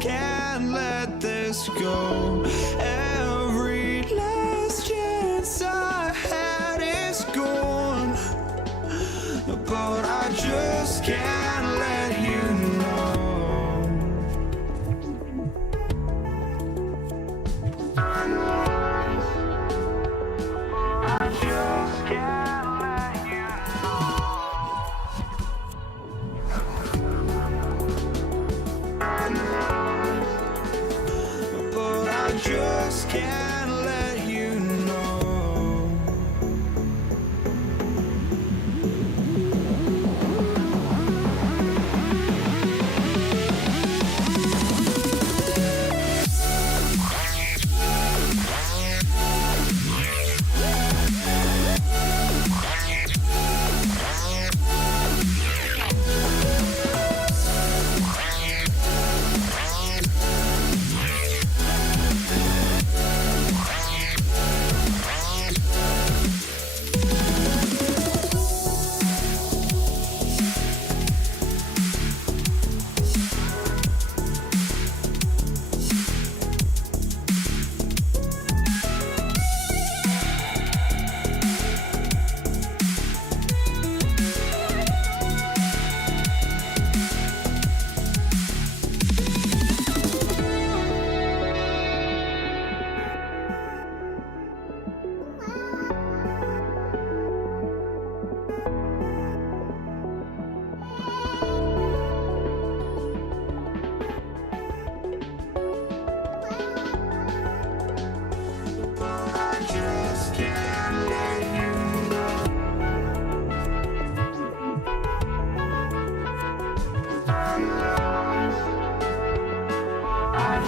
just can't let this go. Every last chance I had is gone, but I just can't let you know. I just can't let you know. But I just can't let you know. Can't let you know. I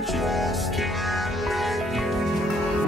just can't let you know.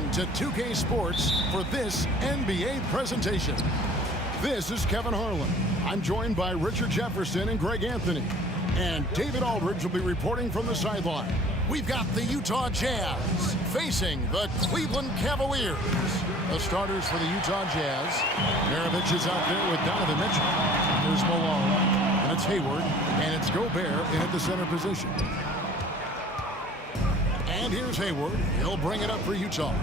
in to 2K Sports for this NBA presentation. This is Kevin Harlan. I'm joined by Richard Jefferson and Greg Anthony. And David Aldridge will be reporting from the sideline. We've got the Utah Jazz facing the Cleveland Cavaliers. The starters for the Utah Jazz. Maravich is out there with Donovan Mitchell. There's Malone, and it's Hayward, and it's Gobert in at the center position. And here's Hayward. He'll bring it up for Utah.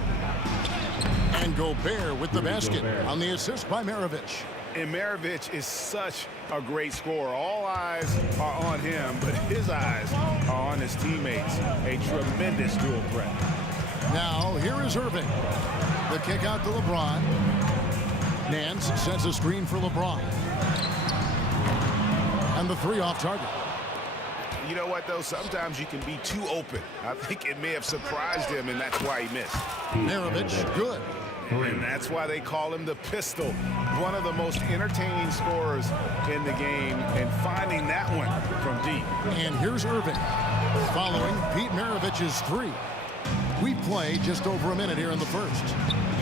And Gobert with the basket on the assist by Maravich. And Maravich is such a great scorer. All eyes are on him, but his eyes are on his teammates. A tremendous dual threat. Now, here is Irving. The kick out to LeBron. Nance sets a screen for LeBron. And the three off target. You know what, though? Sometimes you can be too open. I think it may have surprised him, and that's why he missed. Maravich, good. And that's why they call him the pistol. One of the most entertaining scorers in the game, and finding that one from deep. And here's Irving following Pete Maravich's three. We play just over a minute here in the first.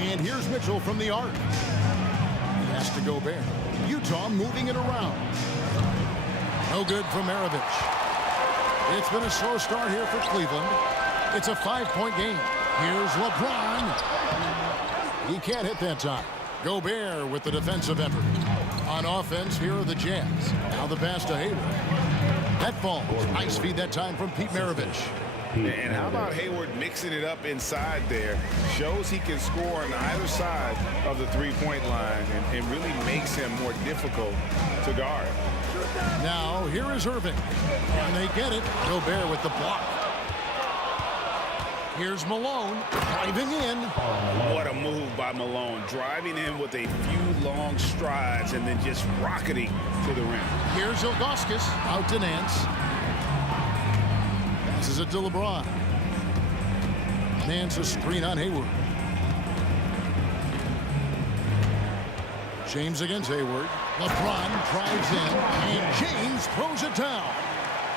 And here's Mitchell from the arc. He has to go Gobert. Utah moving it around. No good from Maravich. It's been a slow start here for Cleveland. It's a 5-point game. Here's LeBron. He can't hit that time. Gobert with the defensive effort. On offense, here are the Jazz. Now the pass to Hayward. That falls. Nice feed that time from Pete Maravich. And how about Hayward mixing it up inside there? Shows he can score on either side of the three-point line and really makes him more difficult to guard. Now, here is Irving. And they get it. Gobert with the block. Here's Malone driving in. What a move by Malone. Driving in with a few long strides and then just rocketing to the rim. Here's Ilgauskas out to Nance. Passes it to LeBron. Nance a screen on Hayward. James against Hayward. LeBron drives in, and James throws it down.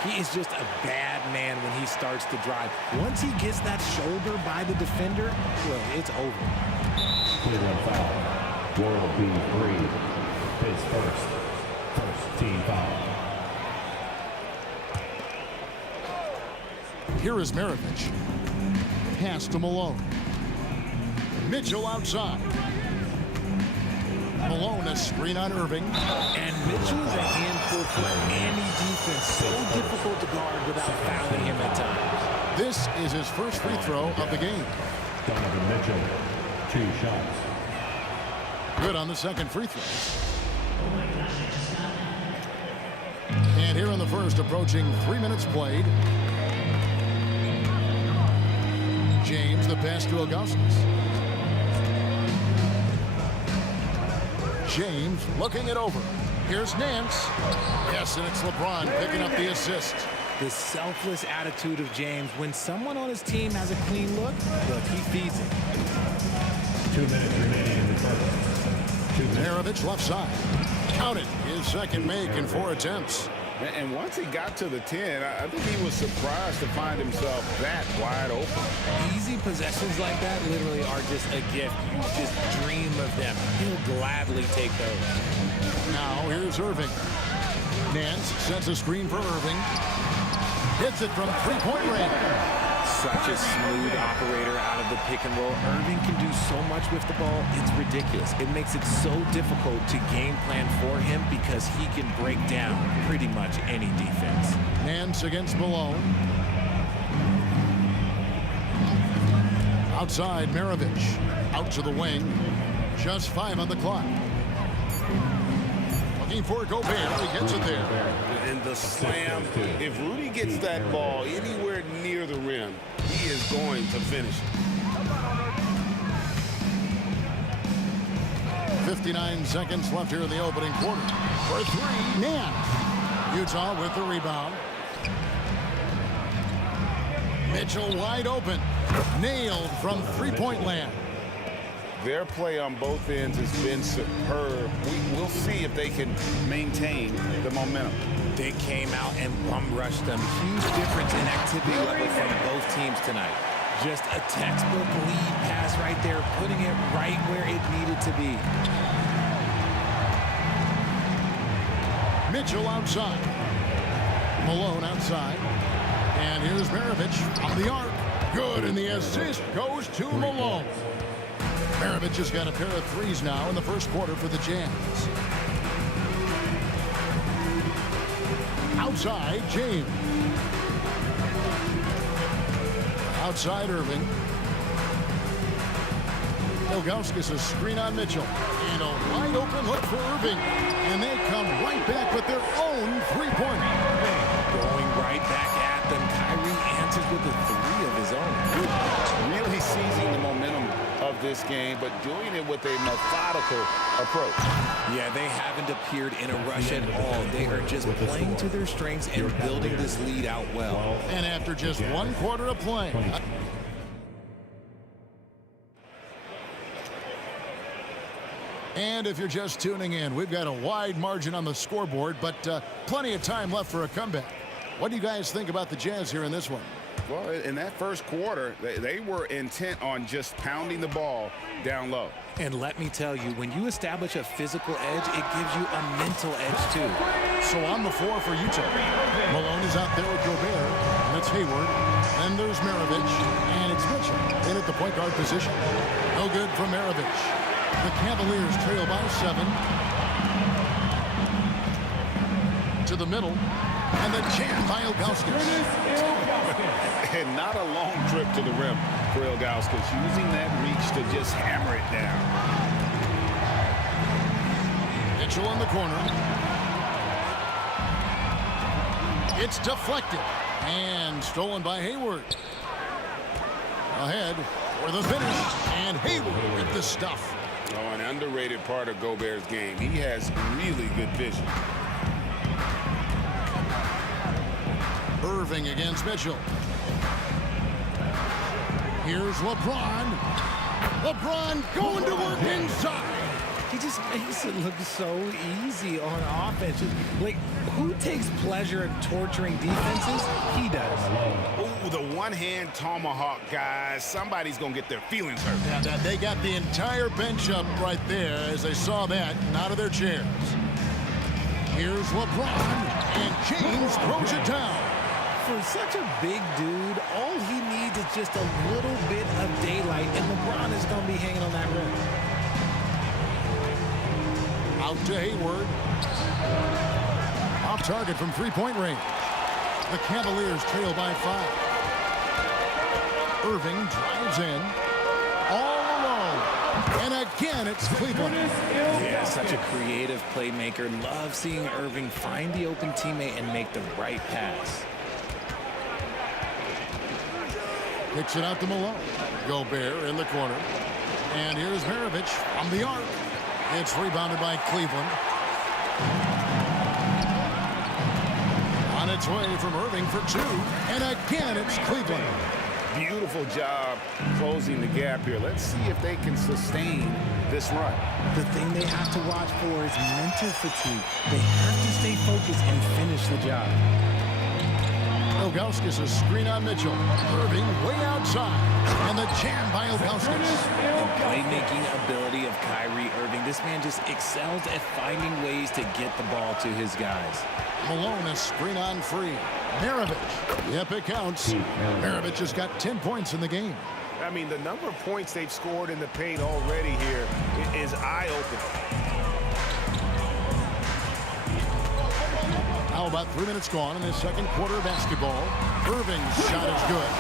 He is just a bad man when he starts to drive. Once he gets that shoulder by the defender, well, it's over. Cleveland foul. World B3. His first team foul. Here is Maravich. Pass to Malone. Mitchell outside. Malone a screen on Irving. And Mitchell is a handful for any defense. So difficult to guard without fouling him at times. This is his first free throw of the game. Donovan Mitchell, 2 shots. Good on the second free throw. And here in the first, approaching 3 minutes played. James, the pass to Ilgauskas. James looking it over. Here's Nance. Yes, and it's LeBron picking up the assist. The selfless attitude of James. When someone on his team has a clean look, he feeds it. 2 minutes remaining in the first. 2 minutes. Maravich left side. Count it. His second make in 4 attempts. And once he got to the 10, I think he was surprised to find himself that wide open. Easy possessions like that literally are just a gift. You just dream of them. He'll gladly take those. Now here's Irving. Nance sets a screen for Irving. Hits it from three-point range. Such a smooth operator out of the pick and roll. Irving can do so much with the ball, it's ridiculous. It makes it so difficult to game plan for him because he can break down pretty much any defense. Nance against Malone. Outside, Maravich. Out to the wing. Just 5 on the clock. Looking for Gobert. He gets it there. And the slam, if Rudy gets that ball anywhere near the rim, he is going to finish it. 59 seconds left here in the opening quarter. For 3, Nance. Utah with the rebound. Mitchell wide open. Nailed from three-point land. Their play on both ends has been superb. We'll see if they can maintain the momentum. They came out and bum rushed them. Huge difference in activity level from both teams tonight. Just a textbook lead pass right there, putting it right where it needed to be. Mitchell outside. Malone outside. And here's Maravich on the arc. Good, and the assist goes to Malone. Maravich has got a pair of threes now in the first quarter for the Jazz. Outside, James. Outside, Irving. Ilgauskas a screen on Mitchell. And a wide open look for Irving. And they come right back with their own three-pointer. Going right back at them. Kyrie answers with a three of his own. Really seizing the momentum of this game, but doing it with a methodical approach. Yeah, they haven't appeared in a rush at all. They are just playing to their strengths and building this lead out well. And after just one quarter of play. And if you're just tuning in, we've got a wide margin on the scoreboard, but plenty of time left for a comeback. What do you guys think about the Jazz here in this one? Well, in that first quarter, they were intent on just pounding the ball down low. And let me tell you, when you establish a physical edge, it gives you a mental edge too. So on the floor for Utah, Malone is out there with Gobert, and it's Hayward, and there's Maravich, and it's Mitchell in at the point guard position. No good for Maravich. The Cavaliers trail by 7. To the middle, and the jam by Ilgauskas. And not a long trip to the rim for Ilgauskas, using that reach to just hammer it down. Mitchell in the corner. It's deflected and stolen by Hayward. Ahead for the finish, and Hayward with the stuff. Oh, an underrated part of Gobert's game. He has really good vision. Irving against Mitchell. Here's LeBron. LeBron going to work inside. He just makes it look so easy on offense. Like, who takes pleasure in torturing defenses? He does. Oh, the one-hand tomahawk, guys. Somebody's going to get their feelings hurt. Yeah, they got the entire bench up right there as they saw that and out of their chairs. Here's LeBron, and James throws it down. For such a big dude, all he needs is just a little bit of daylight, and LeBron is going to be hanging on that rim. Out to Hayward. Off target from three-point range. The Cavaliers trail by 5. Irving drives in. All alone. And again, it's Cleveland. Yeah, such a creative playmaker. Love seeing Irving find the open teammate and make the right pass. Kicks it out to Malone. Gobert in the corner. And here's Maravich from the arc. It's rebounded by Cleveland. On its way from Irving for 2. And again, it's Cleveland. Beautiful job closing the gap here. Let's see if they can sustain this run. The thing they have to watch for is mental fatigue. They have to stay focused and finish the job. Ilgauskas a screen on Mitchell. Irving way outside. And the jam by Ilgauskas. The playmaking ability of Kyrie Irving. This man just excels at finding ways to get the ball to his guys. Malone a screen on free. Maravich. Yep, it counts. Maravich has got 10 points in the game. I mean, the number of points they've scored in the paint already here is eye-opening. How about 3 minutes gone in the second quarter of basketball? Irving's shot is good.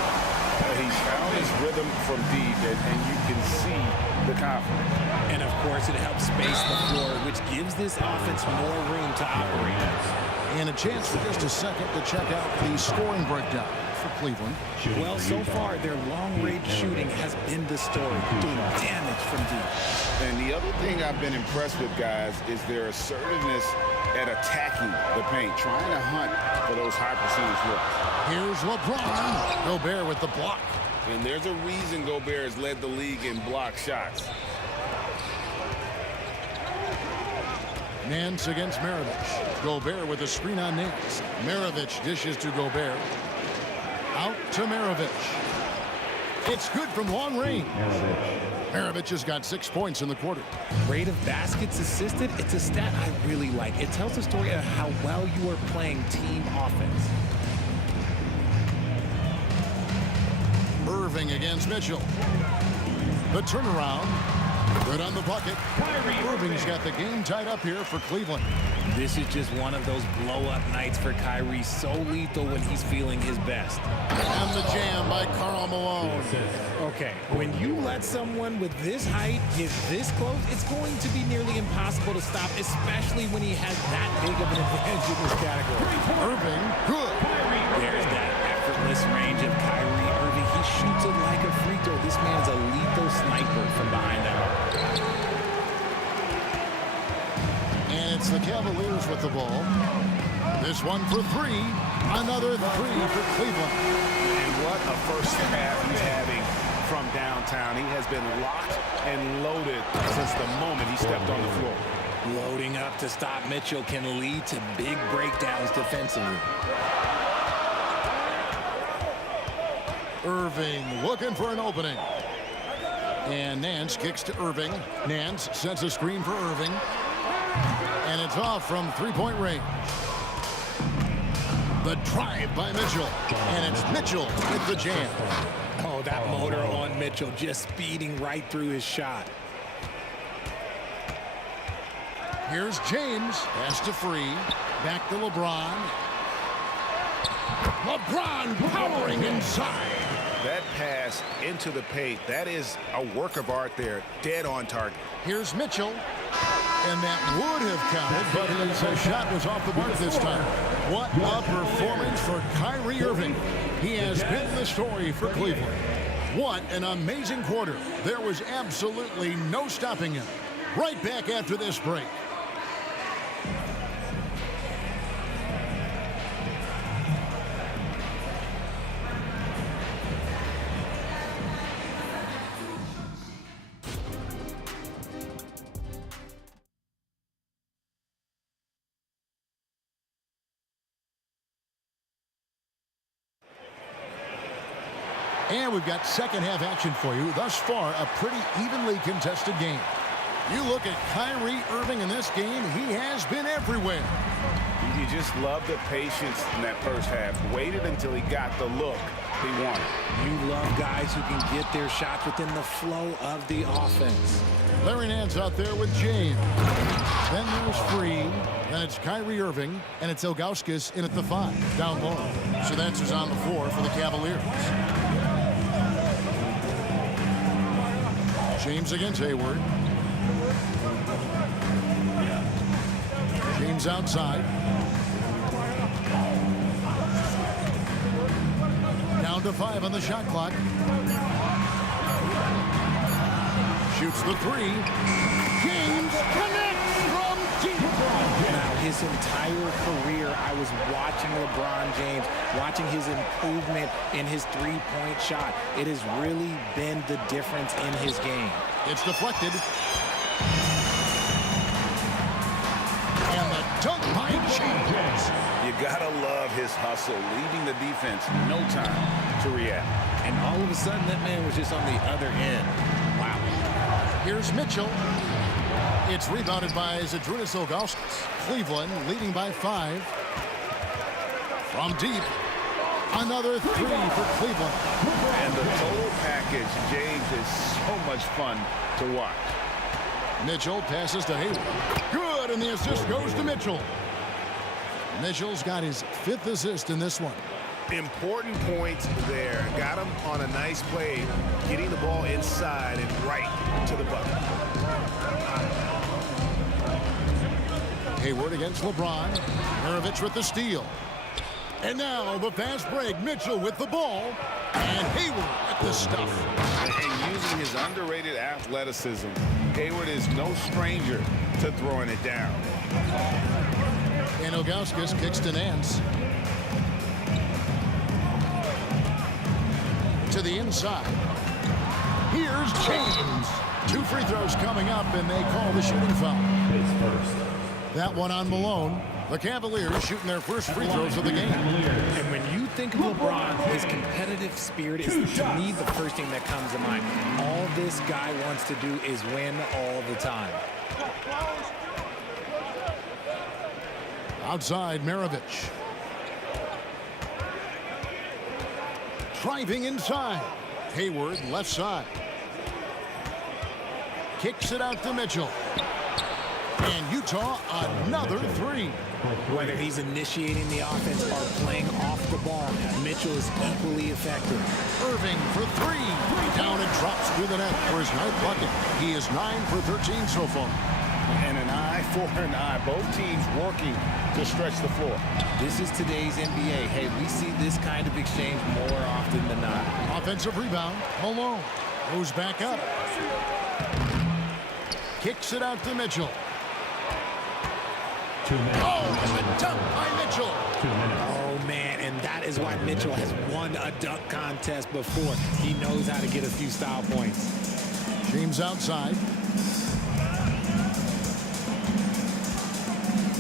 He's found his rhythm from deep, and you can see the confidence. And, of course, it helps space the floor, which gives this offense more room to operate. And a chance for just a second to check out the scoring breakdown for Cleveland. Well, so far, their long-range shooting has been the story, doing damage from deep. And the other thing I've been impressed with, guys, is their assertiveness at attacking the paint, trying to hunt for those high percentage looks. Here's LeBron. Gobert with the block. And there's a reason Gobert has led the league in block shots. Nance against Maravich. Gobert with a screen on Nance. Maravich dishes to Gobert. Out to Maravich. It's good from long range. Maravich has got 6 points in the quarter. Rate of baskets assisted, it's a stat I really like. It tells the story of how well you are playing team offense. Irving against Mitchell. The turnaround. Good on the bucket. Irving's got the game tied up here for Cleveland. This is just one of those blow-up nights for Kyrie, so lethal when he's feeling his best. And the jam by Karl Malone. Okay, when you let someone with this height get this close, it's going to be nearly impossible to stop, especially when he has that big of an advantage in this category. Irving, good. There's that effortless range of Kyrie Irving. He shoots it like a free throw. This man's a lethal sniper from behind that arc. And it's the Cavaliers with the ball. This one for 3. Another 3 for Cleveland. And what a first half he's having from downtown. He has been locked and loaded since the moment he stepped on the floor. Loading up to stop Mitchell can lead to big breakdowns defensively. Irving looking for an opening. And Nance kicks to Irving. Nance sets a screen for Irving. And it's off from 3-point range. The drive by Mitchell. And it's Mitchell with the jam. Oh, that motor on Mitchell just speeding right through his shot. Here's James. Pass to Free. Back to LeBron. LeBron powering inside. That pass into the paint, that is a work of art there. Dead on target. Here's Mitchell. And that would have counted, but his shot was off the mark this time. What a performance for Kyrie Irving. He has been the story for Cleveland. What an amazing quarter. There was absolutely no stopping him. Right back after this break. And we've got second half action for you. Thus far, a pretty evenly contested game. You look at Kyrie Irving in this game, he has been everywhere. You just love the patience in that first half. Waited until he got the look he wanted. You love guys who can get their shots within the flow of the offense. Larry Nance out there with James. Then there's Free. Then it's Kyrie Irving. And it's Ilgauskas in at the 5, down low. So that's who's on the floor for the Cavaliers. James against Hayward. James outside. Down to 5 on the shot clock. Shoots the 3. James connects from deep. Now, his entire career, I was watching LeBron James, watching his improvement in his three-point shot. It has really been the difference in his game. It's deflected. And the dunk by James. You gotta love his hustle, leaving the defense no time to react. And all of a sudden, that man was just on the other end. Wow. Here's Mitchell. It's rebounded by Zydrunas Ilgauskas. Cleveland leading by 5. From deep. Another 3 for Cleveland. And the total package, James, is so much fun to watch. Mitchell passes to Hayward. Good, and the assist goes to Mitchell. Mitchell's got his 5th assist in this one. Important points there. Got him on a nice play, getting the ball inside and right to the bucket. Hayward against LeBron. Maravich with the steal. And now the fast break. Mitchell with the ball. And Hayward at the stuff. And using his underrated athleticism, Hayward is no stranger to throwing it down. And Ilgauskas kicks to Nance. To the inside. Here's James. 2 free throws coming up, and they call the shooting foul. His first. That one on Malone. The Cavaliers shooting their first free throws of the game. And when you think of LeBron, his competitive spirit is, to me, the first thing that comes to mind. All this guy wants to do is win all the time. Outside, Maravich. Driving inside. Hayward, left side. Kicks it out to Mitchell. And Utah, another three. Whether he's initiating the offense or playing off the ball, Mitchell is equally effective. Irving for three. Down and drops through the net for his ninth bucket. He is 9 for 13 so far. And an eye for an eye. Both teams working to stretch the floor. This is today's NBA. Hey, we see this kind of exchange more often than not. Offensive rebound. Malone goes back up. Kicks it out to Mitchell. 2 minutes. Oh, and the dunk by Mitchell. 2 minutes. Oh, man, and that is why Mitchell has won a dunk contest before. He knows how to get a few style points. James outside.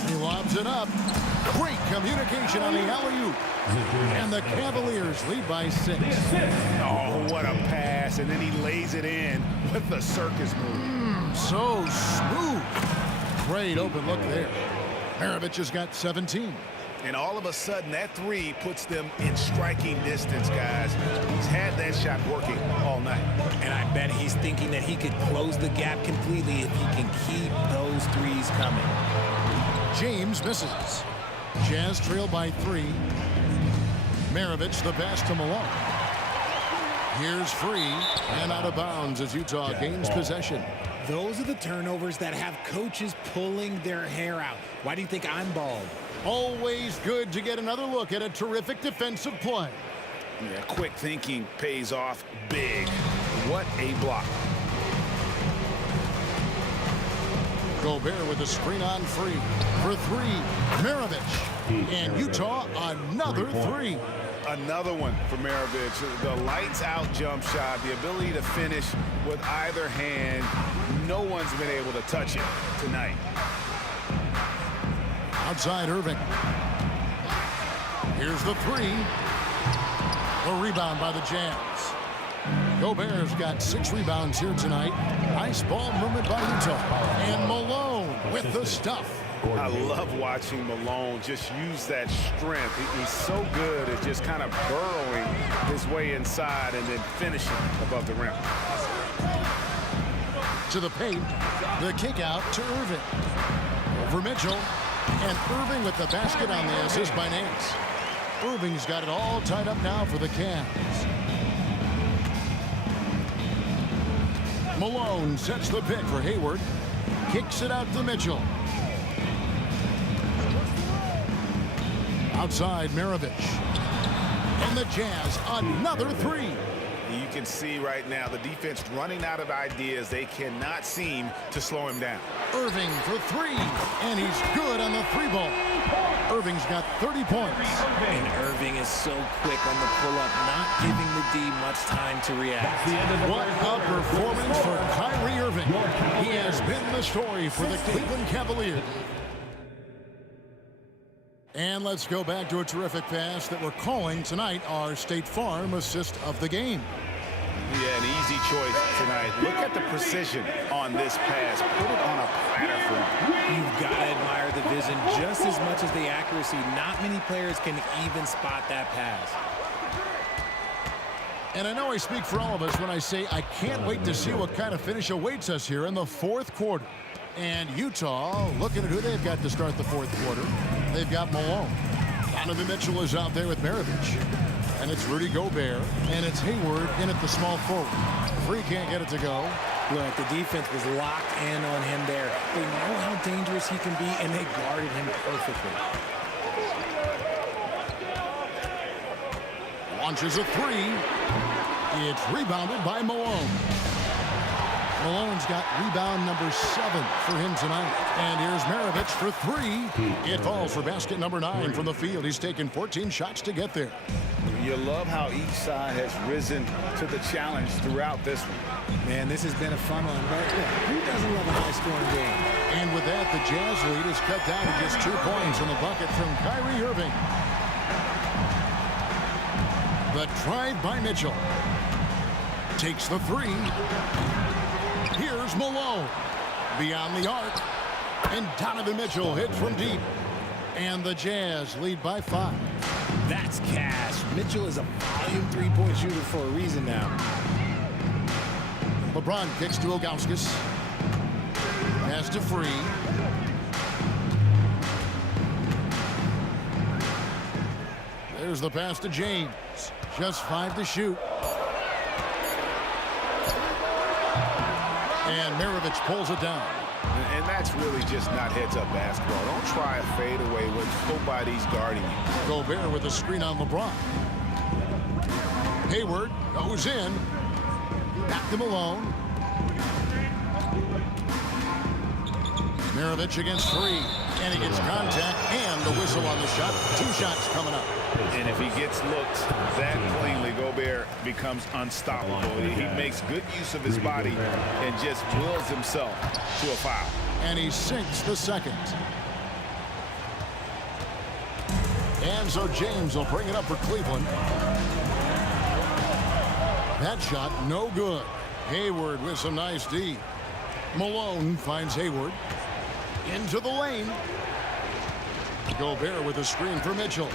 He lobs it up. Great communication on the alley-oop. And the Cavaliers lead by 6. Oh, what a pass. And then he lays it in with the circus move. So smooth. Great open look there. Maravich has got 17. And all of a sudden, that three puts them in striking distance, guys. He's had that shot working all night. And I bet he's thinking that he could close the gap completely if he can keep those threes coming. James misses. Jazz trail by 3. Maravich the pass to Malone. Here's free and out of bounds as Utah gains possession. Those are the turnovers that have coaches pulling their hair out. Why do you think I'm bald? Always good to get another look at a terrific defensive play. Yeah, quick thinking pays off big. What a block. Gobert with a screen on free. For 3, Maravich. And Utah, another 3. Another one for Maravich. The lights out jump shot, the ability to finish with either hand. No one's been able to touch it tonight. Outside Irving. Here's the 3. A rebound by the Jazz. Gobert's got 6 rebounds here tonight. Nice ball movement by Utah. And Malone with the stuff. I love watching Malone just use that strength. He's so good at just kind of burrowing his way inside and then finishing above the rim. To the paint. The kick out to Irving. Over Mitchell. And Irving with the basket on the assist by Nance. Irving's got it all tied up now for the Cavs. Malone sets the pick for Hayward. Kicks it out to Mitchell. Outside Maravich. And the Jazz, another 3. You can see right now the defense running out of ideas. They cannot seem to slow him down. Irving for 3. And he's good on the 3-ball. Irving's got 30 points. And Irving is so quick on the pull-up, not giving the D much time to react. What a performance for Kyrie Irving. He has been the story for the Cleveland Cavaliers. And let's go back to a terrific pass that we're calling tonight our State Farm assist of the game. Yeah, an easy choice tonight. Look at the precision on this pass. Put it on a platter for him. You've got to admire the vision just as much as the accuracy. Not many players can even spot that pass. And I know I speak for all of us when I say I can't wait to see what kind of finish awaits us here in the 4th quarter. And Utah, looking at who they've got to start the 4th quarter. They've got Malone. Donovan Mitchell is out there with Maravich. And it's Rudy Gobert. And it's Hayward in at the small forward. Free can't get it to go. Look, the defense was locked in on him there. They know how dangerous he can be, and they guarded him perfectly. Launches a 3. It's rebounded by Malone. Malone's got rebound number 7 for him tonight. And here's Maravich for 3. It falls for basket number 9 from the field. He's taken 14 shots to get there. You love how each side has risen to the challenge throughout this one. Man, this has been a fun one, but who doesn't love a high-scoring game? And with that, the Jazz lead is cut down to just 2 points in the bucket from Kyrie Irving. The drive by Mitchell. Takes the 3. Here's Malone. Beyond the arc. And Donovan Mitchell hits from deep. And the Jazz lead by 5. That's cash. Mitchell is a volume three-point shooter for a reason now. LeBron kicks to Ilgauskas. Pass to Free. There's the pass to James. Just 5 to shoot. And Maravich pulls it down. And that's really just not heads-up basketball. Don't try a fadeaway when nobody's guarding you. Gobert with a screen on LeBron. Hayward goes in. Back to Malone. Maravich against 3. And he gets contact and the whistle on the shot. 2 shots coming up. And if he gets looked that cleanly, Gobert becomes unstoppable. He makes good use of his body and just wills himself to a foul. And he sinks the second. And so James will bring it up for Cleveland. That shot no good. Hayward with some nice D. Malone finds Hayward. Into the lane. Gobert with a screen for Mitchell.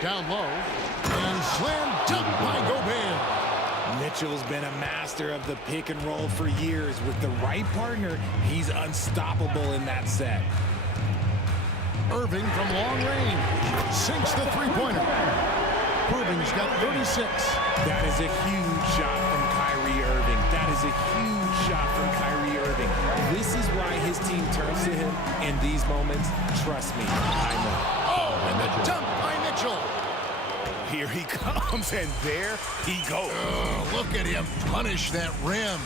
Down low. And slam dunk by Gobert. Mitchell's been a master of the pick and roll for years. With the right partner, he's unstoppable in that set. Irving from long range. Sinks the three-pointer. Irving's got 36. That is a huge shot from Kyrie Irving. That is a huge shot from Kyrie Irving. This is why his team turns to him in these moments. Trust me, I know. Oh, and the dunk by Mitchell. Here he comes, and there he goes. Oh, look at him punish that rim.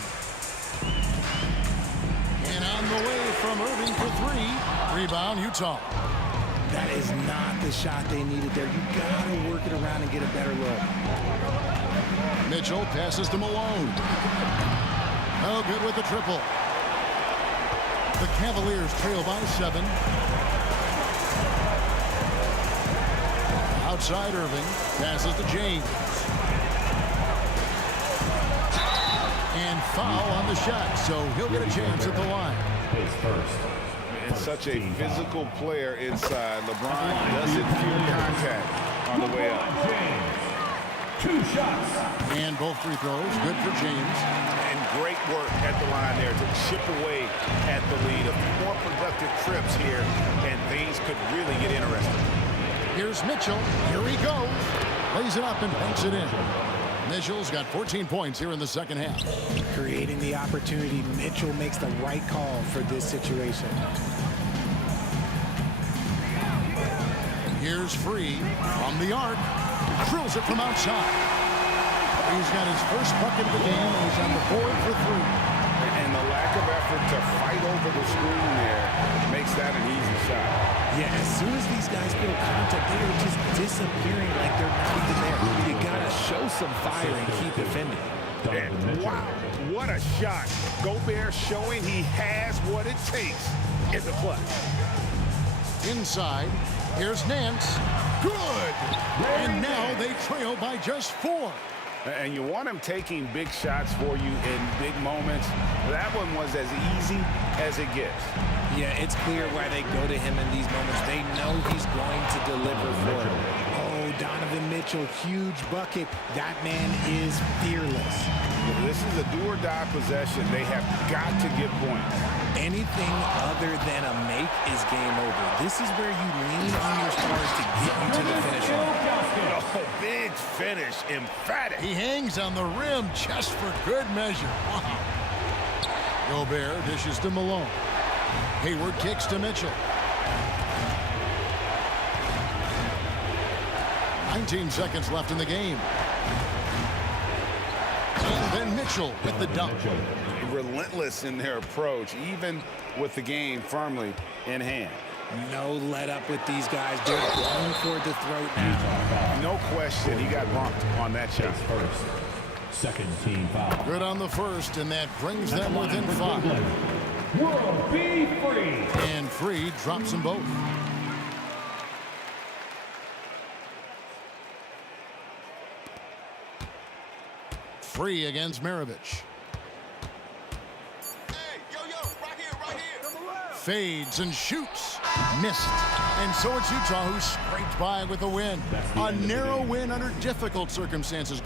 And on the way from Irving for 3. Rebound, Utah. That is not the shot they needed there. You gotta work it around and get a better look. Mitchell passes to Malone. No good with the triple. The Cavaliers trail by 7. Outside Irving. Passes to James. And foul on the shot, so he'll get a chance at the line. And such a physical player inside. LeBron doesn't feel contact on the way up. 2 shots. And both free throws, good for James. And great work at the line there to chip away at the lead. A few more productive trips here, and things could really get interesting. Here's Mitchell. Here he goes. Lays it up and banks it in. Mitchell's got 14 points here in the second half. Creating the opportunity, Mitchell makes the right call for this situation. Here's Free from the arc. Drills it from outside. He's got his first bucket of the game. He's on the board for 3. And the lack of effort to fight over the screen there makes that an easy shot. Yeah, as soon as these guys feel contact, they are just disappearing like they're not even there. You gotta show some fire and keep defending. And wow, what a shot. Gobert showing he has what it takes in the clutch. Inside. Here's Nance. Good. And now they trail by just 4. And you want him taking big shots for you in big moments. That one was as easy as it gets. Yeah, it's clear why they go to him in these moments. They know he's going to deliver for them. Oh, Donovan Mitchell, huge bucket. That man is fearless. This is a do-or-die possession. They have got to get points. Anything other than a make is game over. This is where you lean on your stars to get you to the finish line. Oh, big finish, emphatic. He hangs on the rim just for good measure. Wow. Gobert dishes to Malone. Hayward kicks to Mitchell. 19 seconds left in the game. And Donovan Mitchell with the dunk. Relentless in their approach, even with the game firmly in hand. No let up with these guys. They're going for the throat now. No question, he got bumped on that shot. First, second team foul. Good on the first, and that brings them within 5. World be free. And Free drops them both. Free against Maravich. Fades and shoots. Missed. And so it's Utah who scraped by with a win. A narrow win under difficult circumstances.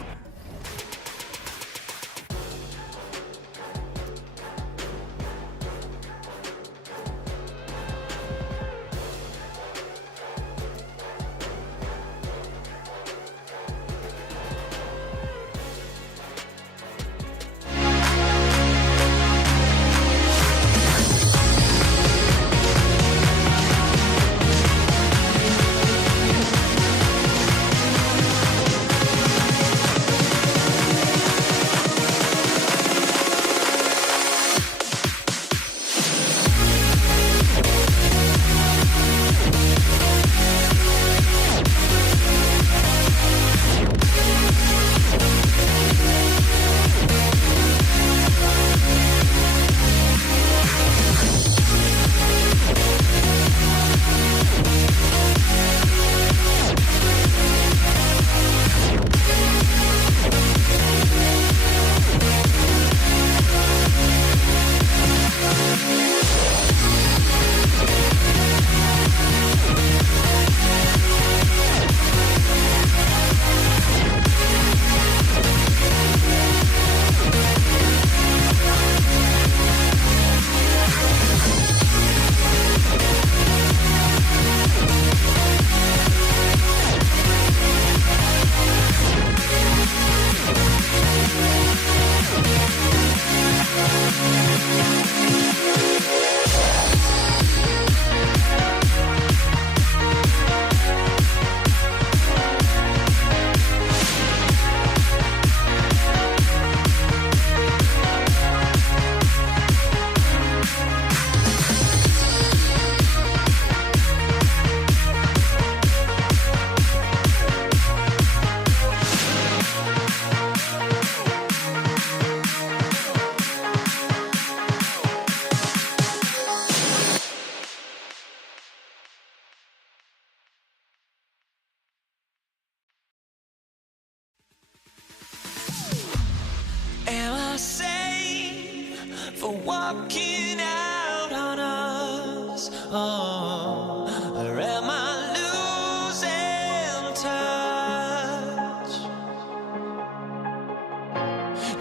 Am I sane for walking out on us? Oh, or am I losing touch?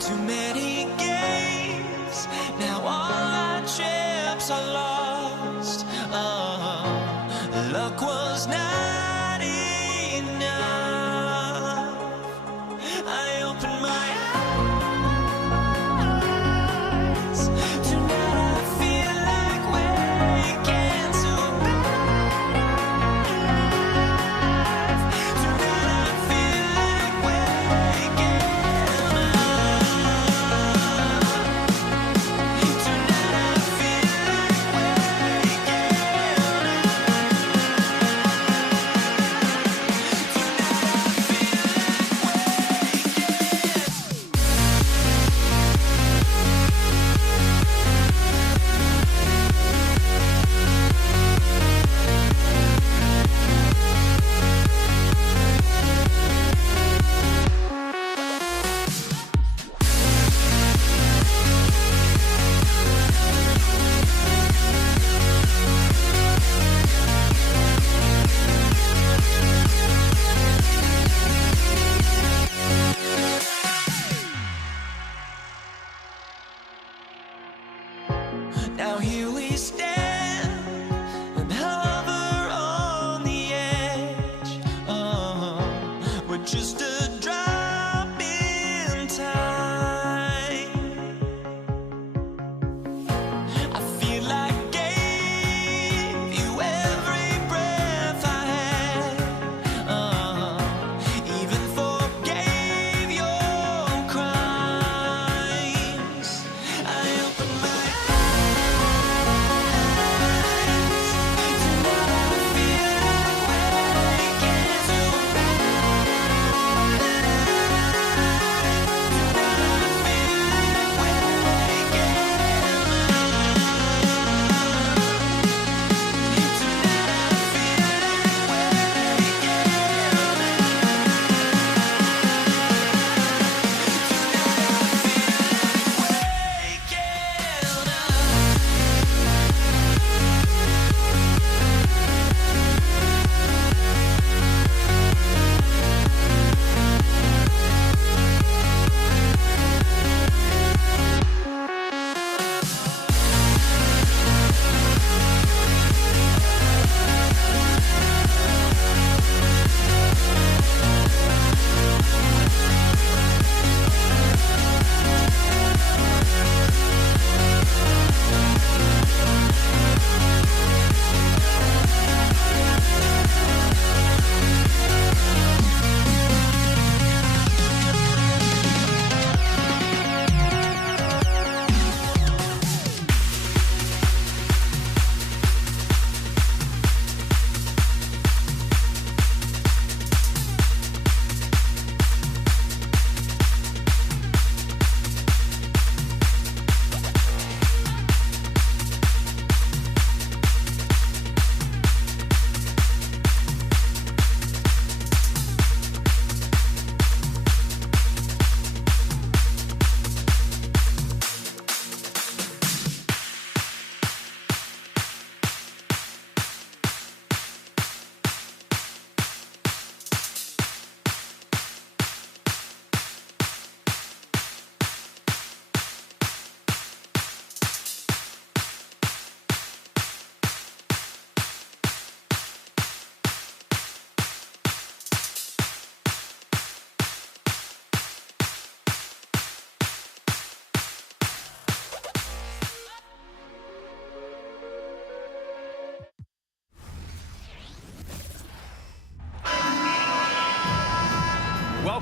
Too many games, now all our chips are lost. Oh, luck was not enough. I opened my now here we stand and hover on the edge. Oh, we're just a drop in time. I feel like I gave you every breath I had. Even forgave your crime.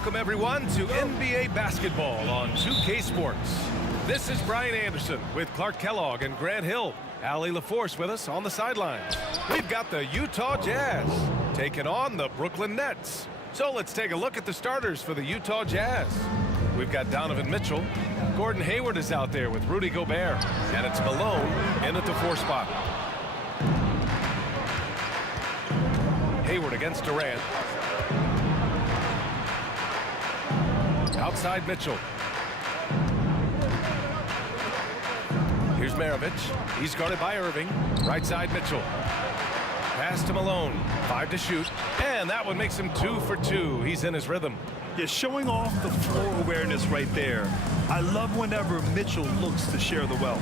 Welcome, everyone, to NBA basketball on 2K Sports. This is Brian Anderson with Clark Kellogg and Grant Hill. Allie LaForce with us on the sidelines. We've got the Utah Jazz taking on the Brooklyn Nets. So let's take a look at the starters for the Utah Jazz. We've got Donovan Mitchell. Gordon Hayward is out there with Rudy Gobert. And it's Malone in at the 4 spot. Hayward against Durant. Outside Mitchell. Here's Maravich. He's guarded by Irving. Right side Mitchell. Pass to Malone. 5 to shoot. And that one makes him 2 for 2. He's in his rhythm. Yeah, showing off the floor awareness right there. I love whenever Mitchell looks to share the wealth.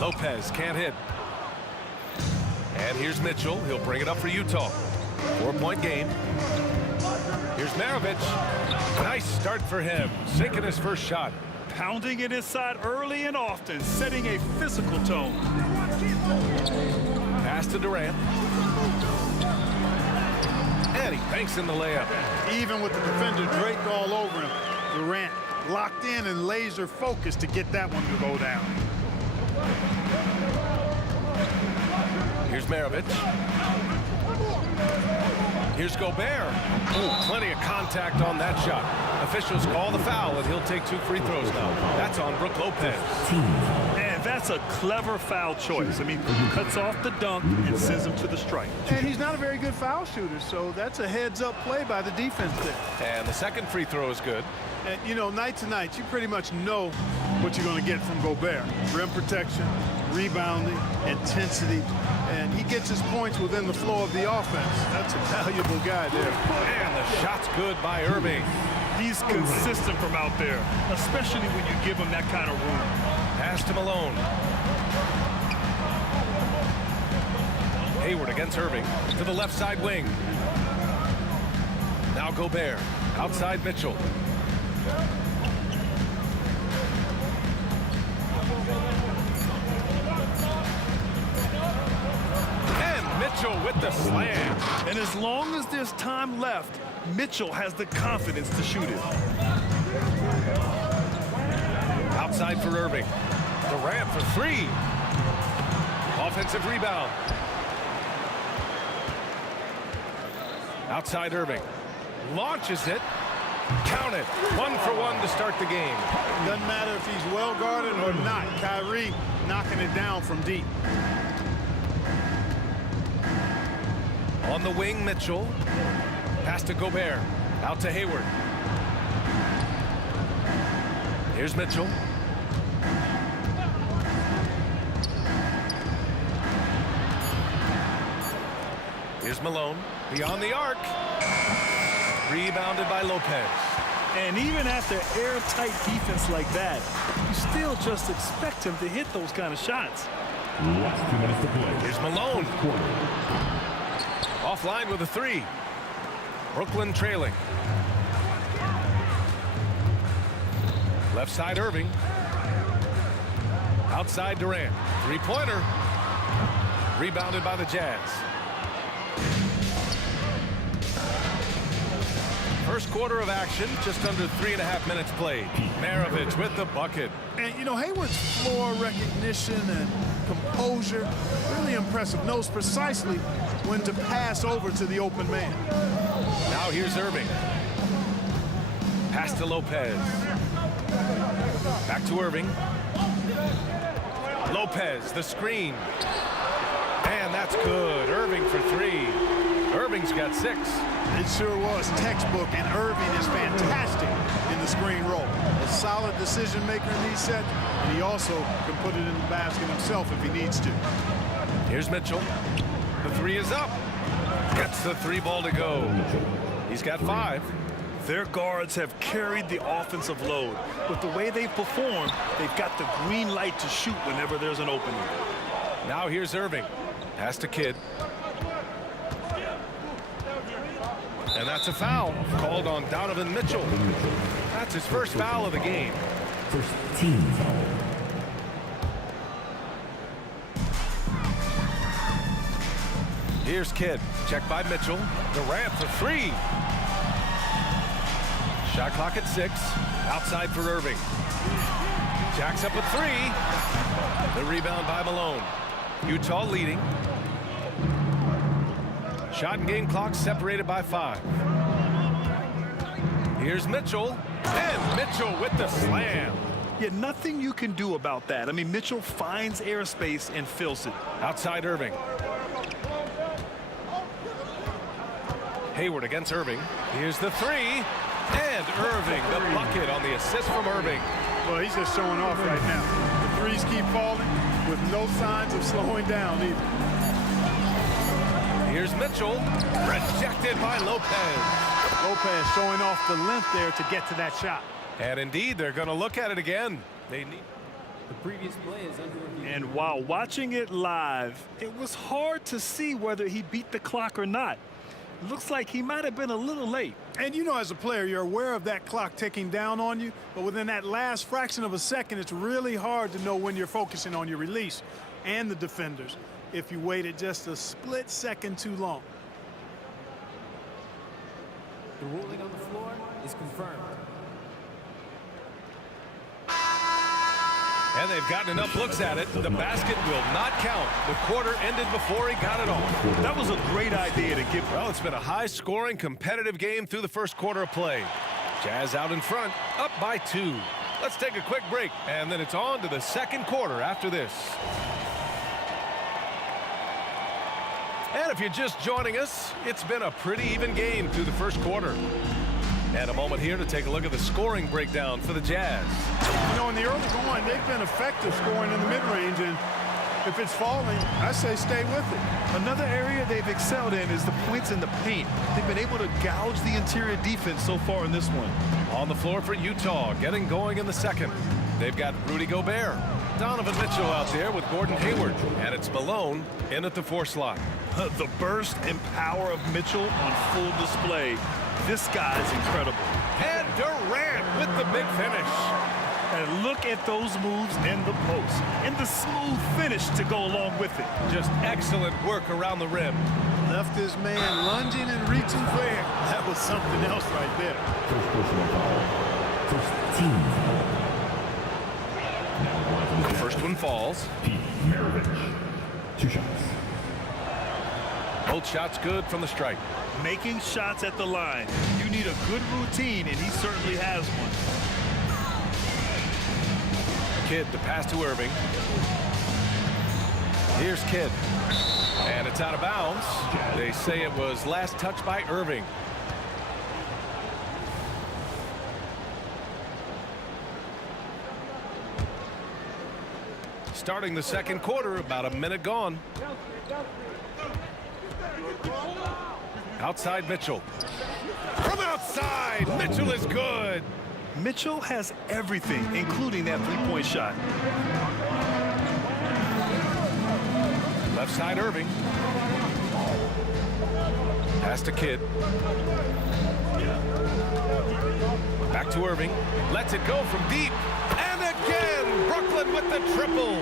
Lopez can't hit. And here's Mitchell. He'll bring it up for Utah. 4-point game. Here's Maravich. Nice start for him. Sinking his first shot. Pounding it inside early and often, setting a physical tone. Pass to Durant. And he banks in the layup. Even with the defender draped all over him, Durant locked in and laser focused to get that one to go down. Here's Maravich. Here's Gobert. Ooh, plenty of contact on that shot. Officials call the foul, and he'll take 2 free throws now. That's on Brook Lopez. And that's a clever foul choice. I mean, cuts off the dunk and sends him to the strike. And he's not a very good foul shooter, so that's a heads-up play by the defense there. And the second free throw is good. And, you know, night to night, you pretty much know what you're going to get from Gobert. Rim protection, rebounding, intensity, and he gets his points within the flow of the offense. That's a valuable guy there. And the shot's good by Irving. He's consistent from out there, especially when you give him that kind of room. Pass to Malone. Hayward against Irving to the left side wing. Now Gobert. Outside Mitchell. And Mitchell with the slam. And as long as there's time left, Mitchell has the confidence to shoot it. Outside for Irving. Durant for 3. Offensive rebound. Outside Irving. Launches it. Count it. 1 for 1 to start the game. Doesn't matter if he's well guarded or not. Kyrie knocking it down from deep. On the wing, Mitchell. Pass to Gobert. Out to Hayward. Here's Mitchell. Here's Malone. Beyond the arc. Rebounded by Lopez. And even after airtight defense like that, you still just expect him to hit those kind of shots. Last 2 minutes to play. Here's Malone. Quarter. Offline with a 3. Brooklyn trailing. Left side Irving. Outside Durant. 3-pointer. Rebounded by the Jazz. First quarter of action, just under 3.5 minutes played. Maravich with the bucket. And, you know, Hayward's floor recognition and composure, really impressive. Knows precisely when to pass over to the open man. Now here's Irving. Pass to Lopez. Back to Irving. Lopez, the screen. And that's good. Irving for 3. Irving's got 6. It sure was textbook, and Irving is fantastic in the screen roll. A solid decision maker in these sets, and he also can put it in the basket himself if he needs to. Here's Mitchell. The 3 is up. Gets the 3 ball to go. He's got 5. Their guards have carried the offensive load. With the way they've performed, they've got the green light to shoot whenever there's an opening. Now here's Irving. Pass to Kidd. And that's a foul called on Donovan Mitchell. That's his first foul of the game. First team foul. Here's Kidd. Checked by Mitchell. Durant for 3. Shot clock at 6. Outside for Irving. Jacks up a 3. The rebound by Malone. Utah leading. Shot and game clock separated by 5. Here's Mitchell. And Mitchell with the slam. Yeah, nothing you can do about that. I mean, Mitchell finds airspace and fills it. Outside Irving. Hayward against Irving. Here's the 3. And Irving, the bucket on the assist from Irving. Well, he's just showing off right now. The threes keep falling with no signs of slowing down either. Here's Mitchell. Rejected by Lopez. Lopez showing off the length there to get to that shot. And indeed, they're going to look at it again. They need. The previous play is under review. And while watching it live, it was hard to see whether he beat the clock or not. Looks like he might have been a little late. And you know, as a player, you're aware of that clock ticking down on you, but within that last fraction of a second, it's really hard to know when you're focusing on your release and the defenders if you waited just a split second too long. The ruling on the floor is confirmed. And they've gotten enough looks at it. The basket will not count. The quarter ended before he got it on. That was a great idea to give. Well, it's been a high-scoring, competitive game through the first quarter of play. Jazz out in front, up by 2. Let's take a quick break, and then it's on to the second quarter after this. And if you're just joining us, it's been a pretty even game through the first quarter. And a moment here to take a look at the scoring breakdown for the Jazz. You know, in the early going, they've been effective scoring in the mid-range, and if it's falling, I say stay with it. Another area they've excelled in is the points in the paint. They've been able to gouge the interior defense so far in this one. On the floor for Utah, getting going in the second. They've got Rudy Gobert, Donovan Mitchell out there with Gordon Hayward, and it's Malone in at the 4 slot. The burst and power of Mitchell on full display. This guy's incredible. And Durant with the big finish. And look at those moves in the post and the smooth finish to go along with it. Just excellent work around the rim. Left his man lunging and reaching for air. That was something else right there. First personal foul. First team foul. Now one from the The first one falls. Pete Maravich. 2 shots. Both shots good from the stripe. Making shots at the line. You need a good routine, and he certainly has one. Kidd to pass to Irving. Here's Kidd. And it's out of bounds. They say it was last touched by Irving. Starting the second quarter, about a minute gone. Outside Mitchell. From outside, Mitchell is good. Mitchell has everything, including that three-point shot. Left side Irving. Pass to Kidd. Back to Irving. Lets it go from deep. And again, Brooklyn with the triple.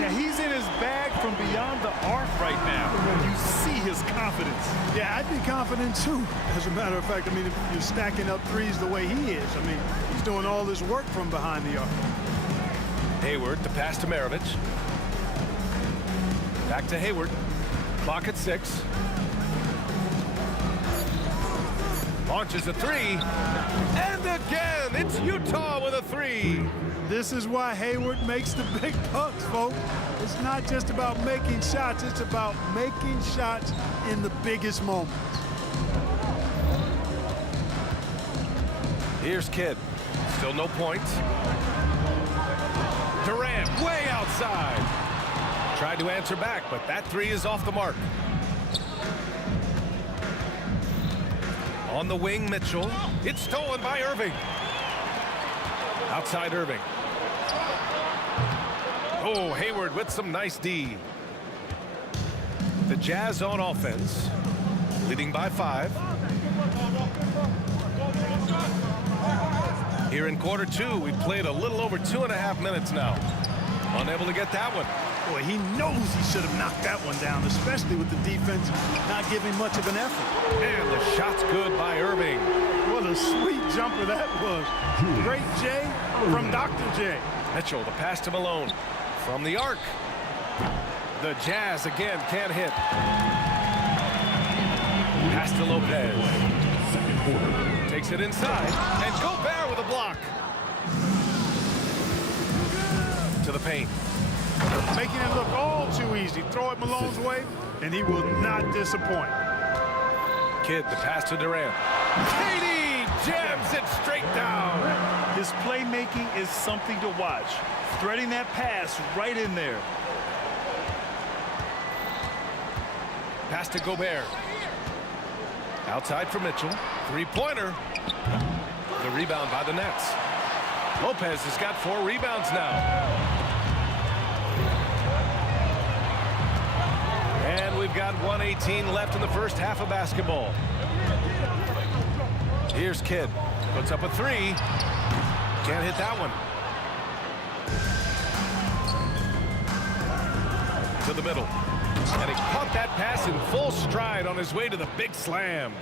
Now, he's in his bag from beyond the arc right now. You see his confidence. Yeah, I'd be confident too. As a matter of fact, I mean, if you're stacking up threes the way he is, I mean, he's doing all this work from behind the arc. Hayward, the pass to Maravich. Back to Hayward. Clock at 6. Launches a 3. And again, it's Utah with a 3. This is why Hayward makes the big bucks, folks. It's not just about making shots. It's about making shots in the biggest moments. Here's Kidd. Still no points. Durant way outside. Tried to answer back, but that 3 is off the mark. On the wing, Mitchell. It's stolen by Irving. Outside Irving. Oh, Hayward with some nice D. The Jazz on offense, leading by 5. Here in quarter 2, we've played a little over 2.5 minutes now. Unable to get that one. Boy, he knows he should have knocked that one down, especially with the defense not giving much of an effort. And the shot's good by Irving. What a sweet jumper that was. Great J from Dr. J. Mitchell, the pass to Malone. From the arc. The Jazz again can't hit. Pass to Lopez. Takes it inside. And Gobert with a block. To the paint. Making it look all too easy. Throw it Malone's way, and he will not disappoint. Kidd, the pass to Durant. KD jams it straight down. His playmaking is something to watch. Threading that pass right in there. Pass to Gobert. Outside for Mitchell. Three-pointer. The rebound by the Nets. Lopez has got 4 rebounds now. And we've got 1:18 left in the first half of basketball. Here's Kidd. Puts up a 3. Can't hit that one. To the middle. And he caught that pass in full stride on his way to the big slam.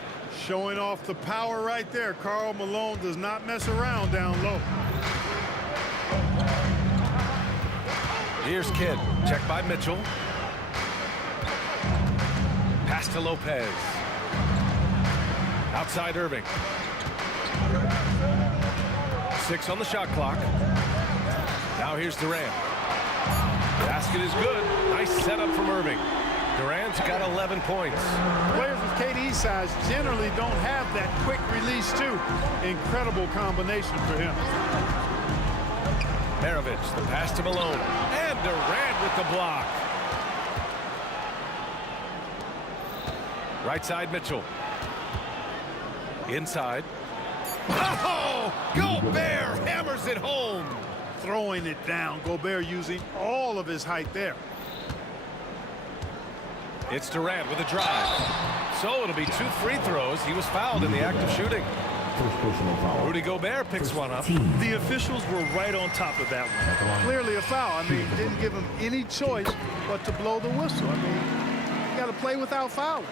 Showing off the power right there. Karl Malone does not mess around down low. Here's Kidd. Checked by Mitchell. Pass to Lopez. Outside Irving. 6 on the shot clock. Now here's Durant. Basket is good. Nice setup from Irving. Durant's got 11 points. Players with KD's size generally don't have that quick release too. Incredible combination for him. Maravich, the pass to Malone. And Durant with the block. Right side Mitchell. Inside. Oh! Gobert hammers it home. Throwing it down. Gobert using all of his height there. It's Durant with a drive. So it'll be 2 free throws. He was fouled in the act of shooting. First personal foul. Rudy Gobert picks one up. The officials were right on top of that one. Clearly a foul. I mean, didn't give him any choice but to blow the whistle. I mean, you got to play without fouling.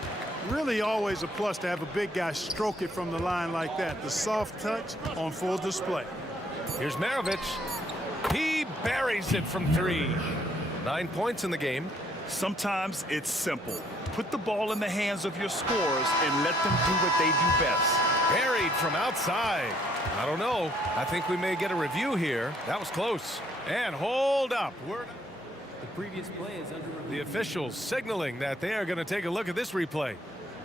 Really always a plus to have a big guy stroke it from the line like that. The soft touch on full display. Here's Maravich. He buries it from 3. 9 points in the game. Sometimes it's simple. Put the ball in the hands of your scorers and let them do what they do best. Buried from outside. I don't know. I think we may get a review here. That was close. And hold up. The previous play is under review. The officials signaling that they are going to take a look at this replay.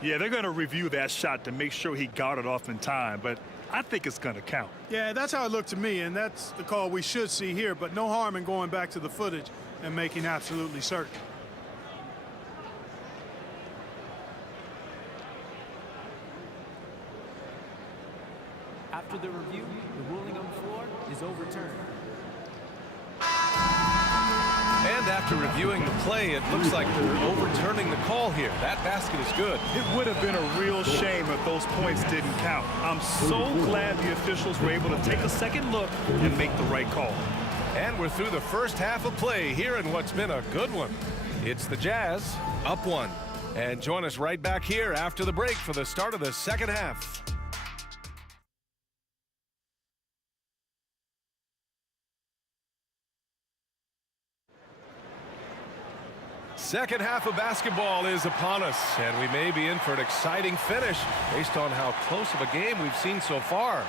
Yeah, they're going to review that shot to make sure he got it off in time, but I think it's going to count. Yeah, that's how it looked to me, and that's the call we should see here, but no harm in going back to the footage and making absolutely certain. After the review, the ruling on the floor is overturned. And after reviewing the play, it looks like they're overturning the call here. That basket is good. It would have been a real shame if those points didn't count. I'm so glad the officials were able to take a second look and make the right call. And we're through the first half of play here in what's been a good one. It's the Jazz up 1. And join us right back here after the break for the start of the second half. Second half of basketball is upon us, and we may be in for an exciting finish based on how close of a game we've seen so far.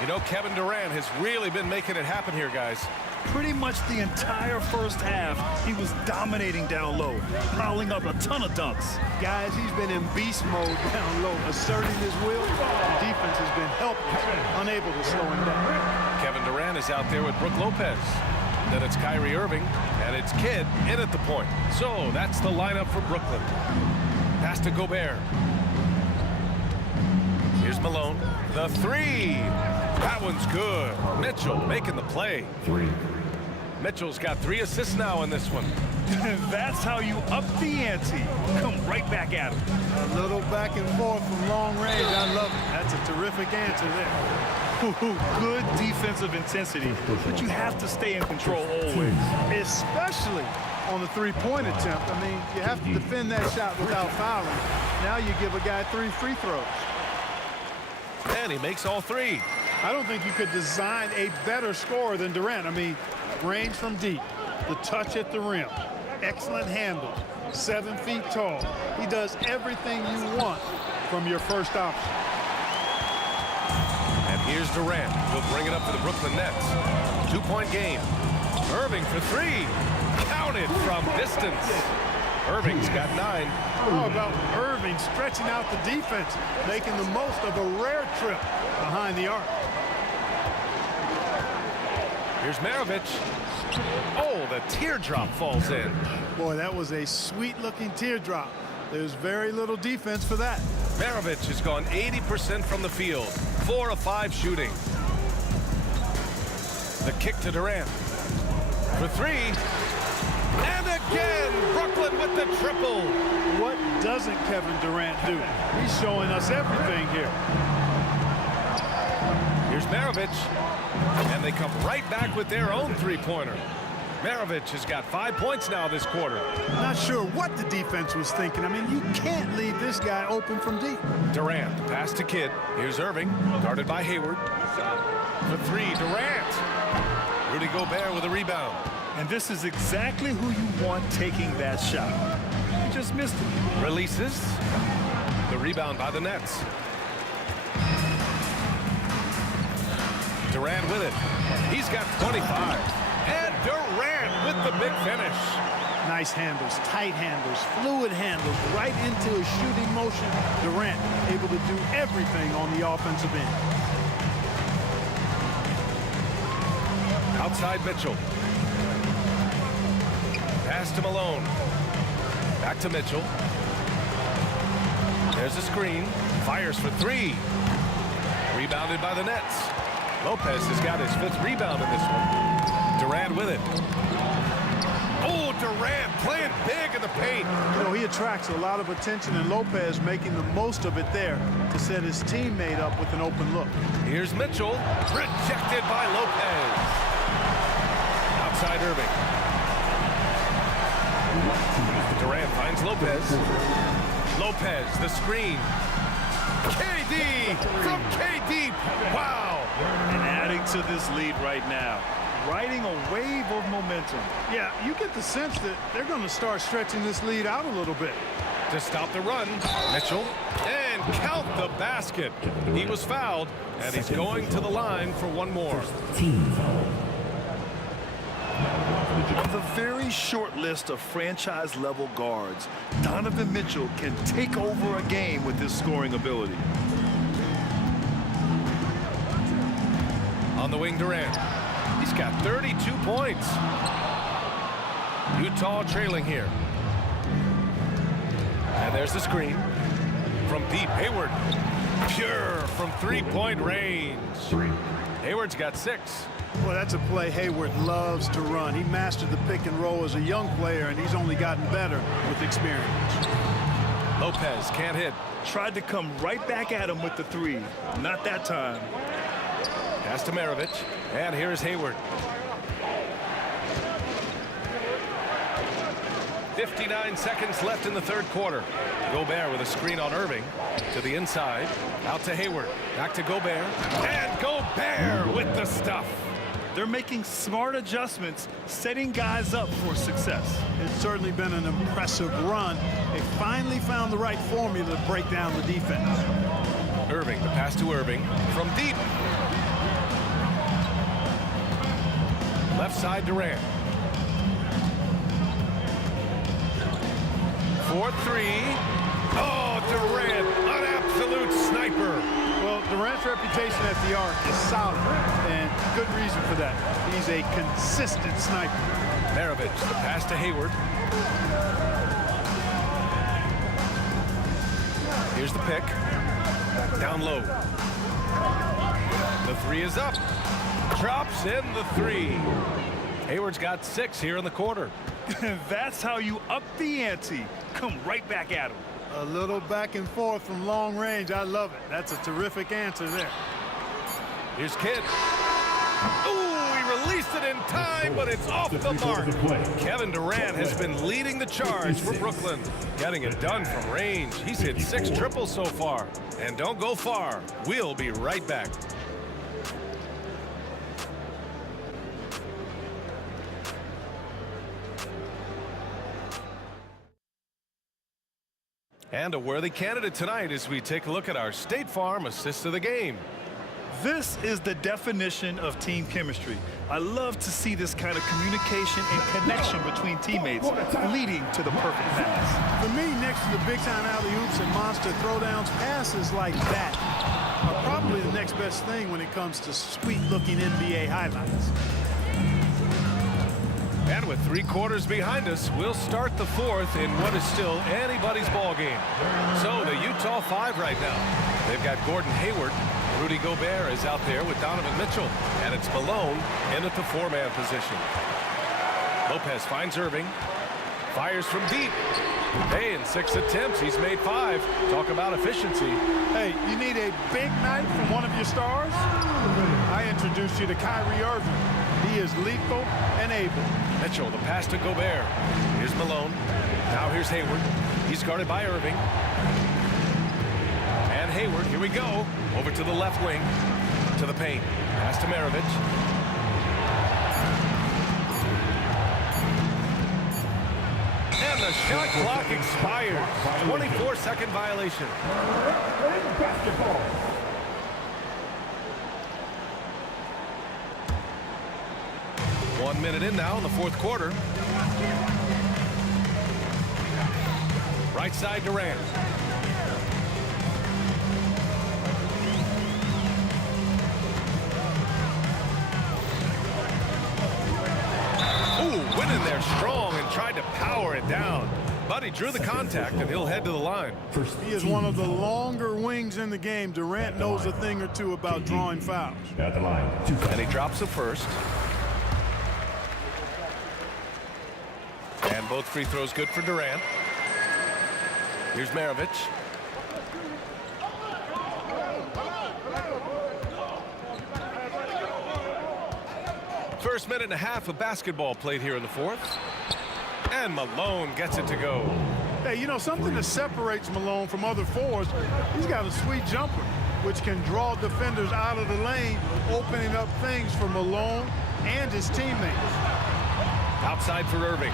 You know, Kevin Durant has really been making it happen here, guys. Pretty much the entire first half, he was dominating down low, piling up a ton of dunks. Guys, he's been in beast mode down low, asserting his will. The defense has been helpless, unable to slow him down. Kevin Durant is out there with Brook Lopez. Then it's Kyrie Irving, and it's Kidd in at the point. So that's the lineup for Brooklyn. Pass to Gobert. Here's Malone. The 3. That one's good. Mitchell making the play. 3. Mitchell's got 3 assists now in this one. That's how you up the ante. Come right back at him. A little back and forth from long range. I love it. That's a terrific answer there. Good defensive intensity, but you have to stay in control always. Especially on the three-point attempt. I mean, you have to defend that shot without fouling. Now you give a guy 3 free throws. And he makes all 3. I don't think you could design a better scorer than Durant. I mean, range from deep, the touch at the rim, excellent handle, 7 feet tall. He does everything you want from your first option. And here's Durant. He'll bring it up for the Brooklyn Nets. 2-point game. Irving for 3. Counted from distance. Irving's got 9. How about Irving stretching out the defense, making the most of a rare trip behind the arc. Here's Maravich. Oh, the teardrop falls in. Boy, that was a sweet-looking teardrop. There's very little defense for that. Maravich has gone 80% from the field. 4 of 5 shooting. The kick to Durant. For 3. And again, Brooklyn with the triple. What doesn't Kevin Durant do? He's showing us everything here. Here's Maravich. And they come right back with their own three-pointer. Maravich has got 5 points now this quarter. Not sure what the defense was thinking. I mean, you can't leave this guy open from deep. Durant, pass to Kidd. Here's Irving, guarded by Hayward. For 3, Durant. Rudy Gobert with a rebound. And this is exactly who you want taking that shot. You just missed it. Releases. The rebound by the Nets. Durant with it. He's got 25. And Durant with the big finish. Nice handles, tight handles, fluid handles, right into a shooting motion. Durant able to do everything on the offensive end. Outside Mitchell. Pass to Malone. Back to Mitchell. There's a screen. Fires for 3. Rebounded by the Nets. Lopez has got his 5th rebound in this one. Durant with it. Oh, Durant playing big in the paint. You know, he attracts a lot of attention, and Lopez making the most of it there to set his teammate up with an open look. Here's Mitchell. Rejected by Lopez. Outside Irving. Durant finds Lopez. Lopez, the screen. KD from KD. Wow. And adding to this lead right now. Riding a wave of momentum. Yeah, you get the sense that they're going to start stretching this lead out a little bit. To stop the run, Mitchell. And count the basket. He was fouled, and he's going to the line for one more. Team foul. On the very short list of franchise-level guards, Donovan Mitchell can take over a game with his scoring ability. On the wing, Durant. He's got 32 points. Utah trailing here. And there's the screen. From deep, Hayward. Pure from three-point range. Hayward's got 6. Well, that's a play Hayward loves to run. He mastered the pick and roll as a young player, and he's only gotten better with experience. Lopez can't hit. Tried to come right back at him with the 3. Not that time. Pass to Maravich. And here's Hayward. 59 seconds left in the third quarter. Gobert with a screen on Irving. To the inside. Out to Hayward. Back to Gobert. And Gobert with the stuff. They're making smart adjustments, setting guys up for success. It's certainly been an impressive run. They finally found the right formula to break down the defense. Irving, the pass to Irving. From deep. Left side, Durant. 4-3. Oh, Durant, an absolute sniper. Well, Durant's reputation at the arc is solid, and good reason for that. He's a consistent sniper. Maravich, the pass to Hayward. Here's the pick. Down low. The 3 is up. Drops in the 3. Hayward's got 6 here in the quarter. That's how you up the ante. Come right back at him. A little back and forth from long range. I love it. That's a terrific answer there. Here's Kidd. Ooh, he released it in time, but it's off the mark. Kevin Durant has been leading the charge for Brooklyn, getting it done from range. He's hit 6 triples so far. And don't go far. We'll be right back. And a worthy candidate tonight as we take a look at our State Farm assist of the game. This is the definition of team chemistry. I love to see this kind of communication and connection between teammates leading to the perfect pass. For me, next to the big-time alley-oops and monster throwdowns, passes like that are probably the next best thing when it comes to sweet-looking NBA highlights. And with 3 quarters behind us, we'll start the 4th in what is still anybody's ball game. So the Utah 5 right now. They've got Gordon Hayward. Rudy Gobert is out there with Donovan Mitchell. And it's Malone in at the 4-man position. Lopez finds Irving. Fires from deep. Hey, in 6 attempts, he's made 5. Talk about efficiency. Hey, you need a big night from one of your stars? I introduced you to Kyrie Irving. He is lethal and able. Mitchell, the pass to Gobert. Here's Malone. Now here's Hayward. He's guarded by Irving. And Hayward, here we go. Over to the left wing. To the paint. Pass to Maravich. And the shot clock expires. 24-second violation. Basketball. One minute in now in the 4th quarter. Right side Durant. Ooh, went in there strong and tried to power it down. But he drew the contact and he'll head to the line. He is one of the longer wings in the game. Durant knows a thing or two about drawing fouls. At the line. And he drops the first. And both free throws good for Durant. Here's Maravich. First minute and a half of basketball played here in the 4th. And Malone gets it to go. Hey, you know, something that separates Malone from other fours, he's got a sweet jumper, which can draw defenders out of the lane, opening up things for Malone and his teammates. Outside for Irving.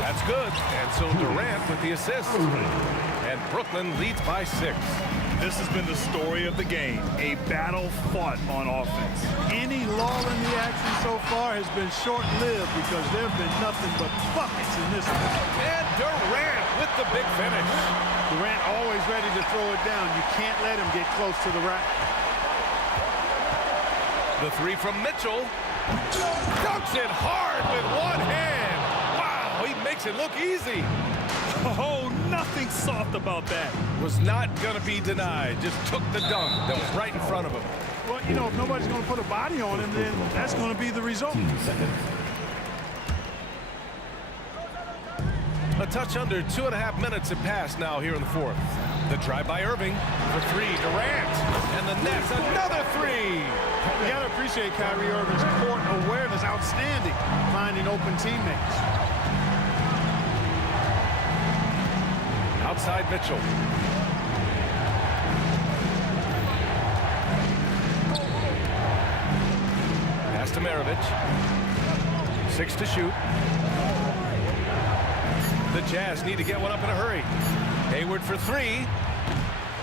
That's good. And so Durant with the assist. And Brooklyn leads by 6. This has been the story of the game, a battle fought on offense. Any lull in the action so far has been short-lived because there have been nothing but buckets in this one. And Durant with the big finish. Durant always ready to throw it down. You can't let him get close to the rack. The 3 from Mitchell. Dunks it hard with one hand. Wow, he makes it look easy. Oh, nothing soft about that. Was not going to be denied. Just took the dunk that was right in front of him. Well, you know, if nobody's going to put a body on him, then that's going to be the result. A touch under 2.5 minutes have passed now here in the 4th. The drive by Irving for 3. Durant. And the Nets another 3. You got to appreciate Kyrie Irving's court awareness. Outstanding. Finding open teammates. Outside Mitchell. Pass to Maravich. 6 to shoot. The Jazz need to get one up in a hurry. Hayward for 3.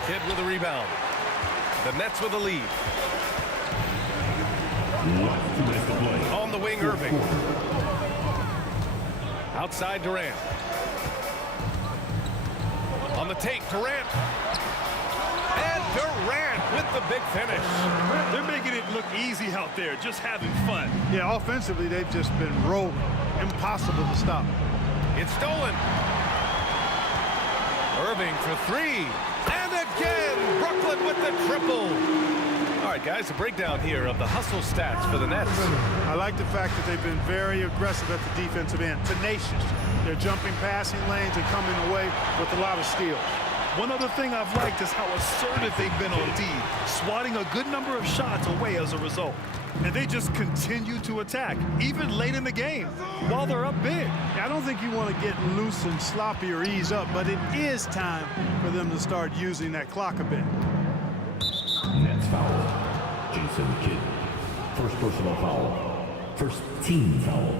Kidd with a rebound. The Nets with a lead. On the wing, Irving. Outside Durant. On the take, Durant. And Durant with the big finish. They're making it look easy out there, just having fun. Yeah, offensively, they've just been rolling. Impossible to stop. It's stolen. Irving for 3. And again, Brooklyn with the triple. All right, guys, a breakdown here of the hustle stats for the Nets. I like the fact that they've been very aggressive at the defensive end. Tenacious. They're jumping passing lanes and coming away with a lot of steals. One other thing I've liked is how assertive they've been on D, swatting a good number of shots away as a result. And they just continue to attack, even late in the game, while they're up big. I don't think you want to get loose and sloppy or ease up, but it is time for them to start using that clock a bit. Nets foul. Jason Kidd. First personal foul. First team foul.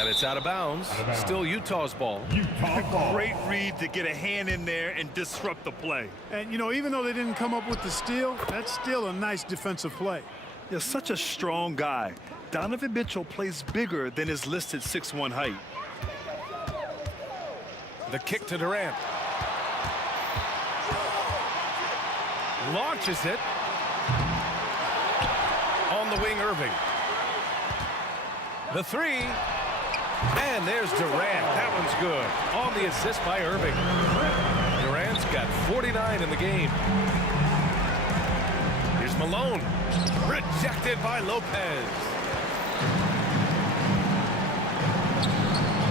And it's out of bounds. Still Utah's ball. Great read to get a hand in there and disrupt the play. And, you know, even though they didn't come up with the steal, that's still a nice defensive play. You're such a strong guy. Donovan Mitchell plays bigger than his listed 6'1" height. The kick to Durant. Launches it. On the wing, Irving. The three. And there's Durant. That one's good. On the assist by Irving. Durant's got 49 in the game. Here's Malone. Rejected by Lopez.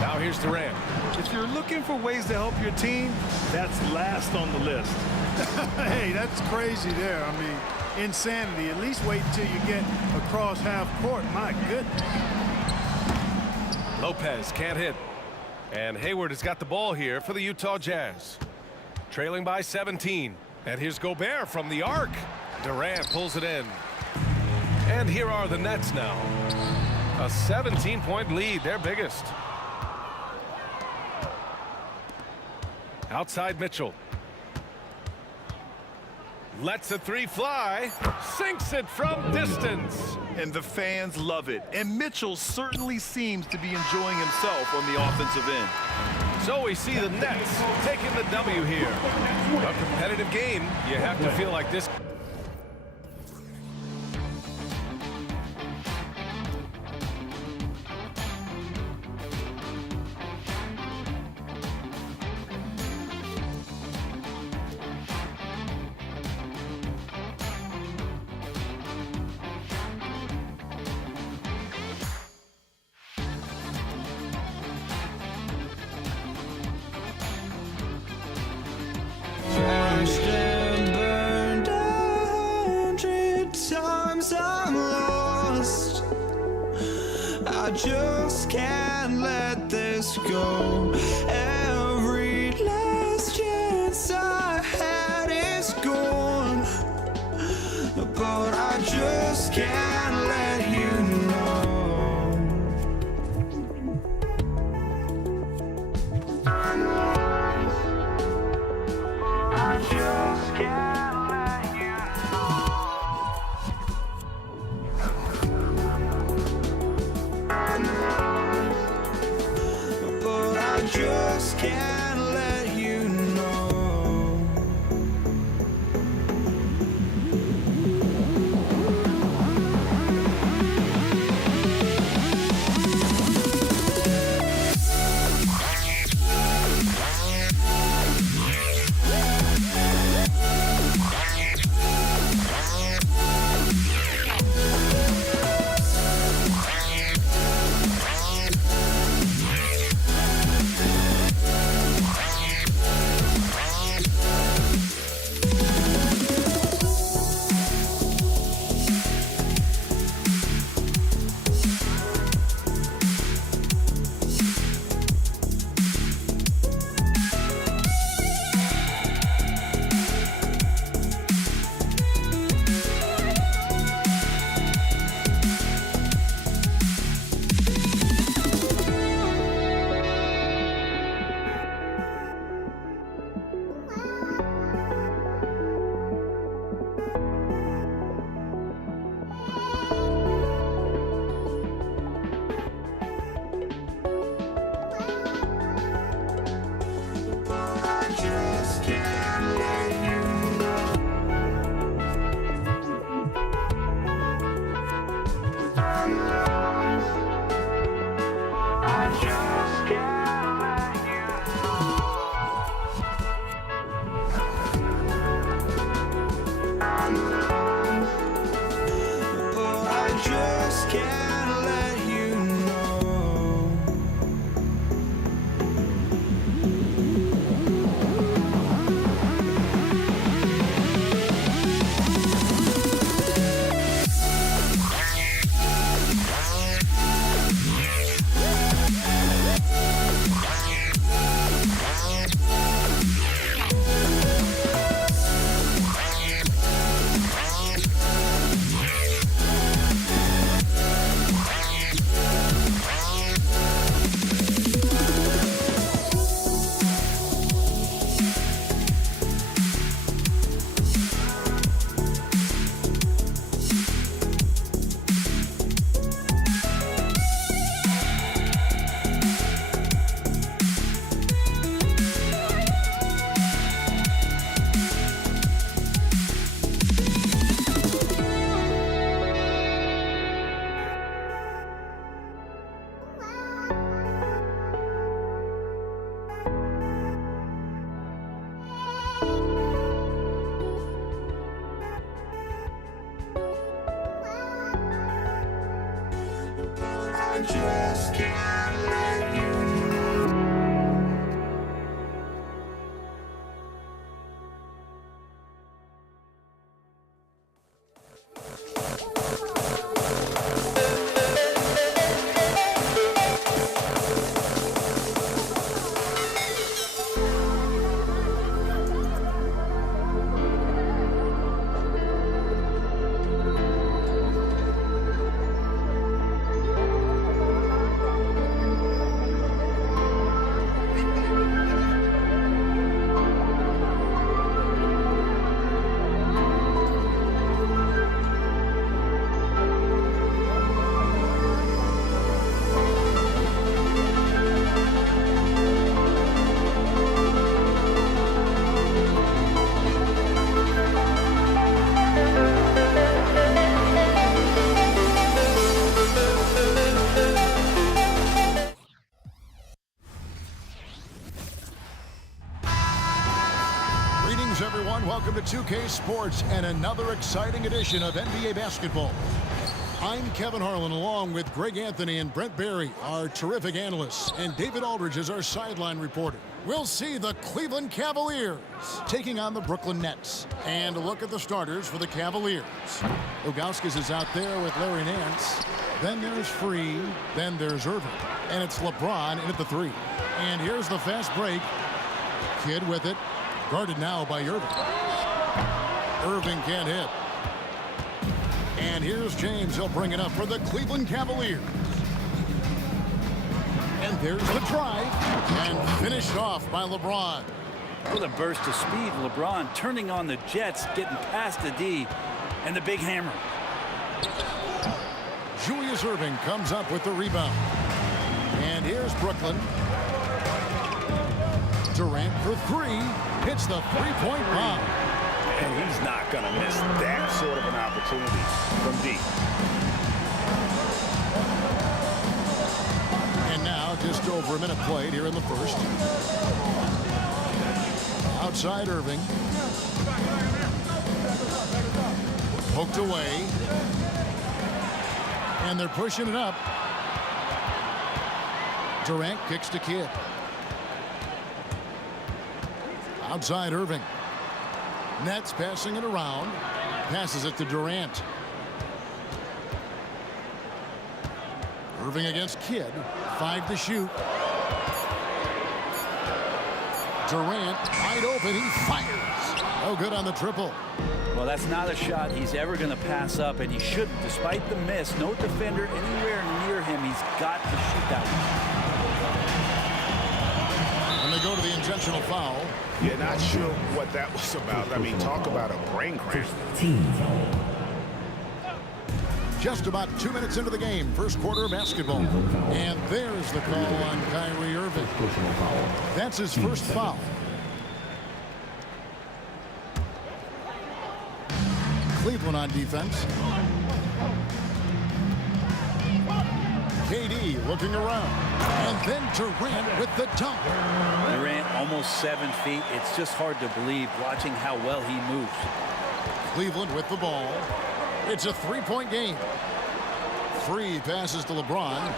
Now here's Durant. If you're looking for ways to help your team, that's last on the list. Hey, that's crazy there. I mean, insanity. At least wait until you get across half court. My goodness. Lopez can't hit. And Hayward has got the ball here for the Utah Jazz. Trailing by 17. And here's Gobert from the arc. Durant pulls it in. And here are the Nets now. A 17-point lead, their biggest. Outside Mitchell. Lets a three fly. Sinks it from distance. And the fans love it. And Mitchell certainly seems to be enjoying himself on the offensive end. So we see the Nets taking the W here. A competitive game. You have to feel like this. And burned 100 times I'm lost. I just can't let this go. Every last chance I had is gone, but I just can't let you know. I just can't let you know. But I just can't let you know. Can't let you know. just can't let you go. Welcome to 2K Sports and another exciting edition of NBA basketball. I'm Kevin Harlan along with Greg Anthony and Brent Barry, our terrific analysts, and David Aldridge is our sideline reporter. We'll see the Cleveland Cavaliers taking on the Brooklyn Nets. And a look at the starters for the Cavaliers. Ilgauskas is out there with Larry Nance. Then there's Free. Then there's Irving. And it's LeBron in at the 3. And here's the fast break. Kidd with it. Guarded now by Irving. Irving can't hit. And here's James. He'll bring it up for the Cleveland Cavaliers. And there's the drive. And finished off by LeBron. With a burst of speed, LeBron turning on the Jets, getting past the D, and the big hammer. Julius Irving comes up with the rebound. And here's Brooklyn. Durant for 3. Hits the three-point bomb. And he's not going to miss that sort of an opportunity from deep. And now just over a minute played here in the first. Outside Irving. Poked away. And they're pushing it up. Durant kicks to Kidd. Outside Irving. Nets passing it around. Passes it to Durant. Irving against Kidd. 5 to shoot. Durant wide open. He fires. No good on the triple. Well, that's not a shot he's ever going to pass up, and he shouldn't. Despite the miss, no defender anywhere near him. He's got to shoot that one. And they go to the intentional foul. Yeah, not sure what that was about. I mean, talk about a brain cramp. Just about 2 minutes into the game, first quarter of basketball. And there's the call on Kyrie Irving. That's his first foul. Cleveland on defense. KD looking around. And then Durant with the dunk. Durant almost 7 feet. It's just hard to believe watching how well he moves. Cleveland with the ball. It's a three-point game. Free passes to LeBron.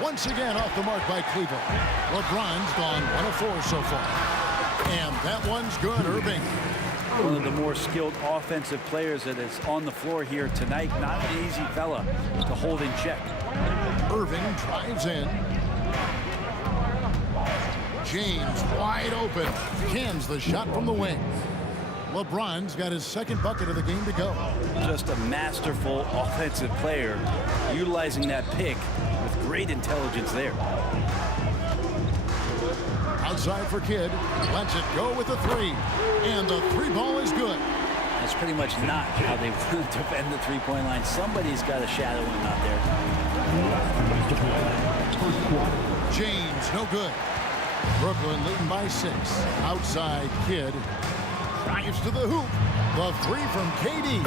Once again off the mark by Cleveland. LeBron's gone 1 of 4 so far. And that one's good. Irving. One of the more skilled offensive players that is on the floor here tonight. Not an easy fella to hold in check. Irving drives in. James wide open. Cans the shot from the wing. LeBron's got his second bucket of the game to go. Just a masterful offensive player, utilizing that pick with great intelligence there. Outside for Kidd. Lets it go with the 3. And the 3 ball is good. That's pretty much not how they want to defend the three-point line. Somebody's got a shadow him out there. James, no good. Brooklyn leading by 6. Outside Kidd. Drives to the hoop. The 3 from KD.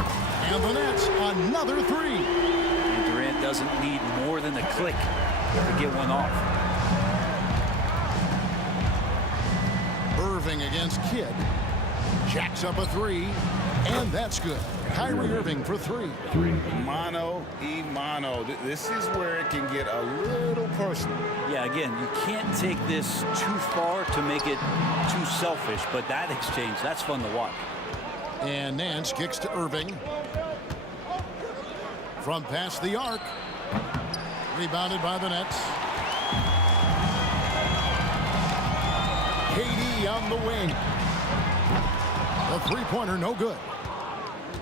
And the Nets, another 3. And Durant doesn't need more than a click to get one off. Irving against Kidd. Jacks up a 3. And that's good. Kyrie Irving for 3. Mano y mano. This is where it can get a little personal. Yeah, again, you can't take this too far to make it too selfish, but that exchange, that's fun to watch. And Nance kicks to Irving. From past the arc. Rebounded by the Nets. KD on the wing. The three-pointer no good.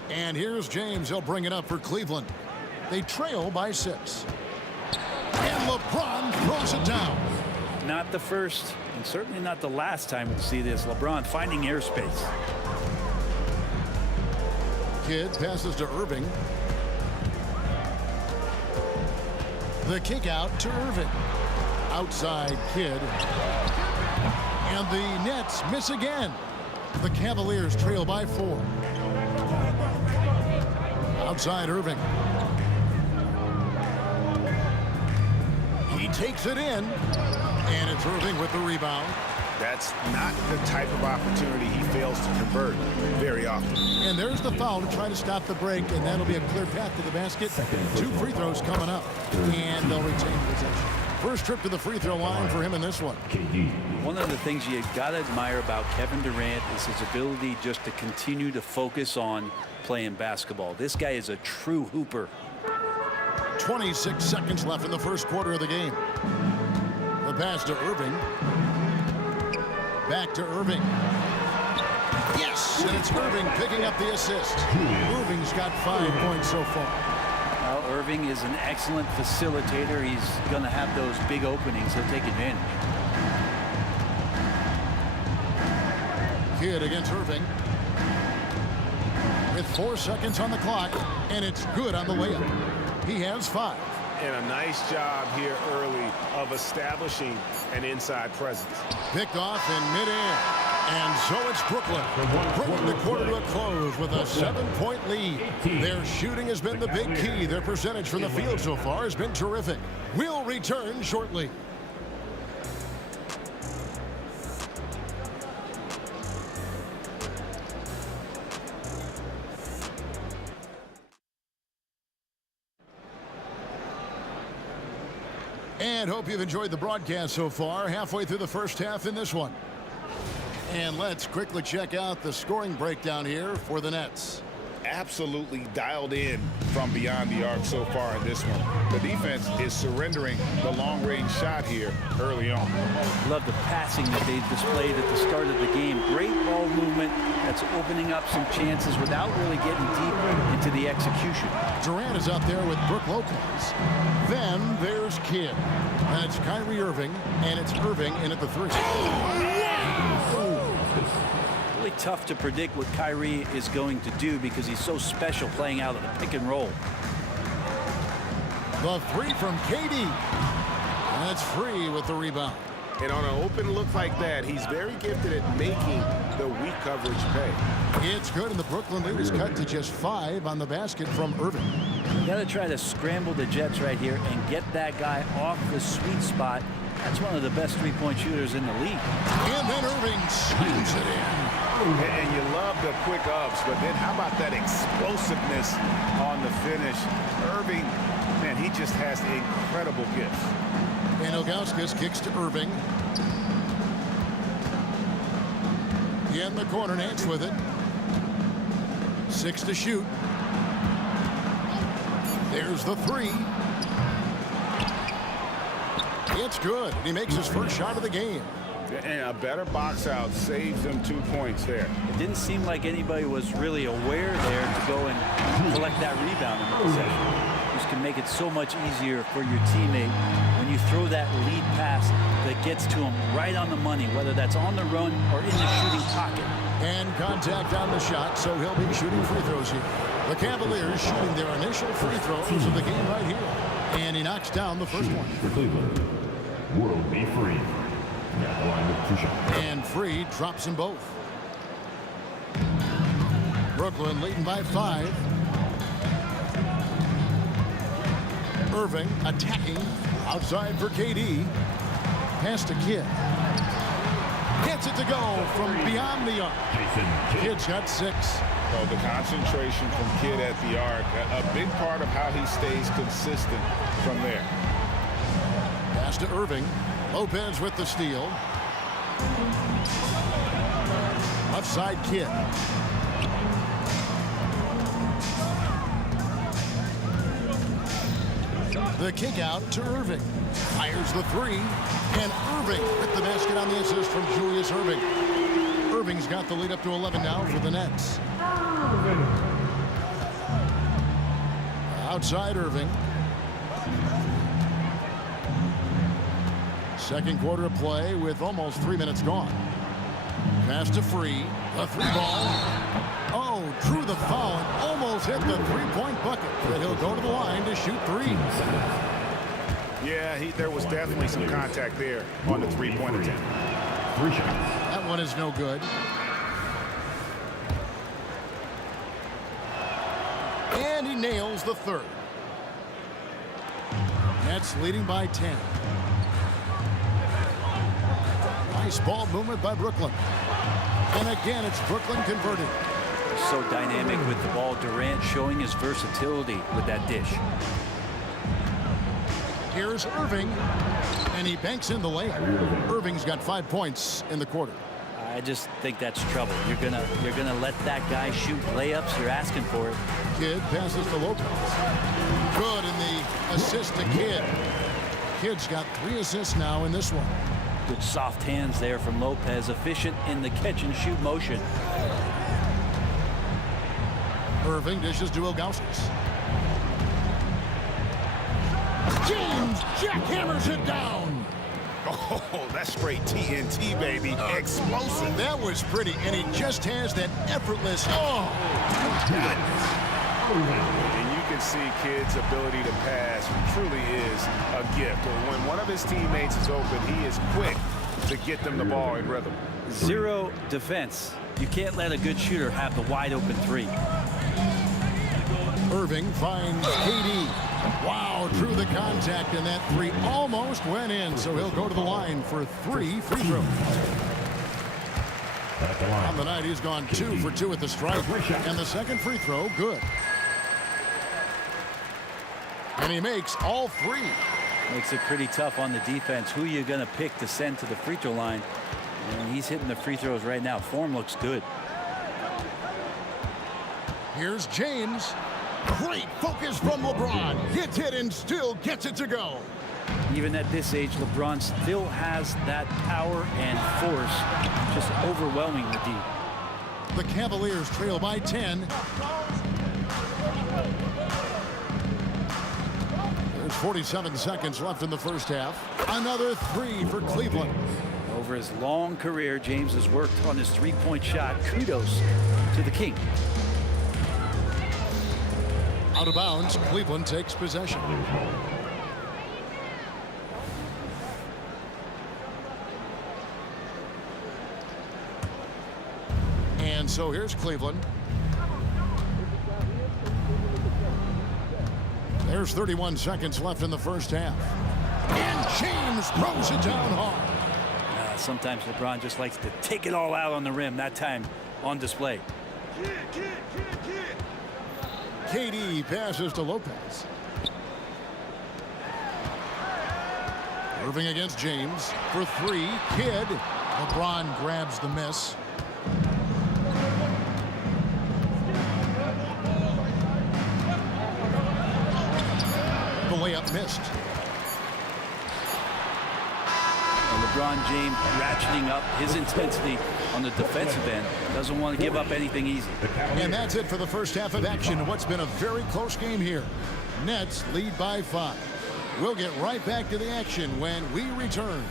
And here's James. He'll bring it up for Cleveland. They trail by 6. And LeBron throws it down. Not the first, and certainly not the last time we'll see this. LeBron finding airspace. Kidd passes to Irving. The kick out to Irving. Outside Kidd. And the Nets miss again. The Cavaliers trail by 4. Outside Irving. He takes it in. And it's Irving with the rebound. That's not the type of opportunity he fails to convert very often. And there's the foul to try to stop the break, and that'll be a clear path to the basket. 2 free throws coming up, and they'll retain possession. First trip to the free throw line for him in this one. One of the things you got to admire about Kevin Durant is his ability just to continue to focus on playing basketball. This guy is a true hooper. 26 seconds left in the first quarter of the game. The pass to Irving. Back to Irving. Yes, and it's Irving picking up the assist. Irving's got 5 points so far. Well, Irving is an excellent facilitator. He's going to have those big openings. He'll take advantage. Kidd against Irving. With 4 seconds on the clock, and it's good on the way up. He has 5. And a nice job here early of establishing an inside presence. Picked off in midair. And so it's Brooklyn, bringing the quarter to a close with a 7-point lead. Their shooting has been the big key. Their percentage from the field so far has been terrific. We'll return shortly. And hope you've enjoyed the broadcast so far. Halfway through the first half in this one. And let's quickly check out the scoring breakdown here for the Nets. Absolutely dialed in from beyond the arc so far in this one. The defense is surrendering the long-range shot here early on. Love the passing that they displayed at the start of the game. Great ball movement that's opening up some chances without really getting deep into the execution. Durant is out there with Brook Lopez. Then there's Kidd. And it's Kyrie Irving, and it's Irving in at the 3. Really tough to predict what Kyrie is going to do because he's so special playing out of the pick and roll. The 3 from KD. And it's Free with the rebound. And on an open look like that, he's very gifted at making the weak coverage pay. It's good, and the Brooklyn lead is cut to just 5 on the basket from Irving. You got to try to scramble the Jets right here and get that guy off the sweet spot. That's one of the best three-point shooters in the league. And then Irving slams it in. And you love the quick ups, but then how about that explosiveness on the finish? Irving, man, he just has incredible gifts. And Ilgauskas kicks to Irving. In the corner, Nance with it. 6 to shoot. There's the 3. It's good. He makes his first shot of the game. And a better box out saves them 2 points there. It didn't seem like anybody was really aware there to go and collect that rebound in the possession. Just can make it so much easier for your teammate when you throw that lead pass that gets to him right on the money, whether that's on the run or in the shooting pocket. And contact on the shot, so he'll be shooting free throws here. The Cavaliers shooting their initial free throws of the game right here. And he knocks down the first one. For Cleveland, World be free. Now line with 2 shots. And Free drops them both. Brooklyn leading by 5. Irving attacking outside for KD. Pass to Kidd. Gets it to go from beyond the arc. Jason Kidd. Kidd's got 6. So the concentration from Kidd at the arc, a big part of how he stays consistent from there. Pass to Irving. Lopez with the steal. Left side, Kidd. The kick out to Irving. Fires the three. And Irving with the basket on the assist from Julius Irving. Irving's got the lead up to 11 now for the Nets. Outside Irving. Second quarter of play with almost 3 minutes gone. Pass to Free. A three ball. Oh, drew the foul and almost hit the three-point bucket. But he'll go to the line to shoot threes. Yeah, there was definitely some contact there on the three-point attempt. That one is no good. And he nails the third. Nets leading by 10. Nice ball movement by Brooklyn. And again, it's Brooklyn converting. So dynamic with the ball. Durant showing his versatility with that dish. Here's Irving. And he banks in the layup. Irving's got 5 points in the quarter. I just think that's trouble. You're gonna let that guy shoot layups. You're asking for it. Kidd passes to Lopez. Good in the assist to Kidd. Kidd's got 3 assists now in this one. Good soft hands there from Lopez. Efficient in the catch and shoot motion. Irving dishes to Ilgauskas. James jackhammers it down. Oh, that's straight TNT, baby. Explosive. That was pretty, and he just has that effortless. Oh, and you can see Kidd's ability to pass truly is a gift. When one of his teammates is open, he is quick to get them the ball in rhythm. Zero defense. You can't let a good shooter have the wide open three. Irving finds KD. Wow, drew the contact, and that three almost went in, so he'll go to the line for 3 free throws. On the night, he's gone 2 for 2 at the stripe, and the second free throw, good. And he makes all 3. Makes it pretty tough on the defense. Who are you going to pick to send to the free throw line? And he's hitting the free throws right now. Form looks good. Here's James. Great focus from LeBron. Hits it and still gets it to go. Even at this age, LeBron still has that power and force, just overwhelming the D. The Cavaliers trail by 10. There's 47 seconds left in the first half. Another 3 for Cleveland. Over his long career, James has worked on his three-point shot. Kudos to the King. Out of bounds, Cleveland takes possession. And so here's Cleveland. There's 31 seconds left in the first half. And James throws it down hard. Sometimes LeBron just likes to take it all out on the rim, that time on display. KD passes to Lopez. Irving against James for 3. Kidd. LeBron grabs the miss. The layup missed. And LeBron James ratcheting up his intensity on the defensive end. Doesn't want to give up anything easy. And that's it for the first half of action. What's been a very close game here. Nets lead by 5. We'll get right back to the action when we return.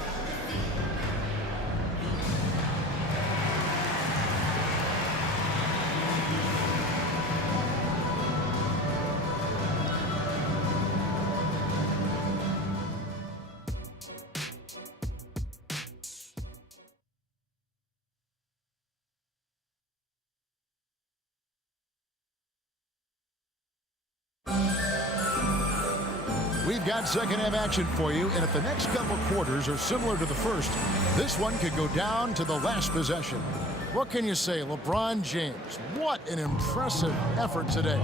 We've got second half action for you, and if the next couple quarters are similar to the first, this one could go down to the last possession. What can you say, LeBron James? What an impressive effort today.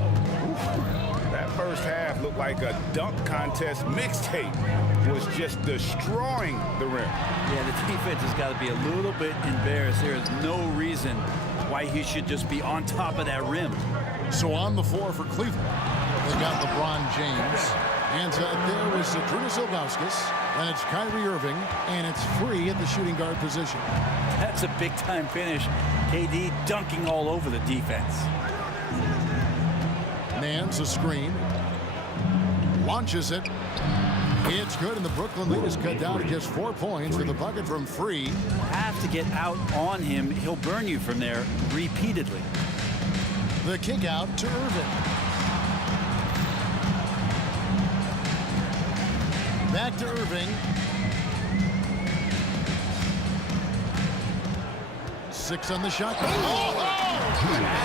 That first half looked like a dunk contest mixtape. Was just destroying the rim. Yeah, the defense has got to be a little bit embarrassed. There is no reason why he should just be on top of that rim. So on the floor for Cleveland, they've got LeBron James. And there was Zydrunas Ilgauskas, and it's Kyrie Irving, and it's free at the shooting guard position. That's a big-time finish. KD dunking all over the defense. Nance a screen. Launches it. It's good, and the Brooklyn lead is cut down to just 4 points with a bucket from Free. Have to get out on him. He'll burn you from there repeatedly. The kick out to Irving. Back to Irving. 6 on the shot. Have it out on that.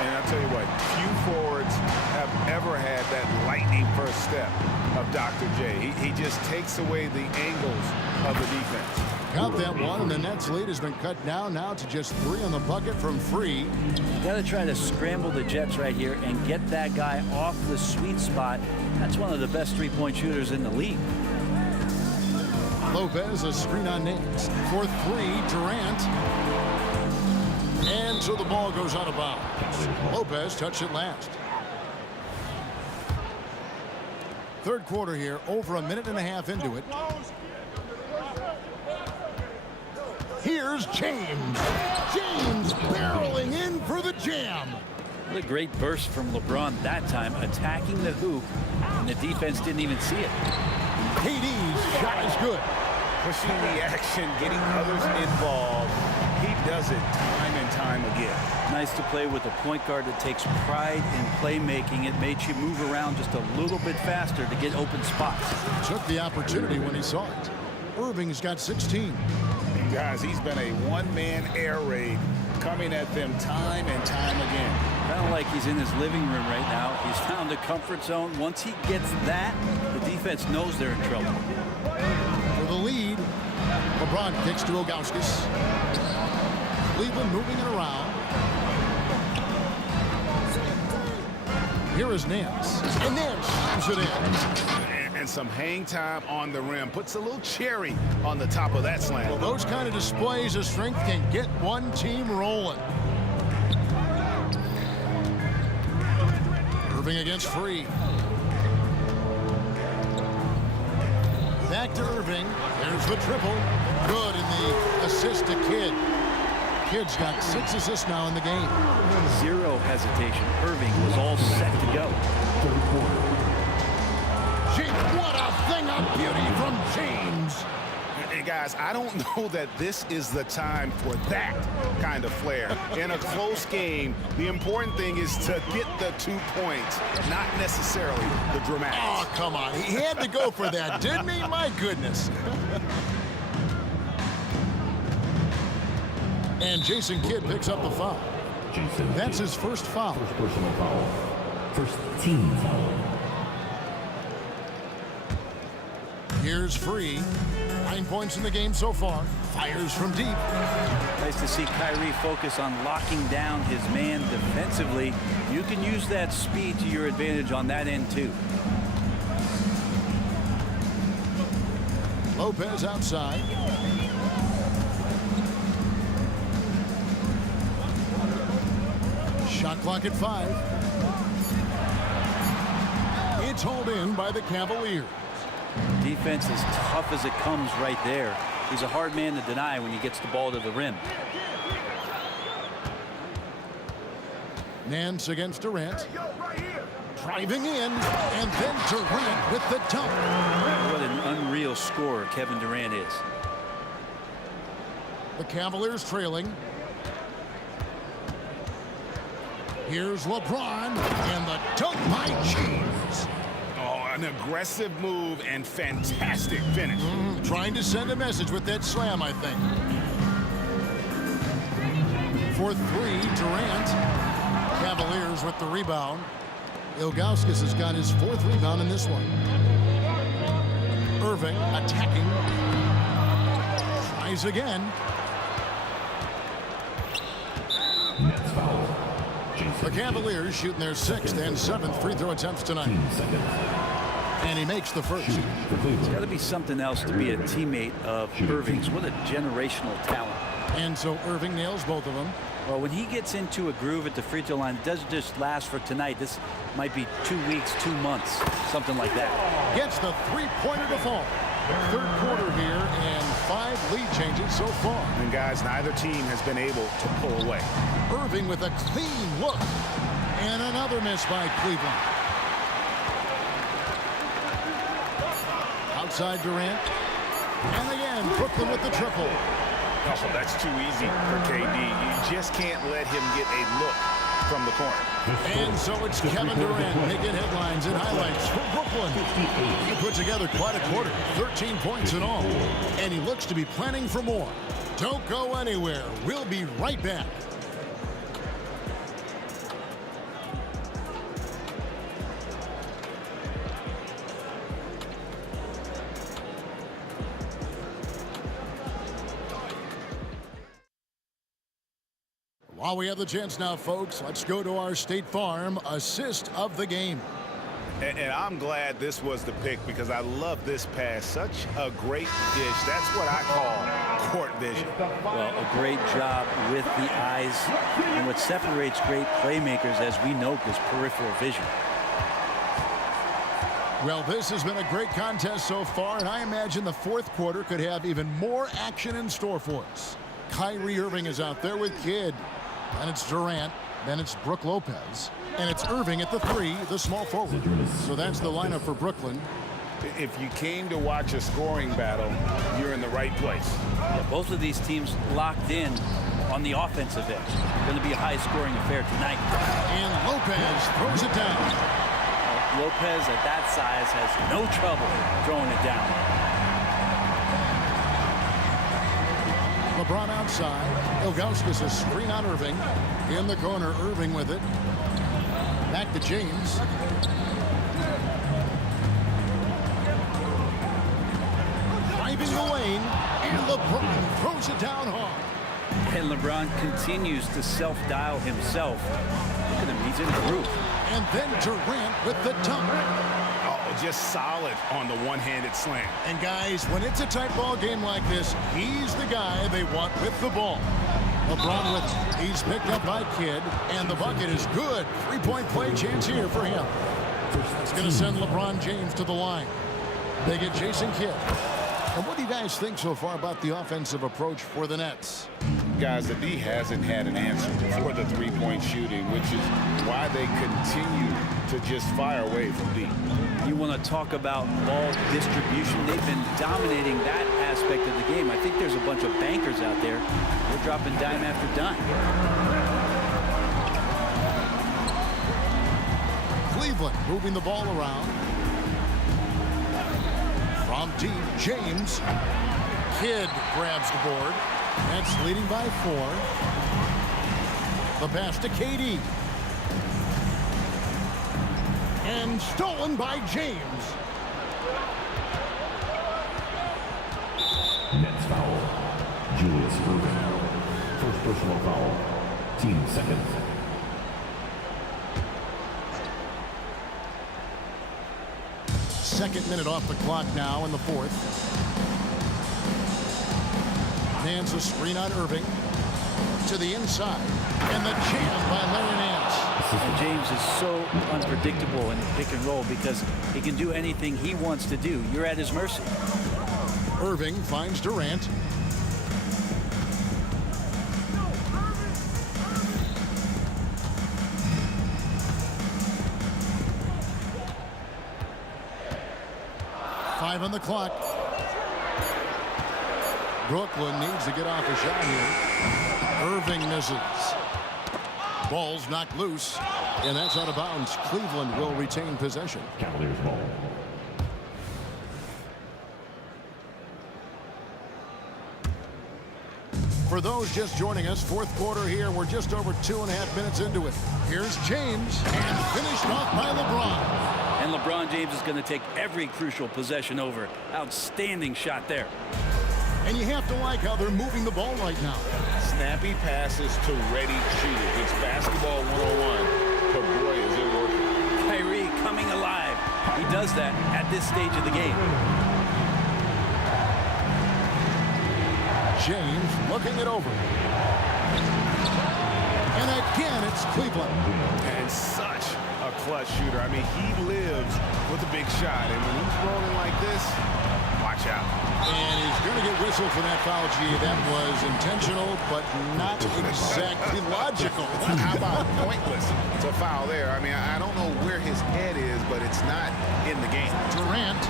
And I'll tell you what, few forwards have ever had that lightning first step of Dr. J. He just takes away the angles of the defense. Got that one, and the Nets lead has been cut down now to just 3 on the bucket from Free. You got to try to scramble the Jets right here and get that guy off the sweet spot. That's one of the best three-point shooters in the league. Lopez a screen on Nance. For 3, Durant. And so the ball goes out of bounds. Lopez touched it last. Third quarter here, over a minute and a half into it. Here's James. James barreling in for the jam. What a great burst from LeBron that time, attacking the hoop, and the defense didn't even see it. KD's shot is good. Pushing the action, getting others involved. He does it time and time again. Nice to play with a point guard that takes pride in playmaking. It made you move around just a little bit faster to get open spots. Took the opportunity when he saw it. Irving's got 16. Guys, he's been a one-man air raid coming at them time and time again. Kind of like he's in his living room right now. He's found a comfort zone. Once he gets that, the defense knows they're in trouble. For the lead, LeBron kicks to Ilgauskas. Cleveland moving it around. Here is Nance. And Nance slams it in. And some hang time on the rim. Puts a little cherry on the top of that slam. Well, those kind of displays of strength can get one team rolling. Irving against Free. Back to Irving. There's the triple. Good, and the assist to Kidd. Kidd's got 6 assists now in the game. Zero hesitation. Irving was all set to go. What a thing of beauty from James. And guys, I don't know that this is the time for that kind of flair. In a close game, the important thing is to get the 2 points, not necessarily the dramatics. Oh, come on. He had to go for that, didn't he? My goodness. And Jason Kidd picks up the foul. That's his first foul. First personal foul. First team foul. Here's Free. 9 points in the game so far. Fires from deep. Nice to see Kyrie focus on locking down his man defensively. You can use that speed to your advantage on that end, too. Lopez outside. Shot clock at 5. It's hauled in by the Cavaliers. Defense is tough as it comes right there. He's a hard man to deny when he gets the ball to the rim. Nance against Durant. Driving in, and then Durant with the dunk. What an unreal scorer Kevin Durant is. The Cavaliers trailing. Here's LeBron, and the dunk by James. Oh, an aggressive move and fantastic finish. Trying to send a message with that slam, I think. For 3, Durant. Cavaliers with the rebound. Ilgauskas has got his 4th rebound in this one. Irving attacking. Tries again. Nets foul. The Cavaliers shooting their 6th and 7th free throw attempts tonight. And he makes the first. It's got to be something else to be a teammate of Irving's. What a generational talent. And so Irving nails both of them. Well, when he gets into a groove at the free throw line, it doesn't just last for tonight. This might be 2 weeks, 2 months, something like that. Gets the three-pointer to fall. 3rd quarter here and 5 lead changes so far. And guys, neither team has been able to pull away. Irving with a clean look. And another miss by Cleveland. Outside Durant. And again, Brooklyn with the triple. Oh, that's too easy for KD. You just can't let him get a look from the corner. And so it's Kevin Durant making headlines and highlights for Brooklyn. He put together quite a quarter, 13 points in all. And he looks to be planning for more. Don't go anywhere. We'll be right back. While we have the chance now, folks, let's go to our State Farm assist of the game. And I'm glad this was the pick because I love this pass. Such a great dish. That's what I call court vision. Well, a great job with the eyes. And what separates great playmakers, as we know, is peripheral vision. Well, this has been a great contest so far, and I imagine the 4th quarter could have even more action in store for us. Kyrie Irving is out there with Kidd. Then it's Durant. Then it's Brook Lopez. And it's Irving at the 3, the small forward. So that's the lineup for Brooklyn. If you came to watch a scoring battle, you're in the right place. Yeah, both of these teams locked in on the offensive edge. Going to be a high-scoring affair tonight. And Lopez throws it down. Lopez at that size has no trouble throwing it down. LeBron outside. Ilgauskas a screen on Irving. In the corner, Irving with it. Back to James. Driving the lane. And LeBron throws it down hard. And LeBron continues to self-dial himself. Look at him, he's in a groove. And then Durant with the dunk. Oh, just solid on the one-handed slam. And guys, when it's a tight ball game like this, he's the guy they want with the ball. LeBron with it. He's picked up by Kidd, and the bucket is good. 3-point play chance here for him. It's going to send LeBron James to the line. They get Jason Kidd. And what do you guys think so far about the offensive approach for the Nets? Guys, the D hasn't had an answer for the three-point shooting, which is why they continue to just fire away from deep. You want to talk about ball distribution. They've been dominating that aspect of the game. I think there's a bunch of bankers out there. They're dropping dime after dime. Cleveland moving the ball around. From deep, James. Kidd grabs the board. That's leading by 4. The pass to KD. And stolen by James. Nets foul. Julius Irving. First personal foul. Team second. Second minute off the clock now in the 4th. Hands a screen on Irving. To the inside. And the jam by Larry Nance. And James is so unpredictable in pick and roll because he can do anything he wants to do. You're at his mercy. Irving finds Durant. Five on the clock. Brooklyn needs to get off a shot here. Irving misses. Ball's knocked loose, and that's out of bounds. Cleveland will retain possession. Cavaliers ball. For for those just joining us, fourth quarter here. We're just over 2.5 minutes into it. Here's James, and finished off by LeBron. And LeBron James is going to take every crucial possession over. Outstanding shot there. And you have to like how they're moving the ball right now. Snappy passes to ready shooters. It's basketball 101. But boy, is it working. Kyrie coming alive. He does that at this stage of the game. James looking it over. And again, it's Cleveland. And such a clutch shooter. I mean, he lives with a big shot. And when he's rolling like this, watch out. And he's going to get whistled for that foul, G. That was intentional, but not exactly logical. How about pointless? It's a foul there. I mean, I don't know where his head is, but it's not in the game. Durant.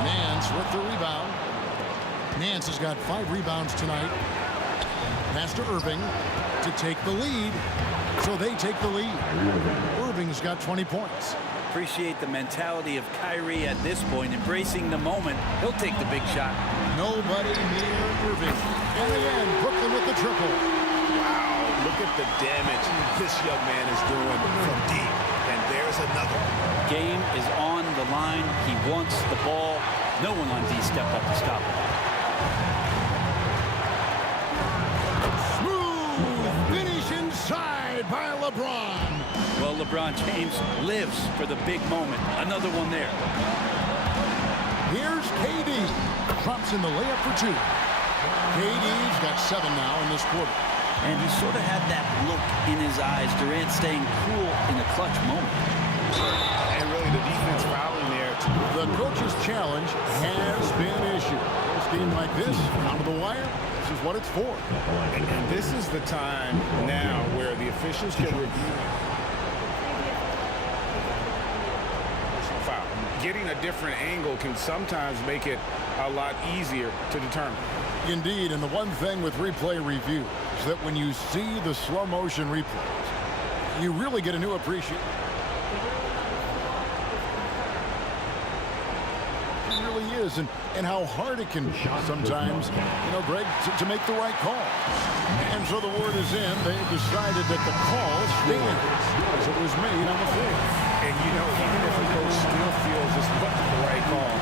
Nance with the rebound. Nance has got 5 rebounds tonight. Pass to Irving to take the lead. So they take the lead. Irving's got 20 points. Appreciate the mentality of Kyrie at this point, embracing the moment. He'll take the big shot. Nobody near Irving. And again, Brooklyn with the triple. Wow, look at the damage this young man is doing from deep. And there's another. Game is on the line. He wants the ball. No one on D stepped up to stop him. Smooth finish inside by LeBron. Well, LeBron James lives for the big moment. Another one there. Here's KD. Drops in the layup for 2. KD's got 7 now in this quarter. And he sort of had that look in his eyes. Durant staying cool in a clutch moment. And really the defense fouling there. The coach's challenge has been issued. A game like this, down to the wire, this is what it's for. And this is the time now where the officials can review. Foul. Getting a different angle can sometimes make it a lot easier to determine. Indeed, and the one thing with replay review is that when you see the slow motion replays, you really get a new appreciation. It really is, and how hard it can be sometimes, you know, Greg, to make the right call. And so the word is in. They've decided that the call stands as it was made on the floor. And, you know, even if the coach still feels this wasn't the right call,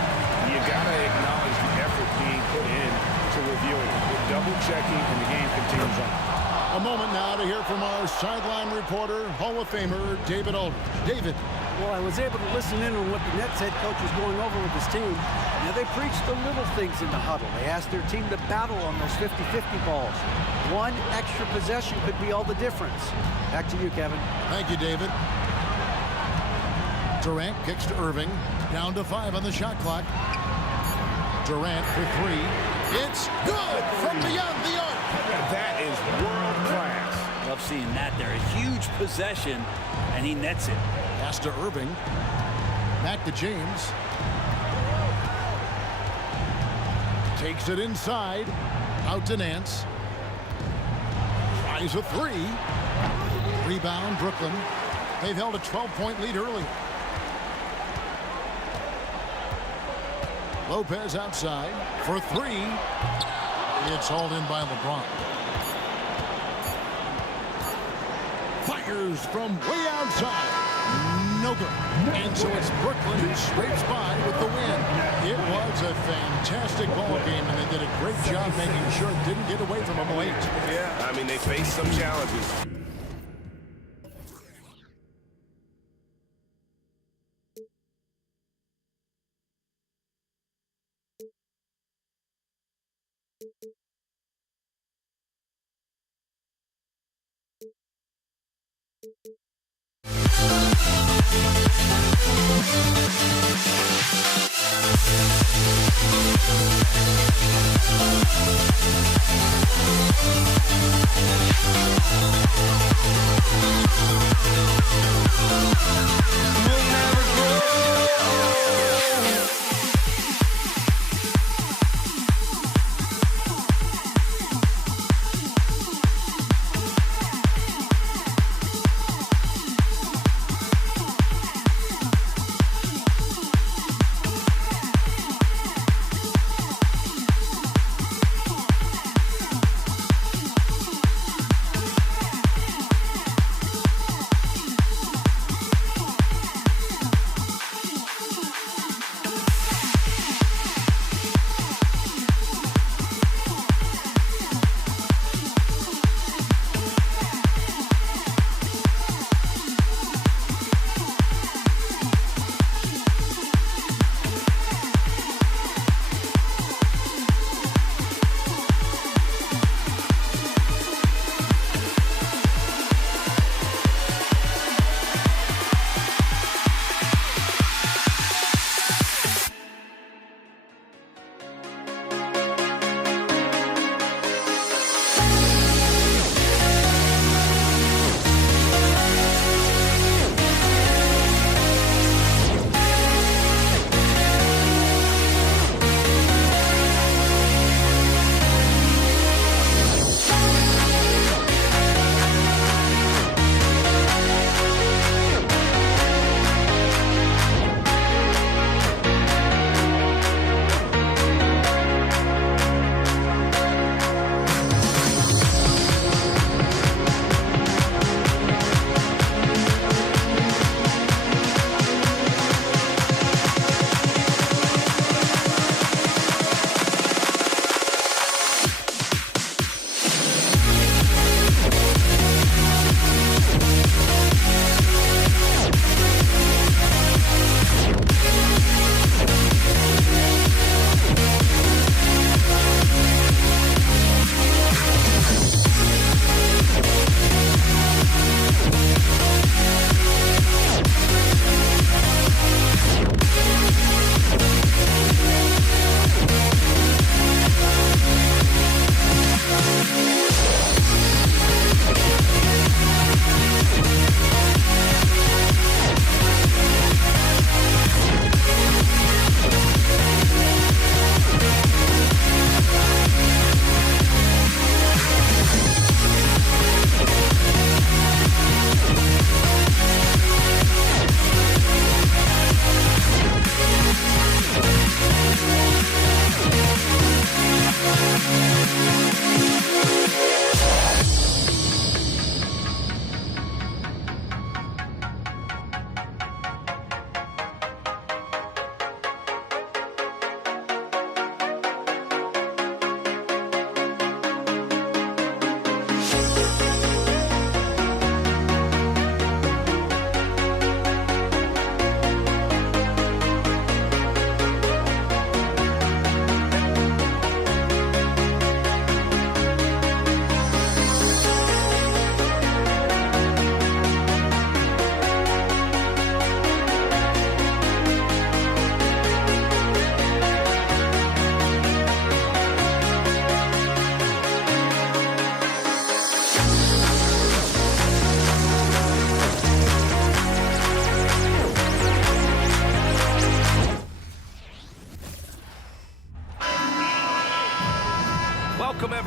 you got to acknowledge the effort being put in to reviewing it. With double checking, and the game continues on. A moment now to hear from our sideline reporter, Hall of Famer David Aldridge. David. Well, I was able to listen in on what the Nets head coach was going over with his team. Now, they preached the little things in the huddle. They asked their team to battle on those 50-50 balls. One extra possession could be all the difference. Back to you, Kevin. Thank you, David. Durant kicks to Irving. Down to 5 on the shot clock. Durant for 3. It's good from beyond the arc. That is world class. Love seeing that there. A huge possession, and he nets it. Pass to Irving. Back to James. Takes it inside. Out to Nance. Tries a 3. Rebound, Brooklyn. They've held a 12-point lead early. Lopez outside for 3. It's hauled in by LeBron. Fires from way outside. No good. And so it's Brooklyn who scrapes by with the win. It was a fantastic ball game, and they did a great job making sure it didn't get away from them late. Yeah, I mean, they faced some challenges.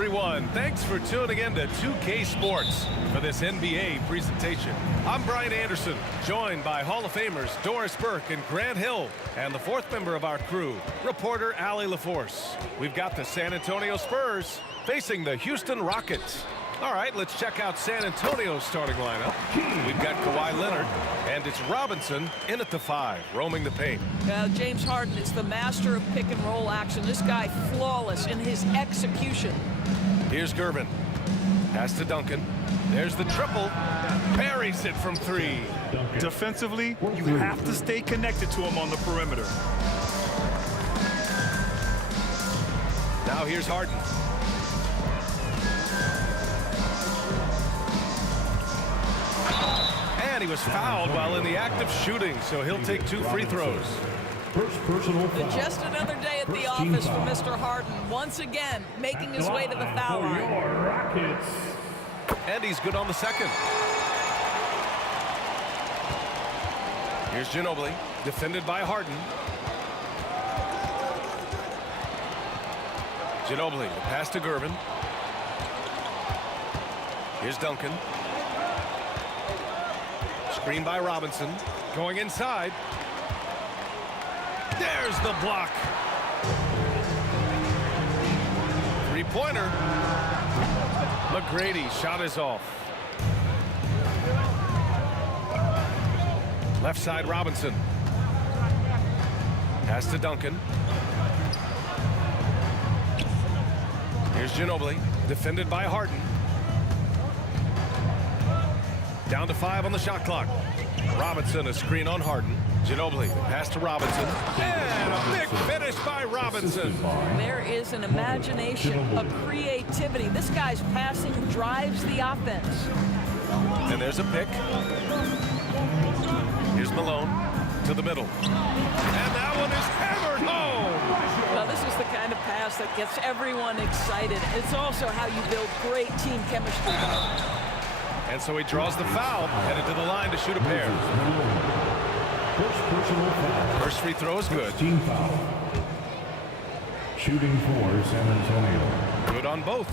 everyone. Thanks for tuning in to 2K Sports for this NBA presentation. I'm Brian Anderson, joined by Hall of Famers Doris Burke and Grant Hill, and the fourth member of our crew, reporter Allie LaForce. We've got the San Antonio Spurs facing the Houston Rockets. All right, let's check out San Antonio's starting lineup. We've got Kawhi Leonard, and it's Robinson in at the 5, roaming the paint. James Harden is the master of pick and roll action. This guy flawless in his execution. Here's Gervin. Pass to Duncan. There's the triple. Buries it from 3. Defensively, you have to stay connected to him on the perimeter. Now here's Harden. And he was fouled while in the act of shooting, so he'll take 2 free throws. Just another day at the office for Mr. Harden, once again making his way to the foul line. And he's good on the second. Here's Ginobili, defended by Harden. Ginobili, the pass to Gervin. Here's Duncan. Screen by Robinson. Going inside. There's the block. Three-pointer. McGrady shot is off. Left side Robinson. Pass to Duncan. Here's Ginobili, defended by Harden. Down to 5 on the shot clock. Robinson, a screen on Harden. Ginobili, pass to Robinson. And a big finish by Robinson. There is an imagination, a creativity. This guy's passing drives the offense. And there's a pick. Here's Malone to the middle. And that one is hammered home. Well, this is the kind of pass that gets everyone excited. It's also how you build great team chemistry. And so he draws the foul, headed to the line to shoot a pair. First free throw is good. Team foul. Shooting for San Antonio. Good on both.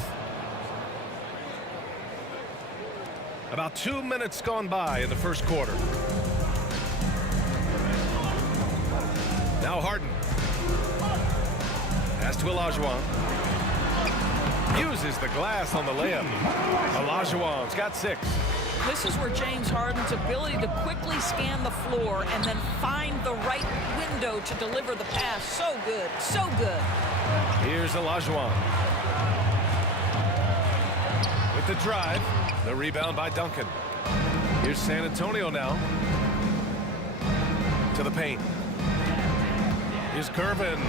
About 2 minutes gone by in the first quarter. Now Harden. Pass to Olajuwon. Uses the glass on the layup. Olajuwon's got 6. This is where James Harden's ability to quickly scan the floor and then find the right window to deliver the pass. So good, so good. Here's Olajuwon. With the drive, the rebound by Duncan. Here's San Antonio now. To the paint. Here's Gervin.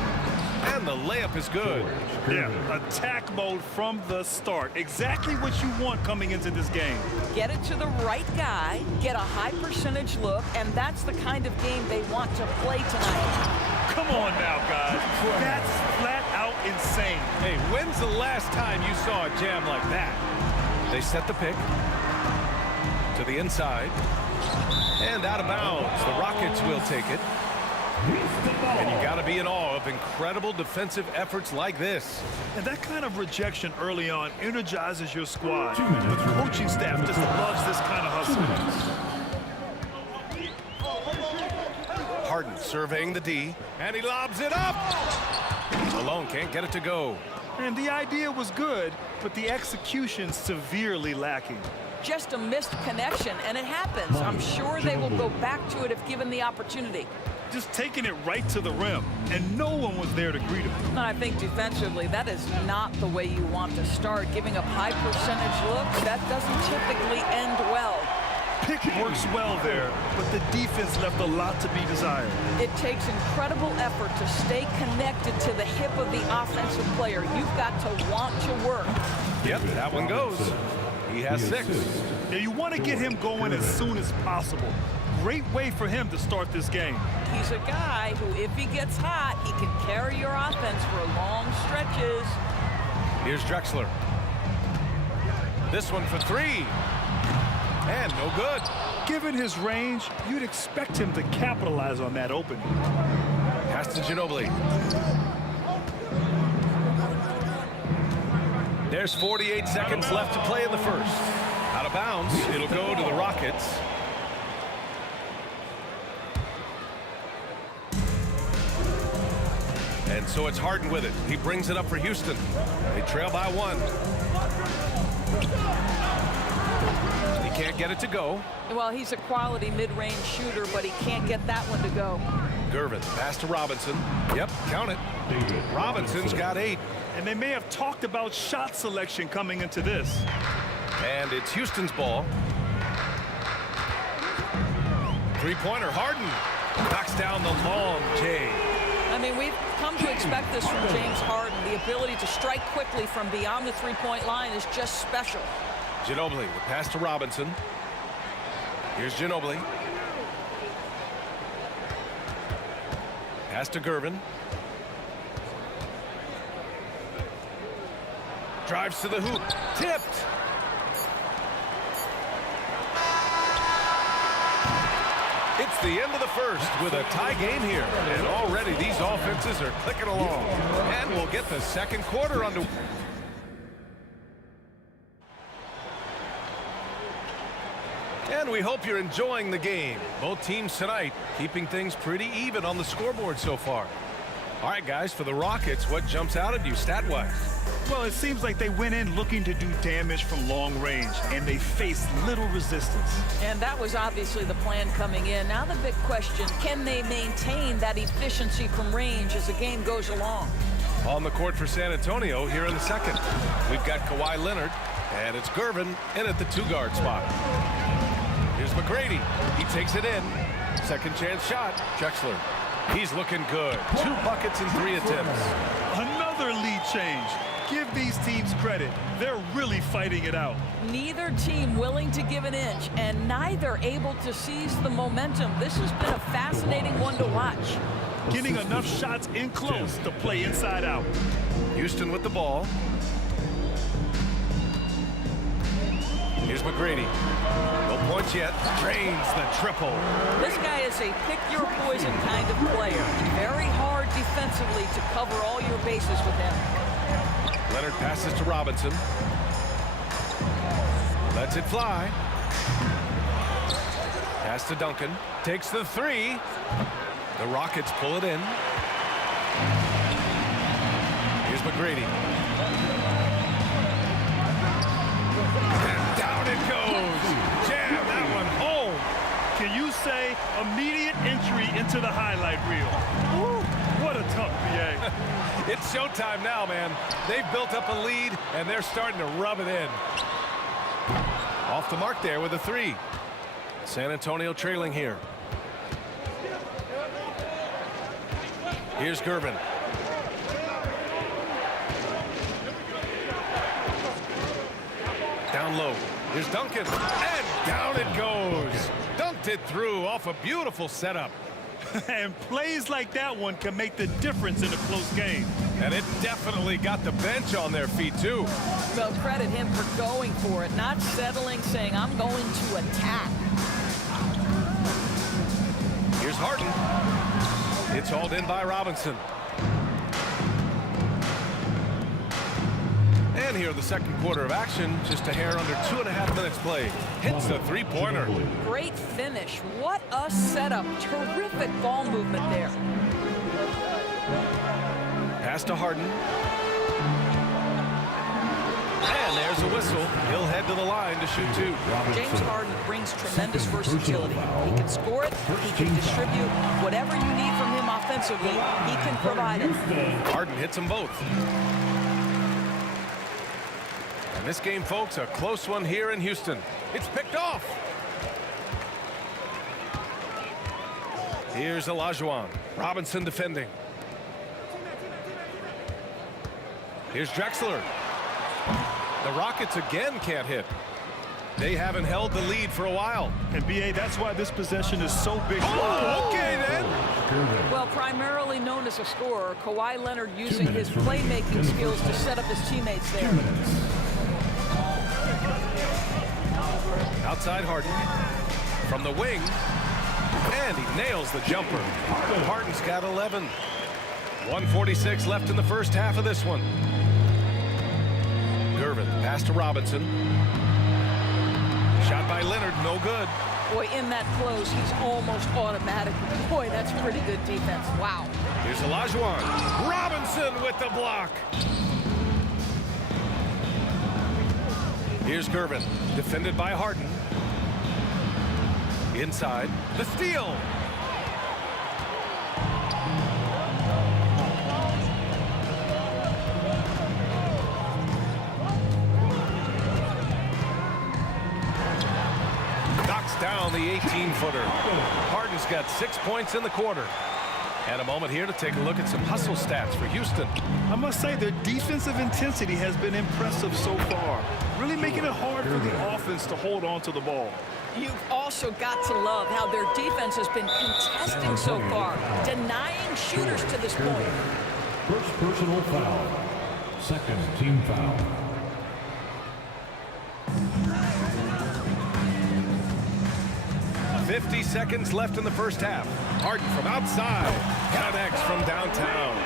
And the layup is good. Yeah, attack mode from the start. Exactly what you want coming into this game. Get it to the right guy, get a high percentage look, and that's the kind of game they want to play tonight. Come on now, guys. That's flat out insane. Hey, when's the last time you saw a jam like that? They set the pick to the inside and out of bounds. The Rockets will take it. And you got to be in awe of incredible defensive efforts like this. And that kind of rejection early on energizes your squad. The coaching staff just loves this kind of hustle. Harden surveying the D, and he lobs it up. Malone can't get it to go. And the idea was good, but the execution severely lacking. Just a missed connection, and it happens. I'm sure they will go back to it if given the opportunity. Just taking it right to the rim, and no one was there to greet him. And I think defensively, that is not the way you want to start. Giving up high percentage looks, that doesn't typically end well. Pick works well there, but the defense left a lot to be desired. It takes incredible effort to stay connected to the hip of the offensive player. You've got to want to work. Yep, that one goes. He has 6. Now you want to get him going as soon as possible. Great way for him to start this game. He's a guy who, if he gets hot, he can carry your offense for long stretches. Here's Drexler. This one for 3. And no good. Given his range, you'd expect him to capitalize on that opening. Pass to Ginobili. There's 48 seconds left to play in the first. Out of bounds, it'll go to the Rockets. And so it's Harden with it. He brings it up for Houston. They trail by 1. He can't get it to go. Well, he's a quality mid-range shooter, but he can't get that one to go. Gervin, pass to Robinson. Yep, count it. Robinson's got 8. And they may have talked about shot selection coming into this. And it's Houston's ball. Three-pointer, Harden knocks down the long J. I mean, we've come to expect this from James Harden. The ability to strike quickly from beyond the three-point line is just special. Ginobili, the pass to Robinson. Here's Ginobili. Pass to Gervin. Drives to the hoop. Tipped. It's the end of the first with a tie game here. And already these offenses are clicking along. And we'll get the second quarter underway. And we hope you're enjoying the game. Both teams tonight keeping things pretty even on the scoreboard so far. All right, guys, for the Rockets, what jumps out at you stat-wise? Well, it seems like they went in looking to do damage from long range, and they faced little resistance. And that was obviously the plan coming in. Now the big question, can they maintain that efficiency from range as the game goes along? On the court for San Antonio here in the second. We've got Kawhi Leonard, and it's Gervin in at the 2-guard spot. Here's McGrady. He takes it in. Second chance shot. Drexler. He's looking good. 2 buckets in 3 attempts. Another lead change. Give these teams credit. They're really fighting it out. Neither team willing to give an inch, and neither able to seize the momentum. This has been a fascinating one to watch. Getting enough shots in close to play inside out. Houston with the ball. Here's McGrady. No points yet. Drains the triple. This guy is a pick-your-poison kind of player. Very hard defensively to cover all your bases with him. Leonard passes to Robinson. Lets it fly. Pass to Duncan. Takes the 3. The Rockets pull it in. Here's McGrady. And down it goes. Jam that one home. Can you say immediate entry into the highlight reel? Woo, what a tough BA. It's showtime now, man. They've built up a lead, and they're starting to rub it in. Off the mark there with a 3. San Antonio trailing here. Here's Gervin. Down low. Here's Duncan. And down it goes. Dunked it through off a beautiful setup. And plays like that one can make the difference in a close game. And it definitely got the bench on their feet, too. Well, credit him for going for it, not settling, saying, I'm going to attack. Here's Harden. It's hauled in by Robinson. And here in the second quarter of action, just a hair under 2.5 minutes played. Hits the 3-pointer. Great finish. What a setup. Terrific ball movement there. Pass to Harden. And there's a whistle. He'll head to the line to shoot 2. James Harden brings tremendous versatility. He can score it. He can distribute. Whatever you need from him offensively, he can provide it. Harden hits them both. And this game, folks, a close one here in Houston. It's picked off. Here's Olajuwon. Robinson defending. Here's Drexler. The Rockets again can't hit. They haven't held the lead for a while. And BA, that's why this possession is so big. Oh, okay then. Well, primarily known as a scorer, Kawhi Leonard using his playmaking skills to set up his teammates there. Outside Harden. From the wing. And he nails the jumper. Harden's got 11. 1:46 left in the first half of this one. Irvin, pass to Robinson. Shot by Leonard, no good. Boy, in that close, he's almost automatic. Boy, that's pretty good defense. Wow. Here's Olajuwon. Robinson with the block. Here's Gervin, defended by Harden. Inside, the steal. Knocks down the 18-footer. Harden's got 6 points in the quarter. And a moment here to take a look at some hustle stats for Houston. I must say their defensive intensity has been impressive so far, really making it hard for the offense to hold on to the ball. You've also got to love how their defense has been contesting so far, denying shooters to this point. First personal foul. Second team foul. $50 seconds left in the first half. Harden from outside. Connects from downtown.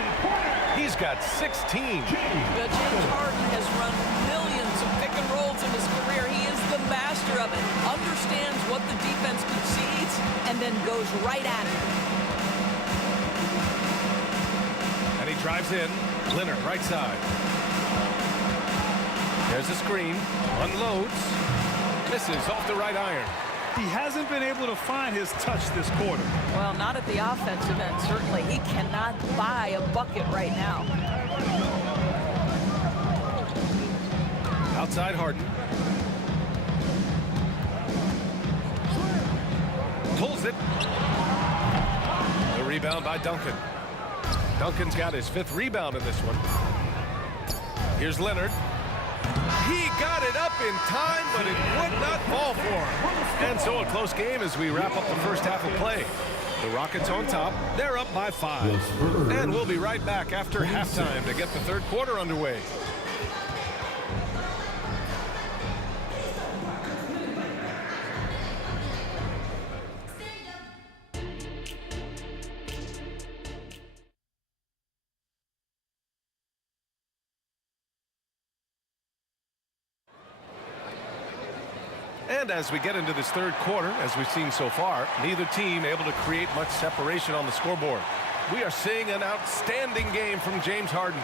He's got 16. James Harden has run millions of pick and rolls in his career. He is the master of it. Understands what the defense concedes and then goes right at it. And he drives in. Leonard, right side. There's a screen. Unloads. Misses off the right iron. He hasn't been able to find his touch this quarter. Well, not at the offensive end, certainly. He cannot buy a bucket right now. Outside Harden. Pulls it. The rebound by Duncan. Duncan's got his 5th rebound in this one. Here's Leonard. He got it up in time, but it would not fall for him. And so a close game as we wrap up the first half of play. The Rockets on top. They're up by 5. And we'll be right back after halftime to get the third quarter underway. And as we get into this third quarter, as we've seen so far, neither team able to create much separation on the scoreboard. We are seeing an outstanding game from James Harden.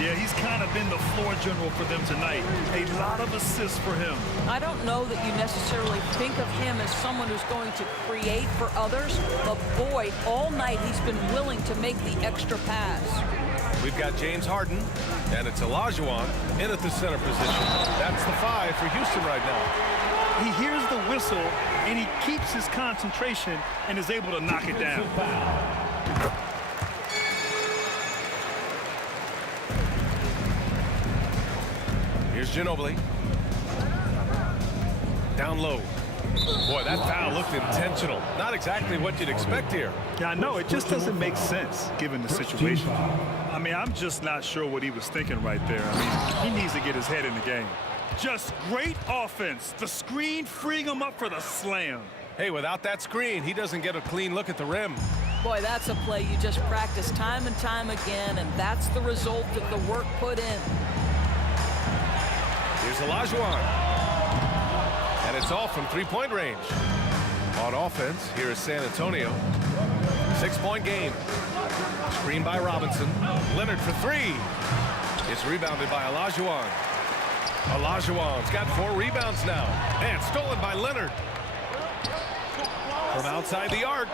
Yeah, he's kind of been the floor general for them tonight. A lot of assists for him. I don't know that you necessarily think of him as someone who's going to create for others, but boy, all night he's been willing to make the extra pass. We've got James Harden, and it's Olajuwon in at the center position. That's the 5 for Houston right now. He hears the whistle, and he keeps his concentration and is able to knock it down. Here's Ginobili. Down low. Boy, that foul looked intentional. Not exactly what you'd expect here. Yeah, I know. It just doesn't make sense given the situation. I mean, I'm just not sure what he was thinking right there. I mean, he needs to get his head in the game. Just great offense. The screen freeing him up for the slam. Hey, without that screen, he doesn't get a clean look at the rim. Boy, that's a play you just practice time and time again, and that's the result of the work put in. Here's Olajuwon. And it's off from three-point range. On offense, here is San Antonio. 6-point game. Screen by Robinson. Leonard for 3. It's rebounded by Olajuwon. Olajuwon's got 4 rebounds now. And stolen by Leonard. From outside the arc.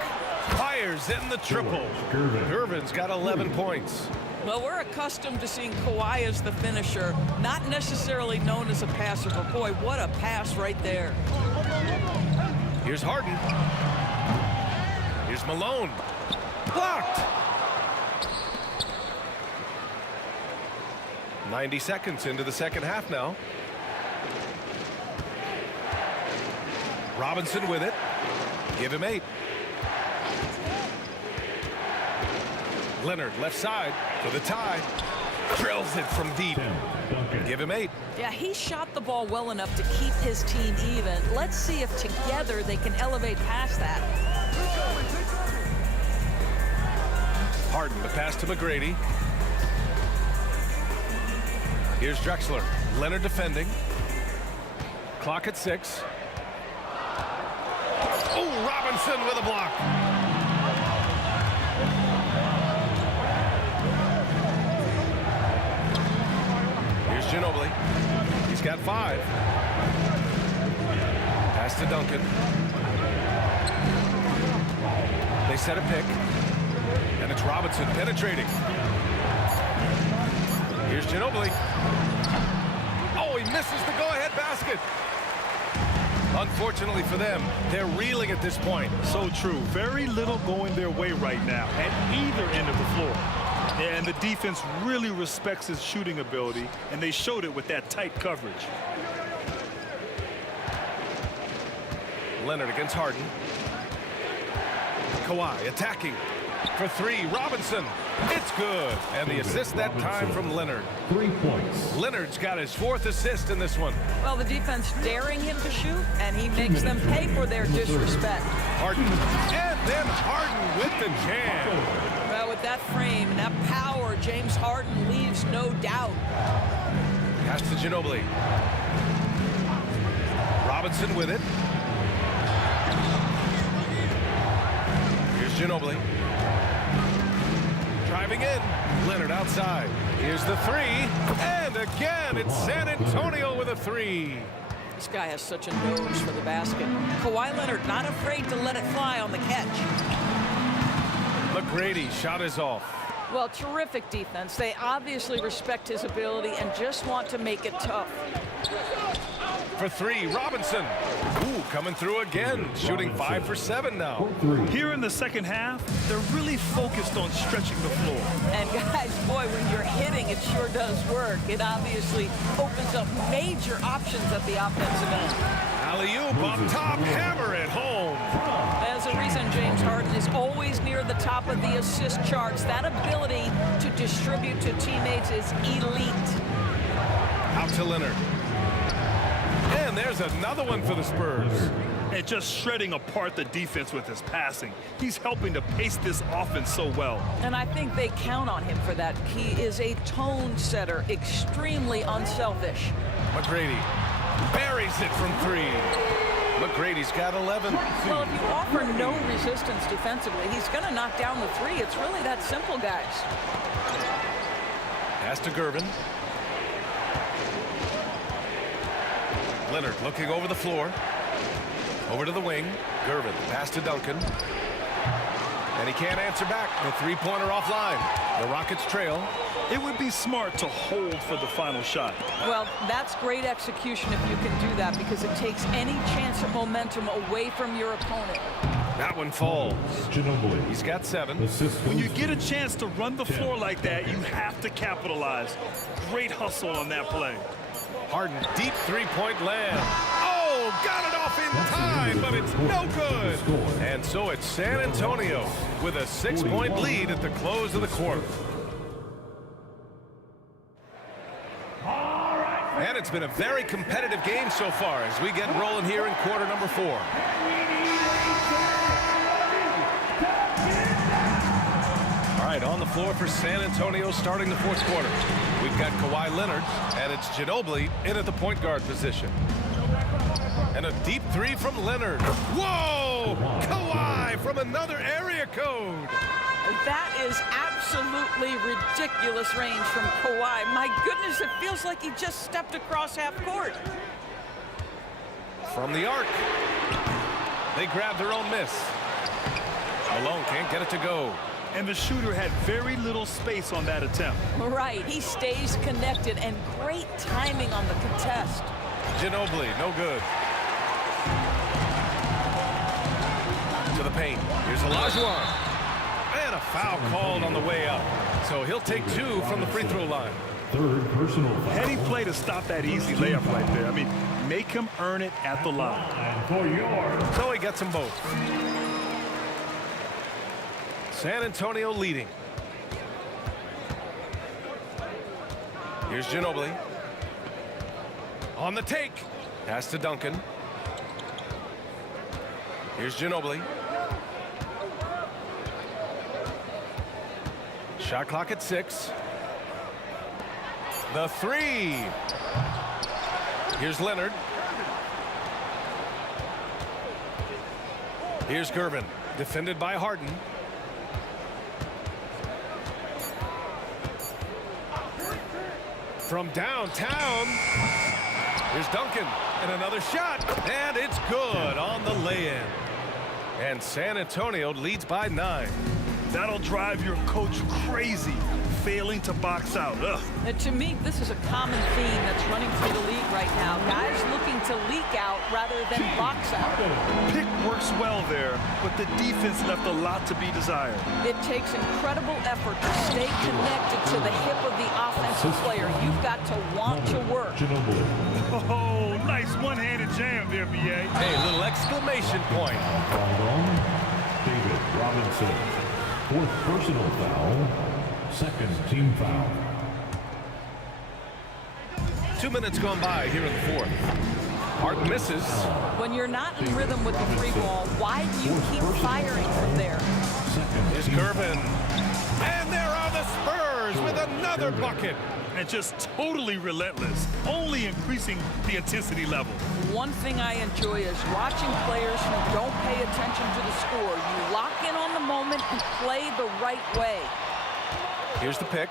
Fires in the triple. Gervin's got 11 points. Well, we're accustomed to seeing Kawhi as the finisher, not necessarily known as a passer, but boy, what a pass right there. Here's Harden. Here's Malone. Blocked. 90 seconds into the second half now. Robinson with it. Give him 8. Leonard left side for the tie. Drills it from deep. Give him 8. Yeah, he shot the ball well enough to keep his team even. Let's see if together they can elevate past that. Harden, the pass to McGrady. Here's Drexler. Leonard defending. Clock at 6. Oh, Robinson with a block. Here's Ginobili. He's got 5. Pass to Duncan. They set a pick. And it's Robinson penetrating. Here's Ginobili. Oh, he misses the go-ahead basket. Unfortunately for them, they're reeling at this point. So true. Very little going their way right now at either end of the floor. And the defense really respects his shooting ability, and they showed it with that tight coverage. Leonard against Harden. Kawhi attacking for 3. Robinson. It's good. And the assist that time from Leonard. 3 points. Leonard's got his 4th assist in this one. Well, the defense daring him to shoot, and he makes them pay for their disrespect. Harden. And then Harden with the jam. Well, with that frame and that power, James Harden leaves no doubt. Pass to Ginobili. Robinson with it. Here's Ginobili. Driving in. Leonard outside. Here's the 3. And again, it's San Antonio with a 3. This guy has such a nose for the basket. Kawhi Leonard not afraid to let it fly on the catch. McGrady shot is off. Well, terrific defense. They obviously respect his ability and just want to make it tough. For 3, Robinson. Ooh, coming through again. Shooting 5 for 7 now. Here in the second half, they're really focused on stretching the floor. And guys, boy, when you're hitting, it sure does work. It obviously opens up major options at the offensive end. Alley-oop up top, hammer it home. There's a reason James Harden is always near the top of the assist charts. That ability to distribute to teammates is elite. Out to Leonard. And there's another one for the Spurs. And just shredding apart the defense with his passing. He's helping to pace this offense so well. And I think they count on him for that. He is a tone setter, extremely unselfish. McGrady buries it from 3. McGrady's got 11. Well, if you offer no resistance defensively, he's going to knock down the 3. It's really that simple, guys. Pass to Gervin. Leonard looking over the floor. Over to the wing. Gervin. Pass to Duncan. And he can't answer back. The 3-pointer offline. The Rockets trail. It would be smart to hold for the final shot. Well, that's great execution if you can do that, because it takes any chance of momentum away from your opponent. That one falls. Ginobili. He's got 7. When you get a chance to run the floor like that, you have to capitalize. Great hustle on that play. Harden, deep 3-point land. Oh, got it off in time, but it's no good. And so it's San Antonio with a 6-point lead at the close of the quarter. And it's been a very competitive game so far as we get rolling here in quarter number 4. All right, on the floor for San Antonio starting the 4th quarter. We've got Kawhi Leonard, and it's Ginobili in at the point guard position. And a deep 3 from Leonard. Whoa! Kawhi from another area code. That is absolutely ridiculous range from Kawhi. My goodness, it feels like he just stepped across half court. From the arc. They grab their own miss. Malone can't get it to go. And the shooter had very little space on that attempt. Right, he stays connected, and great timing on the contest. Ginobili, no good. To the paint. Here's Olajuwon. And a foul called on the way up. So he'll take 2 from the free throw line. 3rd personal foul. Heady play to stop that easy layup right there. I mean, make him earn it at the line. So he gets them both. San Antonio leading. Here's Ginobili. On the take. Pass to Duncan. Here's Ginobili. Shot clock at 6. The 3. Here's Leonard. Here's Gervin, defended by Harden. From downtown, here's Duncan, and another shot, and it's good on the lay-in. And San Antonio leads by 9. That'll drive your coach crazy, failing to box out. Ugh. And to me, this is a common theme that's running through the league right now. Guys looking to leak out rather than box out. Pick works well there, but the defense left a lot to be desired. It takes incredible effort to stay connected to the hip of the offensive player. You've got to want to work. Oh, nice one-handed jam there, B.A. Hey, little exclamation point. David Robinson. 4th personal foul. 2nd team foul. 2 minutes gone by here in the 4th. Harden misses. When you're not in rhythm with the free ball, why do you keep firing from there? Here's Gervin. And there are the Spurs with another bucket. And just totally relentless, only increasing the intensity level. One thing I enjoy is watching players who don't pay attention to the score. You lock in on the moment and play the right way. Here's the pick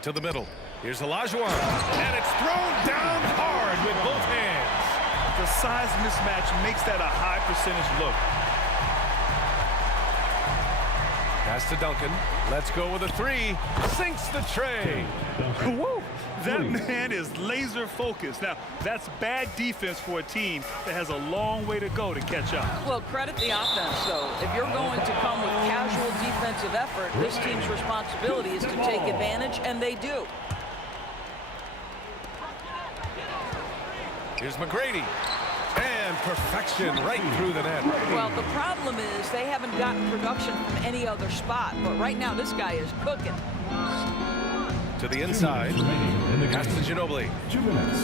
to the middle. Here's Olajuwon, and it's thrown down hard with both hands. The size mismatch makes that a high percentage look. Pass to Duncan. Let's go with a 3. Sinks the tray. Woo! That man is laser focused. Now, that's bad defense for a team that has a long way to go to catch up. Well, credit the offense, though. If you're going to come with casual defensive effort, this team's responsibility is to take advantage, and they do. Here's McGrady. And perfection right through the net. Well, the problem is they haven't gotten production from any other spot, but right now this guy is cooking. To the inside. Pass to Ginobili. 2 minutes.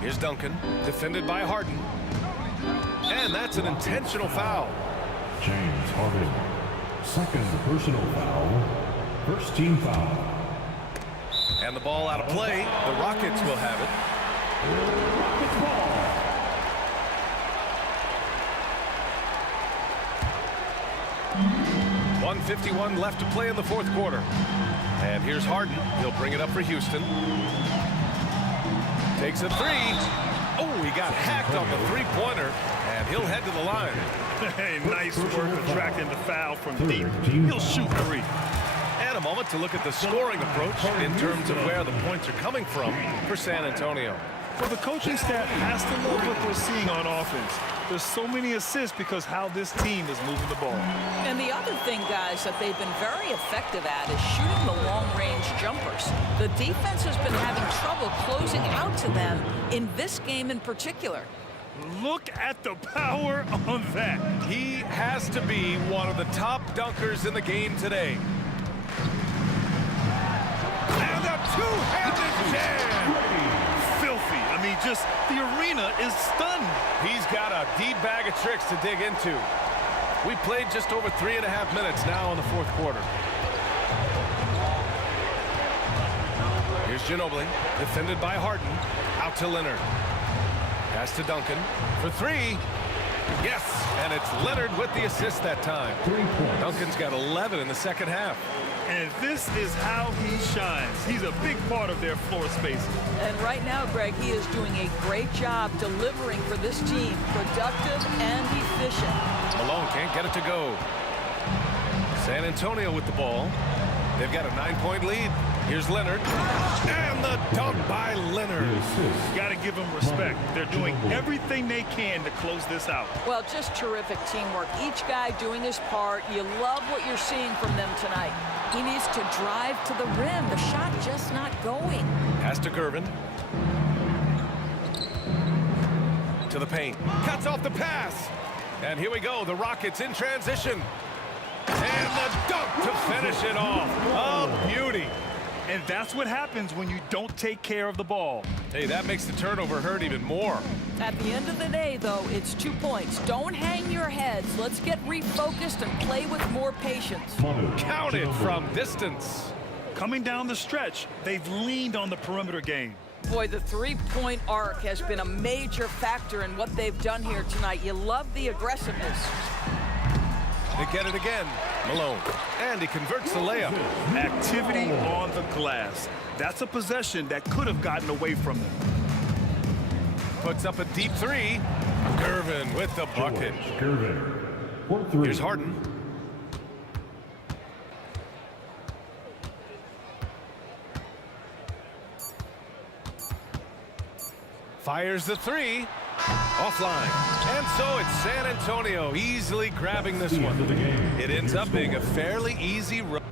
Here's Duncan, defended by Harden. And that's an intentional foul. James Harden. 2nd personal foul. 1st team foul. And the ball out of play. The Rockets will have it. Rockets ball. .151 left to play in the 4th quarter. And here's Harden. He'll bring it up for Houston. Takes a 3. Oh, he got hacked on the 3-pointer. And he'll head to the line. Hey, nice work attracting the foul from deep. He'll shoot 3. And a moment to look at the scoring approach in terms of where the points are coming from for San Antonio. Well, the coaching staff has to love what we're seeing on offense. There's so many assists because how this team is moving the ball. And the other thing, guys, that they've been very effective at is shooting the long-range jumpers. The defense has been having trouble closing out to them in this game in particular. Look at the power on that. He has to be one of the top dunkers in the game today. And a two-handed jam. Filthy. I mean, just the arena is stunned. He's got a deep bag of tricks to dig into. We played just over 3.5 minutes now in the 4th quarter. Here's Ginobili, defended by Harden. Out to Leonard. Pass to Duncan for 3. Yes, and it's Leonard with the assist that time. 3 points. Duncan's got 11 in the 2nd half. And this is how he shines. He's a big part of their floor spacing. And right now, Greg, he is doing a great job delivering for this team, productive and efficient. Malone can't get it to go. San Antonio with the ball. They've got a 9-point lead. Here's Leonard. And the dunk by Leonard. Got to give them respect. They're doing everything they can to close this out. Well, just terrific teamwork. Each guy doing his part. You love what you're seeing from them tonight. He needs to drive to the rim. The shot just not going. Pass to Gervin. To the paint. Cuts off the pass. And here we go. The Rockets in transition. And the dunk to finish it off. A beauty. And that's what happens when you don't take care of the ball. Hey, that makes the turnover hurt even more. At the end of the day, though, it's 2 points. Don't hang your heads. Let's get refocused and play with more patience. Count it from distance. Coming down the stretch, they've leaned on the perimeter game. Boy, the three-point arc has been a major factor in what they've done here tonight. You love the aggressiveness. They get it again. Malone. And he converts the layup. Activity on the glass. That's a possession that could have gotten away from them. Puts up a deep three. Gervin with the bucket. Here's Harden. Fires the three. Offline. And so it's San Antonio easily grabbing this one. It ends up being a fairly easy run.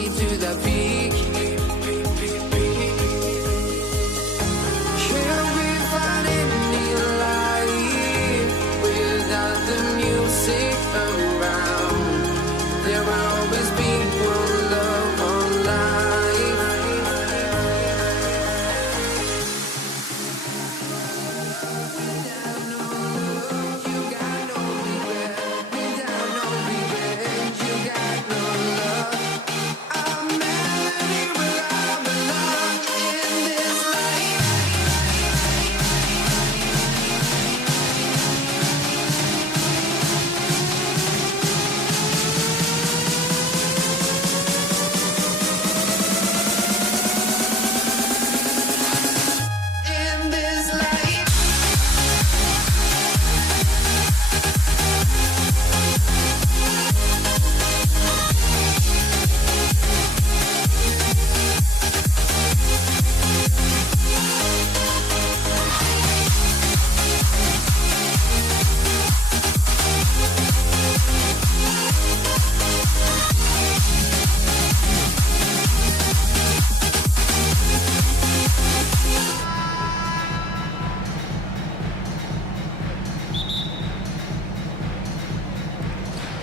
me to the peak. Can we find any light without the music around? There will always be one love on life. Without no love, you got no regret. Without no revenge, you got no love. I'm melody where I belong in this life. In this life.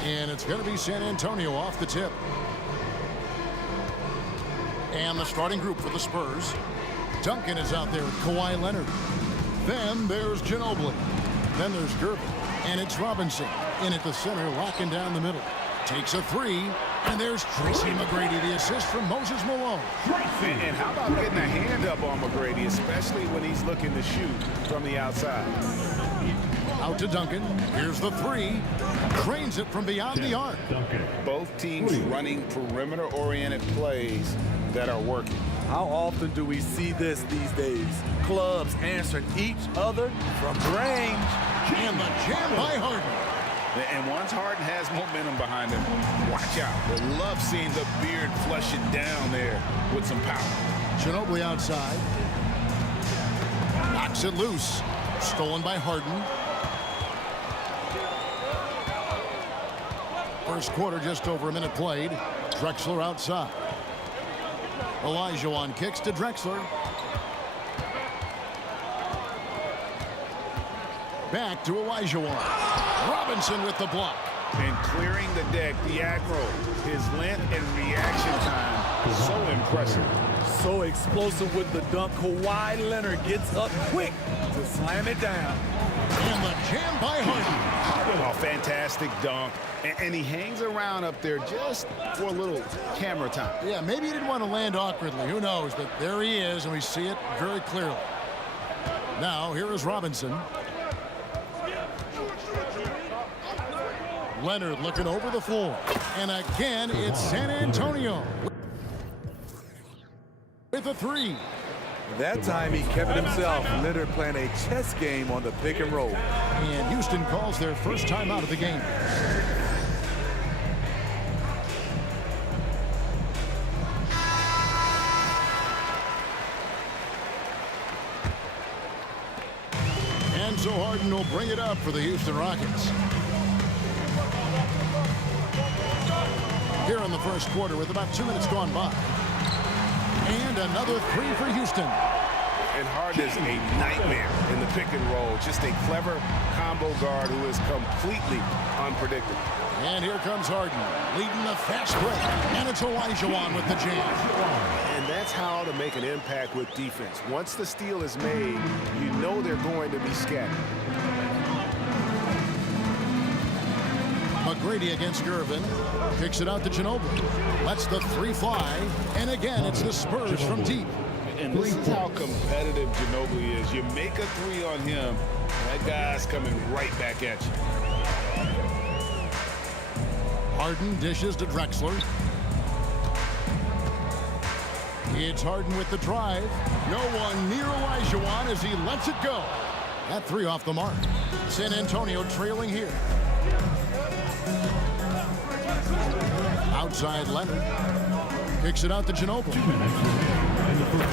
And it's going to be San Antonio off the tip. And the starting group for the Spurs. Duncan is out there with Kawhi Leonard. Then there's Ginobili. Then there's Gervin. And it's Robinson in at the center, locking down the middle. Takes a three. And there's Tracy McGrady, the assist from Moses Malone. And how about getting a hand up on McGrady, especially when he's looking to shoot from the outside? Out to Duncan. Here's the three. Cranes it from beyond the arc. Both teams running perimeter-oriented plays that are working. How often do we see this these days? Clubs answering each other from range. And the jam by Harden. And once Harden has momentum behind him, watch out. They love seeing the beard flush it down there with some power. Ginobili outside. Knocks it loose. Stolen by Harden. First quarter, just over a minute played. Drexler outside. Olajuwon kicks to Drexler. Back to Olajuwon. Robinson with the block. And clearing the deck, Diagro. His length and reaction time, so impressive. So explosive with the dunk. Kawhi Leonard gets up quick to slam it down. And the jam by Harden. Oh, fantastic dunk. And he hangs around up there just for a little camera time. Yeah, maybe he didn't want to land awkwardly. Who knows? But there he is, and we see it very clearly. Now, here is Robinson. Leonard looking over the floor. And again, it's San Antonio with a three. That time he kept it himself. Leonard playing a chess game on the pick and roll. And Houston calls their first time out of the game. And so Harden will bring it up for the Houston Rockets. Here in the first quarter with about 2 minutes gone by. And another three for Houston. And Harden is a nightmare in the pick and roll. Just a clever combo guard who is completely unpredictable. And here comes Harden, leading the fast break. And it's Olajuwon with the jam. And that's how to make an impact with defense. Once the steal is made, you know they're going to be scattered. McGrady against Gervin. Kicks it out to Ginobili. Lets the three fly. And again, it's the Spurs from deep. And this is how competitive Ginobili is. You make a three on him, that guy's coming right back at you. Harden dishes to Drexler. It's Harden with the drive. No one near Olajuwon as he lets it go. That three off the mark. San Antonio trailing here. Outside Leonard. Kicks it out to Ginobili.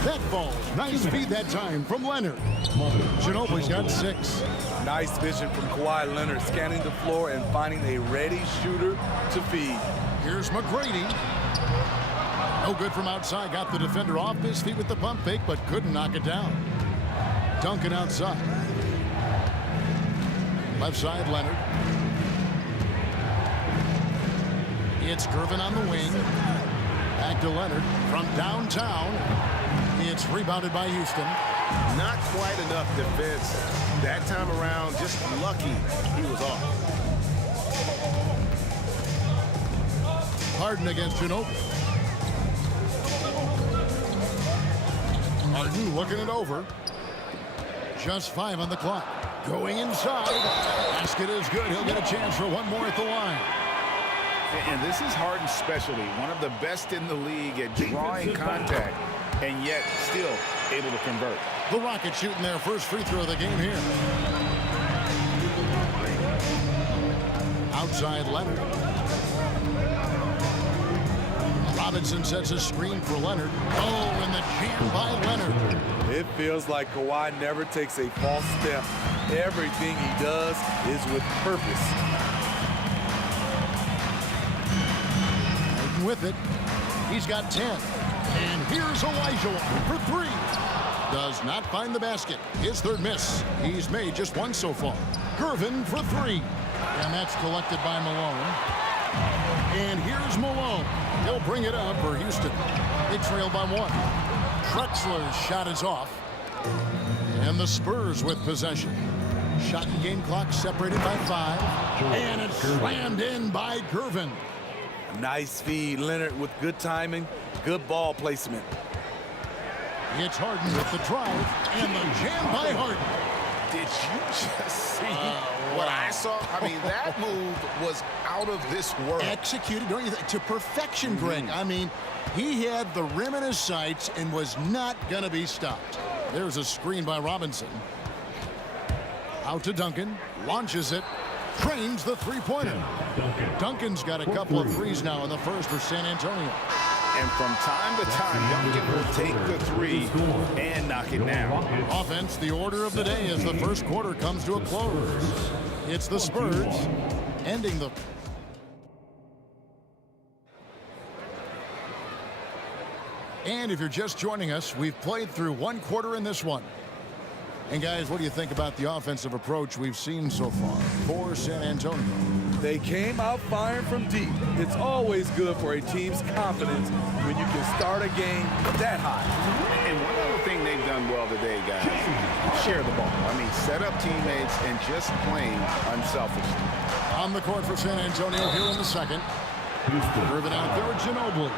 That falls. Nice feed that time from Leonard. Ginobili's got 6. Nice vision from Kawhi Leonard, scanning the floor and finding a ready shooter to feed. Here's McGrady. No good from outside. Got the defender off his feet with the pump fake, but couldn't knock it down. Duncan outside. Left side, Leonard. It's Gervin on the wing. Back to Leonard from downtown. It's rebounded by Houston. Not quite enough defense that time around. Just lucky he was off. Harden against Ginobili. Harden looking it over. Just 5 on the clock. Going inside. Basket is good. He'll get a chance for one more at the line. And this is Harden's specialty. One of the best in the league at drawing contact, and yet still able to convert. The Rockets shooting their first free throw of the game here. Outside Leonard. Robinson sets a screen for Leonard. Oh, and the jam by Leonard. It feels like Kawhi never takes a false step. Everything he does is with purpose. With it, he's got 10. And here's Elijah for 3. Does not find the basket. His third miss. He's made just one so far. Gervin for 3. And that's collected by Malone. And here's Malone. He'll bring it up for Houston. They trail by 1. Drexler's shot is off. And the Spurs with possession. Shot and game clock separated by 5. And it's slammed in by Gervin. Nice feed, Leonard, with good timing, good ball placement. It's Harden with the drive and the jam by Harden. Did you just see what I saw? I mean, that move was out of this world. Executed, don't you think, to perfection, Greg. I mean, he had the rim in his sights and was not going to be stopped. There's a screen by Robinson. Out to Duncan, launches it. Trains the three-pointer. Duncan's got a couple of threes now in the first for San Antonio. And from time to time, Duncan will take the 3 and knock it down. Offense, the order of the day as the first quarter comes to a close. It's the Spurs ending the... And if you're just joining us, we've played through one quarter in this one. And guys, what do you think about the offensive approach we've seen so far for San Antonio? They came out firing from deep. It's always good for a team's confidence when you can start a game that high. And one other thing they've done well today, guys, share the ball. I mean, set up teammates and just playing unselfishly. On the court for San Antonio here in the second. Driven out there with Ginobili.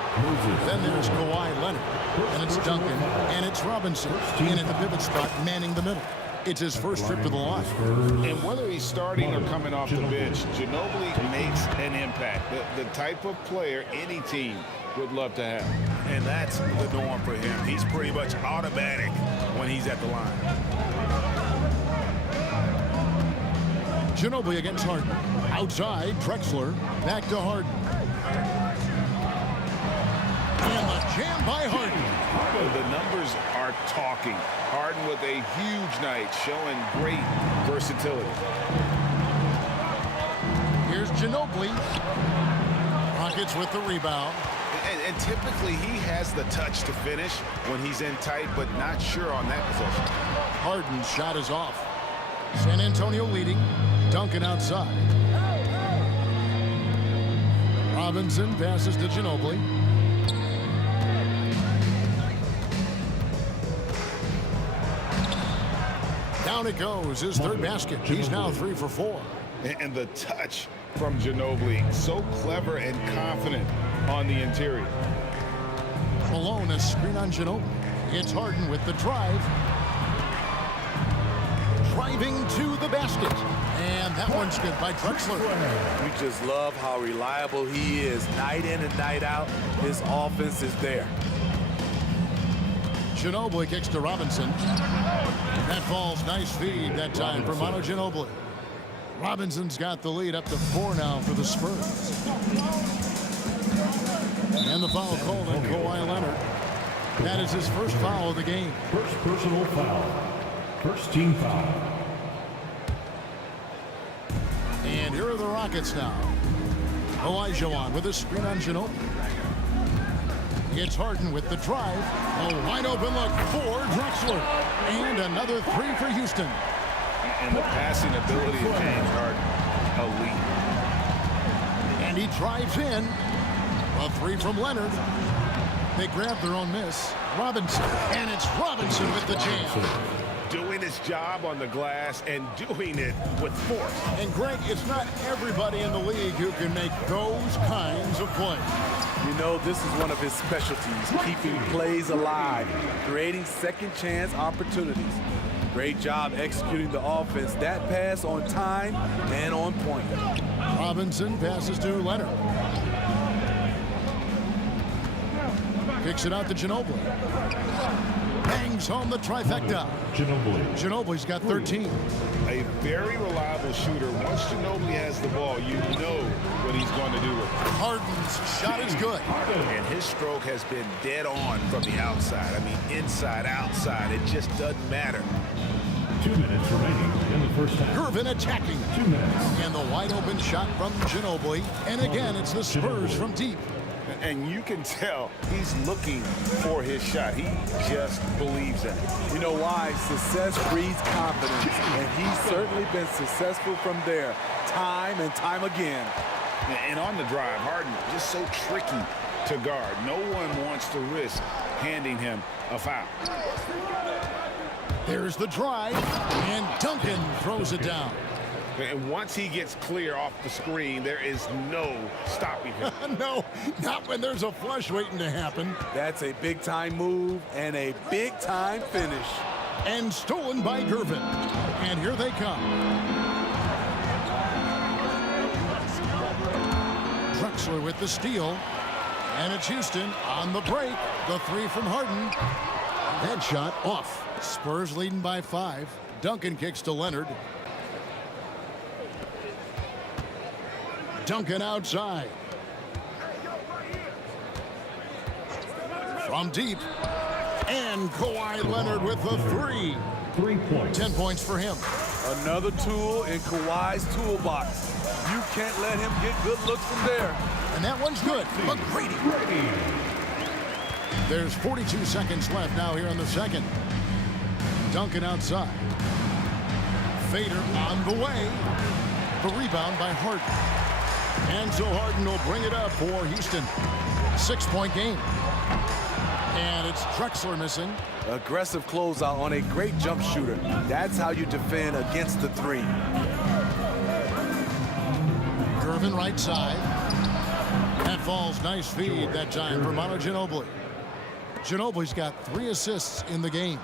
Then there's Kawhi Leonard. And it's Duncan. And it's Robinson. And at the pivot spot, manning the middle. It's his first trip to the line. And whether he's starting or coming off the bench, Ginobili makes an impact. The type of player any team would love to have. And that's the norm for him. He's pretty much automatic when he's at the line. Ginobili against Harden. Outside, Drexler. Back to Harden. And the jam by Harden. The numbers are talking. Harden with a huge night, showing great versatility. Here's Ginobili. Rockets with the rebound. And typically he has the touch to finish when he's in tight, but not sure on that possession. Harden's shot is off. San Antonio leading. Duncan outside. Robinson passes to Ginobili. Down it goes, his third basket. He's now 3 for 4. And the touch from Ginobili, so clever and confident on the interior. Malone, a screen on Ginobili. It's Harden with the drive. Driving to the basket. And that one's good by Drexler. We just love how reliable he is night in and night out. His offense is there. Ginobili kicks to Robinson. That falls, nice feed that time for Manu Ginobili. Robinson's got the lead up to 4 now for the Spurs. And the foul called on Kawhi Leonard. That is his first foul of the game. First personal foul. First team foul. And here are the Rockets now. Olajuwon with a screen on Ginobili. It's Harden with the drive. A wide open look for Drexler. And another three for Houston. And the passing ability of James Harden, elite. And he drives in. A three from Leonard. They grab their own miss. Robinson. And it's Robinson with the jam. Doing his job on the glass and doing it with force. And Greg, it's not everybody in the league who can make those kinds of plays. You know, this is one of his specialties, keeping plays alive, creating second chance opportunities. Great job executing the offense. That pass on time and on point. Robinson passes to Leonard. Kicks it out to Ginobili. Bangs home the trifecta. Ginobili's got 13. A very reliable shooter. Once Ginobili has the ball, you know what he's going to do with it. Harden's shot is good. And his stroke has been dead on from the outside. I mean, inside, outside, it just doesn't matter. 2 minutes remaining in the first half. Gervin attacking. 2 minutes. And the wide open shot from Ginobili. And again, it's the Spurs from deep. And you can tell he's looking for his shot. He just believes in it. You know why? Success breeds confidence, and he's certainly been successful from there, time and time again. And on the drive, Harden just so tricky to guard. No one wants to risk handing him a foul. There's the drive, and Duncan throws it down. And once he gets clear off the screen, there is no stopping him. No, not when there's a flush waiting to happen. That's a big-time move and a big-time finish. And stolen by Gervin. And here they come. Drexler with the steal. And it's Houston on the break. The three from Harden. That shot off. Spurs leading by 5. Duncan kicks to Leonard. Duncan outside. From deep. And Kawhi Leonard with the 3. 3 points. 10 points for him. Another tool in Kawhi's toolbox. You can't let him get good looks from there. And that one's good. McGrady. There's 42 seconds left now here in the second. Duncan outside. Fader on the way. The rebound by Harden. And so Harden will bring it up for Houston. 6-point game. And it's Drexler missing. Aggressive closeout on a great jump shooter. That's how you defend against the 3. Gervin right side. That falls. Nice feed that time for Manu Ginobili. Ginobili's got 3 assists in the game.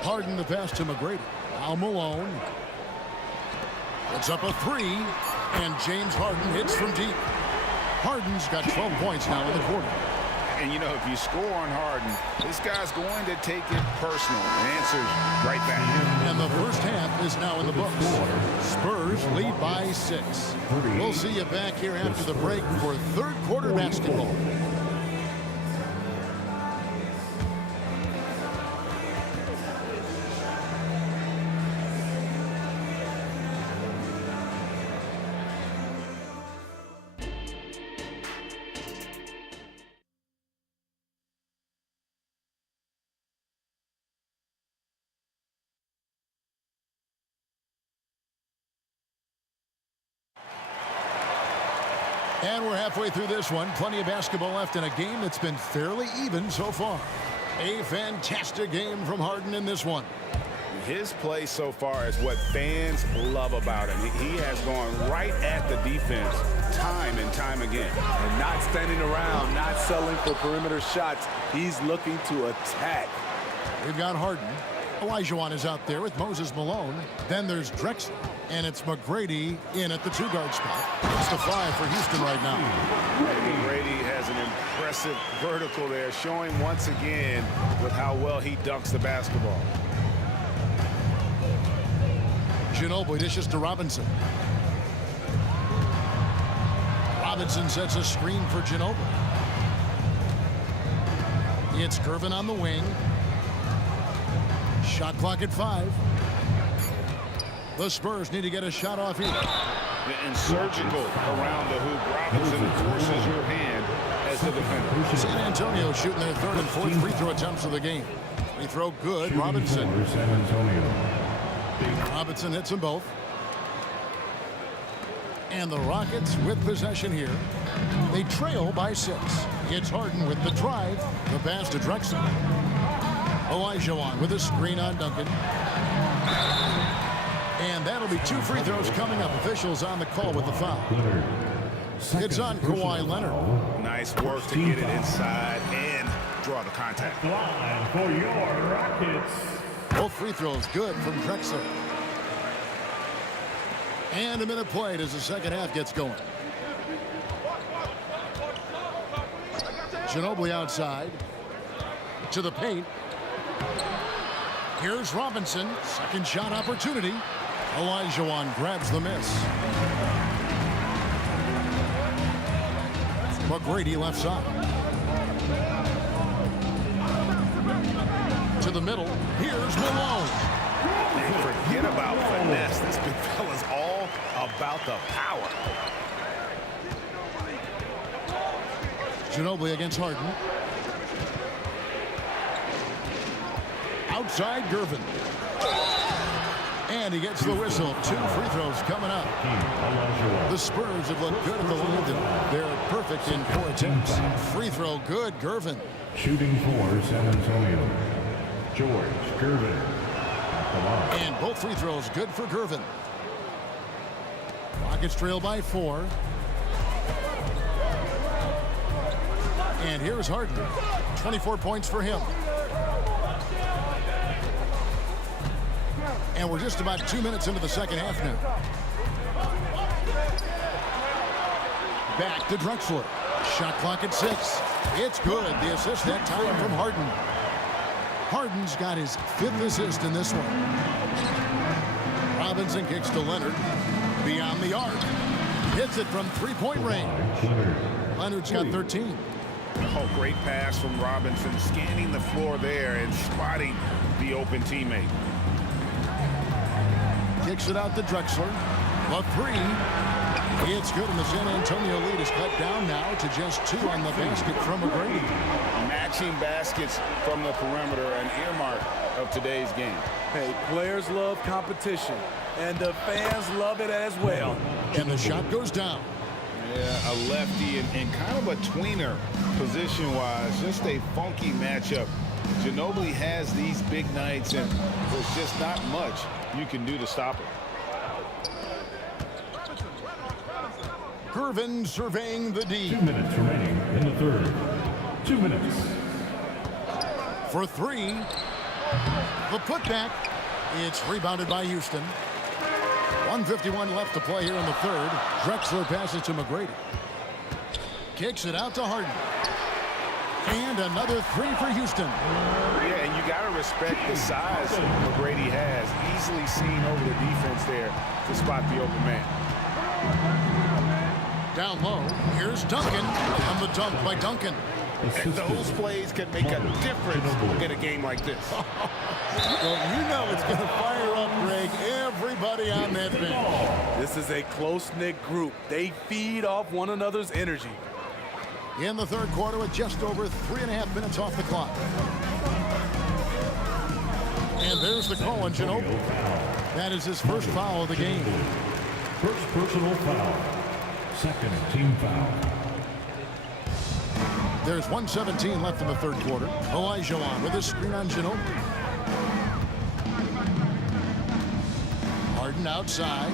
Harden the pass to McGrady. Al Malone. It's up a 3, and James Harden hits from deep. Harden's got 12 points now in the quarter. And, you know, if you score on Harden, this guy's going to take it personal. And answers right back. And the first half is now in the books. Spurs lead by 6. We'll see you back here after the break for third quarter basketball. And we're halfway through this one. Plenty of basketball left in a game that's been fairly even so far. A fantastic game from Harden in this one. His play so far is what fans love about him. He has gone right at the defense time and time again. And not standing around, not settling for perimeter shots. He's looking to attack. We've got Harden. Olajuwon is out there with Moses Malone. Then there's Drexler. And it's McGrady in at the 2-guard spot. It's the 5 for Houston right now. McGrady has an impressive vertical there, showing once again with how well he dunks the basketball. Ginobili dishes to Robinson. Robinson sets a screen for Ginobili. It's Gervin on the wing. Shot clock at 5. The Spurs need to get a shot off here. and surgical around the hoop. Robinson forces your hand as the defender. San Antonio shooting their third and fourth free throw attempts of the game. Free throw good. Robinson. Robinson hits them both. And the Rockets with possession here. They trail by 6. It's Harden with the drive. The pass to Drexler. Olajuwon with a screen on Duncan. And that'll be 2 free throws coming up. Officials on the call with the foul. It's on Kawhi Leonard. Nice work to get it inside and draw the contact. For your Rockets. Both free throws good from Drexler. And a minute played as the second half gets going. Ginobili outside. To the paint. Here's Robinson. Second shot opportunity. Olajuwon grabs the miss. McGrady left side. To the middle. Here's Malone. Forget about finesse. This big fella's all about the power. Ginobili against Harden. Outside Gervin. And he gets the whistle. 2 free throws coming up. The Spurs have looked good at the line. They're perfect in 4 attempts. Free throw good. Gervin. Shooting for San Antonio. George Gervin. And both free throws good for Gervin. Rockets trail by 4. And here's Harden. 24 points for him. And we're just about 2 minutes into the second half now. Back to Drexler. Shot clock at 6. It's good. The assist that time from Harden. Harden's got his 5th assist in this one. Robinson kicks to Leonard. Beyond the arc. Hits it from 3-point range. Leonard's got 13. Oh, great pass from Robinson, scanning the floor there and spotting the open teammate. Kicks it out to Drexler. The 3. It's good, and the San Antonio lead is cut down now to just 2 on the basket from McGrady. Matching baskets from the perimeter, an earmark of today's game. Hey, players love competition, and the fans love it as well. And the shot goes down. Yeah, a lefty and kind of a tweener position-wise. Just a funky matchup. Ginobili has these big nights, and there's just not much you can do to stop him. Gervin surveying the D. 2 minutes remaining in the third. 2 minutes. For 3. The putback. It's rebounded by Houston. 1:51 left to play here in the third. Drexler passes to McGrady. Kicks it out to Harden. And another 3 for Houston. Yeah, and you got to respect the size McGrady has. Easily seen over the defense there to spot the open man. Down low, here's Duncan. On the dunk by Duncan. And those plays can make a difference in a game like this. Well, you know it's going to fire up, Greg. Everybody on that bench. This is a close-knit group. They feed off one another's energy. In the third quarter with just over 3.5 minutes off the clock. And there's the call on Ginobili. That is his first foul of the game. First personal foul. Second team foul. There's 1:17 left in the third quarter. Olajuwon with a screen on Ginobili. Harden outside.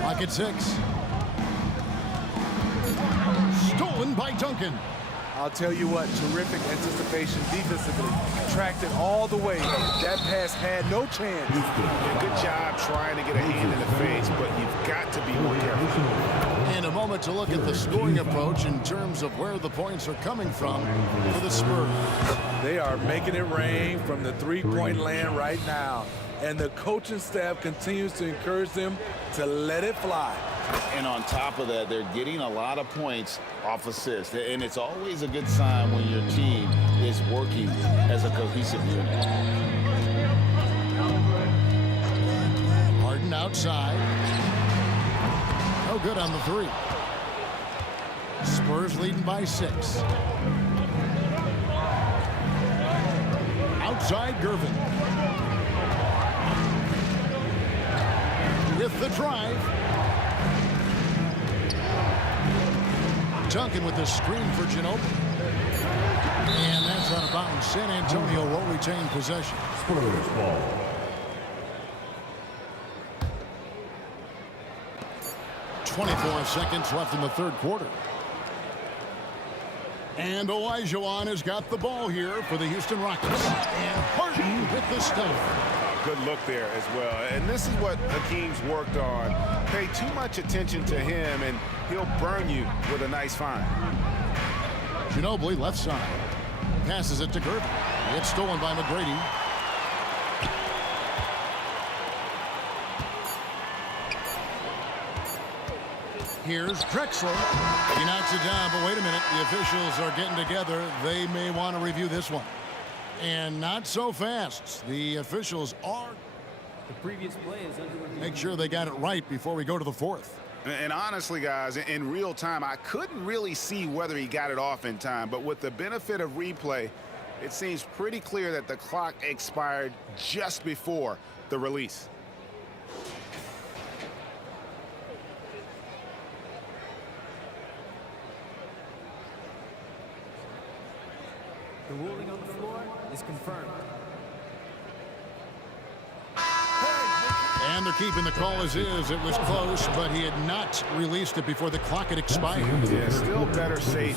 Clock at 6. Stolen by Duncan. I'll tell you what, terrific anticipation defensively. Tracked it all the way. That pass had no chance. Good job trying to get a hand in the face, but you've got to be more careful. In a moment to look at the scoring approach in terms of where the points are coming from for the Spurs. They are making it rain from the three-point land right now. And the coaching staff continues to encourage them to let it fly. And on top of that, they're getting a lot of points off assists. And it's always a good sign when your team is working as a cohesive unit. Harden outside. No good on the three. Spurs leading by 6. Outside Gervin. With the drive. Duncan with the screen for Ginobili. And that's out of bounds. San Antonio will retain possession. Spurs ball. 24 seconds left in the third quarter. And Olajuwon has got the ball here for the Houston Rockets. And Harden with the stop. Good look there as well. And this is what Hakeem's worked on. Pay too much attention to him, and he'll burn you with a nice find. Ginobili left side. Passes it to Gervin. It's stolen by McGrady. Here's Drexler. He knocks it down, but wait a minute. The officials are getting together. They may want to review this one. And not so fast. The officials are. The previous play is under review. Make sure they got it right before we go to the fourth. And honestly, guys, in real time, I couldn't really see whether he got it off in time. But with the benefit of replay, it seems pretty clear that the clock expired just before the release. The ruling on the floor is confirmed. And they're keeping the call as is. It was close, but he had not released it before the clock had expired. Yeah, still better safe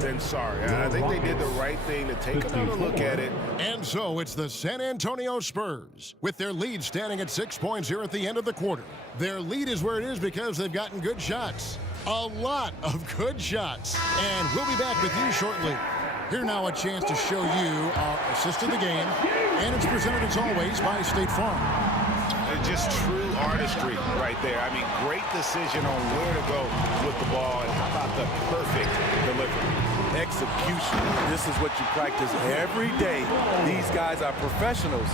than sorry. I think they did the right thing to take another look at it. And so it's the San Antonio Spurs with their lead standing at 6 points here at the end of the quarter. Their lead is where it is because they've gotten good shots. A lot of good shots. And we'll be back with you shortly. Here now a chance to show you our assist of the game. And it's presented as always by State Farm. Just true artistry right there. I mean, great decision on where to go with the ball, and how about the perfect delivery? Execution. This is what you practice every day. These guys are professionals.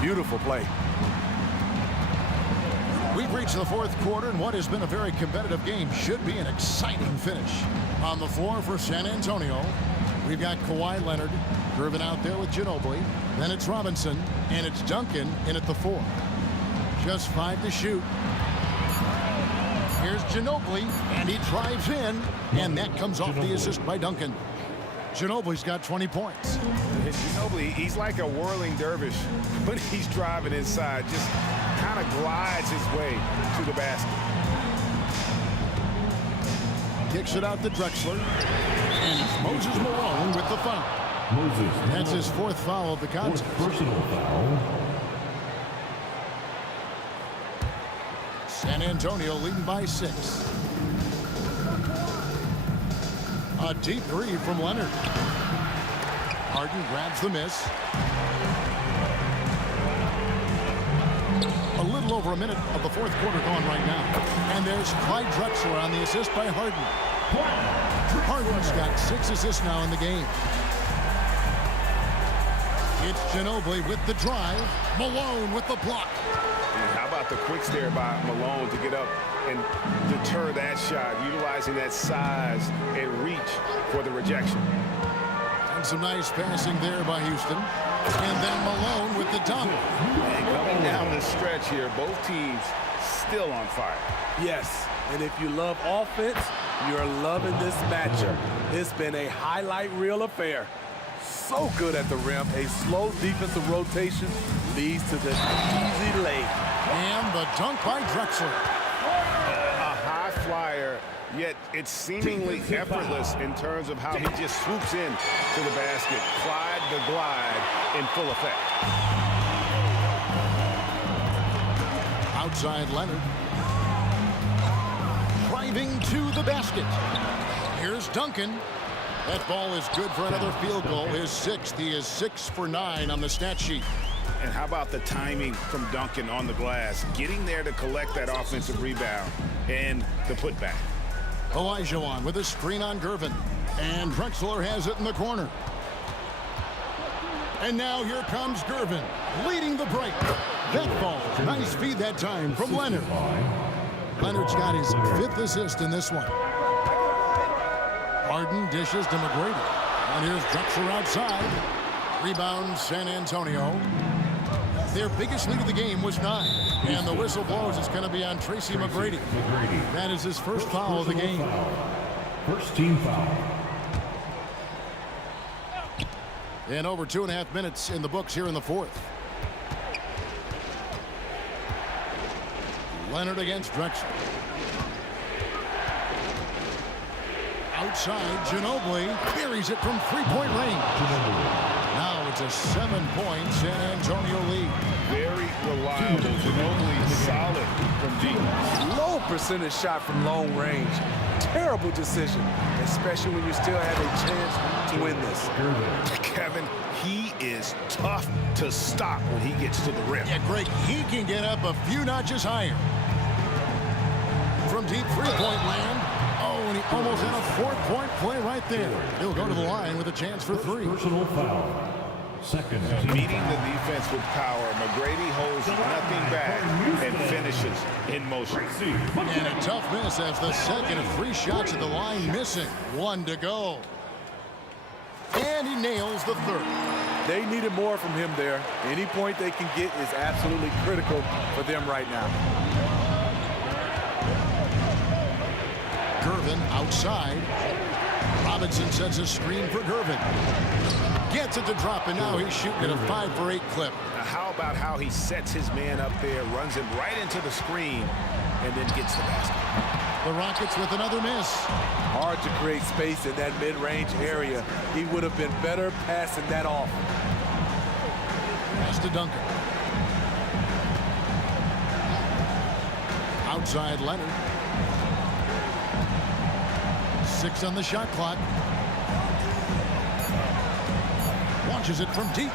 Beautiful play. We've reached the fourth quarter, and what has been a very competitive game should be an exciting finish. On the floor for San Antonio, we've got Kawhi Leonard driven out there with Ginobili. Then it's Robinson, and it's Duncan in at the 4. Just 5 to shoot. Here's Ginobili, and he drives in, and that comes off the assist by Duncan. Ginobili's got 20 points. Ginobili, he's like a whirling dervish when he's driving inside. Just kind of glides his way to the basket. Kicks it out to Drexler. And it's Moses Malone with the foul. That's his 4th foul of the contest. Personal foul. San Antonio leading by 6. A deep three from Leonard. Harden grabs the miss. A little over a minute of the fourth quarter gone right now. And there's Clyde Drexler on the assist by Harden. Harden's got 6 assists now in the game. It's Ginobili with the drive. Malone with the block. How about the quick stare by Malone to get up and deter that shot, utilizing that size and reach for the rejection. And some nice passing there by Houston. And then Malone with the dunk. And coming down the stretch here, both teams still on fire. Yes, and if you love offense, you're loving this matchup. It's been a highlight reel affair. So good at the rim. A slow defensive rotation leads to the easy lay. And the dunk by Drexler. A high flyer, yet it's seemingly effortless in terms of how he just swoops in to the basket. Clyde the glide in full effect. Outside Leonard. Driving to the basket. Here's Duncan. That ball is good for another field goal. His 6th. He is 6 for 9 on the stat sheet. And how about the timing from Duncan on the glass, getting there to collect that offensive rebound and the putback. Olajuwon with a screen on Gervin. And Drexler has it in the corner. And now here comes Gervin, leading the break. That ball, nice feed that time from Leonard. Leonard's got his 5th assist in this one. Harden dishes to McGrady. And here's Drexler outside. Rebound San Antonio. Their biggest lead of the game was 9. And the whistle blows. It's going to be on Tracy McGrady. That is his first foul of the game. First team foul. And over 2.5 minutes in the books here in the 4th. Leonard against Drexler. Outside, Ginobili carries it from three-point range. Now it's a 7-point San Antonio lead. Very reliable. Ginobili solid from deep. Low percentage shot from long range. Terrible decision, especially when you still have a chance to win this. Kevin, he is tough to stop when he gets to the rim. Yeah, Greg, he can get up a few notches higher. From deep three-point land. Oh, and he almost had a 4-point play right there. He'll go to the line with a chance for 3. Personal foul. Second team Meeting foul. the defense with power, McGrady holds nothing back and finishes in motion. And a tough miss as the second of 3 shots at the line missing. 1 to go. And he nails the 3rd. They needed more from him there. Any point they can get is absolutely critical for them right now. Gervin outside. Robinson sets a screen for Gervin. Gets it to drop, and now he's shooting at a 5-for-8 clip. Now, how about how he sets his man up there, runs him right into the screen, and then gets the basket. The Rockets with another miss. Hard to create space in that mid-range area. He would have been better passing that off. Pass to Duncan. Outside Leonard. 6 on the shot clock. Launches it from deep.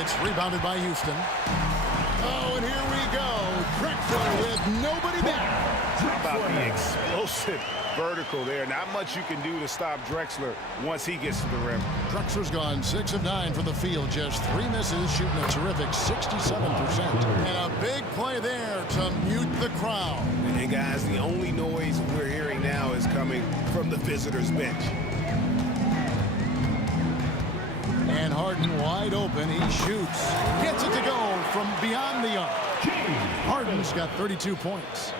It's rebounded by Houston. Oh, and here we go. Drexler with nobody there. How about the explosive vertical there? Not much you can do to stop Drexler once he gets to the rim. Drexler's gone 6 of 9 from the field. Just 3 misses, shooting a terrific 67%. And a big play there to mute the crowd. And guys, the only noise we're hearing now is coming from the visitors' bench. And Harden wide open. He shoots. Gets it to go from beyond the arc. Harden's got 32 points.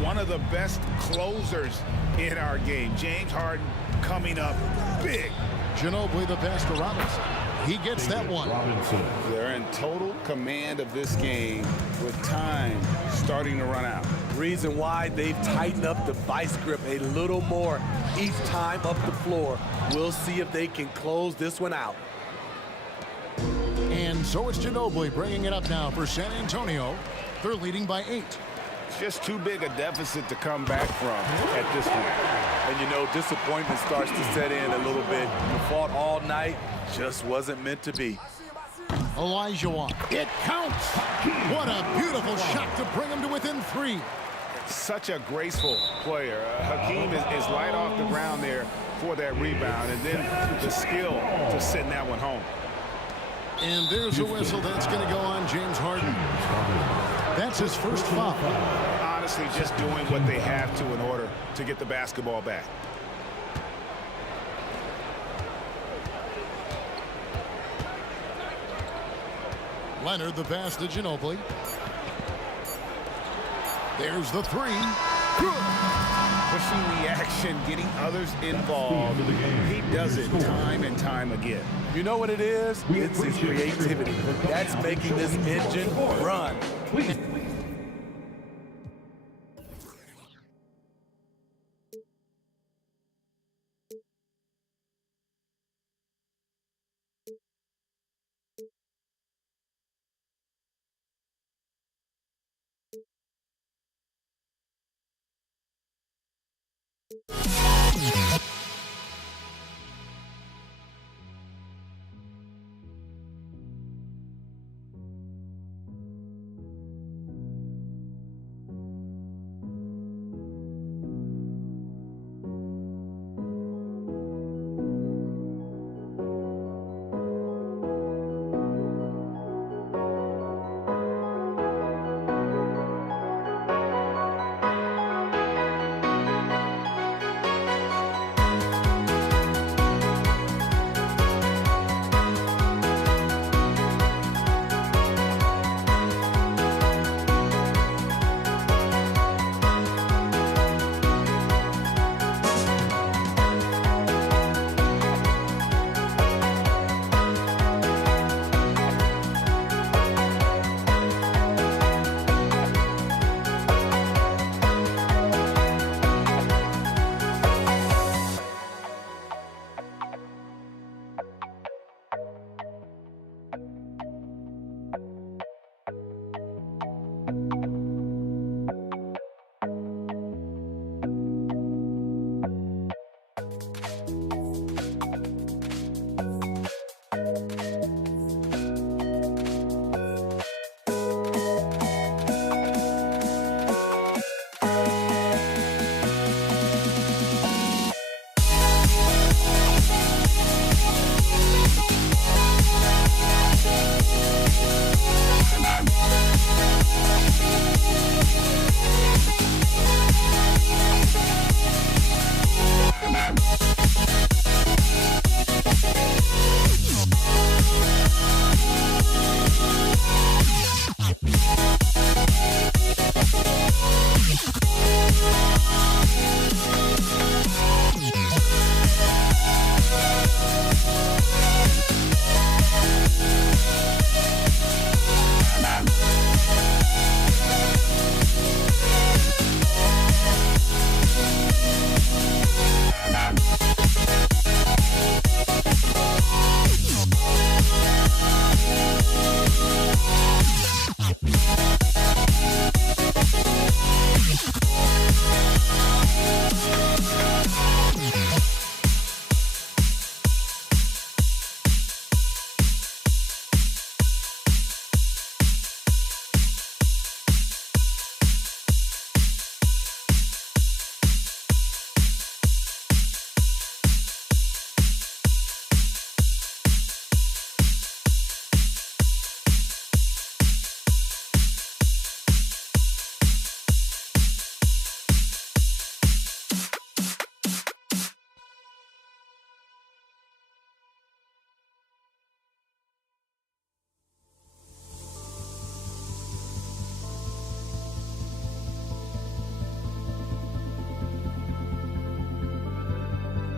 One of the best closers in our game. James Harden coming up big. Ginobili the pass to Robinson. He gets that one. Robinson. They're in total command of this game with time starting to run out. Reason why they've tightened up the vice grip a little more each time up the floor. We'll see if they can close this one out. And so it's Ginobili bringing it up now for San Antonio. They're leading by 8. It's just too big a deficit to come back from at this point. And you know, disappointment starts to set in a little bit. You fought all night, just wasn't meant to be. Elijah Wan. It counts. What a beautiful shot to bring him to within 3. Such a graceful player. Hakeem is light off the ground there for that rebound, and then the skill to send that one home. And there's a whistle that's going to go on James Harden. That's his first foul. Honestly, just doing what they have to in order to get the basketball back. Leonard the pass to Ginobili. There's the 3. Pushing the action, getting others involved. He does it time and time again. You know what it is? It's his creativity. That's making this engine run.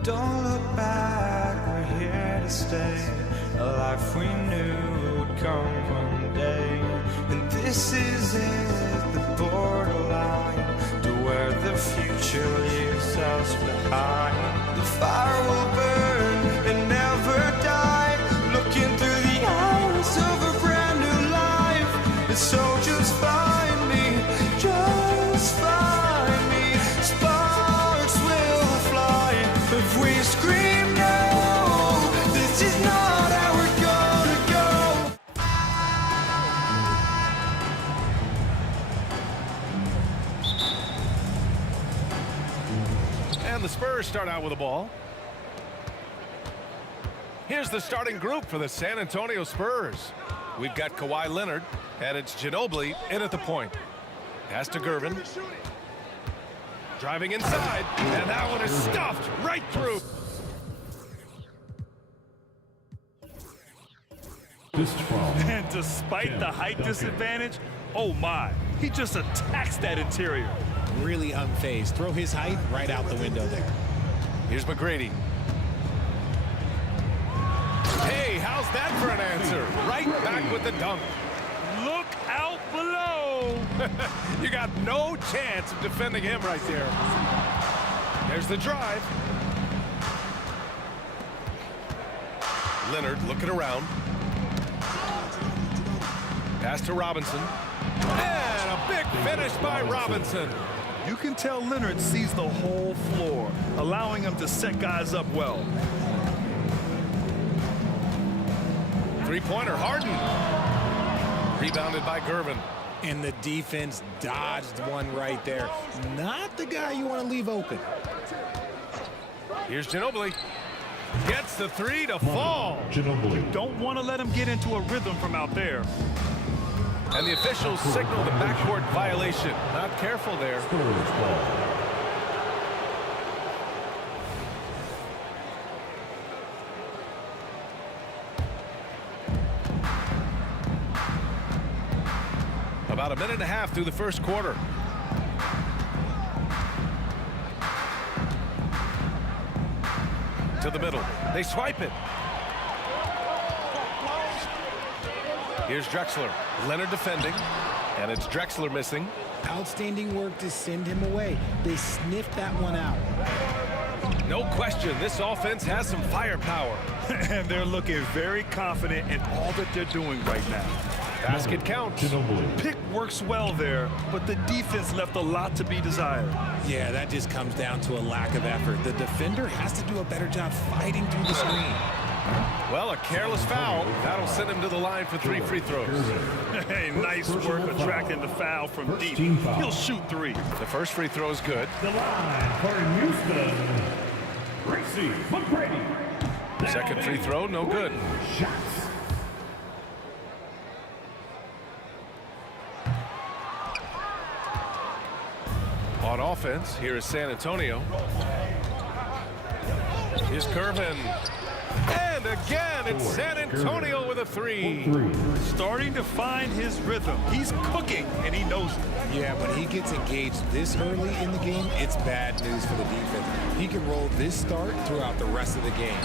Don't look back, we're here to stay. A life we knew would come one day. And this is it, the borderline to where the future leaves us behind. The fire will burn and never die, looking through the eyes of a brand new life. And so just find me, just find me. Sparks will fly if we scream no. This is not how we're gonna go. And the Spurs start out with the ball. Here's the starting group for the San Antonio Spurs. We've got Kawhi Leonard, and it's Ginobili in at the point. Pass to Gervin. Driving inside, and that one is stuffed right through. And despite the height disadvantage, oh my, he just attacks that interior. Really unfazed. Throw his height right out the window there. Here's McGrady. Hey, how's that for an answer? Right back with the dunk. Look out below. You got no chance of defending him right there. There's the drive. Leonard looking around. Pass to Robinson. And a big finish by Robinson. You can tell Leonard sees the whole floor, allowing him to set guys up well. Three-pointer, Harden. Rebounded by Gervin. And the defense dodged one right there. Not the guy you want to leave open. Here's Ginobili. Gets the three to fall. You don't want to let him get into a rhythm from out there. And the officials signal the backcourt violation. Not careful there. About a minute and a half through the first quarter. To the middle. They swipe it. Here's Drexler. Leonard defending. And it's Drexler missing. Outstanding work to send him away. They sniffed that one out. No question, this offense has some firepower. And they're looking very confident in all that they're doing right now. Basket counts. Pick works well there, but the defense left a lot to be desired. Yeah, that just comes down to a lack of effort. The defender has to do a better job fighting through the screen. Well, a careless foul. That'll send him to the line for 3 free throws. Hey, nice work attracting the foul from deep. He'll shoot 3. The first free throw is good. The line for Houston, Tracy McGrady. Second free throw, no good. Shots. On offense, here is San Antonio. Here's Gervin. And again, it's San Antonio with a 3. Starting to find his rhythm. He's cooking, and he knows it. Yeah, when he gets engaged this early in the game, it's bad news for the defense. He can roll this start throughout the rest of the game.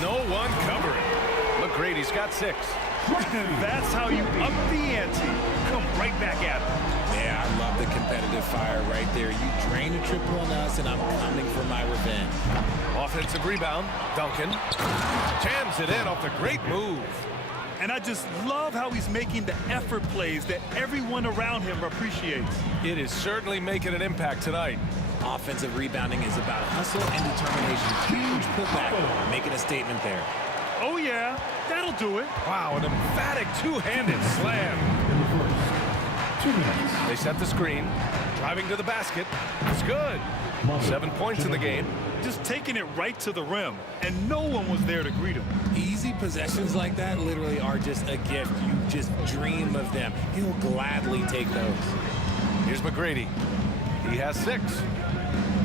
No one covering. McGrady's got 6. That's how you up the ante. Come right back at him. Yeah, I love the competitive fire right there. You drain a triple on us, and I'm coming for my revenge. Offensive rebound. Duncan jams it in off the great move. And I just love how he's making the effort plays that everyone around him appreciates. It is certainly making an impact tonight. Offensive rebounding is about hustle and determination. Huge putback, making a statement there. Oh, yeah, that'll do it. Wow, an emphatic two-handed slam. 2 minutes. They set the screen, driving to the basket. It's good. 7 points in the game. Just taking it right to the rim, and no one was there to greet him. Easy possessions like that literally are just a gift. You just dream of them. He'll gladly take those. Here's McGrady. He has 6.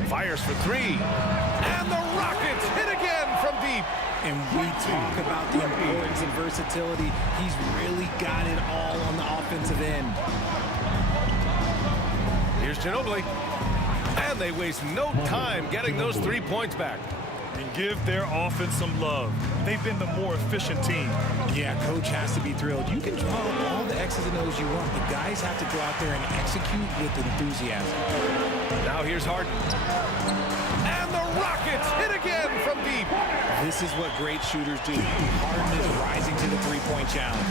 Fires for 3. And the Rockets hit again from deep. And we talk about the importance and versatility. He's really got it all on the offensive end. Here's Ginobili. And they waste no time getting those 3 points back. And give their offense some love. They've been the more efficient team. Yeah, coach has to be thrilled. You can draw up all the X's and O's you want, but guys have to go out there and execute with enthusiasm. Now here's Harden. And the Rockets hit again from deep. This is what great shooters do. Harden is rising to the three-point challenge.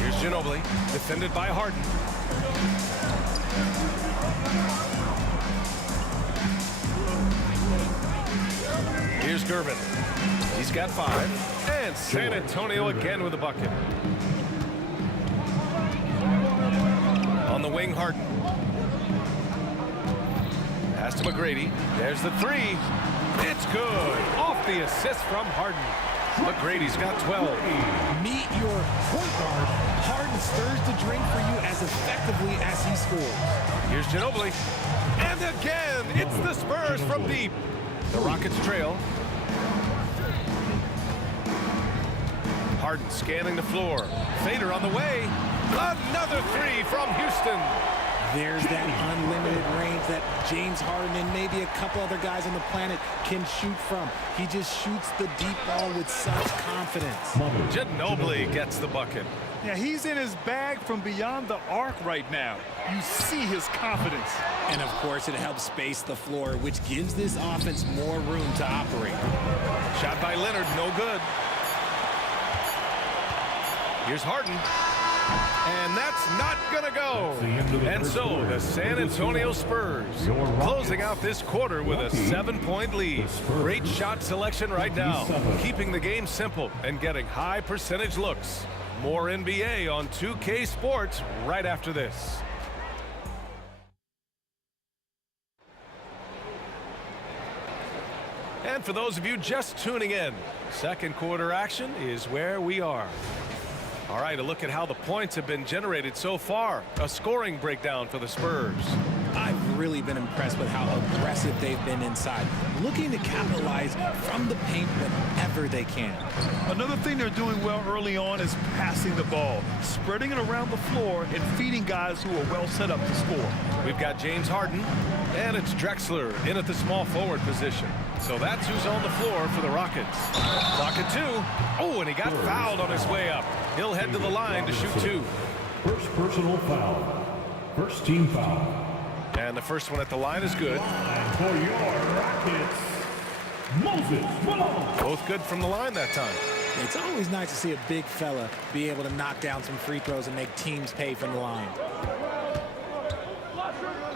Here's Ginobili, defended by Harden. Here's Gervin. He's got 5. And San Antonio again with a bucket. On the wing, Harden. Pass to McGrady. There's the 3. It's good. Off the assist from Harden. McGrady's got 12. Meet your point guard. Harden stirs the drink for you as effectively as he scores. Here's Ginobili. And again, it's the Spurs from deep. The Rockets trail. Harden scanning the floor. Fader on the way. Another 3 from Houston. There's that unlimited range that James Harden and maybe a couple other guys on the planet can shoot from. He just shoots the deep ball with such confidence. Ginobili gets the bucket. Yeah, he's in his bag from beyond the arc right now. You see his confidence. And of course, it helps space the floor, which gives this offense more room to operate. Shot by Leonard, no good. Here's Harden. And that's not gonna go. And so the San Antonio Spurs closing out this quarter with a 7-point lead. Great shot selection right now, keeping the game simple and getting high percentage looks. More NBA on 2K Sports right after this. And for those of you just tuning in, second quarter action is where we are. All right, a look at how the points have been generated so far. A scoring breakdown for the Spurs. I've really been impressed with how aggressive they've been inside, looking to capitalize from the paint whenever they can. Another thing they're doing well early on is passing the ball, spreading it around the floor and feeding guys who are well set up to score. We've got James Harden, and it's Drexler in at the small forward position. So that's who's on the floor for the Rockets. Clock at 2. Oh, and he got fouled on his way up. He'll head to the line to shoot 2. First personal foul. First team foul. And the first one at the line is good. And for your Rockets, Moses Malone. Both good from the line that time. It's always nice to see a big fella be able to knock down some free throws and make teams pay from the line.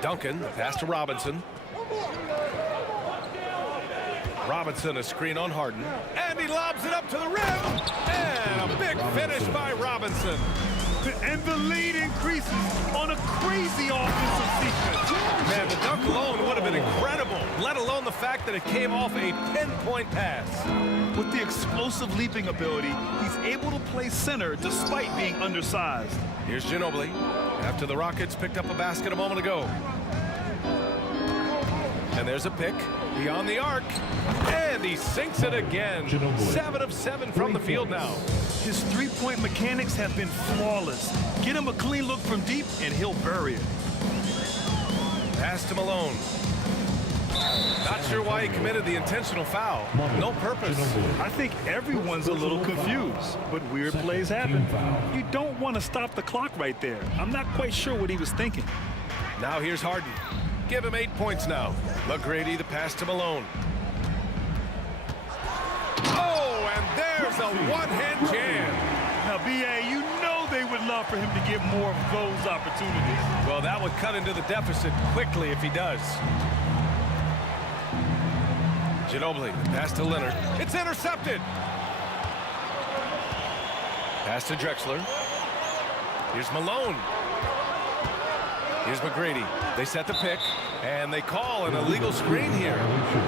Duncan, pass to Robinson. Robinson, a screen on Harden. And he lobs it up to the rim. And a big finish by Robinson. And the lead increases on a crazy offensive sequence. Man, the dunk alone would have been incredible, let alone the fact that it came off a pinpoint pass. With the explosive leaping ability, he's able to play center despite being undersized. Here's Ginobili, after the Rockets picked up a basket a moment ago. And there's a pick beyond the arc. And he sinks it again. 7 of 7 from the field now. His three-point mechanics have been flawless. Get him a clean look from deep, and he'll bury it. Pass to Malone. Not sure why he committed the intentional foul. No purpose. I think everyone's a little confused, but weird plays happen. You don't want to stop the clock right there. I'm not quite sure what he was thinking. Now here's Harden. Give him 8 points now. McGrady, the pass to Malone. Oh, and there's a one-hand jam. Now, B.A., you know they would love for him to get more of those opportunities. Well, that would cut into the deficit quickly if he does. Ginobili, pass to Leonard. It's intercepted. Pass to Drexler. Here's Malone. Here's McGrady. They set the pick, and they call an illegal screen here.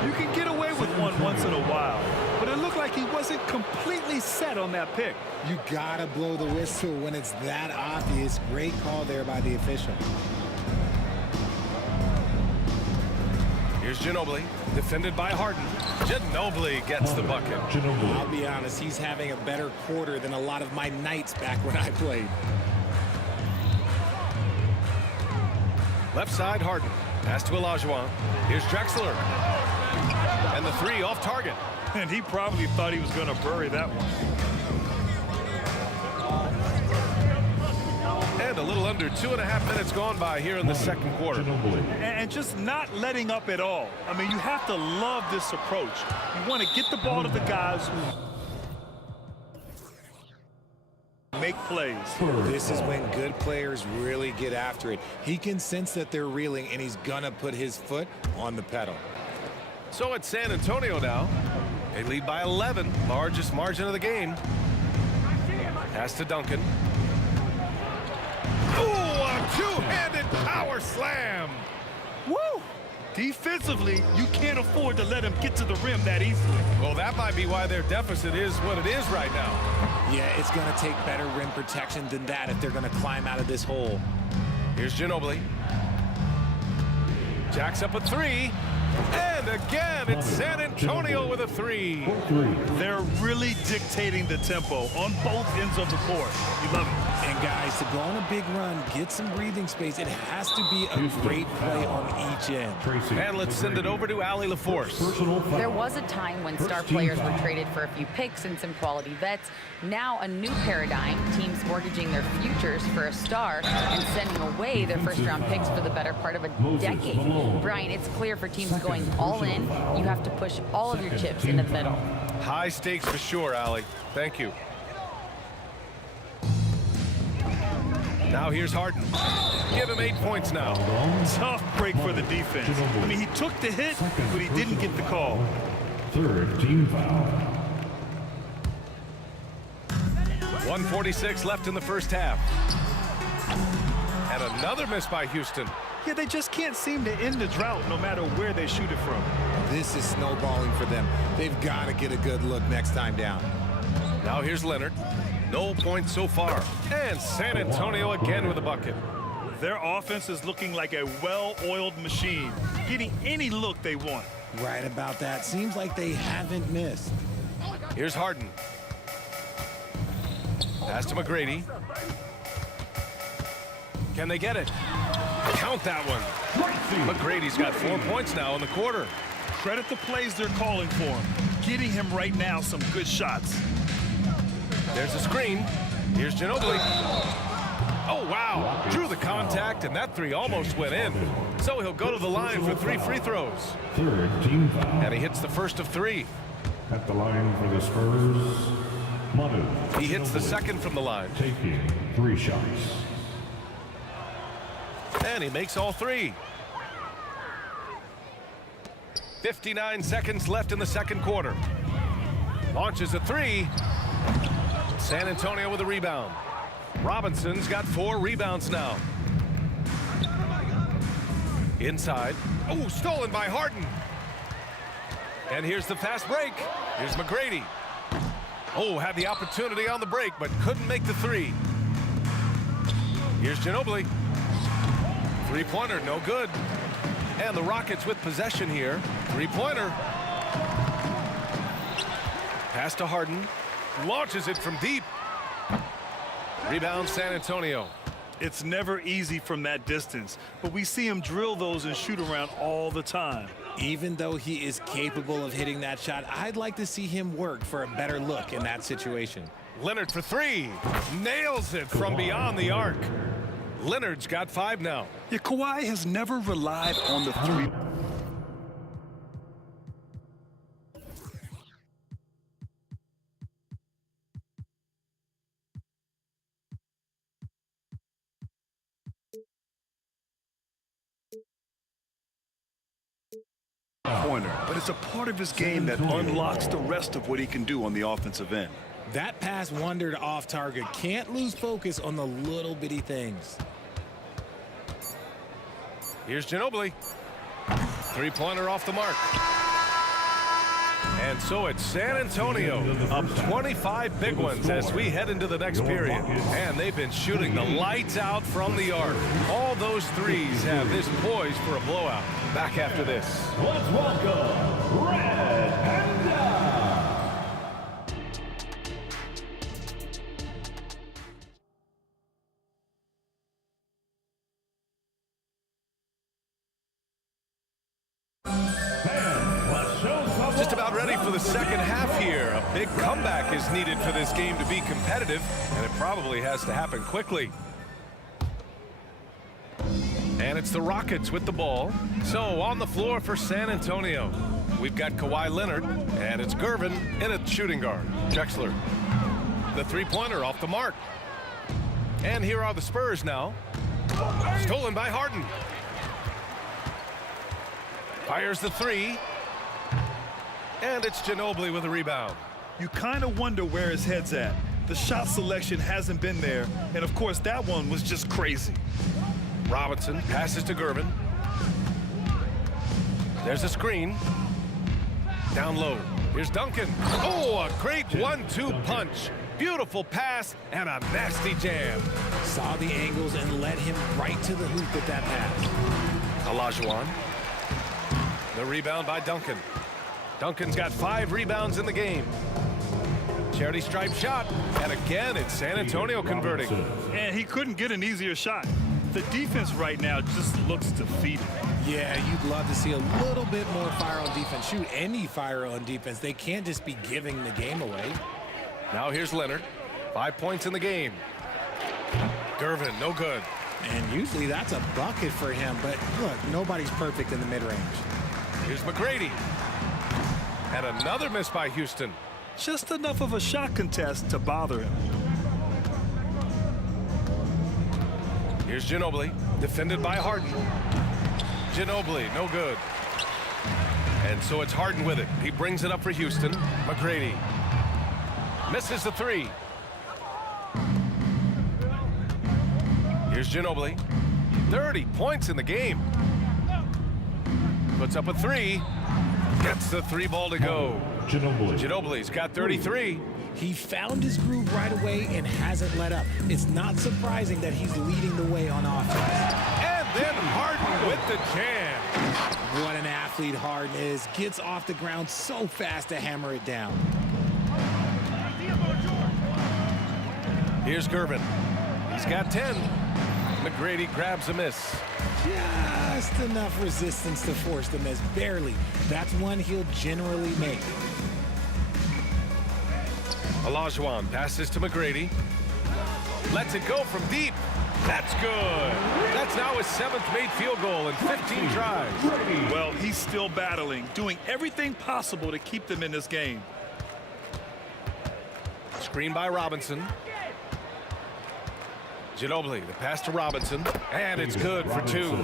You can get away with one once in a while, but it looked like he wasn't completely set on that pick. You gotta blow the whistle when it's that obvious. Great call there by the official. Here's Ginobili, defended by Harden. Ginobili gets the bucket. I'll be honest, he's having a better quarter than a lot of my nights back when I played. Left side, Harden. Pass to Olajuwon. Here's Drexler. And the three off target. And he probably thought he was going to bury that one. And a little under 2.5 minutes gone by here in the second quarter. And just not letting up at all. I mean, you have to love this approach. You want to get the ball to the guys who make plays. This is when good players really get after it. He can sense that they're reeling, and he's going to put his foot on the pedal. So it's San Antonio now. They lead by 11, largest margin of the game. Pass to Duncan. Ooh, a two-handed power slam. Woo! Defensively, you can't afford to let him get to the rim that easily. Well, that might be why their deficit is what it is right now. Yeah, it's going to take better rim protection than that if they're going to climb out of this hole. Here's Ginobili. Jacks up a three. And again, it's San Antonio with a three. They're really dictating the tempo on both ends of the court. You love it. And guys, to go on a big run, get some breathing space, it has to be a great play on each end. And let's send it over to Allie LaForce. There was a time when star players were traded for a few picks and some quality vets. Now a new paradigm, teams mortgaging their futures for a star and sending away their first-round picks for the better part of a decade. Brian, it's clear for teams going all in, you have to push all of your chips in the middle. High stakes for sure, Allie. Thank you. Now here's Harden. Give him 8 points now. Tough break for the defense. I mean, he took the hit, but he didn't get the call. Third team foul. 1:46 left in the first half. And another miss by Houston. Yeah, they just can't seem to end the drought no matter where they shoot it from. This is snowballing for them. They've got to get a good look next time down. Now here's Leonard. No points so far. And San Antonio again with a bucket. Their offense is looking like a well-oiled machine, getting any look they want. Right about that. Seems like they haven't missed. Here's Harden. Pass to McGrady. Can they get it? Count that one. McGrady's got 4 points now in the quarter. Credit the plays they're calling for him. Getting him right now some good shots. There's a screen. Here's Ginobili. Oh, wow. Drew the contact, and that three almost went in. So he'll go to the line for 3 free throws. Third team foul. And he hits the first of 3. At the line for the Spurs, Manu. He hits the second from the line. Taking 3 shots. And he makes all 3. 59 seconds left in the second quarter. Launches a 3. San Antonio with a rebound. Robinson's got 4 rebounds now. Inside. Oh, stolen by Harden. And here's the fast break. Here's McGrady. Oh, had the opportunity on the break, but couldn't make the 3. Here's Ginobili. Three-pointer, no good. And the Rockets with possession here. Three-pointer. Pass to Harden. Launches it from deep. Rebound San Antonio. It's never easy from that distance, but we see him drill those and shoot around all the time. Even though he is capable of hitting that shot, I'd like to see him work for a better look in that situation. Leonard for 3. Nails it from beyond the arc. Leonard's got 5 now. Yeah, Kawhi has never relied on the 3. Pointer, but it's a part of his game that unlocks the rest of what he can do on the offensive end. That pass wandered off target. Can't lose focus on the little bitty things. Here's Ginobili. Three-pointer off the mark. And so it's San Antonio up 25 big ones as we head into the next period. And they've been shooting the lights out from the arc. All those threes have this poised for a blowout. Back after this. Let's welcome Red Panda. Just about ready for the second half here. A big comeback is needed for this game to be competitive, and it probably has to happen quickly. And it's the Rockets with the ball. So on the floor for San Antonio, we've got Kawhi Leonard, and it's Gervin in a shooting guard. Drexler, the three-pointer off the mark. And here are the Spurs now. Stolen by Harden. Fires the three. And it's Ginobili with a rebound. You kind of wonder where his head's at. The shot selection hasn't been there, and of course that one was just crazy. Robinson passes to Gervin. There's a screen. Down low. Here's Duncan. Oh, a great 1-2 punch. Beautiful pass and a nasty jam. Saw the angles and led him right to the hoop with that pass. Olajuwon. The rebound by Duncan. Duncan's got 5 rebounds in the game. Charity stripe shot. And again, it's San Antonio converting. And he couldn't get an easier shot. The defense right now just looks defeated. Yeah, you'd love to see a little bit more fire on defense. Shoot, any fire on defense. They can't just be giving the game away. Now here's Leonard. 5 points in the game. Gervin, no good. And usually that's a bucket for him. But look, nobody's perfect in the mid-range. Here's McGrady. And another miss by Houston. Just enough of a shot contest to bother him. Here's Ginobili, defended by Harden. Ginobili, no good. And so it's Harden with it. He brings it up for Houston. McGrady misses the three. Here's Ginobili. 30 points in the game. Puts up a three. Gets the three ball to go. Ginobili's got 33. He found his groove right away and hasn't let up. It's not surprising that he's leading the way on offense. And then Harden with the jam. What an athlete Harden is. Gets off the ground so fast to hammer it down. Here's Gervin. He's got 10. McGrady grabs a miss. Just enough resistance to force the miss. Barely. That's one he'll generally make. Olajuwon passes to McGrady. Lets it go from deep. That's good. That's now his 7th made field goal in 15 tries. Well, he's still battling, doing everything possible to keep them in this game. Screen by Robinson. Ginobili, the pass to Robinson. And it's good for 2.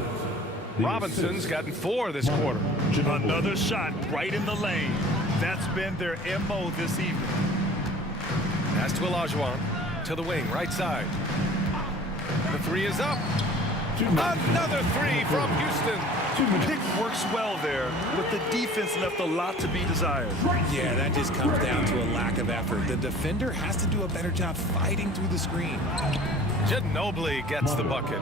Robinson's gotten 4 this quarter. Another shot right in the lane. That's been their MO this evening. Pass to Olajuwon. To the wing, right side. The three is up. Another three from Houston. Pick works well there, but the defense left a lot to be desired. Yeah, that just comes down to a lack of effort. The defender has to do a better job fighting through the screen. Ginobili gets the bucket.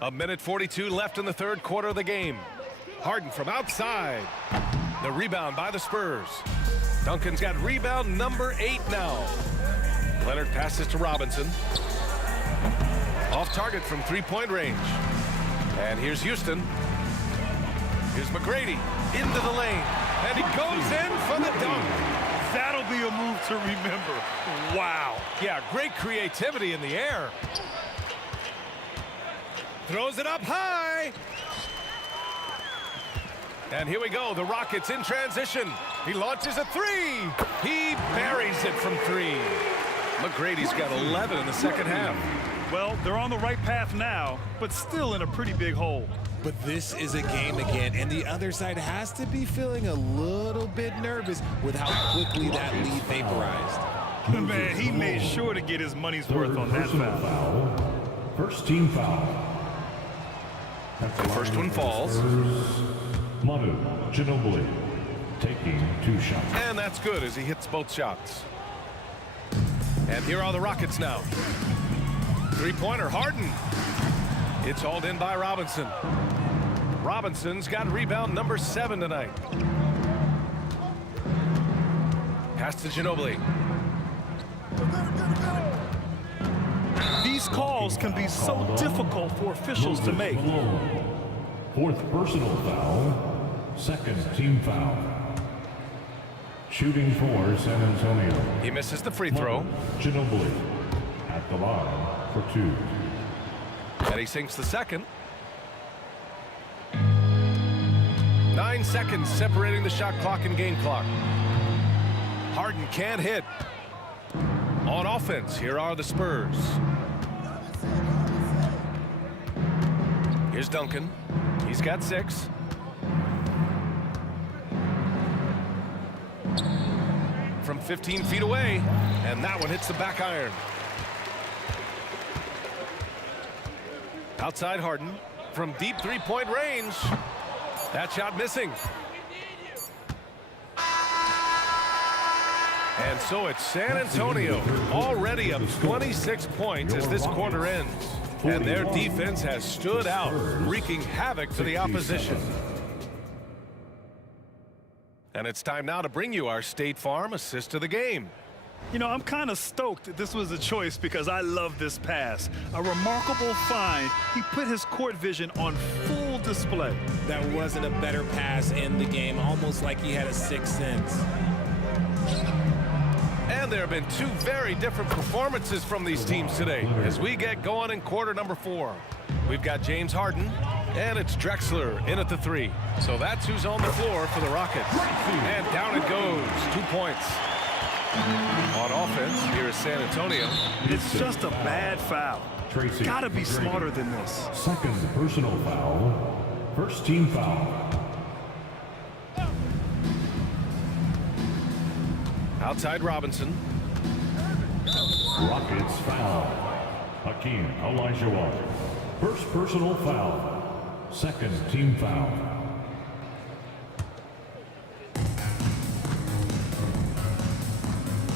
A minute 42 left in the third quarter of the game. Harden from outside. The rebound by the Spurs. Duncan's got rebound number 8 now. Leonard passes to Robinson. Off target from three-point range. And here's Houston. Here's McGrady into the lane. And he goes in for the dunk. That'll be a move to remember. Wow. Yeah, great creativity in the air. Throws it up high. And here we go, the Rockets in transition. He launches a three. He buries it from 3. McGrady's got 11 in the second half. Well, they're on the right path now, but still in a pretty big hole. But this is a game again, and the other side has to be feeling a little bit nervous with how quickly that lead vaporized. Man, he made sure to get his money's worth on that foul. First team foul. The first one falls. Manu Ginobili taking 2 shots. And that's good as he hits both shots. And here are the Rockets now. Three-pointer, Harden. It's hauled in by Robinson. Robinson's got rebound number 7 tonight. Pass to Ginobili. These calls can be so difficult for officials to make. Fourth personal foul. Second team foul. Shooting for San Antonio. He misses the free throw. Ginobili at the line for 2. And he sinks the second. 9 seconds separating the shot clock and game clock. Harden can't hit. On offense, here are the Spurs. Here's Duncan. He's got 6. From 15 feet away, and that one hits the back iron. Outside Harden from deep three-point range. That shot missing. And so it's San Antonio already up 26 points as this quarter ends. And their defense has stood out, wreaking havoc for the opposition. And it's time now to bring you our State Farm assist of the game. You know, I'm kind of stoked that this was a choice because I love this pass. A remarkable find. He put his court vision on full display. That wasn't a better pass in the game, almost like he had a sixth sense. And there have been 2 very different performances from these teams today as we get going in quarter number 4. We've got James Harden, and it's Drexler in at the 3. So that's who's on the floor for the Rockets. And down it goes, 2 points. On offense, here is San Antonio. It's just a bad foul. Tracy. Gotta be smarter than this. Second personal foul. First team foul. Outside Robinson. Rockets foul. Hakeem Olajuwon. First personal foul. Second team foul.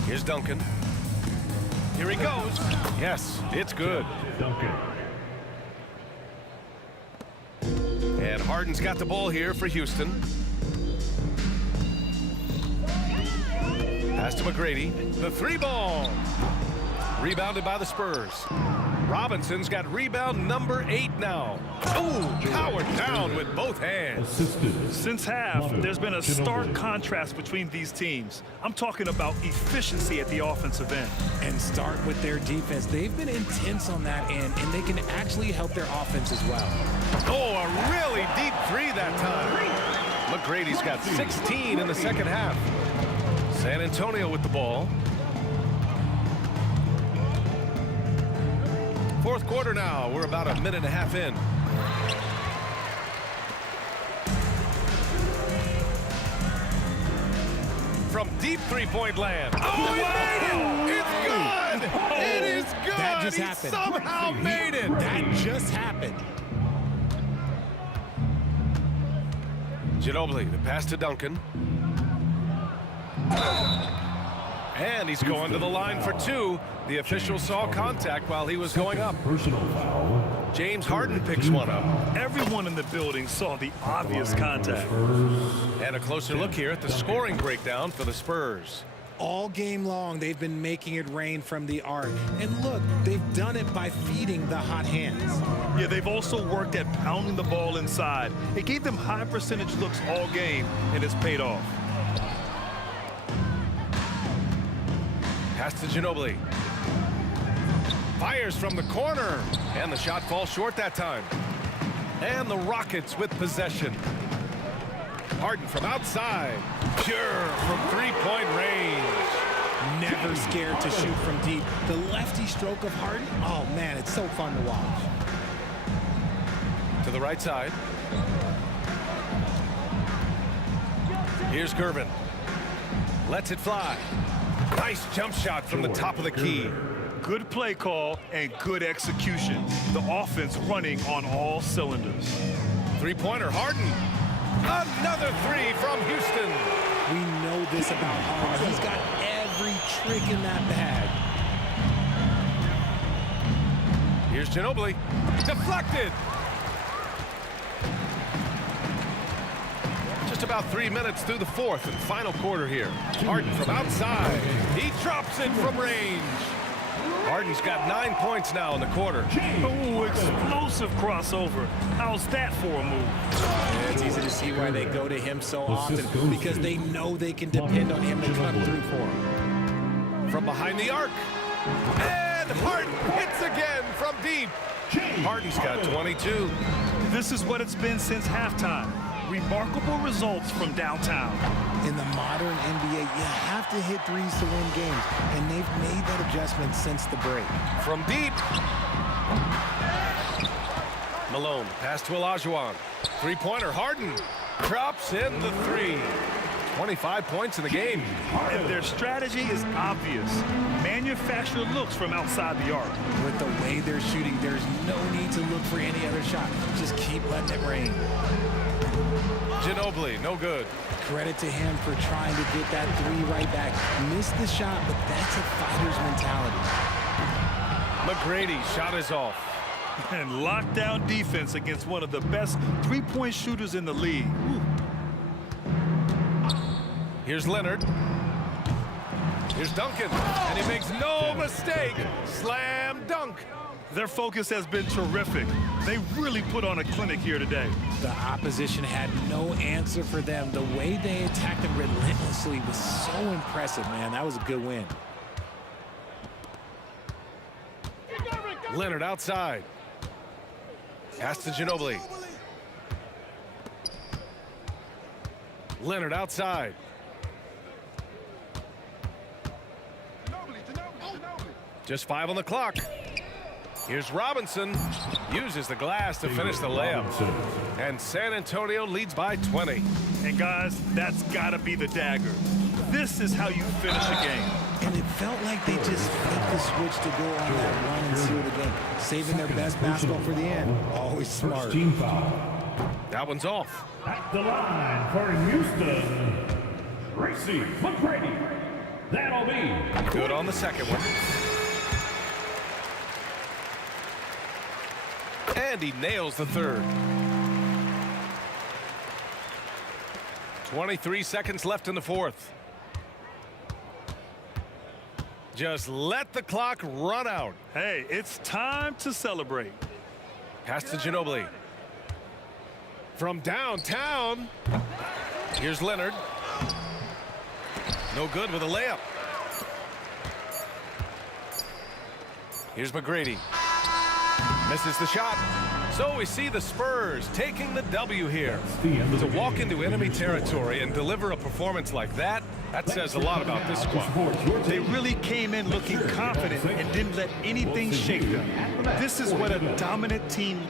Here's Duncan. Here he goes. Yes, it's good. Duncan. And Harden's got the ball here for Houston. Pass to McGrady. The 3 ball. Rebounded by the Spurs. Robinson's got rebound number 8 now. Ooh, powered down with both hands. Since half, there's been a stark contrast between these teams. I'm talking about efficiency at the offensive end. And start with their defense. They've been intense on that end, and they can actually help their offense as well. Oh, a really deep 3 that time. McGrady's got 16 in the second half. San Antonio with the ball. Fourth quarter now. We're about a minute and a half in. From deep three-point land. Oh, he made it! It's good! It is good! That just he happened. somehow made it! That just happened. Ginobili, the pass to Duncan. And he's going to the line for 2. The official saw contact while he was going up. Personal foul. James Harden picks one up. Everyone in the building saw the obvious contact. And a closer look here at the scoring breakdown for the Spurs. All game long, they've been making it rain from the arc. And look, they've done it by feeding the hot hands. Yeah, they've also worked at pounding the ball inside. It gave them high percentage looks all game, and it's paid off. Pass to Ginobili. Fires from the corner. And the shot falls short that time. And the Rockets with possession. Harden from outside. Pure from three-point range. Never scared to shoot from deep. The lefty stroke of Harden, oh man, it's so fun to watch. To the right side. Here's Gervin. Lets it fly. Nice jump shot from the top of the key. Good play call and good execution. The offense running on all cylinders. Three-pointer, Harden. Another 3 from Houston. We know this about Harden. He's got every trick in that bag. Here's Ginobili. Deflected. Just about 3 minutes through the fourth and final quarter here. Harden from outside. He drops it from range. Harden's got 9 points now in the quarter. Oh, explosive crossover. How's that for a move? Yeah, it's easy to see why they go to him so often, because they know they can depend on him to come through for them. From behind the arc. And Harden hits again from deep. Harden's got 22. This is what it's been since halftime. Remarkable results from downtown. In the modern NBA, you have to hit threes to win games, and they've made that adjustment since the break. From deep. Malone, pass to Olajuwon. Three-pointer, Harden drops in the three. 25 points in the game. And their strategy is obvious. Manufacture looks from outside the arc. With the way they're shooting, there's no need to look for any other shot. Just keep letting it rain. Ginobili, no good. Credit to him for trying to get that three right back. Missed the shot, but that's a fighter's mentality. McGrady, shot is off. And lockdown defense against one of the best three-point shooters in the league. Whew. Here's Leonard. Here's Duncan, and he makes no mistake. Slam dunk. Their focus has been terrific. They really put on a clinic here today. The opposition had no answer for them. The way they attacked them relentlessly was so impressive, man. That was a good win. Leonard outside. Pass to Ginobili. Leonard outside. Just 5 on the clock. Here's Robinson. Uses the glass to finish the layup. And San Antonio leads by 20. And guys, that's got to be the dagger. This is how you finish a game. And it felt like they just flipped the switch to go on that run and seal the game. Saving their best basketball for the end. Always smart. That one's off. At the line for Houston, Tracy McGrady. That'll be good on the second one. And he nails the third. 23 seconds left in the fourth. Just let the clock run out. Hey, it's time to celebrate. Pass to Ginobili. From downtown. Here's Leonard. No good with a layup. Here's McGrady. Misses the shot. So we see the Spurs taking the W here. To walk into enemy territory and deliver a performance like that, that says a lot about this squad. They really came in looking confident and didn't let anything shake them. This is what a dominant team...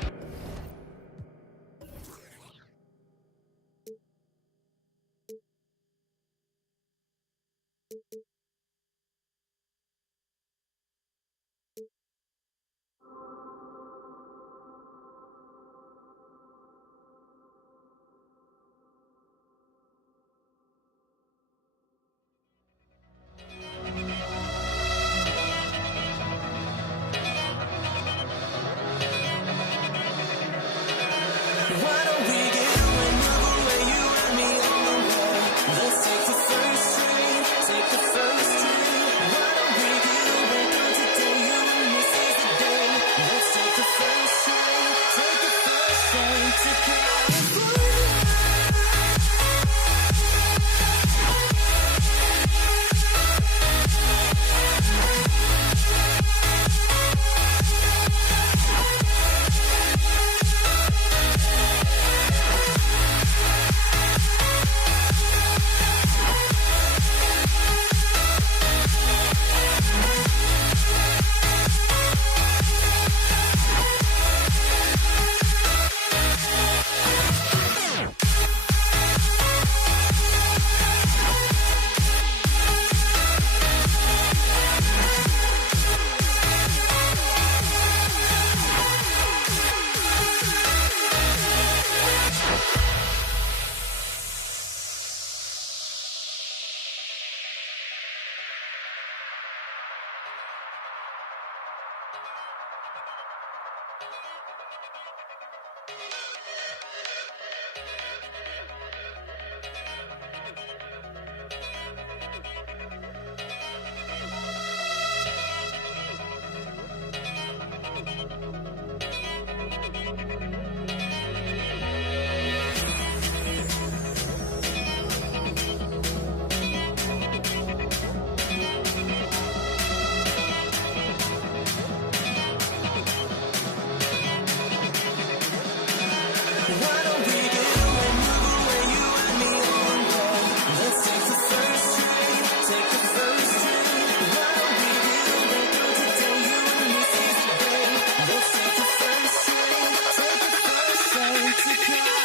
Why don't we get away, move away, you and me on bed? Let's take the first train, take the first train. Why don't we get away, go today, you and me seize the day. Let's take the first train, take the first train to California.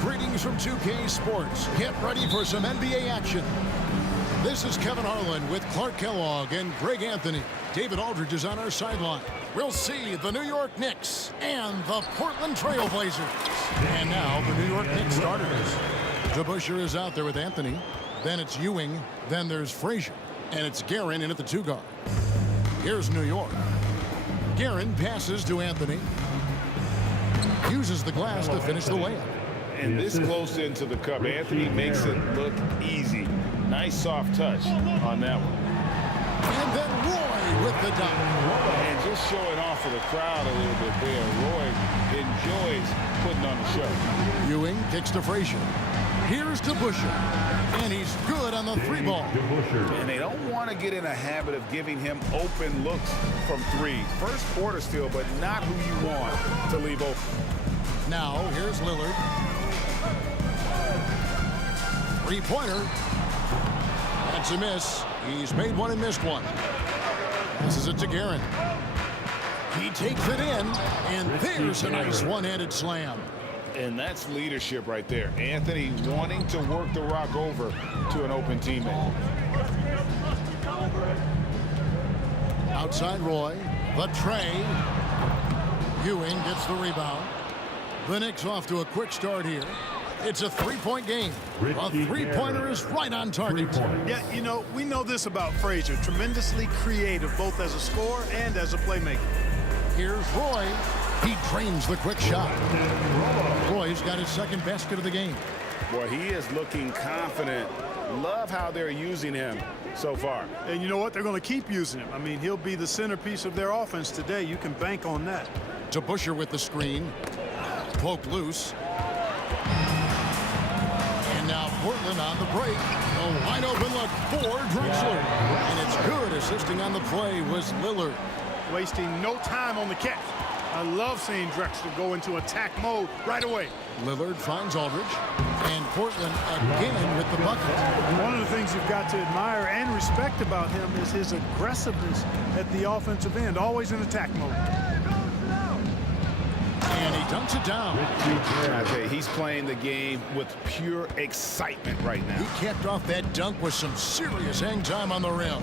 Greetings from 2K Sports. Get ready for some NBA action. This is Kevin Harlan with Clark Kellogg and Greg Anthony. David Aldridge is on our sideline. We'll see the New York Knicks and the Portland Trail Blazers. And now the New York Knicks starters. DeBusschere is out there with Anthony. Then it's Ewing. Then there's Frazier. And it's Guerin in at the 2 guard. Here's New York. Guerin passes to Anthony. Uses the glass to finish the layup. And this close into the cup, Anthony makes it look easy. Nice soft touch on that one. And then Roy with the dunk. And just showing off for the crowd a little bit there. Roy enjoys putting on the show. Ewing kicks to Frazier. Here's DeBusschere. And he's good on the 3 ball. And they don't want to get in a habit of giving him open looks from 3. First quarter still, but not who you want to leave open. Now, here's Lillard. 3-pointer. That's a miss. He's made one and missed one. This is it to Guerin. He takes it in, and there's a nice one-handed slam. And that's leadership right there. Anthony wanting to work the rock over to an open teammate. Outside Roy. The tray. Ewing gets the rebound. The Knicks off to a quick start here. It's a 3-point game. A 3-pointer is right on target. Yeah, you know, we know this about Frazier. Tremendously creative, both as a scorer and as a playmaker. Here's Roy. He drains the quick shot. Roy's got his second basket of the game. Boy, he is looking confident. Love how they're using him so far. And you know what? They're going to keep using him. I mean, he'll be the centerpiece of their offense today. You can bank on that. DeBusschere with the screen. Poked loose. And now Portland on the break. A wide open look for Drexler. And it's good. Assisting on the play was Lillard. Wasting no time on the catch. I love seeing Drexler go into attack mode right away. Lillard finds Aldridge. And Portland again with the bucket. One of the things you've got to admire and respect about him is his aggressiveness at the offensive end. Always in attack mode. And he dunks it down. I tell you, he's playing the game with pure excitement right now. He capped off that dunk with some serious hang time on the rim.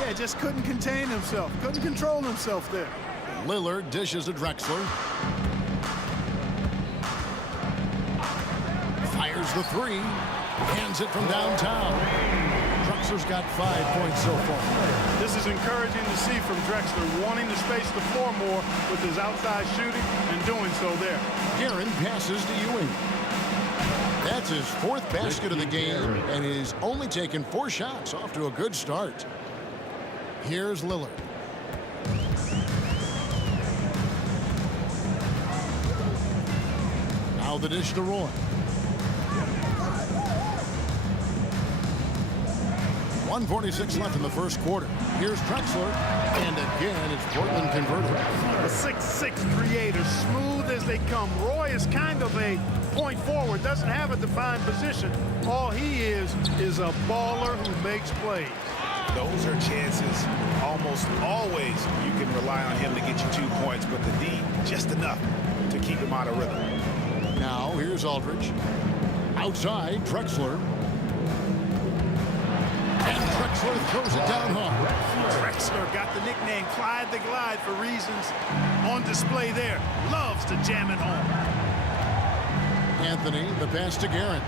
Yeah, just couldn't contain himself. Couldn't control himself there. Lillard dishes to Drexler. Fires the three. Hands it from downtown. Drexler's got 5 points so far. This is encouraging to see from Drexler, wanting to space the floor more with his outside shooting and doing so there. Guerin passes to Ewing. That's his 4th basket of the game, and he's only taken 4 shots. Off to a good start. Here's Lillard. Now the dish to Roy. 1:46 left in the first quarter. Here's Drexler, and again, it's Portland converted. A 6'6" creator, smooth as they come. Roy is kind of a point forward, doesn't have a defined position. All he is a baller who makes plays. Those are chances almost always you can rely on him to get you 2 points, but the D just enough to keep him out of rhythm. Now here's Aldridge. Outside, Drexler. And Drexler throws it down hard. Drexler got the nickname Clyde the Glide for reasons on display there. Loves to jam it home. Anthony, the pass to Guerin.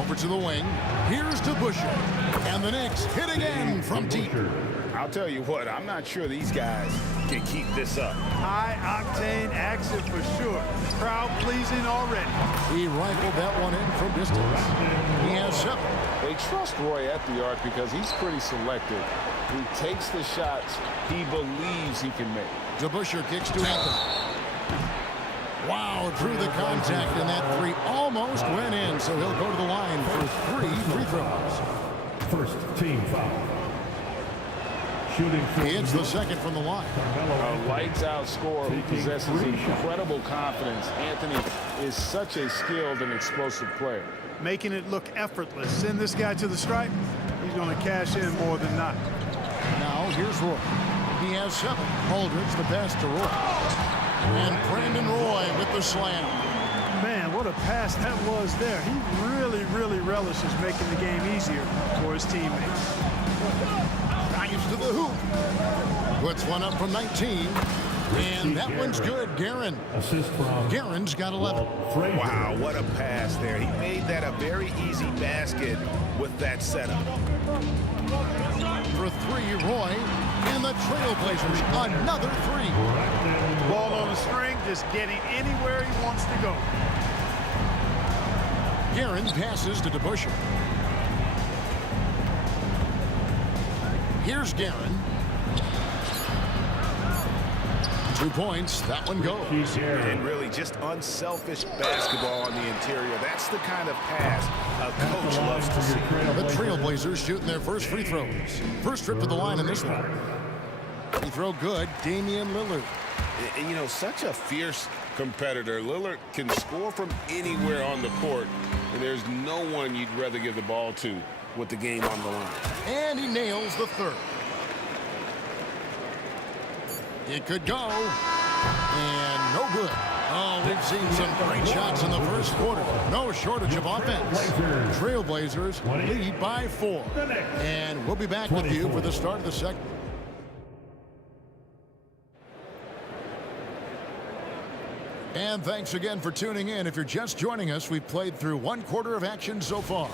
Over to the wing. Here's to Busher. And the Knicks hit again from deep. I'll tell you what, I'm not sure these guys can keep this up. High-octane action for sure. Crowd-pleasing already. He rifled that one in from distance. He has 7. They trust Roy at the arc because he's pretty selective. He takes the shots he believes he can make. DeBusschere kicks to Anthony. Wow, drew the contact, and that 3 almost went in, so he'll go to the line for 3 free throws. First team foul. Shooting. He hits the second from the line. A lights-out scorer who possesses incredible confidence. Anthony is such a skilled and explosive player. Making it look effortless. Send this guy to the stripe. He's going to cash in more than not. Now here's Roy. He has 7. Aldridge the pass to Roy. And Brandon Roy with the slam. Man, what a pass that was there. He really relishes making the game easier for his teammates. Drives to the hoop. Puts one up from 19. And that one's good. Guerin. Guerin's got 11. Wow, what a pass there. He made that a very easy basket with that setup. For 3, Roy. And the Trailblazers, another 3. Ball on the string, just getting anywhere he wants to go. Guerin passes to DeBusschere. Here's Guerin. 2 points. That one goes. And really just unselfish basketball on the interior. That's the kind of pass a coach loves to see. The Trailblazers shooting their first free throws. First trip to the line in this one. Free throw good. Damian Lillard. And you know, such a fierce competitor. Lillard can score from anywhere on the court, and there's no one you'd rather give the ball to with the game on the line. And he nails the 3rd. It could go. And no good. Oh, we've seen some great shots in the first quarter. No shortage of offense. Trailblazers lead by 4. And we'll be back with you for the start of the second. And thanks again for tuning in. If you're just joining us, we've played through 1 quarter of action so far.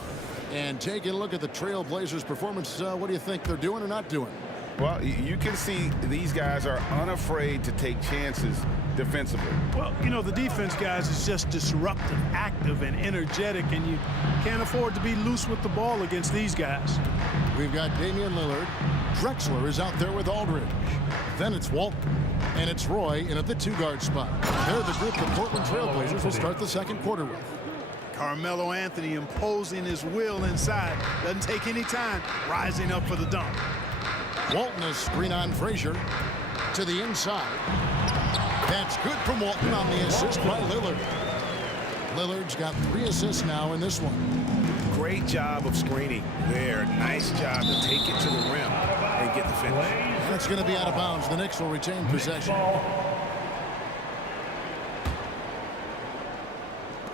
And taking a look at the Trailblazers' performance, what do you think they're doing or not doing? Well, you can see these guys are unafraid to take chances defensively. Well, you know, the defense, guys, is just disruptive, active, and energetic, and you can't afford to be loose with the ball against these guys. We've got Damian Lillard. Drexler is out there with Aldridge. Then it's Walton. And it's Roy in at the 2-guard spot. They're the group the Portland Trailblazers will start the second quarter with. Carmelo Anthony imposing his will inside. Doesn't take any time, rising up for the dunk. Walton is screen on Frazier to the inside. That's good from Walton on the assist by Lillard. Lillard's got 3 assists now in this one. Great job of screening there. Nice job to take it to the rim and get the finish. That's going to be out of bounds. The Knicks will retain possession.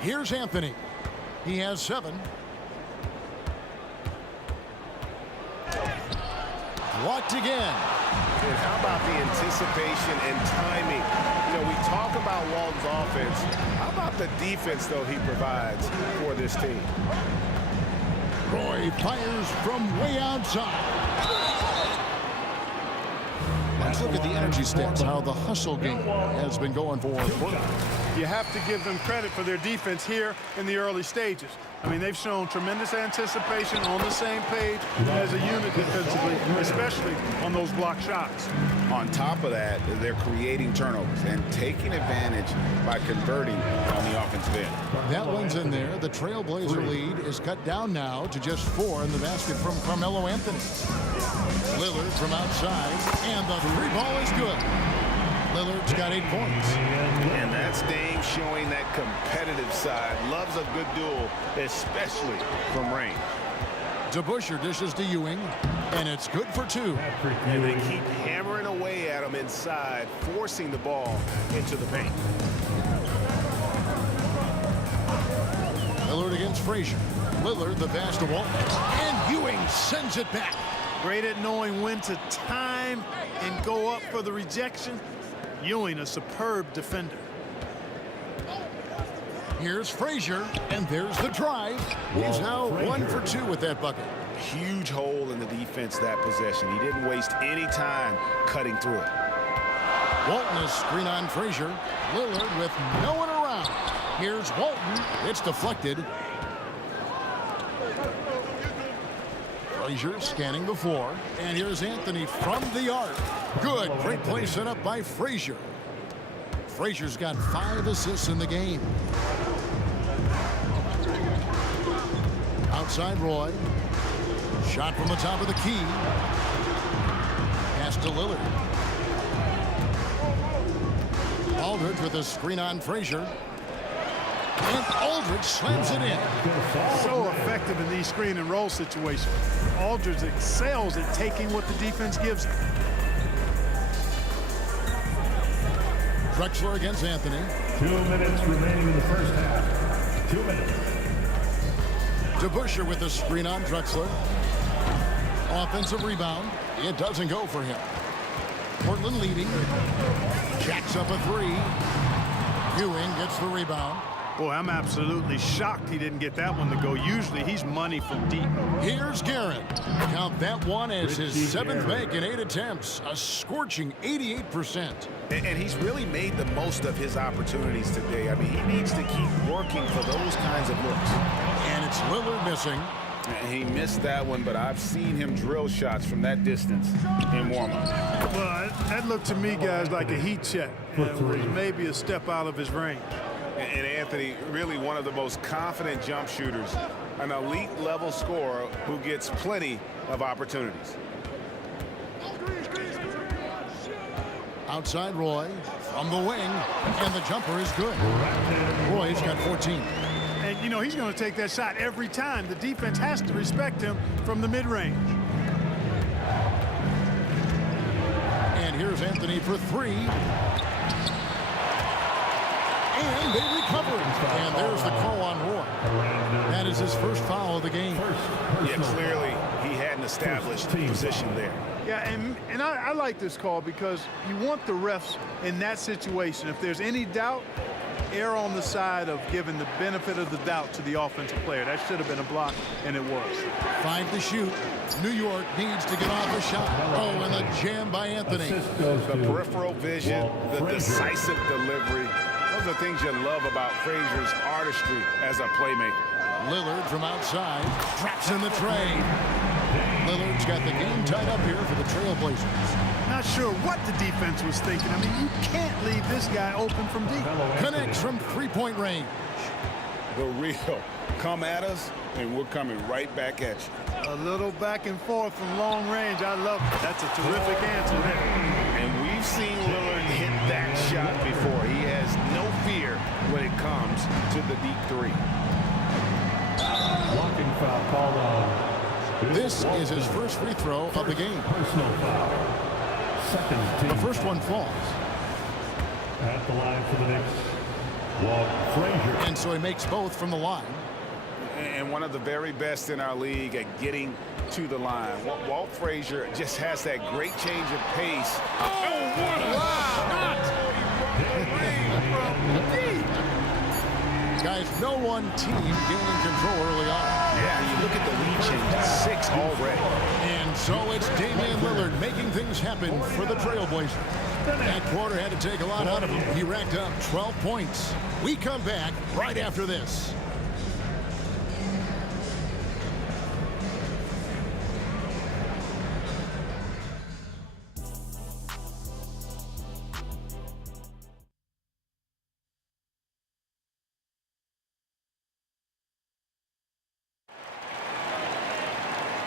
Here's Anthony. He has 7. Blocked again. And how about the anticipation and timing? You know, we talk about Walton's offense. How about the defense, though, he provides for this team? Roy fires from way outside. Let's look at the energy stats, how the hustle game has been going for Portland. You have to give them credit for their defense here in the early stages. I mean, they've shown tremendous anticipation, on the same page as a unit defensively, especially on those block shots. On top of that, they're creating turnovers and taking advantage by converting on the offensive end. That one's in there. The Trailblazer lead is cut down now to just 4 in the basket from Carmelo Anthony. Lillard from outside, and the 3 ball is good. Lillard's got 8 points. And that's Dame showing that competitive side. Loves a good duel, especially from range. DeBusschere dishes to Ewing, and it's good for 2. And they keep hammering away at him inside, forcing the ball into the paint. Lillard against Frazier. Lillard the pass to Walton, and Ewing sends it back. Great at knowing when to time and go up for the rejection. Ewing, a superb defender. Here's Frazier, and there's the drive. He's now 1 for 2 with that bucket. Huge hole in the defense that possession. He didn't waste any time cutting through it. Walton is screen on Frazier. Lillard with no one around. Here's Walton. It's deflected. Frazier scanning the floor. And here's Anthony from the arc. Good. Great play set up by Frazier. Frazier's got 5 assists in the game. Outside Roy. Shot from the top of the key. Pass to Lillard. Aldridge with a screen on Frazier. And Aldridge slams it in. So effective in these screen and roll situations. Aldridge excels at taking what the defense gives him. Drexler against Anthony. 2 minutes remaining in the first half. 2 minutes. DeBusschere with a screen on Drexler. Offensive rebound. It doesn't go for him. Portland leading. Jacks up a 3. Ewing gets the rebound. Boy, I'm absolutely shocked he didn't get that one to go. Usually he's money from deep. Here's Guerin. Count that one as his 7th make in 8 attempts. A scorching 88%. And he's really made the most of his opportunities today. I mean, he needs to keep working for those kinds of looks. And it's Lillard missing. He missed that one, but I've seen him drill shots from that distance in warm-up. Well, that looked to me, guys, like a heat check. It was maybe a step out of his range. And Anthony, really one of the most confident jump shooters, an elite level scorer who gets plenty of opportunities. Outside Roy from the wing, and the jumper is good. Roy's got 14. And, you know, he's going to take that shot every time. The defense has to respect him from the mid-range. And here's Anthony for 3. And they recover. And there's the call on Roy. That is his first foul of the game. Yeah, clearly he had an established position there. Yeah, and I like this call because you want the refs in that situation. If there's any doubt, err on the side of giving the benefit of the doubt to the offensive player. That should have been a block, and it was. 5 to shoot. New York needs to get off a shot. Oh, and the jam by Anthony. The peripheral vision, the decisive delivery. Those are things you love about Frazier's artistry as a playmaker. Lillard from outside. Traps in the tray. Lillard's got the game tied up here for the Trailblazers. Not sure what the defense was thinking. I mean, you can't leave this guy open from deep. Connects from 3-point range. The real. Come at us, and we're coming right back at you. A little back and forth from long range. I love it. That's a terrific answer there. And we've seen Lillard hit that shot before. He has no fear when it comes to the deep 3. Blocking foul called on. This is his first free throw of the game. Personal foul. Second team. The first one falls. At the line for the Knicks, And so he makes both from the line. And one of the very best in our league at getting to the line. Walt Frazier just has that great change of pace. Oh, what a shot! Guys, no one team gaining control early on. Yeah, you look at the lead change, 6 already. And so it's Damian Lillard making things happen for the Trailblazers. That quarter had to take a lot out of him. He racked up 12 points. We come back right after this.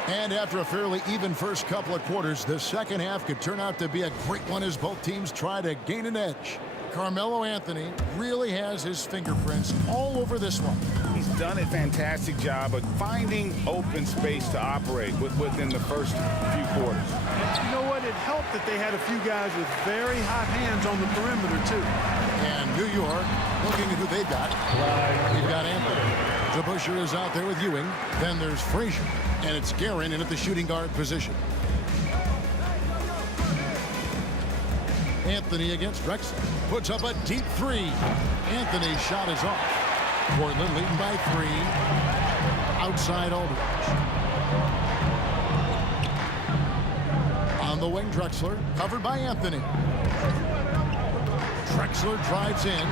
And after a fairly even first couple of quarters, the second half could turn out to be a great one as both teams try to gain an edge. Carmelo Anthony really has his fingerprints all over this one. He's done a fantastic job of finding open space to operate within the first few quarters. You know what? It helped that they had a few guys with very hot hands on the perimeter, too. And New York, looking at who they've got. They've got Anthony. DeBusschere is out there with Ewing. Then there's Frazier. And it's Guerin in at the shooting guard position. Anthony against Drexler. Puts up a deep three. Anthony's shot is off. Portland leading by 3. Outside Aldridge. On the wing, Drexler. Covered by Anthony. Drexler drives in.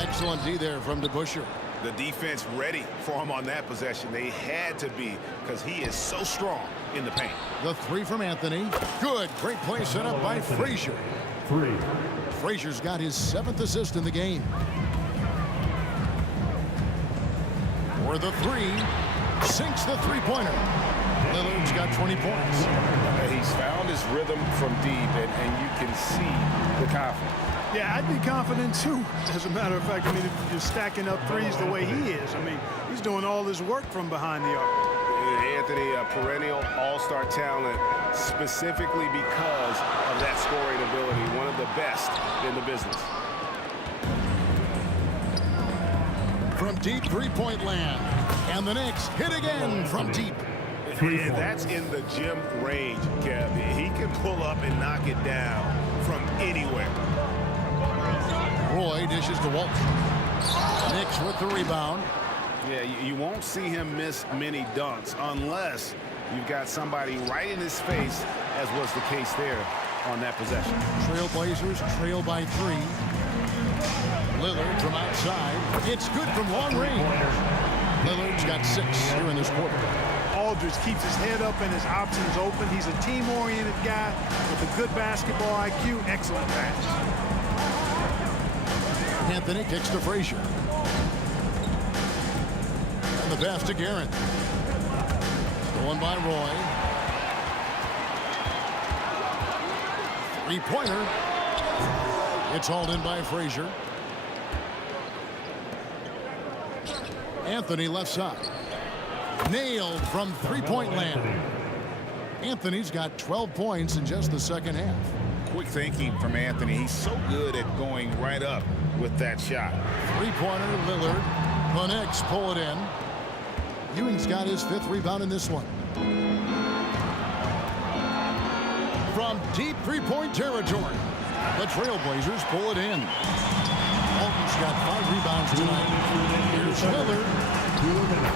Excellent D there from DeBusschere. The defense ready for him on that possession. They had to be because he is so strong in the paint. The 3 from Anthony. Good. Great play set up by Frazier. Frazier's got his 7th assist in the game. For the 3. Sinks the three-pointer. Lillard's got 20 points. He's found his rhythm from deep, and you can see the confidence. Yeah, I'd be confident, too. As a matter of fact, I mean, if you're stacking up threes the way he is, I mean, he's doing all his work from behind the arc. Anthony, a perennial all-star talent, specifically because of that scoring ability, one of the best in the business. From deep three-point land. And the Knicks hit again from deep. And that's in the gym range, Kev. He can pull up and knock it down from anywhere. Roy dishes to Walton. Knicks with the rebound. Yeah, you won't see him miss many dunks unless you've got somebody right in his face, as was the case there on that possession. Trailblazers trail by 3. Lillard from outside. It's good from long range. Lillard's got 6 here in this quarter. Aldridge keeps his head up and his options open. He's a team-oriented guy with a good basketball IQ. Excellent pass. Anthony kicks to Frazier. And the pass to Guerin. Going by Roy. Three-pointer. It's hauled in by Frazier. Anthony left side. Nailed from three-point land. Anthony's got 12 points in just the second half. Quick thinking from Anthony. He's so good at going right up with that shot. Three-pointer, Lillard. The Knicks pull it in. Ewing's got his 5th rebound in this one. From deep three-point territory, the Trailblazers pull it in. Walton's got 5 rebounds tonight. Here's Lillard.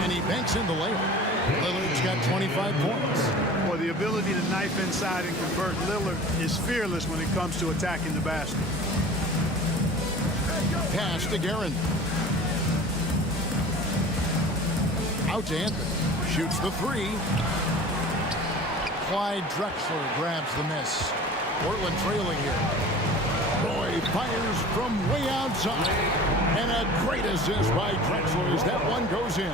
And he banks in the layup. Lillard's got 25 points. Well, the ability to knife inside and convert. Lillard is fearless when it comes to attacking the basket. Pass to Guerin. Out to Anthony. Shoots the 3. Clyde Drexler grabs the miss. Portland trailing here. Roy fires from way outside. And a great assist by Drexler as that one goes in.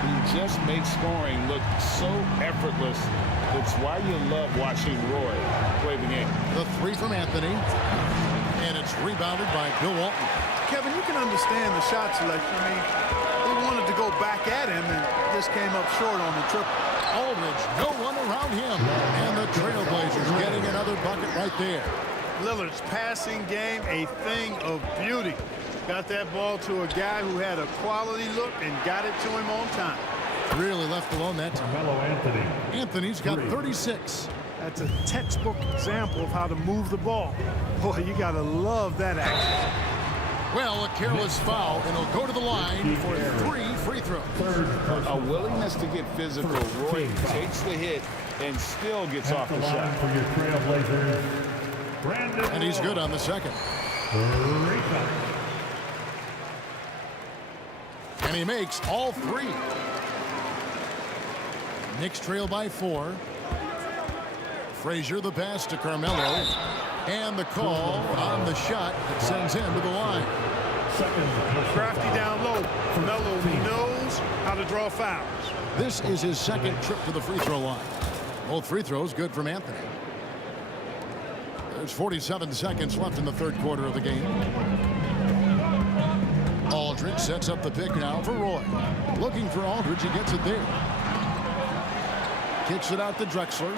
He just makes scoring look so effortless. It's why you love watching Roy play the game. The 3 from Anthony. And it's rebounded by Bill Walton. Kevin, you can understand the shot selection. I mean, they wanted to go back at him and just came up short on the triple. Aldridge, no one around him. And the Trailblazers getting another bucket right there. Lillard's passing game, a thing of beauty. Got that ball to a guy who had a quality look and got it to him on time. Really left alone that time. Anthony's got 36. That's a textbook example of how to move the ball. Boy, you got to love that action. Well, a careless foul, and he'll go to the line for 3 free throws. A willingness to get physical. Roy takes the hit and still gets off the shot. For your Trailblazers, And he's good on the second. And he makes all 3. Knicks trail by 4. Frazier the pass to Carmelo. And the call on the shot that sends him to the line. Crafty down low. Carmelo knows how to draw fouls. This is his second trip to the free throw line. Both free throws good from Anthony. There's 47 seconds left in the third quarter of the game. Aldridge sets up the pick now for Roy. Looking for Aldridge, he gets it there. Kicks it out to Drexler.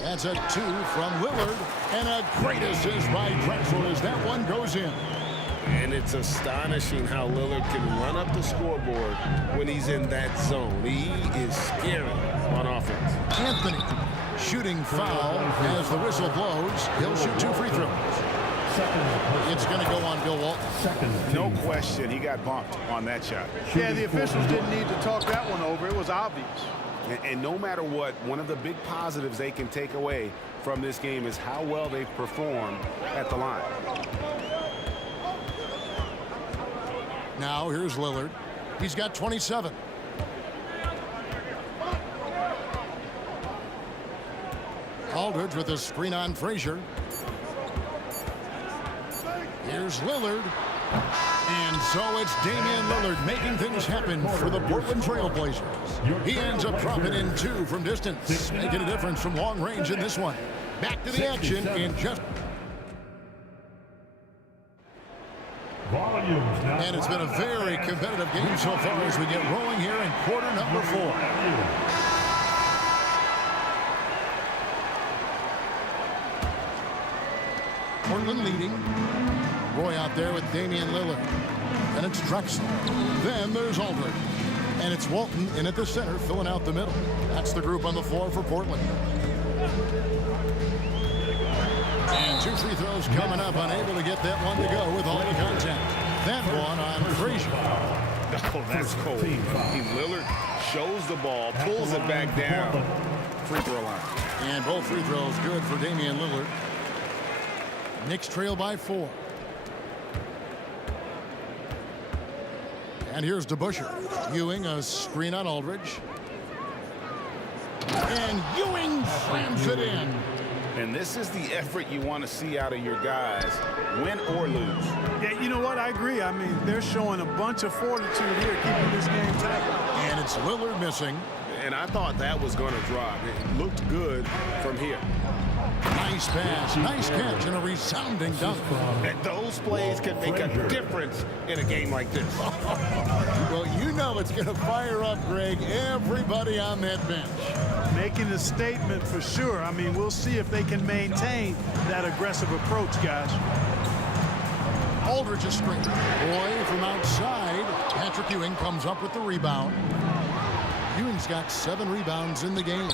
That's a 2 from Lillard. And a great assist by Drexler as that one goes in. And it's astonishing how Lillard can run up the scoreboard when he's in that zone. He is scary on offense. Anthony shooting foul as the whistle blows. He'll shoot 2 free throws. It's going to go on Bill Walton. No question, he got bumped on that shot. Yeah, the officials didn't need to talk that one over. It was obvious. And no matter what, one of the big positives they can take away from this game is how well they've performed at the line. Now here's Lillard. He's got 27. Aldridge with a screen on Frazier. Here's Lillard. And so it's Damian Lillard making things happen for the Portland Trailblazers. He ends up dropping in 2 from distance, making a difference from long range in this one. Back to the action in just... And it's been a very competitive game so far as we get rolling here in quarter number 4. Portland leading. Roy out there with Damian Lillard. And it's Drexler. Then there's Aldridge. And it's Walton in at the center, filling out the middle. That's the group on the floor for Portland. And 2 free throws coming up, unable to get that one to go with all the contact. That one on Frazier. Oh, that's cold. Lillard shows the ball, pulls it back down. Free throw line. And both free throws good for Damian Lillard. Knicks trail by 4. And here's DeBusschere. Ewing a screen on Aldridge. And Ewing slams it in. And this is the effort you want to see out of your guys, win or lose. Yeah, you know what? I agree. I mean, they're showing a bunch of fortitude here, keeping this game tight. And it's Lillard missing. And I thought that was going to drop. It looked good from here. Nice pass, nice catch, and a resounding dunk. And those plays can make a difference in a game like this. Well, you know it's going to fire up, Greg, everybody on that bench. Making a statement for sure. I mean, we'll see if they can maintain that aggressive approach, guys. Aldridge is screen. Boy from outside. Patrick Ewing comes up with the rebound. Ewing's got 7 rebounds in the game.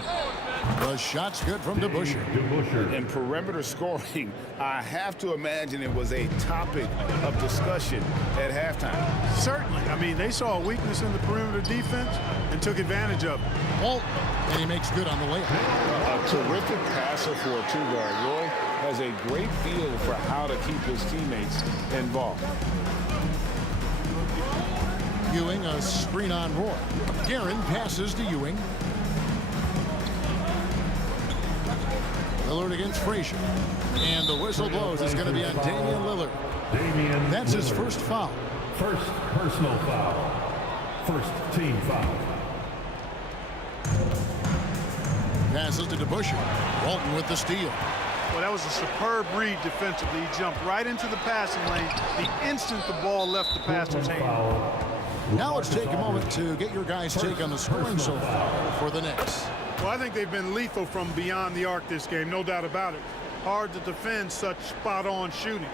The shot's good from DeBusschere. And perimeter scoring, I have to imagine it was a topic of discussion at halftime. Certainly. I mean, they saw a weakness in the perimeter defense and took advantage of it. Walton, and he makes good on the layup. A terrific passer for a 2-guard. Roy has a great feel for how to keep his teammates involved. Ewing a screen on Roy. Guerin passes to Ewing. Lillard against Frazier. And the whistle blows. It's going to be on Damian Lillard. That's his first foul. First personal foul. First team foul. Passes to DeBusschere. Walton with the steal. Well, that was a superb read defensively. He jumped right into the passing lane the instant the ball left the passer's hand. Now let's take a moment to get your guys' take on the scoring so far for the Knicks. Well, I think they've been lethal from beyond the arc this game, no doubt about it. Hard to defend such spot-on shooting.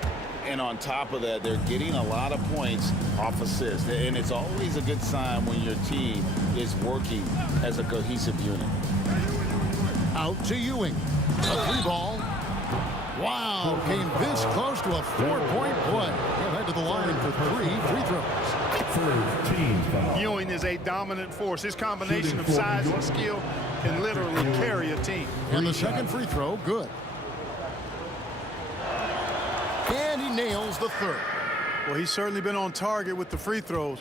And on top of that, they're getting a lot of points off assists. And it's always a good sign when your team is working as a cohesive unit. Out to Ewing. A 3-ball. Wow, came this close to a 4-point play. He'll head to the line for 3 free throws. Ewing is a dominant force. His combination of size and skill can literally carry a team. And the second free throw, good. And he nails the third. Well, he's certainly been on target with the free throws.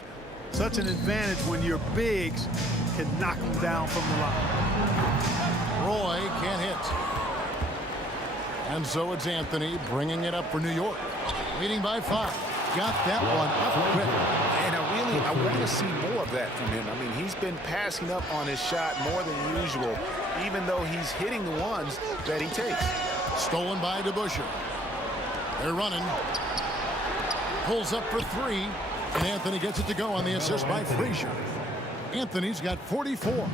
Such an advantage when your bigs can knock them down from the line. Roy can't hit. And so it's Anthony bringing it up for New York. Leading by 5. Got that one up quick. And I want to see more of that from him. I mean, he's been passing up on his shot more than usual, even though he's hitting the ones that he takes. Stolen by DeBusschere. They're running. Pulls up for 3. And Anthony gets it to go on the assist by Frazier. Anthony's got 44.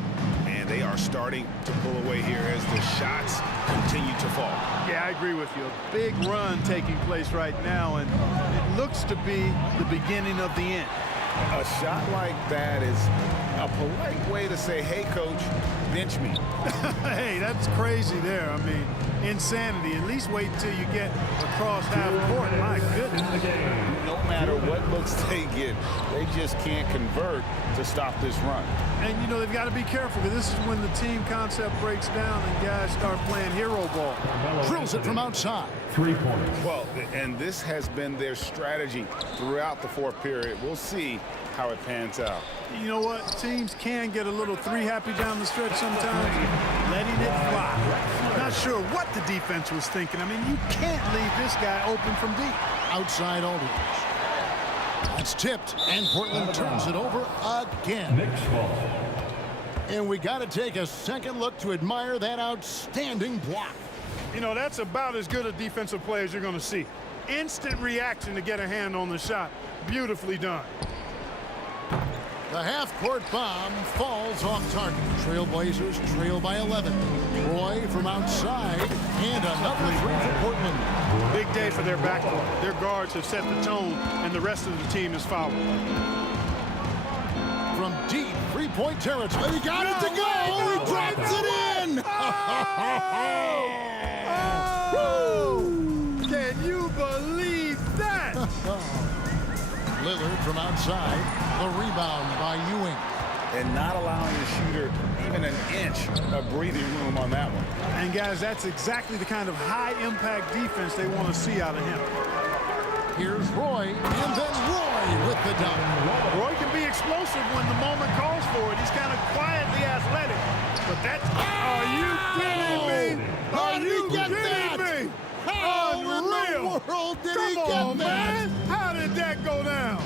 And they are starting to pull away here as the shots continue to fall. Yeah, I agree with you. A big run taking place right now, and it looks to be the beginning of the end. A shot like that is a polite way to say, hey, coach, bench me. Hey, that's crazy there. I mean, insanity. At least wait until you get across half court. My goodness. No matter what looks they get, they just can't convert to stop this run. And, you know, they've got to be careful, because this is when the team concept breaks down and guys start playing hero ball. Drills it from outside. 3 points. Well, and this has been their strategy throughout the fourth period. We'll see how it pans out. You know what? Teams can get a little three-happy down the stretch sometimes, letting it fly. Not sure what the defense was thinking. I mean, you can't leave this guy open from deep. Outside Aldridge. That's tipped, and Portland turns it over again. Next ball. And we got to take a second look to admire that outstanding block. You know, that's about as good a defensive play as you're going to see. Instant reaction to get a hand on the shot. Beautifully done. The half-court bomb falls off target. Trailblazers trail by 11. Roy from outside, and another 3 for Portland. Big day for their backcourt. Their guards have set the tone, and the rest of the team is following. From deep 3-point territory. He got it to go. He drops it in. Oh! Can you believe that? Lillard from outside. The rebound by Ewing. And not allowing the shooter even an inch of breathing room on that one. And, guys, that's exactly the kind of high-impact defense they want to see out of him. Here's Roy, and then Roy with the dunk. Roy can be explosive when the moment calls for it. He's kind of quietly athletic. But that's... Are you kidding me? How did he get that? Me? How in the world did he get that? Man. How did that go down?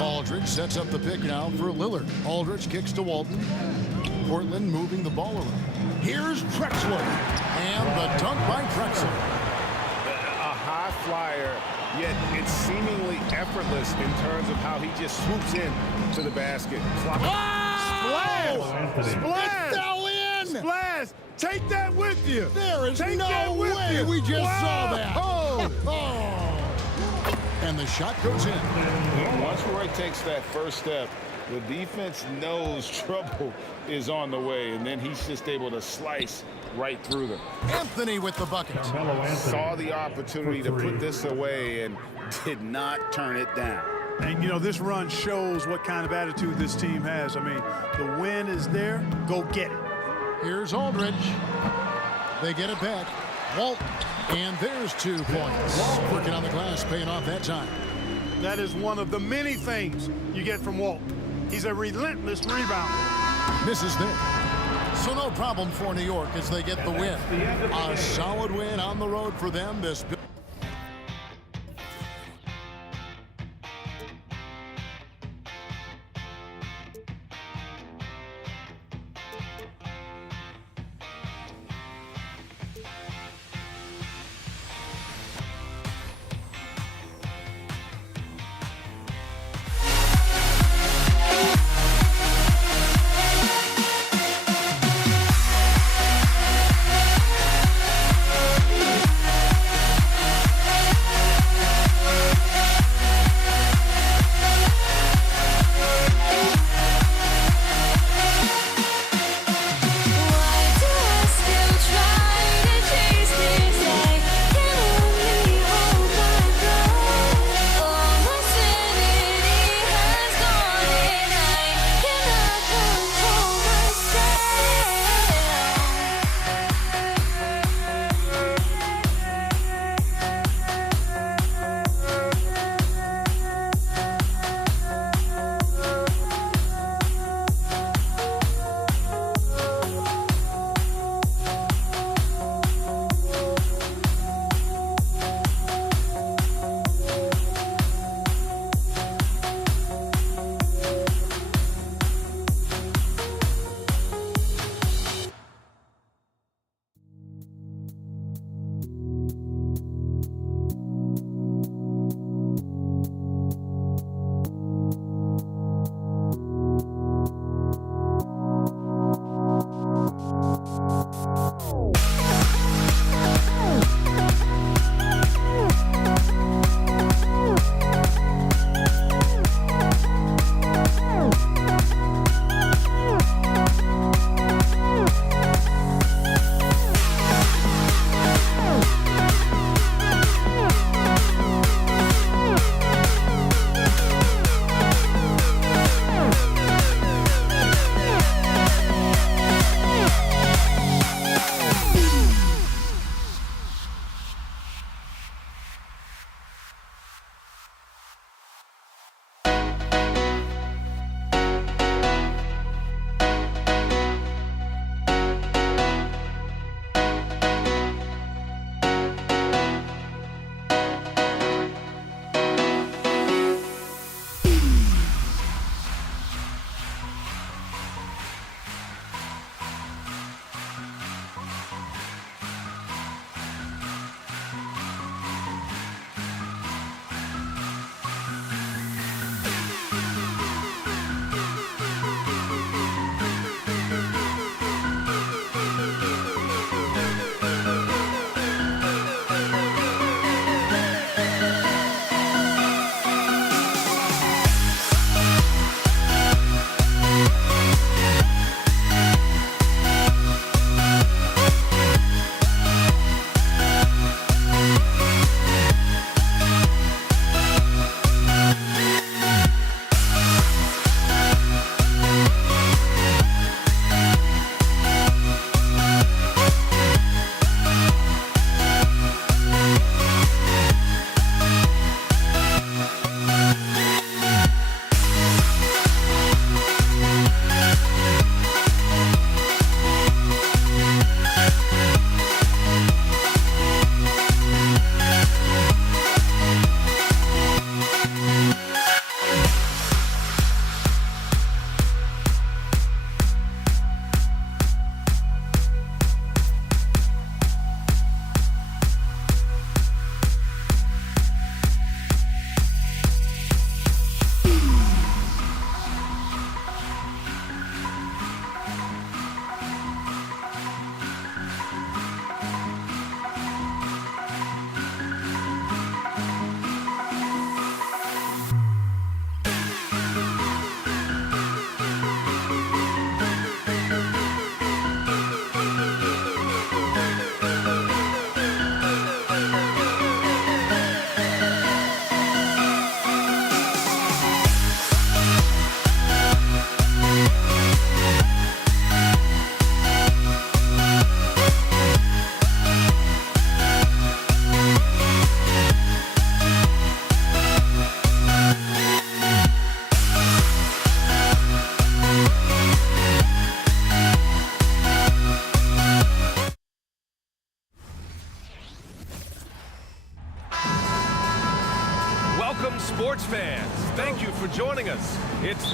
Aldridge sets up the pick now for Lillard. Aldridge kicks to Walton. Portland moving the ball around. Here's Drexler. And the dunk by Drexler. A high flyer, yet it's seemingly effortless in terms of how he just swoops in to the basket. Splash! Splash! It fell in! Splash! Take that with you! There is Take no way we just saw that. Oh! And the shot goes in. Once Roy takes that first step, the defense knows trouble is on the way, and then he's just able to slice right through them. Anthony with the bucket. Saw the opportunity to put this away and did not turn it down. And, you know, this run shows what kind of attitude this team has. I mean, the win is there. Go get it. Here's Aldridge. They get it back. Walton. And there's 2 points. Working on the glass, paying off that time. That is one of the many things you get from Walton. He's a relentless rebounder. Misses there. So no problem for New York as they get the win. A solid win on the road for them. This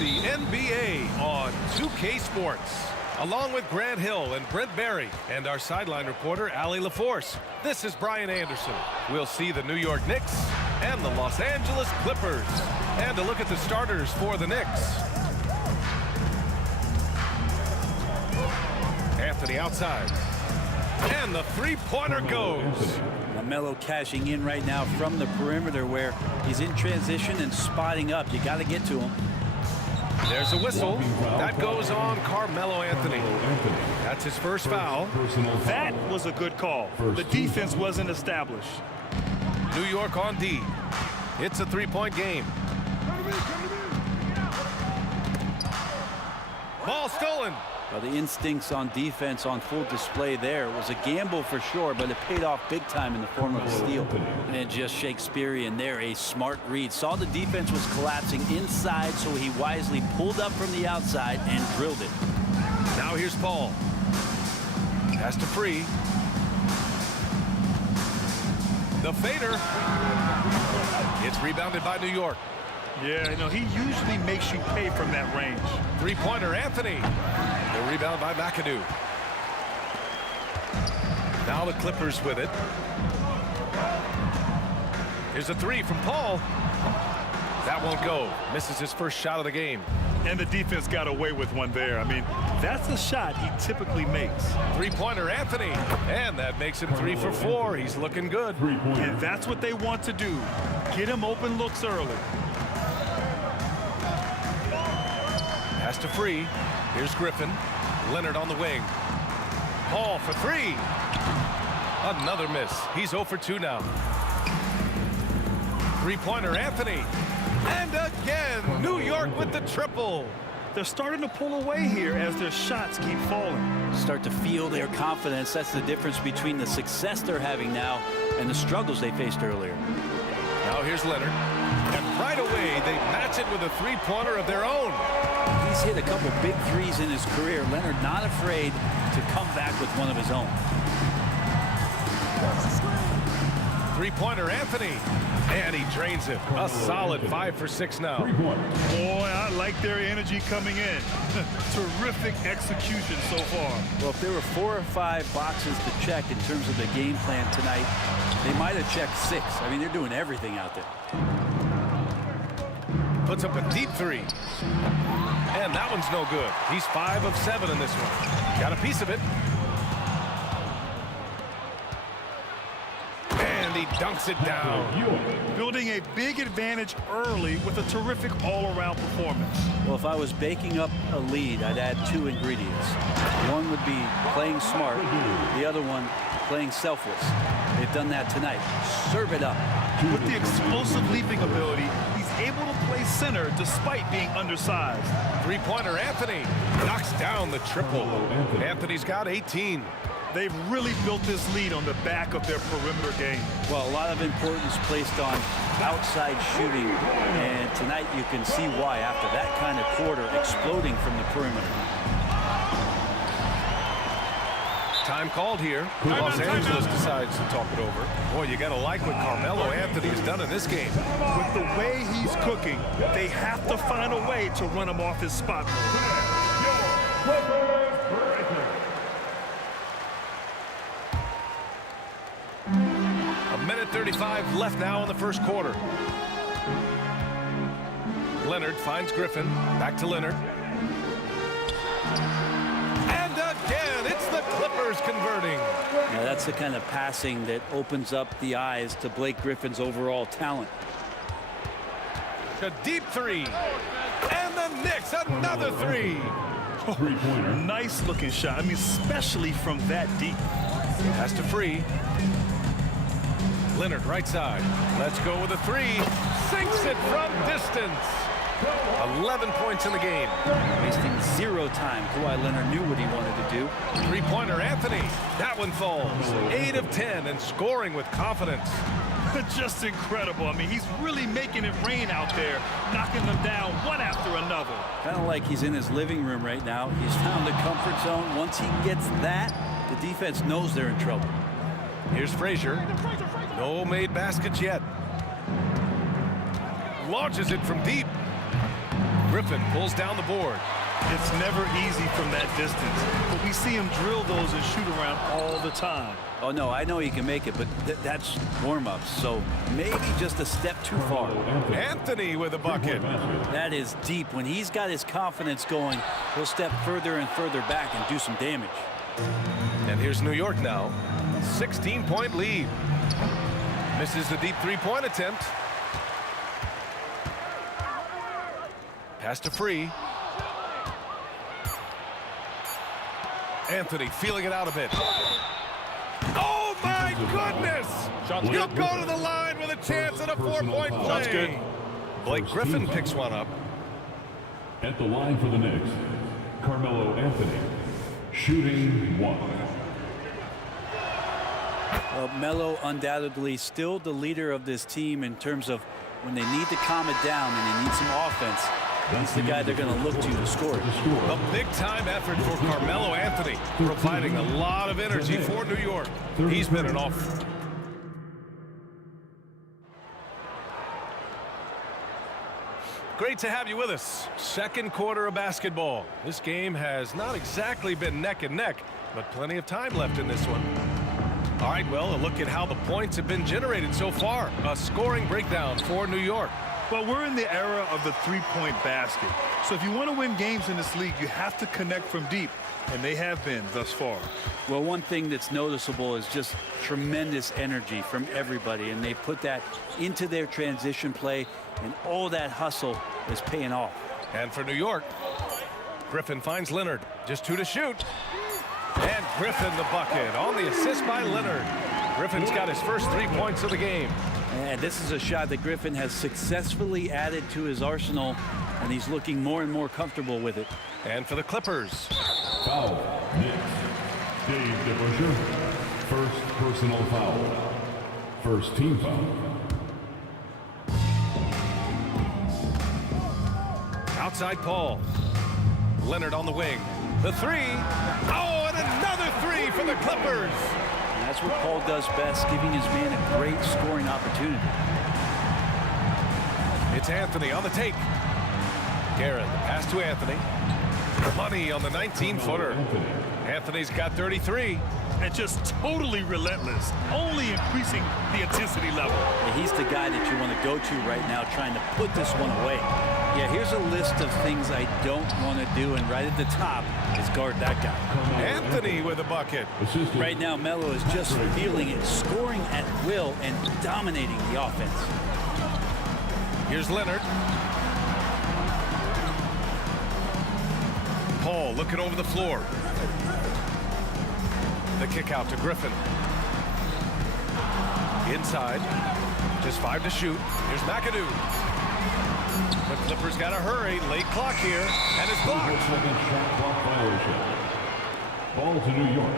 the NBA on 2K Sports. Along with Grant Hill and Brent Barry and our sideline reporter, Allie LaForce, this is Brian Anderson. We'll see the New York Knicks and the Los Angeles Clippers. And a look at the starters for the Knicks. Anthony outside. And the three-pointer goes. LaMelo cashing in right now from the perimeter where he's in transition and spotting up. You got to get to him. There's a whistle. That goes on Carmelo Anthony. That's his first foul. That was a good call. The defense wasn't established. New York on D. It's a three-point game. Ball stolen. Well, the instincts on defense on full display there. It was a gamble for sure, but it paid off big time in the form of a steal. And just Shakespearean there, a smart read. Saw the defense was collapsing inside, so he wisely pulled up from the outside and drilled it. Now here's Paul. Pass to Free. The fader. It's rebounded by New York. Yeah, you know, he usually makes you pay from that range. Three-pointer, Anthony. The rebound by McAdoo. Now the Clippers with it. Here's a three from Paul. That won't go. Misses his first shot of the game. And the defense got away with one there. I mean, that's a shot he typically makes. Three-pointer, Anthony. And that makes him 3 for 4. He's looking good. And that's what they want to do. Get him open looks early. Pass to Free. Here's Griffin. Leonard on the wing. Paul for three. Another miss. He's 0 for 2 now. Three-pointer, Anthony. And again, New York with the triple. They're starting to pull away here as their shots keep falling. Start to feel their confidence. That's the difference between the success they're having now and the struggles they faced earlier. Now here's Leonard. And right away, they match it with a three-pointer of their own. He's hit a couple big threes in his career. Leonard not afraid to come back with one of his own. Three-pointer, Anthony. And he drains it. A solid 5 for 6 now. Boy, I like their energy coming in. Terrific execution so far. Well, if there were 4 or 5 boxes to check in terms of the game plan tonight, they might have checked 6. I mean, they're doing everything out there. Puts up a deep three. And that one's no good. He's 5 of 7 in this one. Got a piece of it. And he dunks it down. Building a big advantage early with a terrific all-around performance. Well, if I was baking up a lead, I'd add 2 ingredients. One would be playing smart. The other one, playing selfless. They've done that tonight. Serve it up. With the explosive leaping ability, he's able to play center despite being undersized. Three-pointer, Anthony knocks down the triple. Anthony's got 18. They've really built this lead on the back of their perimeter game. Well, a lot of importance placed on outside shooting, and tonight you can see why after that kind of quarter exploding from the perimeter. Time called here. Los Angeles decides to talk it over. Boy, you got to like what Carmelo Anthony has done in this game. With the way he's cooking, they have to find a way to run him off his spot. A minute 35 left now in the first quarter. Leonard finds Griffin. Back to Leonard. And again, it's the Clippers converting. Now that's the kind of passing that opens up the eyes to Blake Griffin's overall talent. A deep three. And the Knicks, another three. Nice looking shot. I mean, especially from that deep. Pass to Free. Leonard right side. Let's go with a three. Sinks it from distance. 11 points in the game. Wasting 0 time. Kawhi Leonard knew what he wanted to do. Three-pointer, Anthony. That one falls. 8 of 10 and scoring with confidence. Just incredible. I mean, he's really making it rain out there, knocking them down one after another. Kind of like he's in his living room right now. He's found the comfort zone. Once he gets that, the defense knows they're in trouble. Here's Frazier. No made baskets yet. Launches it from deep. Griffin pulls down the board. It's never easy from that distance, but we see him drill those and shoot around all the time. Oh, no, I know he can make it, but that's warm-ups, so maybe just a step too far. Anthony with a bucket. That is deep. When he's got his confidence going, he'll step further and further back and do some damage. And here's New York now. 16-point lead. Misses the deep three-point attempt. Pass to Free. Anthony feeling it out a bit. Oh, my goodness! He'll go to the line with a chance at a 4-point play. That's good. Blake Griffin picks one up. At the line for the Knicks, Carmelo Anthony, shooting 1. Well, Melo undoubtedly still the leader of this team in terms of when they need to calm it down and they need some offense. He's the guy they're going to look to score. A big-time effort for Carmelo Anthony, providing a lot of energy for New York. He's been an awful. Great to have you with us. Second quarter of basketball. This game has not exactly been neck and neck, but plenty of time left in this one. All right, well, a look at how the points have been generated so far. A scoring breakdown for New York. Well, we're in the era of the three-point basket. So if you want to win games in this league, you have to connect from deep, and they have been thus far. Well, one thing that's noticeable is just tremendous energy from everybody, and they put that into their transition play, and all that hustle is paying off. And for New York, Griffin finds Leonard. Just 2 to shoot. And Griffin the bucket on the assist by Leonard. Griffin's got his first 3 points of the game. And this is a shot that Griffin has successfully added to his arsenal, and he's looking more and more comfortable with it. And for the Clippers. Foul, Knicks. Dave DeBusschere, first personal foul. First team foul. Outside Paul. Leonard on the wing. The 3. Oh, and another 3 for the Clippers. And that's what Paul does best, giving his man a great scoring opportunity. It's Anthony on the take. Garrett, the pass to Anthony. Money on the 19-footer. Anthony's got 33. And just totally relentless, only increasing the intensity level. And he's the guy that you want to go to right now, trying to put this one away. Yeah, here's a list of things I don't want to do, and right at the top is guard that guy. Anthony with a bucket. Right now, Melo is just feeling it, scoring at will and dominating the offense. Here's Leonard. Paul looking over the floor. The kick out to Griffin. Inside. Just 5 to shoot. Here's McAdoo. The Clippers got to hurry. Late clock here. And it's blocked. 4-second shot clock violation. Ball to New York.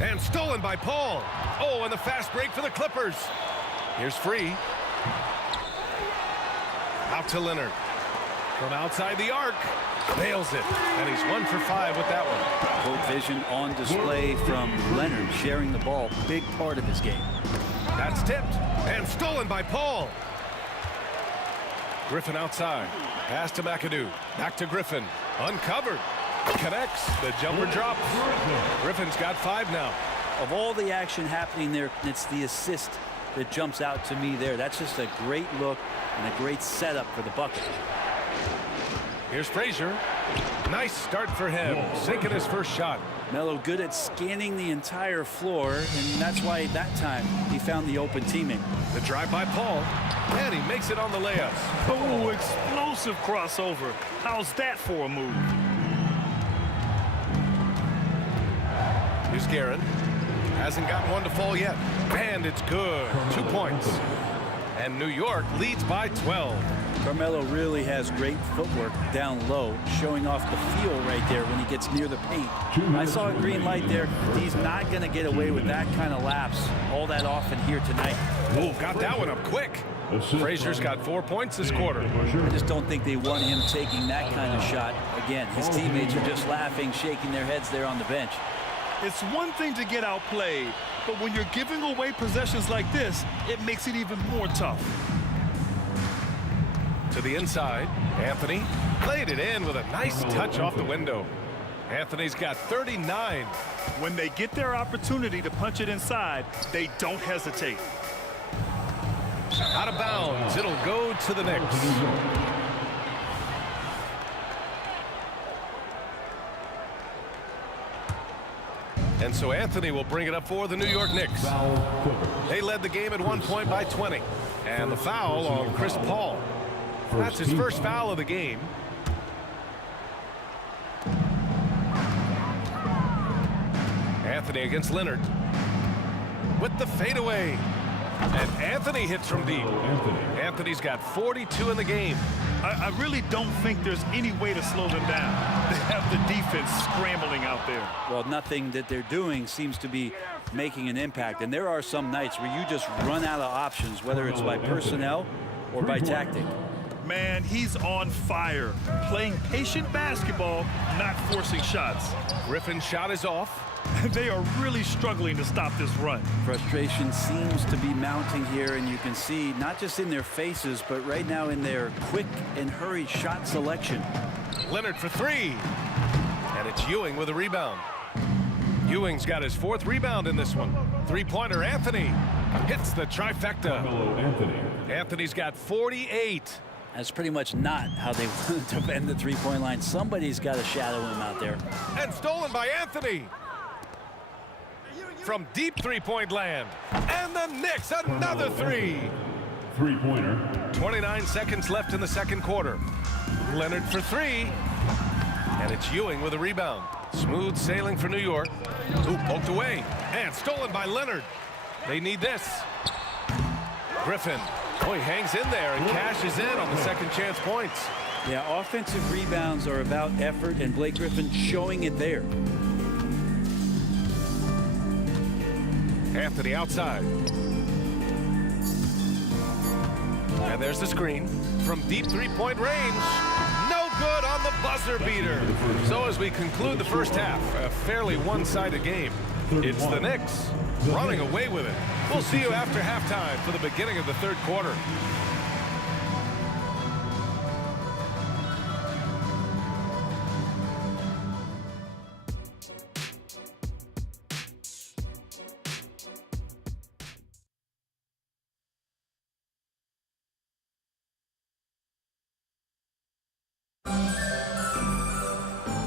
And stolen by Paul. Oh, and the fast break for the Clippers. Here's Free. Out to Leonard. From outside the arc. Nails it. And he's 1 for 5 with that one. Court vision on display from Leonard, sharing the ball. Big part of his game. That's tipped. And stolen by Paul. Griffin outside. Pass to McAdoo. Back to Griffin. Uncovered. Connects. The jumper drops. Griffin's got 5 now. Of all the action happening there, it's the assist that jumps out to me there. That's just a great look and a great setup for the bucket. Here's Frazier. Nice start for him. Sinking his first shot. Melo good at scanning the entire floor, and that's why that time he found the open teammate. The drive by Paul. And he makes it on the layups. Oh, explosive crossover. How's that for a move? Here's Garrett. Hasn't got one to fall yet. And it's good. 2 points. And New York leads by 12. Carmelo really has great footwork down low, showing off the feel right there when he gets near the paint. I saw a green light there. He's not going to get away with that kind of lapse all that often here tonight. Oh, got that one up quick. Frazier's got 4 points this quarter. I just don't think they want him taking that kind of shot. Again, his teammates are just laughing, shaking their heads there on the bench. It's one thing to get outplayed, but when you're giving away possessions like this, it makes it even more tough. To the inside, Anthony played it in with a nice touch off the window. Anthony's got 39. When they get their opportunity to punch it inside, they don't hesitate. Out of bounds. It'll go to the Knicks. And so Anthony will bring it up for the New York Knicks. They led the game at one point by 20. And the foul on Chris Paul. That's his first foul of the game. Anthony against Leonard. With the fadeaway. And Anthony hits from deep. Anthony's got 42 in the game. I really don't think there's any way to slow them down. They have the defense scrambling out there. Well, nothing that they're doing seems to be making an impact. And there are some nights where you just run out of options, whether it's by personnel or by tactic. Man, he's on fire. Playing patient basketball, not forcing shots. Griffin's shot is off. They are really struggling to stop this run. Frustration seems to be mounting here, and you can see not just in their faces, but right now in their quick and hurried shot selection. Leonard for three. And it's Ewing with a rebound. Ewing's got his fourth rebound in this one. Three-pointer, Anthony hits the trifecta. Anthony's got 48. That's pretty much not how they want to bend the three-point line. Somebody's got to shadow him out there. And stolen by Anthony. From deep three-point land. And the Knicks, another three. Three-pointer. 29 seconds left in the second quarter. Leonard for three. And it's Ewing with a rebound. Smooth sailing for New York. Ooh, poked away. And stolen by Leonard. They need this. Griffin. Oh, he hangs in there and cashes in on the second chance points. Yeah, offensive rebounds are about effort, and Blake Griffin showing it there. Anthony outside. And there's the screen from deep three-point range. No good on the buzzer beater. So as we conclude the first half, a fairly one-sided game. It's the Knicks running away with it. We'll see you after halftime for the beginning of the third quarter.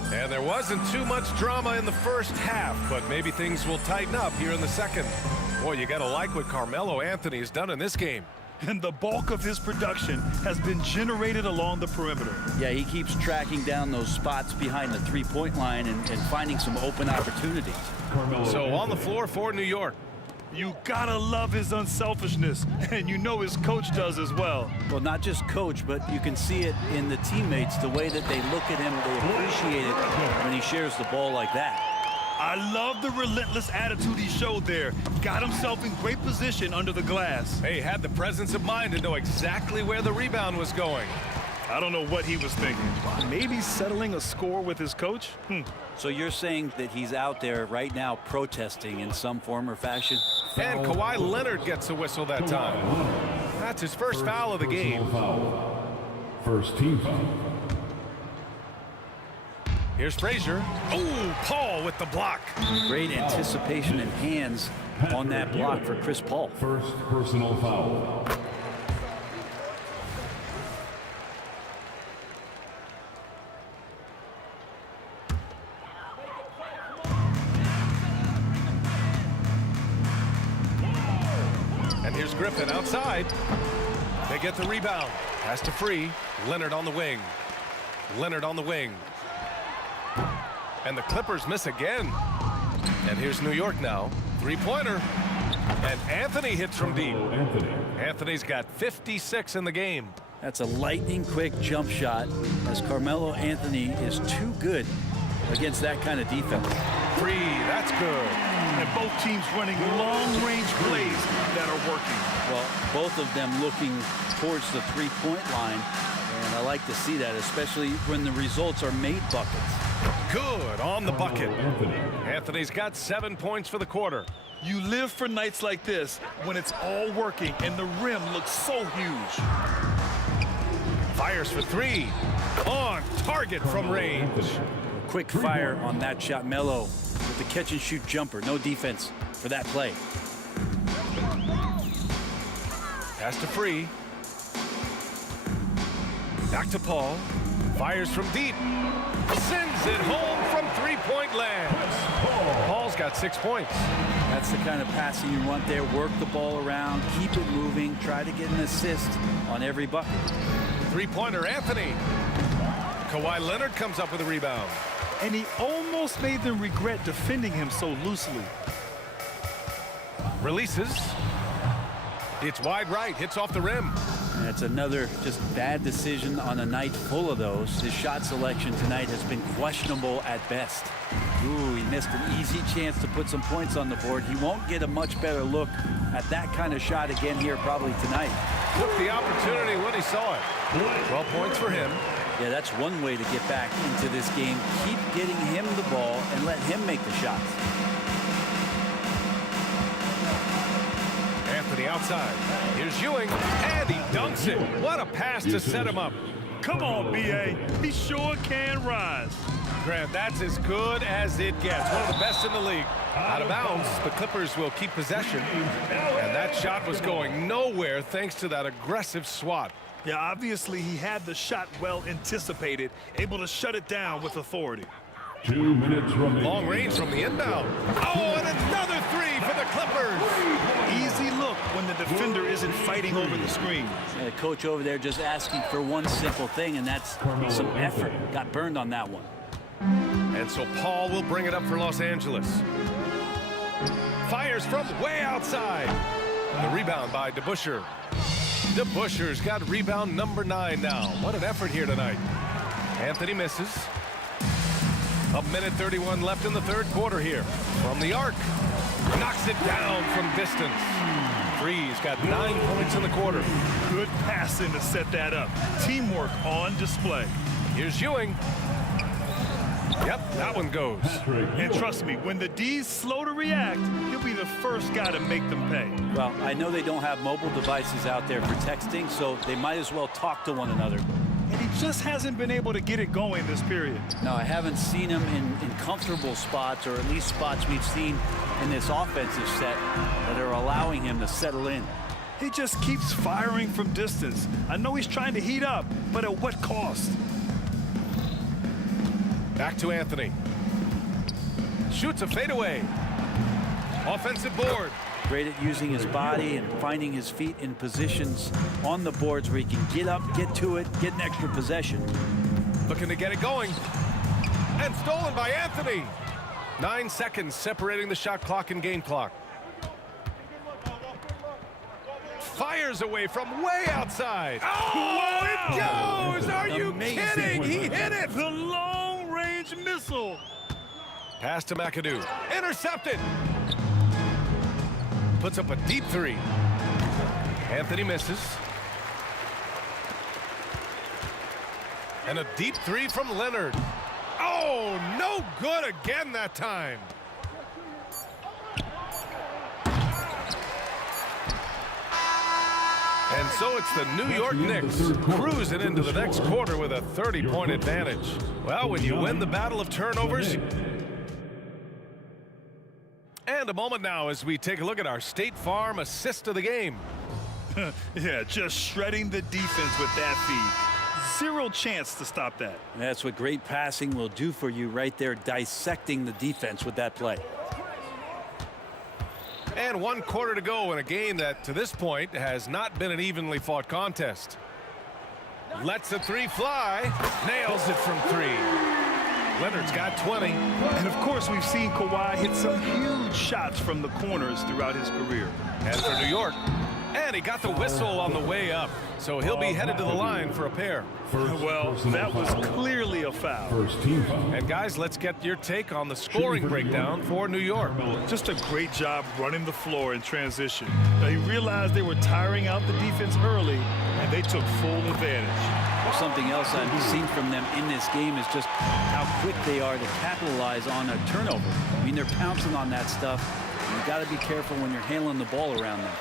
And there wasn't too much drama in the first half, but maybe things will tighten up here in the second. Boy, you got to like what Carmelo Anthony has done in this game. And the bulk of his production has been generated along the perimeter. Yeah, he keeps tracking down those spots behind the three-point line and finding some open opportunities. So on the floor for New York. You gotta love his unselfishness, and you know his coach does as well. Well, not just coach, but you can see it in the teammates, the way that they look at him. They appreciate it when he shares the ball like that. I love the relentless attitude he showed there. Got himself in great position under the glass. He had the presence of mind to know exactly where the rebound was going. I don't know what he was thinking. Maybe settling a score with his coach? So you're saying that he's out there right now protesting in some form or fashion? And Kawhi Leonard gets a whistle that time. That's his first foul of the game. First team foul. Here's Frazier. Oh, Paul with the block. Great anticipation and hands on that block for Chris Paul. First personal foul. And here's Griffin outside. They get the rebound. Pass to Free. Leonard on the wing. Leonard on the wing. And the Clippers miss again. And here's New York now. Three-pointer. And Anthony hits from deep. Anthony's got 56 in the game. That's a lightning-quick jump shot, as Carmelo Anthony is too good against that kind of defense. Free, that's good. And both teams running long-range plays that are working. Well, both of them looking towards the three-point line, and I like to see that, especially when the results are made buckets. Good on the bucket. Anthony's got 7 points for the quarter. You live for nights like this when it's all working and the rim looks so huge. Fires for three. On target from range. Quick fire on that shot. Melo with the catch-and-shoot jumper. No defense for that play. Pass to Free. Back to Paul. Fires from deep. Sends it home from three-point land. Paul's got 6 points. That's the kind of passing you want there. Work the ball around, keep it moving, try to get an assist on every bucket. Three-pointer, Anthony. Kawhi Leonard comes up with a rebound. And he almost made them regret defending him so loosely. Releases. It's wide right, hits off the rim. That's another just bad decision on a night full of those. His shot selection tonight has been questionable at best. Ooh, he missed an easy chance to put some points on the board. He won't get a much better look at that kind of shot again here probably tonight. Took the opportunity when he saw it. 12 points for him. Yeah, that's one way to get back into this game. Keep getting him the ball and let him make the shots. Anthony outside. Here's Ewing, and he dunks it. What a pass to set him up. Come on, B.A. He sure can rise. Grant, that's as good as it gets. One of the best in the league. Out of bounds, the Clippers will keep possession. And that shot was going nowhere thanks to that aggressive swat. Yeah, obviously he had the shot well anticipated, able to shut it down with authority. 2 minutes remaining. Long range from the inbound. Oh, and another three for the Clippers. Easy look when the defender isn't fighting over the screen. The coach over there just asking for one simple thing, and that's some effort. Got burned on that one. And so Paul will bring it up for Los Angeles. Fires from way outside. The rebound by DeBusschere. DeBusschere's got rebound number 9 now. What an effort here tonight. Anthony misses. 1:31 left in the third quarter here. From the arc. Knocks it down from distance. Free's got 9 points in the quarter. Good passing to set that up. Teamwork on display. Here's Ewing. Yep, that one goes. And trust me, when the D's slow to react, he'll be the first guy to make them pay. Well, I know they don't have mobile devices out there for texting, so they might as well talk to one another. And he just hasn't been able to get it going this period. No, I haven't seen him in comfortable spots, or at least spots we've seen in this offensive set that are allowing him to settle in. He just keeps firing from distance. I know he's trying to heat up, but at what cost? Back to Anthony. Shoots a fadeaway. Offensive board. Great at using his body and finding his feet in positions on the boards where he can get up, get to it, get an extra possession. Looking to get it going. And stolen by Anthony. 9 seconds separating the shot clock and game clock. Fires away from way outside. Oh, it goes! Are you kidding? He hit it! The long-range missile. Pass to McAdoo. Intercepted. Puts up a deep three. Anthony misses. And a deep three from Leonard. Oh, no good again that time. And so it's the New York Knicks cruising into the next quarter with a 30-point advantage. Well, when you win the battle of turnovers. And a moment now as we take a look at our State Farm assist of the game. Yeah, just shredding the defense with that feed. Zero chance to stop that. And that's what great passing will do for you right there, dissecting the defense with that play. And 1 quarter to go in a game that, to this point, has not been an evenly fought contest. Lets a three fly. Nails it from 3. Leonard's got 20. And, of course, we've seen Kawhi hit some huge shots from the corners throughout his career. And for New York. And he got the whistle on the way up. So he'll be headed to the line for a pair. Well, that was clearly a foul. First team foul. And, guys, let's get your take on the scoring breakdown for New York. Just a great job running the floor in transition. Now, he realized they were tiring out the defense early, and they took full advantage. Well, something else I've seen from them in this game is just how quick they are to capitalize on a turnover. I mean, they're pouncing on that stuff. You got to be careful when you're handling the ball around them.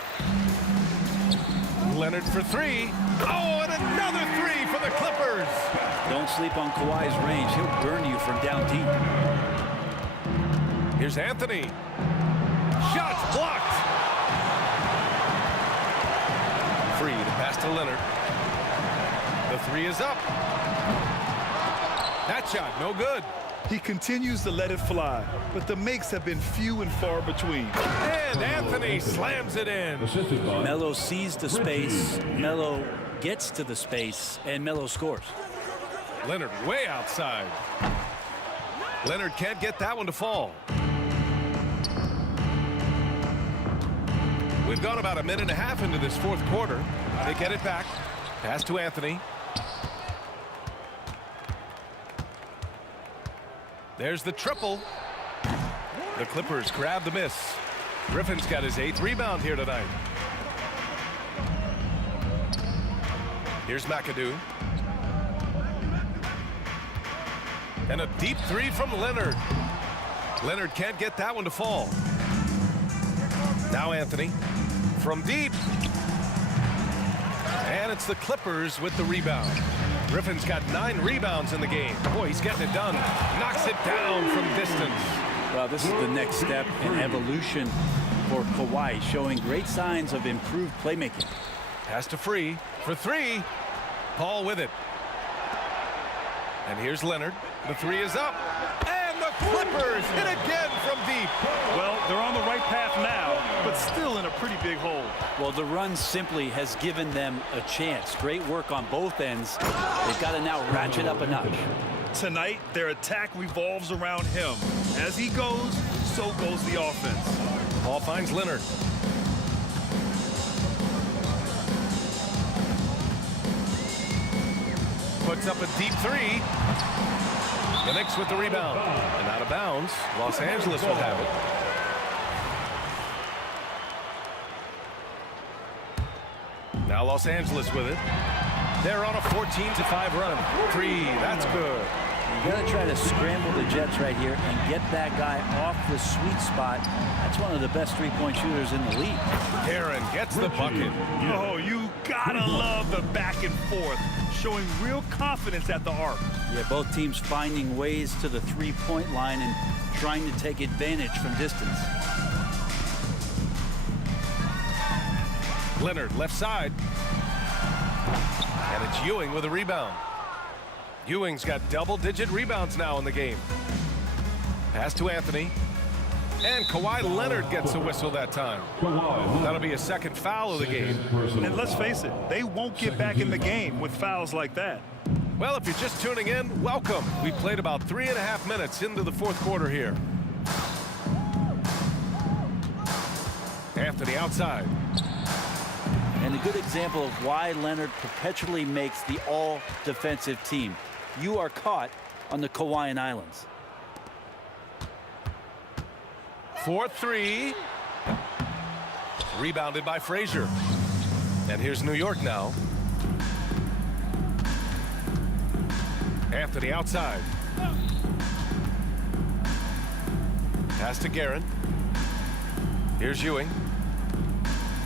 Leonard for three. Oh, and another three for the Clippers. Don't sleep on Kawhi's range. He'll burn you from down deep. Here's Anthony. Shots blocked. Free to pass to Leonard. The three is up. That shot, no good. He continues to let it fly, but the makes have been few and far between. And Anthony slams it in. Melo sees the space. Melo gets to the space, and Melo scores. Leonard way outside. Leonard can't get that one to fall. We've gone about a minute and a half into this fourth quarter. They get it back. Pass to Anthony. There's the triple. The Clippers grab the miss. Griffin's got his 8th rebound here tonight. Here's McAdoo. And a deep three from Leonard. Leonard can't get that one to fall. Now Anthony from deep. And it's the Clippers with the rebound. Griffin's got 9 rebounds in the game. Boy, he's getting it done. Knocks it down from distance. Well, this is the next step in evolution for Kawhi, showing great signs of improved playmaking. Pass to Free for three. Paul with it. And here's Leonard. The three is up. And the Clippers hit again from deep. Well, they're on the right path now, but still in a pretty big hole. Well, the run simply has given them a chance. Great work on both ends. They've got to now ratchet up a notch. Tonight, their attack revolves around him. As he goes, so goes the offense. Paul finds Leonard. Puts up a deep three. The Knicks with the rebound. And out of bounds. Los Angeles will have it. Now Los Angeles with it. They're on a 14-5 run. Three, that's good. You got to try to scramble the Jets right here and get that guy off the sweet spot. That's one of the best three-point shooters in the league. Aaron gets the bucket. Oh, you gotta love the back and forth, showing real confidence at the arc. Yeah, both teams finding ways to the three-point line and trying to take advantage from distance. Leonard left side. And it's Ewing with a rebound. Ewing's got double-digit rebounds now in the game. Pass to Anthony. And Kawhi Leonard gets a whistle that time. That'll be a second foul of the game. And let's face it, they won't get back in the game with fouls like that. Well, if you're just tuning in, welcome. We played about 3.5 minutes into the fourth quarter here. Anthony outside. And a good example of why Leonard perpetually makes the all-defensive team. You are caught on the Hawaiian Islands. 4-3. Rebounded by Frazier. And here's New York now. Anthony outside. Pass to Guerin. Here's Ewing.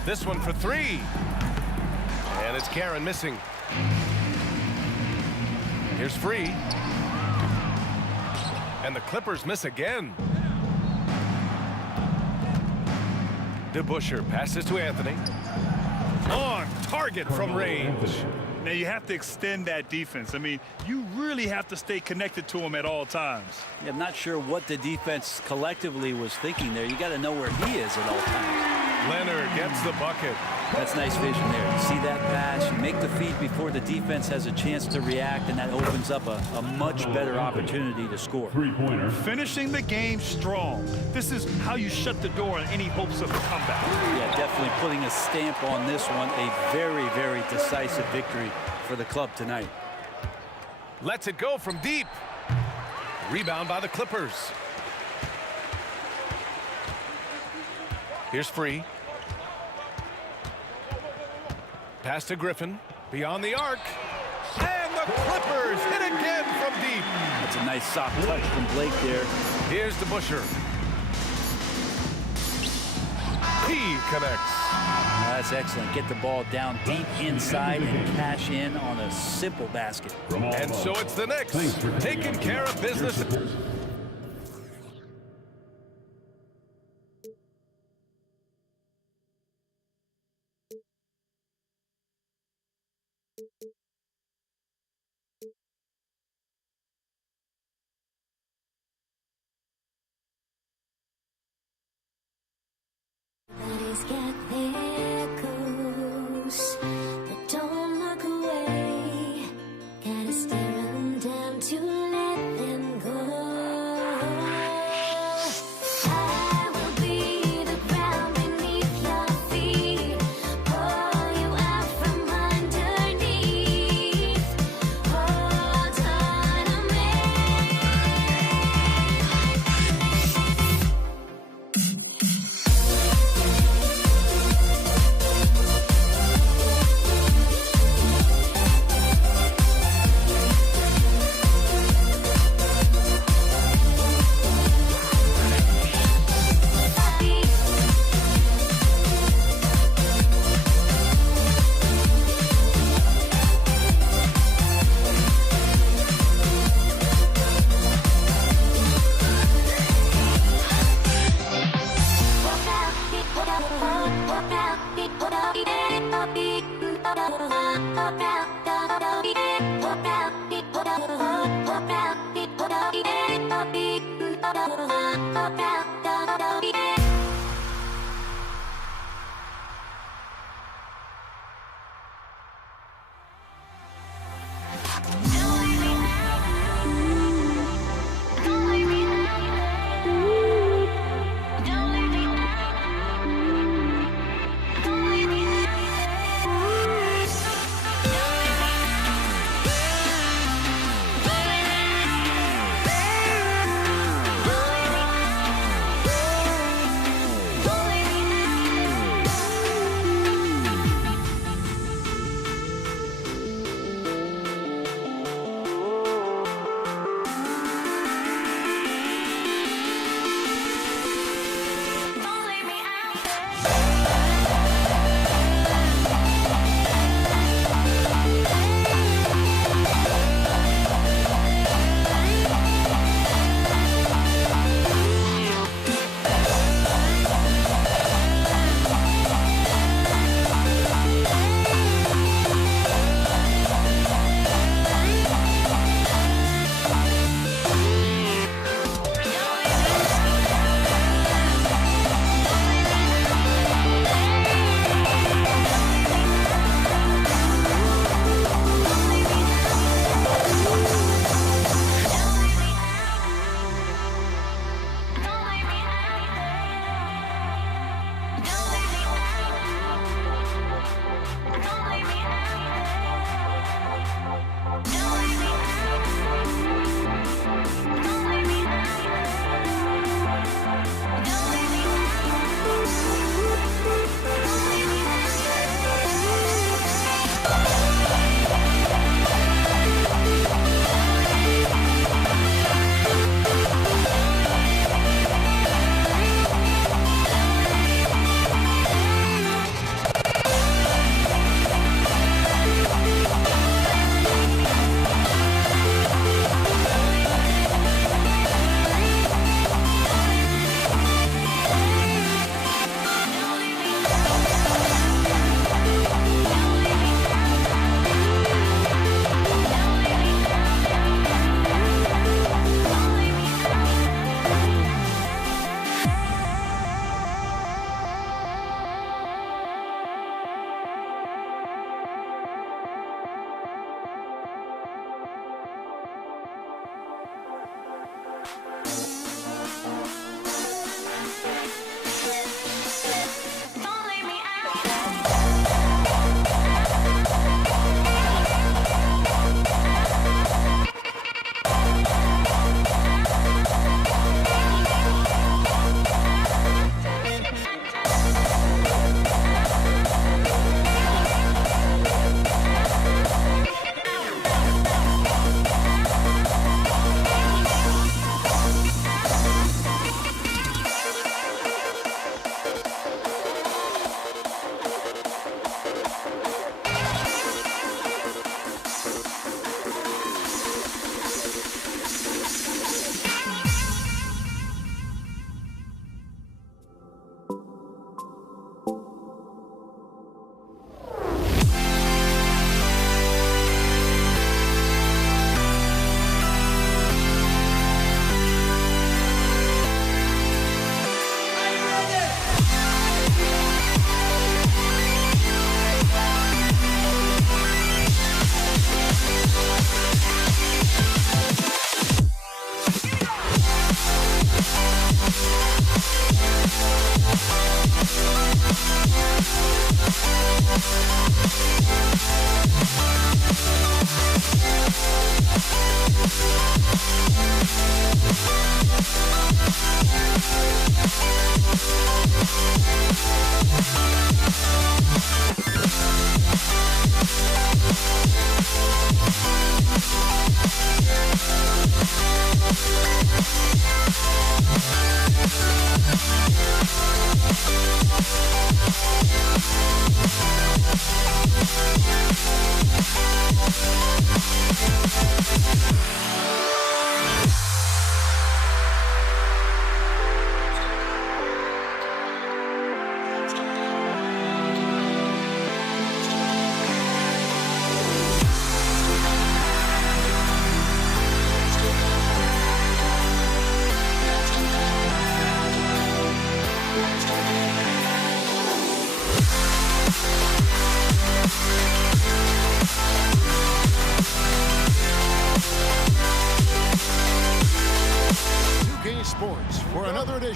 This one for three. And it's Guerin missing. Here's Free. And the Clippers miss again. DeBusschere passes to Anthony. On target from range. Now you have to extend that defense. I mean, you really have to stay connected to him at all times. Yeah, I'm not sure what the defense collectively was thinking there. You got to know where he is at all times. Leonard gets the bucket. That's nice vision there. You see that pass, you make the feed before the defense has a chance to react, and that opens up a much better opportunity to score. Three-pointer. Finishing the game strong. This is how you shut the door on any hopes of a comeback. Yeah, definitely putting a stamp on this one. A very, very decisive victory for the club tonight. Lets it go from deep. Rebound by the Clippers. Here's Free. Pass to Griffin. Beyond the arc. And the Clippers hit again from deep. That's a nice soft touch from Blake there. Here's to Busher. He connects. That's excellent. Get the ball down deep inside and cash in on a simple basket. And so it's the Knicks taking care of business. Everybody's got their goals, but don't look away. Gotta stare them down to let them go. I will be the ground beneath your feet, pull you out from underneath. Hold on to me.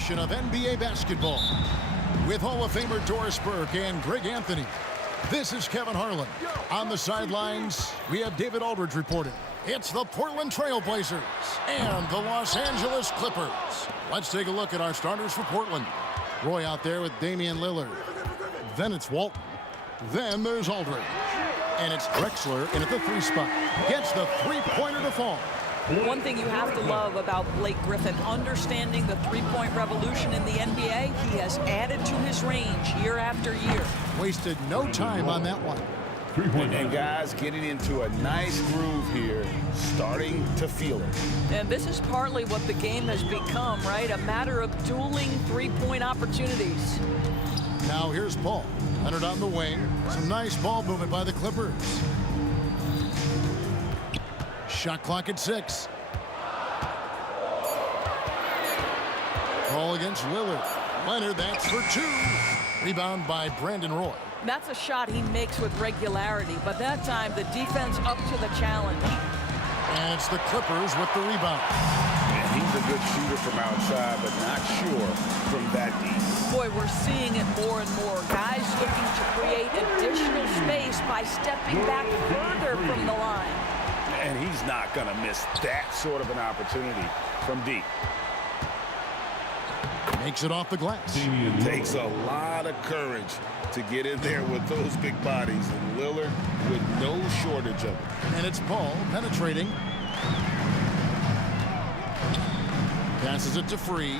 edition of NBA basketball with Hall of Famer Doris Burke and Greg Anthony. This is Kevin Harlan. On the sidelines, we have David Aldridge reporting. It's the Portland Trail Blazers and the Los Angeles Clippers. Let's take a look at our starters for Portland. Roy out there with Damian Lillard. Then it's Walton. Then there's Aldridge. And it's Drexler in at the 3 spot. Gets the three-pointer to fall. One thing you have to love about Blake Griffin, understanding the three-point revolution in the NBA, he has added to his range year after year. Wasted no time on that one. And guys getting into a nice groove here, starting to feel it. And this is partly what the game has become, right? A matter of dueling three-point opportunities. Now here's Paul. Leonard on the wing. Some nice ball movement by the Clippers. Shot clock at 6. Ball against Lillard. Leonard, that's for 2. Rebound by Brandon Roy. That's a shot he makes with regularity, but that time the defense up to the challenge. And it's the Clippers with the rebound. And he's a good shooter from outside, but not sure from that deep. Boy, we're seeing it more and more. Guys looking to create additional space by stepping back further from the line. And he's not going to miss that sort of an opportunity from deep. Makes it off the glass. Takes a lot of courage to get in there with those big bodies, and Lillard with no shortage of it. And it's Paul penetrating. Passes it to Free.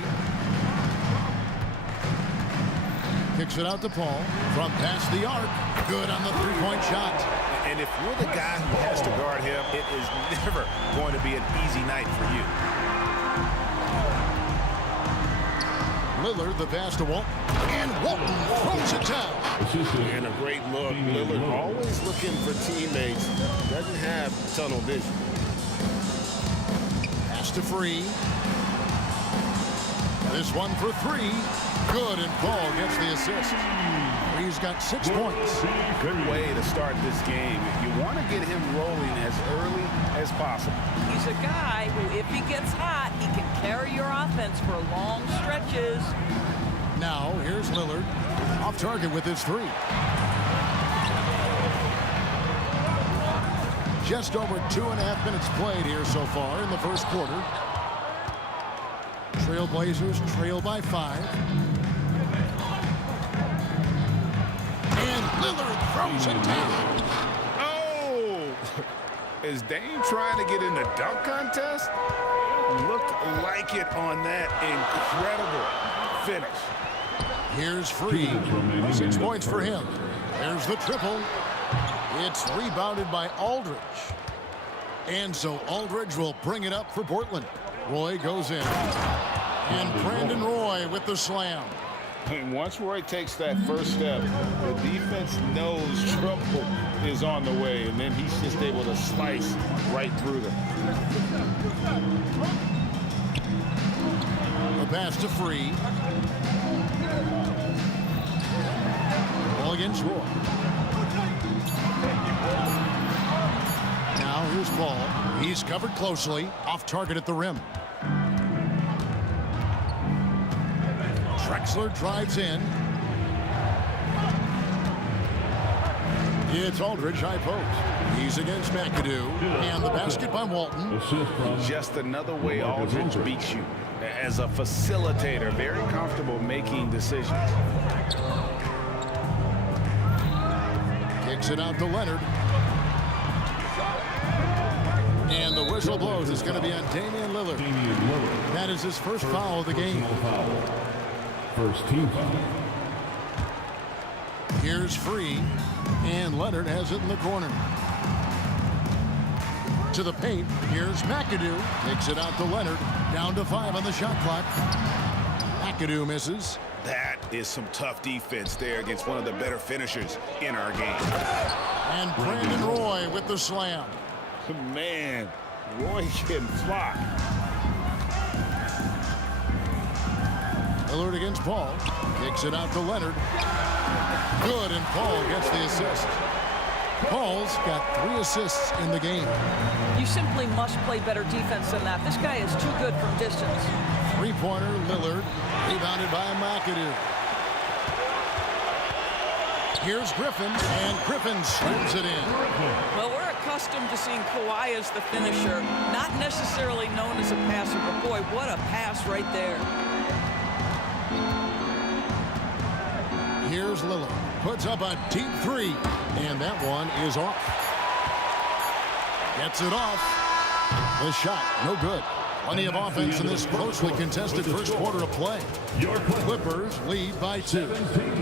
Kicks it out to Paul from past the arc. Good on the three-point shot. And if you're the guy who has to guard him, it is never going to be an easy night for you. Lillard, the pass to Walton. And Walton throws it down. And a great look. Lillard always looking for teammates. Doesn't have tunnel vision. Pass to Free. This one for 3. Good, and Paul gets the assist. Free's got 6 points. Good way to start this game. You want to get him rolling as early as possible. He's a guy who, if he gets hot, he can carry your offense for long stretches. Now, here's Lillard. Off target with his 3. Just over 2.5 minutes played here so far in the first quarter. Trailblazers trail by 5. And Lillard throws it down. Oh! Is Dame trying to get in the dunk contest? Looked like it on that incredible finish. Here's Free. 6 points for him. There's the triple. It's rebounded by Aldridge. And so Aldridge will bring it up for Portland. Roy goes in. And Brandon Roy with the slam. And once Roy takes that first step, the defense knows trouble is on the way, and then he's just able to slice right through them. The pass to Free. Ball against Roy. Now here's Paul. He's covered closely. Off target at the rim. Drexler drives in. It's Aldridge, high post. He's against McAdoo. And the basket by Walton. Just another way Aldridge beats you. As a facilitator, very comfortable making decisions. Kicks it out to Leonard. And the whistle blows. It's going to be on Damian Lillard. That is his first foul of the game. First team foul. Here's Free. And Leonard has it in the corner. To the paint. Here's McAdoo. Takes it out to Leonard. Down to 5 on the shot clock. McAdoo misses. That is some tough defense there against one of the better finishers in our game. And Brandon Roy with the slam. Man, Roy can flock. Lillard against Paul. Kicks it out to Leonard. Good, and Paul gets the assist. Paul's got 3 assists in the game. You simply must play better defense than that. This guy is too good from distance. Three-pointer, Lillard. Rebounded by McAdoo. Here's Griffin, and Griffin slams it in. Well, we're accustomed to seeing Kawhi as the finisher, not necessarily known as a passer, but boy, what a pass right there. Here's Lillard. Puts up a deep three, and that one is off. Gets it off. The shot, no good. Plenty of offense in this closely contested first quarter of play. Clippers lead by 2.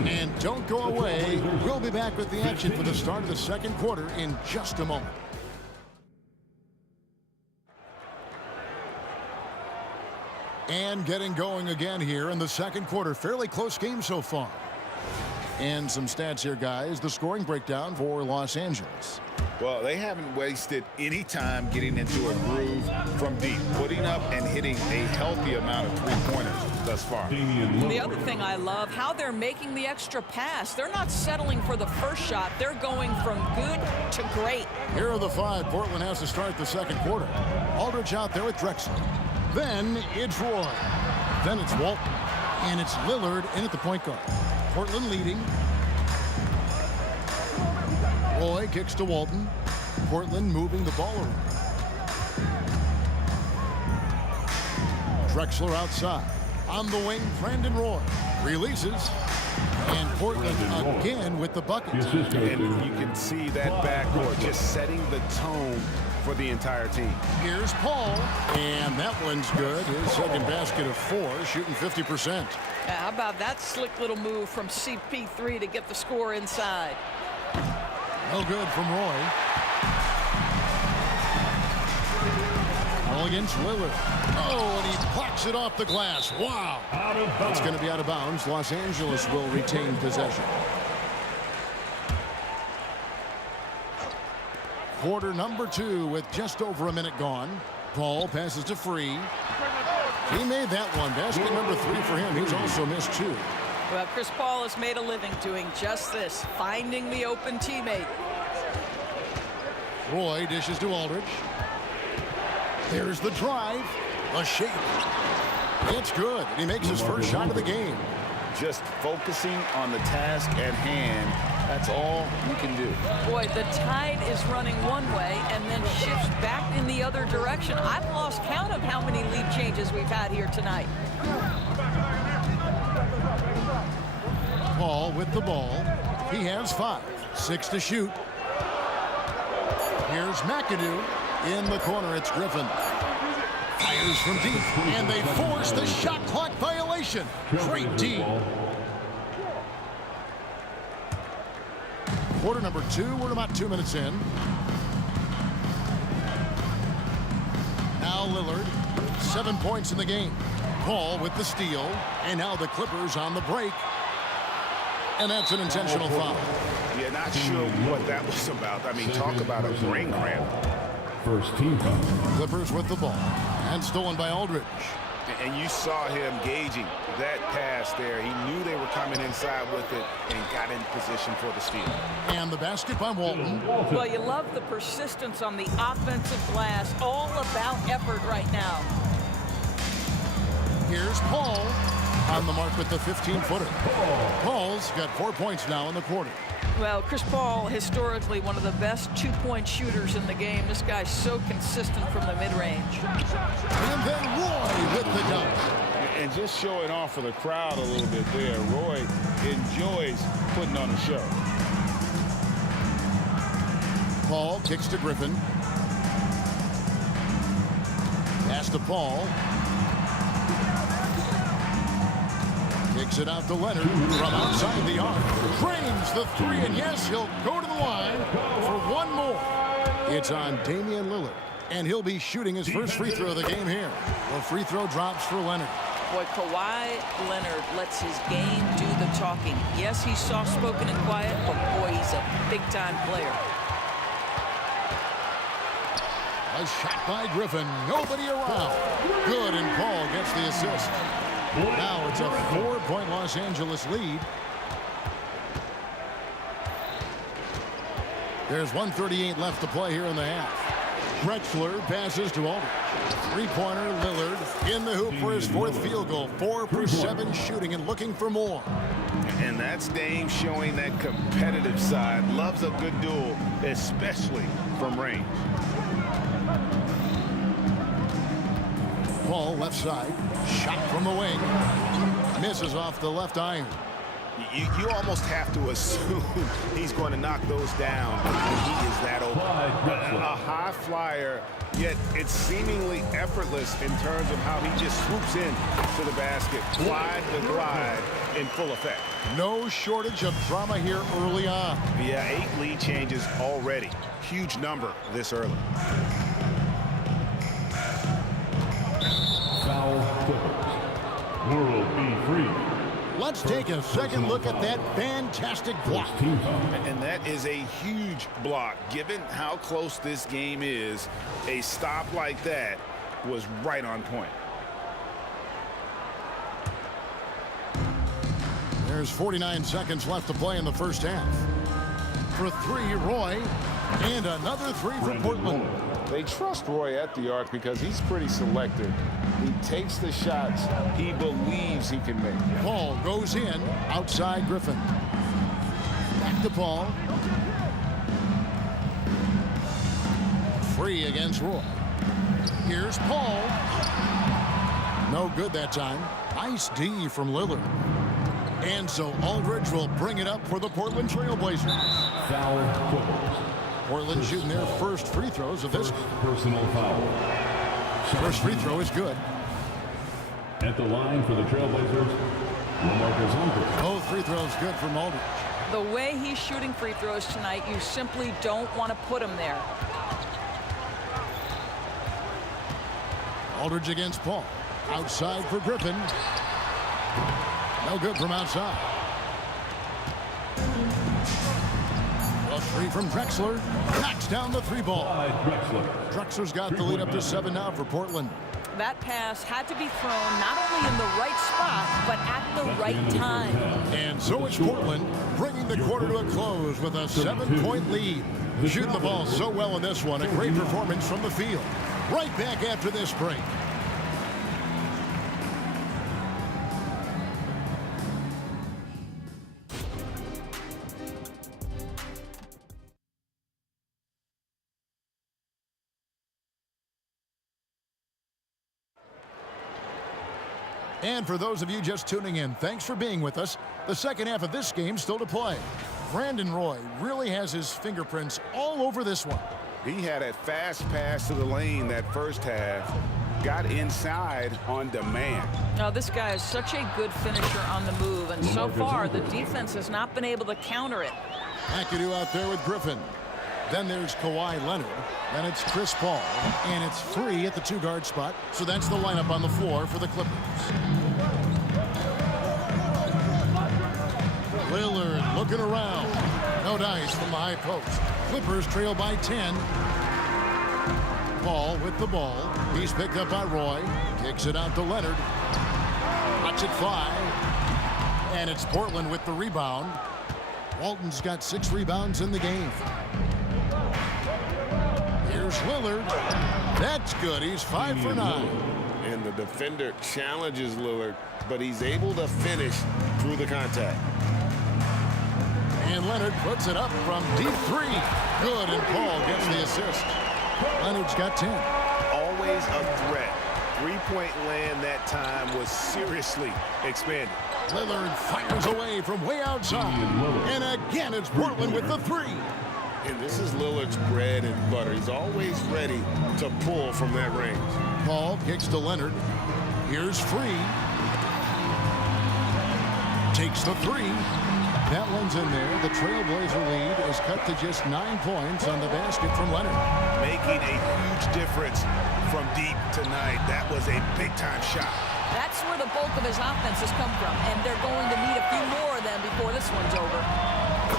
And don't go away. We'll be back with the action for the start of the second quarter in just a moment. And getting going again here in the second quarter. Fairly close game so far. And some stats here, guys. The scoring breakdown for Los Angeles. Well, they haven't wasted any time getting into a groove from deep, putting up and hitting a healthy amount of three-pointers thus far. The other thing I love, how they're making the extra pass. They're not settling for the first shot. They're going from good to great. Here are the 5 Portland has to start the second quarter. Aldridge out there with Drexler. Then it's Roy. Then it's Walton. And it's Lillard in at the point guard. Portland leading. Roy kicks to Walton. Portland moving the ball around. Drexler outside. On the wing, Brandon Roy releases. And Portland again with the bucket. And you can see that backcourt just setting the tone for the entire team. Here's Paul. And that one's good. His second basket of 4, shooting 50%. How about that slick little move from CP3 to get the score inside? No good from Roy. All against Lillard. Oh, and he blocks it off the glass. Wow. It's going to be out of bounds. Los Angeles will retain possession. Quarter number 2 with just over a minute gone. Paul passes to Free. He made that one. Basket number 3 for him. He's also missed 2. Well, Chris Paul has made a living doing just this, finding the open teammate. Roy dishes to Aldridge. There's the drive. A shake. It's good. He makes his first shot of the game. Just focusing on the task at hand. That's all you can do. Boy, the tide is running one way and then shifts back in the other direction. I've lost count of how many lead changes we've had here tonight. Paul with the ball. He has 5. 6 to shoot. Here's McAdoo. In the corner, it's Griffin. Fires from deep. And they force the shot clock violation. Great D. Quarter number 2. We're about 2 minutes in. Now Lillard. 7 points in the game. Paul with the steal. And now the Clippers on the break. And that's an intentional foul. Yeah, not sure what that was about. I mean, talk about a brain cramp. First team foul. Clippers with the ball. And stolen by Aldridge. And you saw him gauging that pass there. He knew they were coming inside with it and got in position for the steal. And the basket by Walton. Well, you love the persistence on the offensive glass. All about effort right now. Here's Paul on the mark with the 15-footer. Paul's got 4 points now in the quarter. Well, Chris Paul, historically one of the best two-point shooters in the game. This guy's so consistent from the mid-range. And then Roy with the dunk. And just showing off for the crowd a little bit there. Roy enjoys putting on a show. Paul kicks to Griffin. Pass to Paul. Kicks it out to Leonard from outside the arc. Drains the 3, and yes, he'll go to the line for one more. It's on Damian Lillard, and he'll be shooting his first free throw of the game here. The free throw drops for Leonard. Boy, Kawhi Leonard lets his game do the talking. Yes, he's soft-spoken and quiet, but boy, he's a big-time player. A shot by Griffin. Nobody around. Good, and Paul gets the assist. Now it's a 4-point Los Angeles lead. There's 1:38 left to play here in the half. Drexler passes to Aldridge. Three-pointer Lillard in the hoop for his fourth field goal. 4 for 7 shooting and looking for more. And that's Dame showing that competitive side. Loves a good duel, especially from range. Paul left side. Shot from the wing. Misses off the left iron. You almost have to assume he's going to knock those down when he is that open. A high flyer, yet it's seemingly effortless in terms of how he just swoops in to the basket. Glide the glide in full effect. No shortage of drama here early on. Yeah, 8 lead changes already. Huge number this early. Foul Clippers. World be free. Let's take a second look at that fantastic block. And that is a huge block. Given how close this game is, a stop like that was right on point. There's 49 seconds left to play in the first half. For 3, Roy. And another 3 for Portland. They trust Roy at the arc because he's pretty selective. He takes the shots he believes he can make. Paul goes in outside Griffin. Back to Paul. Free against Roy. Here's Paul. No good that time. Nice D from Lillard. And so Aldridge will bring it up for the Portland Trailblazers. Foul Clippers. Portland shooting their first free throws of this. Personal foul. First free throw is good. At the line for the Trailblazers, LaMarcus Aldridge. Both free throws good from Aldridge. The way he's shooting free throws tonight, you simply don't want to put him there. Aldridge against Paul. Outside for Griffin. No good from outside. A 3 from Drexler. Knocks down the 3 ball. Drexler's got the lead up to 7 now for Portland. That pass had to be thrown not only in the right spot, but at the right time. And so it's Portland bringing the quarter to a close with a 7-point lead. Shooting the ball so well in this one. A great performance from the field. Right back after this break. And for those of you just tuning in, thanks for being with us. The second half of this game still to play. Brandon Roy really has his fingerprints all over this one. He had a fast pass to the lane that first half. Got inside on demand. Now, this guy is such a good finisher on the move, and so far the defense has not been able to counter it. McAdoo out there with Griffin. Then there's Kawhi Leonard. Then it's Chris Paul. And it's free at the 2-guard spot. So that's the lineup on the floor for the Clippers. Lillard looking around. No dice from the high post. Clippers trail by 10. Paul with the ball. He's picked up by Roy. Kicks it out to Leonard. Watch it fly. And it's Portland with the rebound. Walton's got 6 rebounds in the game. Here's Lillard. That's good. He's 5 for 9. And the defender challenges Lillard, but he's able to finish through the contact. And Leonard puts it up from deep 3. Good, and Paul gets the assist. Leonard's got 10. Always a threat. 3-point land that time was seriously expanded. Lillard fires away from way outside. And again, it's Portland with the 3. And this is Lillard's bread and butter. He's always ready to pull from that range. Paul kicks to Leonard. Here's free. Takes the 3. That one's in there. The Trailblazer lead is cut to just 9 points on the basket from Leonard. Making a huge difference from deep tonight. That was a big-time shot. That's where the bulk of his offense has come from, and they're going to need a few more of them before this one's over.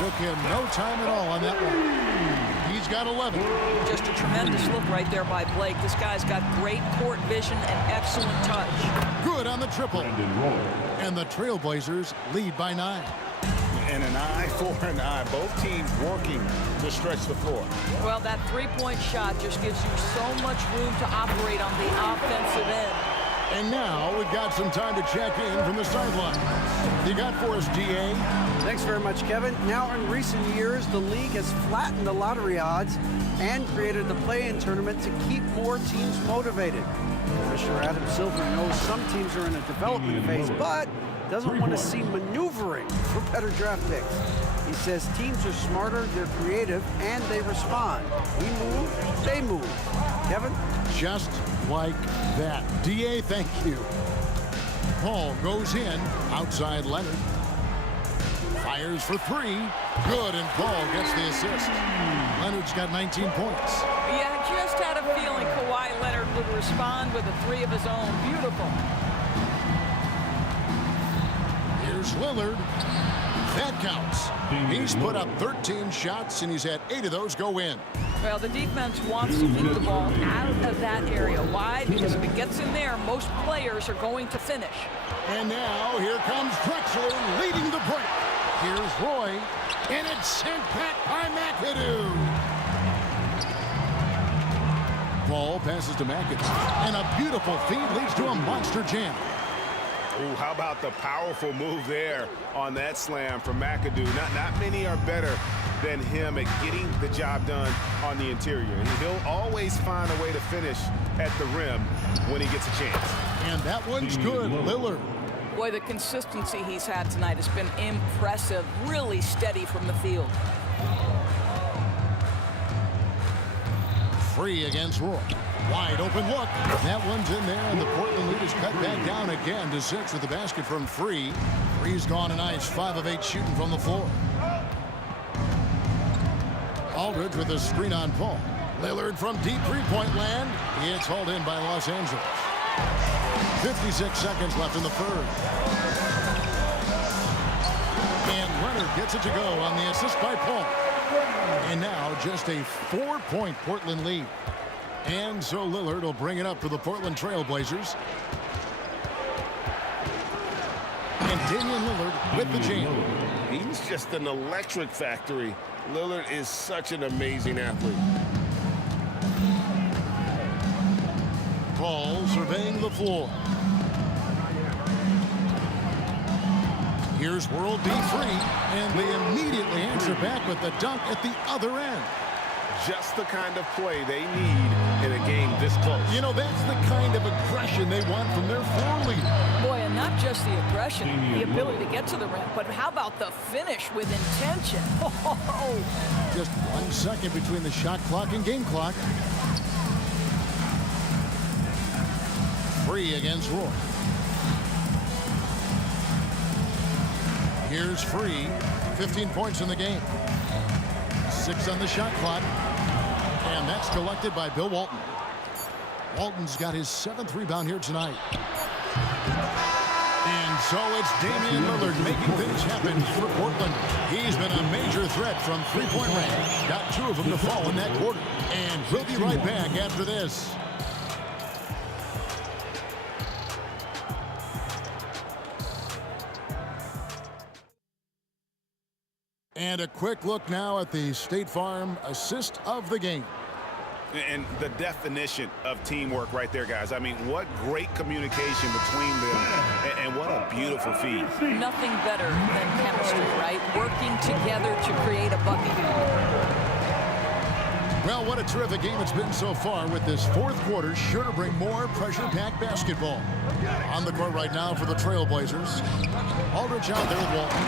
Took him no time at all on that one. He's got 11. Just a tremendous look right there by Blake. This guy's got great court vision and excellent touch. Good on the triple. And the Trailblazers lead by 9. And an eye for an eye. Both teams working to stretch the floor. Well, that three-point shot just gives you so much room to operate on the offensive end. And now we've got some time to check in from the sideline. You got for us, DA? Thanks very much, Kevin. Now, in recent years, the league has flattened the lottery odds and created the play-in tournament to keep more teams motivated. Commissioner Adam Silver knows some teams are in a development phase, but doesn't want to see maneuvering for better draft picks. He says teams are smarter, they're creative, and they respond. We move, they move. Kevin? Just like that. DA, thank you. Paul goes in, outside Leonard. Fires for three. Good, and Paul gets the assist. Leonard's got 19 points. Yeah, I just had a feeling Kawhi Leonard would respond with a three of his own. Beautiful. Here's Lillard. That counts. He's put up 13 shots, and he's had 8 of those go in. Well, the defense wants to keep the ball out of that area. Why? Because if it gets in there, most players are going to finish. And now here comes Drexler leading the break. Here's Roy, and it's sent back by McAdoo. Paul passes to McAdoo, and a beautiful feed leads to a monster jam. Ooh, how about the powerful move there on that slam from McAdoo? Not many are better than him at getting the job done on the interior. And he'll always find a way to finish at the rim when he gets a chance. And that one's good, Lillard. Boy, the consistency he's had tonight has been impressive. Really steady from the field. Free against Roy. Wide open look. That one's in there, and the Portland lead is cut back down again to 6 with the basket from Free. Free's gone a nice 5 of 8 shooting from the floor. Aldridge with a screen on Paul. Lillard from deep three-point land. It's hauled in by Los Angeles. 56 seconds left in the third. And Leonard gets it to go on the assist by Paul. And now just a 4-point Portland lead. And so Lillard will bring it up for the Portland Trail Blazers. And Damian Lillard with the jam. He's just an electric factory. Lillard is such an amazing athlete. Paul surveying the floor. Here's World B. Free, and they immediately answer back with the dunk at the other end. Just the kind of play they need in a game this close. You know, that's the kind of aggression they want from their floor leader. Boy, and not just the aggression, the ability to get to the rim, but how about the finish with intention? Just 1 second between the shot clock and game clock. Free against Roy. Here's Free. 15 points in the game. 6 on the shot clock. And that's collected by Bill Walton. Walton's got his 7th rebound here tonight. And so it's Damian Lillard making things happen for Portland. He's been a major threat from three-point range. Got 2 of them to fall in that quarter. And we'll be right back after this. And a quick look now at the State Farm assist of the game. And the definition of teamwork right there, guys. I mean, what great communication between them, and what a beautiful feed. Nothing better than chemistry, right? Working together to create a bucket. Well, what a terrific game it's been so far, with this 4th quarter sure to bring more pressure-packed basketball. On the court right now for the Trailblazers. Aldridge out there with Walton.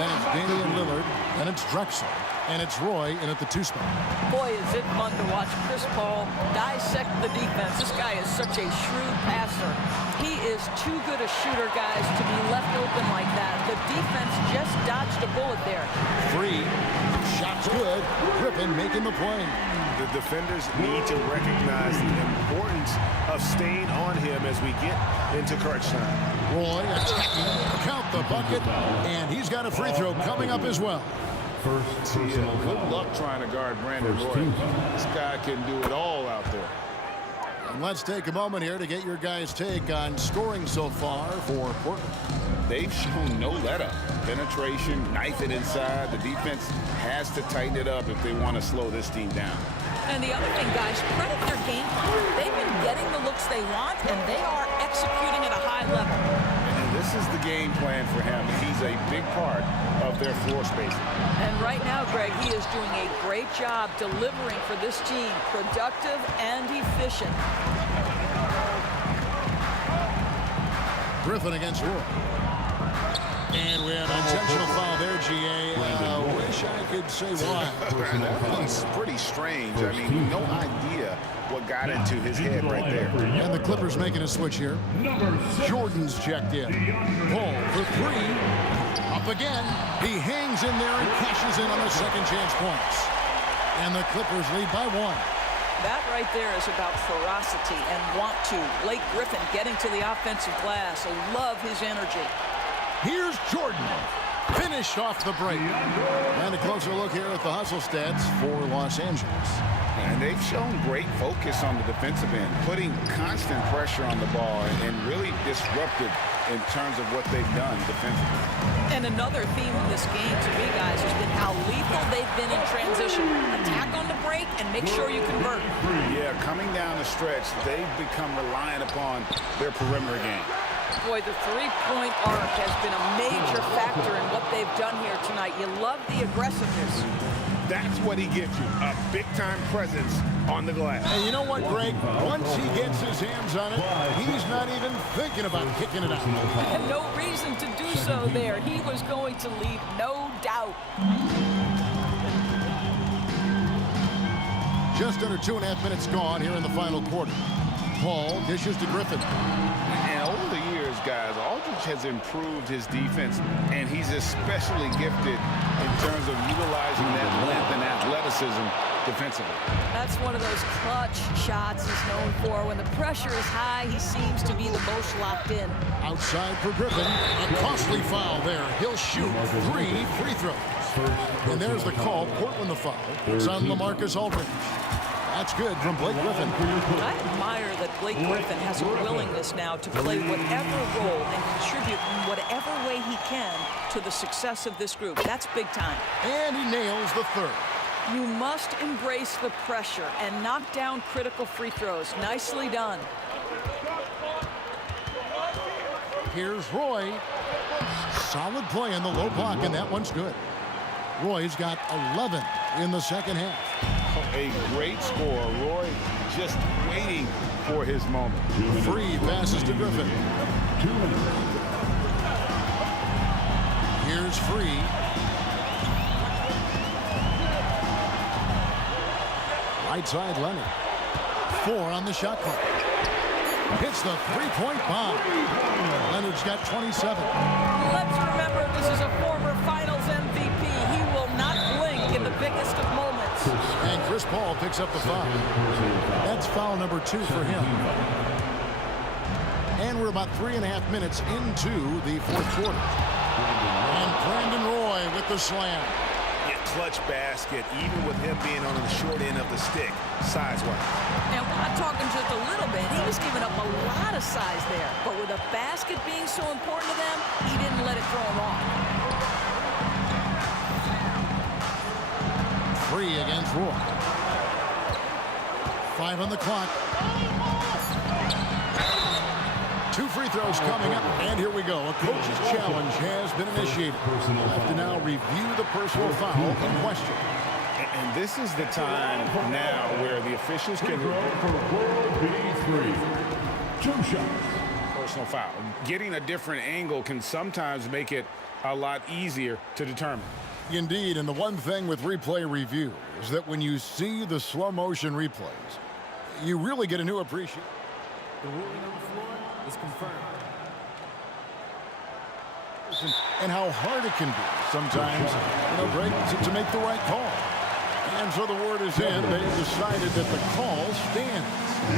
Then it's Damian Lillard. Then it's Drexler. And it's Roy in at the 2 spot. Boy, is it fun to watch Chris Paul dissect the defense. This guy is such a shrewd passer. He is too good a shooter, guys, to be left open like that. The defense just dodged a bullet there. Free. Shot's good. Griffin making the play. The defenders need to recognize the importance of staying on him as we get into crunch time. Roy attacking. Count the bucket. And he's got a free throw coming up as well. Good luck trying to guard Brandon Roy. This guy can do it all out there. And let's take a moment here to get your guys' take on scoring so far for Portland. they've shown no let-up. Penetration, knife it inside. The defense has to tighten it up if they want to slow this team down. And the other thing, guys, credit their game plan. They've been getting the looks they want, and they are executing at a high level. And this is the game plan for him. He's a big part of their floor spacing. And right now, Greg, he is doing a great job delivering for this team, productive and efficient. Griffin against Roy. And we have an intentional foul there, G.A. Wish I could say why. That one's pretty strange. I mean, no idea what got into his head right there. And the Clippers making a switch here. Jordan's checked in. Paul for three. Up again. He hangs in there and cashes in on the second chance points. And the Clippers lead by one. That right there is about ferocity and want to. Blake Griffin getting to the offensive glass. I love his energy. Here's Jordan. Finished off the break. And a closer look here at the hustle stats for Los Angeles. And they've shown great focus on the defensive end, putting constant pressure on the ball and really disruptive in terms of what they've done defensively. And another theme in this game to me, guys, has been how lethal they've been in transition. Attack on the break and make sure you convert. Yeah, coming down the stretch, they've become reliant upon their perimeter game. Boy, the three-point arc has been a major factor in what they've done here tonight. You love the aggressiveness. That's what he gives you, a big-time presence on the glass. And you know what, Greg? Once he gets his hands on it, he's not even thinking about kicking it out. And no reason to do so there. He was going to leave, no doubt. Just under 2.5 minutes gone here in the final quarter. Paul dishes to Griffin. And over the years, guys, Aldridge has improved his defense, and he's especially gifted in terms of utilizing that length and athleticism defensively. That's one of those clutch shots he's known for. When the pressure is high, he seems to be the most locked in. Outside for Griffin. A costly foul there. He'll shoot 3 free throws. And there's the call. Portland the foul. It's on LaMarcus Aldridge. That's good from Blake Griffin. I admire that Blake Griffin has a willingness now to play whatever role and contribute in whatever way he can to the success of this group. That's big time. And he nails the third. You must embrace the pressure and knock down critical free throws. Nicely done. Here's Roy. Solid play in the low block, and that one's good. Roy's got 11 in the second half. A great score. Roy just waiting for his moment. Free passes to Griffin. Here's Free. Right side Leonard. 4 on the shot clock. Hits the three-point bomb. Leonard's got 27. Let's remember this is a former Finals MVP. He will not blink in the biggest of moments. And Chris Paul picks up the foul. That's foul number 2 for him. And we're about 3.5 minutes into the fourth quarter. And Brandon Roy with the slam. Yeah, clutch basket, even with him being on the short end of the stick, size-wise. Now, we're not talking just a little bit. He was giving up a lot of size there. But with a basket being so important to them, he didn't let it throw him off. Free against Roy. 5 on the clock. 2 free throws coming up, and here we go. A coach's challenge has been initiated. We'll have to now review the personal foul in question. And this is the time now where the officials can personal foul. Getting a different angle can sometimes make it a lot easier to determine. Indeed, and the one thing with replay review is that when you see the slow motion replays, you really get a new appreciation. The ruling on the floor is confirmed. And how hard it can be sometimes, Greg, to make the right call. And so the word is in. They've decided that the call stands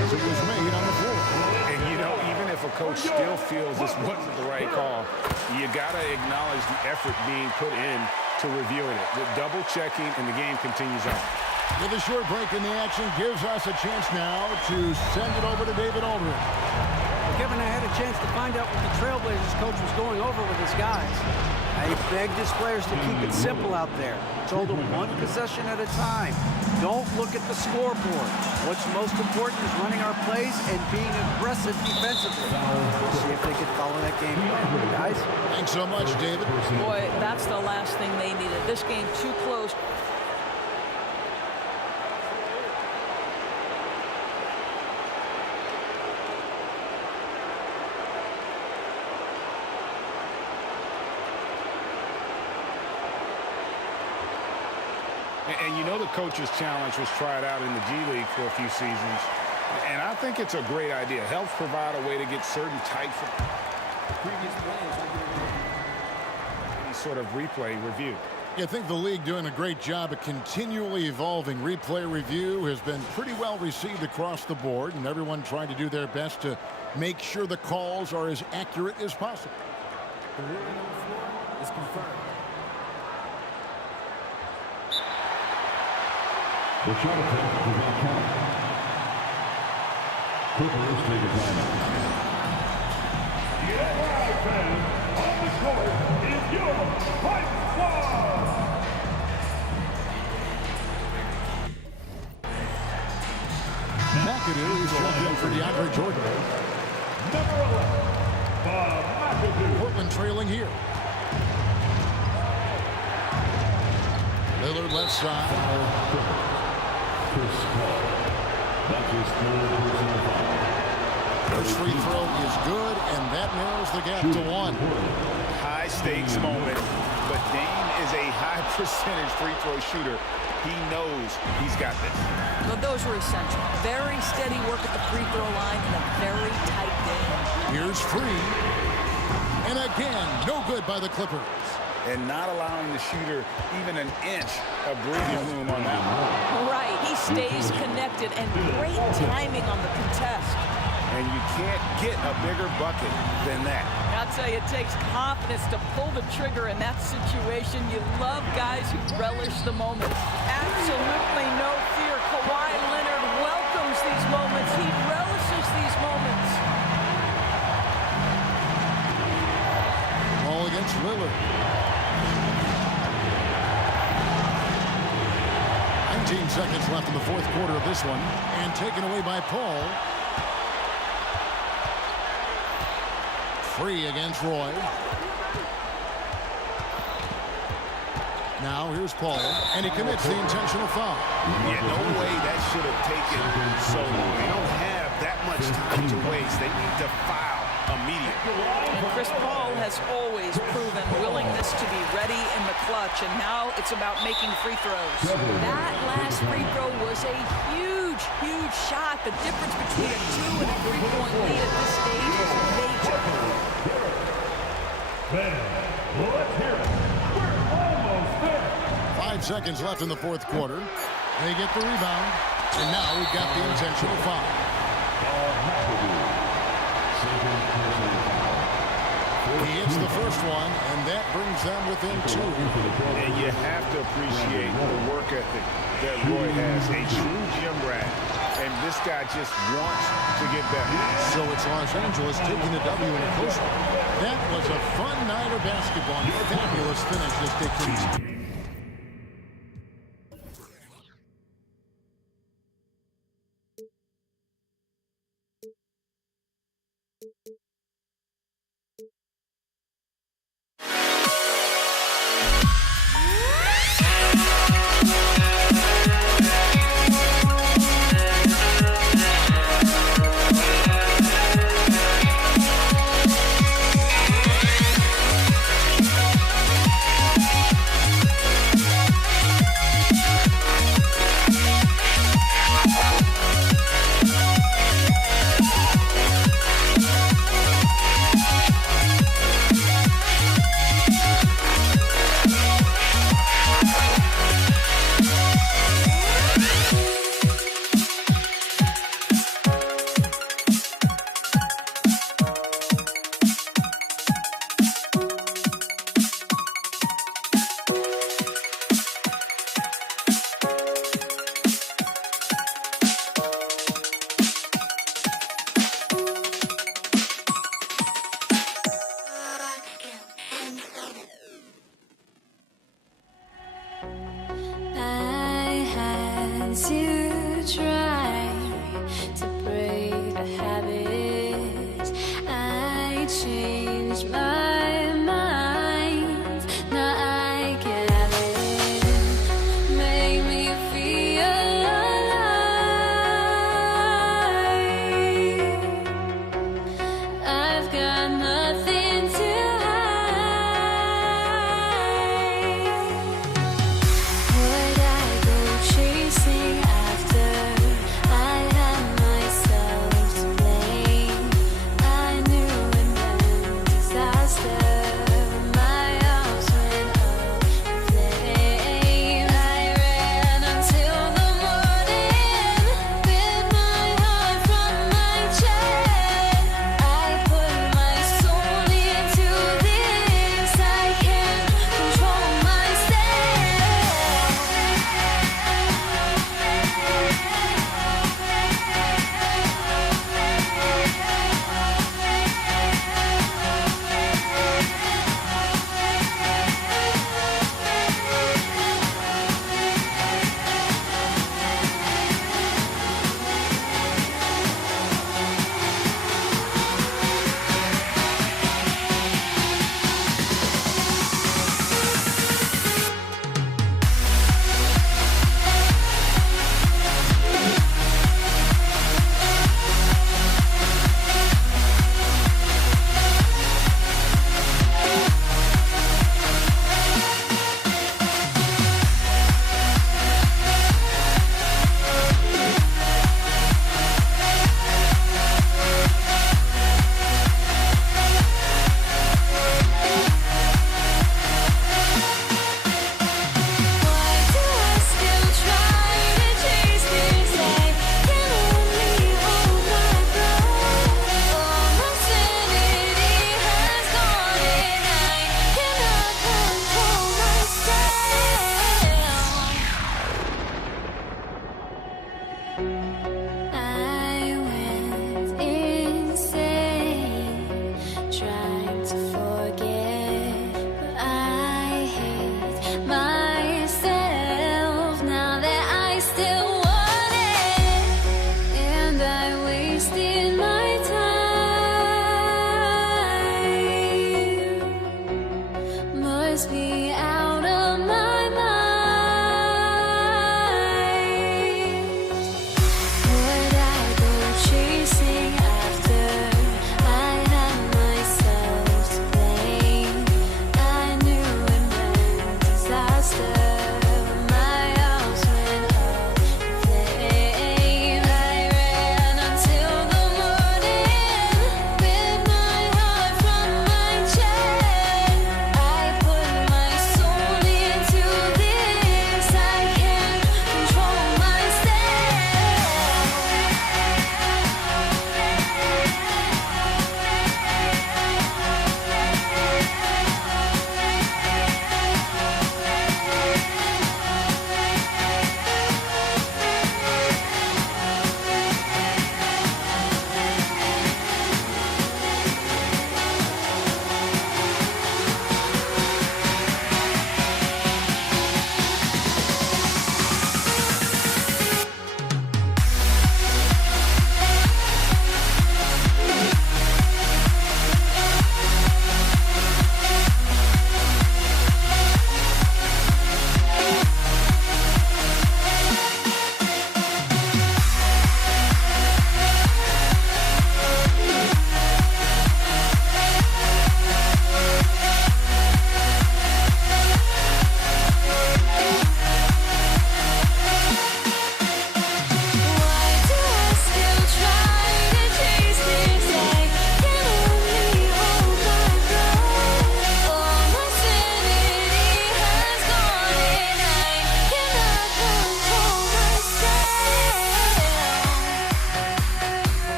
as it was made on the floor. And, even if a coach still feels this wasn't the right call, you got to acknowledge the effort being put in to reviewing it. The double checking, and the game continues on. With a short break in the action gives us a chance now to send it over to David Aldridge. Kevin, I had a chance to find out what the Trailblazers coach was going over with his guys. He begged his players to keep it simple out there. Told them one possession at a time. Don't look at the scoreboard. What's most important is running our plays and being aggressive defensively. We'll see if they can follow that game plan. Guys? Thanks so much, David. Boy, that's the last thing they needed. This game too close. And you know the coach's challenge was tried out in the G League for a few seasons. And I think it's a great idea. Helps provide a way to get certain types of previous players any sort of replay review. I think the league doing a great job of continually evolving. Replay review has been pretty well received across the board, and everyone trying to do their best to make sure the calls are as accurate as possible. The ruling on the floor is confirmed. The shot attempt does not count. Clippers take a timeout. The NY fan on the court is your Fight Squad. McAdoo is jumped in for DeAndre Jordan. Number 11, Bob McAdoo. Portland trailing here. Lillard left side. Chris Paul. That's his third personal foul. First free throw is good, and that narrows the gap to one. High stakes moment, but Dame is a high percentage free throw shooter. He knows he's got this. But those were essential. Very steady work at the free throw line in a very tight game. Here's free. And again, no good by the Clippers. And not allowing the shooter even an inch of breathing room on that one. Right, he stays connected and great timing on the contest. And you can't get a bigger bucket than that. I'll tell you, it takes confidence to pull the trigger in that situation. You love guys who relish the moment. Absolutely no fear. Kawhi Leonard welcomes these moments. He relishes these moments. Ball against Lillard. 19 seconds left in the fourth quarter of this one, and taken away by Paul. Free against Roy. Now here's Paul, and he commits the intentional foul. Yeah, no way that should have taken so long. They don't have that much time to waste. They need to foul immediately. And Chris Paul has always proven willingness to be ready in the clutch, and now it's about making free throws. That last free throw was a huge, huge shot. The difference between a 2- and a 3-point lead at this stage is major. Let's hear it. We're almost there. 5 seconds left in the fourth quarter. They get the rebound, and now we've got the intentional foul. He hits the first one, and that brings them within 2. And you have to appreciate the work ethic that Roy has. A true gym rat. And this guy just wants to get better. So it's Los Angeles taking the W in a close one. That was a fun night of basketball. Fabulous finish this Dickies.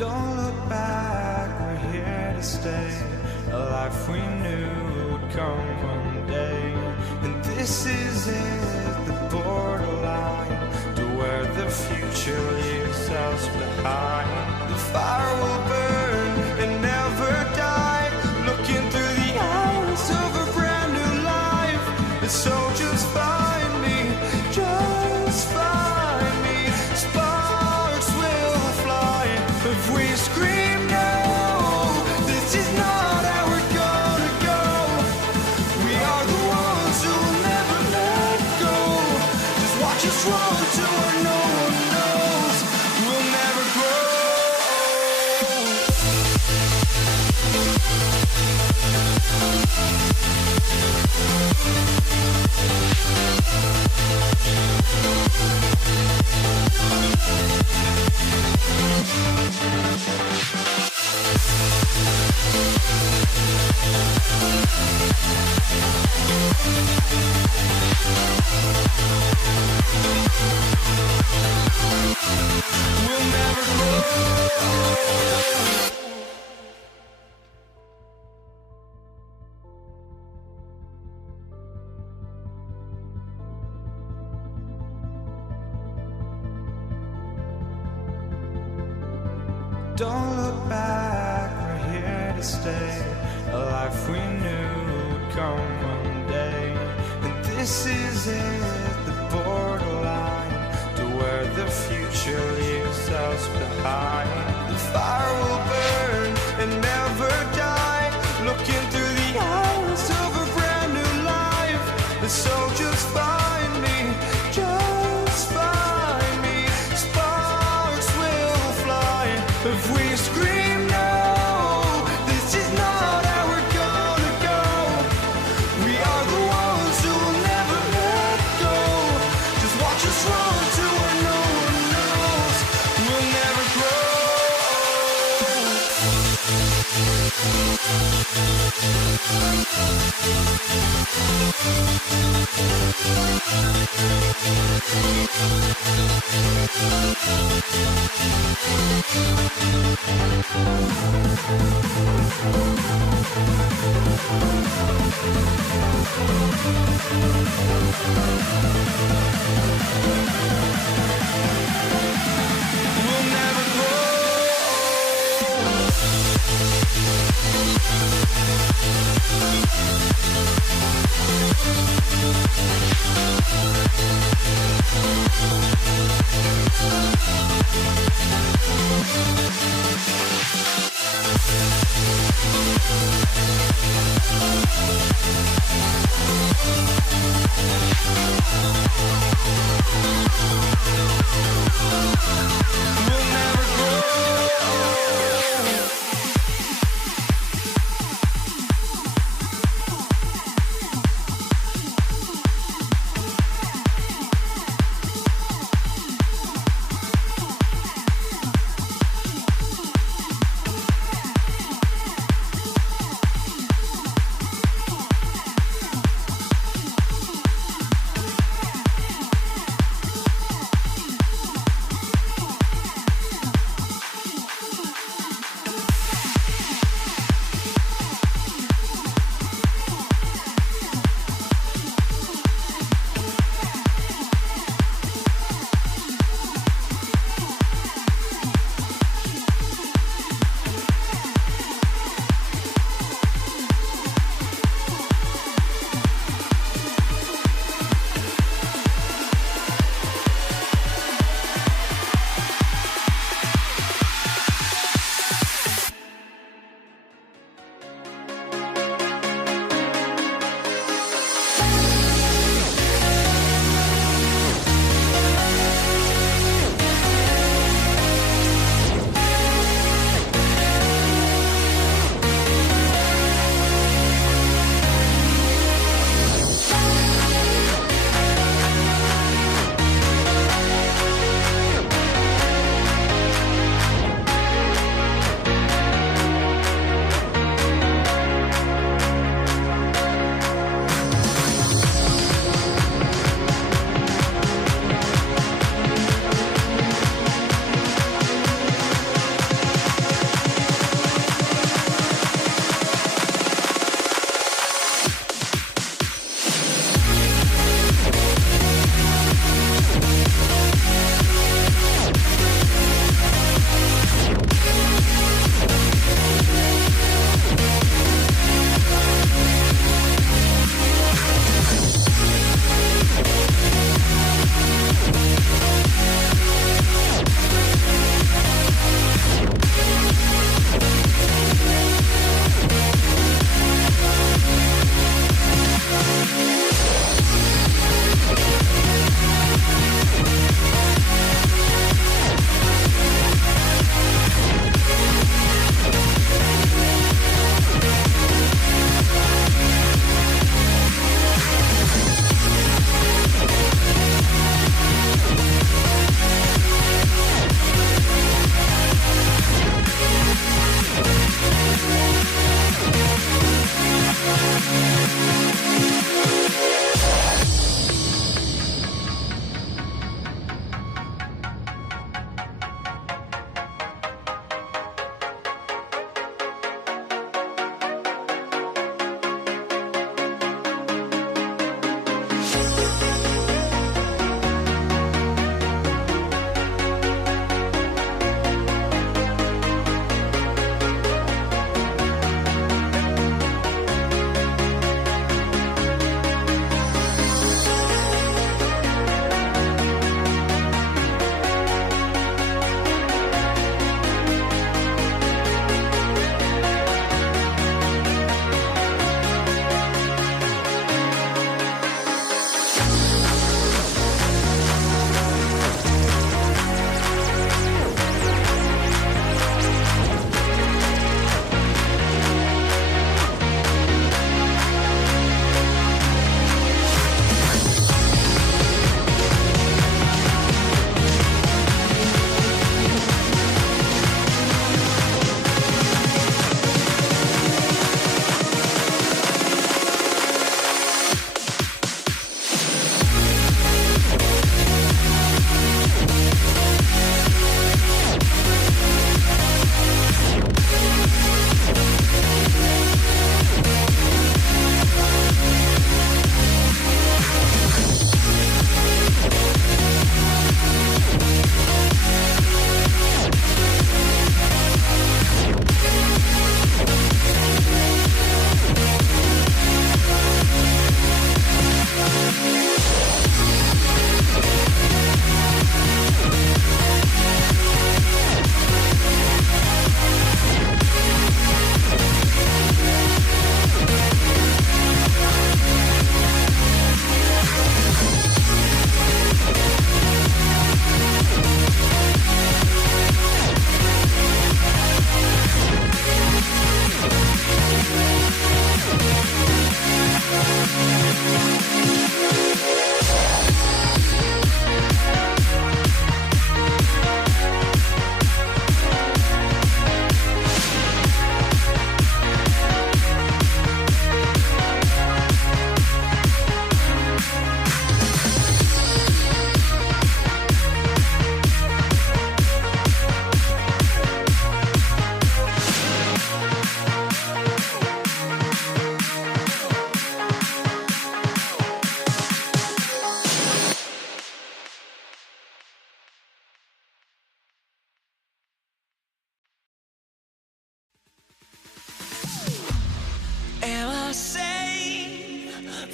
Don't look back, we're here to stay. A life we knew would come one day. And this is it, the borderline to where the future leaves us behind. The fire will burn and never die, looking through the eyes of a brand new life. And so just find me, just find me. us run to where no one knows. We'll never grow. We'll never grow. Don't look back, we're here to stay. A life we knew would come one day. And this is it, the borderline to where the future leaves us behind. The fire will burn and never die, looking through the eyes of a brand new life. And so just find me, just find me. Sparks will fly if we scream no. This is not how we're gonna go. We are the ones who will never let go. Just watch us run to where no one knows. We'll never grow. We'll never grow.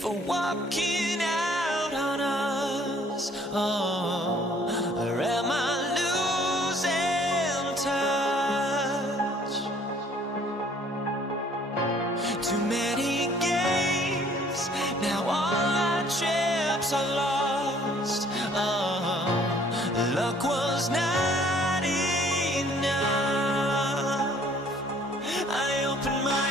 for walking out on us? Oh, or am I losing touch? Too many games, now all our chips are lost. Oh, luck was not enough. I opened my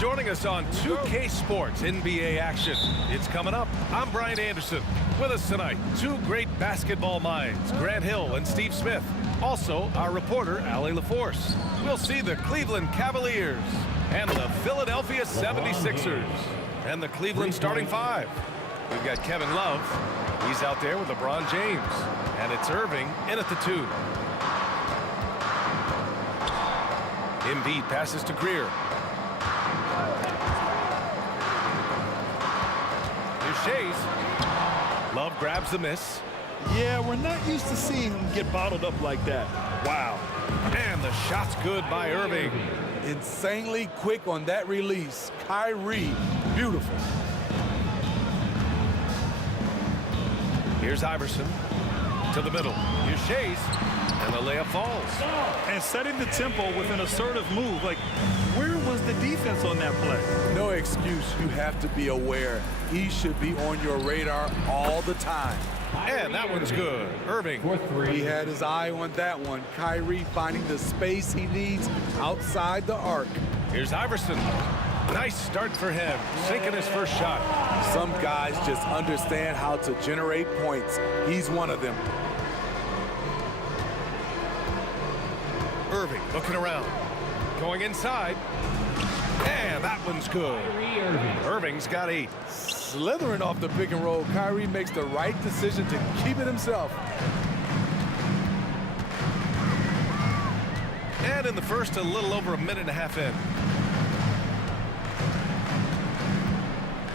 joining us on 2K Sports NBA action. It's coming up. I'm Brian Anderson. With us tonight, two great basketball minds, Grant Hill and Steve Smith. Also, our reporter, Allie LaForce. We'll see the Cleveland Cavaliers and the Philadelphia 76ers and the Cleveland starting five. We've got Kevin Love. He's out there with LeBron James. And it's Irving in at the 2. Embiid passes to Greer. Here's Shays. Love grabs the miss. Yeah, we're not used to seeing him get bottled up like that. Wow. And the shot's good by Irving. Insanely quick on that release. Kyrie, beautiful. Here's Iverson to the middle. Here's Shays. And the layup falls. And setting the tempo with an assertive move. Like, where was the defense on that play? No excuse. You have to be aware. He should be on your radar all the time. And that one's good. Irving. He had his eye on that one. Kyrie finding the space he needs outside the arc. Here's Iverson. Nice start for him. Sinking his first shot. Some guys just understand how to generate points. He's one of them. Irving looking around. Going inside. And that one's good. Irving's got 8. Slithering off the pick and roll, Kyrie makes the right decision to keep it himself. And in the first, a little over a minute and a half in.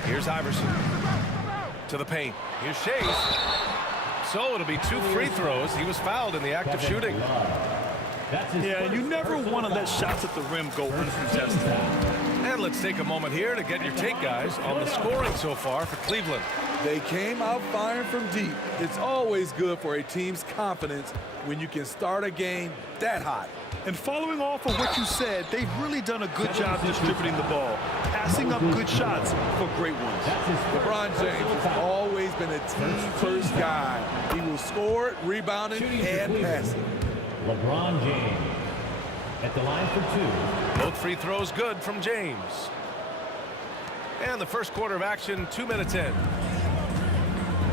Here's Iverson. To the paint. Here's Shays. So it'll be 2 free throws. He was fouled in the act of shooting. Yeah, you never want to let shots at the rim go uncontested. And let's take a moment here to get your take, guys, on the scoring so far for Cleveland. They came out firing from deep. It's always good for a team's confidence when you can start a game that hot. And following off of what you said, they've really done a good job distributing the ball, passing up good shots for great ones. LeBron James has always been a team-first guy. He will score, rebounding, and passing. LeBron James at the line for 2. Both free throws good from James. And the first quarter of action, 2 minutes in.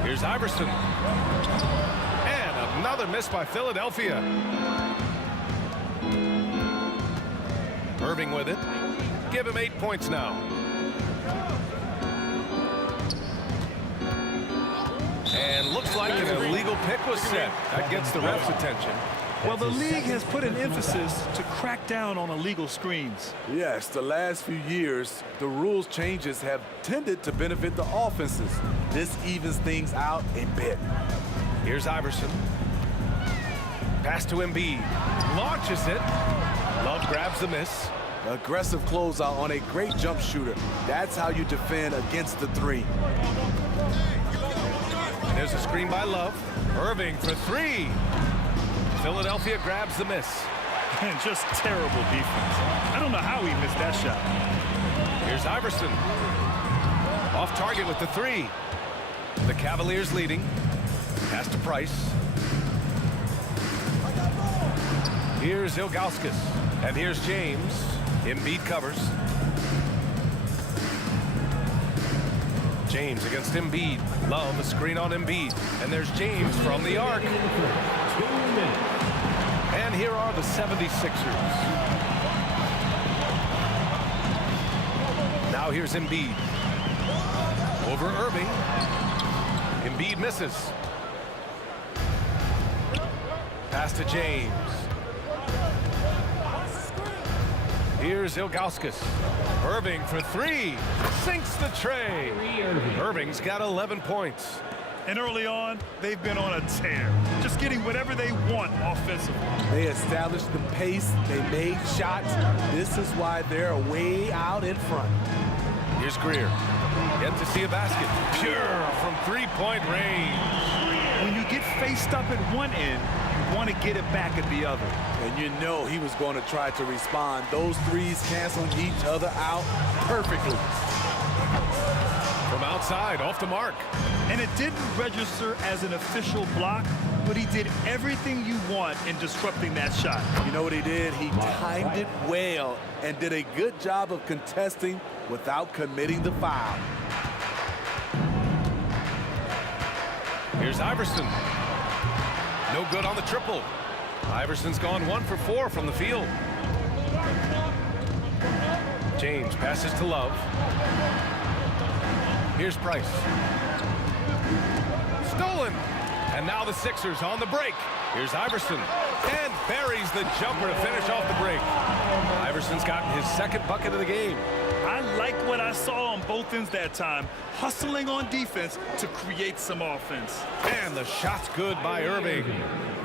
Here's Iverson. And another miss by Philadelphia. Irving with it. Give him 8 points now. And looks like an illegal pick was set. That gets the ref's attention. Well, the league has put an emphasis to crack down on illegal screens. Yes, the last few years, the rules changes have tended to benefit the offenses. This evens things out a bit. Here's Iverson. Pass to Embiid. Launches it. Love grabs the miss. Aggressive closeout on a great jump shooter. That's how you defend against the 3. There's a screen by Love. Irving for 3. Philadelphia grabs the miss. And just terrible defense. I don't know how he missed that shot. Here's Iverson. Off target with the 3. The Cavaliers leading. Pass to Price. Here's Ilgauskas. And here's James. Embiid covers. James against Embiid. Love a screen on Embiid. And there's James from the arc. 2 minutes. And here are the 76ers. Now here's Embiid. Over Irving. Embiid misses. Pass to James. Here's Ilgauskas. Irving for 3. Sinks the tray. Irving's got 11 points. And early on, they've been on a tear. Just getting whatever they want offensively. They established the pace. They made shots. This is why they're way out in front. Here's Greer. Yet to see a basket. Pure from 3-point range. When you get faced up at one end, you want to get it back at the other. And you know he was going to try to respond. Those threes canceling each other out perfectly. From outside, off the mark. And it didn't register as an official block, but he did everything you want in disrupting that shot. You know what he did? He timed it well and did a good job of contesting without committing the foul. Here's Iverson. No good on the triple. Iverson's gone 1 for 4 from the field. James passes to Love. Here's Price. Stolen. And now the Sixers on the break. Here's Iverson. And buries the jumper to finish off the break. Iverson's gotten his second bucket of the game. I like what I saw on both ends that time, hustling on defense to create some offense. And the shot's good by Irving.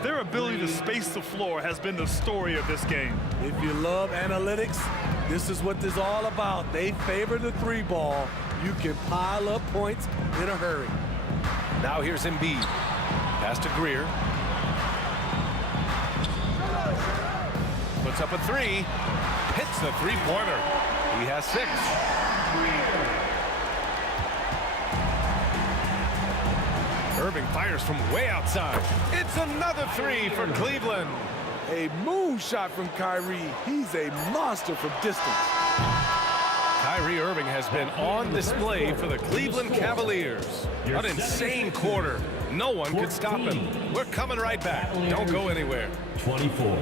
Their ability to space the floor has been the story of this game. If you love analytics, this is what this is all about. They favor the 3-ball. You can pile up points in a hurry. Now here's Embiid. Pass to Greer. Puts up a 3. Hits the 3-pointer. He has 6. Irving fires from way outside. It's another 3 for Cleveland. A moonshot from Kyrie. He's a monster from distance. Kyrie Irving has been on display for the Cleveland Cavaliers. An insane quarter. No one could stop him. We're coming right back. Don't go anywhere. 24.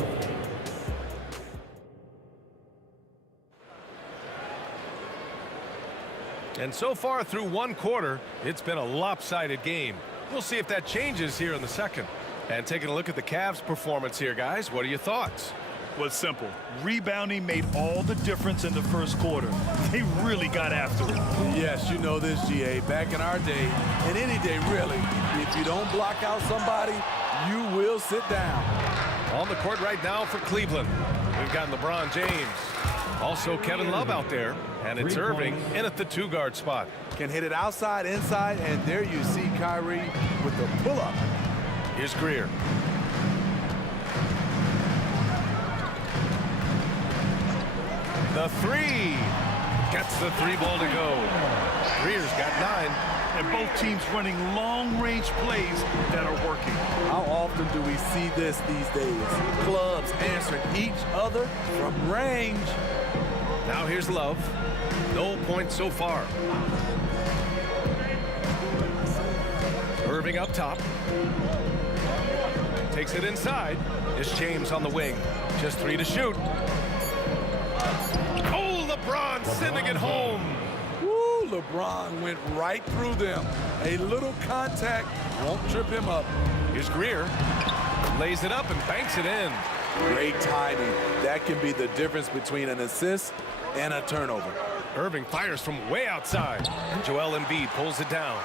And so far through one quarter, it's been a lopsided game. We'll see if that changes here in the second. And taking a look at the Cavs' performance here, guys, what are your thoughts? Well, it's simple. Rebounding made all the difference in the first quarter. They really got after it. Yes, you know this, GA. Back in our day, and any day really, if you don't block out somebody, you will sit down. On the court right now for Cleveland, we've got LeBron James. Also Kevin Love out there, and it's Irving in at the 2-guard spot. Can hit it outside, inside, and there you see Kyrie with the pull-up. Here's Greer. The 3. Gets the 3-ball to go. Greer's got 9. And both teams running long-range plays that are working. How often do we see this these days? Clubs answering each other from range. Now here's Love. No points so far. Irving up top. Takes it inside. It's James on the wing. Just 3 to shoot. Oh, LeBron sending it home. Woo, LeBron went right through them. A little contact won't trip him up. Here's Greer. Lays it up and banks it in. Great timing. That can be the difference between an assist and a turnover. Irving fires from way outside. Joel Embiid pulls it down.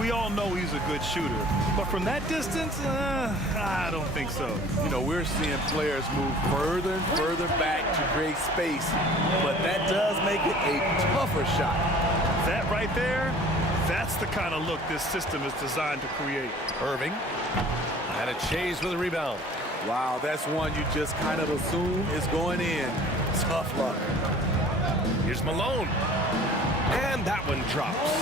We all know he's a good shooter, but from that distance, I don't think so. You know, we're seeing players move further and further back to create space, but that does make it a tougher shot. That right there, that's the kind of look this system is designed to create. Irving, and it's Shays with a rebound. Wow, that's one you just kind of assume is going in. Tough luck. Here's Malone. And that one drops.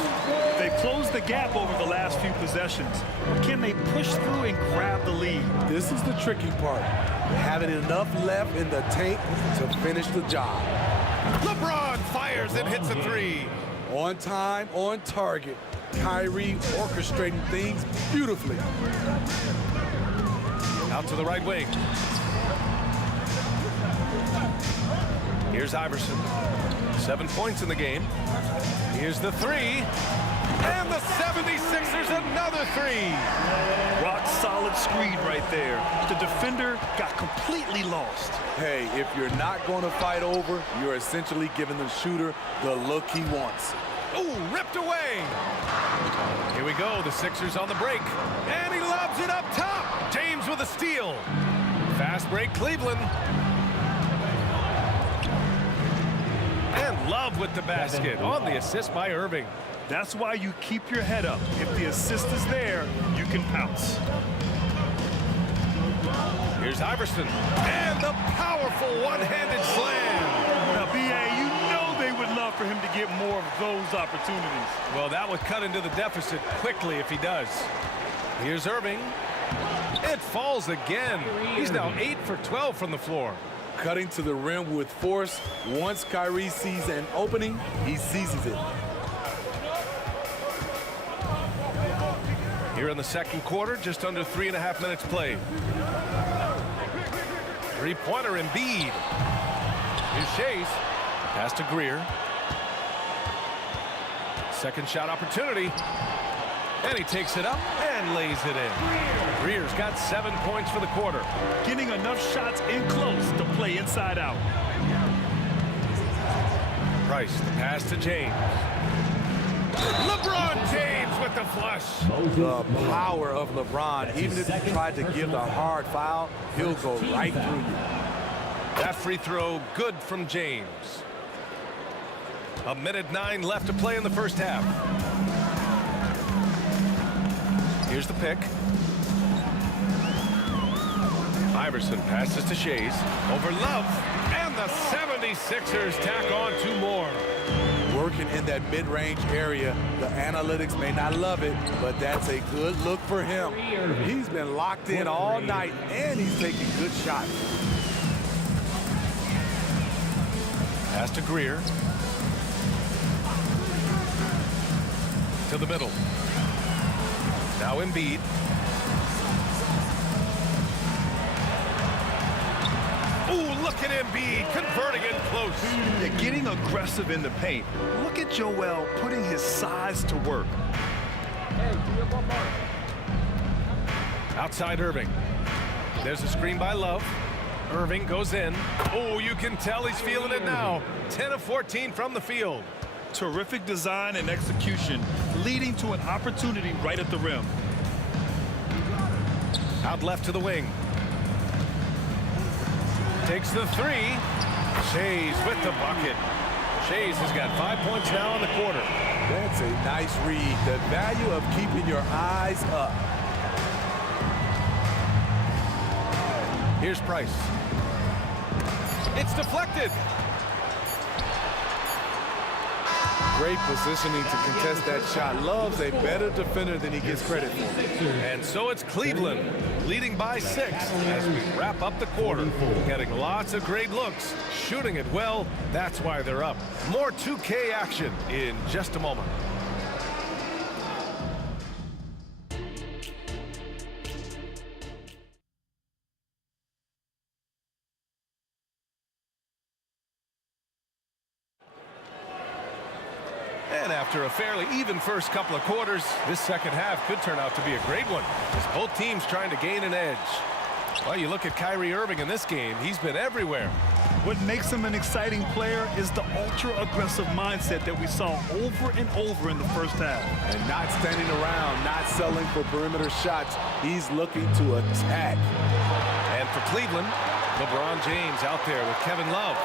They've closed the gap over the last few possessions. Can they push through and grab the lead? This is the tricky part. Having enough left in the tank to finish the job. LeBron fires and hits a 3. On time, on target. Kyrie orchestrating things beautifully. Out to the right wing. Here's Iverson. 7 points in the game. Here's the 3. And the 76ers another 3. Rock solid screen right there. The defender got completely lost. Hey, if you're not going to fight over, you're essentially giving the shooter the look he wants. Ooh, ripped away. Here we go, the Sixers on the break. And he lobs it up top. James with a steal. Fast break, Cleveland. And Love with the basket on the assist by Irving. That's why you keep your head up. If the assist is there, you can pounce. Here's Iverson. And the powerful one-handed slam. Now, B.A., you know they would love for him to get more of those opportunities. Well, that would cut into the deficit quickly if he does. Here's Irving. It falls again. He's now 8 for 12 from the floor. Cutting to the rim with force. Once Kyrie sees an opening, he seizes it. Here in the second quarter, just under 3.5 minutes played. Three-pointer Embiid. Here's Chase. Pass to Greer. Second shot opportunity. And he takes it up and lays it in. Greer's got 7 points for the quarter. Getting enough shots in close to play inside out. Price, the pass to James. LeBron James with the flush. The power of LeBron. Even if you tried to give the hard foul, he'll go right through you. That free throw good from James. 1:09 left to play in the first half. Here's the pick. Iverson passes to Shays. Over Love. And the 76ers tack on 2 more. Working in that mid-range area. The analytics may not love it, but that's a good look for him. He's been locked in all night, and he's taking good shots. Pass to Greer. To the middle. Now Embiid. Ooh, look at Embiid converting in close. They're getting aggressive in the paint. Look at Joel putting his size to work. Outside Irving. There's a screen by Love. Irving goes in. Oh, you can tell he's feeling it now. 10 of 14 from the field. Terrific design and execution, leading to an opportunity right at the rim. Out left to the wing. Takes the 3. Shays with the bucket. Shays has got 5 points now in the quarter. That's a nice read. The value of keeping your eyes up. Here's Price. It's deflected. Great positioning to contest that shot. Love's a better defender than he gets credit for. And so it's Cleveland leading by 6 as we wrap up the quarter. Getting lots of great looks, shooting it well. That's why they're up. More 2K action in just a moment. And after a fairly even first couple of quarters, this second half could turn out to be a great one, as both teams trying to gain an edge. Well, you look at Kyrie Irving in this game, he's been everywhere. What makes him an exciting player is the ultra-aggressive mindset that we saw over and over in the first half. And not standing around, not selling for perimeter shots. He's looking to attack. And for Cleveland, LeBron James out there with Kevin Love.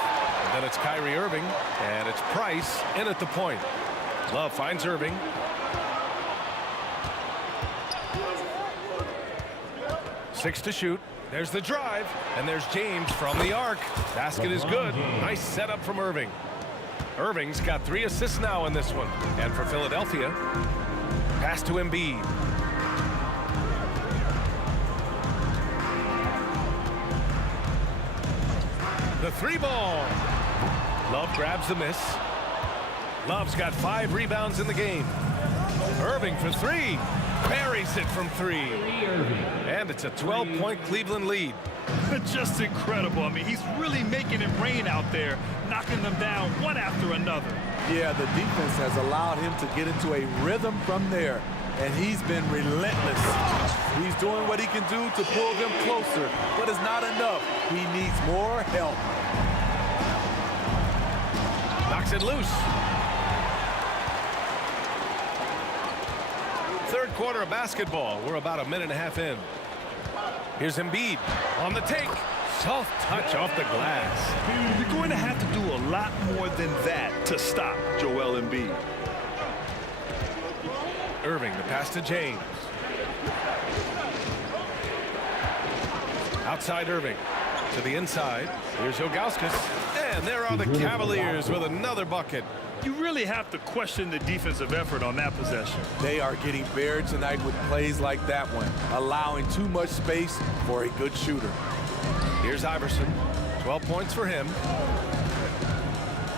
And then it's Kyrie Irving, and it's Price in at the point. Love finds Irving. Six to shoot. There's the drive, and there's James from the arc. Basket is good. Nice setup from Irving. Irving's got 3 assists now in this one. And for Philadelphia, pass to Embiid. The 3 ball. Love grabs the miss. Love's got 5 rebounds in the game. Irving for 3. Buries it from 3. And it's a 12-point Cleveland lead. Just incredible. I mean, he's really making it rain out there, knocking them down one after another. Yeah, the defense has allowed him to get into a rhythm from there, and he's been relentless. He's doing what he can do to pull them closer, but it's not enough. He needs more help. Knocks it loose. Third quarter of basketball. We're about a minute and a half in. Here's Embiid on the take. Soft touch off the glass. You're going to have to do a lot more than that to stop Joel Embiid. Irving, the pass to James. Outside Irving to the inside. Here's Ilgauskas. And there are the Cavaliers with another bucket. You really have to question the defensive effort on that possession. They are getting buried tonight with plays like that one, allowing too much space for a good shooter. Here's Iverson. 12 points for him.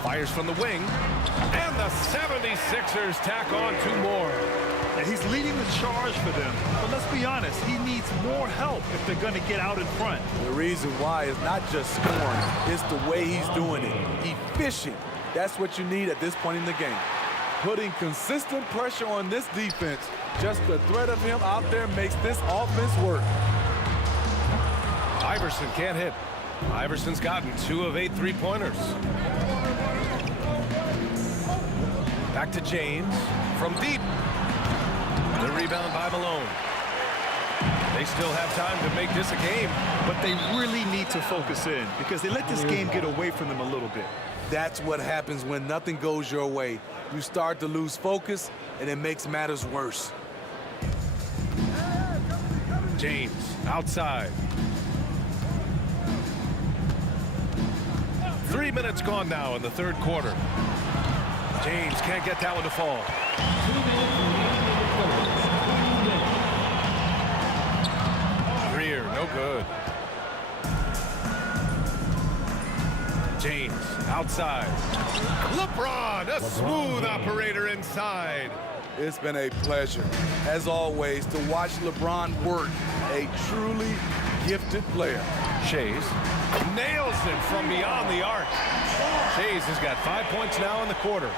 Fires from the wing. And the 76ers tack on 2 more. And he's leading the charge for them. But let's be honest, he needs more help if they're going to get out in front. The reason why is not just scoring, it's the way he's doing it. Efficient. That's what you need at this point in the game. Putting consistent pressure on this defense, just the threat of him out there makes this offense work. Iverson can't hit. Iverson's gotten 2 of 8 3-pointers. Back to James from deep. The rebound by Malone. They still have time to make this a game. But they really need to focus in because they let this game get away from them a little bit. That's what happens when nothing goes your way. You start to lose focus, and it makes matters worse. James outside. 3 minutes gone now in the 3rd quarter. James can't get that one to fall. Greer, no good. James outside. LeBron, a smooth operator inside. It's been a pleasure, as always, to watch LeBron work. A truly gifted player. Shays nails it from beyond the arc. Shays has got 5 points now in the quarter.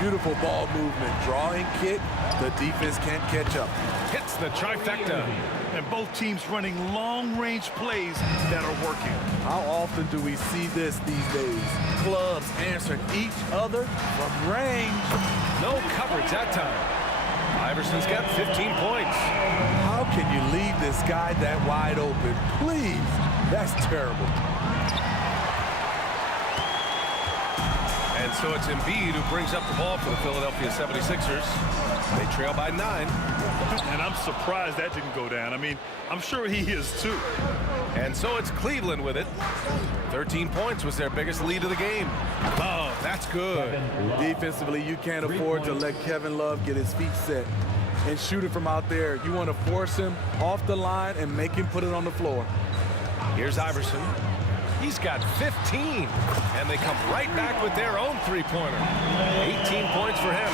Beautiful ball movement. Drawing kick. The defense can't catch up. Hits the trifecta. And both teams running long-range plays that are working. How often do we see this these days? Clubs answering each other from range. No coverage that time. Iverson's got 15 points. How can you leave this guy that wide open? Please. That's terrible. And so it's Embiid who brings up the ball for the Philadelphia 76ers. They trail by 9. And I'm surprised that didn't go down. I mean, I'm sure he is too. And so it's Cleveland with it. 13 points was their biggest lead of the game. Oh, that's good. Defensively, you can't afford to let Kevin Love get his feet set and shoot it from out there. You want to force him off the line and make him put it on the floor. Here's Iverson. He's got 15. And they come right back with their own 3-pointer. 18 points for him.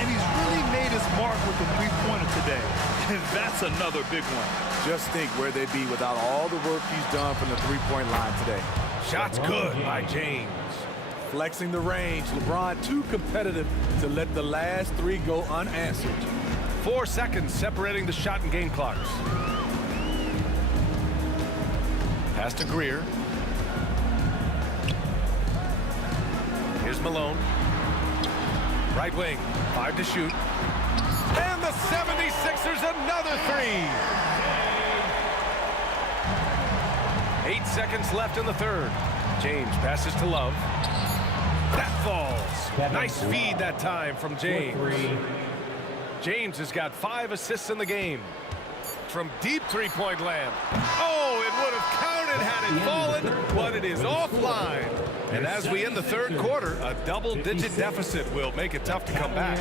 And he's really made his mark with the 3-pointer today. And that's another big one. Just think where they'd be without all the work he's done from the 3-point line today. Shot's good by James. Flexing the range. LeBron too competitive to let the last 3 go unanswered. 4 seconds separating the shot and game clocks. Pass to Greer. Here's Malone. Right wing. 5 to shoot. And the 76ers another 3. 8 seconds left in the 3rd. James passes to Love. That falls. Nice feed that time from James. James has got 5 assists in the game. From deep 3-point land. Oh, it would have counted had it fallen, but it is offline. And as we end the 3rd quarter, a double-digit deficit will make it tough to come back.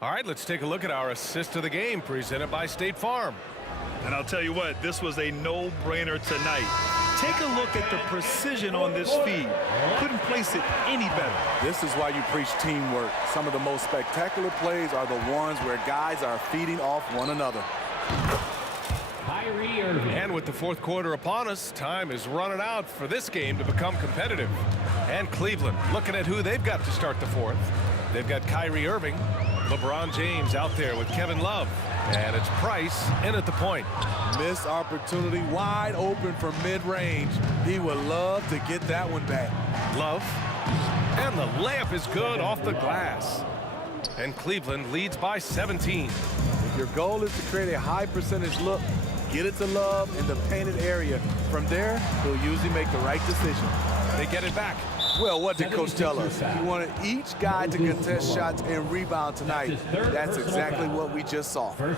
All right, let's take a look at our assist of the game presented by State Farm. And I'll tell you what, this was a no-brainer tonight. Take a look at the precision on this feed. Couldn't place it any better. This is why you preach teamwork. Some of the most spectacular plays are the ones where guys are feeding off one another. And with the 4th quarter upon us, time is running out for this game to become competitive. And Cleveland, looking at who they've got to start the 4th. They've got Kyrie Irving, LeBron James out there with Kevin Love. And it's Price in at the point. Missed opportunity, wide open from mid-range. He would love to get that one back. Love. And the layup is good off the glass. And Cleveland leads by 17. If your goal is to create a high percentage look, get it to Love in the painted area. From there, he'll usually make the right decision. They get it back. Well, what did Coach tell us? He wanted each guy to contest shots and rebound tonight. That's exactly what we just saw. All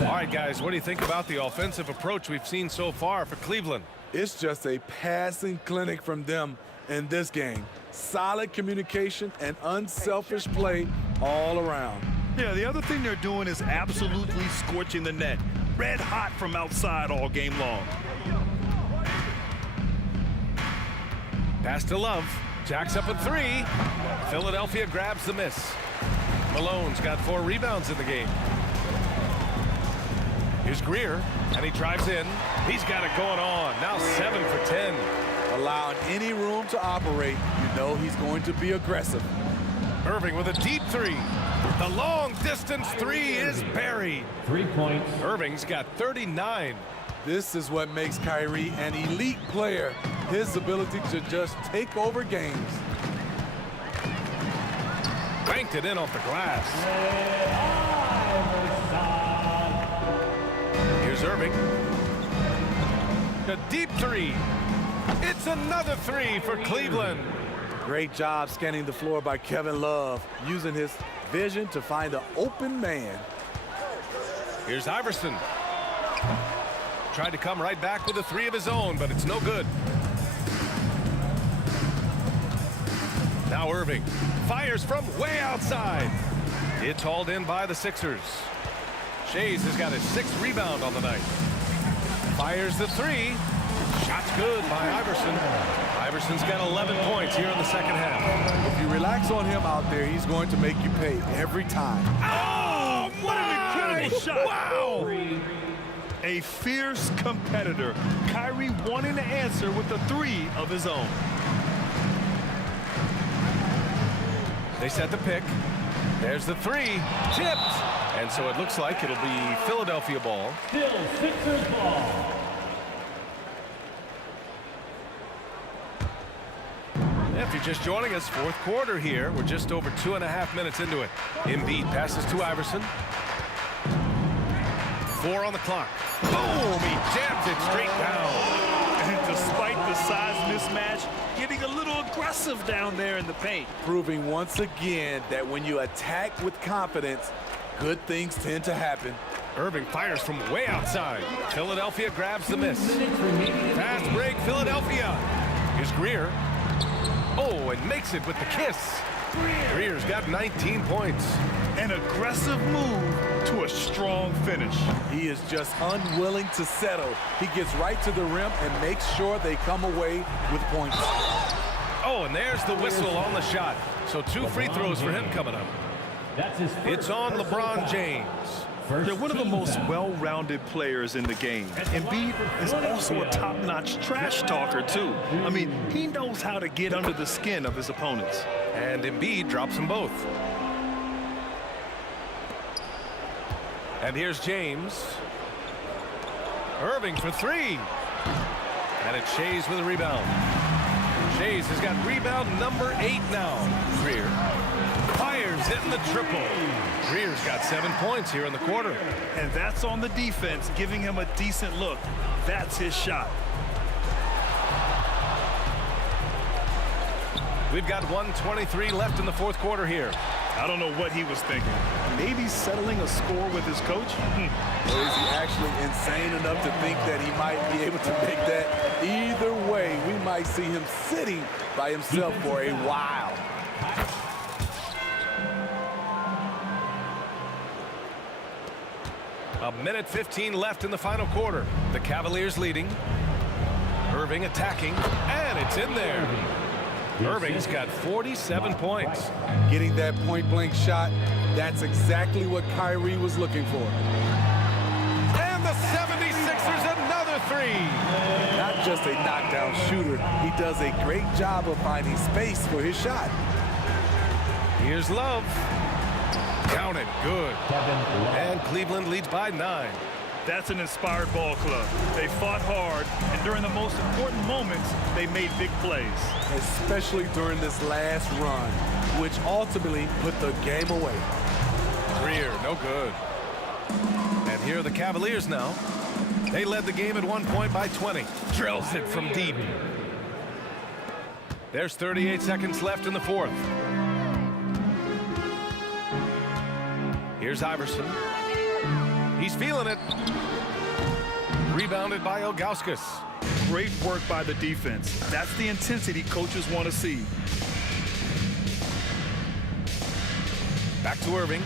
right, guys, what do you think about the offensive approach we've seen so far for Cleveland? It's just a passing clinic from them. in this game. Solid communication and unselfish play all around. Yeah, the other thing they're doing is absolutely scorching the net. Red hot from outside all game long. Pass to Love. Jacks up at 3. Philadelphia grabs the miss. Malone's got 4 rebounds in the game. Here's Greer, and he drives in. He's got it going on. Now 7 for 10. Allowing any room to operate, you know he's going to be aggressive. Irving with a deep 3. The long distance 3 is buried. 3 points. Irving's got 39. This is what makes Kyrie an elite player. His ability to just take over games. Banked it in off the glass. Here's Irving. A deep 3. It's another 3 for Cleveland. Great job scanning the floor by Kevin Love, using his vision to find the open man. Here's Iverson. Tried to come right back with a 3 of his own, but it's no good. Now Irving fires from way outside. It's hauled in by the Sixers. Shays has got his 6th rebound on the night. Fires the 3. Shot's good by Iverson. Iverson's got 11 points here in the second half. If you relax on him out there, he's going to make you pay every time. Oh, what an incredible shot. Wow. A fierce competitor. Kyrie wanting to answer with a 3 of his own. They set the pick. There's the 3. Tipped. And so it looks like it'll be Philadelphia ball. Still Sixers ball. If you're just joining us, 4th quarter here. We're just over 2.5 minutes into it. Embiid passes to Iverson. 4 on the clock. Boom! He jams it straight down. And despite the size mismatch, getting a little aggressive down there in the paint. Proving once again that when you attack with confidence, good things tend to happen. Irving fires from way outside. Philadelphia grabs the miss. Fast break, Philadelphia. Here's Greer. Oh, and makes it with the kiss. Greer's got 19 points. An aggressive move to a strong finish. He is just unwilling to settle. He gets right to the rim and makes sure they come away with points. Oh, and there's the whistle on the shot. So 2 free throws for him coming up. It's on LeBron James. They're one of the most well-rounded players in the game. Embiid is also a top-notch trash talker, too. I mean, he knows how to get under the skin of his opponents. And Embiid drops them both. And here's James. Irving for 3. And it's Shays with a rebound. Shays has got rebound number 8 now. Greer fires, hitting the triple. Greer's got 7 points here in the quarter. And that's on the defense, giving him a decent look. That's his shot. We've got 1:23 left in the 4th quarter here. I don't know what he was thinking. Maybe settling a score with his coach? Or is he actually insane enough to think that he might be able to make that? Either way, we might see him sitting by himself for a while. A minute 15 left in the final quarter. The Cavaliers leading. Irving attacking, and it's in there. Irving's got 47 points. Getting that point-blank shot, that's exactly what Kyrie was looking for. And the 76ers another 3. Not just a knockdown shooter, he does a great job of finding space for his shot. Here's Love. Count it, good. And Cleveland leads by 9. That's an inspired ball club. They fought hard, and during the most important moments, they made big plays. Especially during this last run, which ultimately put the game away. Greer, no good. And here are the Cavaliers now. They led the game at one point by 20. Drills it from deep. There's 38 seconds left in the 4th. Here's Iverson. He's feeling it. Rebounded by Ilgauskas. Great work by the defense. That's the intensity coaches want to see. Back to Irving.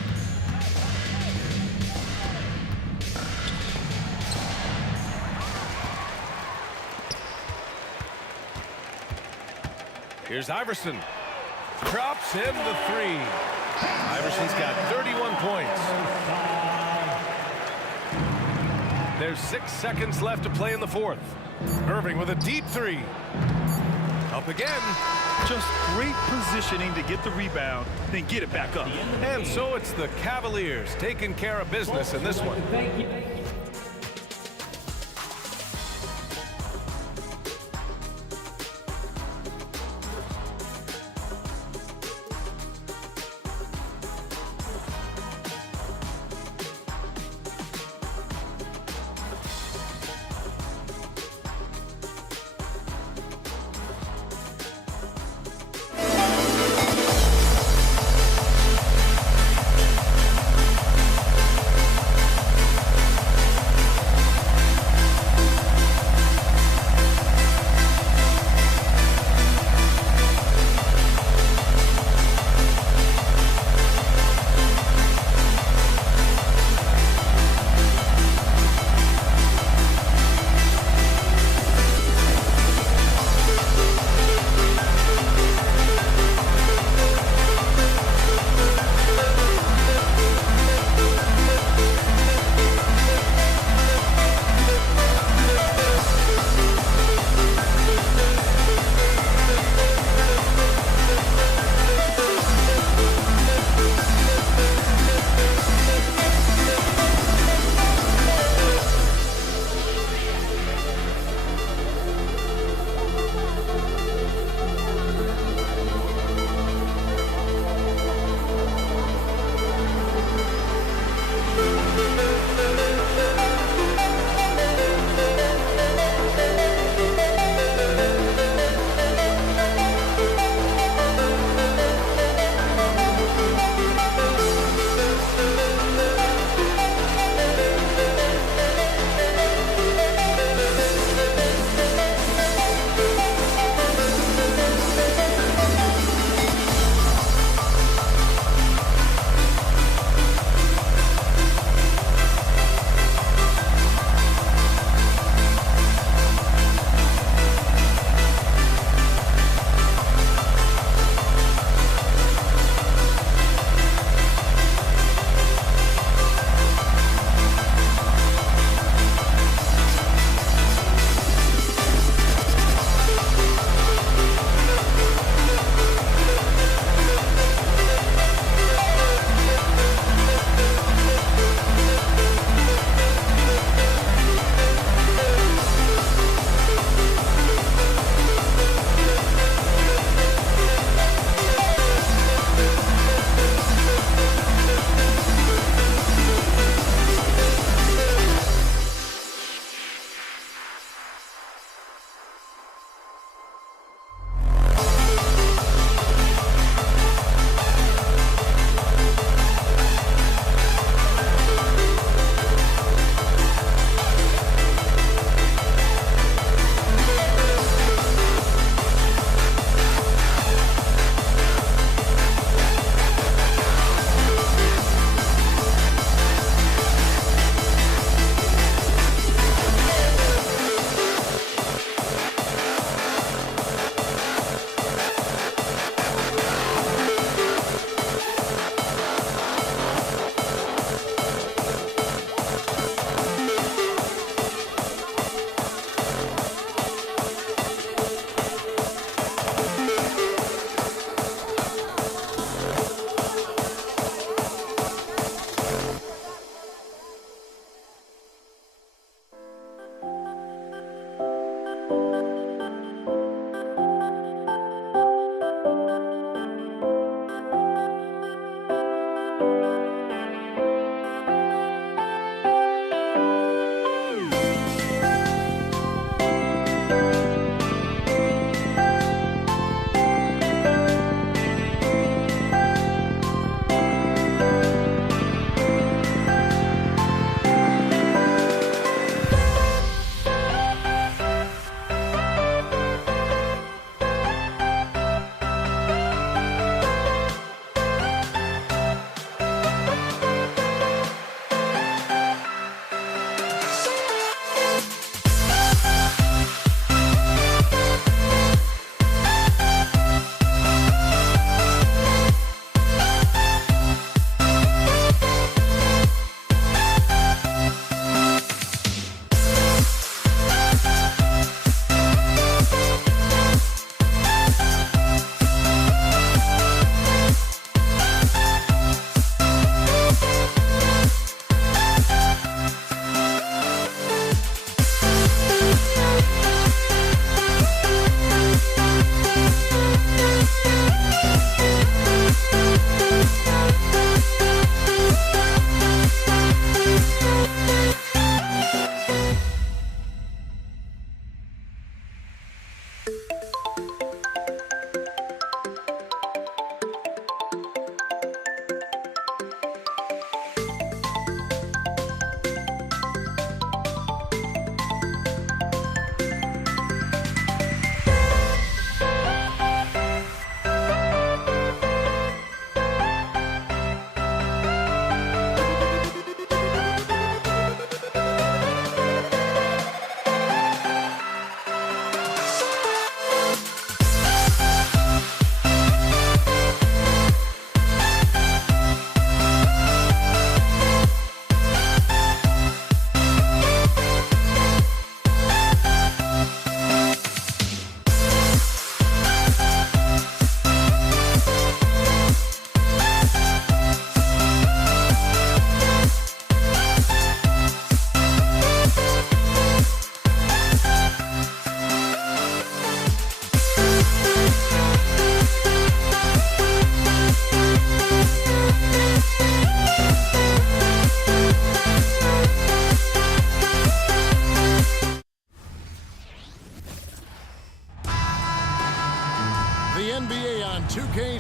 Here's Iverson. Drops in the three. Iverson's got 31 points. There's 6 seconds left to play in the fourth. Irving with a deep three. Up again. Just great positioning to get the rebound, then get it back up. And so it's the Cavaliers taking care of business in this one.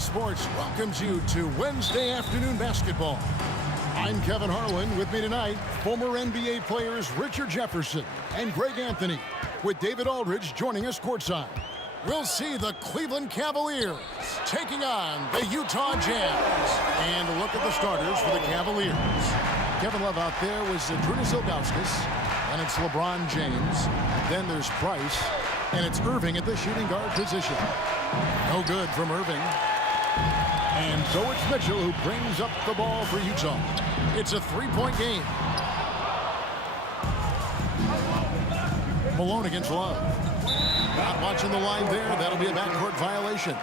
2K Sports welcomes you to Wednesday afternoon basketball. I'm Kevin Harlan. With me tonight, former NBA players Richard Jefferson and Greg Anthony, with David Aldridge joining us courtside. We'll see the Cleveland Cavaliers taking on the Utah Jazz. And a look at the starters for the Cavaliers. Kevin Love out there was Drunas Ilgauskas, and it's LeBron James. Then there's Price, and it's Irving at the shooting guard position. No good from Irving. And so it's Mitchell who brings up the ball for Utah. It's a three-point game. Malone against Love. Not watching the line there. That'll be a backcourt violation.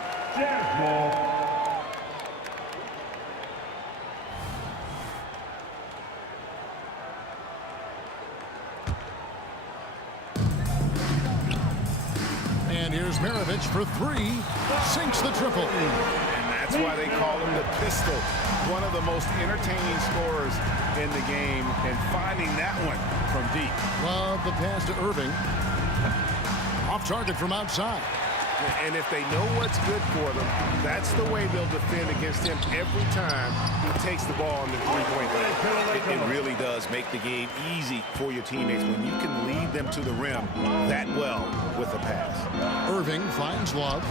And here's Maravich for three. Sinks the triple. And that's why they call him the pistol. One of the most entertaining scorers in the game. And finding that one from deep. Love the pass to Irving. Off target from outside. And if they know what's good for them, that's the way they'll defend against him every time he takes the ball in the three-point line. It really does make the game easy for your teammates when you can lead them to the rim that well with a pass. Irving finds Love.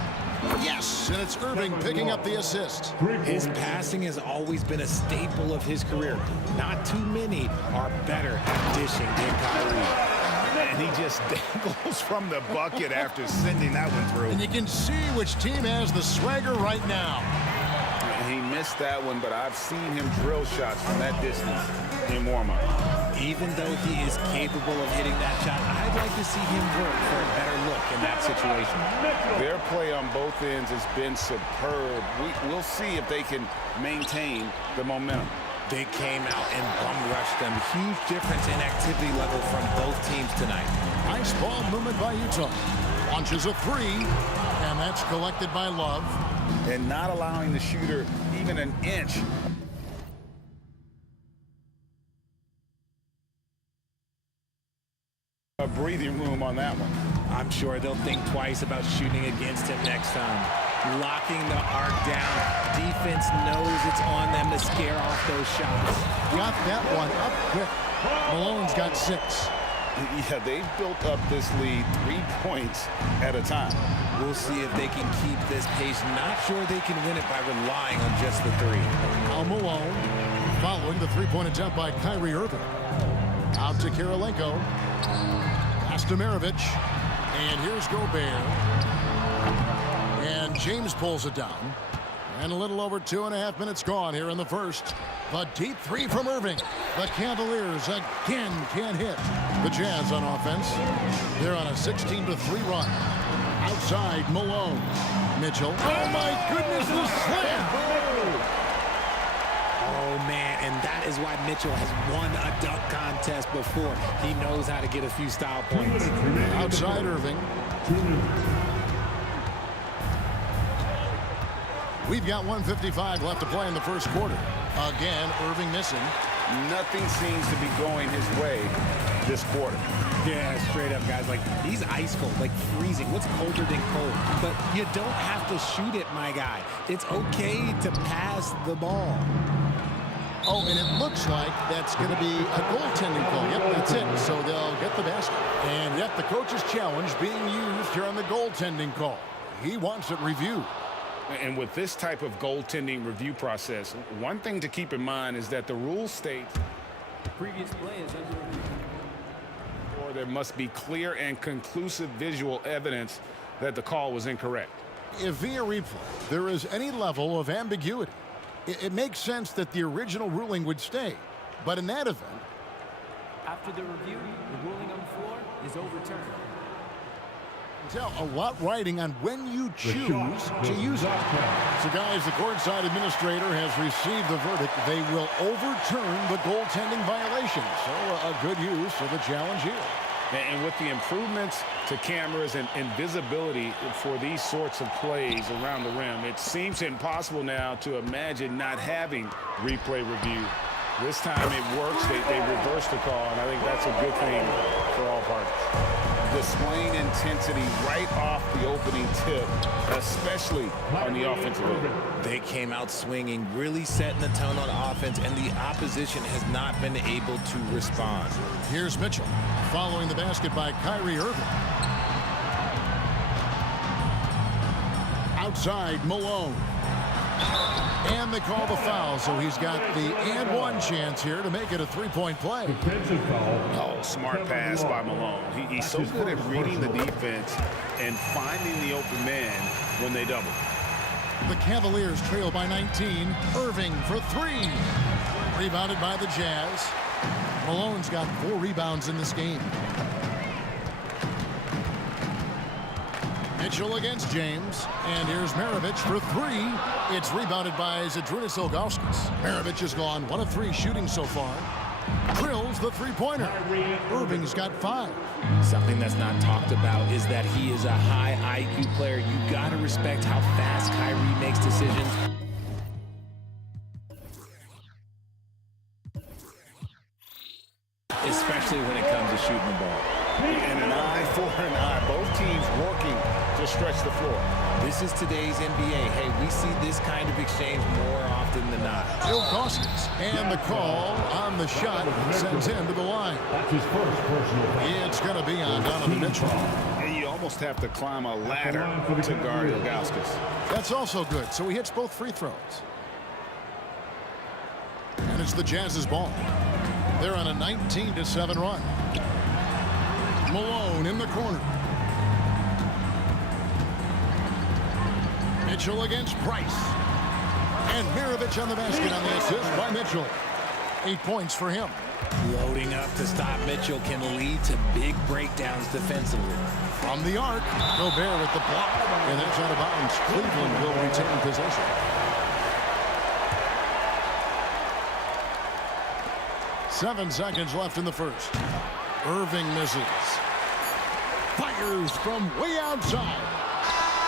Yes, and it's Irving picking up the assist. His passing has always been a staple of his career. Not too many are better at dishing than Kyrie. And he just dangles from the bucket after sending that one through. And you can see which team has the swagger right now. He missed that one, but I've seen him drill shots from that distance in warm-up. Even though he is capable of hitting that shot, I'd like to see him work for a better look in that situation. Their play on both ends has been superb. We'll see if they can maintain the momentum. They came out and bum rushed them. Huge difference in activity level from both teams tonight. Nice ball movement by Utah. Launches a three, and that's collected by Love. And not allowing the shooter even an inch. A breathing room on that one. I'm sure they'll think twice about shooting against him next time. Locking the arc down. Defense knows it's on them to scare off those shots. Got that one up quick. Malone's got 6. Yeah, they've built up this lead 3 points at a time. We'll see if they can keep this pace. Not sure they can win it by relying on just the 3. Now Malone following the three-point attempt by Kyrie Irving. Out to Kirilenko. Pass to Maravich. And here's Gobert. And James pulls it down. And a little over 2.5 minutes gone here in the first. The deep three from Irving. The Cavaliers again can't hit. The Jazz on offense. They're on a 16-3 run. Outside, Malone. Mitchell. Oh, my goodness, the slam. Oh, man, and that is why Mitchell has won a dunk contest before. He knows how to get a few style points. Outside Irving. We've got 1:55 left to play in the first quarter. Again, Irving missing. Nothing seems to be going his way this quarter. Yeah, straight up, guys. Like, he's ice cold, like freezing. What's colder than cold? But you don't have to shoot it, my guy. It's okay to pass the ball. Oh, and it looks like that's going to be a goaltending call. Yep, that's it. So they'll get the basket. And yet the coach's challenge being used here on the goaltending call. He wants it reviewed. And with this type of goaltending review process, one thing to keep in mind is that the rules state the previous play is under review. Or there must be clear and conclusive visual evidence that the call was incorrect. If via replay there is any level of ambiguity, it makes sense that the original ruling would stay. But in that event, after the review, the ruling on the floor is overturned. Tell a lot riding on when you choose to use it. So, guys, the courtside administrator has received the verdict. They will overturn the goaltending violation. So, a good use of the challenge here. And with the improvements to cameras and visibility for these sorts of plays around the rim, it seems impossible now to imagine not having replay review. This time it works. They reversed the call, and I think that's a good thing for all parties. displaying intensity right off the opening tip, especially on the offensive end. They came out swinging, really setting the tone on offense, and the opposition has not been able to respond. Here's Mitchell following the basket by Kyrie Irving. Outside, Malone. And they call the foul, so he's got the and one chance here to make it a three-point play. Oh, smart pass by Malone. He's so good at reading the defense and finding the open man when they double. The Cavaliers trail by 19. Irving for three. Rebounded by the Jazz. Malone's got 4 rebounds in this game. Mitchell against James, and here's Maravich for three. It's rebounded by Zydrunas Ilgauskas. Maravich has gone 1 of 3 shooting so far. Drills the three-pointer. Irving's got 5. Something that's not talked about is that he is a high IQ player. You got to respect how fast Kyrie makes decisions. Especially when it comes to shooting the ball. And an eye for an eye. Both teams working to stretch the floor. This is today's NBA. Hey, we see this kind of exchange more often than not. Ilgauskas, and the call on the shot sends him to the line. That's his first personal. It's going to be on Donovan Mitchell. And you almost have to climb a ladder to guard Ilgauskas. That's also good, so he hits both free throws. And it's the Jazz's ball. They're on a 19-7 run. Malone in the corner. Mitchell against Price. And Maravich on the basket on the assist by Mitchell. 8 points for him. Loading up to stop Mitchell can lead to big breakdowns defensively. From the arc, Gobert with the block. And that's out of bounds. Cleveland will retain possession. Seven seconds left in the first. Irving misses. Fires from way outside.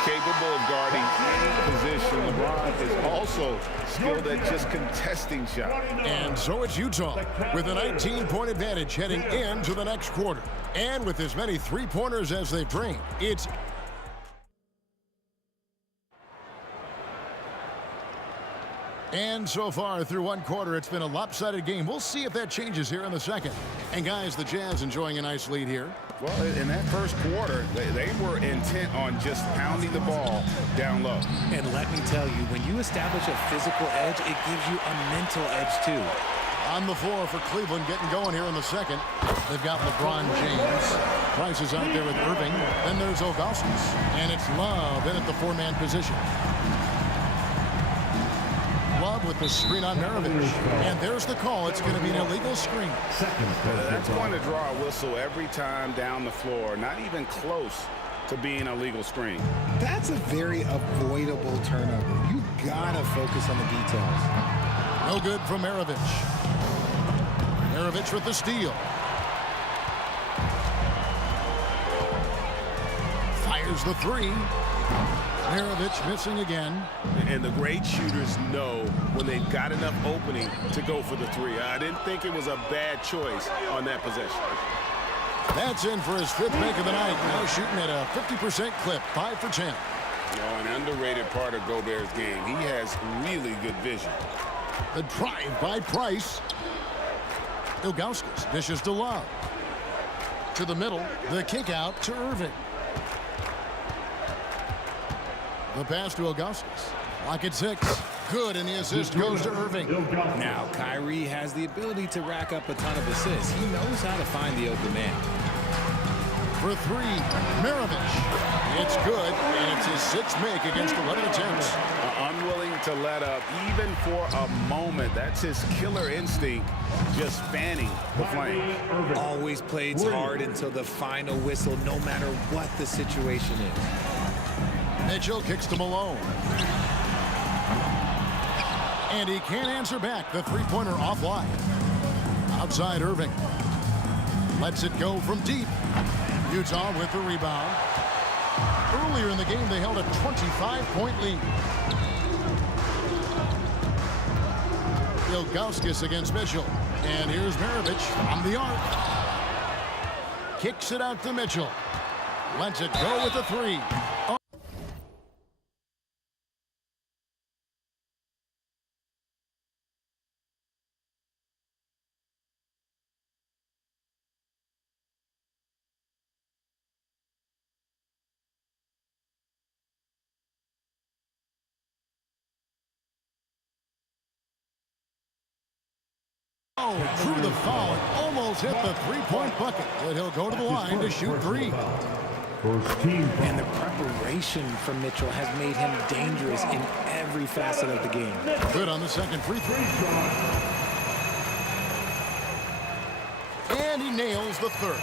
Capable of guarding any position. LeBron is also skilled at just contesting shots. And so it's Utah with a 19-point advantage heading into the next quarter. And with as many three-pointers as they've drained, it's and so far through one quarter, it's been a lopsided game. We'll see if that changes here in the second. And guys, the Jazz enjoying a nice lead here. Well, in that first quarter, they were intent on just pounding the ball down low. And let me tell you, when you establish a physical edge, it gives you a mental edge too. On the floor for Cleveland, getting going here in the second. They've got LeBron James. Price is out there with Irving. Then there's Ilgauskas. And it's Love in at the 4-man position. Love with the screen on Maravich. And there's the call. It's going to be an illegal screen. That's going to draw a whistle every time down the floor. Not even close to being a legal screen. That's a very avoidable turnover. You got to focus on the details. No good from Maravich. Maravich with the steal. Fires the three. Maravich missing again. And the great shooters know when they've got enough opening to go for the three. I didn't think it was a bad choice on that possession. That's in for his 5th make of the night. Now shooting at a 50% clip, 5 for 10. An underrated part of Gobert's game. He has really good vision. The drive by Price. Ilgauskas dishes to Love. To the middle, the kick out to Irving. The pass to Ilgauskas. Lock at 6. Good, and the assist goes to Irving. Now, Kyrie has the ability to rack up a ton of assists. He knows how to find the open man. For 3, Maravich. It's good, and it's his 6th make against 11 attempts. Unwilling to let up, even for a moment. That's his killer instinct, just fanning the flame. Always plays hard until the final whistle, no matter what the situation is. Mitchell kicks to Malone. And he can't answer back. The three-pointer offline. Outside Irving. Lets it go from deep. Utah with the rebound. Earlier in the game, they held a 25-point lead. Ilgauskas against Mitchell. And here's Maravich from the arc. Kicks it out to Mitchell. lets it go with the three. Oh, through the foul, almost hit the three-point bucket, but he'll go to the line to shoot three. And the preparation from Mitchell has made him dangerous in every facet of the game. Good on the second free throw. And he nails the third.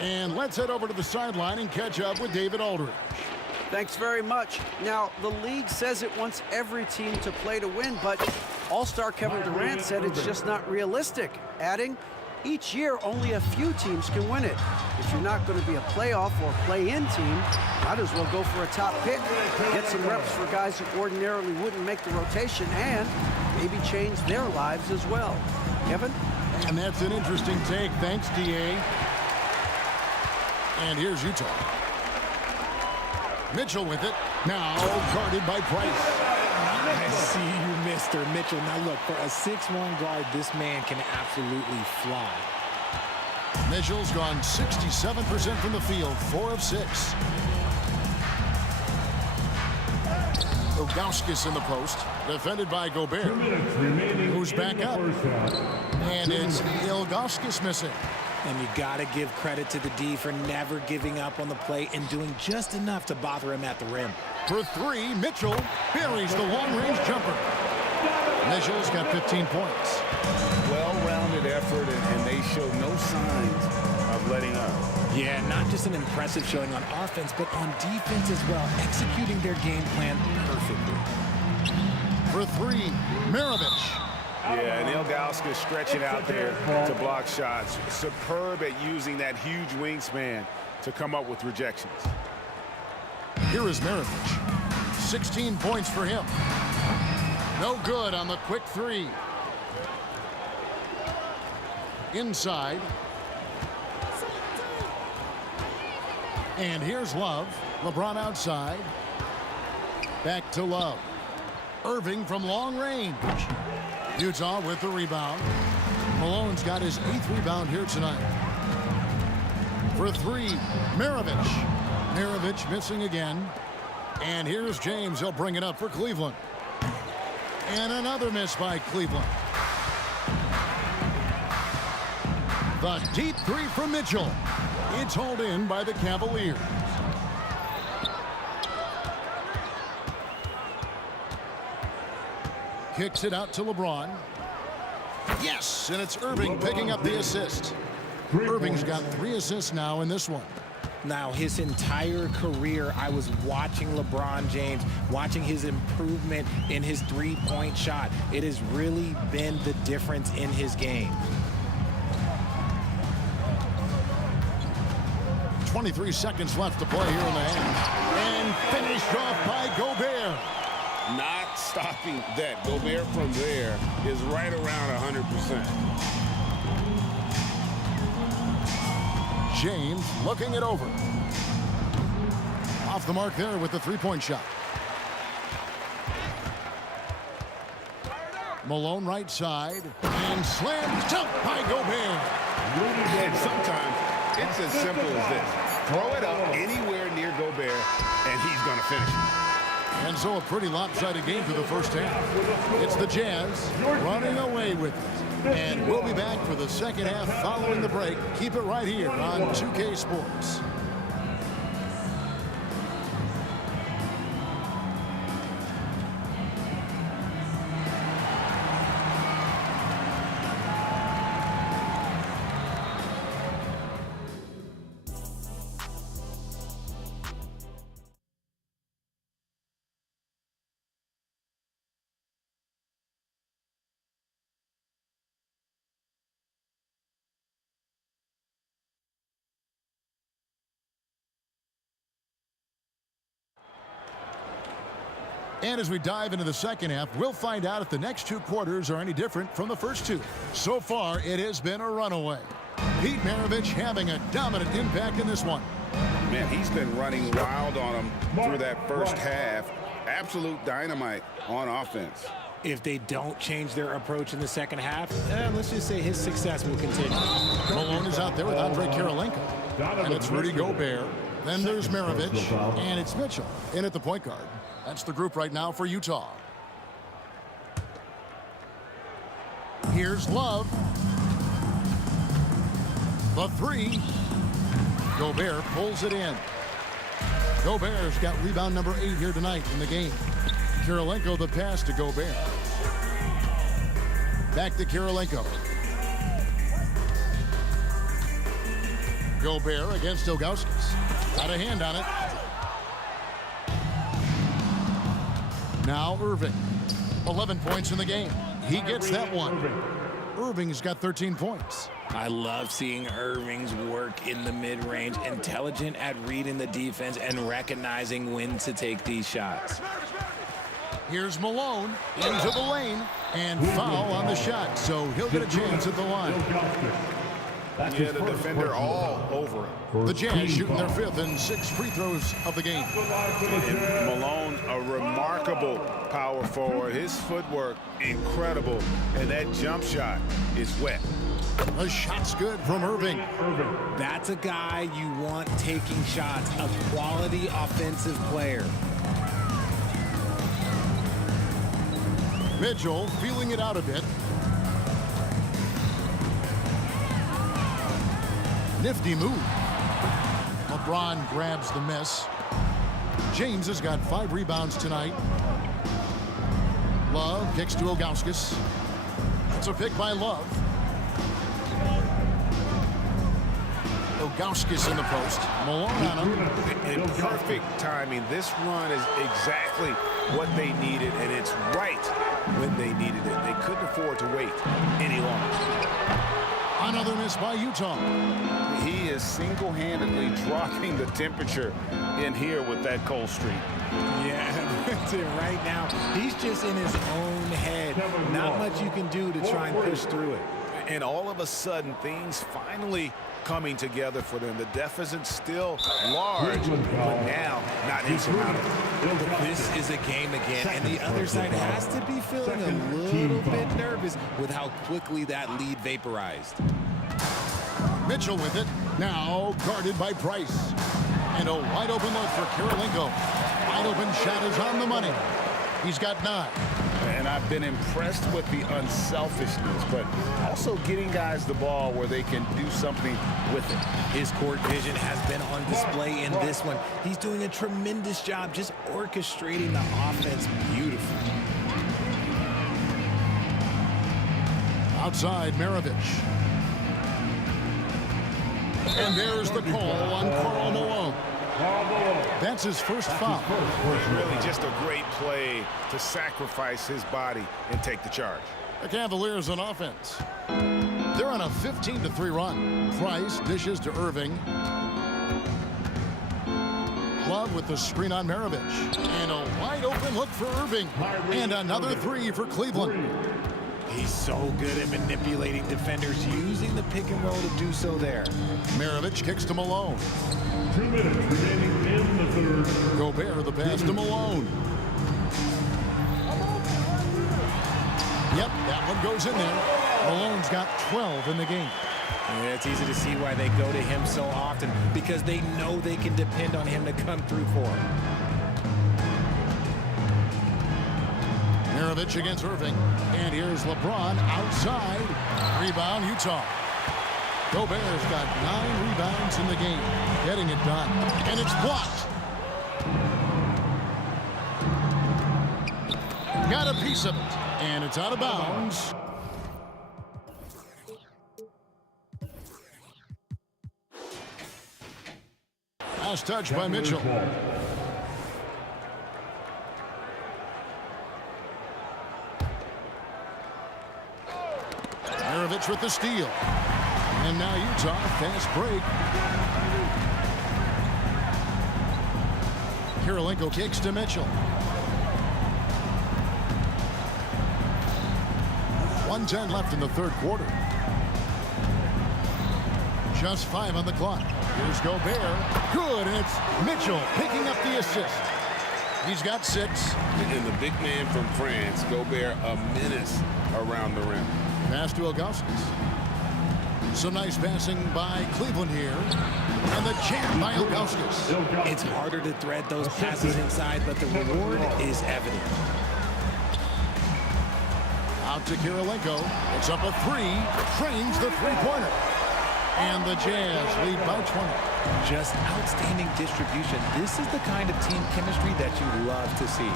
And let's head over to the sideline and catch up with David Aldridge. Thanks very much. Now, the league says it wants every team to play to win, but All-Star Kevin Durant said it's just not realistic, adding, each year only a few teams can win it. If you're not going to be a playoff or play-in team, might as well go for a top pick, get some reps for guys who ordinarily wouldn't make the rotation, and maybe change their lives as well. Kevin? And that's an interesting take. Thanks, D.A. And here's Utah. Mitchell with it. Now guarded by Price. I see you, Mr. Mitchell. Now look, for a 6'1" guard, this man can absolutely fly. Mitchell's gone 67% from the field, 4 of 6. Ilgauskas in the post, defended by Gobert, who's back up. And it's Ilgauskas missing. And you got to give credit to the D for never giving up on the play and doing just enough to bother him at the rim. For three, Mitchell buries the long-range jumper. Mitchell's got 15 points. Well-rounded effort, and they show no signs of letting up. Yeah, not just an impressive showing on offense, but on defense as well, executing their game plan perfectly. For three, Maravich. Yeah, and Ilgauskas stretching out there to block shots. Superb at using that huge wingspan to come up with rejections. Here is Maravich. 16 points for him. No good on the quick three. Inside. And here's Love. LeBron outside. Back to Love. Irving from long range. Utah with the rebound. Malone's got his 8th rebound here tonight. For three, Maravich. Maravich missing again. And here's James. He'll bring it up for Cleveland. And another miss by Cleveland. The deep three from Mitchell. It's hauled in by the Cavaliers. Kicks it out to LeBron. Yes, and it's Irving picking up the assist. Irving's got 3 assists now in this one. Now, his entire career, I was watching LeBron James, watching his improvement in his three-point shot. It has really been the difference in his game. 23 seconds left to play here in the half. And finished off by Gobert. Not stopping that. Gobert from there is right around 100%. James looking it over. Off the mark there with the three-point shot. Malone right side. And slammed dunk by Gobert. And sometimes it's as simple as this. Throw it up anywhere near Gobert, and he's going to finish it. And so a pretty lopsided game for the first half. It's the Jazz running away with it. And we'll be back for the second half following the break. Keep it right here on 2K Sports. And as we dive into the second half, we'll find out if the next 2 quarters are any different from the first 2. So far, it has been a runaway. Pete Maravich having a dominant impact in this one. Man, he's been running wild on him through that first half. Absolute dynamite on offense. If they don't change their approach in the second half, let's just say his success will continue. Malone is out there with Andre Kirilenko. And it's Rudy Gobert. Then there's Maravich. And it's Mitchell in at the point guard. That's the group right now for Utah. Here's Love. The three. Gobert pulls it in. Gobert's got rebound number 8 here tonight in the game. Kirilenko the pass to Gobert. Back to Kirilenko. Gobert against Ilgauskas. Got a hand on it. Now Irving. 11 points in the game. He gets that one. Irving's got 13 points. I love seeing Irving's work in the mid-range, intelligent at reading the defense and recognizing when to take these shots. Here's Malone into the lane and foul on the shot, so he'll get a chance at the line. Yeah, the defender all over him. The Jazz shooting their 5th and 6th free throws of the game. And Malone, a remarkable power forward. His footwork, incredible. And that jump shot is wet. The shot's good from Irving. That's a guy you want taking shots, a quality offensive player. Mitchell feeling it out a bit. Nifty move. LeBron grabs the miss. James has got 5 rebounds tonight. Love kicks to Ilgauskas. It's a pick by Love. Ilgauskas in the post. Malone on him. In perfect timing. This run is exactly what they needed, and it's right when they needed it. They couldn't afford to wait any longer. Another miss by Utah. He is single-handedly dropping the temperature in here with that cold streak. Yeah, that's it right now. He's just in his own head. Not much you can do to try and push through it. And all of a sudden, things finally coming together for them. The deficit's still large, but now not insurmountable. This is a game again, and the other side has to be feeling a little bit nervous with how quickly that lead vaporized. Mitchell with it. Now guarded by Price. And a wide open look for Kirilenko. Wide open shot is on the money. He's got 9. And I've been impressed with the unselfishness, but also getting guys the ball where they can do something with it. His court vision has been on display in this one. He's doing a tremendous job just orchestrating the offense beautifully. Outside, Maravich. And there's the call on Karl Malone. That's his first foul. Really just a great play to sacrifice his body and take the charge. The Cavaliers on offense. They're on a 15-3 run. Price dishes to Irving. Love with the screen on Maravich. And a wide open look for Irving. And another 3 for Cleveland. He's so good at manipulating defenders, using the pick and roll to do so there. Maravich kicks to Malone. 2 minutes remaining in the 3rd. Gobert the pass to Malone. Yep, that one goes in there. Malone's got 12 in the game. Yeah, it's easy to see why they go to him so often, because they know they can depend on him to come through for them. Maravich against Irving. And here's LeBron outside. Rebound, Utah. Gobert's got 9 rebounds in the game. Getting it done. And it's blocked. Got a piece of it. And it's out of bounds. Last touch by Mitchell. Maravich with the steal. And now Utah, fast break. Kirilenko kicks to Mitchell. 1:10 left in the 3rd quarter. Just 5 on the clock. Here's Gobert. Good, and it's Mitchell picking up the assist. He's got 6. And the big man from France, Gobert, a menace around the rim. Pass to Ilgauskas. Some nice passing by Cleveland here. And the jam by Ilgauskas. It's harder to thread those passes inside, but the reward is evident. Out to Kirilenko. It's up a 3. Trains the three-pointer. And the Jazz lead by 20. Just outstanding distribution. This is the kind of team chemistry that you love to see.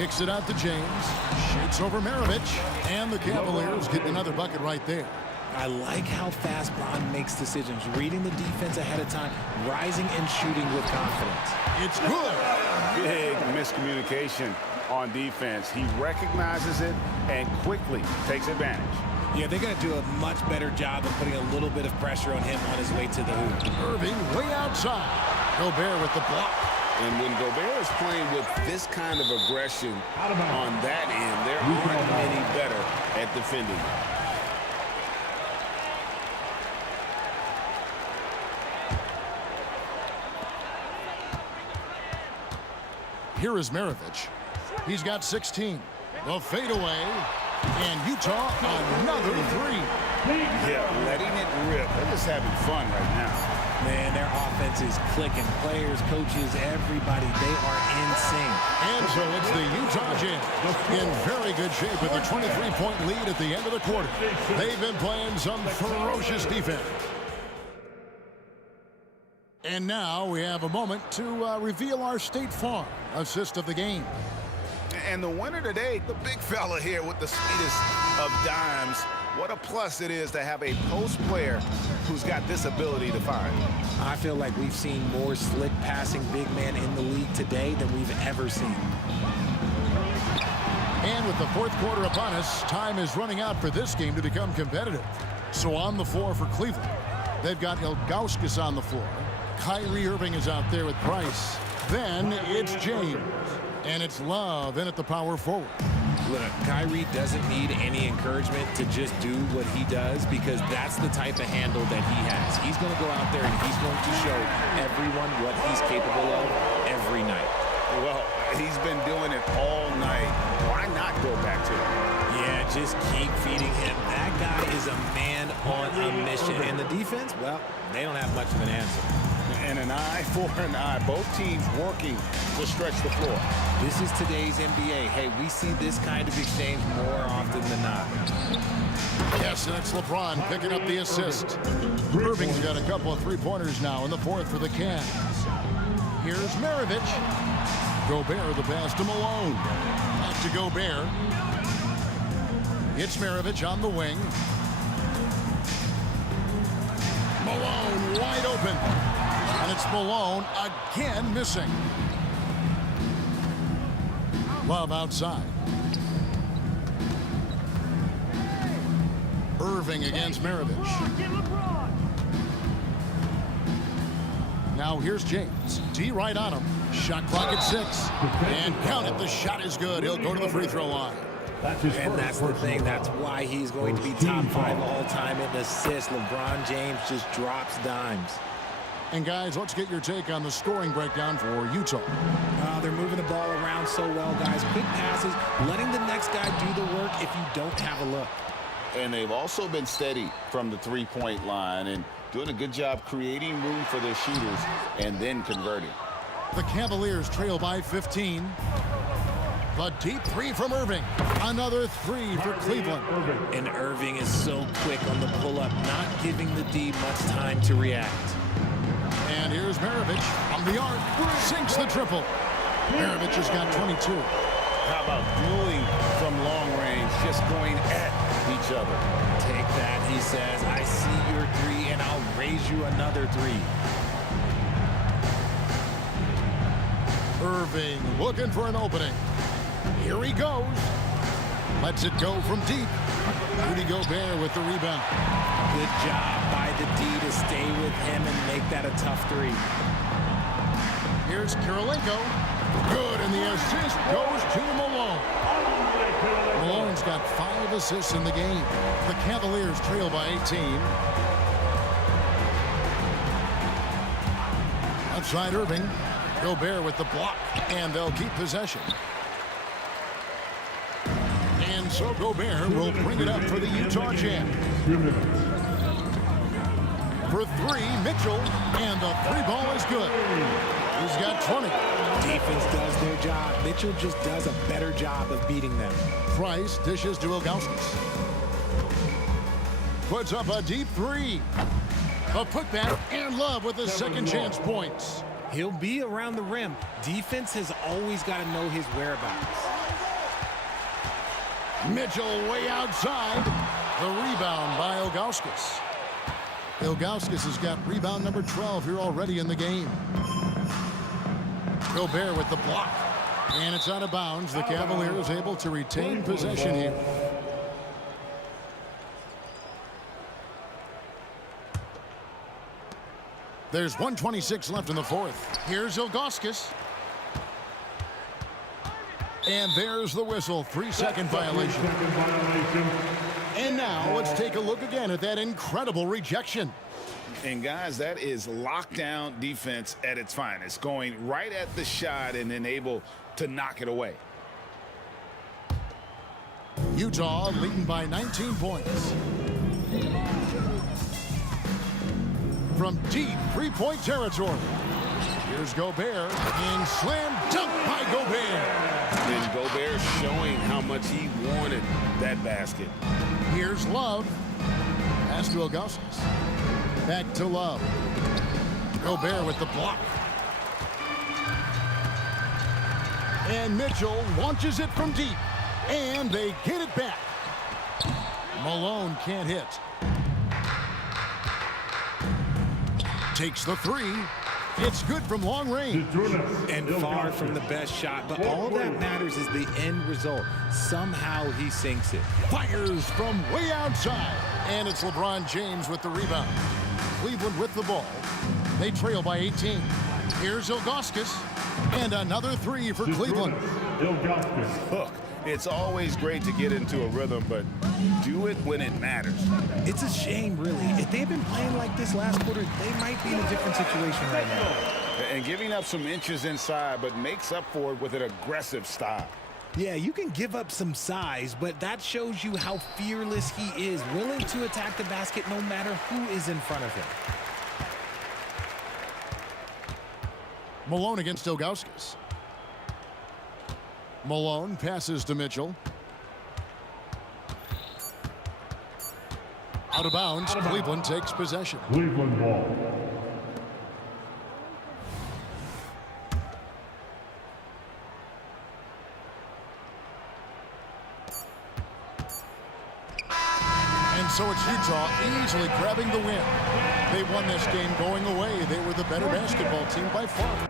Kicks it out to James. Shoots over Maravich. And the Cavaliers get another bucket right there. I like how fast Bron makes decisions, reading the defense ahead of time, rising and shooting with confidence. It's good. Big miscommunication on defense. He recognizes it and quickly takes advantage. Yeah, they're going to do a much better job of putting a little bit of pressure on him on his way to the hoop. Irving way outside. Gobert with the block. And when Gobert is playing with this kind of aggression on that end, there aren't many better at defending. Here is Maravich. He's got 16. The fadeaway. And Utah, another 3. Yeah, letting it rip. They're just having fun right now. Man, their offense is clicking. Players, coaches, everybody, they are in sync. And so it's the Utah Jazz in very good shape with a 23-point lead at the end of the quarter. They've been playing some ferocious defense. And now we have a moment to reveal our State Farm assist of the game. And the winner today, the big fella here with the sweetest of dimes. What a plus it is to have a post player who's got this ability to find. I feel like we've seen more slick passing big man in the league today than we've ever seen. And with the fourth quarter upon us, time is running out for this game to become competitive. So on the floor for Cleveland, they've got Ilgauskas on the floor. Kyrie Irving is out there with Price. Then it's James. And it's Love in at the power forward. Look, Kyrie doesn't need any encouragement to just do what he does because that's the type of handle that he has. He's going to go out there and he's going to show everyone what he's capable of every night. Well, he's been doing it all night. Why not go back to it? Yeah, just keep feeding him. That guy is a man on a mission. And the defense, well, they don't have much of an answer. And an eye for an eye. Both teams working to stretch the floor. This is today's NBA. Hey, we see this kind of exchange more often than not. Yes, and it's LeBron picking up the assist. Irving's got a couple of three-pointers now in the fourth for the Cavs. Here's Maravich. Gobert the pass to Malone. Back to Gobert. It's Maravich on the wing. Malone wide open. And it's Malone again missing. Love outside. Irving against Maravich. Now here's James. D right on him. Shot clock at 6. And count it. The shot is good. He'll go to the free throw line. And that's the thing. That's why he's going to be top 5 all-time in assists. LeBron James just drops dimes. And guys, let's get your take on the scoring breakdown for Utah. They're moving the ball around so well, guys. Quick passes, letting the next guy do the work if you don't have a look. And they've also been steady from the three-point line and doing a good job creating room for their shooters and then converting. The Cavaliers trail by 15. The deep 3 from Irving. Another 3 for Cleveland. And Irving is so quick on the pull-up, not giving the D much time to react. And here's Maravich from the arc. Sinks the triple. Maravich has got 22. How about dueling from long range, just going at each other? Take that, he says. I see your 3, and I'll raise you another 3. Irving looking for an opening. Here he goes. Lets it go from deep. Rudy Gobert with the rebound. Good job by the D to stay with him and make that a tough 3. Here's Kirilenko. Good, and the assist goes to Malone. Malone's got 5 assists in the game. The Cavaliers trail by 18. Outside Irving. Gobert with the block, and they'll keep possession. And so Gobert will bring it up for the Utah Jazz. For three, Mitchell, and the three ball is good. He's got 20. Defense does their job. Mitchell just does a better job of beating them. Price dishes to Ilgauskas. Puts up a deep three. A putback, and Love with the second chance points. He'll be around the rim. Defense has always got to know his whereabouts. Mitchell way outside. The rebound by Ilgauskas. Ilgauskas has got rebound number 12 here already in the game. Gobert with the block. And it's out of bounds. The Cavaliers able to retain possession here. There's 1:26 left in the fourth. Here's Ilgauskas. And there's the whistle. 3-second violation. And now let's take a look again at that incredible rejection. And guys, that is lockdown defense at its finest. Going right at the shot and then able to knock it away. Utah leading by 19 points. From deep three-point territory. Here's Gobert, and slam dunk by Gobert. And Gobert showing how much he wanted that basket. Here's Love. Pass to Ilgauskas. Back to Love. Gobert with the block. And Mitchell launches it from deep. And they get it back. Malone can't hit. Takes the three. It's good from long range. And far from the best shot, but all that matters is the end result. Somehow he sinks it. Fires from way outside. And it's LeBron James with the rebound. Cleveland with the ball. They trail by 18. Here's Ilgauskas. And another three for Cleveland. Look, it's always great to get into a rhythm, but do it when it matters. It's a shame, really. If they had been playing like this last quarter, they might be in a different situation right now. And giving up some inches inside, but makes up for it with an aggressive style. Yeah, you can give up some size, but that shows you how fearless he is, willing to attack the basket no matter who is in front of him. Malone against Ilgauskas. Malone passes to Mitchell. Out of bounds. Cleveland takes possession. Cleveland ball. And so it's Utah easily grabbing the win. They won this game going away. They were the better basketball team by far.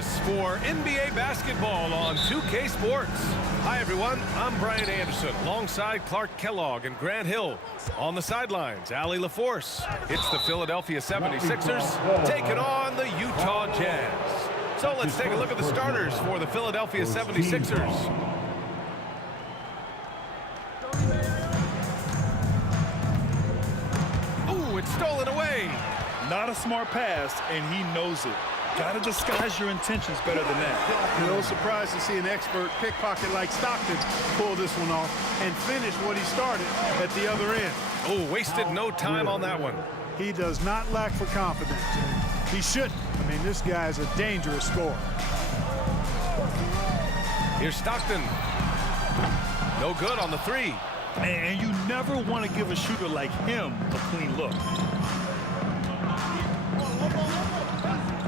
this for NBA basketball on 2K Sports. Hi, everyone. I'm Brian Anderson alongside Clark Kellogg and Grant Hill. On the sidelines, Allie LaForce. It's the Philadelphia 76ers taking on the Utah Jazz. So let's take a look at the starters for the Philadelphia 76ers. Ooh, it's stolen away. Not a smart pass, and he knows it. Got to disguise your intentions better than that. No surprise to see an expert pickpocket like Stockton pull this one off and finish what he started at the other end. Oh, wasted no time on that one. He does not lack for confidence. He shouldn't. I mean, this guy is a dangerous scorer. Here's Stockton. No good on the three. And you never want to give a shooter like him a clean look.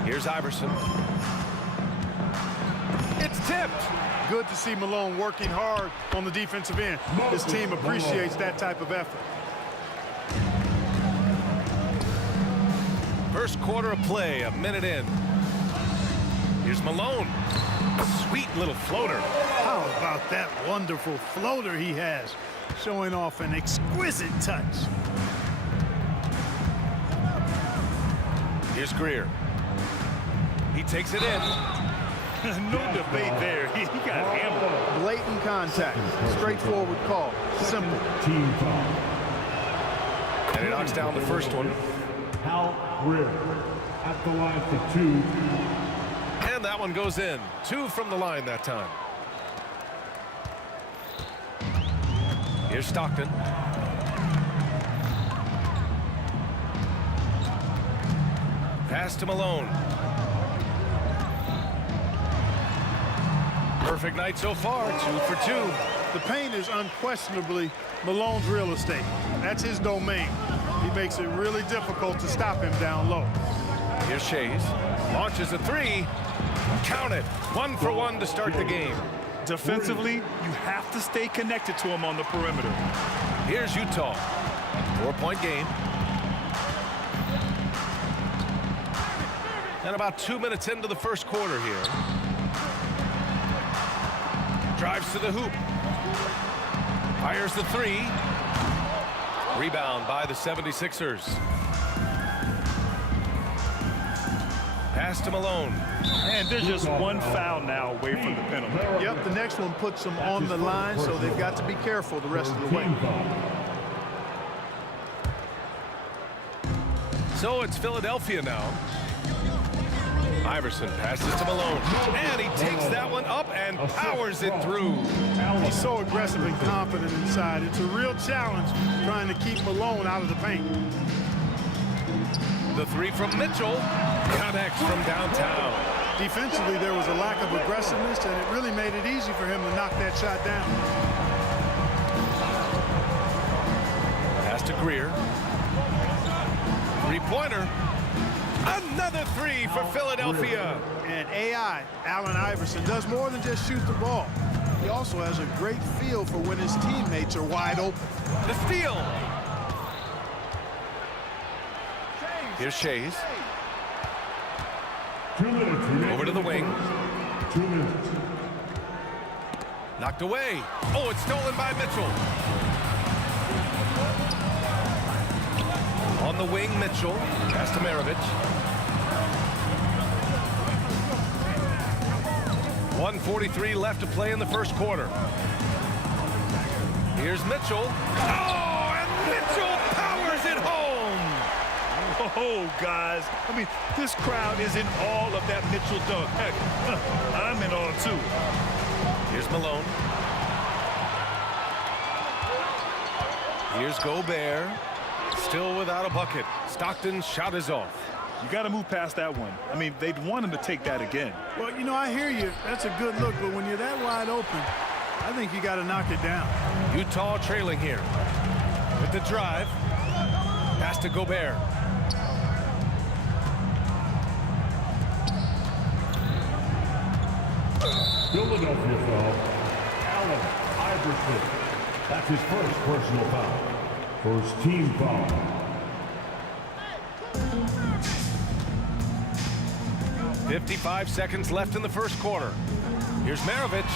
Here's Iverson. It's tipped. Good to see Malone working hard on the defensive end. His team appreciates that type of effort. First quarter of play, a minute in. Here's Malone. Sweet little floater. How about that wonderful floater he has, showing off an exquisite touch. Here's Greer. He takes it in. No debate there. He got hammered. Blatant contact. Straightforward call. Simple. Team foul. And he knocks down the first one. Hal Greer at the line for two. And that one goes in. 2 from the line that time. Here's Stockton. Pass to Malone. Perfect night so far, 2 for 2. The paint is unquestionably Malone's real estate. That's his domain. He makes it really difficult to stop him down low. Here's Shays. Launches a 3. Count it. 1 for 1 to start the game. Defensively, you have to stay connected to him on the perimeter. Here's Utah. 4-point game. And about 2 minutes into the first quarter here. Drives to the hoop. Fires the 3. Rebound by the 76ers. Pass to Malone. And there's just one foul now away from the penalty. Yep, the next one puts them on the line, so they've got to be careful the rest of the way. So it's Philadelphia now. Iverson passes to Malone, and he takes that one up and powers it through. He's so aggressive and confident inside. It's a real challenge trying to keep Malone out of the paint. The 3 from Mitchell connects from downtown. Defensively, there was a lack of aggressiveness, and it really made it easy for him to knock that shot down. Pass to Greer. 3-pointer. Another 3 for Philadelphia. And AI, Allen Iverson, does more than just shoot the ball. He also has a great feel for when his teammates are wide open. The steal. Here's Shays. 2 minutes. Over to the wing. 2 minutes. Knocked away. Oh, it's stolen by Mitchell. On the wing, Mitchell. Pass to Maravich. 1:43 left to play in the first quarter. Here's Mitchell. Oh, and Mitchell powers it home. Oh, guys. I mean, this crowd is in all of that Mitchell dunk. Heck, I'm in all too. Here's Malone. Here's Gobert. Still without a bucket. Stockton's shot is off. You got to move past that one. I mean, they'd want him to take that again. Well, you know, I hear you. That's a good look, but when you're that wide open, I think you got to knock it down. Utah trailing here. With the drive. Pass to Gobert. Philadelphia foul. Allen Iverson. That's his first personal foul. First team foul. 55 seconds left in the first quarter. Here's Maravich.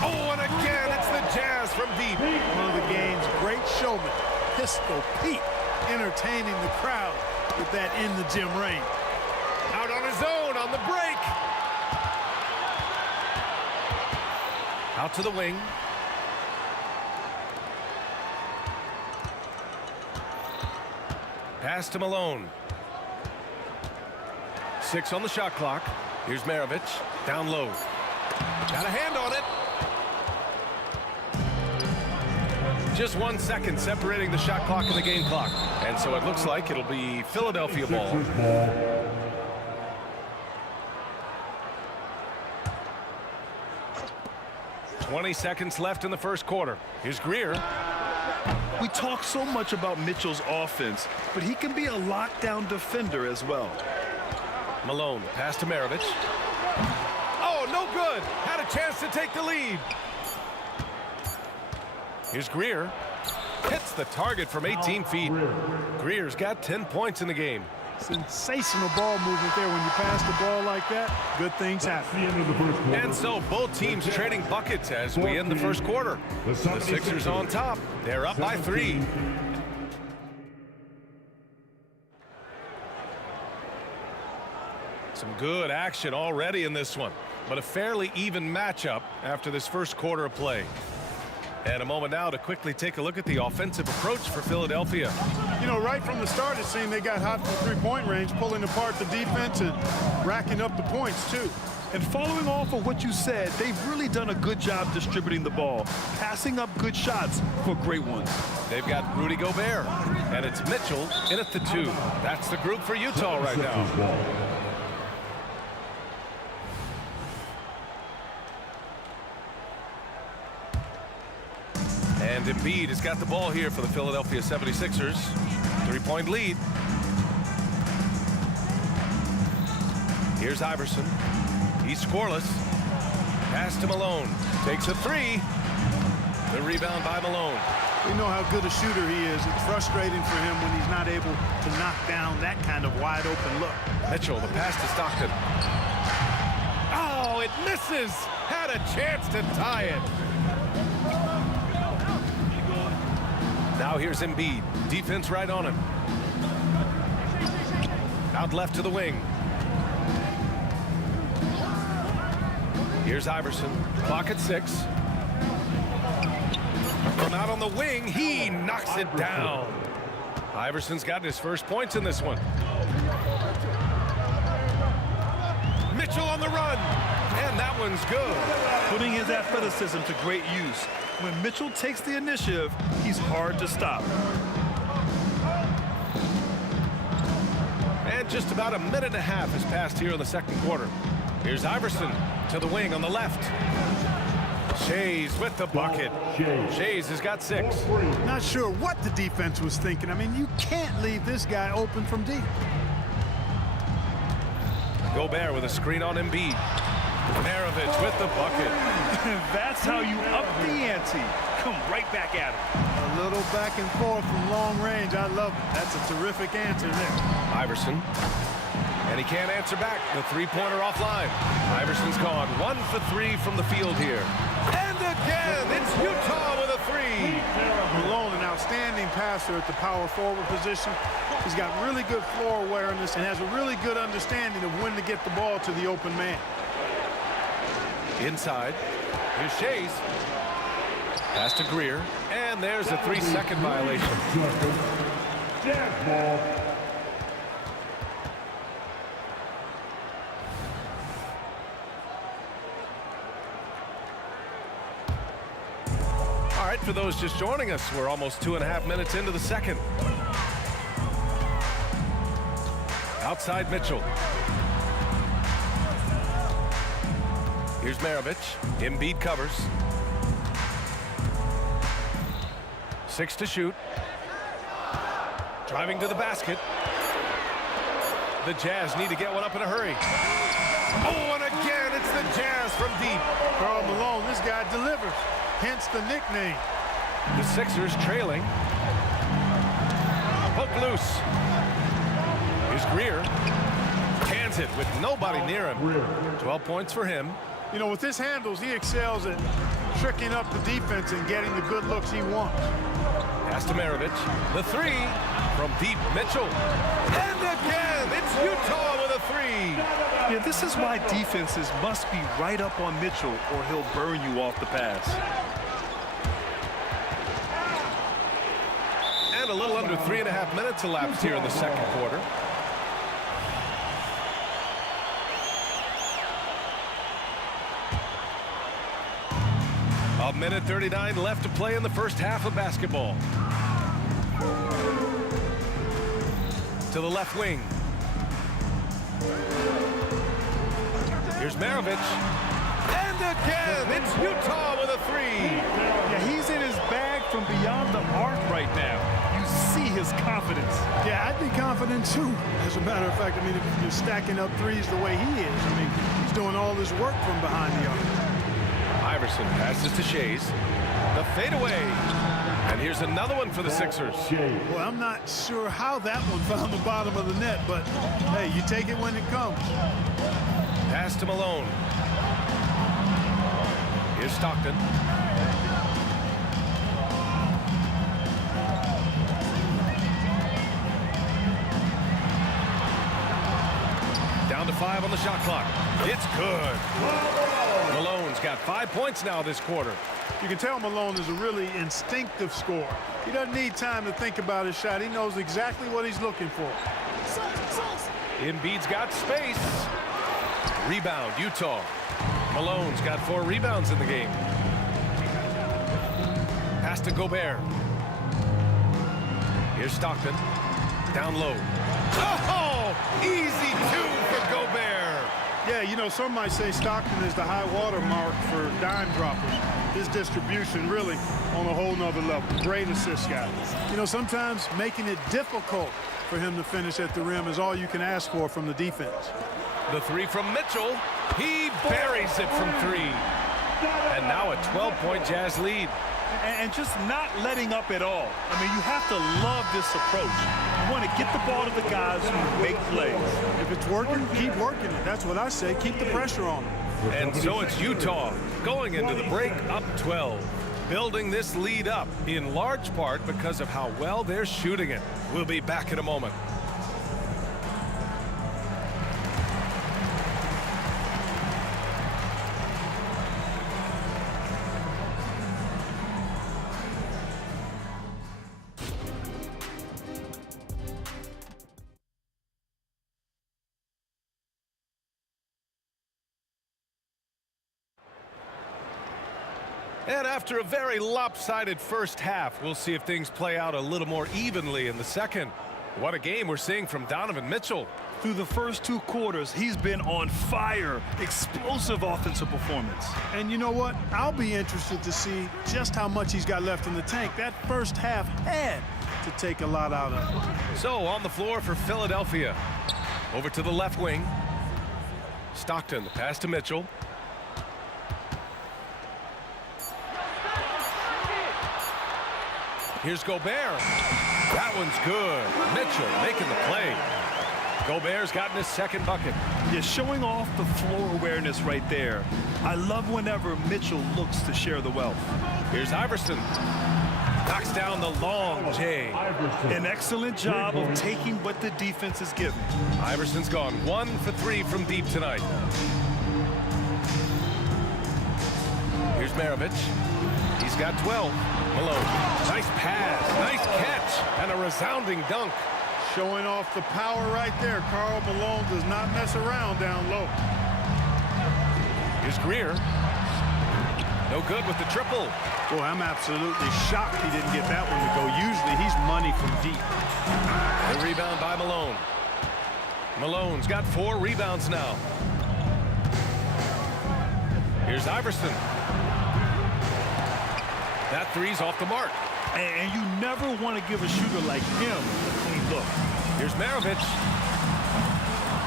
Oh, and again, it's the Jazz from deep. One of the game's great showmen, Pistol Pete, entertaining the crowd with that in the gym rain. Out on his own on the break. Out to the wing. Pass to Malone. 6 on the shot clock. Here's Maravich. Down low. Got a hand on it. Just 1 second separating the shot clock and the game clock. And so it looks like it'll be Philadelphia ball. Ball. 20 seconds left in the first quarter. Here's Greer. We talk so much about Mitchell's offense, but he can be a lockdown defender as well. Malone, pass to Maravich. Oh, no good. Had a chance to take the lead. Here's Greer. Hits the target from 18 feet. Greer's got 10 points in the game. Sensational ball movement there. When you pass the ball like that, good things happen. And so both teams trading buckets as we end the first quarter. The Sixers on top. They're up by 3. Some good action already in this one, but a fairly even matchup after this first quarter of play. And a moment now to quickly take a look at the offensive approach for Philadelphia. You know, right from the start, it seemed they got hot from three-point range, pulling apart the defense and racking up the points, too. And following off of what you said, they've really done a good job distributing the ball, passing up good shots for great ones. They've got Rudy Gobert, and it's Mitchell in at the 2. That's the group for Utah right now. And Embiid has got the ball here for the Philadelphia 76ers. 3-point lead. Here's Iverson. He's scoreless. Pass to Malone. Takes a 3. The rebound by Malone. We know how good a shooter he is. It's frustrating for him when he's not able to knock down that kind of wide open look. Mitchell, the pass to Stockton. Oh, it misses. Had a chance to tie it. Now here's Embiid. Defense right on him. Out left to the wing. Here's Iverson. Clock at 6. From out on the wing, he knocks it down. Iverson's got his first points in this one. Mitchell on the run. And that one's good. Putting his athleticism to great use. When Mitchell takes the initiative, he's hard to stop. And just about a minute and a half has passed here in the second quarter. Here's Iverson to the wing on the left. Shays with the bucket. Shays has got 6. Not sure what the defense was thinking. I mean, you can't leave this guy open from deep. Gobert with a screen on Embiid. Maravich with the bucket. That's how you up the ante. Come right back at him. A little back and forth from long range. I love it. That's a terrific answer there. Iverson. And he can't answer back. The three-pointer offline. Iverson's gone 1 for 3 from the field here. And again, it's Utah with a 3. Malone, an outstanding passer at the power forward position. He's got really good floor awareness and has a really good understanding of when to get the ball to the open man. Inside. Here's Shays. Pass to Greer. And there's a 3-second violation. Jazz ball. All right, for those just joining us, we're almost 2.5 minutes into the second. Outside Mitchell. Here's Maravich. Embiid covers. 6 to shoot. Driving to the basket. The Jazz need to get one up in a hurry. Oh, and again, it's the Jazz from deep. Karl Malone, this guy delivers. Hence the nickname. The Sixers trailing. Poke loose. Here's Greer. Cans it with nobody near him. 12 points for him. You know, with his handles, he excels at tricking up the defense and getting the good looks he wants. Pass to Maravich. The three from deep. Mitchell. And again, it's Utah with a three. Yeah, this is why defenses must be right up on Mitchell or he'll burn you off the pass. And a little under 3.5 minutes elapsed here in the second quarter. A minute 39 left to play in the first half of basketball. To the left wing. Here's Maravich. And again, it's Utah with a three. Yeah, he's in his bag from beyond the arc right now. You see his confidence. Yeah, I'd be confident too. As a matter of fact, I mean, if you're stacking up threes the way he is, I mean, he's doing all this work from behind the arc. Iverson passes to Shays. The fadeaway. And here's another one for the Sixers. Well, I'm not sure how that one found the bottom of the net, but hey, you take it when it comes. Pass to Malone. Here's Stockton. Down to 5 on the shot clock. It's good. Malone's got 5 points now this quarter. You can tell Malone is a really instinctive scorer. He doesn't need time to think about his shot. He knows exactly what he's looking for. Embiid's got space. Rebound, Utah. Malone's got 4 rebounds in the game. Pass to Gobert. Here's Stockton. Down low. Oh, easy 2 for Gobert. Yeah, you know, some might say Stockton is the high water mark for dime droppers. His distribution really on a whole nother level. Great assist guy. You know, sometimes making it difficult for him to finish at the rim is all you can ask for from the defense. The three from Mitchell. He buries it from 3. And now a 12-point Jazz lead. And just not letting up at all. I mean, you have to love this approach. You want to get the ball to the guys who make plays. If it's working, keep working it. That's what I say. Keep the pressure on them. And so it's Utah going into the break up 12. Building this lead up in large part because of how well they're shooting it. We'll be back in a moment. And after a very lopsided first half, we'll see if things play out a little more evenly in the second. What a game we're seeing from Donovan Mitchell. Through the first 2 quarters, he's been on fire. Explosive offensive performance. And you know what? I'll be interested to see just how much he's got left in the tank. That first half had to take a lot out of him. So on the floor for Philadelphia. Over to the left wing. Stockton, the pass to Mitchell. Here's Gobert. That one's good. Mitchell making the play. Gobert's gotten his second bucket. Yeah, showing off the floor awareness right there. I love whenever Mitchell looks to share the wealth. Here's Iverson. Knocks down the long J. An excellent job of taking what the defense is giving. Iverson's gone 1 for 3 from deep tonight. Here's Maravich. He's got 12. Malone. Nice pass. Nice catch. And a resounding dunk. Showing off the power right there. Karl Malone does not mess around down low. Here's Greer. No good with the triple. Boy, I'm absolutely shocked he didn't get that one to go. Usually he's money from deep. The rebound by Malone. Malone's got 4 rebounds now. Here's Iverson. That three's off the mark. And you never want to give a shooter like him a clean look. Here's Maravich.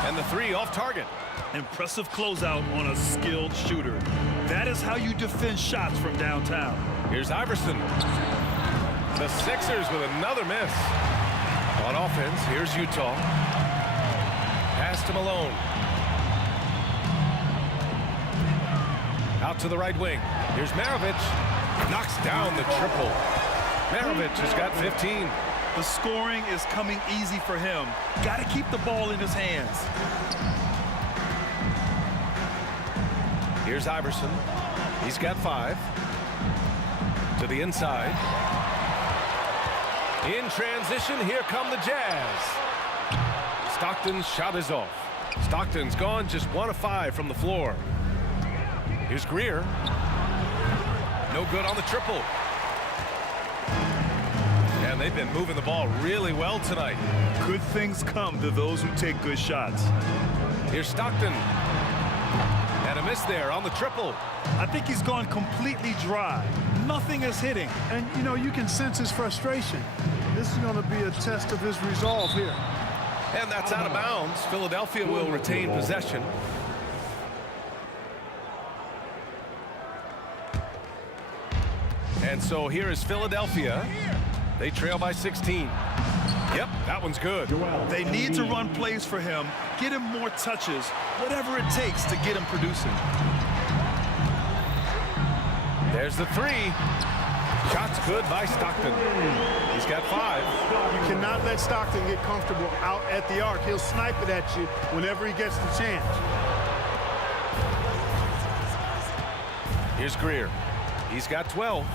And the 3 off target. Impressive closeout on a skilled shooter. That is how you defend shots from downtown. Here's Iverson. The Sixers with another miss. On offense, here's Utah. pass to Malone. Out to the right wing. Here's Maravich. Knocks down the triple. Maravich has got 15. The scoring is coming easy for him. Got to keep the ball in his hands. Here's Iverson. He's got 5. To the inside. In transition, here come the Jazz. Stockton's shot is off. Stockton's gone just 1 of 5 from the floor. Here's Greer. No good on the triple. And they've been moving the ball really well tonight. Good things come to those who take good shots. Here's Stockton. And a miss there on the triple. I think he's gone completely dry. Nothing is hitting. And, you know, you can sense his frustration. This is going to be a test of his resolve here. And that's out of bounds. Philadelphia will retain possession. And so here is Philadelphia. They trail by 16. Yep, that one's good. They need to run plays for him, get him more touches, whatever it takes to get him producing. There's the 3. Shot's good by Stockton. He's got 5. You cannot let Stockton get comfortable out at the arc. He'll snipe it at you whenever he gets the chance. Here's Greer. He's got 12.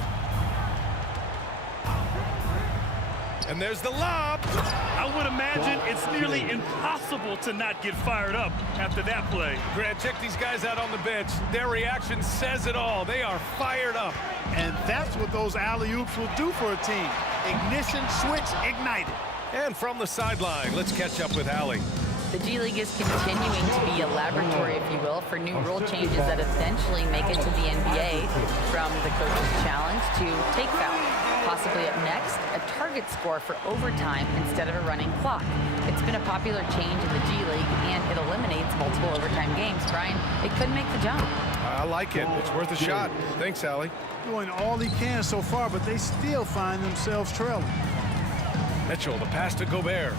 And there's the lob. I would imagine it's nearly impossible to not get fired up after that play. Grant, check these guys out on the bench. Their reaction says it all. They are fired up. And that's what those alley-oops will do for a team. Ignition, switch, ignited. And from the sideline, let's catch up with Allie. The G League is continuing to be a laboratory, if you will, for new rule changes that eventually make it to the NBA, from the coach's challenge to take foul. Possibly up next, a target score for overtime instead of a running clock. It's been a popular change in the G League, and it eliminates multiple overtime games. Brian, it could make the jump. I like it. It's worth a shot. Thanks, Allie. Doing all he can so far, but they still find themselves trailing. Mitchell, the pass to Gobert.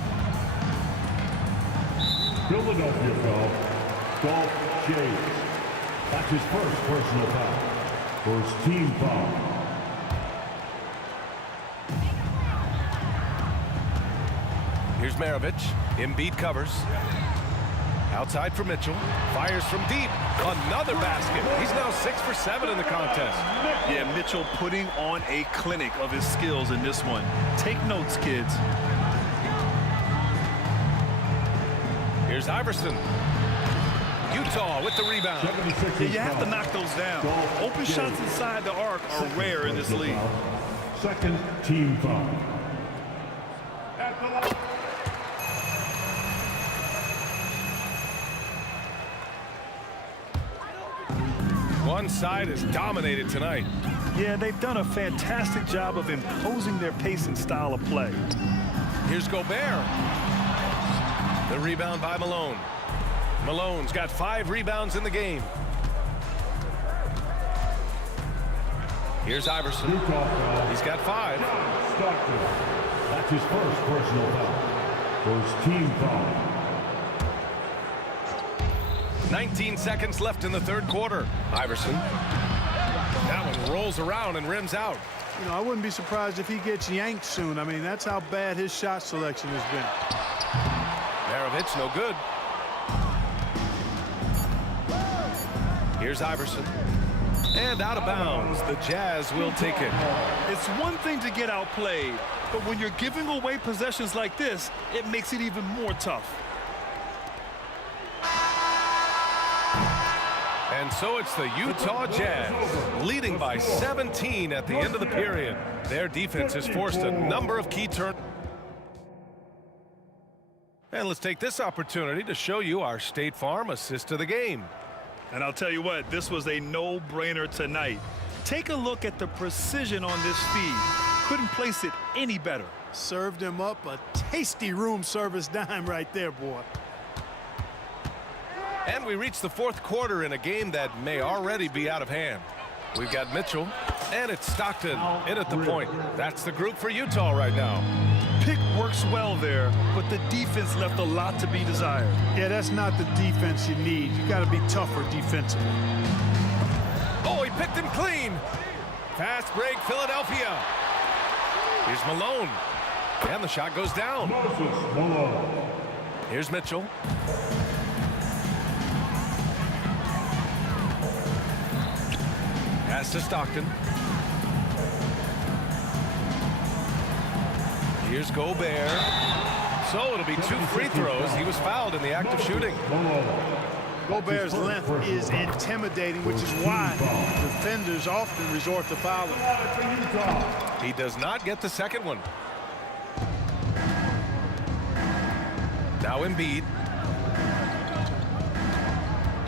Philadelphia foul, Dolph James. That's his first personal foul. First team foul. Here's Maravich. Embiid covers. Outside for Mitchell. Fires from deep. Another basket. He's now 6 for 7 in the contest. Yeah, Mitchell putting on a clinic of his skills in this one. Take notes, kids. Here's Iverson. Utah with the rebound. Yeah, you have to knock those down. Open shots inside the arc are rare in this league. Second team foul. One side is dominated tonight. Yeah, they've done a fantastic job of imposing their pace and style of play. Here's Gobert. The rebound by Malone. Malone's got 5 rebounds in the game. Here's Iverson. He's got 5. Stockton. That's his first personal foul. First team foul. 19 seconds left in the third quarter. Iverson. That one rolls around and rims out. You know, I wouldn't be surprised if he gets yanked soon. I mean, that's how bad his shot selection has been. Maravich, no good. Here's Iverson. And out of bounds. The Jazz will take it. It's one thing to get outplayed, but when you're giving away possessions like this, it makes it even more tough. And so it's the Utah Jazz leading by 17 at the end of the period. Their defense has forced a number of key turnovers. And let's take this opportunity to show you our State Farm assist to the game. And I'll tell you what, this was a no-brainer tonight. Take a look at the precision on this feed. Couldn't place it any better. Served him up a tasty room service dime right there, boy. And we reach the fourth quarter in a game that may already be out of hand. We've got Mitchell, and it's Stockton in at the point. That's the group for Utah right now. pick works well there, but the defense left a lot to be desired. Yeah, that's not the defense you need. You got to be tougher defensively. Oh, he picked him clean. Fast break, Philadelphia. Here's Malone. And the shot goes down. Here's Mitchell. Pass to Stockton. Here's Gobert. So it'll be 2 free throws. He was fouled in the act of shooting. Gobert's length is intimidating, which is why defenders often resort to fouling. He does not get the second one. Now Embiid.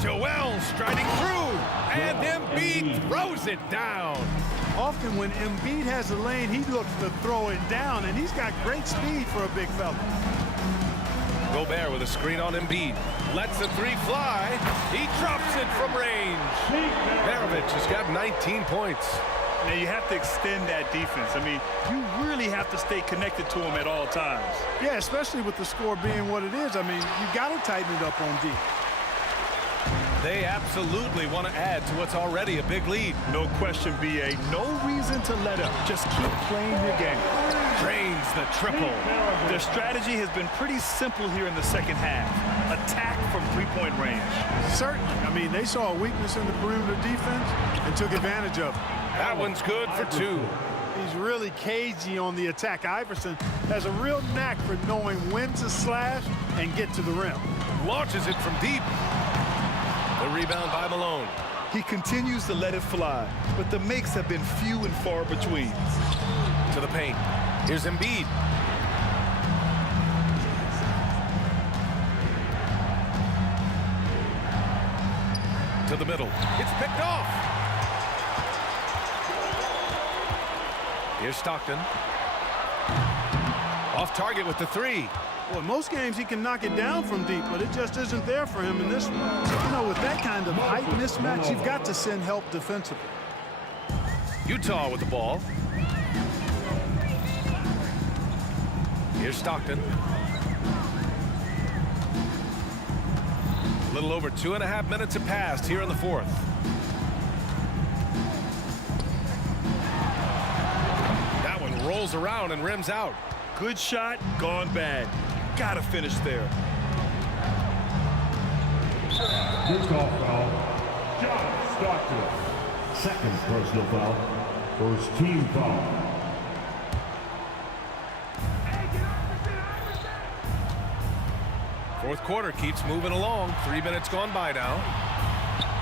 Joel striding through, and Embiid throws it down. Often when Embiid has a lane, he looks to throw it down, and he's got great speed for a big fella. Gobert with a screen on Embiid. Lets the 3 fly. He drops it from range. Maravich has got 19 points. Now you have to extend that defense. I mean, you really have to stay connected to him at all times. Yeah, especially with the score being what it is. I mean, you got to tighten it up on D. They absolutely want to add to what's already a big lead. No question, B.A. No reason to let up. Just keep playing your game. Drains the triple. Their strategy has been pretty simple here in the second half. Attack from 3-point range. Certainly. I mean, they saw a weakness in the perimeter defense and took advantage of it. That one's good for 2. He's really cagey on the attack. Iverson has a real knack for knowing when to slash and get to the rim. Launches it from deep. The rebound by Malone. He continues to let it fly, but the makes have been few and far between. To the paint. Here's Embiid. To the middle. It's picked off. Here's Stockton. Off target with the 3. Well, in most games he can knock it down from deep, but it just isn't there for him in this one. You know, with that kind of height mismatch, you've got to send help defensively. Utah with the ball. Here's Stockton. A little over 2.5 minutes have passed here in the 4th. That one rolls around and rims out. Good shot, gone bad. Gotta finish there. Good call foul. John Stockton. Second personal foul. First team foul. Fourth quarter keeps moving along. 3 minutes gone by now.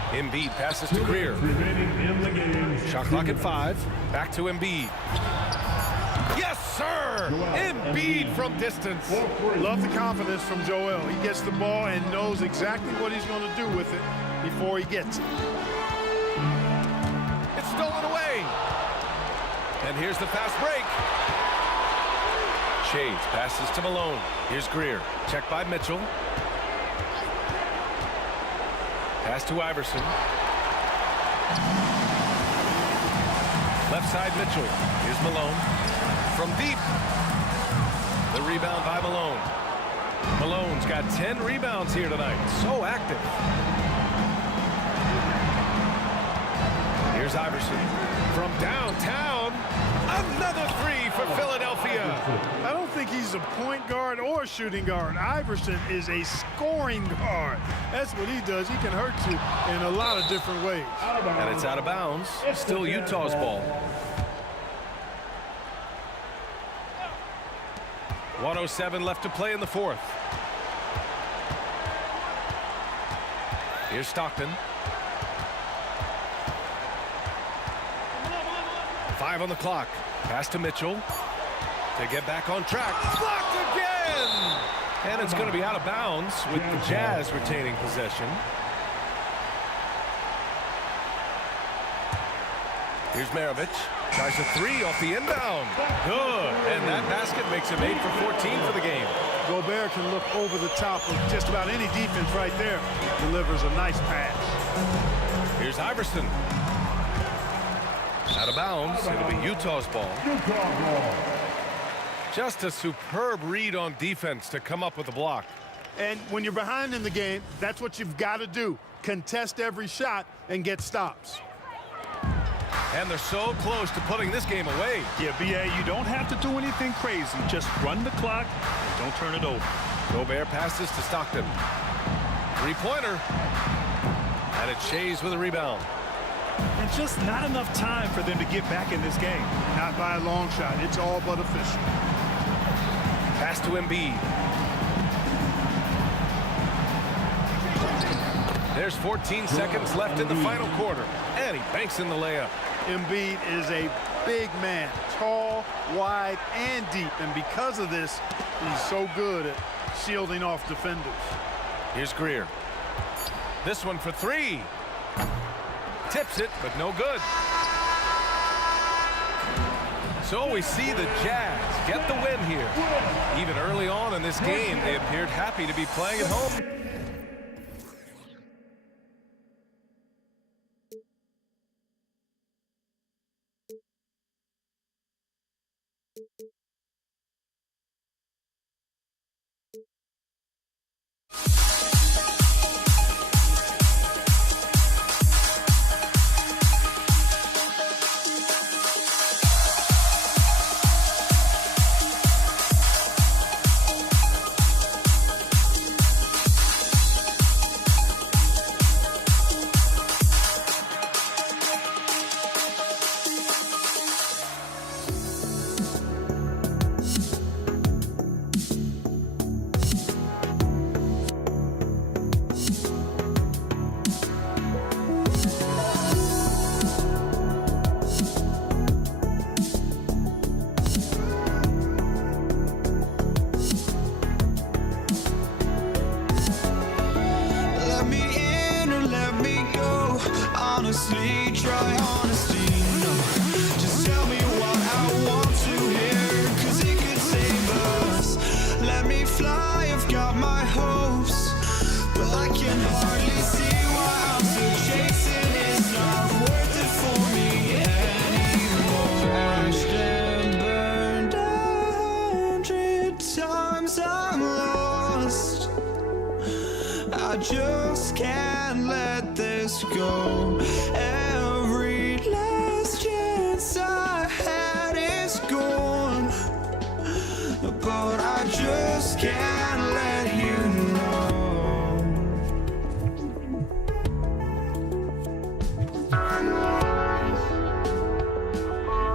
Embiid passes to Greer. Remaining in the game. Shot clock at 5. Back to Embiid. Yes, sir! Embiid from distance. Love the confidence from Joel. He gets the ball and knows exactly what he's going to do with it before he gets it. It's stolen away. And here's the fast break. Shades passes to Malone. Here's Greer. Checked by Mitchell. Pass to Iverson. Left side Mitchell. Here's Malone. From deep. The rebound by Malone. Malone's got 10 rebounds here tonight. So active. Here's Iverson. From downtown. Another 3 for Philadelphia. I don't think he's a point guard or a shooting guard. Iverson is a scoring guard. That's what he does. He can hurt you in a lot of different ways. And it's out of bounds. Still Utah's ball. 1:07 left to play in the 4th. Here's Stockton. 5 on the clock. Pass to Mitchell to get back on track. Blocked again! And it's going to be out of bounds with the Jazz retaining possession. Here's Maravich. Tries a 3 off the inbound. Good. And that basket makes him 8 for 14 for the game. Gobert can look over the top of just about any defense right there. Delivers a nice pass. Here's Iverson. Out of bounds. It'll be Utah's ball. Just a superb read on defense to come up with the block. And when you're behind in the game, that's what you've got to do. Contest every shot and get stops. And they're so close to putting this game away. Yeah, B.A., you don't have to do anything crazy. Just run the clock and don't turn it over. Gobert passes to Stockton. Three-pointer. And it's Shays with a rebound. And just not enough time for them to get back in this game. Not by a long shot. It's all but official. Pass to Embiid. There's 14 seconds left in the final quarter. And he banks in the layup. Embiid is a big man. Tall, wide, and deep. And because of this, he's so good at shielding off defenders. Here's Greer. This one for three. Tips it, but no good. So we see the Jazz get the win here. Even early on in this game, they appeared happy to be playing at home. Honestly, try honesty, no. Just tell me what I want to hear, 'cause it could save us. Let me fly, I've got my hopes, but I can hardly see why I'm still chasing. It's not worth it for me anymore. Crashed and burned 100 times, I'm lost. I just can't let this go. Every last chance I had is gone, but I just can't let you know.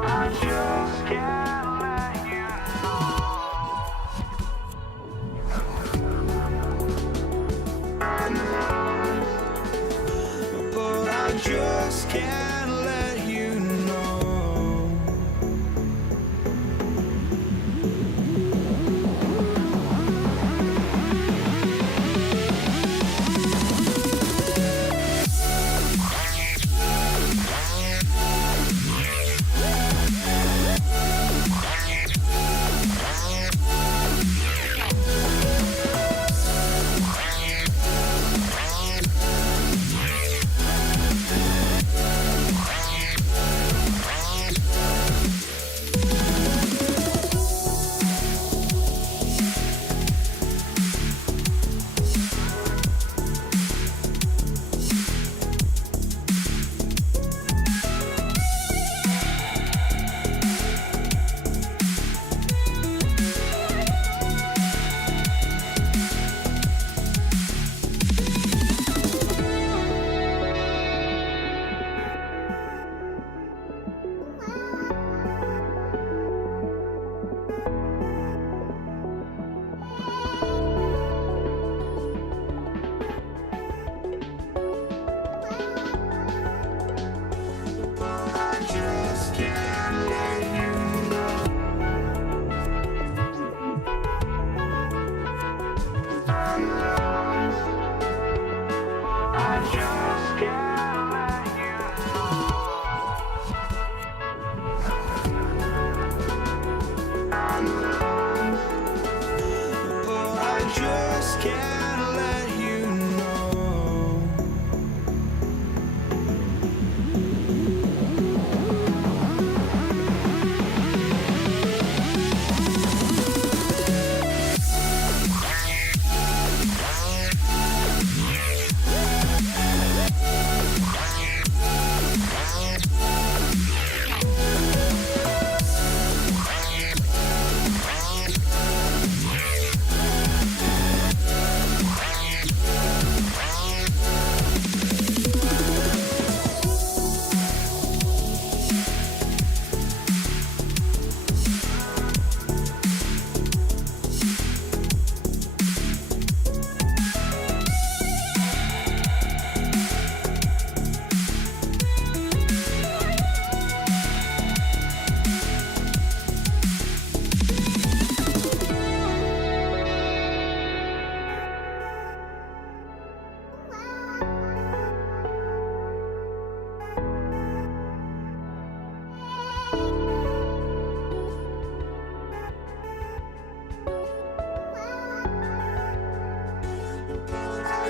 I just can't let you but I just can't let you know.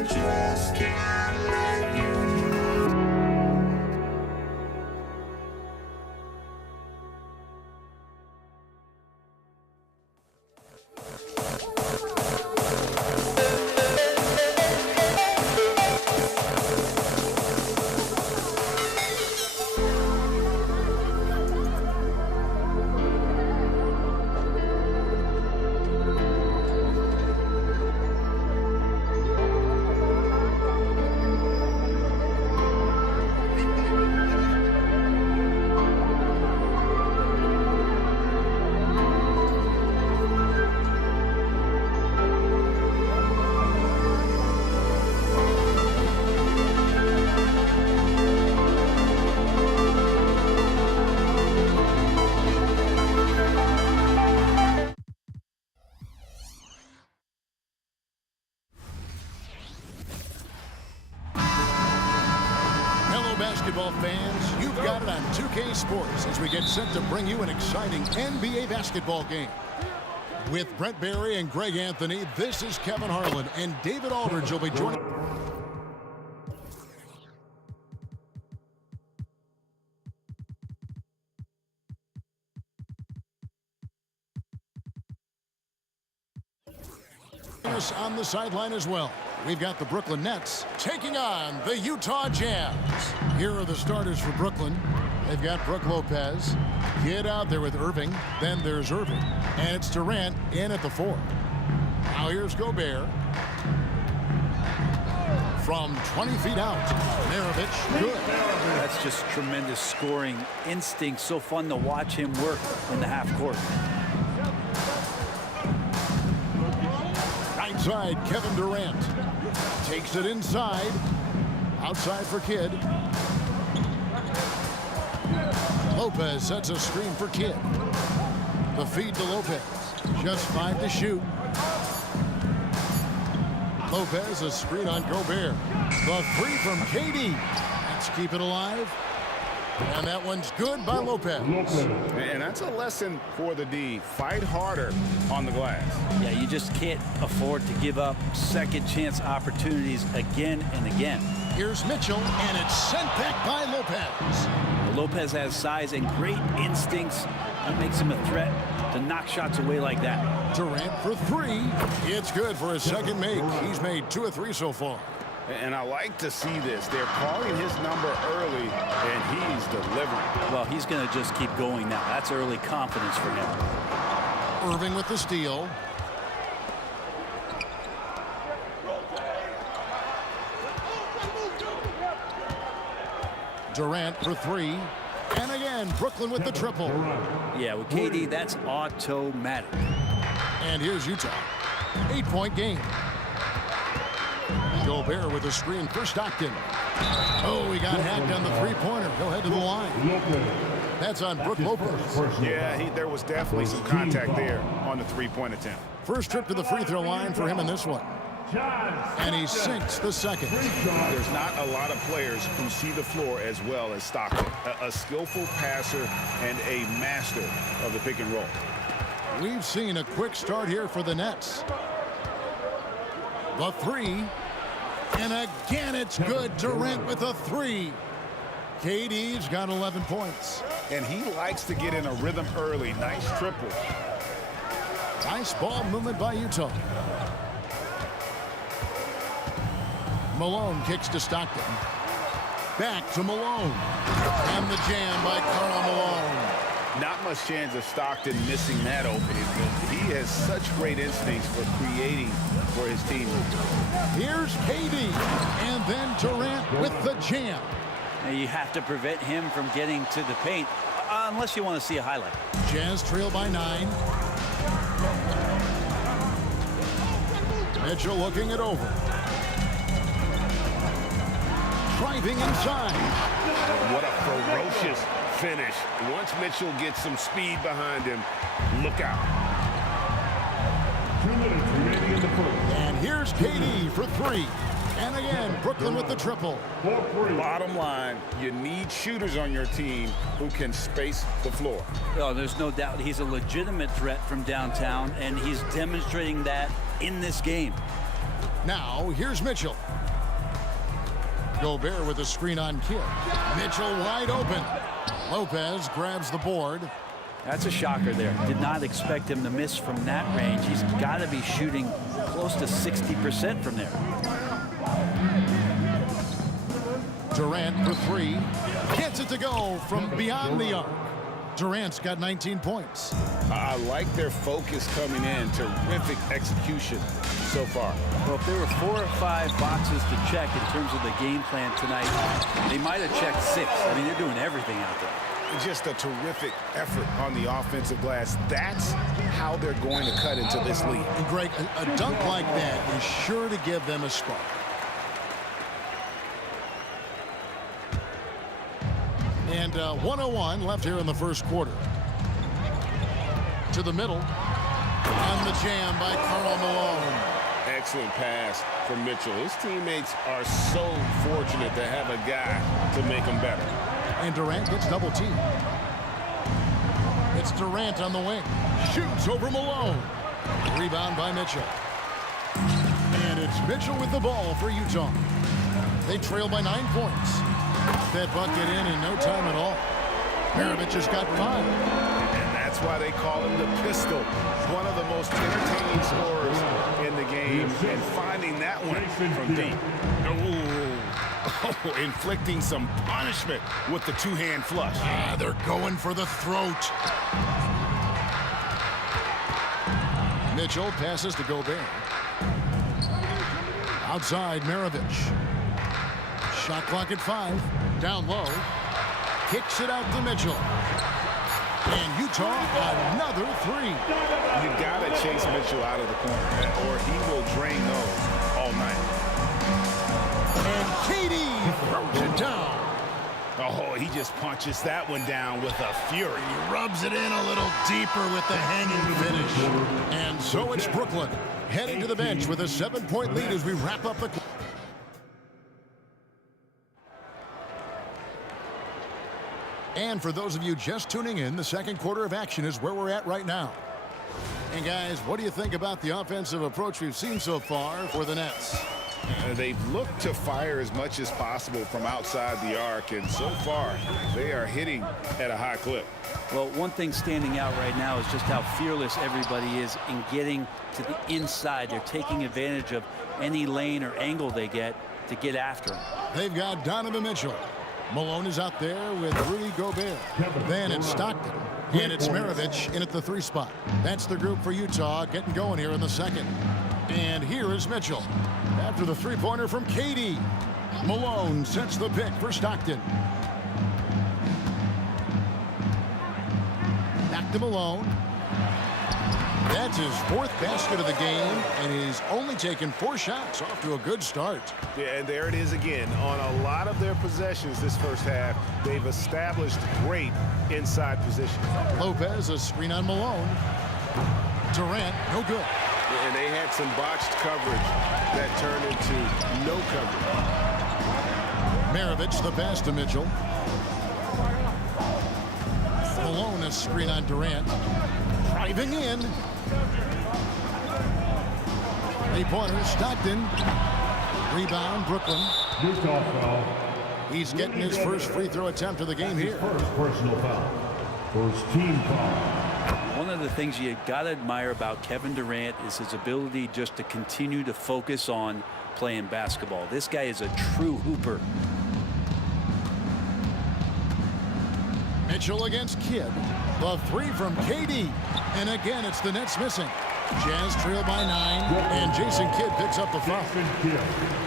I just can't let you. Basketball fans, you've got it on 2K Sports as we get set to bring you an exciting NBA basketball game. With Brent Barry and Greg Anthony, this is Kevin Harlan, and David Aldridge will be joining us on the sideline as well. We've got the Brooklyn Nets taking on the Utah Jazz. Here are the starters for Brooklyn. They've got Brook Lopez. Get out there with Irving. Then there's Irving. And it's Durant in at the 4. Now here's Gobert. From 20 feet out, Maravich, good. That's just tremendous scoring instinct. So fun to watch him work in the half court. Right side, Kevin Durant. Takes it inside. Outside for Kidd. Lopez sets a screen for Kidd. The feed to Lopez. Just 5 to shoot. Lopez, a screen on Gobert. The 3 from KD. Let's keep it alive. And that one's good by Lopez. And that's a lesson for the D. Fight harder on the glass. Yeah, you just can't afford to give up second chance opportunities again and again. Here's Mitchell, and it's sent back by Lopez. Lopez has size and great instincts. That makes him a threat to knock shots away like that. Durant for 3. It's good for his second make. He's made 2 of 3 so far. And I like to see this. They're calling his number early, and he's delivering. Well, he's going to just keep going now. That's early confidence for him. Irving with the steal. Durant for 3. And again, Brooklyn with the triple. Yeah, with KD, that's automatic. And here's Utah. 8-point game. Gobert with a screen for Stockton. Oh, he got hacked on the three-pointer. He'll head to the line. That's on Brook Lopez. Yeah, there was definitely some contact there on the three-point attempt. First trip to the free throw line for him in this one. And he sinks the second. There's not a lot of players who see the floor as well as Stockton. A skillful passer and a master of the pick and roll. We've seen a quick start here for the Nets. The 3. And again, it's good. Durant with a 3. KD's got 11 points. And he likes to get in a rhythm early. Nice triple. Nice ball movement by Utah. Malone kicks to Stockton. Back to Malone. And the jam by Karl Malone. Not much chance of Stockton missing that opening. He has such great instincts for creating for his team. Here's KD. And then Durant with the jam. Now you have to prevent him from getting to the paint, unless you want to see a highlight. Jazz trail by 9. Mitchell looking it over. Driving inside. What a ferocious finish. Once Mitchell gets some speed behind him, look out. 2 minutes remaining in the first. And here's KD for 3. And again, Brooklyn with the triple. Bottom line, you need shooters on your team who can space the floor. Oh, there's no doubt he's a legitimate threat from downtown, and he's demonstrating that in this game. Now, here's Mitchell. Gobert with a screen on Kidd. Mitchell wide open. Lopez grabs the board. That's a shocker there. Did not expect him to miss from that range. He's got to be shooting close to 60% from there. Durant for three. Gets it to go from beyond the arc. Durant's got 19 points. I like their focus coming in. Terrific execution so far. Well, if there were 4 or 5 boxes to check in terms of the game plan tonight, they might have checked 6. I mean, they're doing everything out there. Just a terrific effort on the offensive glass. That's how they're going to cut into this lead. And Greg, a dunk like that is sure to give them a spark. And 1:01 left here in the first quarter. To the middle. On the jam by Karl Malone. Excellent pass from Mitchell. His teammates are so fortunate to have a guy to make them better. And Durant gets double teamed. It's Durant on the wing. Shoots over Malone. Rebound by Mitchell. And it's Mitchell with the ball for Utah. They trail by 9 points. That bucket in no time at all. Maravich has got 5. And that's why they call him the pistol. One of the most entertaining scorers in the game. And finding that one from deep. Oh, inflicting some punishment with the two-hand flush. They're going for the throat. Mitchell passes to Gobert. Outside, Maravich. Shot clock at 5. Down low. Kicks it out to Mitchell. And Utah, another 3. You got to chase Mitchell out of the corner, or he will drain those all night. And KD throws it down. Oh, he just punches that one down with a fury. He rubs it in a little deeper with the hanging finish. And so it's Brooklyn heading to the bench with a 7-point lead as we wrap up the quarter. And for those of you just tuning in, the second quarter of action is where we're at right now. And guys, what do you think about the offensive approach we've seen so far for the Nets? They've looked to fire as much as possible from outside the arc, and so far they are hitting at a high clip. Well, one thing standing out right now is just how fearless everybody is in getting to the inside. They're taking advantage of any lane or angle they get to get after him. They've got Donovan Mitchell. Malone is out there with Rudy Gobert. Then it's Stockton. And it's Maravich in at the 3 spot. That's the group for Utah getting going here in the second. And here is Mitchell. After the 3-pointer from KD. Malone sets the pick for Stockton. Back to Malone. That's his 4th basket of the game, and he's only taken 4 shots. Off to a good start. Yeah, and there it is again. On a lot of their possessions this first half, they've established great inside position. Lopez, a screen on Malone. Durant, no good. And they had some botched coverage that turned into no coverage. Maravich, the pass to Mitchell. Malone, a screen on Durant. Driving in. 3-pointer, Stockton. Rebound, Brooklyn. Utah foul. He's getting his first free throw attempt of the game here. First personal foul. First team foul. One of the things you got to admire about Kevin Durant is his ability just to continue to focus on playing basketball. This guy is a true hooper. Mitchell against Kidd. The 3 from KD. And again, it's the Nets missing. Jazz trail by 9, and Jason Kidd picks up the foul.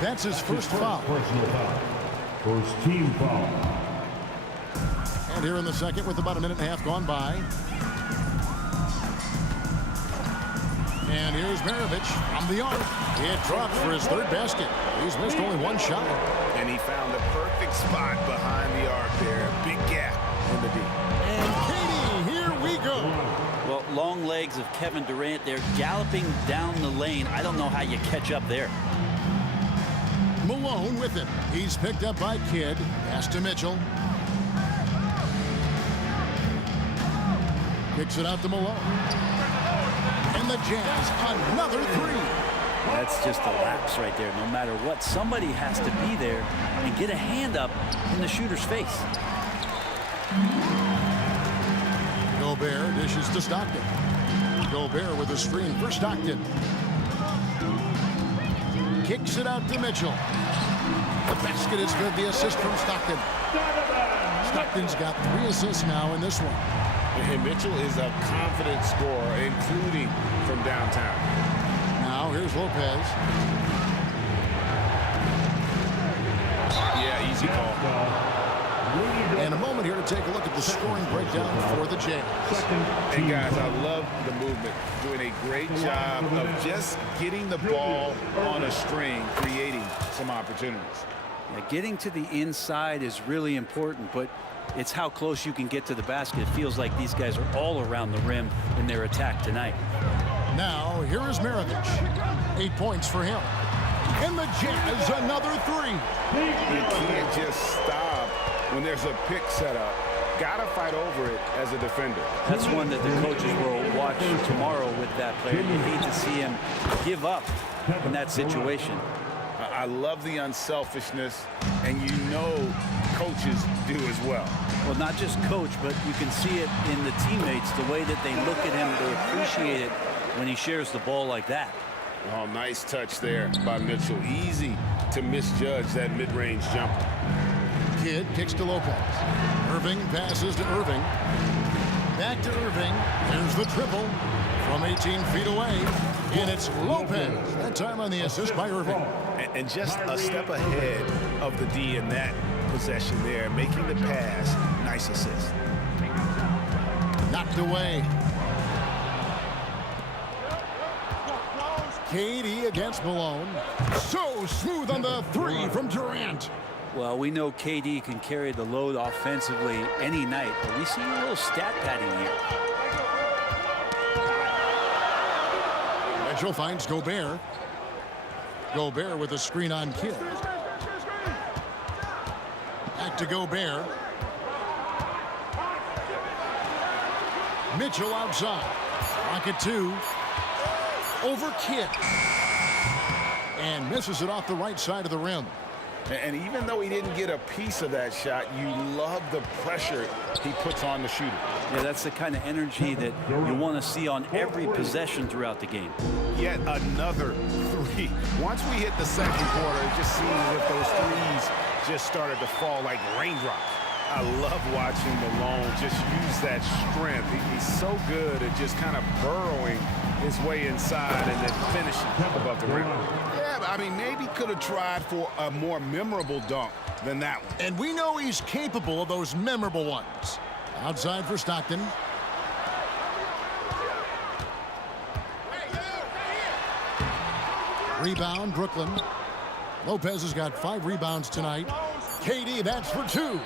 That's his first foul. Personal foul. First team foul. And here in the second with about a minute and a half gone by. And here's Maravich from the arc. It drops for his 3rd basket. He's missed only 1 shot. And he found the perfect spot behind the arc there. Big gap in the deep. And KD, here we go. Well, long legs of Kevin Durant. They're galloping down the lane. I don't know how you catch up there. Malone with it. He's picked up by Kidd. Pass to Mitchell. Kicks it out to Malone. And the Jazz, another 3. That's just a lapse right there. No matter what, somebody has to be there and get a hand up in the shooter's face. Gobert dishes to Stockton. Gobert with a screen for Stockton. Kicks it out to Mitchell. The basket is good. The assist from Stockton. Stockton's got 3 assists now in this one. And Mitchell is a confident scorer, including from downtown. Now here's Lopez. Yeah, easy call. And a moment here to take a look at the scoring breakdown for the Jazz. And guys, I love the movement. Doing a great job of just getting the ball on a string, creating some opportunities. Yeah, getting to the inside is really important, but it's how close you can get to the basket. It feels like these guys are all around the rim in their attack tonight. Now, here is Maravich. 8 points for him. And the Jazz, another 3. You can't just stop when there's a pick set up. Gotta fight over it as a defender. That's one that the coaches will watch tomorrow with that player. You need to see him give up in that situation. I love the unselfishness, and you know coaches do as well. Well, not just coach, but you can see it in the teammates, the way that they look at him, they appreciate it when he shares the ball like that. Oh, nice touch there by Mitchell. Easy to misjudge that mid-range jumper. Kidd kicks to Lopez. Irving passes to Irving. Back to Irving. There's the triple from 18 feet away. And it's Lopez. That time on the assist by Irving. And just a step ahead of the D in that possession there, making the pass. Nice assist. Knocked away. KD against Malone. So smooth on the 3 from Durant. Well, we know KD can carry the load offensively any night, but we see a little stat padding here. Mitchell finds Gobert. Gobert with a screen on Kidd. Back to Gobert. Mitchell outside. Rocket 2. Over Kidd. And misses it off the right side of the rim. And even though he didn't get a piece of that shot, you love the pressure he puts on the shooter. Yeah, that's the kind of energy that you want to see on every possession throughout the game. Yet another 3. Once we hit the second quarter, it just seems as if those threes just started to fall like raindrops. I love watching Malone just use that strength. He's so good at just kind of burrowing his way inside and then finishing above the rim. Yeah, but I mean, maybe could have tried for a more memorable dunk than that one. And we know he's capable of those memorable ones. Outside for Stockton. Rebound, Brooklyn. Lopez has got 5 rebounds tonight. KD, that's for 2.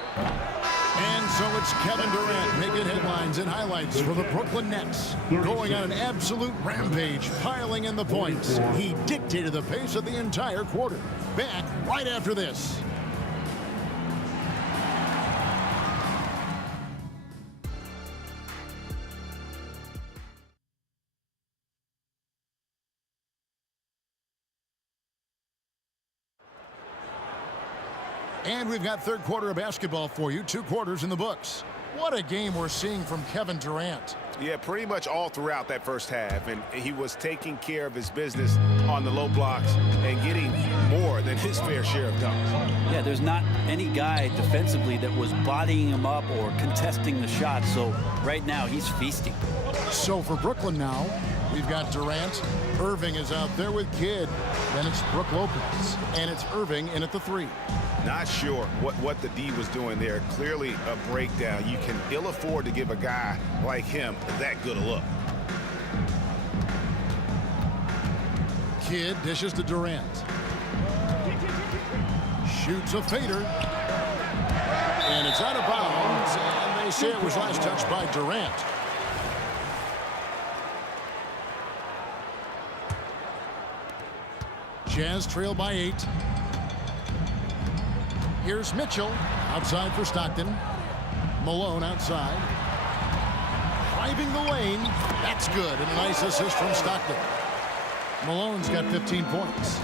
And so it's Kevin Durant making headlines and highlights for the Brooklyn Nets. Going on an absolute rampage, piling in the points. He dictated the pace of the entire quarter. Back right after this. And we've got third quarter of basketball for you. 2 quarters in the books. What a game we're seeing from Kevin Durant. Yeah, pretty much all throughout that first half. And he was taking care of his business on the low blocks and getting more than his fair share of dunks. Yeah, there's not any guy defensively that was bodying him up or contesting the shot. So right now he's feasting. So for Brooklyn now, we've got Durant. Irving is out there with Kidd. Then it's Brook Lopez. And it's Irving in at the 3. Not sure what the D was doing there. Clearly a breakdown. You can ill afford to give a guy like him that good a look. Kidd dishes to Durant. Shoots a fader. And it's out of bounds. And they say it was last touched by Durant. Jazz trail by 8. Here's Mitchell outside for Stockton. Malone outside. Driving the lane. That's good. And a nice assist from Stockton. Malone's got 15 points.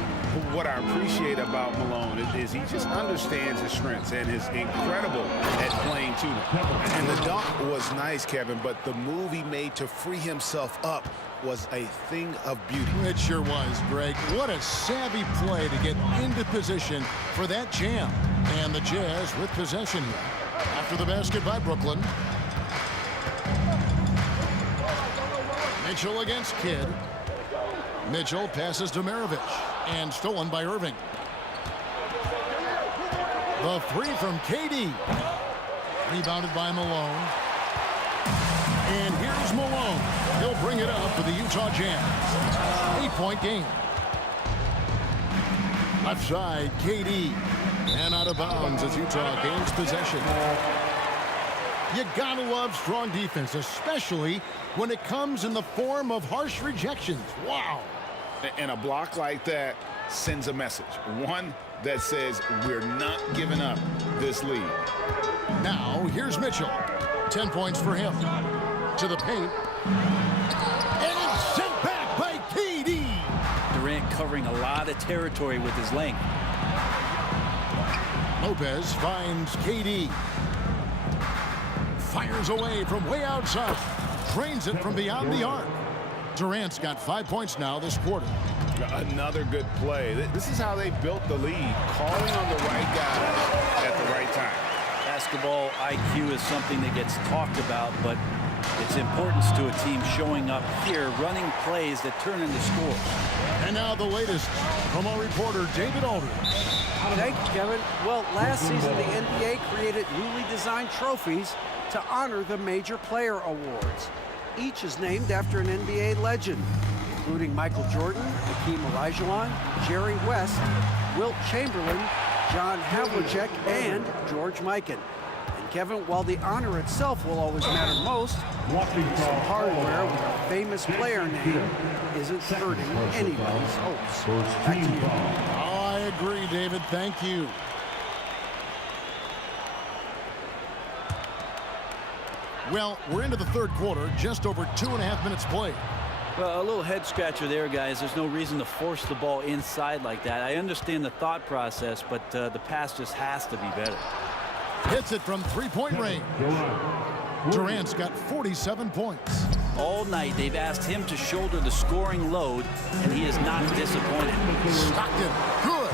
What I appreciate about Malone is he just understands his strengths and is incredible at playing to them. And the dunk was nice, Kevin, but the move he made to free himself up was a thing of beauty. It sure was, Greg. What a savvy play to get into position for that jam. And the Jazz with possession here. After the basket by Brooklyn. Mitchell against Kidd. Mitchell passes to Maravich. And stolen by Irving. The three from KD. Rebounded by Malone. And here's Malone. He'll bring it up for the Utah Jazz. 8-point game. Left side, KD. And out of bounds as Utah gains possession. You gotta love strong defense, especially when it comes in the form of harsh rejections. Wow. And a block like that sends a message. One that says we're not giving up this lead. Now, here's Mitchell. 10 points for him. To the paint. And it's sent back by KD. Durant covering a lot of territory with his length. Lopez finds KD. Fires away from way outside. Drains it from beyond the arc. Durant's got 5 points now this quarter. Another good play. This is how they built the lead, calling on the right guy at the right time. Basketball IQ is something that gets talked about, but its importance to a team showing up here, running plays that turn into scores. And now the latest from our reporter, David Aldridge. Thank you, Kevin. Well, last season, the NBA created newly designed trophies to honor the major player awards. Each is named after an NBA legend, including Michael Jordan, Hakeem Olajuwon, Jerry West, Wilt Chamberlain, John Havlicek, and George Mikan. And Kevin, while the honor itself will always matter most, some hardware with a famous player name isn't hurting anybody's hopes. Back to you. Oh, I agree, David. Thank you. Well, we're into the third quarter, just over 2.5 minutes played. Well, a little head scratcher there, guys. There's no reason to force the ball inside like that. I understand the thought process, but the pass just has to be better. Hits it from three-point range. Durant's got 47 points. All night, they've asked him to shoulder the scoring load, and he is not disappointed. Stockton, good.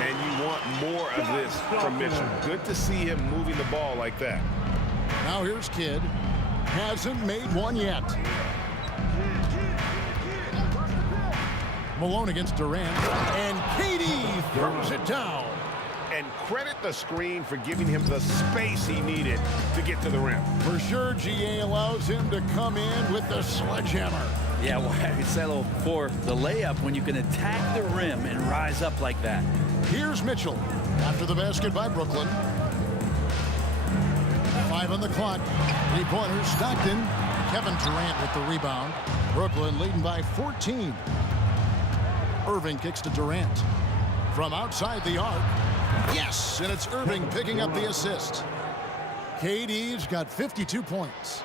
And you want more of this from Mitchell. Good to see him moving the ball like that. Now here's Kidd. Hasn't made one yet. Malone against Durant. And KD throws it down. And credit the screen for giving him the space he needed to get to the rim. For sure, GA allows him to come in with the sledgehammer. Yeah, why settle for the layup when you can attack the rim and rise up like that? Here's Mitchell after the basket by Brooklyn. 5 on the clock. 3-pointers. Stockton. Kevin Durant with the rebound. Brooklyn leading by 14. Irving kicks to Durant. From outside the arc. Yes, and it's Irving picking up the assist. KD's got 52 points.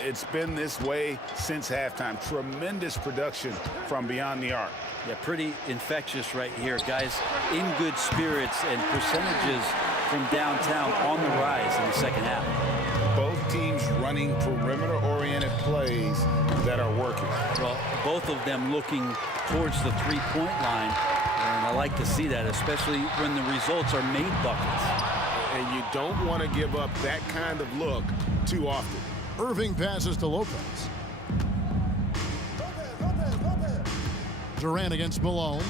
It's been this way since halftime. Tremendous production from beyond the arc. Yeah, pretty infectious right here. Guys in good spirits and percentages from downtown on the rise in the second half. Both teams running perimeter-oriented plays that are working. Well, both of them looking towards the three-point line, and I like to see that, especially when the results are made buckets. And you don't want to give up that kind of look too often. Irving passes to Lopez. Durant against Malone.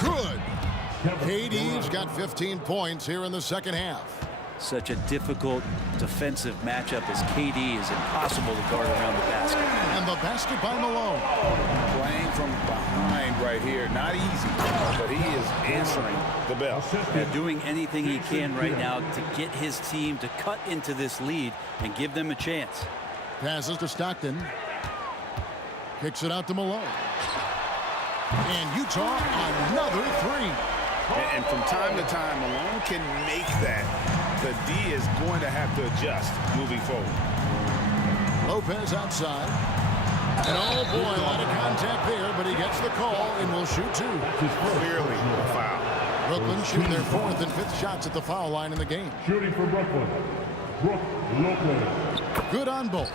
Good. KD's got 15 points here in the second half. Such a difficult defensive matchup as KD is impossible to guard around the basket. And the basket by Malone. Playing from behind right here. Not easy, but he is answering the bell. Yeah, doing anything he can right now to get his team to cut into this lead and give them a chance. Passes to Stockton. Kicks it out to Malone. And Utah another three. And from time to time, Malone can make that. The D is going to have to adjust moving forward. Lopez outside. And oh boy, a lot of contact there, but he gets the call and will shoot two. Clearly a foul. Brooklyn shooting their 4th and 5th shots at the foul line in the game. Shooting for Brooklyn, Brook Lopez. Good on both.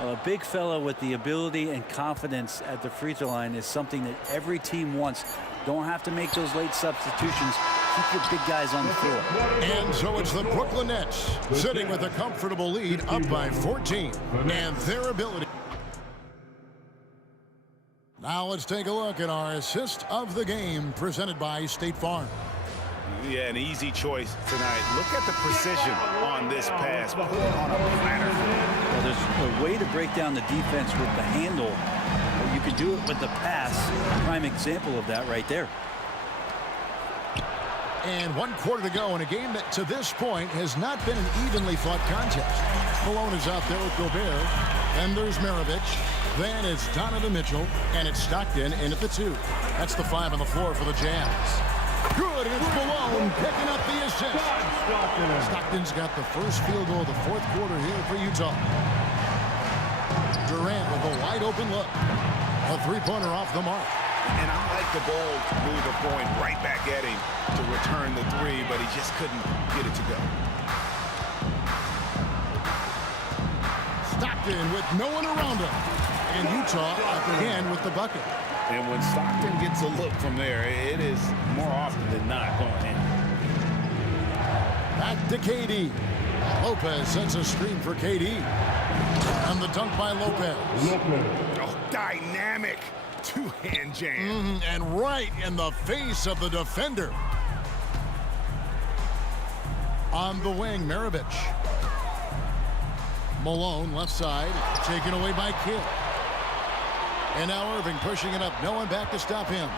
A big fella with the ability and confidence at the free throw line is something that every team wants. Don't have to make those late substitutions. Keep your big guys on the floor. And so it's the Brooklyn Nets sitting with a comfortable lead up by 14. And their ability. Now let's take a look at our assist of the game presented by State Farm. Yeah, an easy choice tonight. Look at the precision on this pass. Put it on a platter. Well, there's a way to break down the defense with the handle, but you can do it with the pass. Prime example of that right there. And 1 quarter to go in a game that to this point has not been an evenly fought contest. Malone is out there with Gobert. Then there's Maravich. Then it's Donovan Mitchell. And it's Stockton in at the 2. That's the 5 on the floor for the Jazz. Good, and it's Malone picking up the assist. Stockton's got the first field goal of the 4th quarter here for Utah. Durant with a wide open look. A 3-pointer off the mark. And I like the bold move of going right back at him to return the 3, but he just couldn't get it to go. Stockton with no one around him. And Utah again with the bucket. And when Stockton gets a look from there, it is more often than not going in. Back to KD. Lopez sends a screen for KD. And the dunk by Lopez. Oh, dynamic two-hand jam. And right in the face of the defender. On the wing, Maravich. Malone, left side, taken away by Kidd. And now Irving pushing it up. No one back to stop him.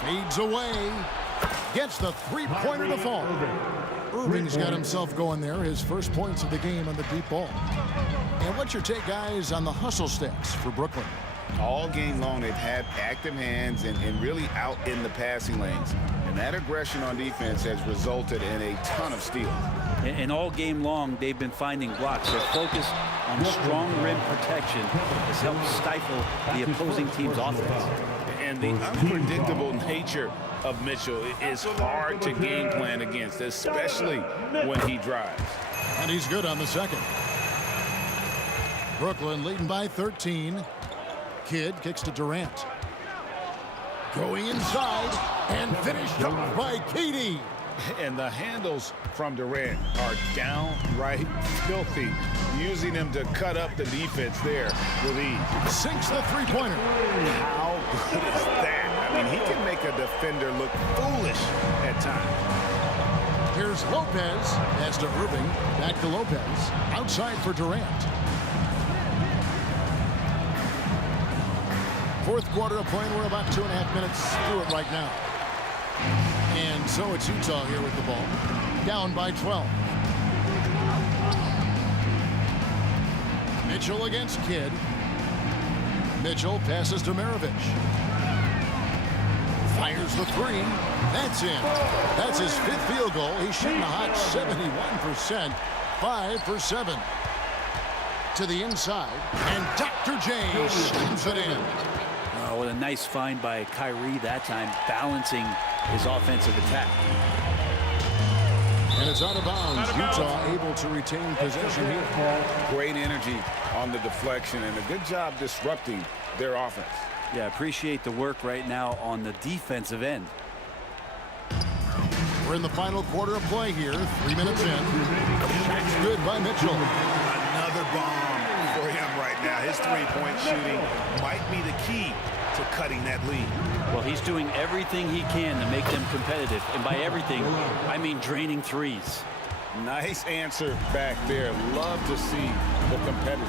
Fades away. Gets the 3-pointer to fall. Irving's got himself going there. His first points of the game on the deep ball. And what's your take, guys, on the hustle stats for Brooklyn? All game long, they've had active hands and really out in the passing lanes. And that aggression on defense has resulted in a ton of steals. And all game long, they've been finding blocks. Their focus on strong rim protection has helped stifle the opposing team's offense. And the unpredictable nature of Mitchell is hard to game plan against, especially when he drives. And he's good on the second. Brooklyn leading by 13. Kidd kicks to Durant. Going inside and finished off by KD. And the handles from Durant are downright filthy, using him to cut up the defense there with ease. Sinks the 3-pointer. How good is that? I mean, he can make a defender look foolish at times. Here's Lopez. Pass to Irving. Back to Lopez. Outside for Durant. 4th quarter of play. We're about 2.5 minutes through it right now. And so it's Utah here with the ball. Down by 12. Mitchell against Kidd. Mitchell passes to Maravich. Fires the 3. That's in. That's his 5th field goal. He's shooting a hot 71%. 5 for 7. To the inside. And Dr. J slams it in. Oh, what a nice find by Kyrie that time, balancing his offensive attack. And it's out of bounds. Utah able to retain possession here. Great energy on the deflection and a good job disrupting their offense. Yeah, appreciate the work right now on the defensive end. We're in the final quarter of play here. 3 minutes in. Shot's good by Mitchell. Another bomb for him right now. His 3-point shooting might be the key to cutting that lead. Well, he's doing everything he can to make them competitive. And by everything, I mean draining threes. Nice answer back there. Love to see the competitive.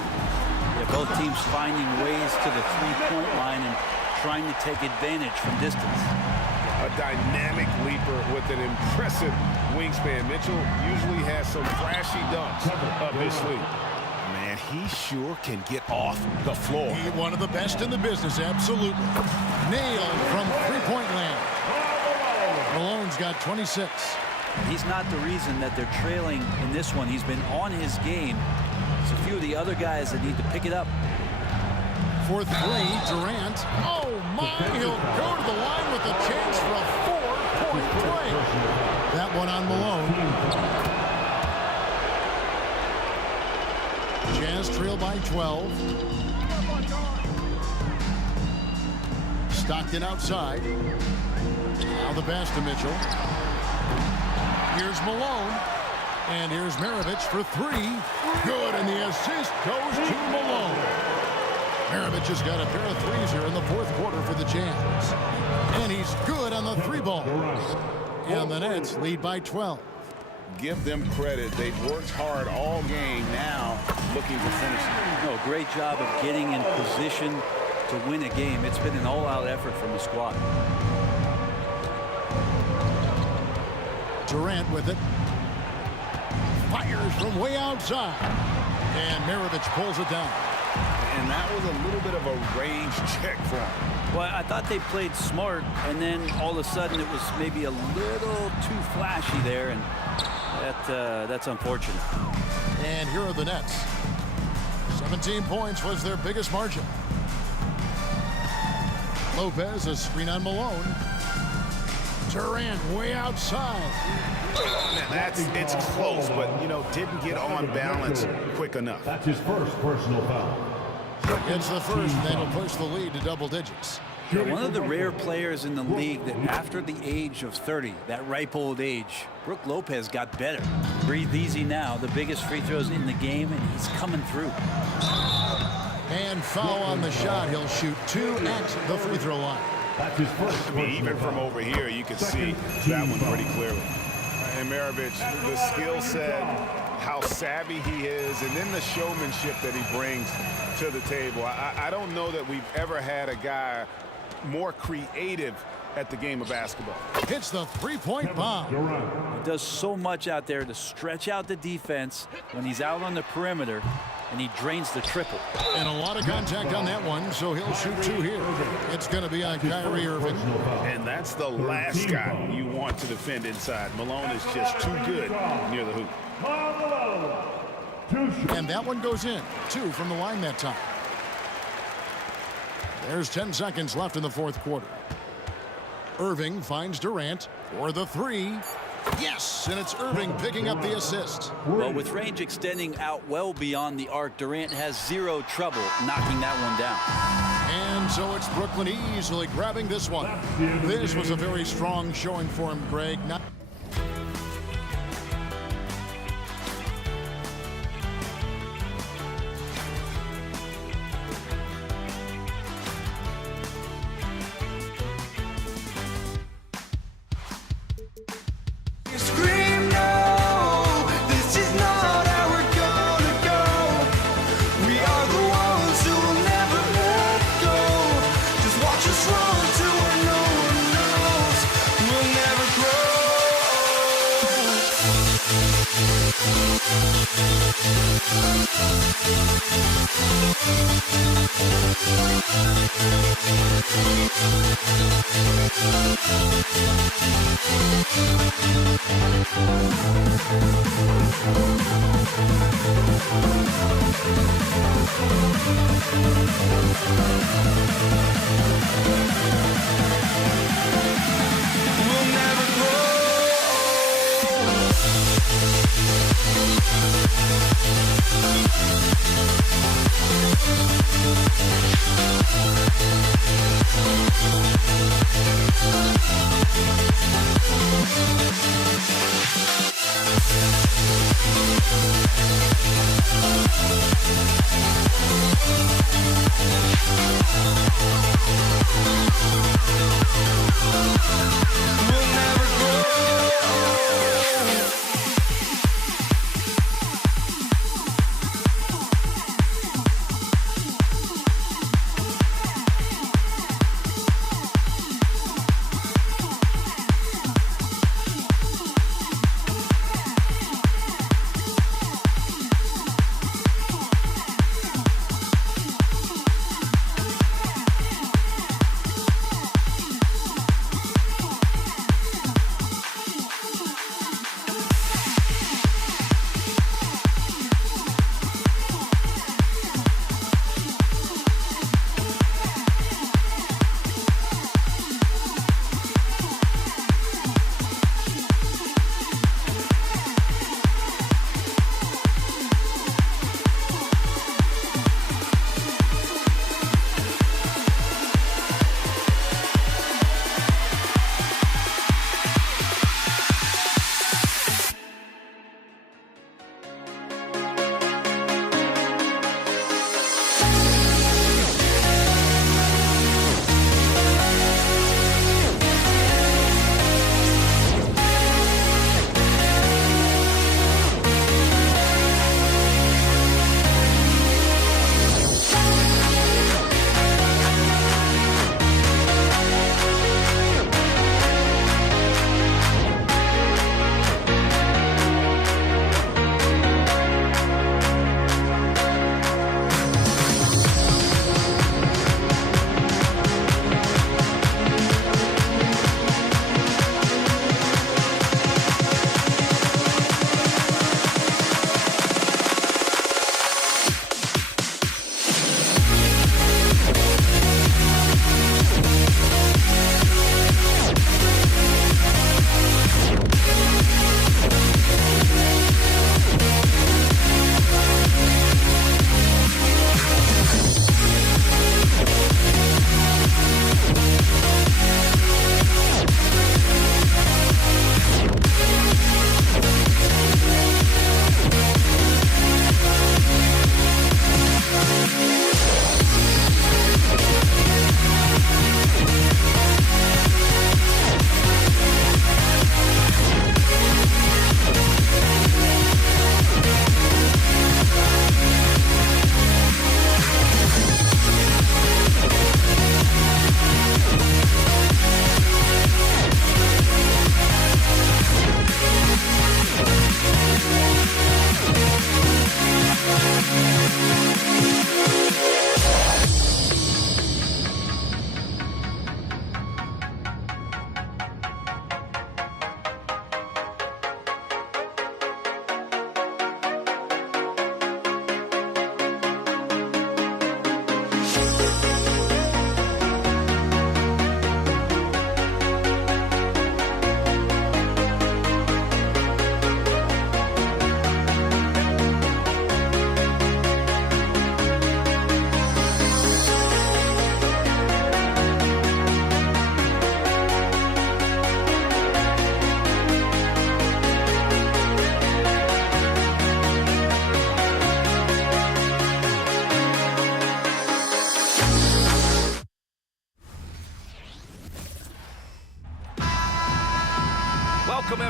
Yeah, both teams finding ways to the 3-point line and trying to take advantage from distance. A dynamic leaper with an impressive wingspan. Mitchell usually has some flashy dunks up his sleeve. Man, he sure can get off the floor. He's one of the best in the business, absolutely. Nailed from 3-point land. Malone's got 26. He's not the reason that they're trailing in this one. He's been on his game. It's a few of the other guys that need to pick it up. for three. Durant. Oh, my. He'll go to the line with a chance for a 4-point play. That one on Malone. Jazz trail by 12. Stockton outside. Now the pass to Mitchell. Here's Malone. And here's Maravich for three. Good, and the assist goes to Malone. Maravich has got a pair of threes here in the fourth quarter for the Jazz. And he's good on the three ball. And the Nets lead by 12. Give them credit. They've worked hard all game, now looking to finish. No, great job of getting in position to win a game. It's been an all-out effort from the squad. Durant with it. Fires from way outside. And Maravich pulls it down. And that was a little bit of a range check for him. Well, I thought they played smart, and then all of a sudden it was maybe a little too flashy there, and that's unfortunate. And here are the Nets. 17 points was their biggest margin. Lopez, a screen on Malone. Durant way outside. It's close, but, didn't get on balance quick enough. That's his first personal foul. It's the first, and that'll push the lead to double digits. One of the rare players in the league that after the age of 30, that ripe old age, Brook Lopez got better. Breathe easy now, the biggest free throws in the game, and he's coming through. And foul on the shot. He'll shoot 2 at the free throw line. That's his first. Even from over here, you can see that one pretty clearly. And Maravich, the skill set, how savvy he is, and then the showmanship that he brings to the table. I don't know that we've ever had a guy more creative at the game of basketball. Hits the three-point bomb. He does so much out there to stretch out the defense when he's out on the perimeter, and he drains the triple. And a lot of contact on that one, so he'll shoot 2 here. It's going to be on Kyrie Irving. And that's the last guy you want to defend inside. Malone is just too good near the hoop. And that one goes in. 2 from the line that time. There's 10 seconds left in the fourth quarter. Irving finds Durant for the 3. Yes, and it's Irving picking up the assist. Well, with range extending out well beyond the arc, Durant has zero trouble knocking that one down. And so it's Brooklyn easily grabbing this one. This was a very strong showing for him, Greg. Scream no, this is not how we're gonna go. We are the ones who will never let go. Just watch us run to where no one knows. We'll never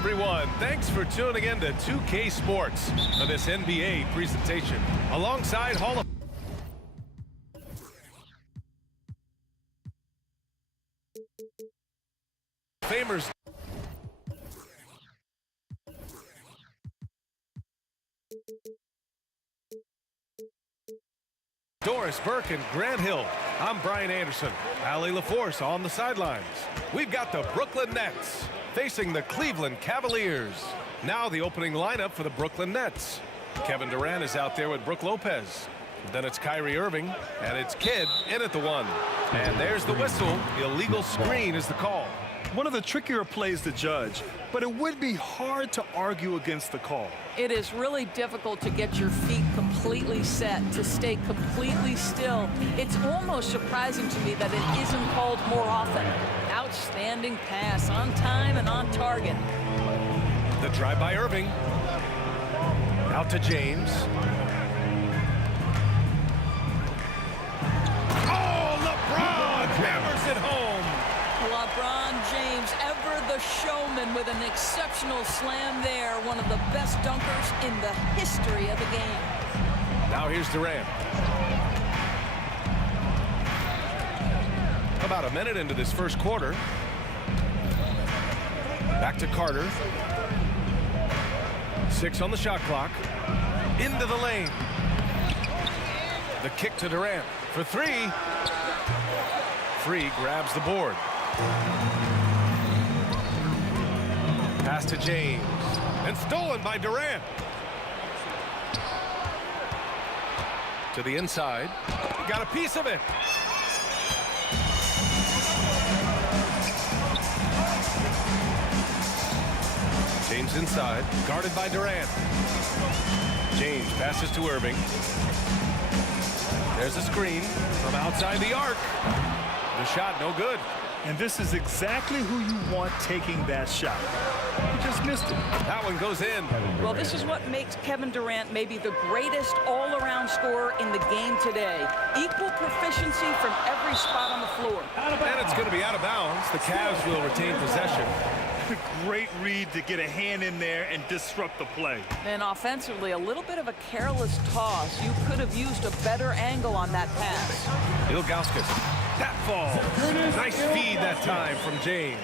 everyone. Thanks for tuning in to 2K Sports for this NBA presentation. Alongside Hall of Famers Doris Burke and Grant Hill. I'm Brian Anderson. Allie LaForce on the sidelines. We've got the Brooklyn Nets facing the Cleveland Cavaliers. Now the opening lineup for the Brooklyn Nets. Kevin Durant is out there with Brook Lopez. Then it's Kyrie Irving, and it's Kidd in at the 1. And there's the whistle. Illegal screen is the call. One of the trickier plays to judge, but it would be hard to argue against the call. It is really difficult to get your feet completely set, to stay completely still. It's almost surprising to me that it isn't called more often. Outstanding pass, on time and on target. The drive by Irving. Out to James. Oh, LeBron hammers it home. LeBron James, ever the showman, with an exceptional slam there. One of the best dunkers in the history of the game. Now here's Durant. About a minute into this first quarter. Back to Carter. 6 on the shot clock. Into the lane. The kick to Durant for 3. Free grabs the board. Pass to James. And stolen by Durant. To the inside. Got a piece of it. James inside. Guarded by Durant. James passes to Irving. There's a screen from outside the arc. The shot no good. And this is exactly who you want taking that shot. He just missed it. That one goes in. Well, this is what makes Kevin Durant maybe the greatest all-around scorer in the game today. Equal proficiency from every spot on the floor. And it's going to be out of bounds. The Cavs will retain possession. Great read to get a hand in there and disrupt the play. And offensively, a little bit of a careless toss. You could have used a better angle on that pass. Ilgauskas. That falls. Nice feed that time from James.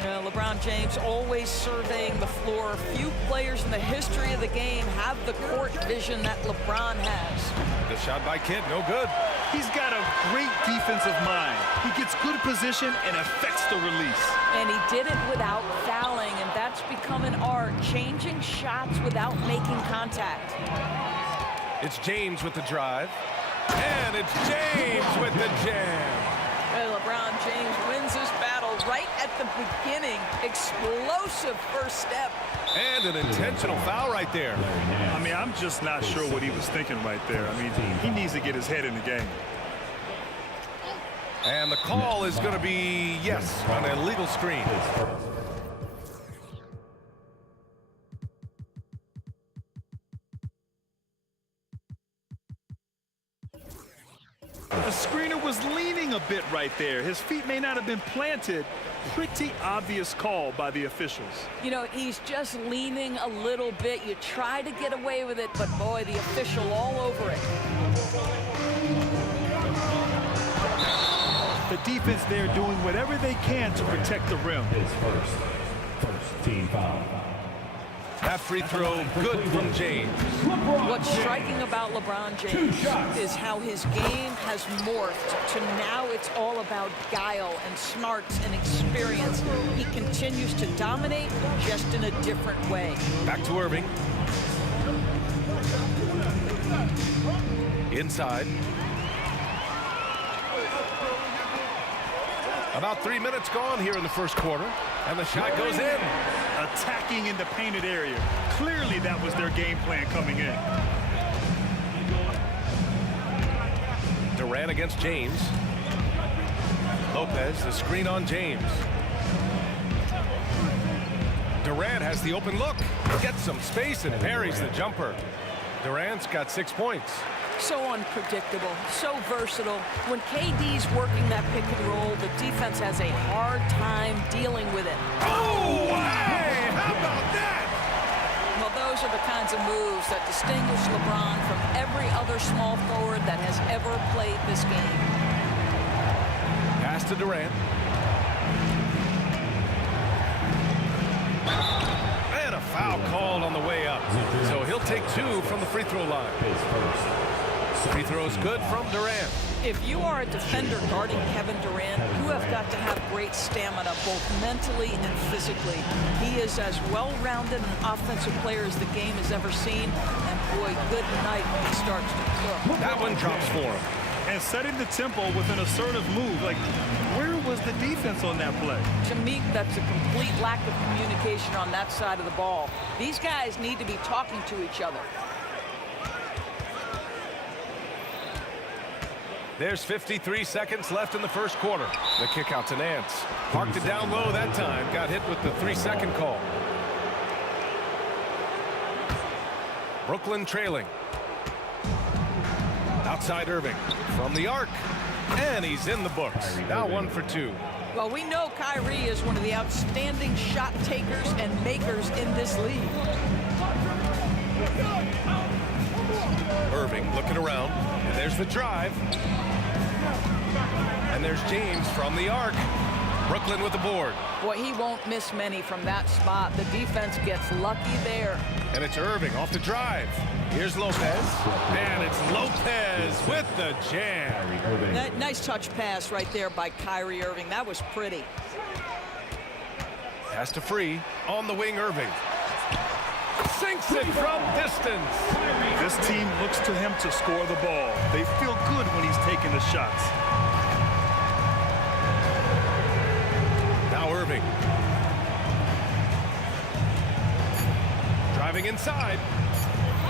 LeBron James always surveying the floor. Few players in the history of the game have the court vision that LeBron has. The shot by Kidd, no good. He's got a great defensive mind. He gets good position and affects the release. And he did it without fouling, and that's become an art, changing shots without making contact. It's James with the drive. And it's James with the jam. And LeBron James wins his battle right at the beginning. Explosive first step. And an intentional foul right there. I mean, I'm just not sure what he was thinking right there. I mean, he needs to get his head in the game. And the call is going to be, yes, on an illegal screen. The screener was leaning a bit right there. His feet may not have been planted. Pretty obvious call by the officials. You know, he's just leaning a little bit. You try to get away with it, but boy, the official all over it. The defense there doing whatever they can to protect the rim. His first team foul. That free throw good from James. What's striking about LeBron James is how his game has morphed to now it's all about guile and smarts and experience. He continues to dominate just in a different way. Back to Irving. Inside. About 3 minutes gone here in the first quarter, and the shot goes in. Attacking in the painted area. Clearly that was their game plan coming in. Durant against James. Lopez, the screen on James. Durant has the open look. Gets some space and parries the jumper. Durant's got 6 points. So unpredictable, so versatile. When KD's working that pick and roll, the defense has a hard time dealing with it. Oh, hey! How about that? Well, those are the kinds of moves that distinguish LeBron from every other small forward that has ever played this game. Pass to Durant. And a foul called on the way up. So he'll take 2 from the free throw line. Free throw's good from Durant. If you are a defender guarding Kevin Durant, you have got to have great stamina, both mentally and physically. He is as well-rounded an offensive player as the game has ever seen. And boy, good night when he starts to cook. That one drops for him. And setting the tempo with an assertive move. Like, where was the defense on that play? To me, that's a complete lack of communication on that side of the ball. These guys need to be talking to each other. There's 53 seconds left in the first quarter. The kick out to Nance. Parked it down low that time. Got hit with the 3-second call. Brooklyn trailing. Outside Irving. From the arc. And he's in the books. Now 1 for 2. Well, we know Kyrie is one of the outstanding shot takers and makers in this league. Irving looking around. And there's the drive. And there's James from the arc. Brooklyn with the board. Boy, he won't miss many from that spot. The defense gets lucky there. And it's Irving off the drive. Here's Lopez. And it's Lopez with the jam. That nice touch pass right there by Kyrie Irving. That was pretty. Pass to Free. On the wing, Irving. Sinks it from distance. This team looks to him to score the ball. They feel good when he's taking the shots. Now Irving. Driving inside.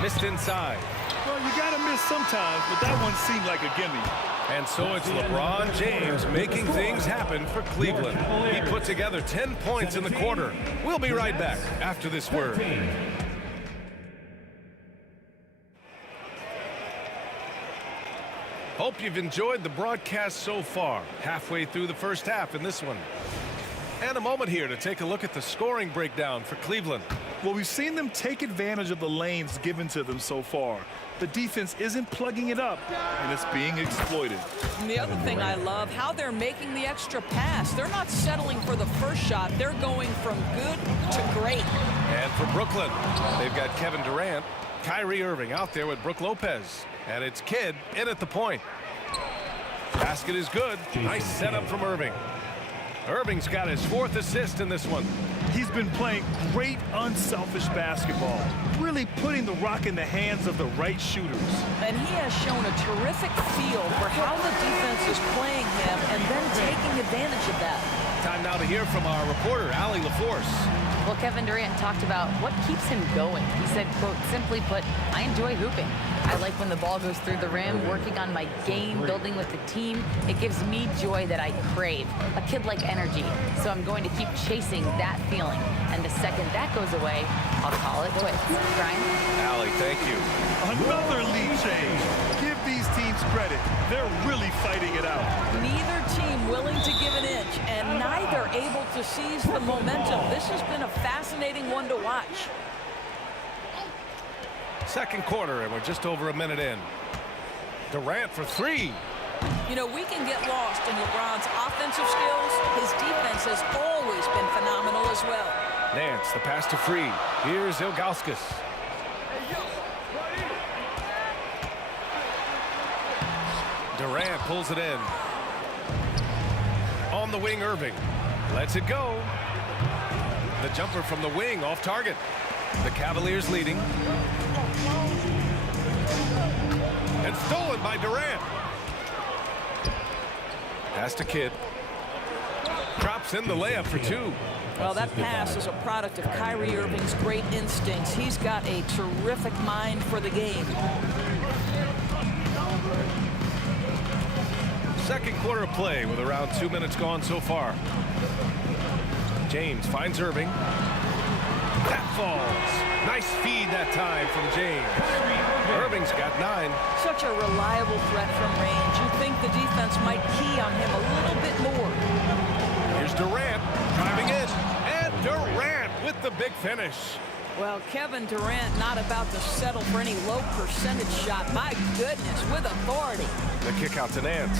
Missed inside. Well, you got to miss sometimes, but that one seemed like a gimme. And so it's LeBron James making things happen for Cleveland. He put together 10 points in the quarter. We'll be right back after this word. Hope you've enjoyed the broadcast so far. Halfway through the first half in this one. And a moment here to take a look at the scoring breakdown for Cleveland. Well, we've seen them take advantage of the lanes given to them so far. The defense isn't plugging it up, and it's being exploited. And the other thing I love, how they're making the extra pass. They're not settling for the first shot. They're going from good to great. And for Brooklyn, they've got Kevin Durant, Kyrie Irving out there with Brook Lopez. And it's Kidd in at the point. Basket is good. Nice setup from Irving. Irving's got his 4th assist in this one. He's been playing great, unselfish basketball, really putting the rock in the hands of the right shooters. And he has shown a terrific feel for how the defense is playing him and then taking advantage of that. Time now to hear from our reporter, Allie LaForce. Well, Kevin Durant talked about what keeps him going. He said, quote, simply put, I enjoy hooping. I like when the ball goes through the rim, working on my game, building with the team. It gives me joy that I crave, a kid-like energy. So I'm going to keep chasing that feeling. And the second that goes away, I'll call it quits. Brian? Allie, thank you. Another lead change. Give these teams credit. They're really fighting it out. Neither team willing to give an inch, and neither able to seize the momentum. This has been a fascinating one to watch. Second quarter, and we're just over a minute in. Durant for 3. You know, we can get lost in LeBron's offensive skills. His defense has always been phenomenal as well. Nance, the pass to Free. Here's Ilgauskas. Durant pulls it in. On the wing, Irving. Lets it go. The jumper from the wing off target. The Cavaliers leading. And stolen by Durant. Pass to Kidd. Drops in the layup for 2. Well, that pass is a product of Kyrie Irving's great instincts. He's got a terrific mind for the game. Second quarter of play with around 2 minutes gone so far. James finds Irving. That falls. Nice feed that time from James. Irving's got 9. Such a reliable threat from range. You'd think the defense might key on him a little bit more. Here's Durant driving in. And Durant with with the big finish. Well, Kevin Durant not about to settle for any low percentage shot. My goodness, with authority. The kick out to Nance.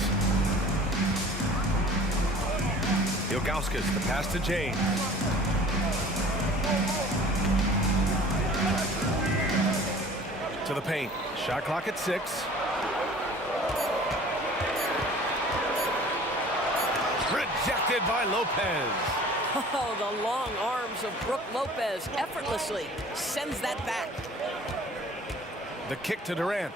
Ilgauskas, the pass to James. To the paint. Shot clock at 6. Rejected by Lopez. Oh, the long arms of Brook Lopez effortlessly sends that back. The kick to Durant.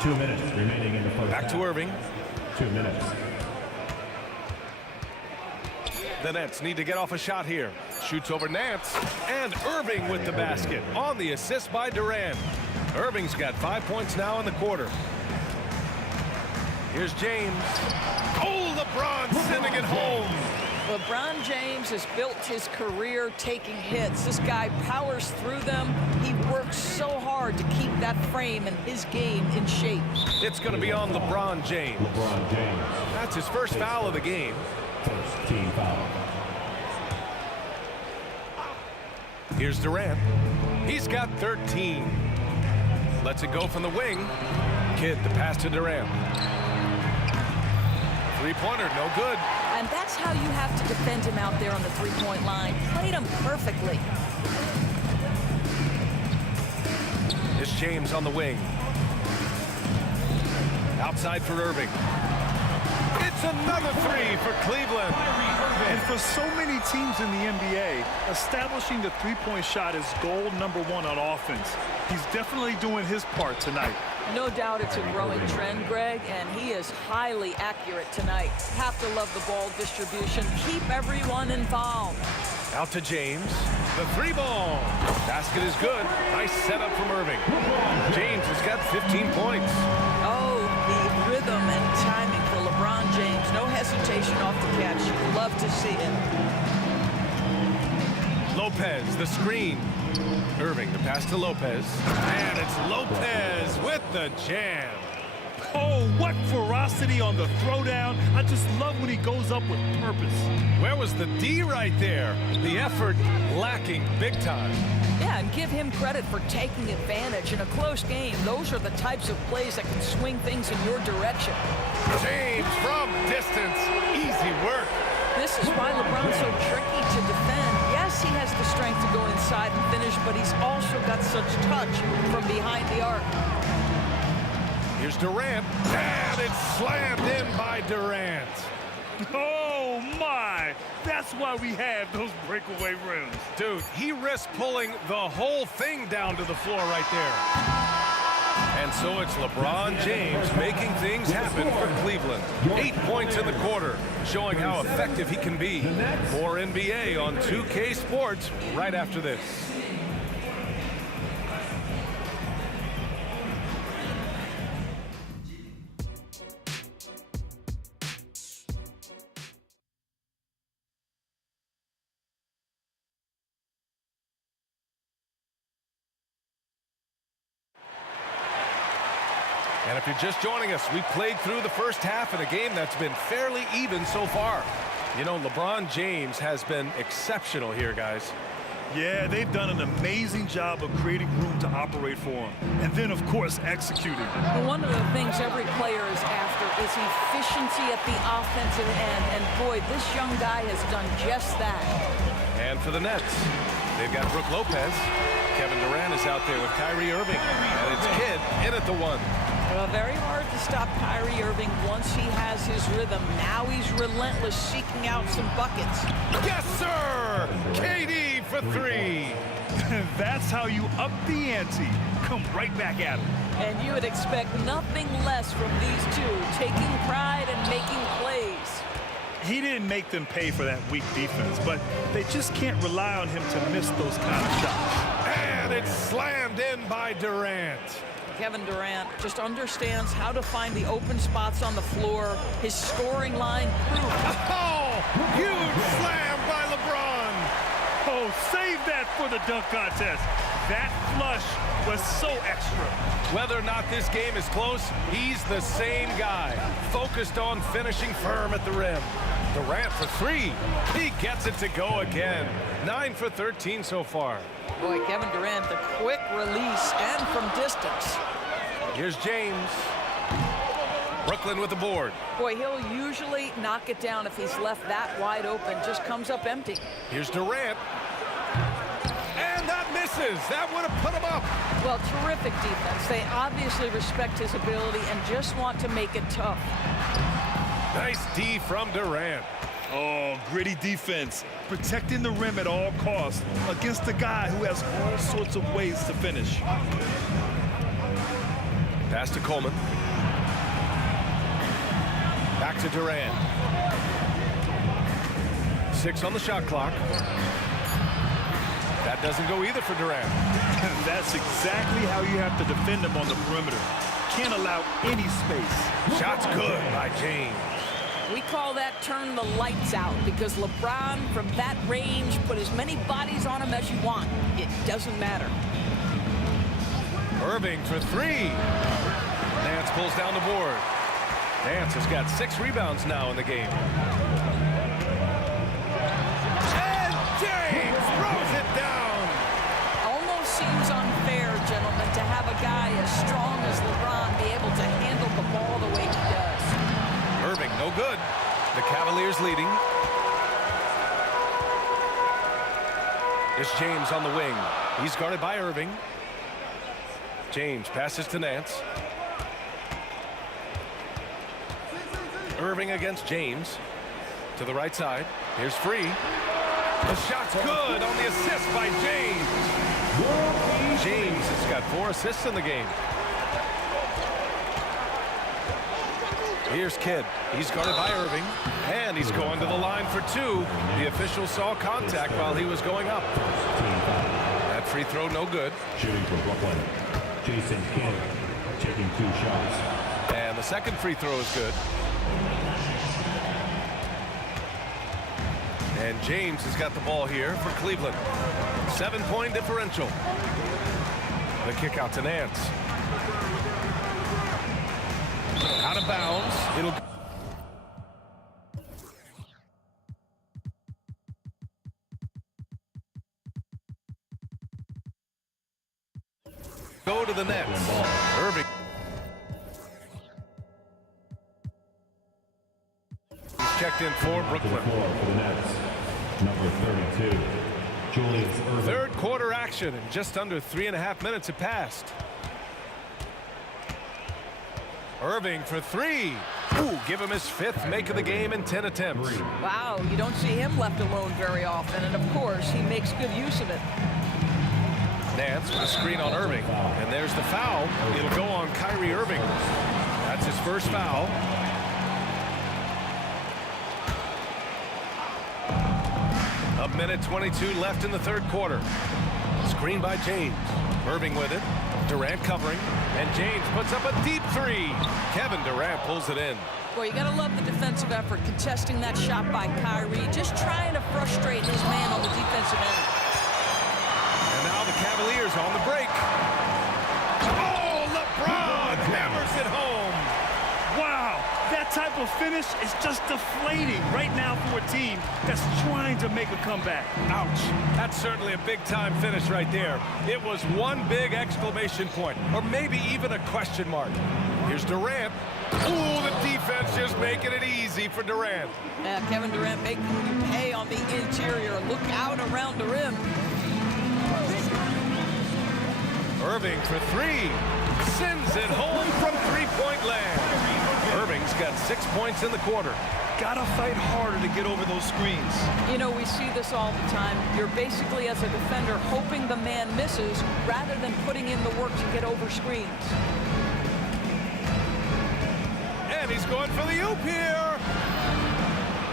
2 minutes remaining in the first Back half. to Irving. 2 minutes. The Nets need to get off a shot here. Shoots over Nance. And Irving with the basket on the assist by Durant. Irving's got 5 points now in the quarter. Here's James. Oh, LeBron sending it home. LeBron James has built his career taking hits. This guy powers through them. He works so hard to keep that frame and his game in shape. It's going to be on LeBron James. LeBron James. That's his first foul of the game. First team foul. Here's Durant. He's got 13. Lets it go from the wing. Kidd, the pass to Durant. Three-pointer, no good. And that's how you have to defend him out there on the three-point line. Played him perfectly. It's James on the wing. Outside for Irving. It's another three for Cleveland. And for so many teams in the NBA, establishing the three-point shot is goal number 1 on offense. He's definitely doing his part tonight. No doubt it's a growing trend, Greg, and he is highly accurate tonight. Have to love the ball distribution. Keep everyone involved. Out to James. The three ball. Basket is good. Nice setup from Irving. James has got 15 points. Oh, the rhythm and timing for LeBron James. No hesitation off the catch. Love to see it. Lopez, the screen. Irving, the pass to Lopez. And it's Lopez with the jam. Oh, what ferocity on the throwdown. I just love when he goes up with purpose. Where was the D right there? The effort lacking big time. Yeah, and give him credit for taking advantage in a close game. Those are the types of plays that can swing things in your direction. James from distance. Easy work. This is why LeBron's so tricky to defend. Yes, he has the strength to go inside and finish, but he's also got such touch from behind the arc. Here's Durant, and it's slammed in by Durant. Oh, my. That's why we have those breakaway rims. Dude, he risked pulling the whole thing down to the floor right there. And so it's LeBron James making things happen for Cleveland. 8 points in the quarter, showing how effective he can be. More NBA on 2K Sports right after this. And if you're just joining us, we played through the first half in a game that's been fairly even so far. You know, LeBron James has been exceptional here, guys. Yeah, they've done an amazing job of creating room to operate for him. And then, of course, executing. Well, one of the things every player is after is efficiency at the offensive end. And boy, this young guy has done just that. And for the Nets, they've got Brook Lopez. Kevin Durant is out there with Kyrie Irving. And it's Kidd in at the one. Well, very hard to stop Kyrie Irving once he has his rhythm. Now he's relentless, seeking out some buckets. Yes, sir! KD for three. That's how you up the ante. Come right back at him. And you would expect nothing less from these two, taking pride and making plays. He didn't make them pay for that weak defense, but they just can't rely on him to miss those kind of shots. And it's slammed in by Durant. Kevin Durant just understands how to find the open spots on the floor. His scoring line proved. Oh, huge slam by LeBron. Oh, save that for the dunk contest. That flush was so extra. Whether or not this game is close, he's the same guy, focused on finishing firm at the rim. Durant for three. He gets it to go again. 9 for 13 so far. Boy, Kevin Durant, the quick release and from distance. Here's James. Brooklyn with the board. Boy, he'll usually knock it down if he's left that wide open. Just comes up empty. Here's Durant. And that misses. That would have put him up. Well, terrific defense. They obviously respect his ability and just want to make it tough. Nice D from Durant. Oh, gritty defense. Protecting the rim at all costs against a guy who has all sorts of ways to finish. Pass to Coleman. Back to Durant. 6 on the shot clock. That doesn't go either for Durant. That's exactly how you have to defend him on the perimeter. Can't allow any space. Shot's good by James. We call that turn the lights out because LeBron, from that range, put as many bodies on him as you want. It doesn't matter. Irving for three. Nance pulls down the board. Nance has got 6 rebounds now in the game. And James throws it down. Almost seems unfair, gentlemen, to have a guy as strong as LeBron be able to handle the ball the way he does. Irving, no good. The Cavaliers leading. It's James on the wing. He's guarded by Irving. James passes to Nance. Irving against James. To the right side. Here's Free. The shot's good on the assist by James. James has got 4 assists in the game. Here's Kidd. He's guarded by Irving. And he's going to the line for 2. The official saw contact while he was going up. That free throw no good. Shooting for Brooklyn, Jason Kidd taking 2 shots. And the second free throw is good. And James has got the ball here for Cleveland. 7-point differential. The kick out to Nance. Out of bounds. It'll go to the Nets. Irving. He's checked in for Brooklyn. For the Nets, number 32, Julius Irving. Third quarter action, and just under 3.5 minutes have passed. Irving for 3. Ooh, give him his 5th make of the game in 10 attempts. Wow, you don't see him left alone very often, and of course, he makes good use of it. Nance with a screen on Irving, and there's the foul. It'll go on Kyrie Irving. That's his first foul. A minute 22 left in the third quarter. Screen by James. Irving with it. Durant covering, and James puts up a deep 3. Kevin Durant pulls it in. Boy, you gotta love the defensive effort, contesting that shot by Kyrie, just trying to frustrate his man on the defensive end. And now the Cavaliers on the break. Oh, LeBron hammers it home. Wow, that type of finish is just deflating right now for a team that's trying to make a comeback. Ouch. That's certainly a big-time finish right there. It was one big exclamation point, or maybe even a question mark. Here's Durant. Ooh, the defense just making it easy for Durant. Yeah, Kevin Durant making you pay on the interior. Look out around the rim. Irving for 3. Sends it home from 3-point land. Irving's got 6 points in the quarter. Gotta fight harder to get over those screens. You know, we see this all the time. You're basically, as a defender, hoping the man misses rather than putting in the work to get over screens. And he's going for the oop here.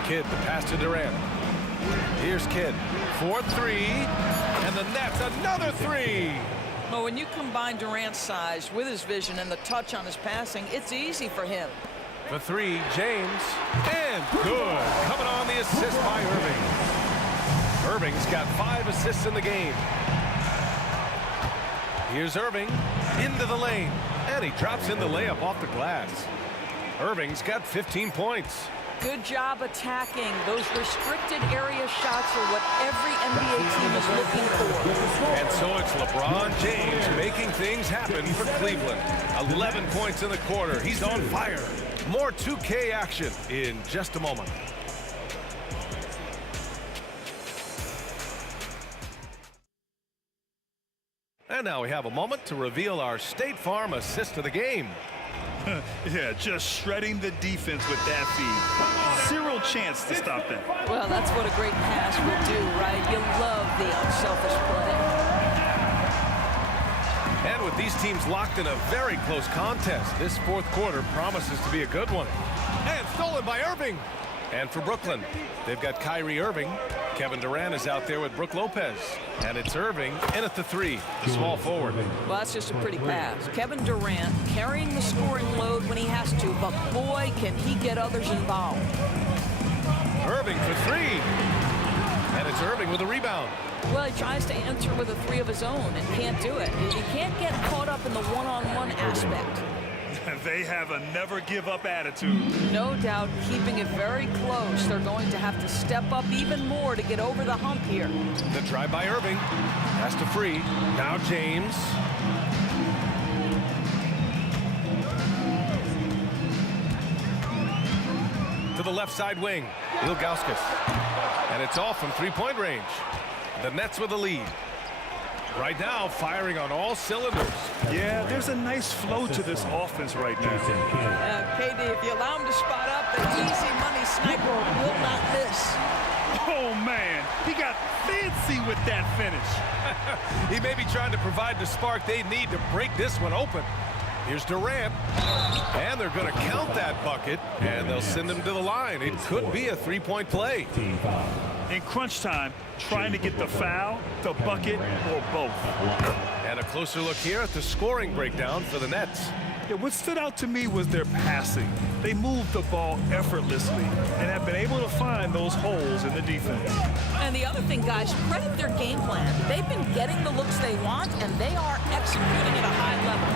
Kidd, the pass to Durant. Here's Kidd. 4-3. And the Nets, another 3. Well, when you combine Durant's size with his vision and the touch on his passing, it's easy for him. For 3, James. And good. Coming on the assist by Irving. Irving's got 5 assists in the game. Here's Irving into the lane. And he drops in the layup off the glass. Irving's got 15 points. Good job attacking. Those restricted area shots are what every NBA team is looking for. And so it's LeBron James making things happen for Cleveland. 11 points in the quarter. He's on fire. More 2K action in just a moment. And now we have a moment to reveal our State Farm assist of the game. Yeah, just shredding the defense with that feed. Zero chance to stop that. Well, that's what a great pass would do, right? You love the unselfish play. And with these teams locked in a very close contest, this fourth quarter promises to be a good one. And stolen by Irving. And for Brooklyn, they've got Kyrie Irving. Kevin Durant is out there with Brook Lopez. And it's Irving in at the three, the small forward. Well, that's just a pretty pass. Kevin Durant carrying the scoring load when he has to, but boy, can he get others involved. Irving for three. And it's Irving with a rebound. Well, he tries to answer with a three of his own and can't do it. He can't get caught up in the one-on-one aspect. They have a never-give-up attitude. No doubt, keeping it very close. They're going to have to step up even more to get over the hump here. The drive by Irving. Has to free. Now James. To the left side wing. Ilgauskas. And it's off from three-point range. The Nets with the lead. Right now, firing on all cylinders. Yeah, there's a nice flow to this offense right now. KD, if you allow him to spot up, the easy money sniper will not miss. Oh, man, he got fancy with that finish. He may be trying to provide the spark they need to break this one open. Here's Durant, and they're going to count that bucket, and they'll send him to the line. It could be a three-point play. In crunch time, trying to get the foul, the bucket, or both. And a closer look here at the scoring breakdown for the Nets. Yeah, what stood out to me was their passing. They moved the ball effortlessly and have been able to find those holes in the defense. And the other thing, guys, credit their game plan. They've been getting the looks they want, and they are executing at a high level.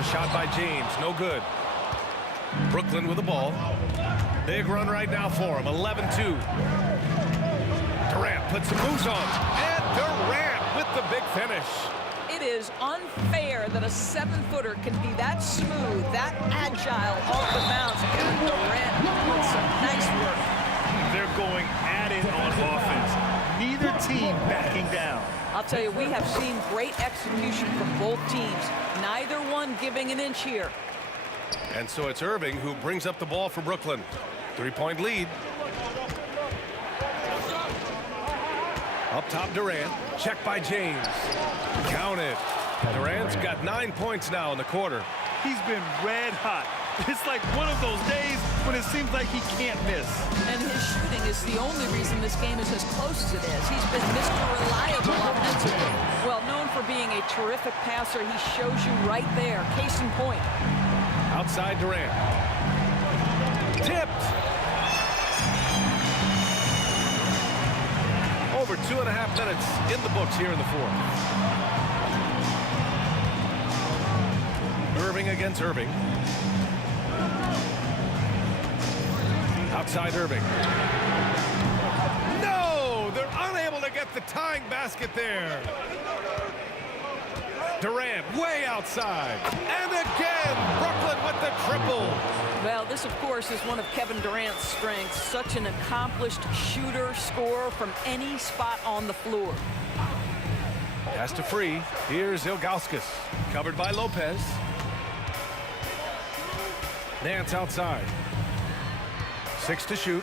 The shot by James, no good. Brooklyn with the ball. Big run right now for him, 11-2. Durant puts some moves on, and Durant with the big finish. It is unfair that a 7-footer can be that smooth, that agile off the bounce. And Durant with some nice work. They're going at it on offense. Neither team backing down. I'll tell you, we have seen great execution from both teams. Neither one giving an inch here. And so it's Irving who brings up the ball for Brooklyn. 3-point lead. Up top, Durant. Check by James. Count it. Durant's got 9 points now in the quarter. He's been red hot. It's like one of those days when it seems like he can't miss. And his shooting is the only reason this game is as close as it is. He's been Mr. Reliable offensively. Well, known for being a terrific passer, he shows you right there. Case in point. Outside Durant. Tipped. Over 2.5 minutes in the books here in the fourth. Irving against Irving. Outside Irving. No! They're unable to get the tying basket there. Durant way outside. And again, Brooklyn with the triple. Well, this, of course, is one of Kevin Durant's strengths. Such an accomplished shooter, scorer from any spot on the floor. Pass to free. Here's Ilgauskas. Covered by Lopez. Nance outside. 6 to shoot.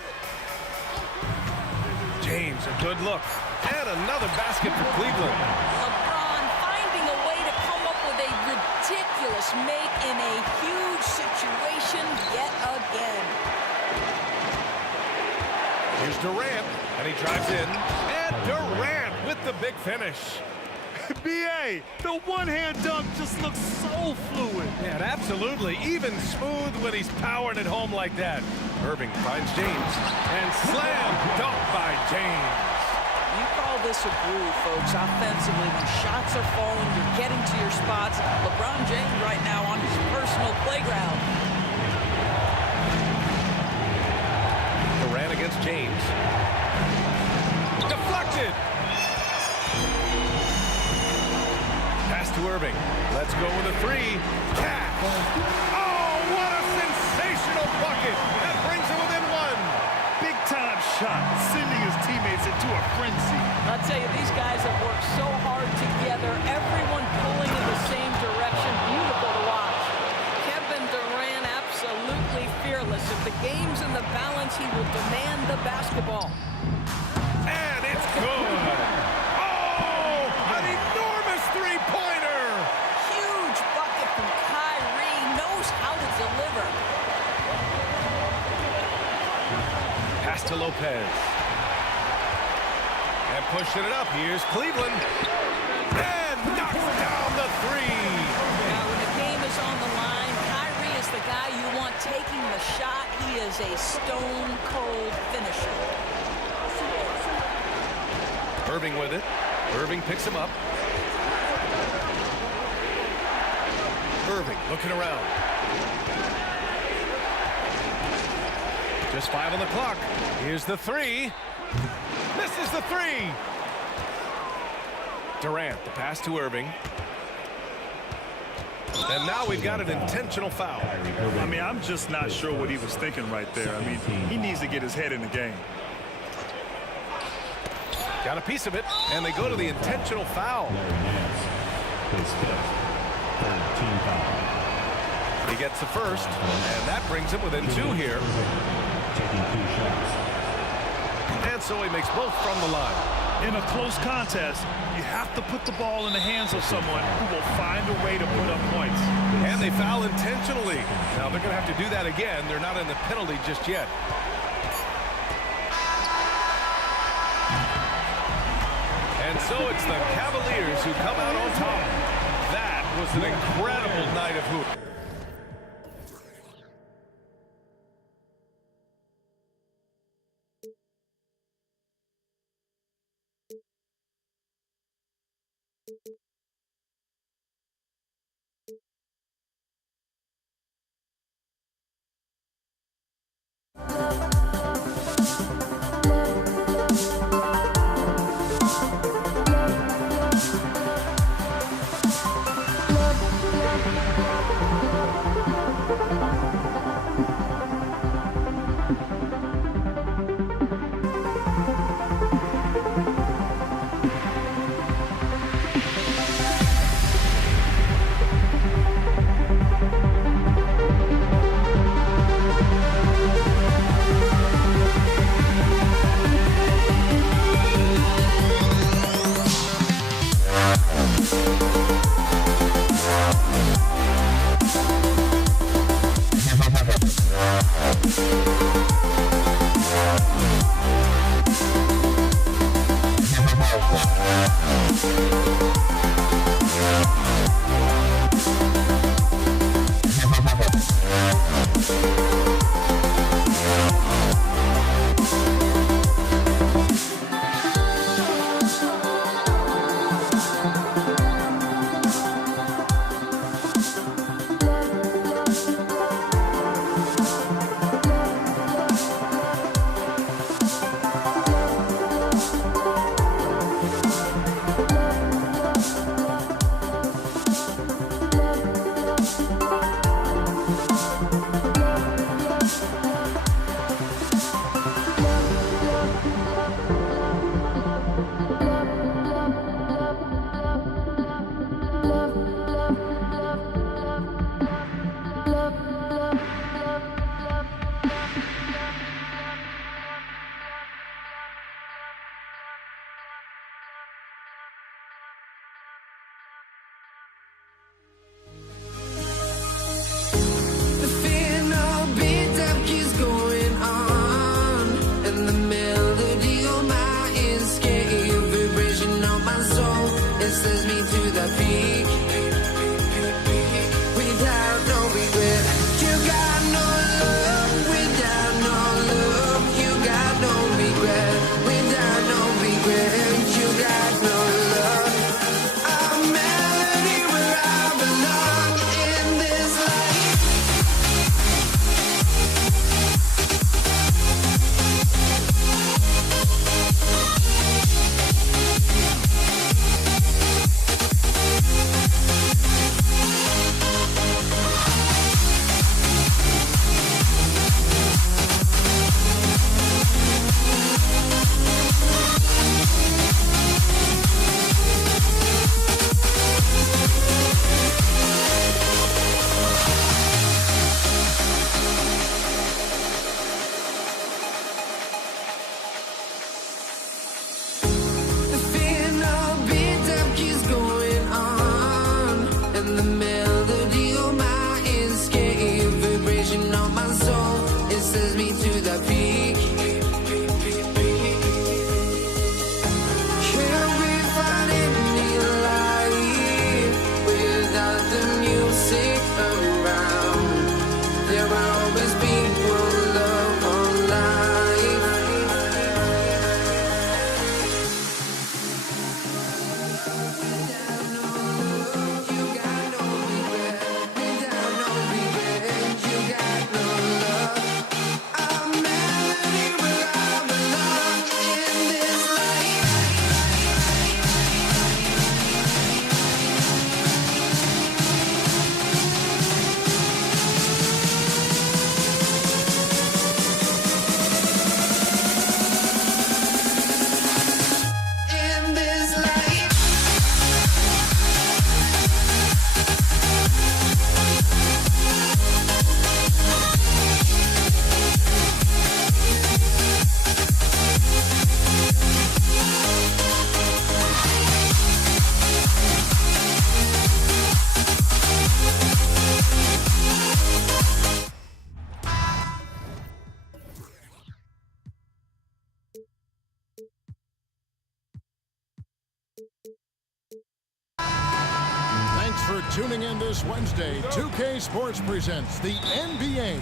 James, a good look. And another basket for Cleveland. LeBron finding a way to come up with a ridiculous make in a huge situation yet again. Here's Durant, and he drives in. And Durant with the big finish. B.A., the one-hand dunk just looks so fluid. Yeah, absolutely. Even smooth when he's powering it home like that. Irving finds James. And slam dunk by James. You call this a groove, folks, offensively. When shots are falling, you're getting to your spots. LeBron James right now on his personal playground. Here's James. Deflected. Pass to Irving. Let's go with a three. Cash. Oh, what a sensational bucket. That brings him within one. Big-time shot, sending his teammates into a frenzy. I'll tell you, these guys have worked so hard together. Everyone pulling in the same direction. Beautiful to watch. Kevin Durant absolutely fearless. If the game's in the balance, he will demand the basketball. And it's good. Oh, an enormous three-pointer. Huge bucket from Kyrie. Knows how to deliver. Pass to Lopez. And pushing it up. Here's Cleveland. And knocks down the three. Now, when the game is on the line, Kyrie is the guy you want taking the shot. He is a stone-cold finisher. Irving with it. Irving picks him up. Irving looking around. Just 5 on the clock. Here's the three. Misses the three. Durant, the pass to Irving. And now we've got an intentional foul. I mean, I'm just not sure what he was thinking right there. I mean, he needs to get his head in the game. Got a piece of it, and they go to the intentional foul. He gets the first, and that brings him within 2 here. And so he makes both from the line. In a close contest, you have to put the ball in the hands of someone who will find a way to put up points. And they foul intentionally. Now they're going to have to do that again. They're not in the penalty just yet. And so it's the Cavaliers who come out on top. That was an incredible night of hoop. tuning in this Wednesday. 2K Sports presents the NBA.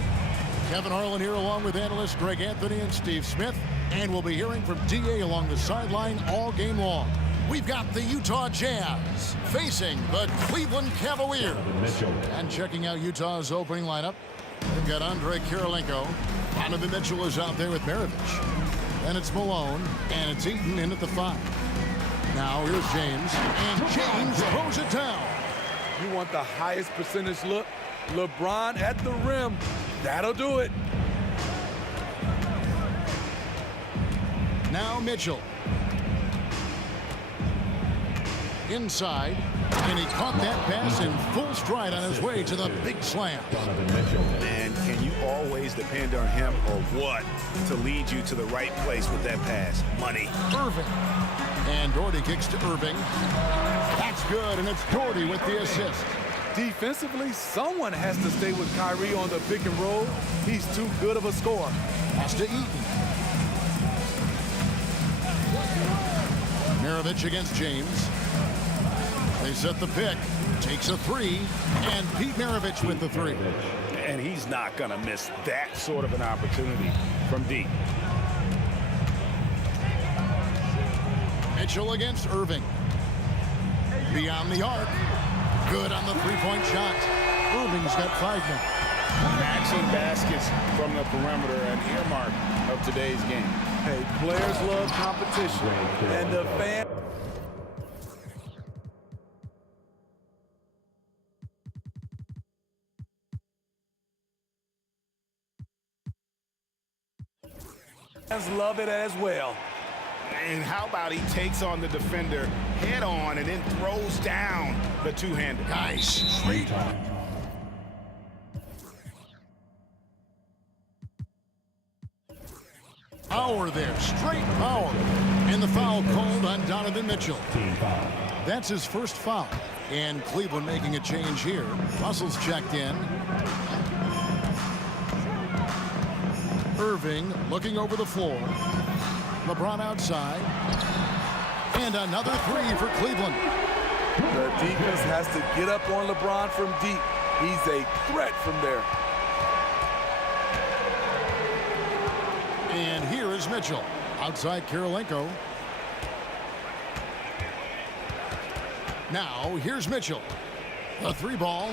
Kevin Harlan here along with analysts Greg Anthony and Steve Smith. And we'll be hearing from DA along the sideline all game long. We've got the Utah Jazz facing the Cleveland Cavaliers. And checking out Utah's opening lineup, we've got Andre Kirilenko. Donovan Mitchell is out there with Maravich. And it's Malone, and it's Eaton in at the 5. Now here's James, and James throws it down. You want the highest percentage look? LeBron at the rim. That'll do it. Now Mitchell. Inside, and he caught that pass in full stride on his way to the big slam. Man, can you always depend on him or what to lead you to the right place with that pass? Money. Irving. And Doherty kicks to Irving. That's good, and it's Doherty with the assist. Defensively, someone has to stay with Kyrie on the pick and roll. He's too good of a scorer. Pass to Eaton. Maravich against James. They set the pick. Takes a 3. And Pete Maravich with the 3. And he's not going to miss that sort of an opportunity from deep. Mitchell against Irving. Beyond the arc. Good on the three-point shot. Irving's got 5 now. Matching baskets from the perimeter, an earmark of today's game. Hey, players love competition. And the fans... love it as well. And how about he takes on the defender head on and then throws down the two-hander. Nice. Sweet. Power there. Straight power. And the foul called on Donovan Mitchell. That's his first foul. And Cleveland making a change here. Russell's checked in. Irving looking over the floor. LeBron outside. And another 3 for Cleveland. The defense has to get up on LeBron from deep. He's a threat from there. And here is Mitchell. Outside Kirilenko. Now here's Mitchell. The 3 ball.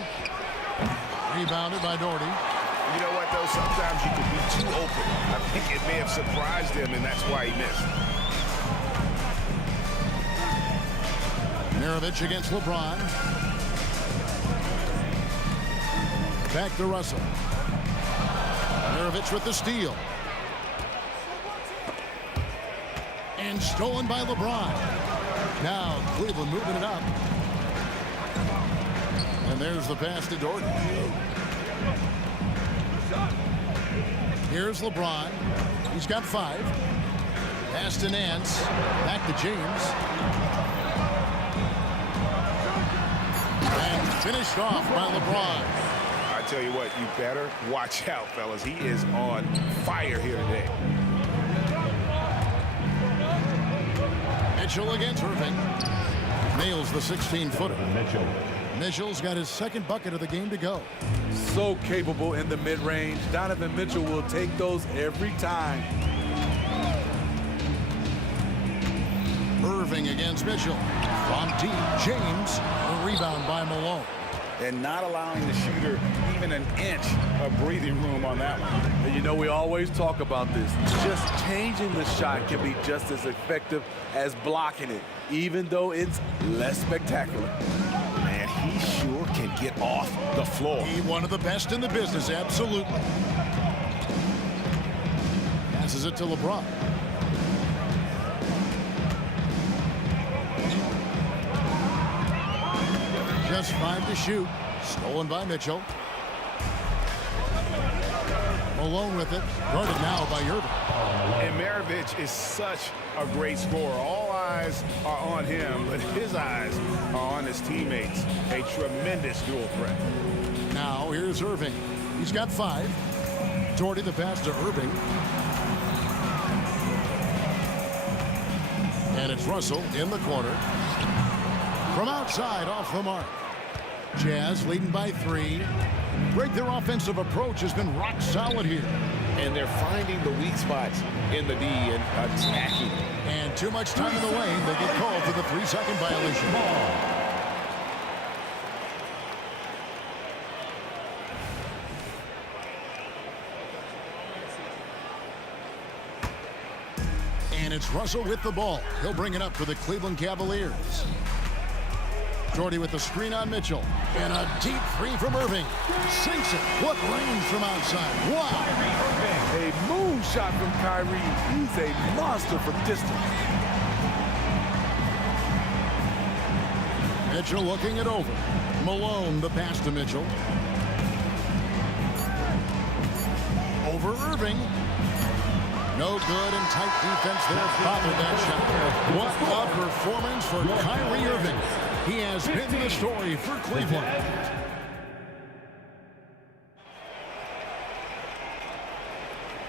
Rebounded by Doherty. You know what, though? Sometimes you can be too open. I think it may have surprised him, and that's why he missed. Maravich against LeBron. Back to Russell. Maravich with the steal. And stolen by LeBron. Now Cleveland moving it up. And there's the pass to Doherty. Here's LeBron. He's got 5. Pass to Nance. Back to James. And finished off by LeBron. I tell you what, you better watch out, fellas. He is on fire here today. Mitchell against Irving. Nails the 16-footer. Mitchell's got his 2nd bucket of the game to go. So capable in the mid-range. Donovan Mitchell will take those every time. Irving against Mitchell. From deep, James. A rebound by Malone. And not allowing the shooter even an inch of breathing room on that one. And you know, we always talk about this. Just changing the shot can be just as effective as blocking it, even though it's less spectacular. Man, he sure can get off the floor. He's one of the best in the business, absolutely. Passes it to LeBron. Just 5 to shoot. Stolen by Mitchell. Malone with it. Guarded now by Irving. And Maravich is such a great scorer. All eyes are on him, but his eyes are on his teammates. A tremendous dual threat. Now here's Irving. He's got 5. Doherty the pass to Irving. And it's Russell in the corner. From outside, off the mark. Jazz leading by 3. Greg, their offensive approach has been rock solid here. And they're finding the weak spots in the D and attacking. And too much time in the lane. They get called for the 3-second violation. And it's Russell with the ball. He'll bring it up for the Cleveland Cavaliers. Jordy with the screen on Mitchell. And a deep three from Irving. Sinks it. What range from outside. Wow. A moonshot from Kyrie. He's a monster from distance. Mitchell looking it over. Malone the pass to Mitchell. Over Irving. No good and tight defense there. Bothered that shot. What a performance for Kyrie Irving. He has been the story for Cleveland.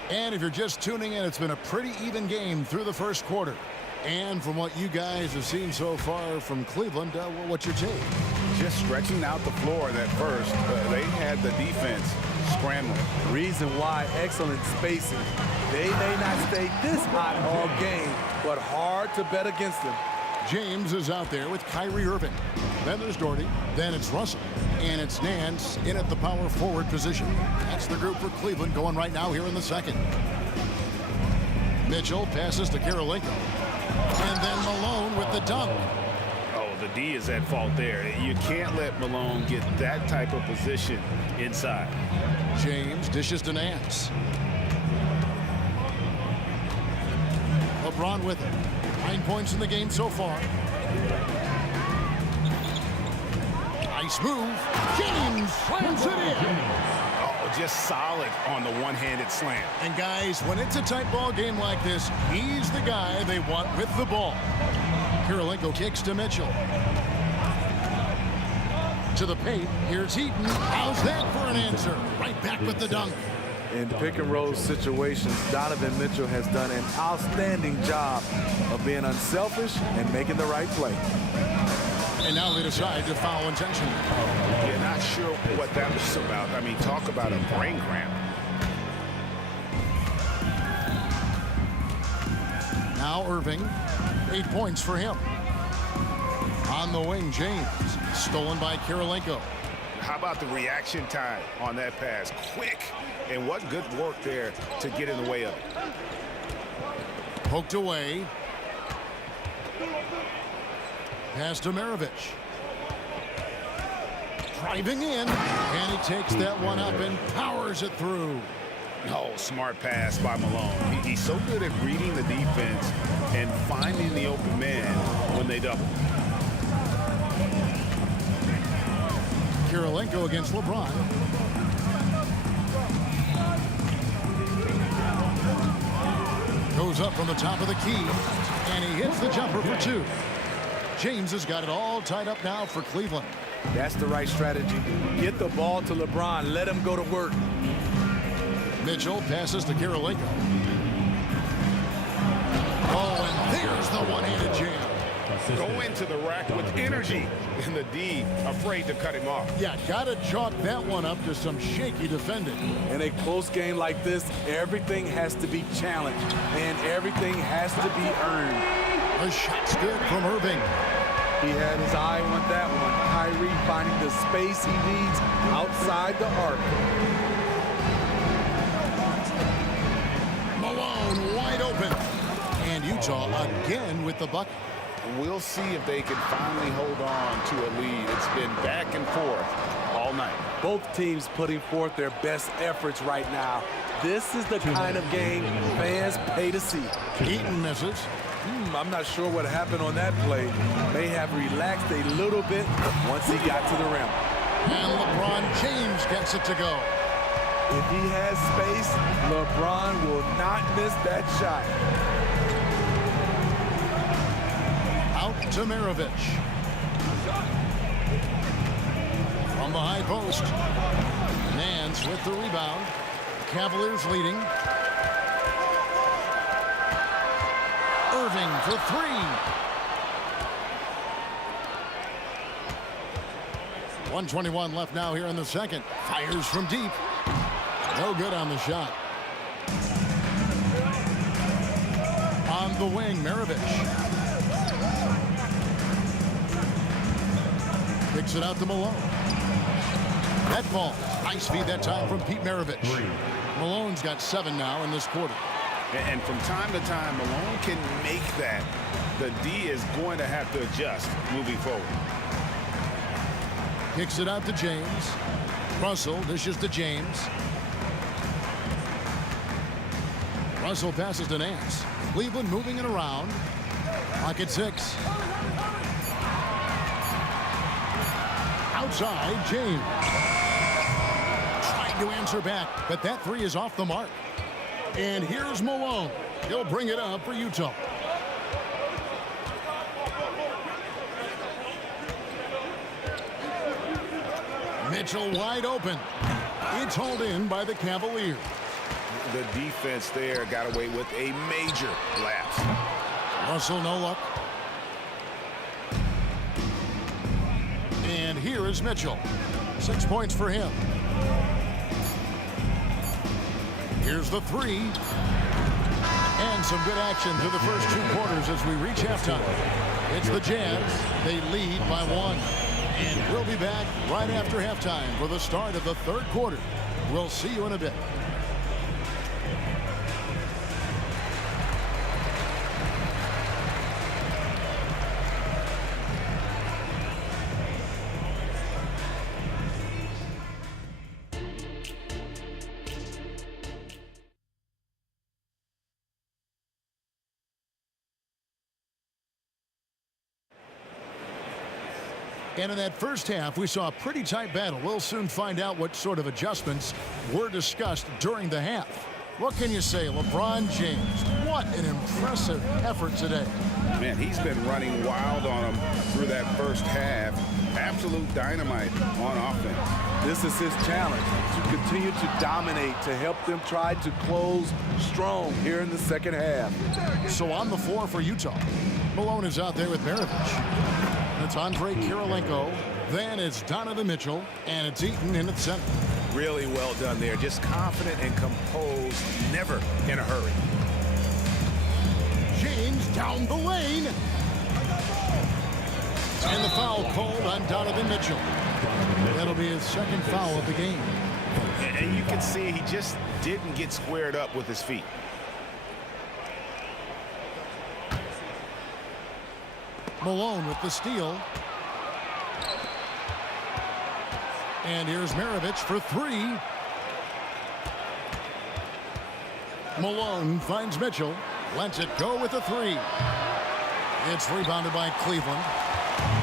And if you're just tuning in, it's been a pretty even game through the first quarter. And from what you guys have seen so far from Cleveland, what's your take? Just stretching out the floor in that first. They had the defense scrambling. Reason why, excellent spacing. They may not stay this hot all game, but hard to bet against them. James is out there with Kyrie Irving. Then there's Doherty. Then it's Russell. And it's Nance in at the power forward position. That's the group for Cleveland going right now here in the second. Mitchell passes to Karolinko. And then Malone with the dunk. Oh, the D is at fault there. You can't let Malone get that type of position inside. James dishes to Nance. LeBron with it. 9 points in the game so far. Nice move. James slams it in. Oh, just solid on the one-handed slam. And guys, when it's a tight ball game like this, he's the guy they want with the ball. Karolinko kicks to Mitchell. To the paint. Here's Heaton. How's that for an answer? Right back with the dunk. In pick-and-roll situations, Donovan Mitchell has done an outstanding job of being unselfish and making the right play. And now they decide to foul intentionally. You're not sure what that was about. I mean, talk about a brain cramp. Now Irving, 8 points for him. On the wing, James, stolen by Karolinko. How about the reaction time on that pass? Quick, and what good work there to get in the way of it. Poked away. Pass to Maravich. Driving in, and he takes that one up and powers it through. Oh, smart pass by Malone. He's so good at reading the defense and finding the open man when they double. Karolinko against LeBron. Goes up from the top of the key, and he hits the jumper for 2. James has got it all tied up now for Cleveland. That's the right strategy. Get the ball to LeBron. Let him go to work. Mitchell passes to Karolinko. Oh, and there's the one-handed jam. Go into the rack with energy, and the D afraid to cut him off. Yeah, gotta chalk that one up to some shaky defending. In a close game like this, everything has to be challenged, and everything has to be earned. The shot's good from Irving. He had his eye on that one. Kyrie finding the space he needs outside the arc. Malone wide open. And Utah again with the bucket. We'll see if they can finally hold on to a lead. It's been back and forth all night. Both teams putting forth their best efforts right now. This is the kind of game fans pay to see. Heaton misses. I'm not sure what happened on that play. May have relaxed a little bit once he got to the rim. And LeBron James gets it to go. If he has space, LeBron will not miss that shot. Out to Maravich. From the high post. Nance with the rebound. Cavaliers leading. Irving for 3. 1:21 left now here in the second. Fires from deep. No good on the shot. On the wing, Maravich. Kicks it out to Malone. That ball. Nice feed that time from Pete Maravich. Malone's got 7 now in this quarter. And from time to time, Malone can make that. The D is going to have to adjust moving forward. Kicks it out to James. Russell dishes to James. Russell passes to Nance. Cleveland moving it around. Clock at 6. Outside, James. Trying to answer back, but that 3 is off the mark. And here's Malone. He'll bring it up for Utah. Mitchell wide open. It's hauled in by the Cavaliers. The defense there got away with a major lapse. Russell, no luck. And here is Mitchell. 6 points for him. Here's the 3. And some good action through the first 2 quarters as we reach halftime. It's the Jazz. They lead by 1. And we'll be back right after halftime for the start of the 3rd quarter. We'll see you in a bit. And in that first half, we saw a pretty tight battle. We'll soon find out what sort of adjustments were discussed during the half. What can you say, LeBron James? What an impressive effort today. Man, he's been running wild on him through that first half. Absolute dynamite on offense. This is his challenge, to continue to dominate, to help them try to close strong here in the second half. So on the floor for Utah, Malone is out there with Maravich. It's Andre Kirilenko. Then it's Donovan Mitchell. And it's Eaton in at center. Really well done there. Just confident and composed. Never in a hurry. James down the lane. And the foul called on Donovan Mitchell. That'll be his 2nd foul of the game. And you can see he just didn't get squared up with his feet. Malone with the steal. And here's Maravich for 3. Malone finds Mitchell. Lets it go with a 3. It's rebounded by Cleveland.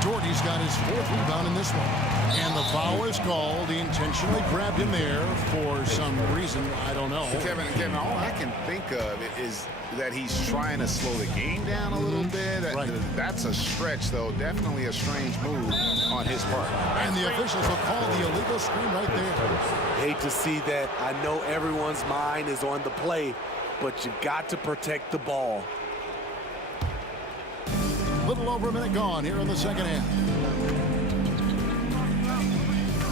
Doherty's got his 4th rebound in this one. And the foul is called. He intentionally grabbed him there for some reason. I don't know. Kevin, all I can think of is that he's trying to slow the game down a little bit. Right. That's a stretch, though. Definitely a strange move on his part. And the officials will call the illegal screen right there. Hate to see that. I know everyone's mind is on the play, but you got to protect the ball. Little over a minute gone here in the second half.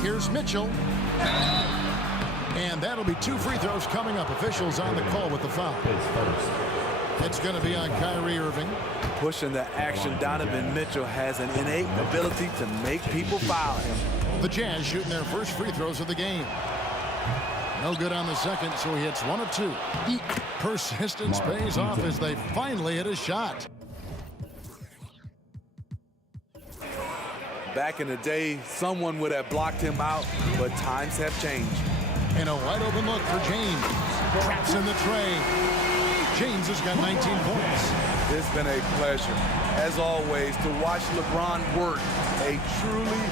Here's Mitchell. And that'll be 2 free throws coming up. Officials on the call with the foul. It's going to be on Kyrie Irving. Pushing the action, Donovan Mitchell has an innate ability to make people foul him. The Jazz shooting their first free throws of the game. No good on the second, so he hits 1 of 2. Persistence pays off as they finally hit a shot. Back in the day, someone would have blocked him out, but times have changed. And a wide open look for James. Traps in the tray. James has got 19 points. It's been a pleasure, as always, to watch LeBron work. A truly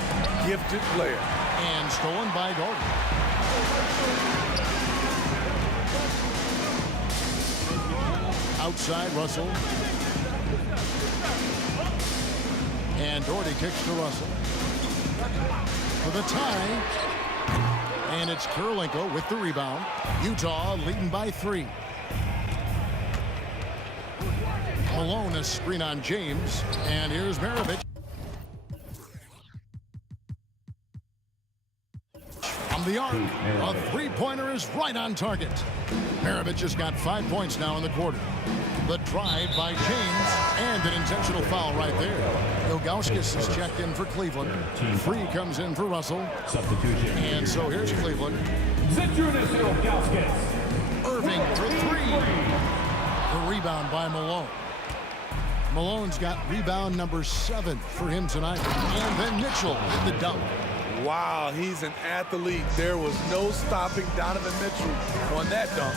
gifted player. And stolen by Doherty. Outside, Russell. And Doherty kicks to Russell. For the tie. And it's Kirilenko with the rebound. Utah leading by 3. Malone, a screen on James. And here's Maravich. A three-pointer is right on target. Maravich has got 5 points now in the quarter. The drive by James, and an intentional foul right there. Ilgauskas is checked in for Cleveland. Free comes in for Russell. Substitution. And so here's Cleveland. Zydrunas Ilgauskas. Irving for three. The rebound by Malone. Malone's got rebound number 7 for him tonight. And then Mitchell with the dunk. Wow, he's an athlete. There was no stopping Donovan Mitchell on that dunk.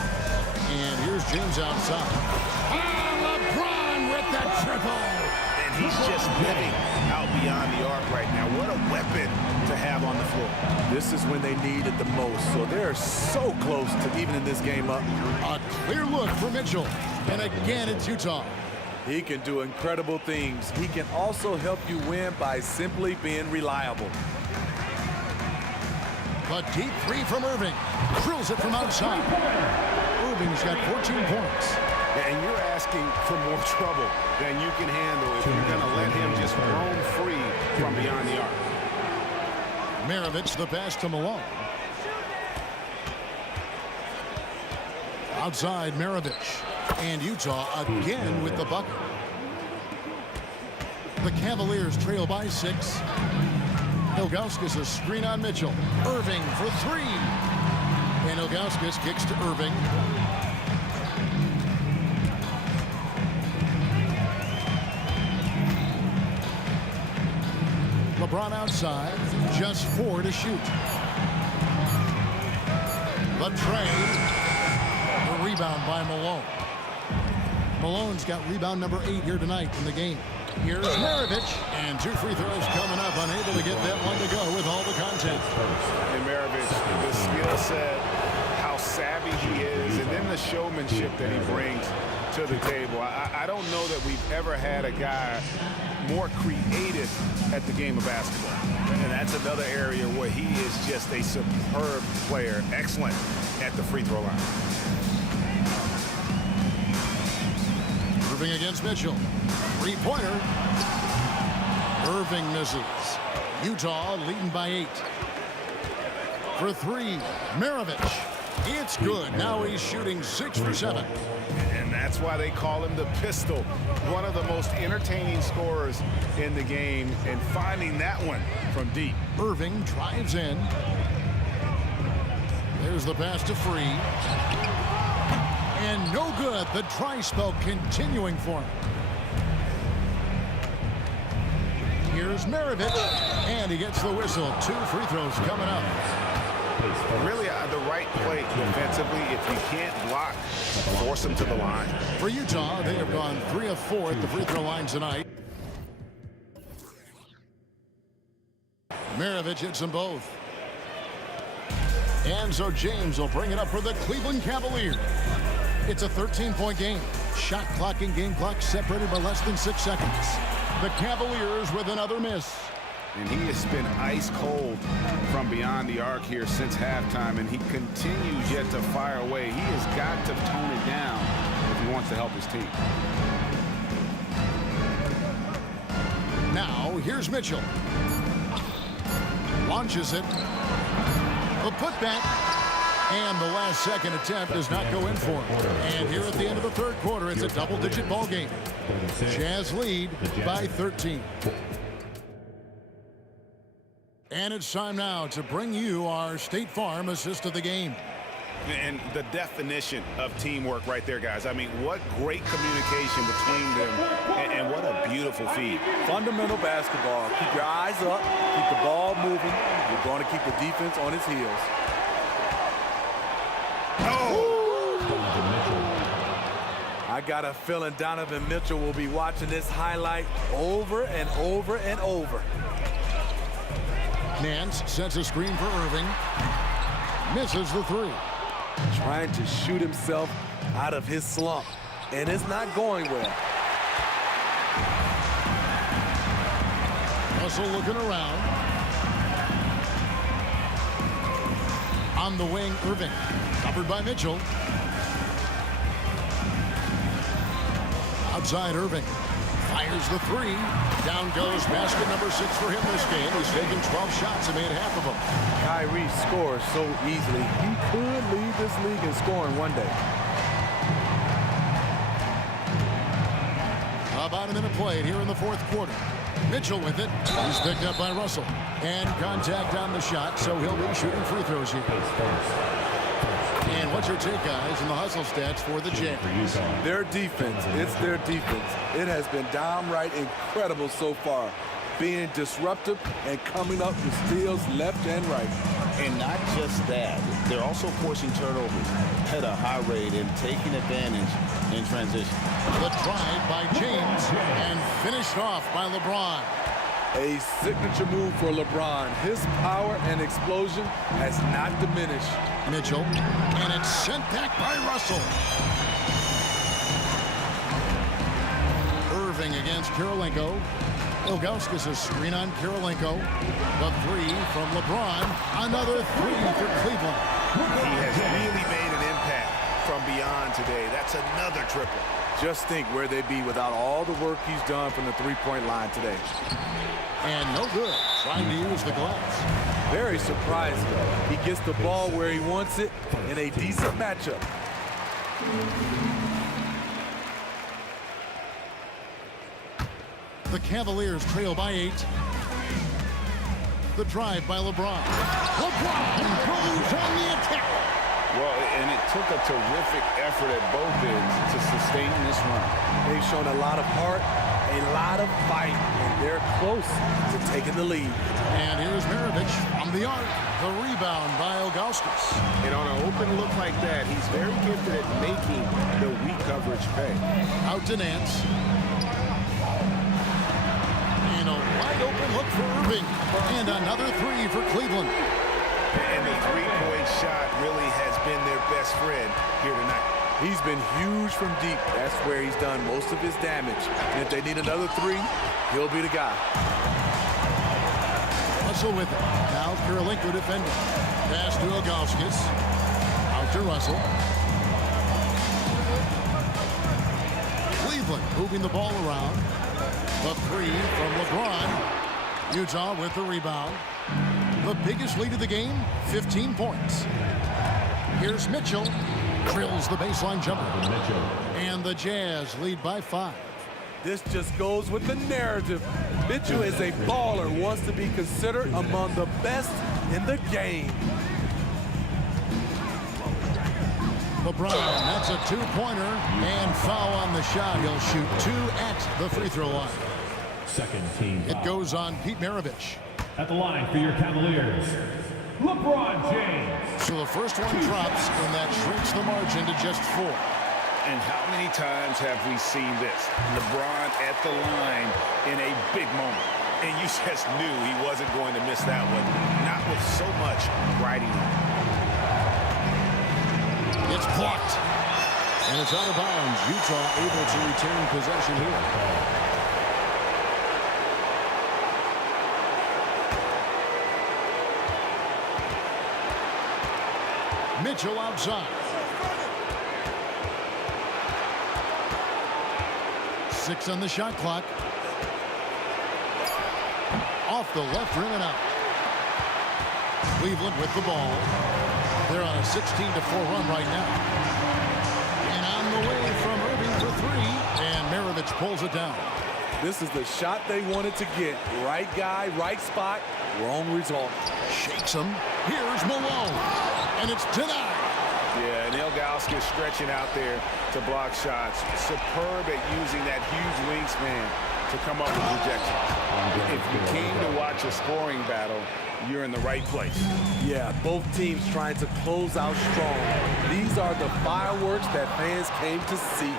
And here's James outside. LeBron with the triple. And he's just living out beyond the arc right now. What a weapon to have on the floor. This is when they need it the most. So they're so close to evening this game up. A clear look for Mitchell. And again, it's Utah. He can do incredible things. He can also help you win by simply being reliable. A deep three from Irving. Drills it from outside. Irving's got 14 points. And you're asking for more trouble than you can handle if you're going to let him just roam free from beyond the arc. Maravich the pass to Malone. Outside Maravich. And Utah again with the bucket. The Cavaliers trail by 6. Ilgauskas a screen on Mitchell. Irving for 3. And Ilgauskas kicks to Irving. LeBron outside. Just 4 to shoot. The trade. The rebound by Malone. Malone's got rebound number 8 here tonight in the game. Here's Maravich, and 2 free throws coming up, unable to get that one to go with all the contact. And Maravich, the skill set, how savvy he is, and then the showmanship that he brings to the table. I don't know that we've ever had a guy more creative at the game of basketball. And that's another area where he is just a superb player, excellent at the free throw line. Irving against Mitchell. Three-pointer. Irving misses. Utah leading by 8. For 3, Maravich. It's good. Now he's shooting 6 for 7. And that's why they call him the pistol. One of the most entertaining scorers in the game, and finding that one from deep. Irving drives in. There's the pass to Free. And no good. The try spell continuing for him. Here's Maravich, and he gets the whistle. 2 free throws coming up. Really the right play defensively. If you can't block, force him to the line. For Utah, they have gone 3 of 4 at the free throw line tonight. Maravich hits them both. And so James will bring it up for the Cleveland Cavaliers. It's a 13-point game. Shot clock and game clock separated by less than 6 seconds. The Cavaliers with another miss. And he has been ice cold from beyond the arc here since halftime, and he continues yet to fire away. He has got to tone it down if he wants to help his team. Now, here's Mitchell. Launches it. The putback. And the last second attempt does not go in for him. And here at the end of the third quarter, it's a double-digit ball game. Jazz lead by 13. And it's time now to bring you our State Farm assist of the game. And the definition of teamwork right there, guys. I mean, what great communication between them, and what a beautiful feed. Fundamental basketball. Keep your eyes up, keep the ball moving. You're going to keep the defense on its heels. I got a feeling Donovan Mitchell will be watching this highlight over and over and over. Nance sets a screen for Irving. Misses the 3. Trying to shoot himself out of his slump, and it's not going well. Russell looking around. On the wing, Irving. Covered by Mitchell. Outside Irving. Fires the three. Down goes basket number 6 for him this game. He's taken 12 shots and made half of them. Kyrie scores so easily. He could lead this league in scoring one day. About a minute played here in the fourth quarter. Mitchell with it. He's picked up by Russell. And contact on the shot, so he'll be shooting free throws here. And what's your take, guys, in the hustle stats for the Jazz? Their defense, it's their defense. It has been downright incredible so far, being disruptive and coming up with steals left and right. And not just that, they're also forcing turnovers at a high rate and taking advantage in transition. The drive by James and finished off by LeBron. A signature move for LeBron. His power and explosion has not diminished. Mitchell, and it's sent back by Russell. Irving against Kirilenko. Ilgauskas a screen on Kirilenko. The three from LeBron. Another three for Cleveland. He has really made an impact from beyond today. That's another triple. Just think where they'd be without all the work he's done from the three-point line today. And no good, trying to use the glass. Very surprising. He gets the ball where he wants it in a decent matchup. The Cavaliers trail by 8. The drive by LeBron. LeBron goes on the attack. Well, and it took a terrific effort at both ends to sustain this run. They've shown a lot of heart, a lot of fight, and they're close to taking the lead. And here's Maravich from the arc. The rebound by Ilgauskas. And on an open look like that, he's very gifted at making the weak coverage pay. Out to Nance. And a wide open look for Irving. And another three for Cleveland. And the three-point shot really has been their best friend here tonight. He's been huge from deep. That's where he's done most of his damage. And if they need another three, he'll be the guy. Russell with it. Now Kirilenko defending. Pass to Ilgauskas. Out to Russell. Cleveland moving the ball around. The three from LeBron. Utah with the rebound. The biggest lead of the game, 15 points. Here's Mitchell. Drills the baseline jumper. And the Jazz lead by 5. This just goes with the narrative. Mitchell is a baller, wants to be considered among the best in the game. LeBron, that's a two-pointer. And foul on the shot. He'll shoot 2 at the free throw line. Second team It foul. goes on Pete Maravich. At the line for your Cavaliers, LeBron James. So the first one drops, and that shrinks the margin to just 4. And how many times have we seen this? LeBron at the line in a big moment. And you just knew he wasn't going to miss that one. Not with so much riding on. It's blocked. And it's out of bounds. Utah able to retain possession here. Mitchell outside. 6 on the shot clock. Off the left rim and out. Cleveland with the ball. They're on a 16-4 run right now. And on the way from Irving for 3. And Maravich pulls it down. This is the shot they wanted to get. Right guy, right spot, wrong result. Shakes him. Here's Malone. And it's denied. Yeah, and Ilgauskas stretching out there to block shots. Superb at using that huge wingspan to come up with rejections. If you came to watch a scoring battle, you're in the right place. Yeah, both teams trying to close out strong. These are the fireworks that fans came to see.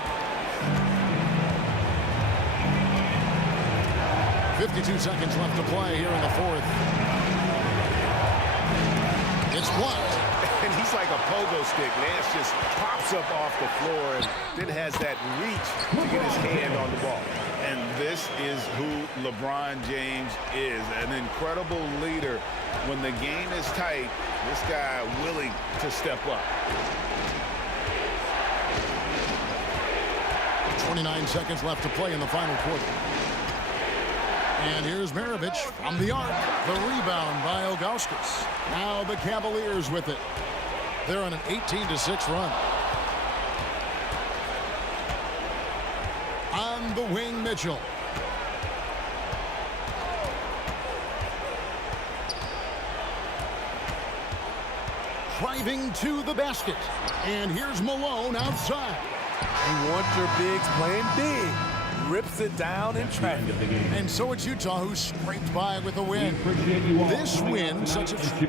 52 seconds left to play here in the fourth. It's blocked. And he's like a pogo stick. Nance just pops up off the floor and then has that reach to get his hand on the ball. And this is who LeBron James is, an incredible leader. When the game is tight, this guy willing to step up. 29 seconds left to play in the final quarter. And here's Maravich from the arc. The rebound by Ilgauskas. Now the Cavaliers with it. They're on an 18-6 run. On the wing, Mitchell. Driving to the basket. And here's Malone outside. You want your bigs playing big. Rips it down in traffic. And so it's Utah who scraped by with a win. This win, such a...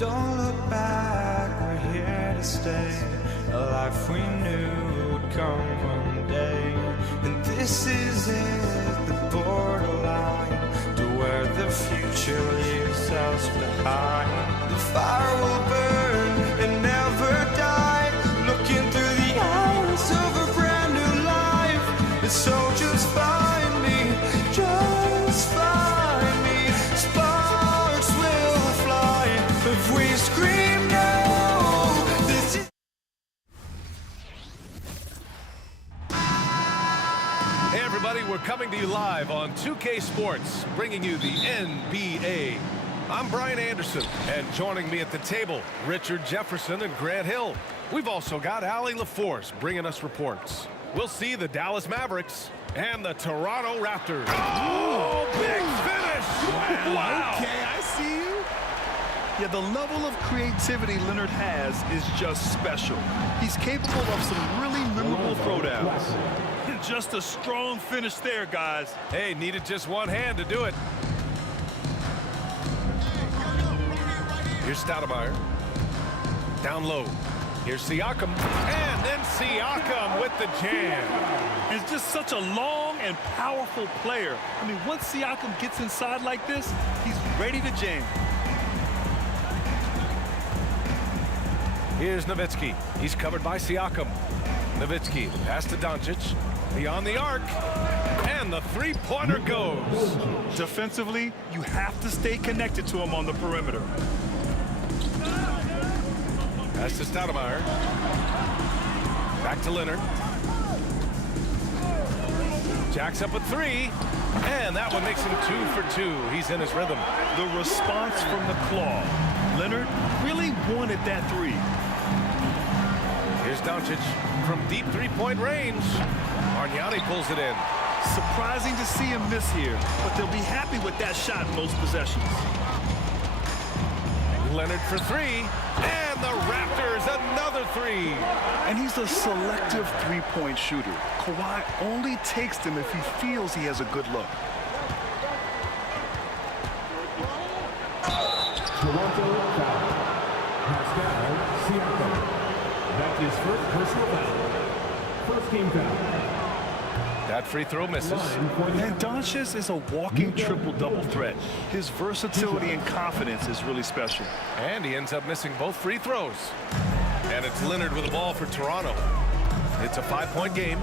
don't look back, we're here to stay. A life we knew would come one day. And this is it, the borderline to where the future leaves us behind. The fire will burn and never die, looking through the eyes of a brand new life. And so just find me, just find me. Sparks will fly if we scream no. This is Hey everybody, we're coming to you live on 2K Sports, bringing you the NBA. I'm Brian Anderson, and joining me at the table, Richard Jefferson and Grant Hill. We've also got Allie LaForce bringing us reports. We'll see the Dallas Mavericks and the Toronto Raptors. Oh, big finish! Wow. Okay, I see you. Yeah, the level of creativity Leonard has is just special. He's capable of some really memorable throwdowns. Just a strong finish there, guys. Hey, needed just one hand to do it. Here's Stoudemire. Down low. Here's Siakam. And then Siakam with the jam. It's just such a long and powerful player. I mean, once Siakam gets inside like this, he's ready to jam. Here's Nowitzki. He's covered by Siakam. Nowitzki, the pass to Doncic. Beyond the arc. And the three-pointer goes. Defensively, you have to stay connected to him on the perimeter. Pass to Stoudemire. Back to Leonard. Jacks up a three. And that one makes him 2 for 2. He's in his rhythm. The response from the claw. Leonard really wanted that three. Here's Doncic from deep three-point range. Arniani pulls it in. Surprising to see him miss here, but they'll be happy with that shot in most possessions. Leonard for three. And the Raptors, another three. And he's a selective three-point shooter. Kawhi only takes them if he feels he has a good look. Toronto foul. Pascal Siakam. That's his first personal foul. First game foul. That free throw misses. And Doncic is a walking triple-double threat. His versatility and confidence is really special. And he ends up missing both free throws. And it's Leonard with the ball for Toronto. It's a 5-point game.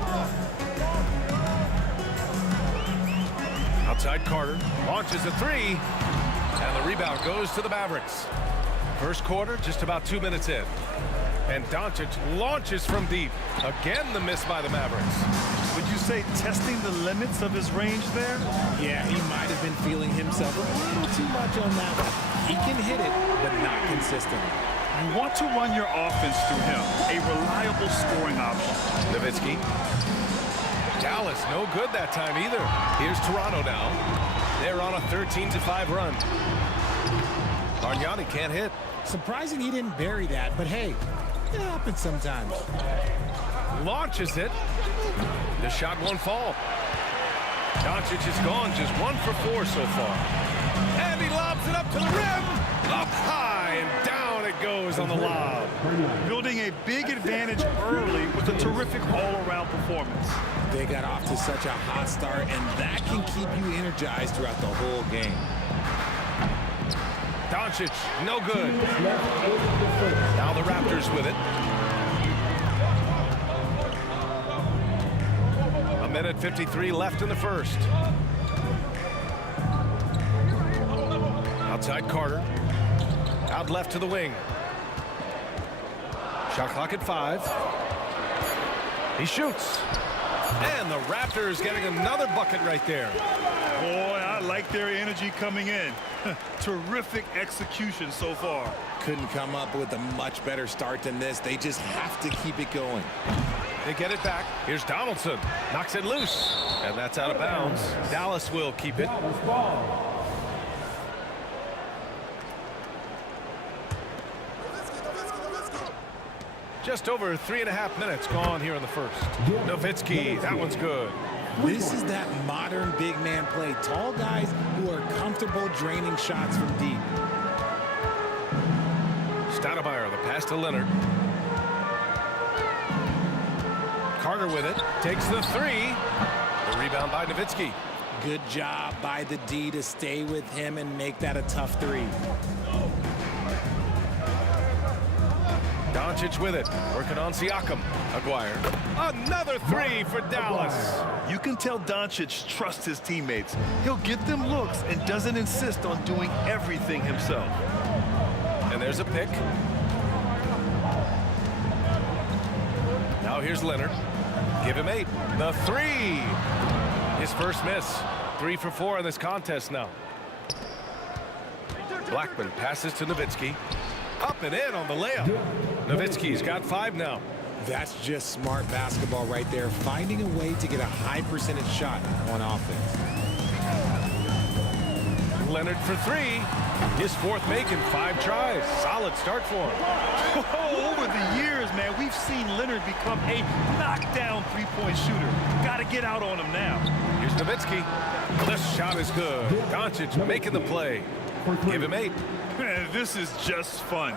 Outside Carter. Launches a three. And the rebound goes to the Mavericks. First quarter, just about 2 minutes in. And Doncic launches from deep. Again, the miss by the Mavericks. Would you say testing the limits of his range there? Yeah, he might have been feeling himself a little too much on that one. He can hit it, but not consistently. You want to run your offense through him, a reliable scoring option. Nowitzki. Dallas, no good that time either. Here's Toronto now. They're on a 13-5 run. Arniani can't hit. Surprising he didn't bury that, but hey, it happens sometimes. Launches it. The shot won't fall. Doncic is gone, just 1 for 4 so far. And he lobs it up to the rim. Up high and down it goes on the lob. Building a big advantage early with a terrific all-around performance. They got off to such a hot start, and that can keep you energized throughout the whole game. Doncic, no good. Now the Raptors with it. A minute 53 left in the first. Outside Carter. Out left to the wing. Shot clock at 5. He shoots. And the Raptors getting another bucket right there. Boy, I like their energy coming in. Terrific execution so far. Couldn't come up with a much better start than this. They just have to keep it going. They get it back. Here's Donaldson. Knocks it loose. And that's out of bounds. Dallas will keep it. Just over 3.5 minutes gone here in the first. Nowitzki, that one's good. This is that modern big man play. Tall guys who are comfortable draining shots from deep. Stoudemire, the pass to Leonard. Carter with it. Takes the three. The rebound by Nowitzki. Good job by the D to stay with him and make that a tough three. Doncic with it. Working on Siakam. Aguirre. Another three for Dallas. You can tell Doncic trusts his teammates. He'll get them looks and doesn't insist on doing everything himself. And there's a pick. Now here's Leonard. Give him 8. The three. His first miss. 3 for 4 in this contest now. Blackman passes to Nowitzki. Up and in on the layup. Nowitzki's got 5 now. That's just smart basketball right there. Finding a way to get a high percentage shot on offense. Leonard for 3. His 4th make in 5 tries. Solid start for him. Oh, over the years, man, we've seen Leonard become a knockdown three-point shooter. Got to get out on him now. Here's Nowitzki. The shot is good. Doncic making the play. Give him 8. Man, this is just fun.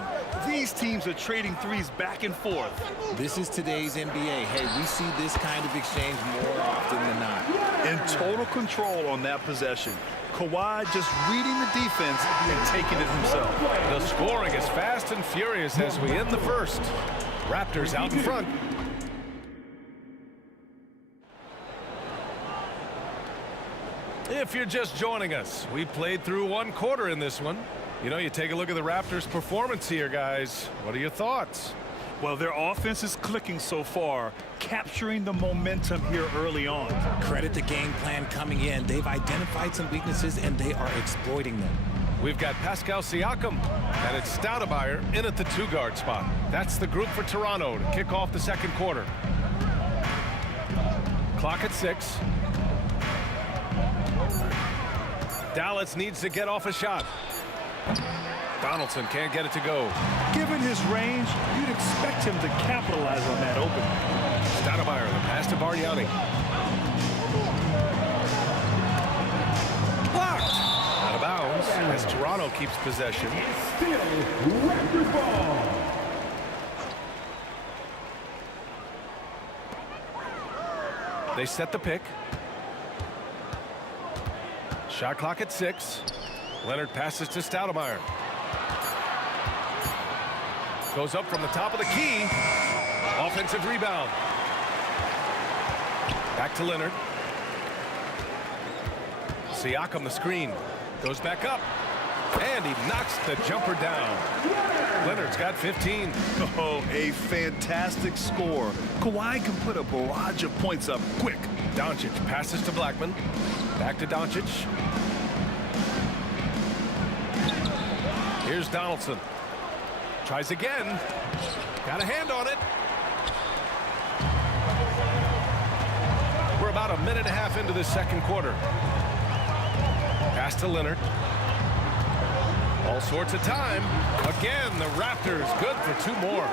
These teams are trading threes back and forth. This is today's NBA. Hey, we see this kind of exchange more often than not. In total control on that possession. Kawhi just reading the defense and taking it himself. The scoring is fast and furious as we end the first. Raptors out in front. If you're just joining us, we played through 1 quarter in this one. You know, you take a look at the Raptors' performance here, guys. What are your thoughts? Well, their offense is clicking so far, capturing the momentum here early on. Credit the game plan coming in. They've identified some weaknesses, and they are exploiting them. We've got Pascal Siakam, and it's Stoudemire in at the 2-guard spot. That's the group for Toronto to kick off the second quarter. Clock at 6. Dallas needs to get off a shot. Donaldson can't get it to go. Given his range, you'd expect him to capitalize on that opening. Stoudemire, the pass to Bargnani. Blocked. Out of bounds as Toronto keeps possession. Still Raptors ball. They set the pick. Shot clock at 6. Leonard passes to Stoudemire. Goes up from the top of the key. Offensive rebound. Back to Leonard. Siakam the screen. Goes back up. And he knocks the jumper down. Leonard's got 15. Oh, a fantastic score. Kawhi can put a barrage of points up quick. Doncic passes to Blackman. Back to Doncic. Here's Donaldson. Tries again. Got a hand on it. We're about a minute and a half into the second quarter. Pass to Leonard. All sorts of time. Again, the Raptors good for 2 more.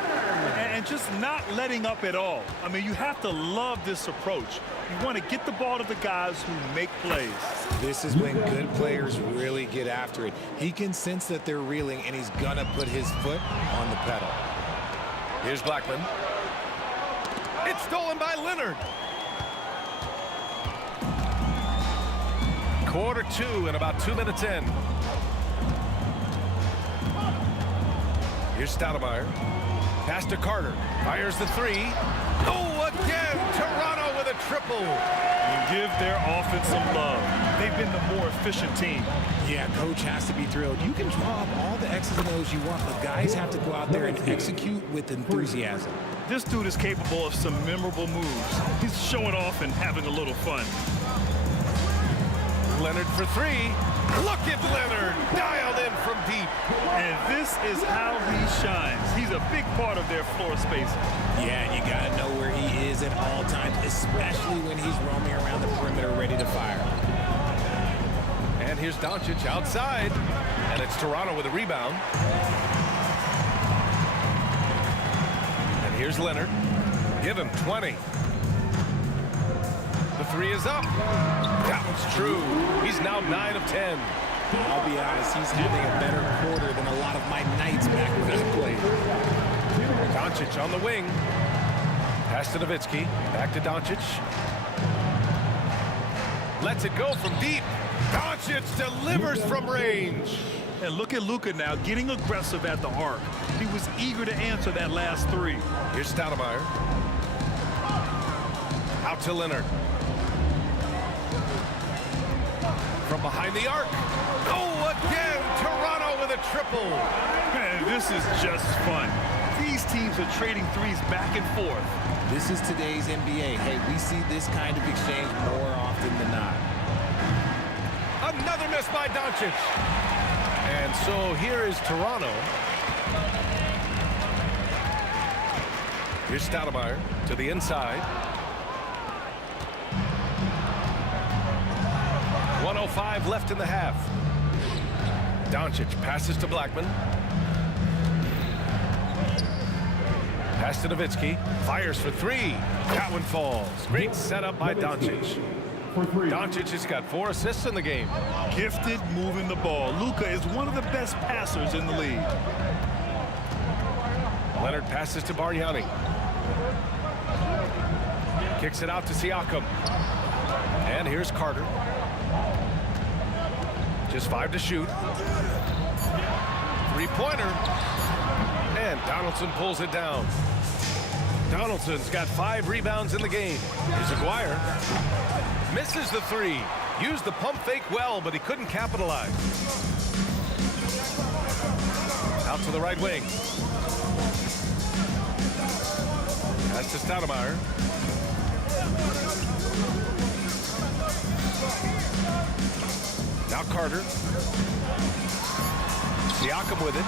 And just not letting up at all. I mean, you have to love this approach. You want to get the ball to the guys who make plays. This is when good players really get after it. He can sense that they're reeling, and he's going to put his foot on the pedal. Here's Blackman. It's stolen by Leonard. Quarter 2 and about 2 minutes in. Here's Stoudemire. Pass to Carter. Fires the 3. Oh, again! Toronto with a triple. You give their offense some love. They've been the more efficient team. Yeah, coach has to be thrilled. You can draw up all the X's and O's you want, but guys have to go out there and execute with enthusiasm. This dude is capable of some memorable moves. He's showing off and having a little fun. Leonard for 3. Look at Leonard, dialed in from deep. And this is how he shines. He's a big part of their floor space. Yeah, and you got to know where he is at all times, especially when he's roaming around the perimeter ready to fire. And here's Doncic outside. And it's Toronto with a rebound. And here's Leonard. Give him 20. The 3 is up. That was true. He's now 9 of 10. I'll be honest, he's having a better quarter than a lot of my nights back when I played. Doncic on the wing. Pass to Nowitzki. Back to Doncic. Lets it go from deep. Doncic delivers from range. And look at Luka now getting aggressive at the arc. He was eager to answer that last three. Here's Stoudemire. Out to Leonard. From behind the arc. Oh, again, Toronto with a triple. Man, this is just fun. These teams are trading threes back and forth. This is today's NBA. Hey, we see this kind of exchange more often than not. Another miss by Doncic. And so here is Toronto. Here's Stoudemire to the inside. 1:05 left in the half. Doncic passes to Blackman. Pass to Nowitzki. Fires for three. That one falls. Great setup by Doncic. Doncic has got 4 assists in the game. Gifted moving the ball. Luka is one of the best passers in the league. Leonard passes to Bargnani. Kicks it out to Siakam. And here's Carter. Just 5 to shoot. 3-pointer. And Donaldson pulls it down. Donaldson's got 5 rebounds in the game. Here's Aguirre. Misses the 3. Used the pump fake well, but he couldn't capitalize. Out to the right wing. That's to Stoudemire. Now Carter. Siakam with it.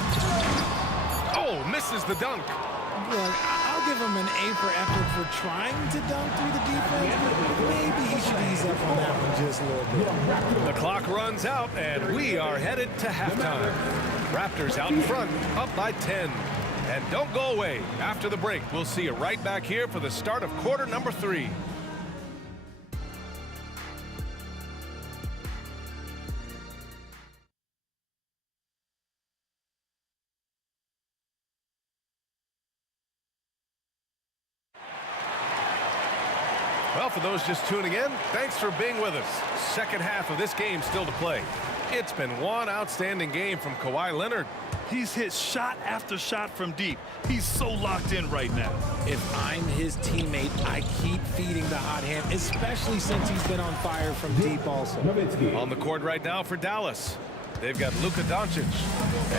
Oh, misses the dunk. Look, I'll give him an A for effort for trying to dunk through the defense, but maybe he should ease up on that one just a little bit. The clock runs out, and we are headed to halftime. Raptors out in front, up by 10. And don't go away. After the break, we'll see you right back here for the start of quarter number 3. Well, for those just tuning in, thanks for being with us. Second half of this game still to play. It's been one outstanding game from Kawhi Leonard. He's hit shot after shot from deep. He's so locked in right now. If I'm his teammate, I keep feeding the hot hand, especially since he's been on fire from deep also. On the court right now for Dallas. They've got Luka Doncic.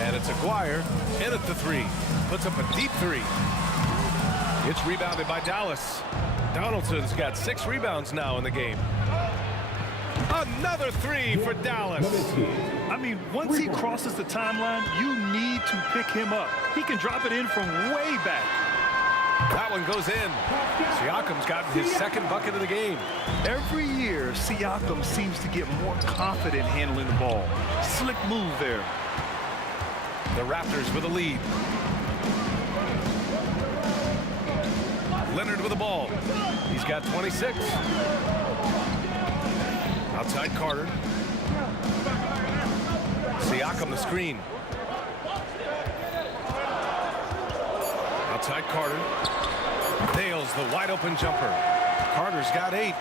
And it's Aguirre in at the 3. Puts up a deep 3. It's rebounded by Dallas. Donaldson's got 6 rebounds now in the game. Another 3 for Dallas. I mean, once he crosses the timeline, you need to pick him up. He can drop it in from way back. That one goes in. Siakam's gotten his 2nd bucket of the game. Every year, Siakam seems to get more confident handling the ball. Slick move there. The Raptors with a lead. Leonard with the ball. He's got 26. Outside Carter. Siakam the screen. Outside Carter. Nails the wide open jumper. Carter's got 8.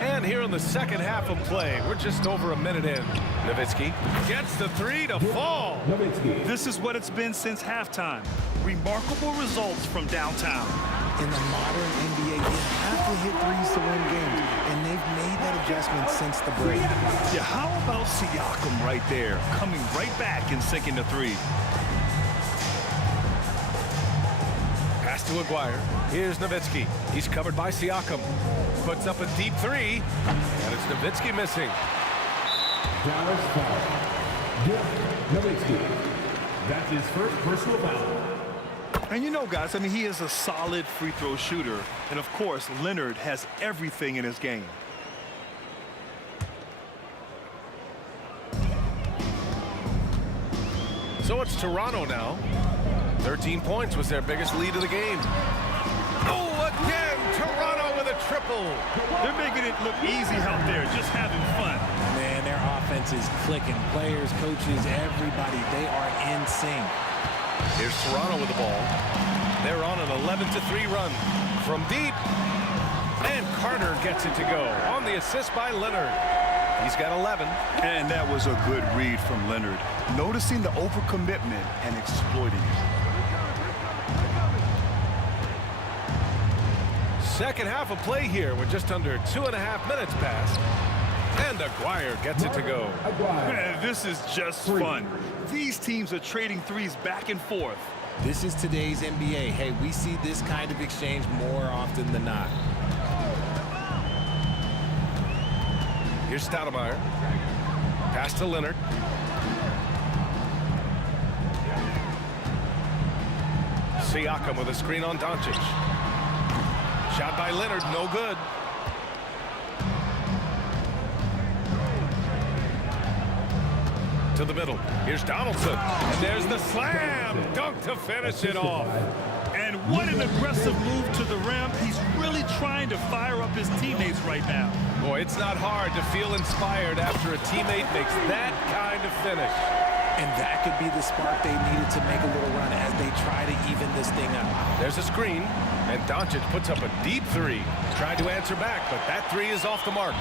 And here in the second half of play, we're just over a minute in. Nowitzki gets the 3 to fall. This is what it's been since halftime. Remarkable results from downtown. In the modern NBA, you have to hit threes to win games, and they've made that adjustment since the break. Yeah, how about Siakam right there, coming right back and sinking the 3. Pass to Aguirre. Here's Nowitzki. He's covered by Siakam. Puts up a deep 3, and it's Nowitzki missing. Dallas foul. Dirk Nowitzki. That's his first personal foul. And you know, guys, I mean, he is a solid free throw shooter. And, of course, Leonard has everything in his game. So it's Toronto now. 13 points was their biggest lead of the game. Oh, again, Toronto with a triple. They're making it look easy out there, just having fun. Man, their offense is clicking. Players, coaches, everybody, they are in sync. Here's Toronto with the ball. They're on an 11-3 run from deep. And Carter gets it to go on the assist by Leonard. He's got 11. And that was a good read from Leonard. Noticing the overcommitment and exploiting it. Second half of play here with just under 2.5 minutes passed. And Aguirre gets it to go. Man, this is just fun. These teams are trading threes back and forth. This is today's NBA. Hey, we see this kind of exchange more often than not. Here's Stoudemire. Pass to Leonard. Siakam with a screen on Doncic. Shot by Leonard, no good. To the middle. Here's Donaldson. And there's the slam dunk to finish it off. And what an aggressive move to the rim. He's really trying to fire up his teammates right now. Boy, it's not hard to feel inspired after a teammate makes that kind of finish. And that could be the spark they needed to make a little run as they try to even this thing up. There's a screen, and Doncic puts up a deep three. Tried to answer back, but that three is off the mark.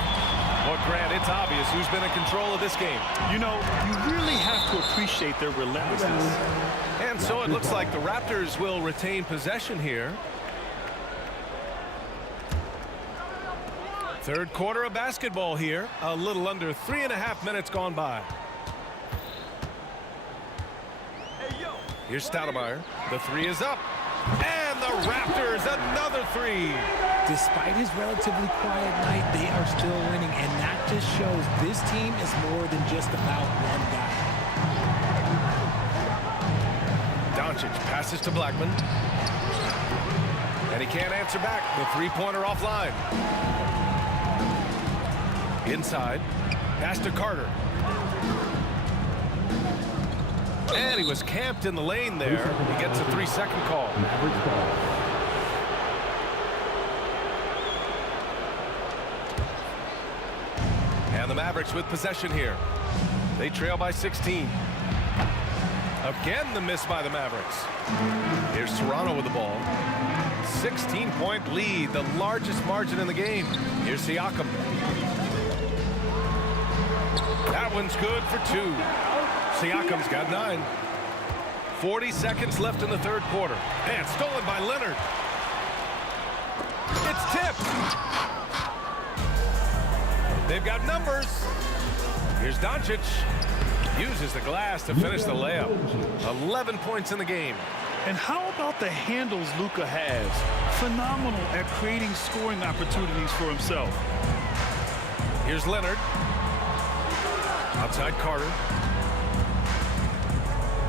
Well, Grant, it's obvious who's been in control of this game. You know, you really have to appreciate their relentlessness. And so it looks like the Raptors will retain possession here. Third quarter of basketball here. A little under 3.5 minutes gone by. Here's Stoudemire. The three is up. And the Raptors, another three. Despite his relatively quiet night, they are still winning. And that just shows this team is more than just about one guy. Doncic passes to Blackman. And he can't answer back. The three-pointer offline. Inside. Pass to Carter. And he was camped in the lane there. He gets a 3-second call. And the Mavericks with possession here. They trail by 16. Again, the miss by the Mavericks. Here's Toronto with the ball. 16-point lead, the largest margin in the game. Here's Siakam. That one's good for two. Siakam's got 9. 40 seconds left in the third quarter. And stolen by Leonard. It's tipped. They've got numbers. Here's Doncic. Uses the glass to finish the layup. 11 points in the game. And how about the handles Luka has? Phenomenal at creating scoring opportunities for himself. Here's Leonard. Outside Carter.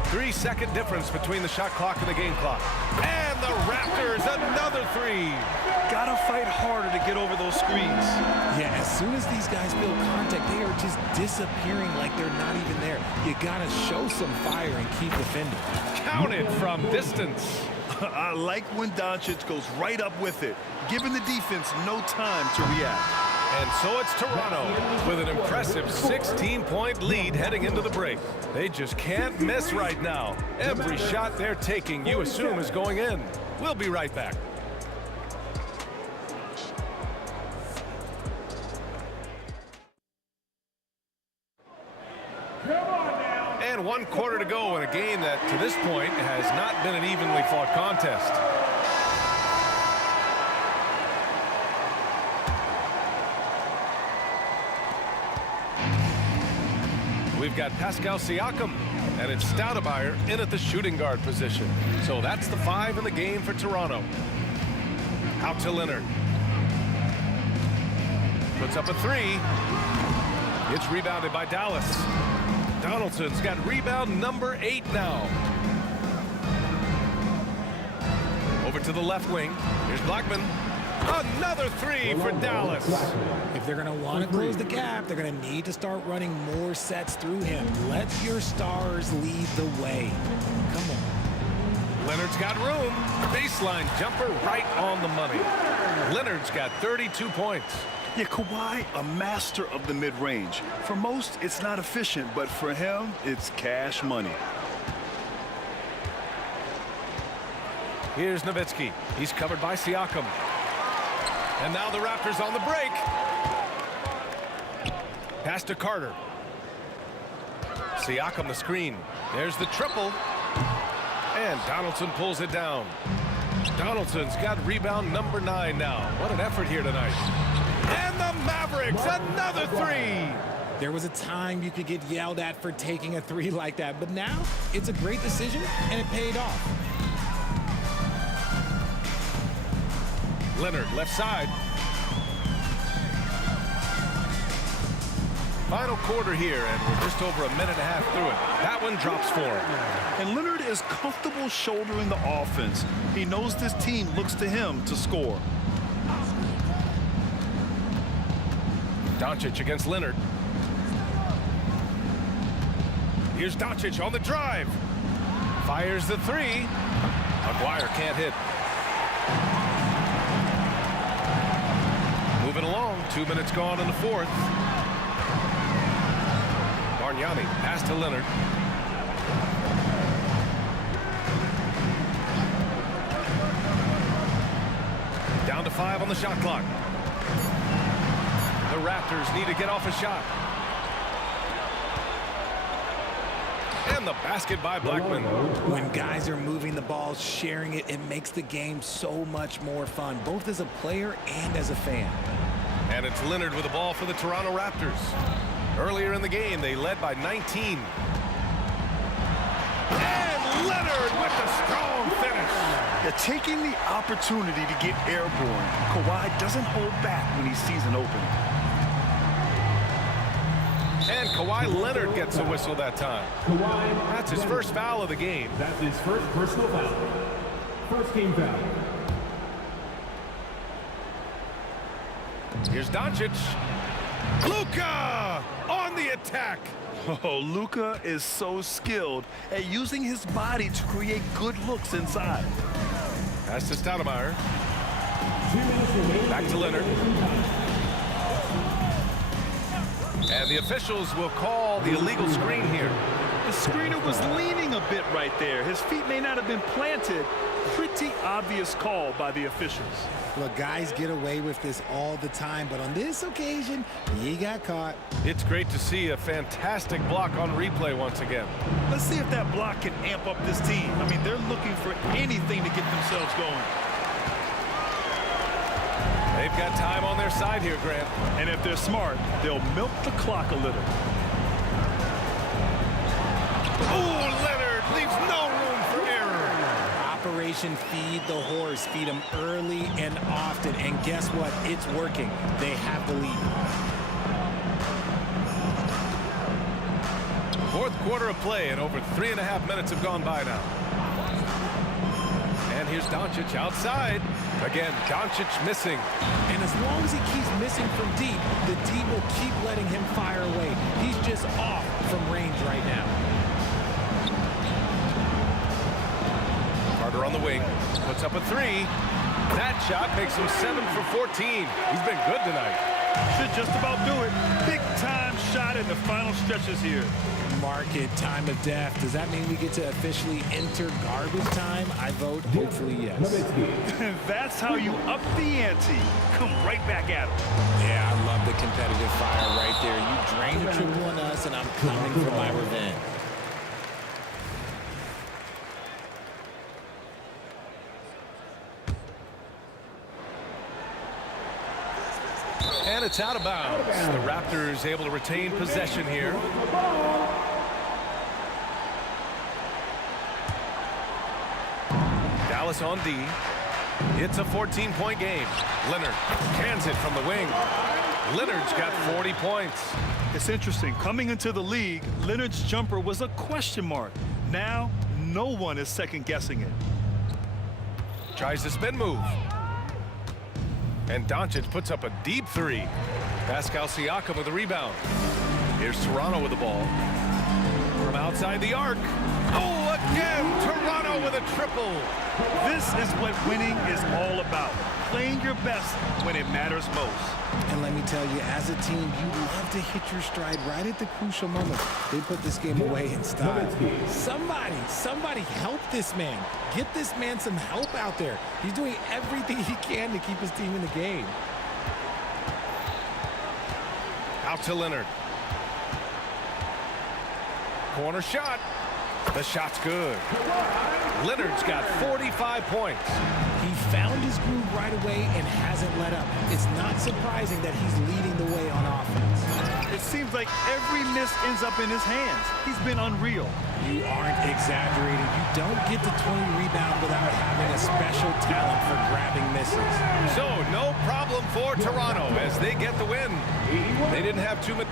3-second difference between the shot clock and the game clock. And the Raptors, another three. Gotta fight harder to get over those screens. Yeah, as soon as these guys feel contact, they are just disappearing like they're not even there. You gotta show some fire and keep defending. Counted from distance. I like when Doncic goes right up with it, giving the defense no time to react. And so it's Toronto with an impressive 16-point lead heading into the break. They just can't miss right now. Every shot they're taking, you assume, is going in. We'll be right back. And 1 quarter to go in a game that, to this point, has not been an evenly fought contest. We've got Pascal Siakam, and it's Stoudemire in at the shooting guard position. So that's the 5 in the game for Toronto. Out to Leonard. Puts up a 3. It's rebounded by Dallas. Donaldson's got rebound number 8 now. Over to the left wing. Here's Blackman. Another 3 for Dallas. If they're going to want to close the gap, they're going to need to start running more sets through him. Let your stars lead the way. Come on. Leonard's got room. Baseline jumper right on the money. Leonard's got 32 points. Yeah, Kawhi, a master of the mid-range. For most, it's not efficient, but for him, it's cash money. Here's Nowitzki. He's covered by Siakam. And now the Raptors on the break. Pass to Carter. Siakam the screen. There's the triple. And Donaldson pulls it down. Donaldson's got rebound number 9 now. What an effort here tonight. And the Mavericks, another 3. There was a time you could get yelled at for taking a 3 like that, but now it's a great decision and it paid off. Leonard, left side. Final quarter here, and we're just over a minute and a half through it. That one drops for him. And Leonard is comfortable shouldering the offense. He knows this team looks to him to score. Doncic against Leonard. Here's Doncic on the drive. Fires the 3. Maguire can't hit. Moving along. 2 minutes gone in the fourth. Bargnani pass to Leonard. Down to 5 on the shot clock. The Raptors need to get off a shot. And the basket by Blackman. When guys are moving the ball, sharing it, it makes the game so much more fun, both as a player and as a fan. And it's Leonard with the ball for the Toronto Raptors. Earlier in the game, they led by 19. And Leonard with the strong finish. Yeah, taking the opportunity to get airborne. Kawhi doesn't hold back when he sees an opening. And Kawhi Leonard gets a whistle that time. That's his first foul of the game. That's his first personal foul. First team foul. Here's Doncic. Luka on the attack. Oh, Luka is so skilled at using his body to create good looks inside. Pass to Stoudemire. Back to Leonard. And the officials will call the illegal screen here. The screener was leaning a bit right there. His feet may not have been planted. Pretty obvious call by the officials. Look, guys get away with this all the time, but on this occasion, he got caught. It's great to see a fantastic block on replay once again. Let's see if that block can amp up this team. I mean, they're looking for anything to get themselves going. They've got time on their side here, Grant. And if they're smart, they'll milk the clock a little. Oh, Leonard leaves no room for error. Operation Feed the Horse. Feed them early and often. And guess what? It's working. They have the lead. Fourth quarter of play, and over 3.5 minutes have gone by now. And here's Doncic outside. Again, Doncic missing. And as long as he keeps missing from deep, the D will keep letting him fire away. He's just off from range right now. Carter on the wing, puts up a 3. That shot makes him 7 for 14. He's been good tonight. Should just about do it. Big time shot in the final stretches here. Market time of death. Does that mean we get to officially enter garbage time? I vote hopefully yes. That's how you up the ante. Come right back at him. Yeah, I love the competitive fire right there. You drain a triple on us, and I'm coming for my revenge. And it's out of bounds. The Raptors able to retain possession here. Dallas on D. It's a 14-point game. Leonard cans it from the wing. Leonard's got 40 points. It's interesting. Coming into the league, Leonard's jumper was a question mark. Now, no one is second-guessing it. Tries the spin move. And Doncic puts up a deep 3. Pascal Siakam with the rebound. Here's Toronto with the ball. From outside the arc. Oh, a again. Toronto with a triple. This is what winning is all about. Playing your best when it matters most. And let me tell you, as a team, you love to hit your stride right at the crucial moment. They put this game away in style. Somebody help this man. Get this man some help out there. He's doing everything he can to keep his team in the game. Out to Leonard. Corner shot. The shot's good. Leonard's got 45 points. He found his groove right away and hasn't let up. It's not surprising that he's leading the way on offense. It seems like every miss ends up in his hands. He's been unreal. You aren't exaggerating. You don't get to 20 rebounds without having a special talent for grabbing misses. So no problem for Toronto as they get the win. They didn't have too much.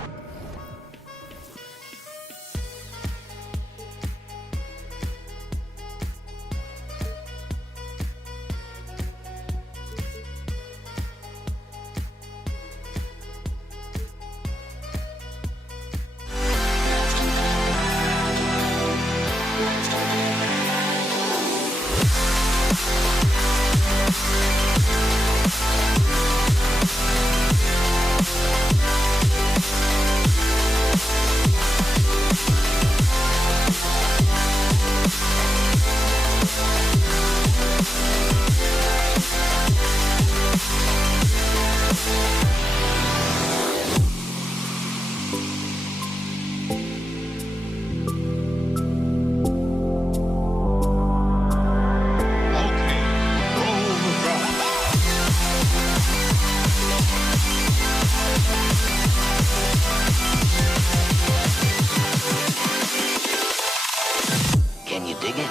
Can you dig it?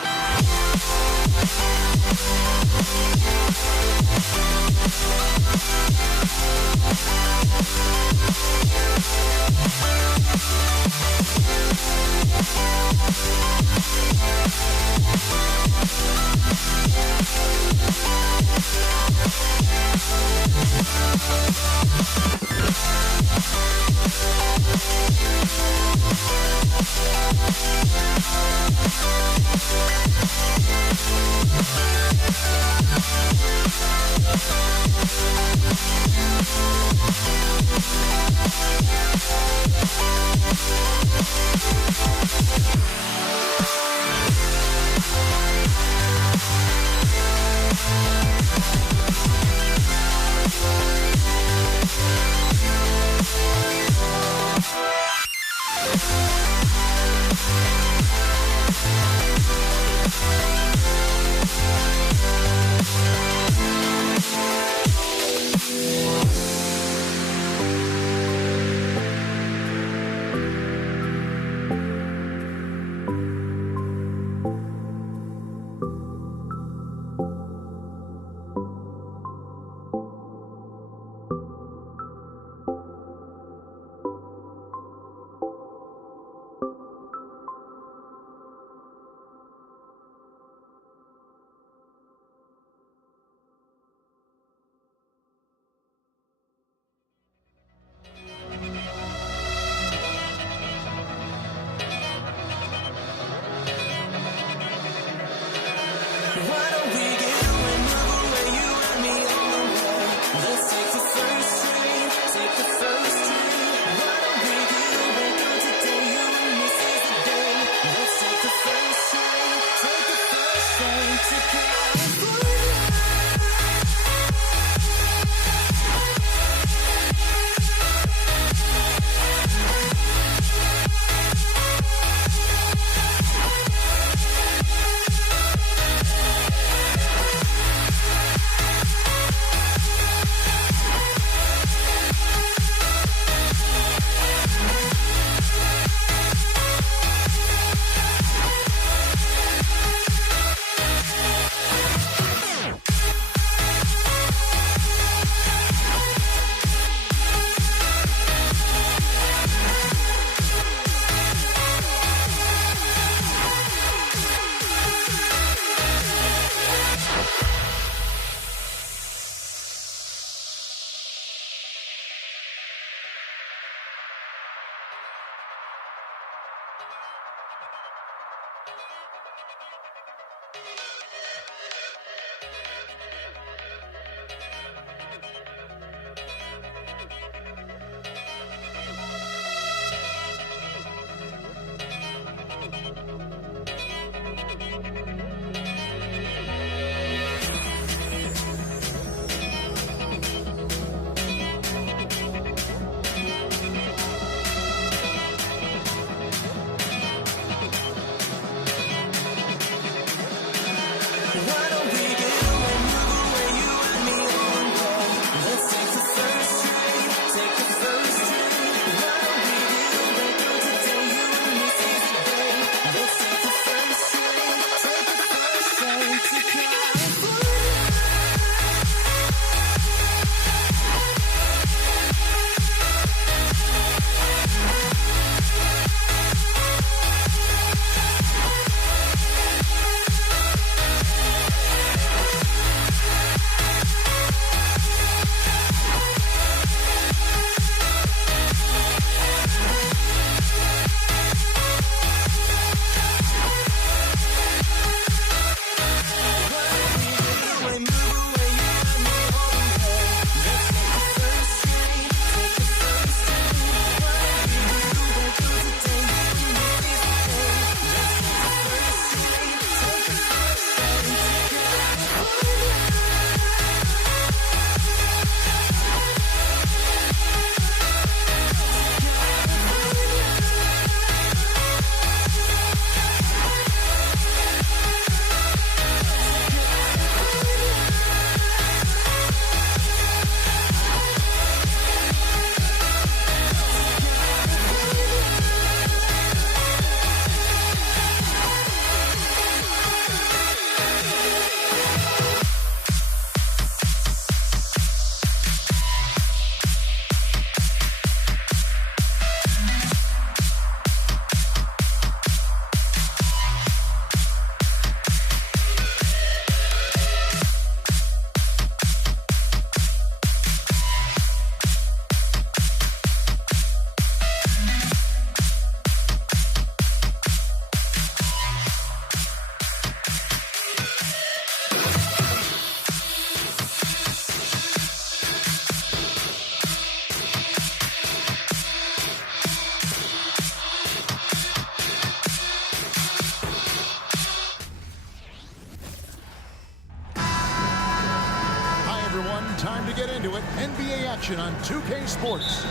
Time to get into it. NBA action on 2K Sports.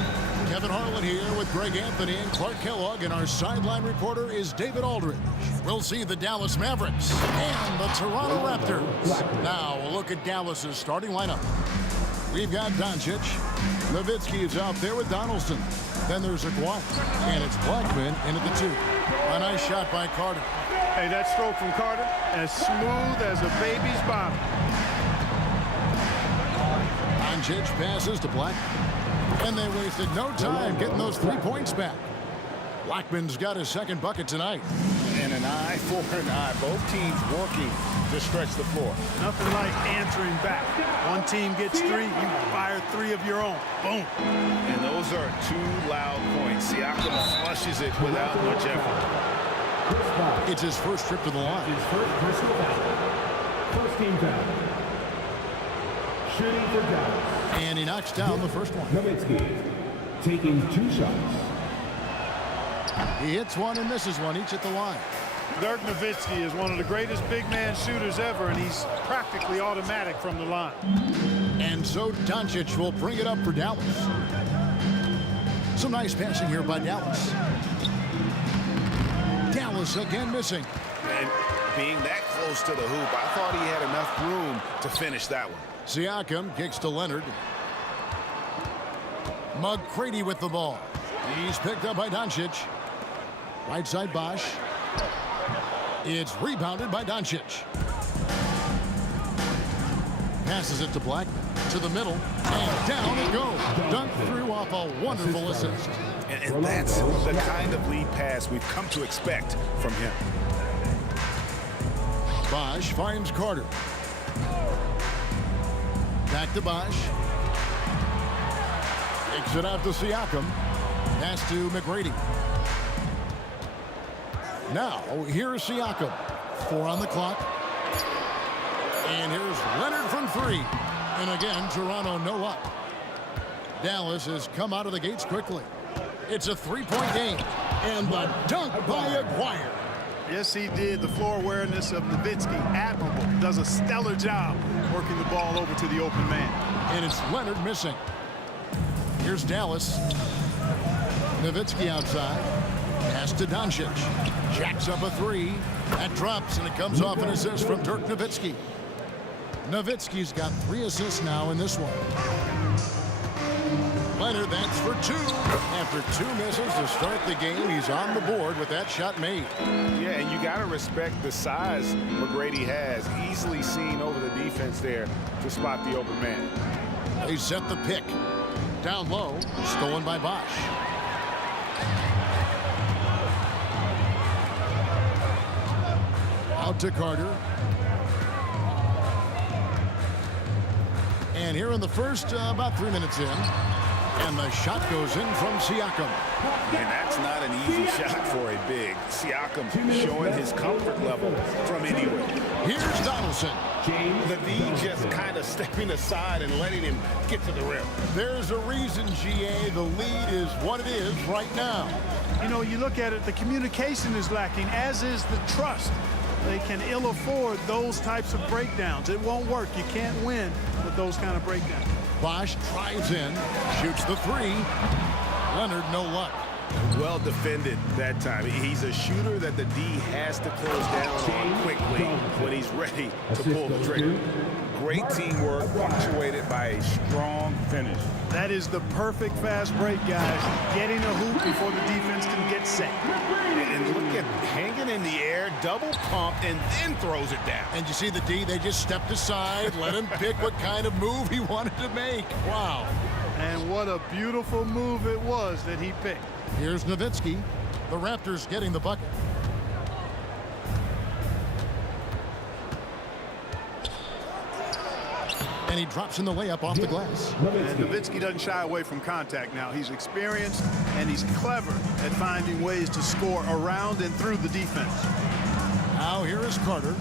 Kevin Harlan here with Greg Anthony and Clark Kellogg, and our sideline reporter is David Aldridge. We'll see the Dallas Mavericks and the Toronto Raptors. Now, a look at Dallas's starting lineup. We've got Doncic. Nowitzki is out there with Donaldson. Then there's Aguirre, and it's Blackman in at the 2. A nice shot by Carter. Hey, that stroke from Carter, as smooth as a baby's bottom. Doncic passes to Black, and they wasted no time getting those 3 points back. Blackman's got his second bucket tonight. And an eye for an eye. Both teams working to stretch the floor. Nothing like answering back. One team gets 3, you fire 3 of your own. Boom. And those are 2 loud points. Siakam flushes it without much effort. It's his first trip to the line. His first personal foul. First team foul. Shooting for Dallas. And he knocks down the first one. Nowitzki taking 2 shots. He hits one and misses one, each at the line. Dirk Nowitzki is one of the greatest big man shooters ever, and he's practically automatic from the line. And so Doncic will bring it up for Dallas. Some nice passing here by Dallas. Dallas again missing. And being that close to the hoop, I thought he had enough room to finish that one. Siakam kicks to Leonard. McGrady with the ball. He's picked up by Doncic. Right side Bosh. It's rebounded by Doncic. Passes it to Blackman. To the middle. And down it goes. Dunk through off a wonderful assist. And that's the kind of lead pass we've come to expect from him. Bosh finds Carter. Back to Bosh. Takes it out to Siakam. Pass to McGrady. Now, here's Siakam. 4 on the clock. And here's Leonard from 3. And again, Toronto no luck. Dallas has come out of the gates quickly. It's a 3-point game. And the dunk by Aguirre. Yes, he did. The floor awareness of Nowitzki, admirable. Does a stellar job working the ball over to the open man. And it's Leonard missing. Here's Dallas. Nowitzki outside. Pass to Doncic. Jacks up a 3. That drops, and it comes off an assist from Dirk Nowitzki. Nowitzki's got 3 assists now in this one. Leonard, that's for 2. After 2 misses to start the game, he's on the board with that shot made. Yeah, and you got to respect the size McGrady has. Easily seen over the defense there to spot the open man. They set the pick. Down low, stolen by Bosch. Out to Carter. And here in the first, about 3 minutes in. And the shot goes in from Siakam. And that's not an easy shot for a big. Siakam showing his comfort level from anywhere. Here's Donaldson. The D just kind of stepping aside and letting him get to the rim. There's a reason, GA, the lead is what it is right now. You know, you look at it, the communication is lacking, as is the trust. They can ill afford those types of breakdowns. It won't work. You can't win with those kind of breakdowns. Bosch drives in, shoots the 3. Leonard, no luck. Well defended that time. He's a shooter that the D has to close down on quickly when he's ready to pull the trigger. Great teamwork punctuated by a strong finish. That is the perfect fast break, guys. Getting a hoop before the defense can get set. And look at hanging in the air, double pump, and then throws it down. And you see the D, they just stepped aside, let him pick what kind of move he wanted to make. Wow. And what a beautiful move it was that he picked. Here's Nowitzki. The Raptors getting the bucket. And he drops in the layup off the glass. And Nowitzki doesn't shy away from contact now. He's experienced and he's clever at finding ways to score around and through the defense. Now here is Carter.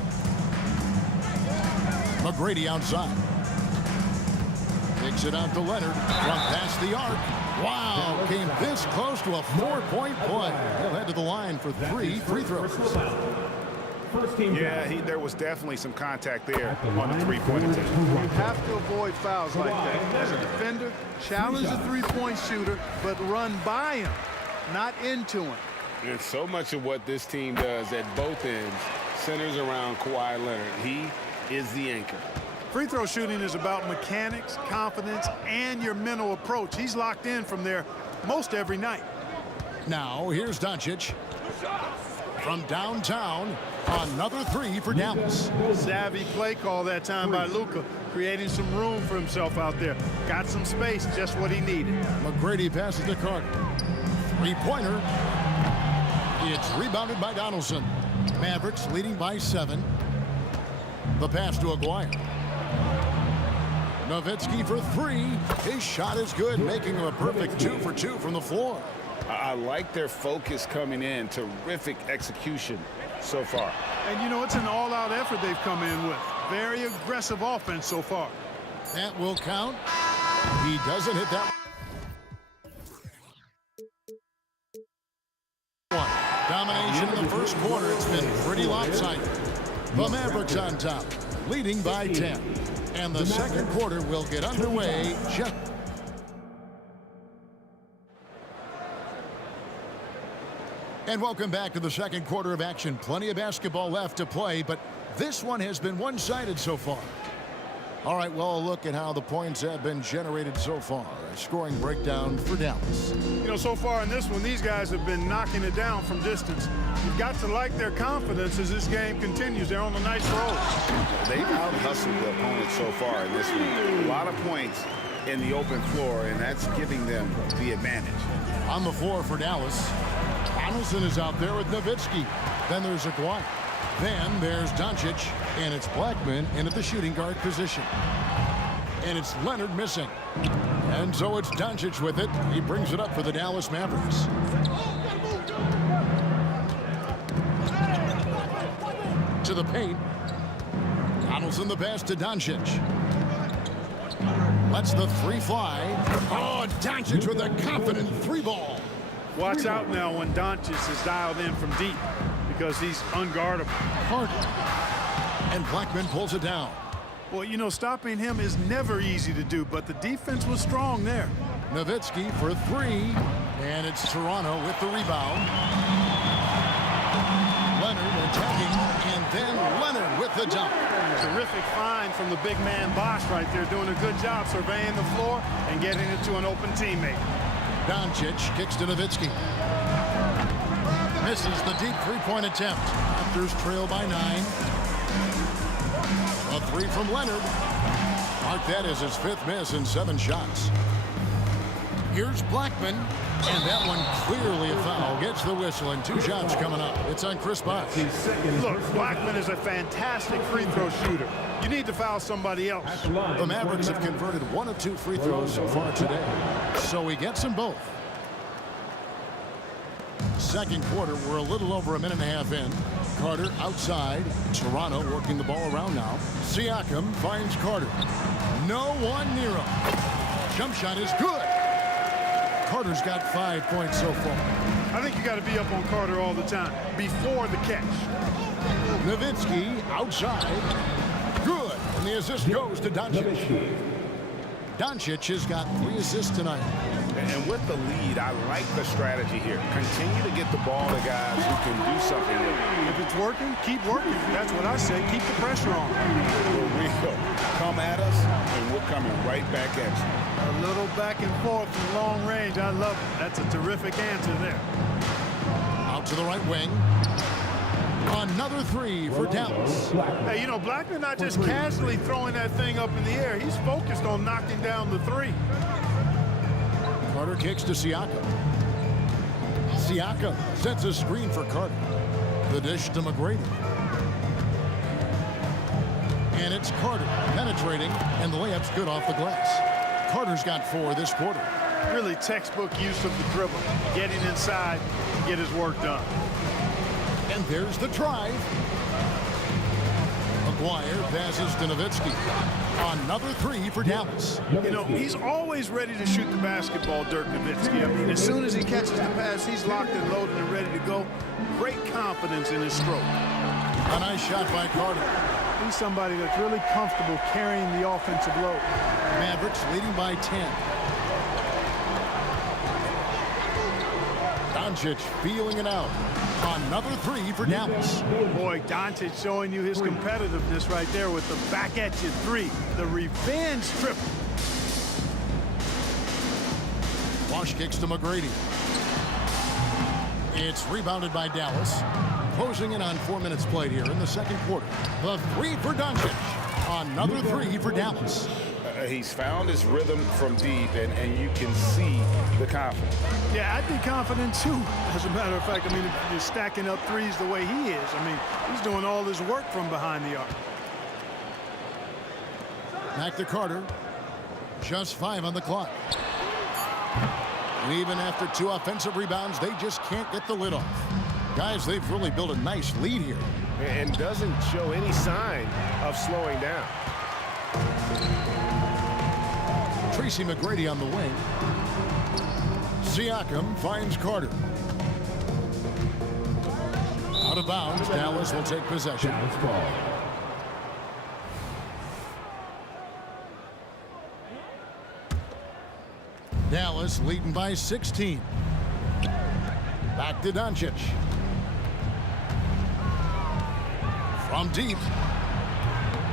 McGrady outside. Takes it out to Leonard. From past the arc. Wow, came this close to a 4-point play. He'll head to the line for 3 free throws. Yeah, there was definitely some contact there on the three-point attempt. You have to avoid fouls like that. As a defender, challenge the three-point shooter, but run by him, not into him. And so much of what this team does at both ends centers around Kawhi Leonard. He is the anchor. Free throw shooting is about mechanics, confidence, and your mental approach. He's locked in from there most every night. Now, here's Doncic. From downtown, another 3 for Dallas. Savvy play call that time by Luka, creating some room for himself out there. Got some space, just what he needed. McGrady passes to Carter. 3-pointer. It's rebounded by Donaldson. Mavericks leading by 7. The pass to Aguirre. Nowitzki for 3. His shot is good, making him a perfect 2 for 2 from the floor. I like their focus coming in. Terrific execution so far. And, you know, it's an all-out effort they've come in with. Very aggressive offense so far. That will count. He doesn't hit that one. Domination in the first quarter. It's been pretty lopsided. The Mavericks on top, leading by 10. And the second quarter will get underway just... And welcome back to the second quarter of action. Plenty of basketball left to play, but this one has been one-sided so far. All right, well, a look at how the points have been generated so far. A scoring breakdown for Dallas. You know, so far in this one, these guys have been knocking it down from distance. You've got to like their confidence as this game continues. They're on a nice roll. They've out-hustled the opponent so far in this one. A lot of points in the open floor, and that's giving them the advantage. On the floor for Dallas, Donaldson is out there with Nowitzki. Then there's Aguirre. Then there's Doncic, and it's Blackman in at the shooting guard position. And it's Leonard missing. And so it's Doncic with it. He brings it up for the Dallas Mavericks. To the the paint. Donaldson the pass to Doncic. Lets the three fly. Oh, Doncic with a confident three ball. Watch out now when Doncic is dialed in from deep because he's unguardable. Harden. And Blackman pulls it down. Well, you know, stopping him is never easy to do, but the defense was strong there. Nowitzki for three. And it's Toronto with the rebound. Leonard attacking, and then Leonard with the dunk. Terrific find from the big man Bosch right there, doing a good job surveying the floor and getting it to an open teammate. Doncic kicks to Nowitzki. Misses the deep three-point attempt. Raptors trail by 9. A three from Leonard. Mark that as his 5th miss in 7 shots. Here's Blackman. And that one clearly a foul. Gets the whistle, and 2 shots coming up. It's on Chris Bosh. Look, Blackman is a fantastic free throw shooter. You need to foul somebody else. The Mavericks have converted 1 of 2 free throws so far today. So he gets them both. Second quarter, we're a little over a minute and a half in. Carter outside. Toronto working the ball around now. Siakam finds Carter. No one near him. Jump shot is good. Carter's got 5 points so far. I think you got to be up on Carter all the time before the catch. Nowitzki outside. Good. And the assist goes to Doncic. Doncic has got 3 assists tonight. And with the lead, I like the strategy here. Continue to get the ball to guys who can do something with it. If it's working, keep working. That's what I say. Keep the pressure on. For real. Come at us, and we're coming right back at you. A little back and forth from long range. I love it. That's a terrific answer there. Out to the right wing. Another 3 for Dallas. Hey, you know, Blackman not just casually throwing that thing up in the air. He's focused on knocking down the 3. Carter kicks to Siakam. Siakam sets a screen for Carter. The dish to McGrady. And it's Carter penetrating, and the layup's good off the glass. Carter's got 4 this quarter. Really textbook use of the dribble. Getting inside, get his work done. And there's the drive. McGuire passes to Nowitzki. Another 3 for Dallas. You know, he's always ready to shoot the basketball, Dirk Nowitzki. I mean, as soon as he catches the pass, he's locked and loaded and ready to go. Great confidence in his stroke. A nice shot by Carter. He's somebody that's really comfortable carrying the offensive load. Mavericks leading by 10. Doncic feeling it out. Another 3 for Dallas. Boy, Doncic showing you his competitiveness right there with the back at you 3. The revenge triple. Bosh kicks to McGrady. It's rebounded by Dallas. Closing in on 4 minutes played here in the second quarter. The 3 for Doncic. Another 3 for Dallas. He's found his rhythm from deep, and you can see the confidence. Yeah, I'd be confident too. As a matter of fact, I mean, if you're stacking up 3s the way he is, I mean, he's doing all his work from behind the arc. Back to Carter. Just 5 on the clock. And even after 2 offensive rebounds, they just can't get the lid off. Guys, they've really built a nice lead here. And doesn't show any sign of slowing down. Tracy McGrady on the wing. Siakam finds Carter. Out of bounds, Dallas will take possession. Dallas ball. Dallas leading by 16. Back to Doncic. From deep.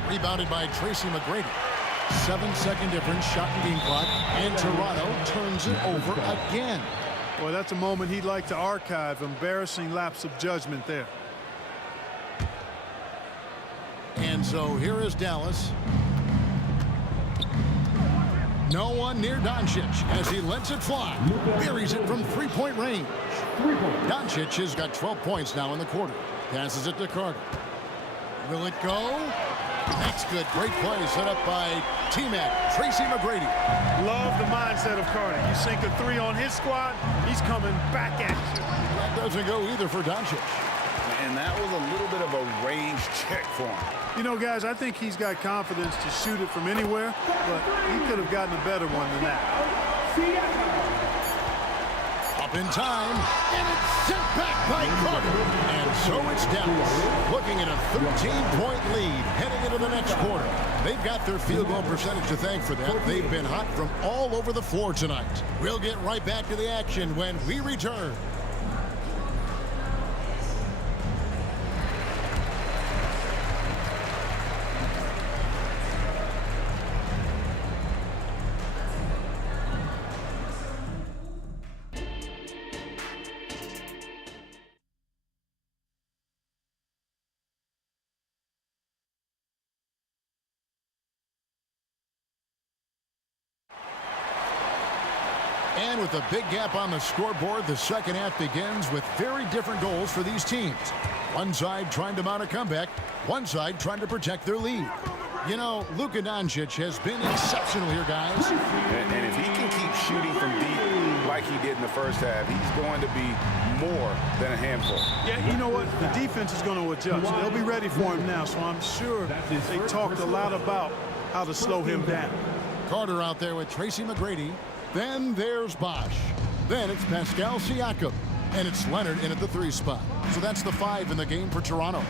Rebounded by Tracy McGrady. 7-second difference, shot and game clock, and Toronto turns it over again. Boy, that's a moment he'd like to archive. Embarrassing lapse of judgment there. And so here is Dallas. No one near Doncic as he lets it fly. Buries it from 3-point range. Doncic has got 12 points now in the quarter. Passes it to Carter. Will it go? That's good. Great play set up by T-Mac, Tracy McGrady. Love the mindset of Carter. You sink a 3 on his squad, he's coming back at you. That doesn't go either for Doncic. And that was a little bit of a range check for him. You know, guys, I think he's got confidence to shoot it from anywhere, but he could have gotten a better one than that. Up in time, and it's sent back by Carter. And so it's Dallas looking at a 13-point lead heading into the next quarter. They've got their field goal percentage to thank for that. They've been hot from all over the floor tonight. We'll get right back to the action when we return. And with a big gap on the scoreboard, the second half begins with very different goals for these teams. One side trying to mount a comeback, one side trying to protect their lead. You know, Luka Doncic has been exceptional here, guys. And if he can keep shooting from deep like he did in the first half, he's going to be more than a handful. Yeah, you know what? The defense is going to adjust. They'll be ready for him now, so I'm sure they talked a lot about how to slow him down. Carter out there with Tracy McGrady. Then there's Bosch. Then it's Pascal Siakam. And it's Leonard in at the 3 spot. So that's the 5 in the game for Toronto.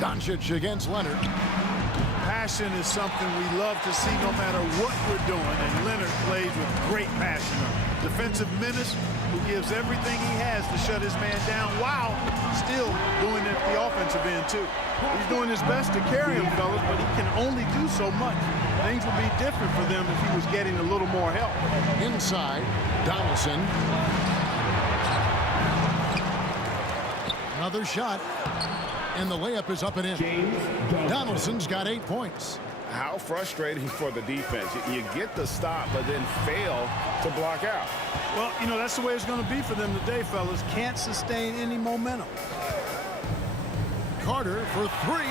Doncic against Leonard. Passion is something we love to see no matter what we're doing, and Leonard plays with great passion. Defensive menace who gives everything he has to shut his man down while still doing it the offensive end too. He's doing his best to carry him, fellas, but he can only do so much. Things would be different for them if he was getting a little more help. Inside, Donaldson. Another shot. And the layup is up and in. Donaldson's got 8 points. How frustrating for the defense. You get the stop, but then fail to block out. Well, you know, that's the way it's going to be for them today, fellas. Can't sustain any momentum. Carter for 3.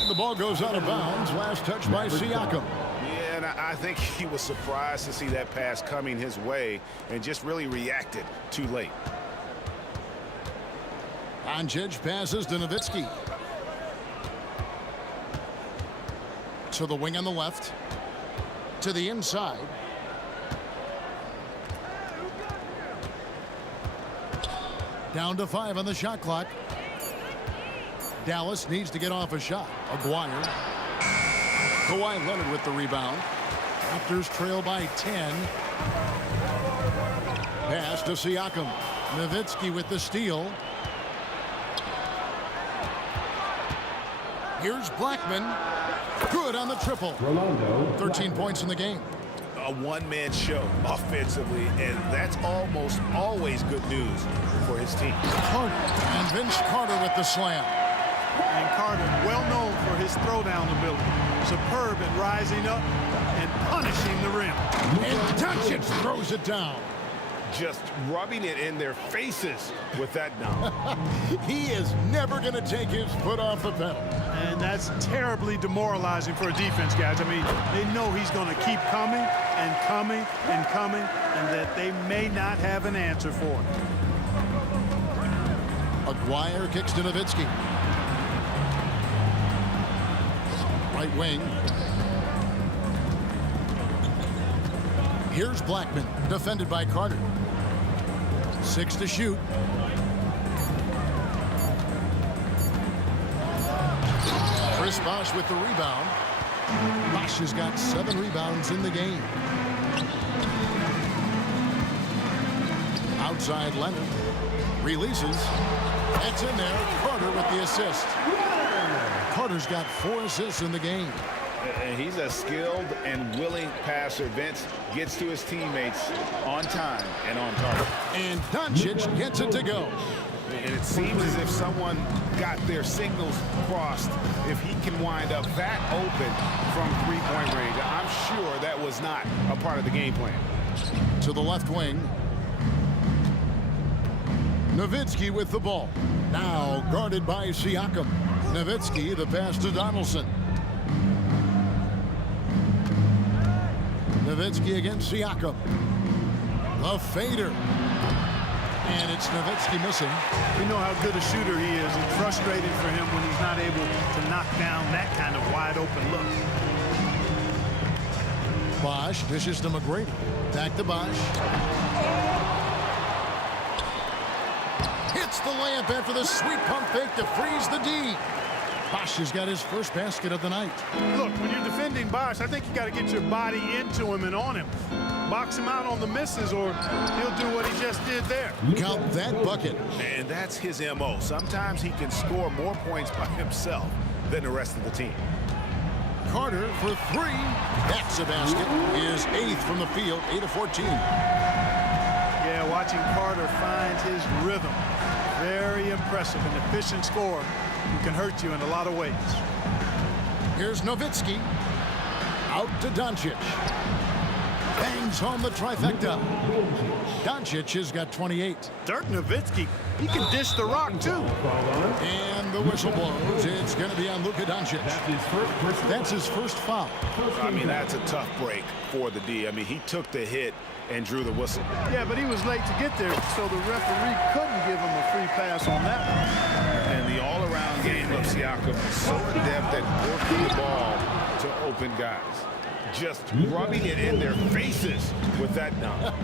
And the ball goes out of bounds. Last touch by Siakam. Yeah, and I think he was surprised to see that pass coming his way and just really reacted too late. Doncic passes to Nowitzki. To the wing on the left. To the inside. Down to 5 on the shot clock. Dallas needs to get off a shot. Aguirre. Kawhi Leonard with the rebound. Raptors trail by 10. Pass to Siakam. Nowitzki with the steal. Here's Blackman. Good on the triple. 13 points in the game. A one-man show offensively, and that's almost always good news for his team. Carter and Vince Carter with the slam. And Carter, well known for his throwdown ability. Superb at rising up and punishing the rim. And Doncic throws it down. Just rubbing it in their faces with that dunk. He is never going to take his foot off the pedal. And that's terribly demoralizing for a defense, guys. I mean, they know he's going to keep coming and coming and coming, and that they may not have an answer for it. Aguirre kicks to Nowitzki. Right wing. Here's Blackman, defended by Carter. 6 to shoot. Chris Bosh with the rebound. Bosh has got 7 rebounds in the game. Outside Leonard. Releases. It's in there. Carter with the assist. Carter's got 4 assists in the game. And he's a skilled and willing passer. Vince gets to his teammates on time and on target. And Doncic gets it to go. And it seems as if someone got their signals crossed. If he can wind up that open from 3-point range, I'm sure that was not a part of the game plan. To the left wing. Nowitzki with the ball. Now guarded by Siakam. Nowitzki, the pass to Donaldson. Nowitzki against Siakam. The fader. And It's Nowitzki missing. We know how good a shooter he is. It's frustrating for him when he's not able to knock down that kind of wide open look. Bosch dishes to McGrady. Back to Bosch. Hits the layup after the sweet pump fake to freeze the D. Bosch has got his first basket of the night. Look, when you're defending Bosch, I think you got to get your body into him and on him. Box him out on the misses, or he'll do what he just did there. Count that bucket. And that's his MO. Sometimes he can score more points by himself than the rest of the team. Carter for three. That's a basket. His 8th from the field, 8 of 14. Yeah, watching Carter find his rhythm. Very impressive. An efficient scorer who can hurt you in a lot of ways. Here's Nowitzki. Out to Doncic. Bangs home the trifecta. Doncic has got 28. Dirk Nowitzki, he can dish the rock too. And the whistle blows. It's going to be on Luka Doncic. That's his first foul. I mean, that's a tough break for the D. I mean, he took the hit and drew the whistle. Yeah, but he was late to get there, so the referee couldn't give him a free pass on that one. And the all-around game of Siakam is so adept at working the ball to open guys. Just rubbing it in their faces with that dunk.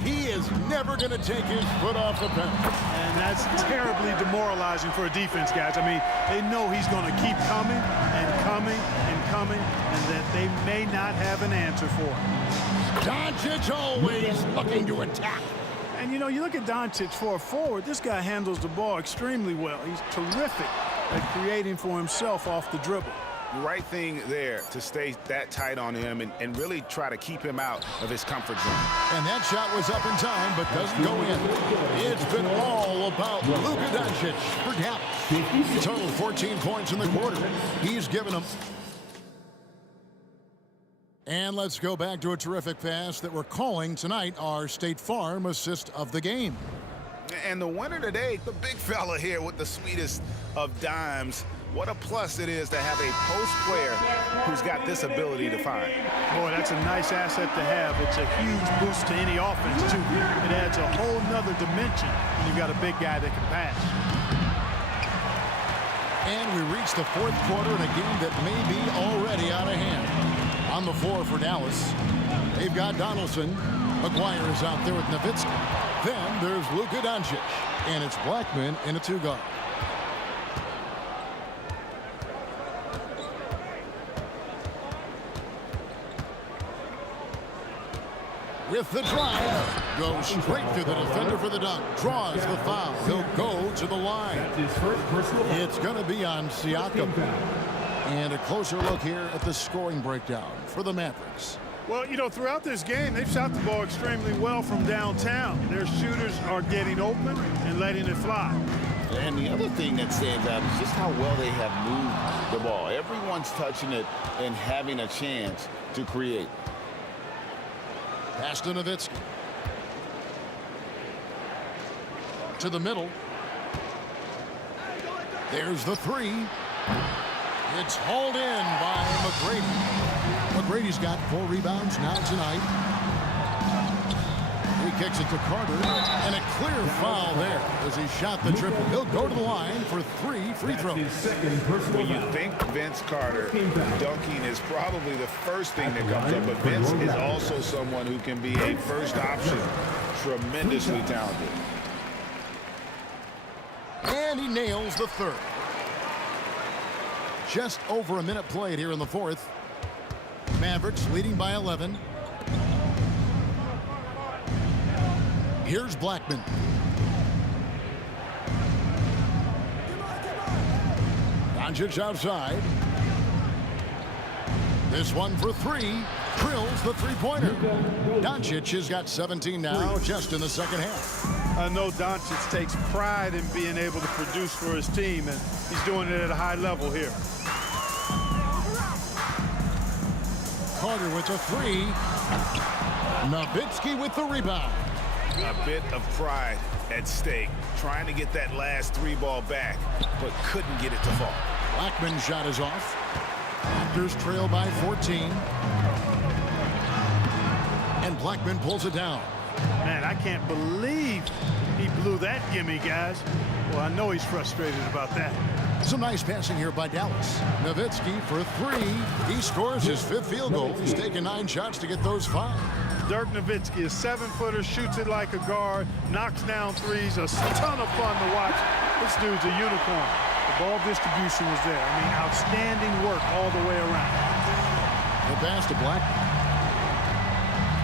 He is never going to take his foot off the pedal. And that's terribly demoralizing for a defense, guys. I mean, they know he's going to keep coming and coming and coming, and that they may not have an answer for him. Doncic always looking to attack. And, you know, you look at Doncic for a forward, this guy handles the ball extremely well. He's terrific at creating for himself off the dribble. The right thing there to stay that tight on him and really try to keep him out of his comfort zone. And that shot was up in time, but doesn't go in. It's been all about Luka Doncic for Dallas. Total 14 points in the quarter. He's given them. And let's go back to a terrific pass that we're calling tonight our State Farm assist of the game. And the winner today, the big fella here with the sweetest of dimes. What a plus it is to have a post player who's got this ability to find. Boy, that's a nice asset to have. It's a huge boost to any offense, too. It adds a whole nother dimension when you've got a big guy that can pass. And we reach the fourth quarter in a game that may be already out of hand. On the floor for Dallas, they've got Donaldson. McGuire is out there with Nowitzki. Then there's Luka Doncic. And it's Blackman in a two-guard. With the drive, goes straight to the defender for the dunk. Draws the foul. He'll go to the line. It's going to be on Siakam. And a closer look here at the scoring breakdown for the Mavericks. Well, you know, throughout this game, they've shot the ball extremely well from downtown. Their shooters are getting open and letting it fly. And the other thing that stands out is just how well they have moved the ball. Everyone's touching it and having a chance to create. Pass to Nowitzki. To the middle. There's the three. It's hauled in by McGrady. McGrady's got 4 rebounds now tonight. He kicks it to Carter, and a clear foul there as he shot the triple. He'll go to the line for 3 free throws. When you think Vince Carter, dunking is probably the first thing that comes up, but Vince is also someone who can be a first option. Tremendously talented. And he nails the third. Just over a minute played here in the fourth. Mavericks leading by 11. Here's Blackman. Doncic outside. This one for 3. Drills the three-pointer. Doncic has got 17 now just in the second half. I know Doncic takes pride in being able to produce for his team, and he's doing it at a high level here. Carter with a 3. Nowitzki with the rebound. A bit of pride at stake, trying to get that last 3 ball back, but couldn't get it to fall. Blackman's shot is off. Raptors trail by 14. And Blackman pulls it down. Man, I can't believe he blew that. gimme, guys. Well, I know he's frustrated about that. Some nice passing here by Dallas. Nowitzki for three. He scores his 5th field goal. He's taken 9 shots to get those 5. Dirk Nowitzki, a 7-footer, shoots it like a guard, knocks down threes, a ton of fun to watch. This dude's a unicorn. The ball distribution was there. I mean, outstanding work all the way around. The pass to Blackman.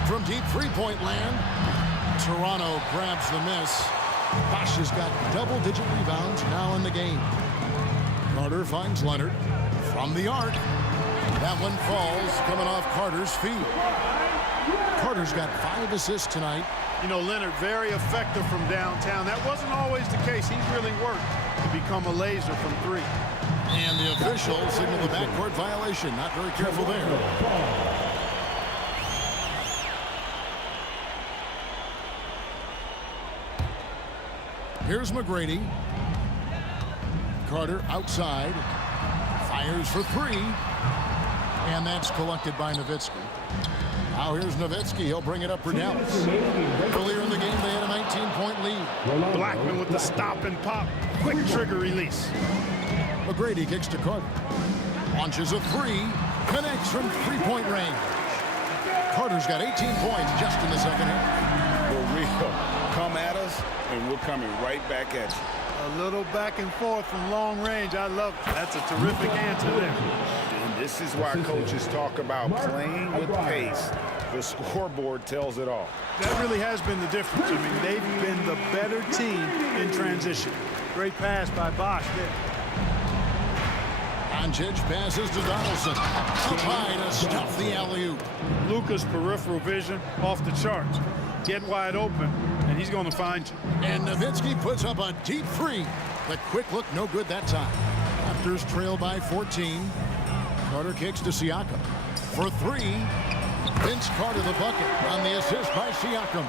From deep three-point land, Toronto grabs the miss. Bosch has got double-digit rebounds now in the game. Carter finds Leonard from the arc. That one falls, coming off Carter's feet. Carter's got 5 assists tonight. You know, Leonard, very effective from downtown. That wasn't always the case. He's really worked to become a laser from 3. And the official signaled the backcourt violation. Not very careful there. Here's McGrady. Carter outside. Fires for 3. And that's collected by Nowitzki. Now here's Nowitzki. He'll bring it up for Dallas. Earlier in the game, they had a 19-point lead. Blackman with the stop and pop. Quick trigger release. McGrady kicks to Carter. Launches a 3. Connects from 3-point range. Carter's got 18 points just in the second half. For real. Come at us, and we're coming right back at you. A little back and forth from long range. I love it. That's a terrific answer there. And this is why coaches talk about playing with pace. The scoreboard tells it all. That really has been the difference. I mean, they've been the better team in transition. Great pass by Bosch there. Doncic passes to Donaldson. Up high to stuff the alley-oop. Luka's peripheral vision off the charts. Get wide open, and he's going to find you. And Nowitzki puts up a deep 3. The quick look, no good that time. Raptors trail by 14. Carter kicks to Siakam. For 3, Vince Carter the bucket on the assist by Siakam.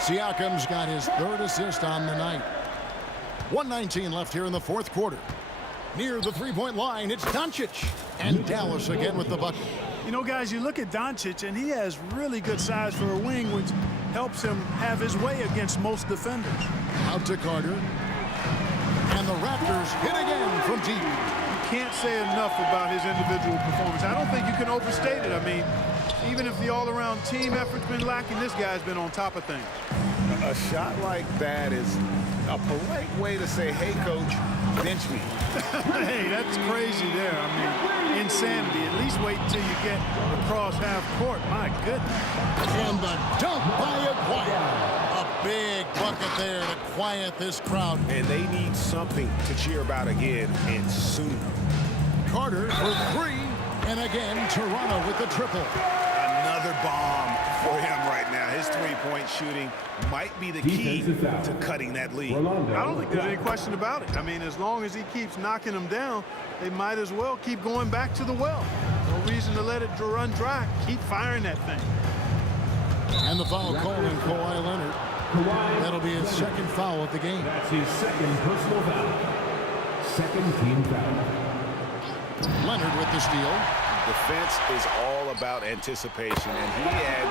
Siakam's got his 3rd assist on the night. 1:19 left here in the 4th quarter. Near the 3-point line, it's Doncic. And Dallas again with the bucket. You know, guys, you look at Doncic, and he has really good size for a wing, which helps him have his way against most defenders. Out to Carter. And the Raptors hit again from deep. You can't say enough about his individual performance. I don't think you can overstate it. I mean, even if the all-around team effort's been lacking, this guy's been on top of things. A shot like that is a polite way to say, hey, coach, bench me. Hey, that's crazy there. I mean, insanity. At least wait until you get across half court. My goodness. And the dunk by Aguirre. A big bucket there to quiet this crowd. And they need something to cheer about again, and soon. Carter for 3. And again, Toronto with the triple. Another bomb for him right now. His 3-point shooting might be the key to cutting that lead. I don't think there's any question about it. I mean, as long as he keeps knocking them down, they might as well keep going back to the well. No reason to let it run dry. Keep firing that thing. And the foul call on Kawhi Leonard. That'll be his 2nd foul of the game. That's his 2nd personal foul. 2nd team foul. Leonard with the steal. Defense is all about anticipation, and he had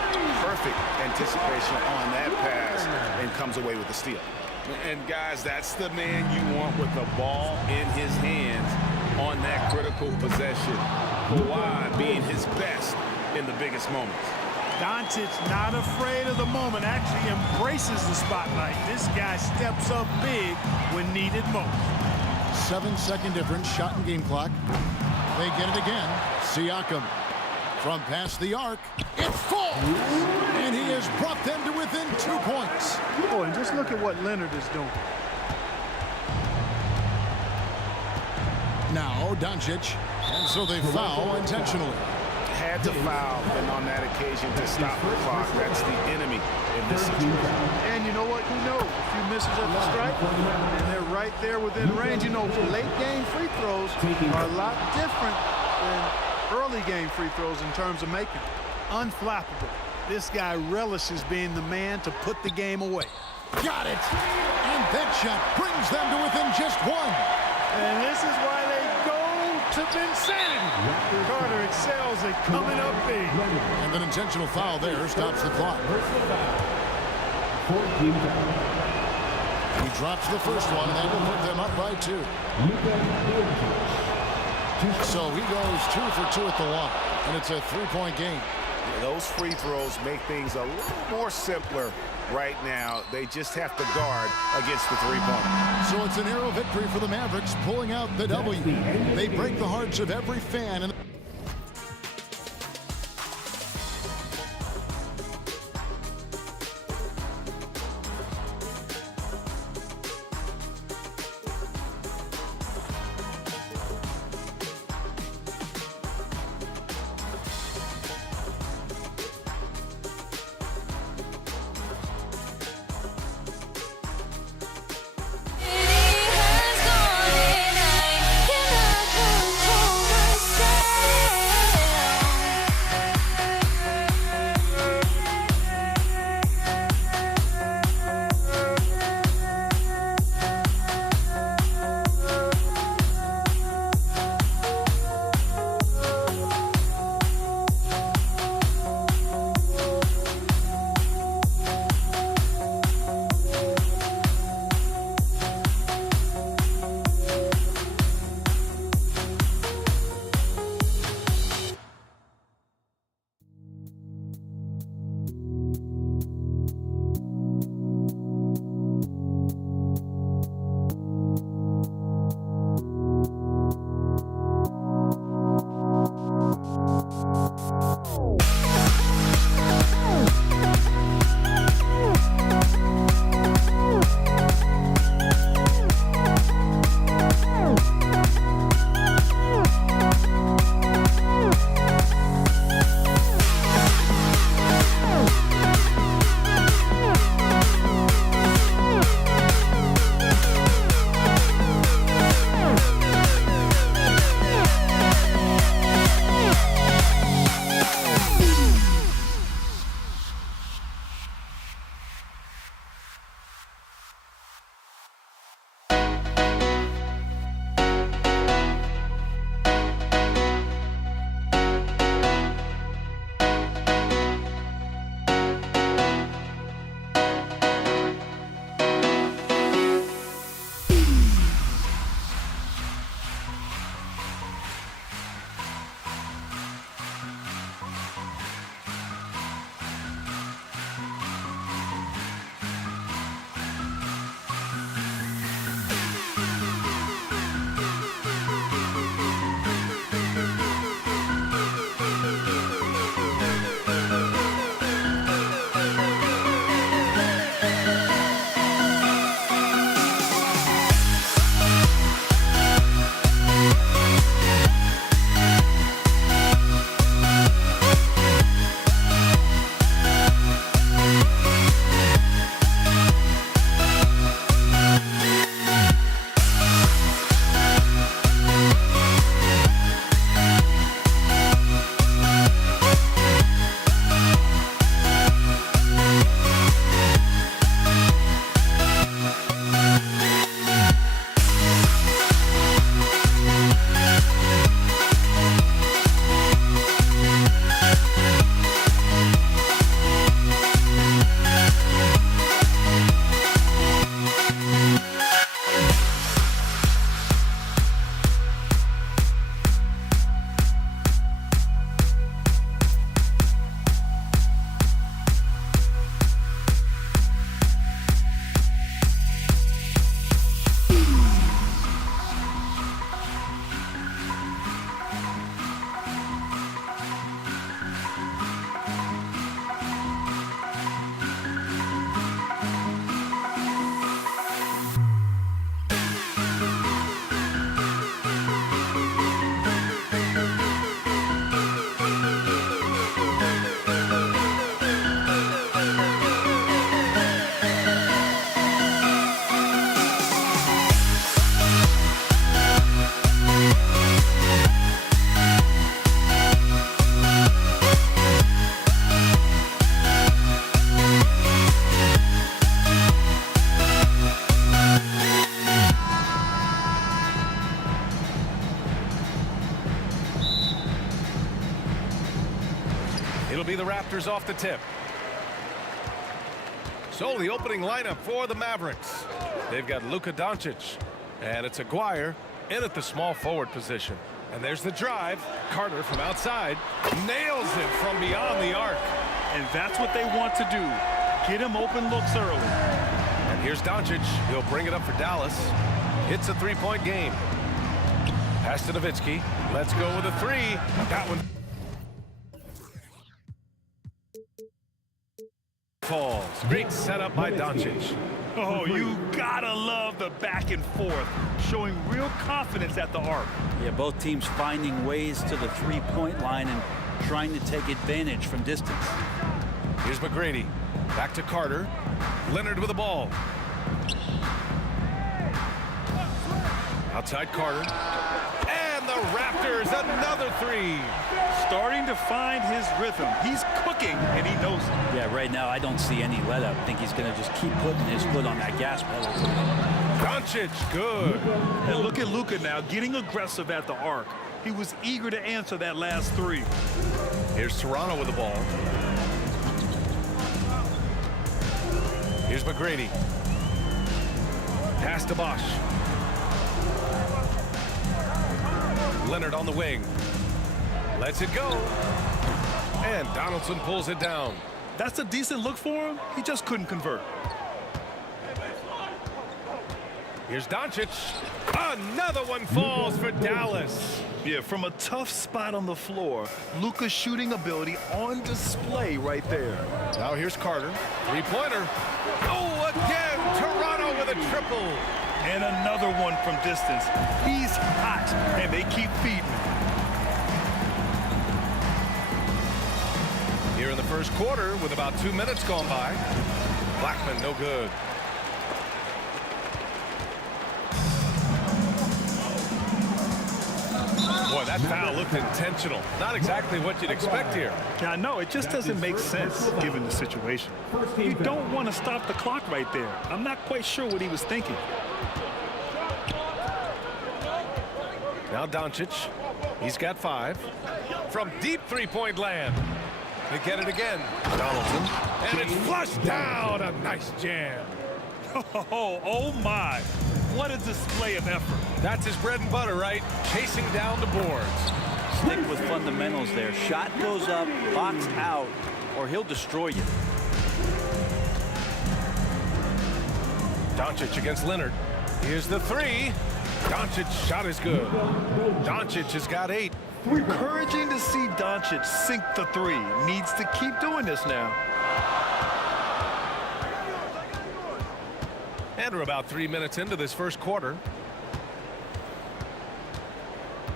perfect anticipation on that pass and comes away with the steal. And, guys, that's the man you want with the ball in his hands on that critical possession. Kawhi being his best in the biggest moments. Doncic not afraid of the moment, actually embraces the spotlight. This guy steps up big when needed most. 7-second difference, shot and game clock. They get it again. Siakam from past the arc. It falls! And he has brought them to within 2 points. Oh, and just look at what Leonard is doing. Now Doncic. And so they foul intentionally. Had to foul, and on that occasion to stop the clock. That's the enemy in this situation. And you know what? Who knows? A few misses at the stripe, and they're right there within range. You know, late game free throws are a lot different than early game free throws in terms of making them. Unflappable. This guy relishes being the man to put the game away. Got it! And that shot brings them to within just 1. And this is why they go to Vinsanity. Carter excels at coming up big. And an intentional foul there stops the clock. drops the first one, and that will put them up by 2. So he goes 2 for 2 at the line, and it's a 3-point game. Yeah, those free throws make things a little more simpler right now. They just have to guard against the three-pointer. So it's a narrow victory for the Mavericks, pulling out the W. They break the hearts of every fan. It'll be the Raptors off the tip. So the opening lineup for the Mavericks. They've got Luka Doncic, and it's Aguirre in at the small forward position. And there's the drive. Carter from outside nails it from beyond the arc. And that's what they want to do. Get him open looks early. And here's Doncic. He'll bring it up for Dallas. It's a three-point game. Pass to Nowitzki. Let's go with a three. That one falls. Great setup by Doncic. Oh, you gotta love the back and forth, showing real confidence at the arc. Yeah, both teams finding ways to the three-point line and trying to take advantage from distance. Here's McGrady. Back to Carter. Leonard with the ball. Outside Carter. And the Raptors, another three. Starting to find his rhythm. He's cooking, and he knows it. Yeah, right now I don't see any let-up. I think he's going to just keep putting his foot on that gas pedal. Doncic, good. And look at Luka now, getting aggressive at the arc. He was eager to answer that last three. Here's Toronto with the ball. Here's McGrady. Pass to Bosch. Leonard on the wing. Lets it go. And Donaldson pulls it down. That's a decent look for him. He just couldn't convert. Here's Doncic. Another one falls for Dallas. Yeah, from a tough spot on the floor, Luka's shooting ability on display right there. Now here's Carter. Three-pointer. Oh, again, Toronto with a triple. And another one from distance. He's hot, and they keep feeding him. Here in the first quarter with about 2 minutes gone by. Blackman, no good. Boy, that foul looked intentional. Not exactly what you'd expect here. Yeah, no, it just doesn't make sense given the situation. You don't want to stop the clock right there. I'm not quite sure what he was thinking. Now Doncic. He's got 5. From deep three-point land. They get it again. Donaldson. And it's flushed down. A nice jam. Oh my. What a display of effort. That's his bread and butter, right? Chasing down the boards. Stick with fundamentals there. Shot goes up, box out, or he'll destroy you. Doncic against Leonard. Here's the three. Doncic's shot is good. Doncic has got 8. Encouraging to see Doncic sink the three. Needs to keep doing this now. And we're about 3 minutes into this first quarter.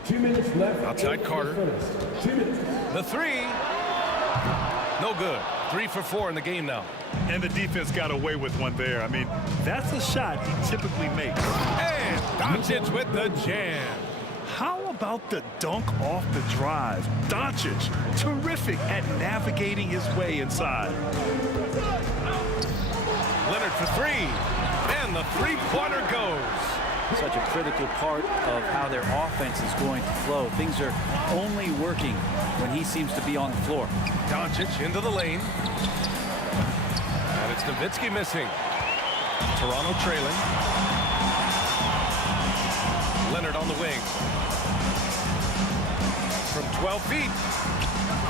2 minutes left. Outside Carter. 2 minutes. The three. No good. 3 for 4 in the game now. And the defense got away with one there. I mean, that's a shot he typically makes. And Doncic with the jam. How about the dunk off the drive? Doncic, terrific at navigating his way inside. Leonard for 3. And the three-pointer goes. Such a critical part of how their offense is going to flow. Things are only working when he seems to be on the floor. Doncic into the lane. And it's Nowitzki missing. Toronto trailing. Leonard on the wing. From 12 feet.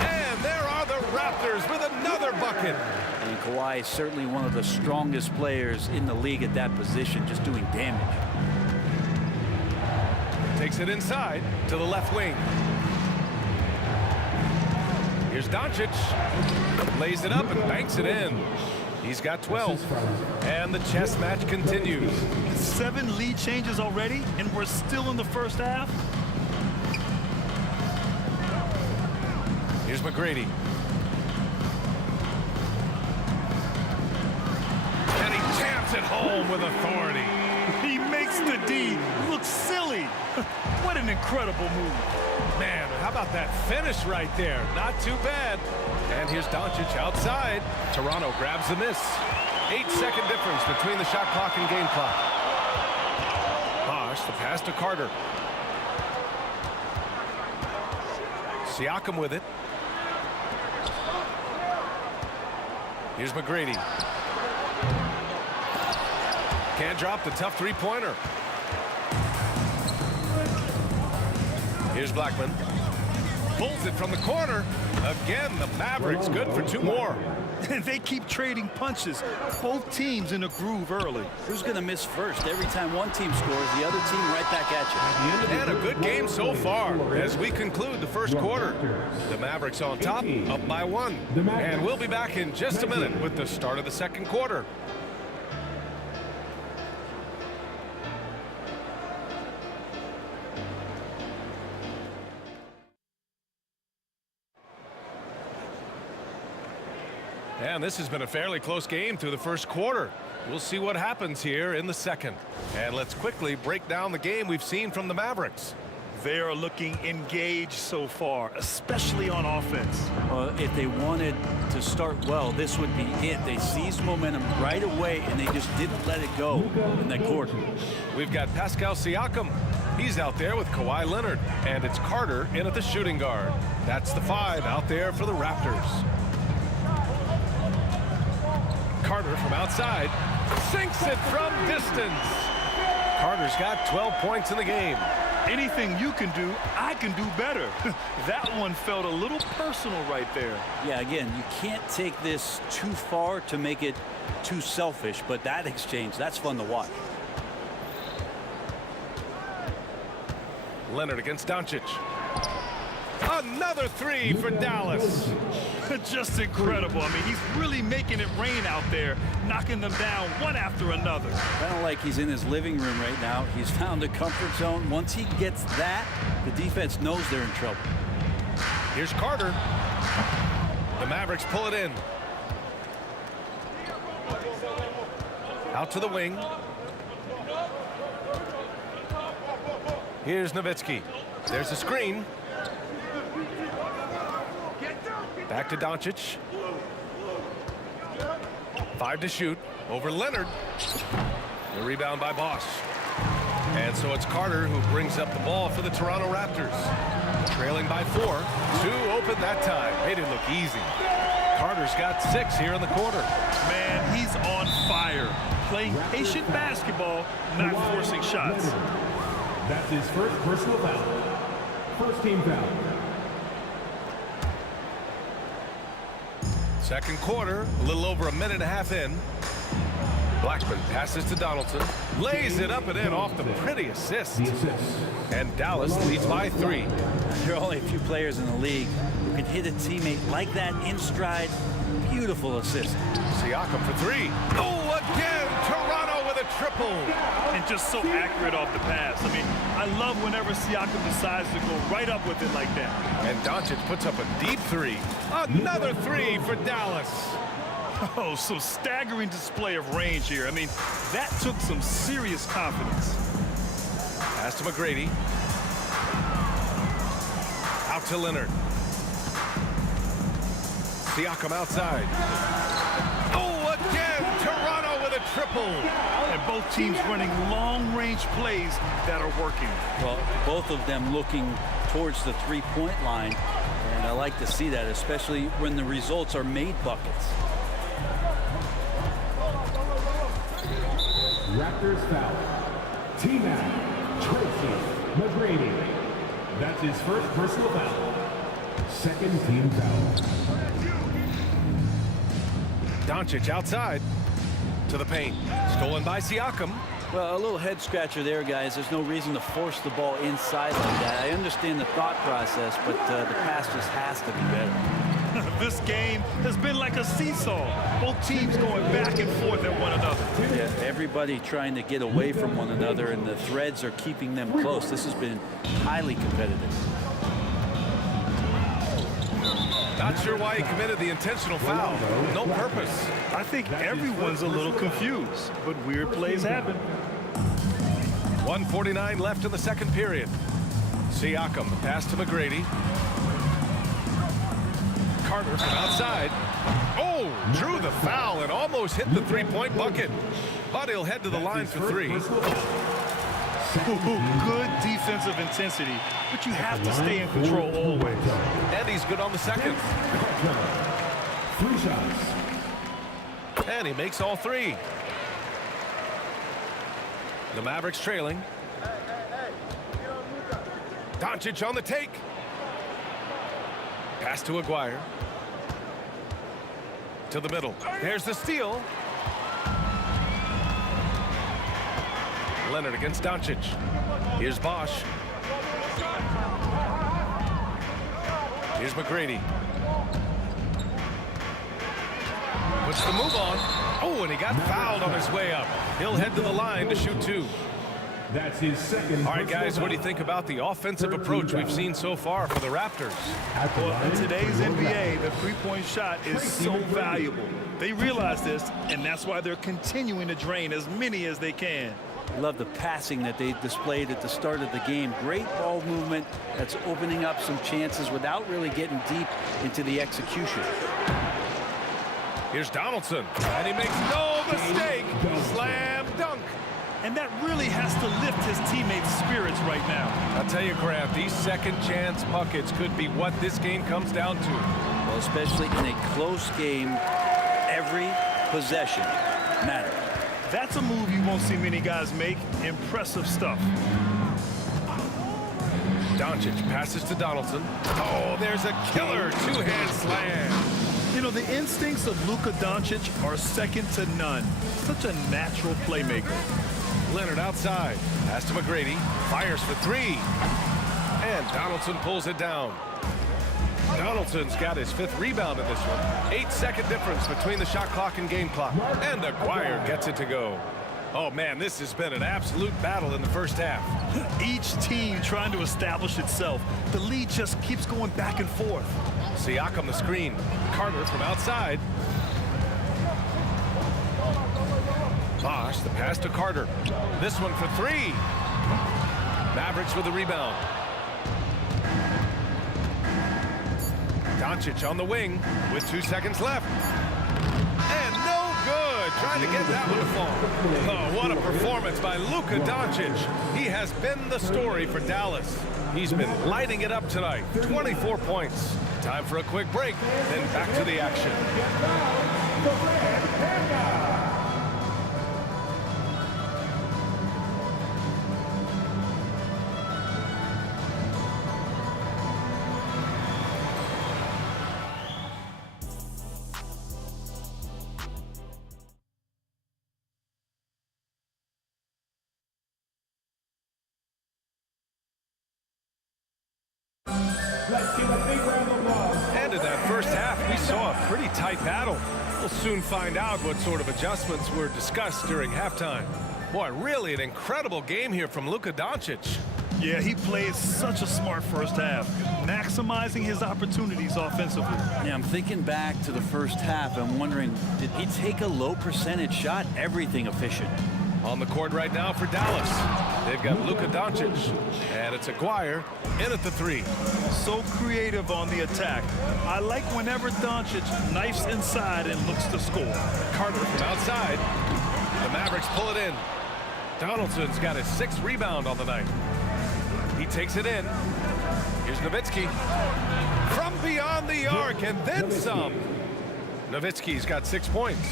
And there are the Raptors with another bucket. And Kawhi is certainly one of the strongest players in the league at that position, just doing damage. Takes it inside to the left wing. Here's Doncic. Lays it up and banks it in. He's got 12. And the chess match continues. 7 lead changes already, and we're still in the first half. Here's McGrady. And he jams it home with authority. He makes the D look silly. What an incredible move. Man, how about that finish right there? Not too bad. And here's Doncic outside. Toronto grabs the miss. 8-second difference between the shot clock and game clock. Bosch, the pass to Carter. Siakam with it. Here's McGrady. Can't drop the tough three-pointer. Here's Blackman. Pulls it from the corner. Again, the Mavericks good for 2 more. They keep trading punches. Both teams in a groove early. Who's going to miss first? Every time one team scores, the other team right back at you. And a good game so far as we conclude the first quarter. The Mavericks on top, up by 1. And we'll be back in just a minute with the start of the second quarter. And this has been a fairly close game through the first quarter. We'll see what happens here in the second. And let's quickly break down the game we've seen from the Mavericks. They are looking engaged so far, especially on offense. Well, if they wanted to start well, this would be it. They seized momentum right away, and they just didn't let it go in that quarter. We've got Pascal Siakam. He's out there with Kawhi Leonard. And it's Carter in at the shooting guard. That's the 5 out there for the Raptors. Carter from outside sinks it from distance. Carter's got 12 points in the game. Anything you can do, I can do better. That one felt a little personal right there. Yeah, again, you can't take this too far to make it too selfish, but that exchange, that's fun to watch. Leonard against Doncic. Another 3 for Dallas. Just incredible. I mean, he's really making it rain out there, knocking them down one after another. Kind of like he's in his living room right now. He's found a comfort zone. Once he gets that, the defense knows they're in trouble. Here's Carter. The Mavericks pull it in. Out to the wing. Here's Nowitzki. There's a screen. Back to Doncic. 5 to shoot. Over Leonard. The rebound by Bosch. And so it's Carter who brings up the ball for the Toronto Raptors. Trailing by 4. 2 open that time. Made it look easy. Carter's got 6 here in the quarter. Man, he's on fire. Playing patient basketball, not forcing shots. That's his first personal foul. First team foul. Second quarter, a little over a minute and a half in. Blackman passes to Donaldson, lays it up and in off the pretty assist. And Dallas leads by 3. There are only a few players in the league who can hit a teammate like that in stride. Beautiful assist. Siakam for 3. Oh, again, Toronto with a triple. And just so accurate off the pass. I mean, I love whenever Siakam decides to go right up with it like that. And Doncic puts up a deep 3. Another 3 for Dallas. Oh, some staggering display of range here. I mean, that took some serious confidence. Pass to McGrady. Out to Leonard. Siakam outside. Oh, again, Toronto with a triple. And both teams running long-range plays that are working. Well, both of them looking towards the three-point line. And I like to see that, especially when the results are made buckets. Raptors foul. T-Mac, Tracy McGrady. That's his first personal foul. Second team foul. Doncic outside to the paint. Stolen by Siakam. Well, a little head scratcher there, guys. There's no reason to force the ball inside like that. I understand the thought process, but the pass just has to be better. This game has been like a seesaw. Both teams going back and forth at one another. Yeah, everybody trying to get away from one another, and the threads are keeping them close. This has been highly competitive. Not sure why he committed the intentional foul. No purpose. I think everyone's a little confused, but weird plays happen. 1:49 left in the second period. Siakam, the pass to McGrady. Carter from outside. Oh, drew the foul and almost hit the three-point bucket. But he'll head to the line for 3. Good defensive intensity, but you have to stay in control always. And he's good on the second. 3 shots. And he makes all 3. The Mavericks trailing. Doncic on the take. Pass to Aguirre. To the middle. There's the steal. Leonard against Doncic. Here's Bosch. Here's McGrady. Puts the move on. Oh, and he got fouled on his way up. He'll head to the line to shoot 2. That's his second. All right, guys, what do you think about the offensive approach we've seen so far for the Raptors? Well, in today's NBA, the three-point shot is so valuable. They realize this, and that's why they're continuing to drain as many as they can. Love the passing that they displayed at the start of the game. Great ball movement that's opening up some chances without really getting deep into the execution. Here's Donaldson, and he makes no mistake. Slam dunk. And that really has to lift his teammates' spirits right now. I'll tell you, Graham, these second chance buckets could be what this game comes down to. Well, especially in a close game, every possession matters. That's a move you won't see many guys make. Impressive stuff. Doncic passes to Donaldson. Oh, there's a killer two-hand slam. You know, the instincts of Luka Doncic are second to none. Such a natural playmaker. Leonard outside. Pass to McGrady. Fires for 3. And Donaldson pulls it down. Donaldson's got his 5th rebound in this one. 8-second difference between the shot clock and game clock. And Aguirre gets it to go. Oh, man, this has been an absolute battle in the first half. Each team trying to establish itself. The lead just keeps going back and forth. Siakam the screen. Carter from outside. Bosch, the pass to Carter. This one for 3. Mavericks with the rebound. Doncic on the wing with 2 seconds left. And no good. Trying to get that one to fall. Oh, what a performance by Luka Doncic. He has been the story for Dallas. He's been lighting it up tonight. 24 points. Time for a quick break, then back to the action. And in that first half, we saw a pretty tight battle. We'll soon find out what sort of adjustments were discussed during halftime. Boy, really an incredible game here from Luka Doncic. Yeah, he played such a smart first half, maximizing his opportunities offensively. Yeah, I'm thinking back to the first half. I'm wondering, did he take a low percentage shot? Everything efficient. On the court right now for Dallas. They've got Luka Doncic, and it's Aguirre in at the 3. So creative on the attack. I like whenever Doncic knifes inside and looks to score. Carter from outside. The Mavericks pull it in. Donaldson's got his 6th rebound on the night. He takes it in. Here's Nowitzki. From beyond the arc, and then some. Nowitzki's got 6 points.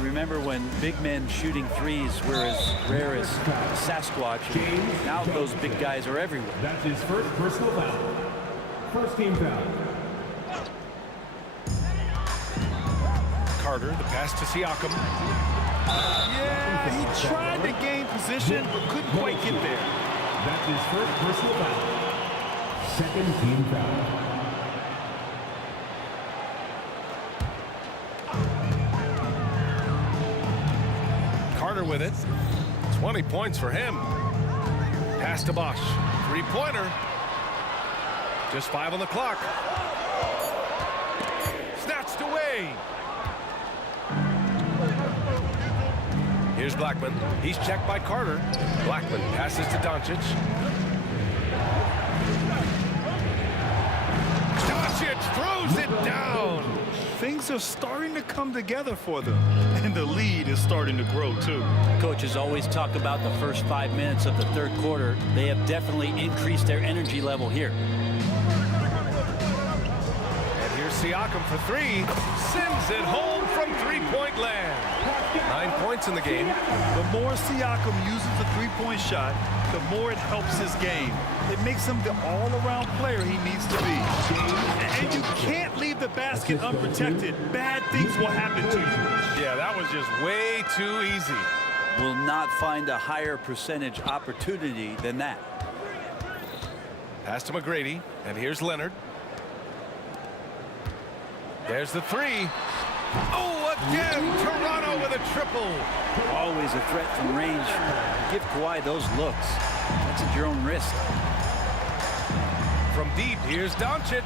Remember when big men shooting threes were as rare as Sasquatch? Now those big guys are everywhere. That's his first personal foul. First team foul. Carter, the pass to Siakam. Yeah, he tried to gain position, but couldn't quite get there. That's his first personal foul. Second team foul. Carter with it. 20 points for him. Pass to Bosch. 3-pointer. Just 5 on the clock. Snatched away. Here's Blackman. He's checked by Carter. Blackman passes to Doncic. Doncic throws it down. Things are starting to come together for them, and the lead is starting to grow too. Coaches always talk about the first 5 minutes of the third quarter. They have definitely increased their energy level here. And here's Siakam for 3. Sends it home from from three-point land. 9 points in the game. The more Siakam uses the three-point shot, the more it helps his game. It makes him the all-around player he needs to be. And you can't leave the basket unprotected. Bad things will happen to you. Yeah, that was just way too easy. Will not find a higher percentage opportunity than that. Pass to McGrady, and here's Leonard. There's the three. Oh, again, Toronto with a triple. Always a threat from range. Give Kawhi those looks. That's at your own risk. From deep, here's Doncic.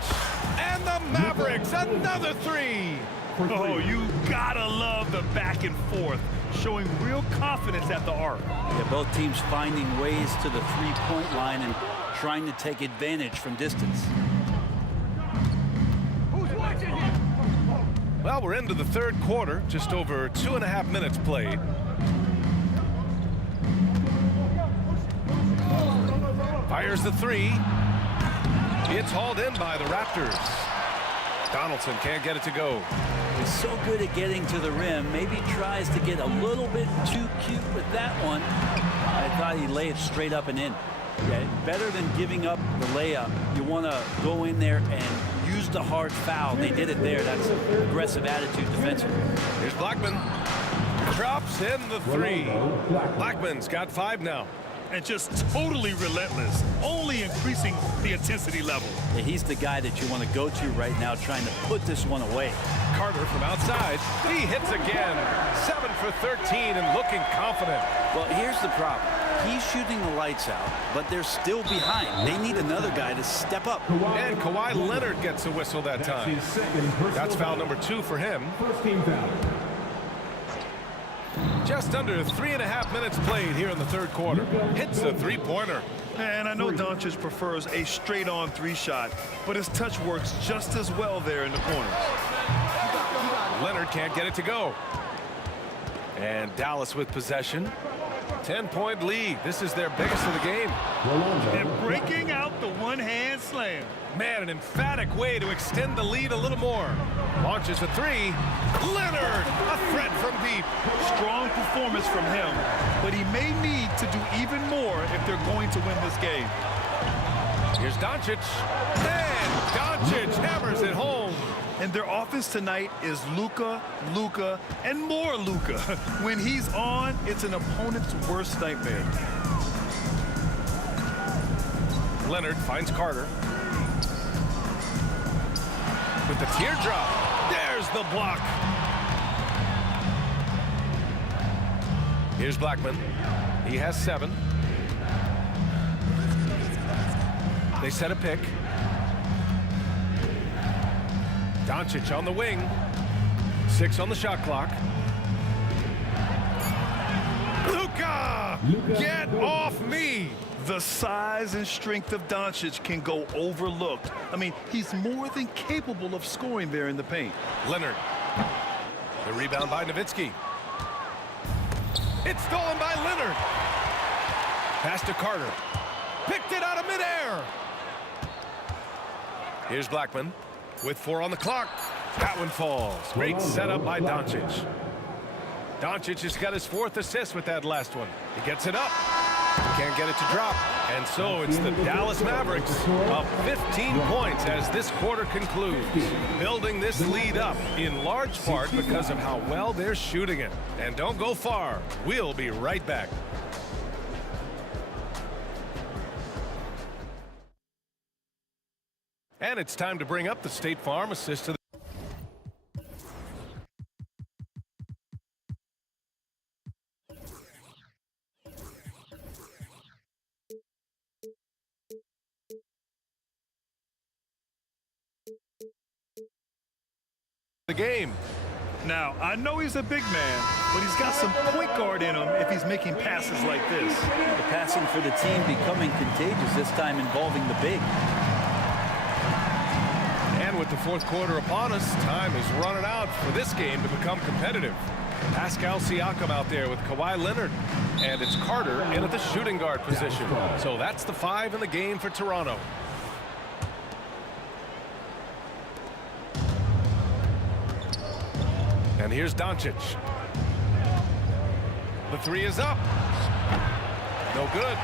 And the Mavericks, another three. Oh, you gotta love the back and forth, showing real confidence at the arc. Yeah, both teams finding ways to the three-point line and trying to take advantage from distance. Well, we're into the third quarter, just over 2.5 minutes played. Fires the three. It's hauled in by the Raptors. Donaldson can't get it to go. He's so good at getting to the rim. Maybe tries to get a little bit too cute with that one. I thought he'd lay it straight up and in. Yeah, better than giving up the layup. You want to go in there and use the hard foul. They did it there. That's aggressive attitude defensively. Here's Blackman. Drops in the three. Blackman's got 5 now. And just totally relentless, only increasing the intensity level. Yeah, he's the guy that you want to go to right now, trying to put this one away. Carter from outside. He hits again. 7 for 13 and looking confident. Well, here's the problem. He's shooting the lights out, but they're still behind. They need another guy to step up. And Kawhi Leonard gets a whistle that time. That's foul number 2 for him. First team foul. Just under 3.5 minutes played here in the third quarter. Hits a three-pointer. And I know Doncic prefers a straight-on three shot, but his touch works just as well there in the corners. Leonard can't get it to go. And Dallas with possession. 10-point lead. This is their biggest of the game. And breaking out the one-hand slam. Man, an emphatic way to extend the lead a little more. Launches a three. Leonard, a threat from deep. Strong performance from him, but he may need to do even more if they're going to win this game. Here's Doncic. And Doncic hammers it home. And their offense tonight is Luka, Luka, and more Luka. When he's on, it's an opponent's worst nightmare. Leonard finds Carter. With the teardrop. There's the block. Here's Blackman. He has 7. They set a pick. Doncic on the wing. 6 on the shot clock. Luka! Get off me! The size and strength of Doncic can go overlooked. I mean, he's more than capable of scoring there in the paint. Leonard. The rebound by Nowitzki. It's stolen by Leonard. Pass to Carter. Picked it out of midair. Here's Blackman with 4 on the clock. That one falls. Great setup by Doncic. Doncic has got his 4th assist with that last one. He gets it up. Can't get it to drop. And so it's the Dallas Mavericks up 15 points as this quarter concludes. Building this lead up in large part because of how well they're shooting it. And don't go far. We'll be right back. And it's time to bring up the State Farm assist to the game. Now, I know he's a big man, but he's got some point guard in him if he's making passes like this. The passing for the team becoming contagious, this time involving the big. And with the fourth quarter upon us, time is running out for this game to become competitive. Pascal Siakam out there with Kawhi Leonard. And it's Carter in at the shooting guard position. So that's the 5 in the game for Toronto. And And here's Doncic. The three is up. No good.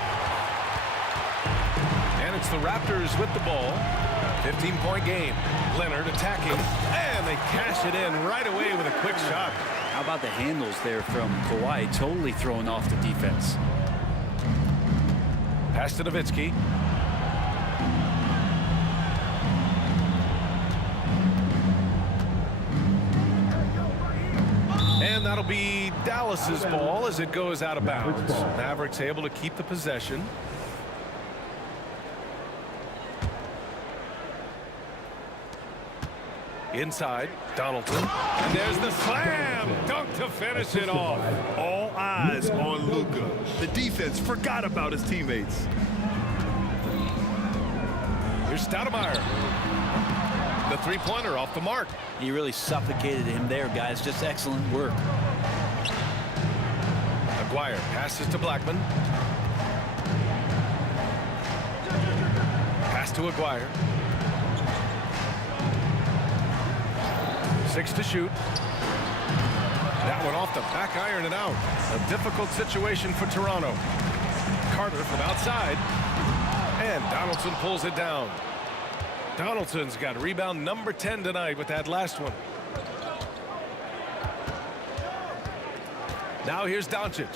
And it's the Raptors with the ball. 15-point game. Leonard attacking, and they cash it in right away with a quick shot. How about the handles there from Kawhi? Totally throwing off the defense. Pass to Nowitzki. And that'll be Dallas's ball as it goes out of bounds. Mavericks able to keep the possession. Inside, Donaldson. And there's the slam dunk to finish it off. All eyes on Luka. The defense forgot about his teammates. Here's Stoudemire. The three-pointer off the mark. He really suffocated him there, guys. Just excellent work. Aguirre passes to Blackman. Pass to Aguirre. 6 to shoot. That one off the back iron and out. A difficult situation for Toronto. Carter from outside. And Donaldson pulls it down. Donaldson's got rebound number 10 tonight with that last one. Now here's Doncic.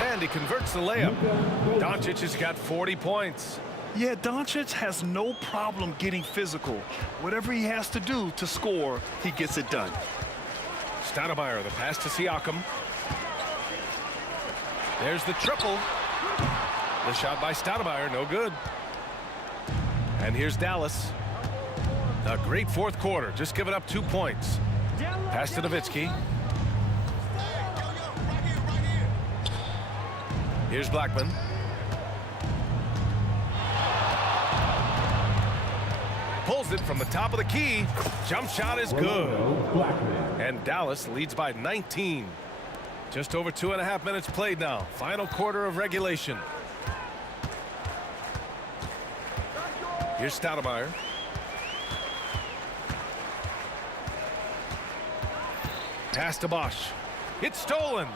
And he converts the layup. Doncic has got 40 points. Yeah, Doncic has no problem getting physical. Whatever he has to do to score, he gets it done. Stoudemire, the pass to Siakam. There's the triple. The shot by Stoudemire, no good. And here's Dallas. A great fourth quarter, just giving up 2 points. Pass to Nowitzki. Here's Blackman. Pulls it from the top of the key. Jump shot is good. And Dallas leads by 19. Just over 2.5 minutes played now. Final quarter of regulation. Here's Stoudemire. Pass to Bosch. It's stolen.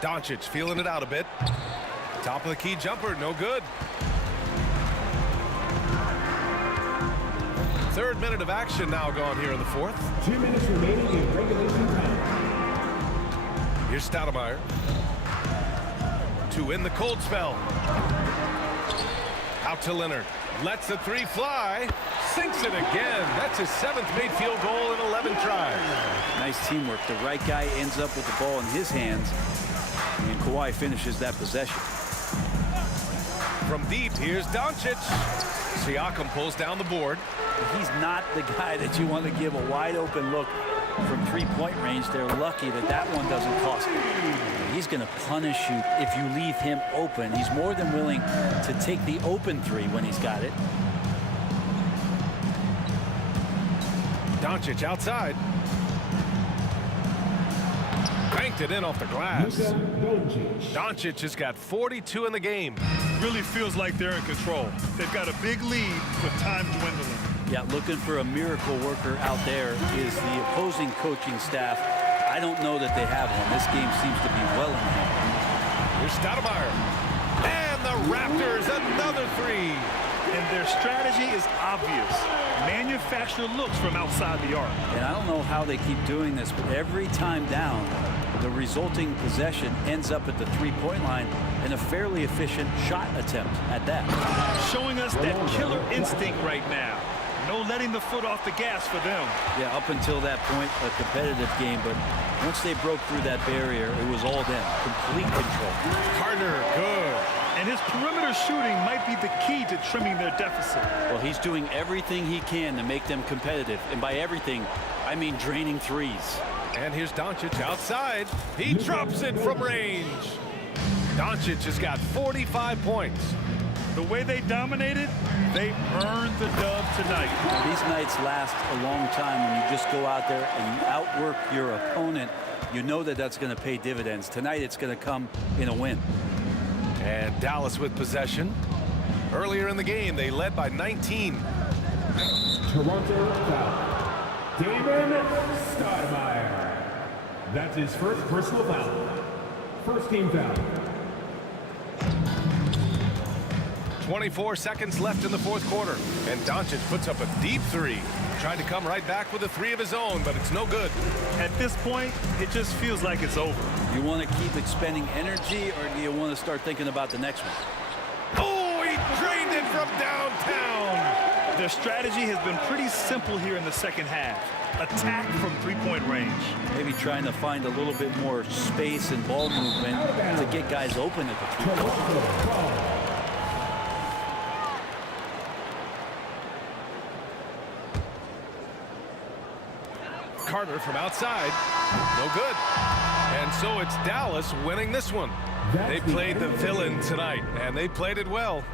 Doncic feeling it out a bit. Top of the key jumper, no good. Third minute of action now gone here in the fourth. 2 minutes remaining in regulation time. Here's Stoudemire. To win the cold spell. Out to Leonard. Lets the three fly. Sinks it again. That's his 7th made field goal in 11 tries. Nice teamwork. The right guy ends up with the ball in his hands, and Kawhi finishes that possession. From deep, here's Doncic. Siakam pulls down the board. He's not the guy that you want to give a wide open look from three-point range. They're lucky that that one doesn't cost him. He's going to punish you if you leave him open. He's more than willing to take the open three when he's got it. Doncic outside. Banked it in off the glass. Doncic has got 42 in the game. Really feels like they're in control. They've got a big lead with time dwindling. Yeah, looking for a miracle worker out there is the opposing coaching staff. I don't know that they have one. This game seems to be well in hand. Here's Stoudemire. And the Raptors, another three. And their strategy is obvious. Manufacture looks from outside the arc. And I don't know how they keep doing this, but every time down, the resulting possession ends up at the three-point line in a fairly efficient shot attempt at that. Showing us that killer instinct right now. No letting the foot off the gas for them. Yeah, up until that point, a competitive game, but once they broke through that barrier, it was all them. Complete control. Carter, good. And his perimeter shooting might be the key to trimming their deficit. Well, he's doing everything he can to make them competitive. And by everything, I mean draining threes. And here's Doncic outside. He drops it from range. Doncic has got 45 points. The way they dominated, they earned the dub tonight. Now, these nights last a long time when you just go out there and you outwork your opponent. You know that that's going to pay dividends. Tonight it's going to come in a win. And Dallas with possession. Earlier in the game, they led by 19. Toronto foul. Damon Stoudemire. That's his first personal foul. First team foul. 24 seconds left in the fourth quarter. And Doncic puts up a deep three. Tried to come right back with a three of his own, but it's no good. At this point, it just feels like it's over. You want to keep expending energy, or do you want to start thinking about the next one? Oh, he drained it from downtown. Their strategy has been pretty simple here in the second half. Attack from three-point range. Maybe trying to find a little bit more space and ball movement to get guys open at the three-point. Carter from outside. No good. And so it's Dallas winning this one. They played the villain tonight, and they played it well.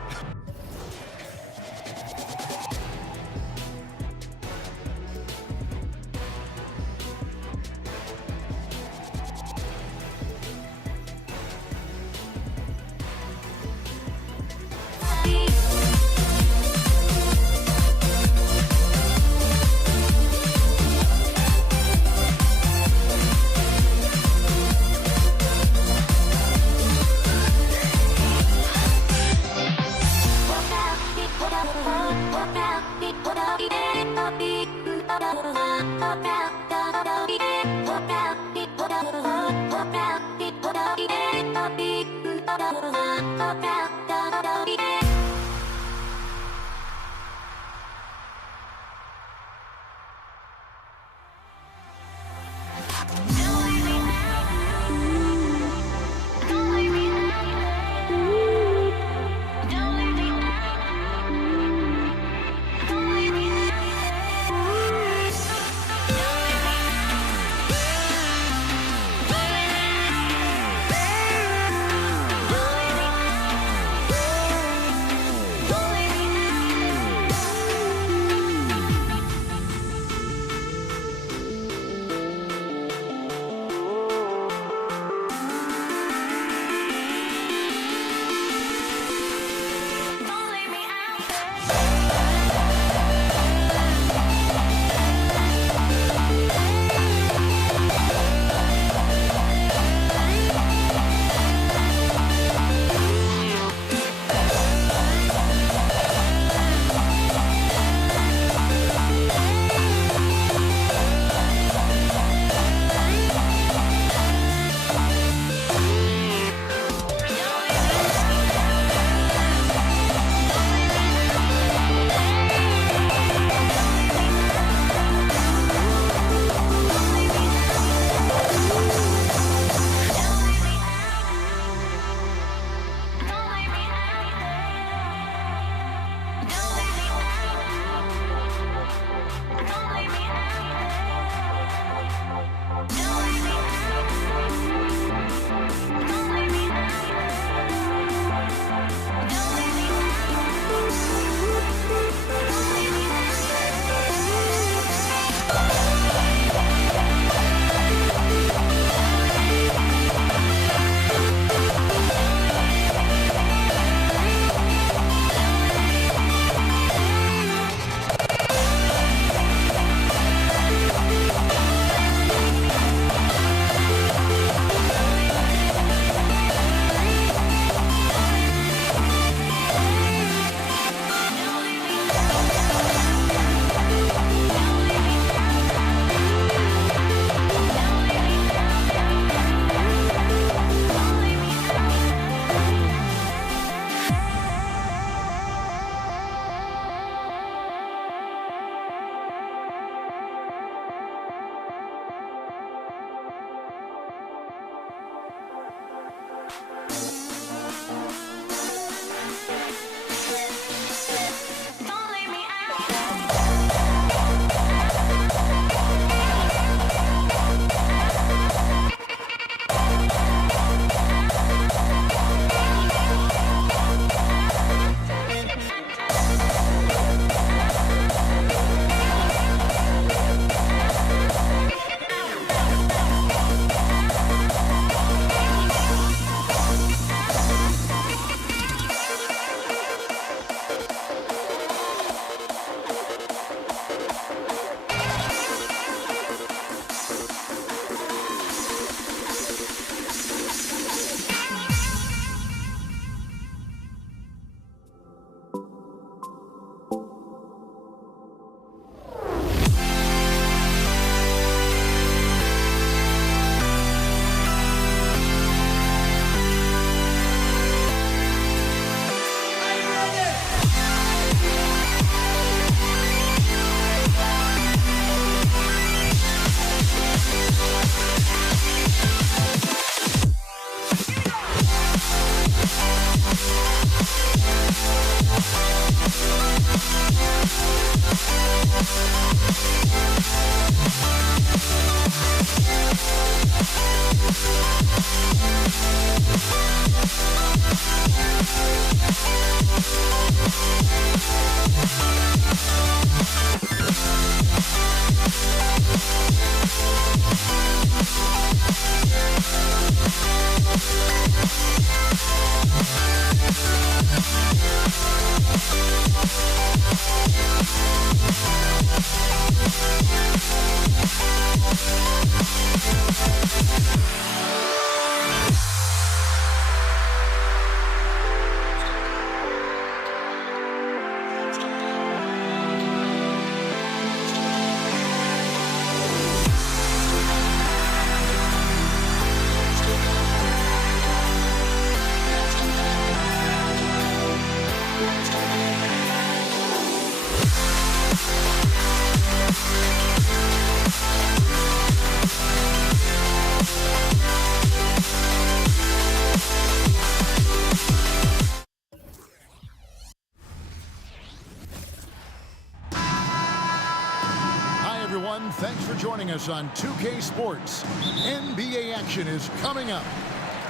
everyone. Thanks for joining us on 2K Sports. NBA action is coming up.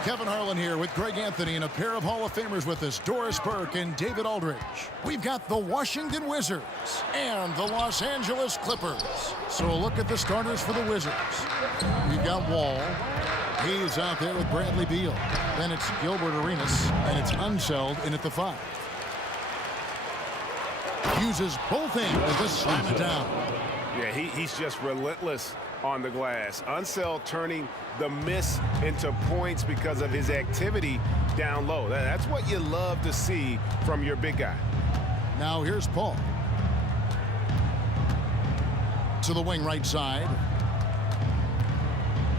Kevin Harlan here with Greg Anthony and a pair of Hall of Famers with us, Doris Burke and David Aldridge. We've got the Washington Wizards and the Los Angeles Clippers. So a look at the starters for the Wizards. We've got Wall. He's out there with Bradley Beal. Then it's Gilbert Arenas, and it's Unseld in at the 5. Uses both hands to slam it down. Yeah, he's just relentless on the glass. Unseld turning the miss into points because of his activity down low. That's what you love to see from your big guy. Now here's Paul. To the wing right side.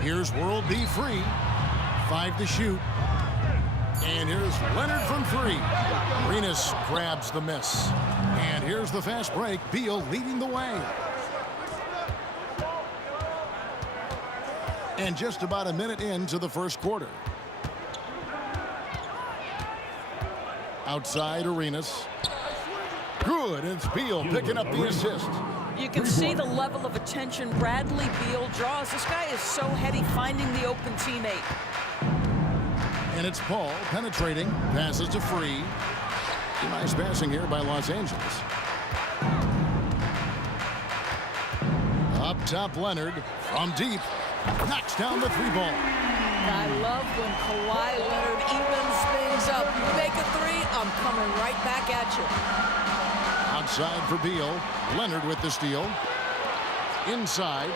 Here's World B free. 5 to shoot. And here's Leonard from 3. Arenas grabs the miss. And here's the fast break. Beal leading the way. And just about a minute into the first quarter. Outside Arenas. Good. It's Beal picking up the assist. You can see the level of attention Bradley Beal draws. This guy is so heady finding the open teammate. And it's Paul penetrating. Passes to Free. Nice passing here by Los Angeles. Up top, Leonard from deep. Knocks down the 3 ball. I love when Kawhi Leonard evens things up. You make a 3, I'm coming right back at you. Outside for Beal. Leonard with the steal. Inside.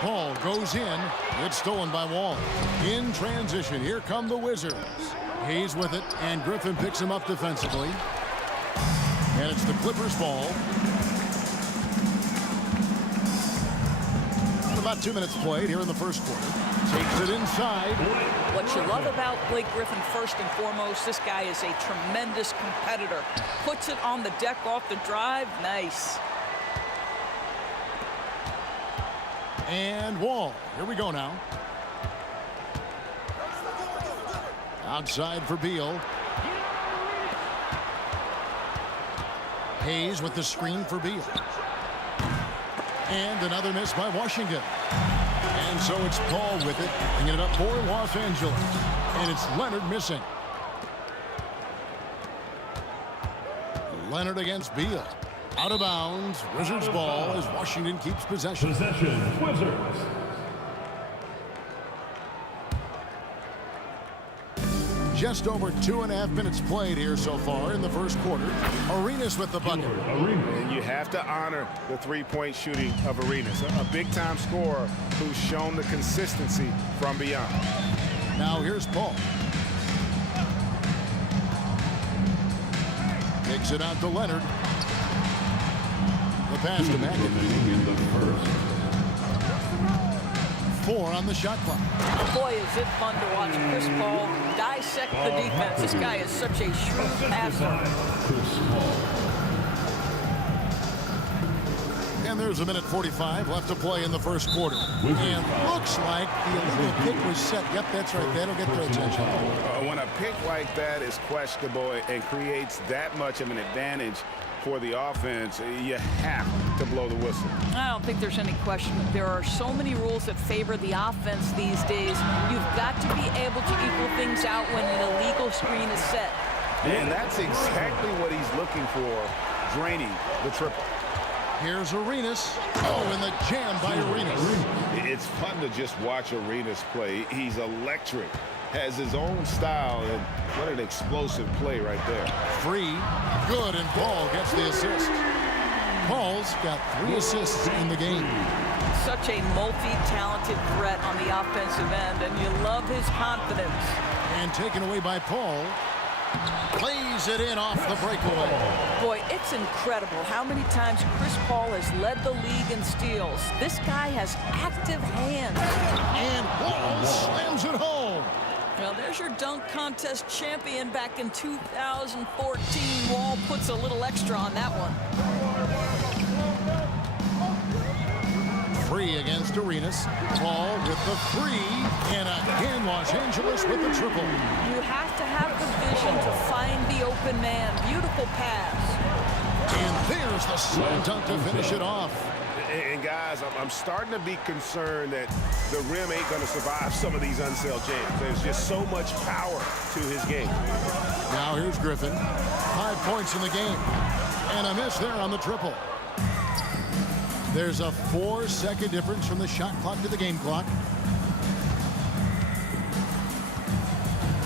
Paul goes in. It's stolen by Wall. In transition, here come the Wizards. He's with it, and Griffin picks him up defensively. And it's the Clippers' ball. About 2 minutes played here in the first quarter. Takes it inside. What you love about Blake Griffin, first and foremost, this guy is a tremendous competitor. Puts it on the deck off the drive. Nice. And Wall. Here we go now. Outside for Beal. Hayes with the screen for Beal. And another miss by Washington. And so it's Paul with it, bringing it up for Los Angeles. And it's Leonard missing. Leonard against Beal. Out of bounds. Wizards ball as Washington keeps possession. Wizards. Just over 2.5 minutes played here so far in the first quarter. Arenas with the bucket. And you have to honor the 3-point shooting of Arenas. A big-time scorer who's shown the consistency from beyond. Now here's Paul. Kicks it out to Leonard. The pass to McIntyre. 4 on the shot clock. Boy, is it fun to watch Chris Paul dissect the defense. This guy is such a shrewd passer. And there's a minute 45 left to play in the first quarter. And looks like the illegal pick was set. Yep, that's right. That'll get their attention. When a pick like that is questionable and creates that much of an advantage for the offense, you have to blow the whistle. I don't think there's any question. There are so many rules that favor the offense these days. You've got to be able to equal things out when an illegal screen is set. And that's exactly what he's looking for, draining the triple. Here's Arenas. Oh, and the jam by Arenas. It's fun to just watch Arenas play. He's electric, has his own style, and what an explosive play right there. Free, good, and Paul gets the assist. Paul's got 3 assists in the game. Such a multi-talented threat on the offensive end, and you love his confidence. And taken away by Paul. Plays it in off the breakaway. Boy, it's incredible how many times Chris Paul has led the league in steals. This guy has active hands. And Wall slams it home. Well, there's your dunk contest champion back in 2014. Wall puts a little extra on that one. Free against Arenas. Paul with the 3. And again, Los Angeles with the triple. You have to have the vision to find the open man. Beautiful pass. And there's the slam dunk to finish it off. And guys, I'm starting to be concerned that the rim ain't going to survive some of these Unseld jams. There's just so much power to his game. Now here's Griffin. 5 points in the game. And a miss there on the triple. There's a 4-second difference from the shot clock to the game clock.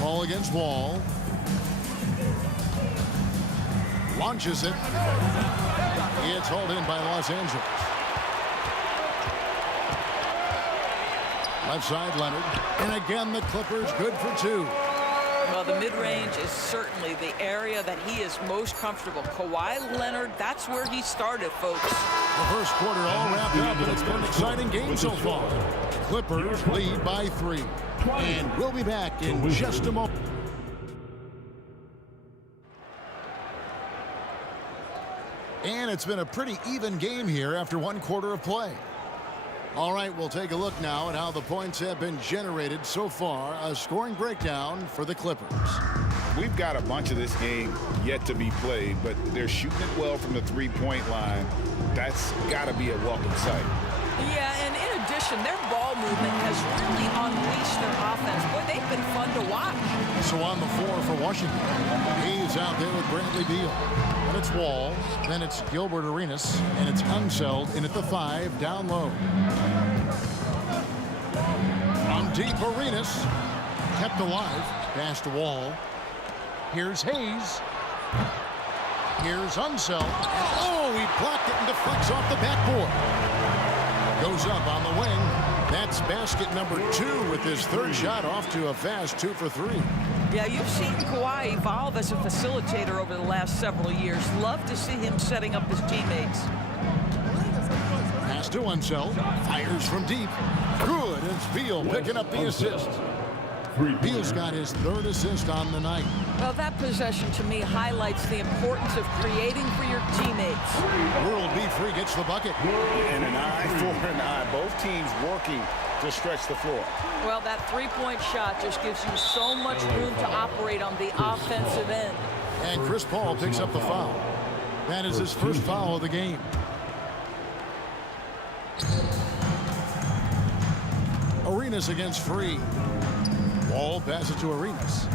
Ball against Wall. Launches it. It's hauled in by Los Angeles. Left side, Leonard. And again, the Clippers good for 2. Well, the mid-range is certainly the area that he is most comfortable. Kawhi Leonard, that's where he started, folks. The first quarter all wrapped up, and it's been an exciting game so far. Clippers lead by 3. And we'll be back in just a moment. And it's been a pretty even game here after 1 quarter of play. All right, we'll take a look now at how the points have been generated so far. A scoring breakdown for the Clippers. We've got a bunch of this game yet to be played, but they're shooting it well from the three-point line. That's got to be a welcome sight. Yeah, and in addition, their ball movement has really unleashed their offense. Boy, they've been fun to watch. So on the floor for Washington, he's out there with Bradley Beal. Then it's Wall, then it's Gilbert Arenas, and it's Unseld in at the 5, down low. From deep, Arenas kept alive, pass to Wall. Here's Hayes. Here's Unseld. Oh, he blocked it and deflects off the backboard. Goes up on the wing. That's basket number 2 with his 3rd shot off to a fast 2 for 3. Yeah, you've seen Kawhi evolve as a facilitator over the last several years. Love to see him setting up his teammates. Pass to Unseld. Fires from deep. Good. It's Beal picking up the assist. Beal's got his 3rd assist on the night. Well, that possession to me highlights the importance of creating for your teammates. World B3 gets the bucket. And an eye for an eye. Both teams working to stretch the floor. Well, that 3-point shot just gives you so much room to operate on the offensive end. And Chris Paul picks up the foul. That is his 1st foul of the game. Arenas against Free. Wall passes to Arenas.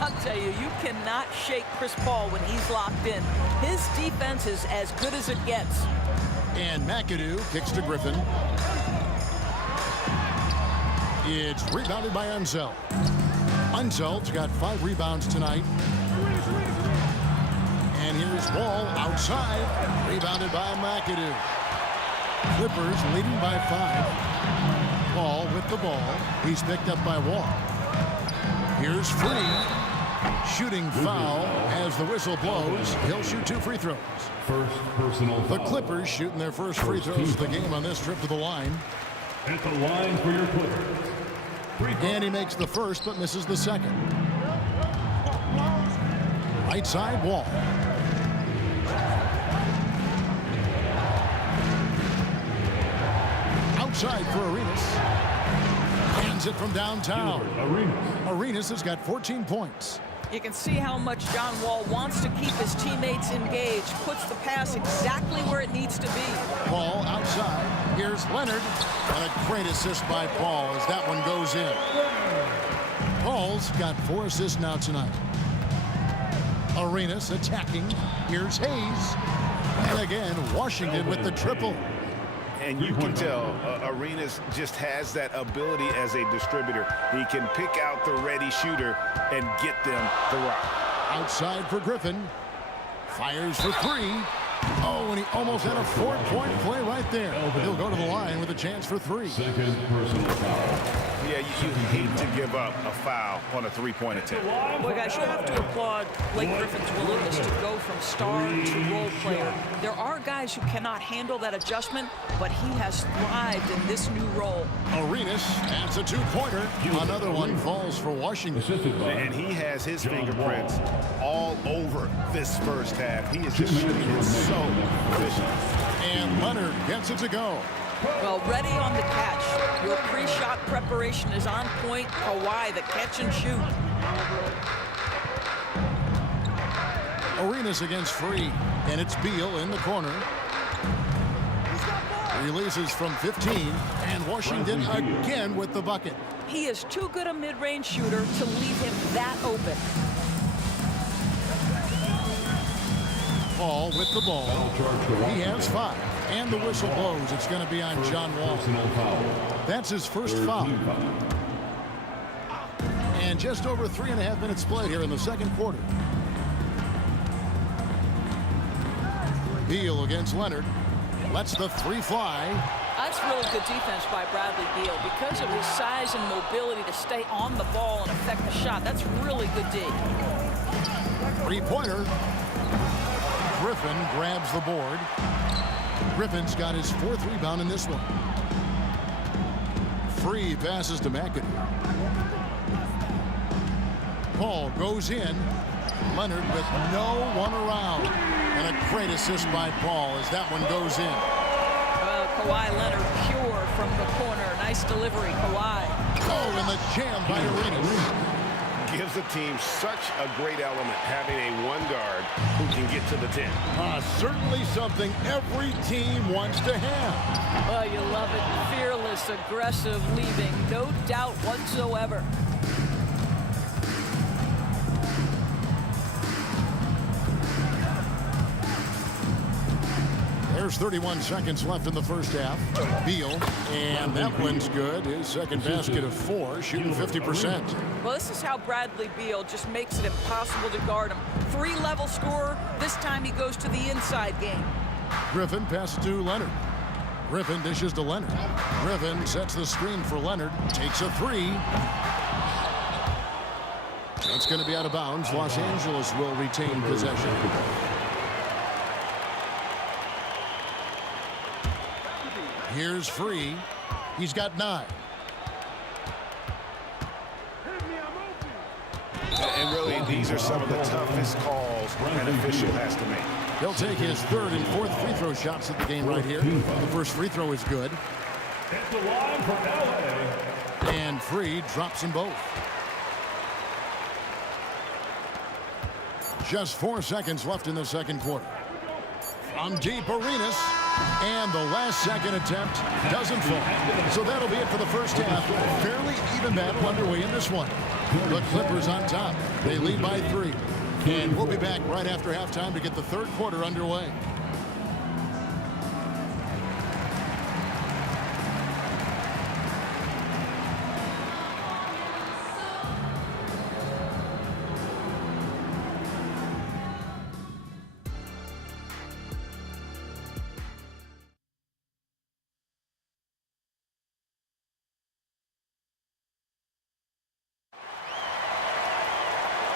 I'll tell you, you cannot shake Chris Paul when he's locked in. His defense is as good as it gets. And McAdoo kicks to Griffin. It's rebounded by Unseld. Unseld's got 5 rebounds tonight. And here's Wall outside. Rebounded by McAdoo. Clippers leading by 5. Paul with the ball. He's picked up by Wall. Here's Free. Shooting foul as the whistle blows. He'll shoot 2 free throws. First personal foul. The Clippers shooting their first free throws of the game on this trip to the line. At the line for your Clippers. And he makes the first but misses the second. Right side, Wall. Outside for Arenas. Hands it from downtown. Arenas has got 14 points. You can see how much John Wall wants to keep his teammates engaged. Puts the pass exactly where it needs to be. Paul outside. Here's Leonard. And a great assist by Paul as that one goes in. Paul's got 4 assists now tonight. Arenas attacking. Here's Hayes. And again, Washington with the triple. And you can tell Arenas just has that ability as a distributor. He can pick out the ready shooter and get them the rock. Outside for Griffin. Fires for 3. Oh, and he almost had a 4-point play right there. He'll go to the line with a chance for 3. Second personal foul. Yeah, you hate to give up a foul on a 3-point attempt. Boy, guys, you have to applaud Blake Griffin's willingness to go from star to role player. There are guys who cannot handle that adjustment, but he has thrived in this new role. Arenas adds a 2-pointer. Another one falls for Washington. And he has his fingerprints all over this first half. He is just shooting it so efficient. And Leonard gets it to go. Well, ready on the catch. Your pre-shot preparation is on point. Kawhi, the catch and shoot. Arenas against Free, and it's Beal in the corner. Releases from 15, and Washington again with the bucket. He is too good a mid-range shooter to leave him that open. Paul with the ball. He has 5, and the whistle blows. It's going to be on John Wall. That's his first foul. And just over 3.5 minutes played here in the second quarter. Beal against Leonard. Lets the 3 fly. That's really good defense by Bradley Beal. Because of his size and mobility to stay on the ball and affect the shot, that's really good D. 3-pointer. Griffin grabs the board. Griffin's got his 4th rebound in this one. Free passes to McAdoo. Paul goes in. Leonard with no one around. And a great assist by Paul as that one goes in. Kawhi Leonard pure from the corner. Nice delivery, Kawhi. Oh, and the jam by Arenas. Gives the team such a great element having a 1 guard who can get to the 10. Certainly something every team wants to have. Well, you love it. Fearless, aggressive, leaving. No doubt whatsoever. There's 31 seconds left in the first half. Beal, and that one's good. His second basket of 4, shooting 50%. Well, this is how Bradley Beal just makes it impossible to guard him. 3-level scorer. This time he goes to the inside game. Griffin passes to Leonard. Griffin dishes to Leonard. Griffin sets the screen for Leonard. Takes a 3. That's going to be out of bounds. Los Angeles will retain possession. Here's Free. He's got 9. And really, these are some of the toughest calls an official has to make. He'll take his 3rd and 4th free throw shots at the game right here. The first free throw is good. At the line for LA. And Free drops them both. Just 4 seconds left in the second quarter. From deep, Arenas. And the last second attempt doesn't fall. So that'll be it for the first half. Fairly even battle underway in this one. The Clippers on top. They lead by 3. And we'll be back right after halftime to get the third quarter underway.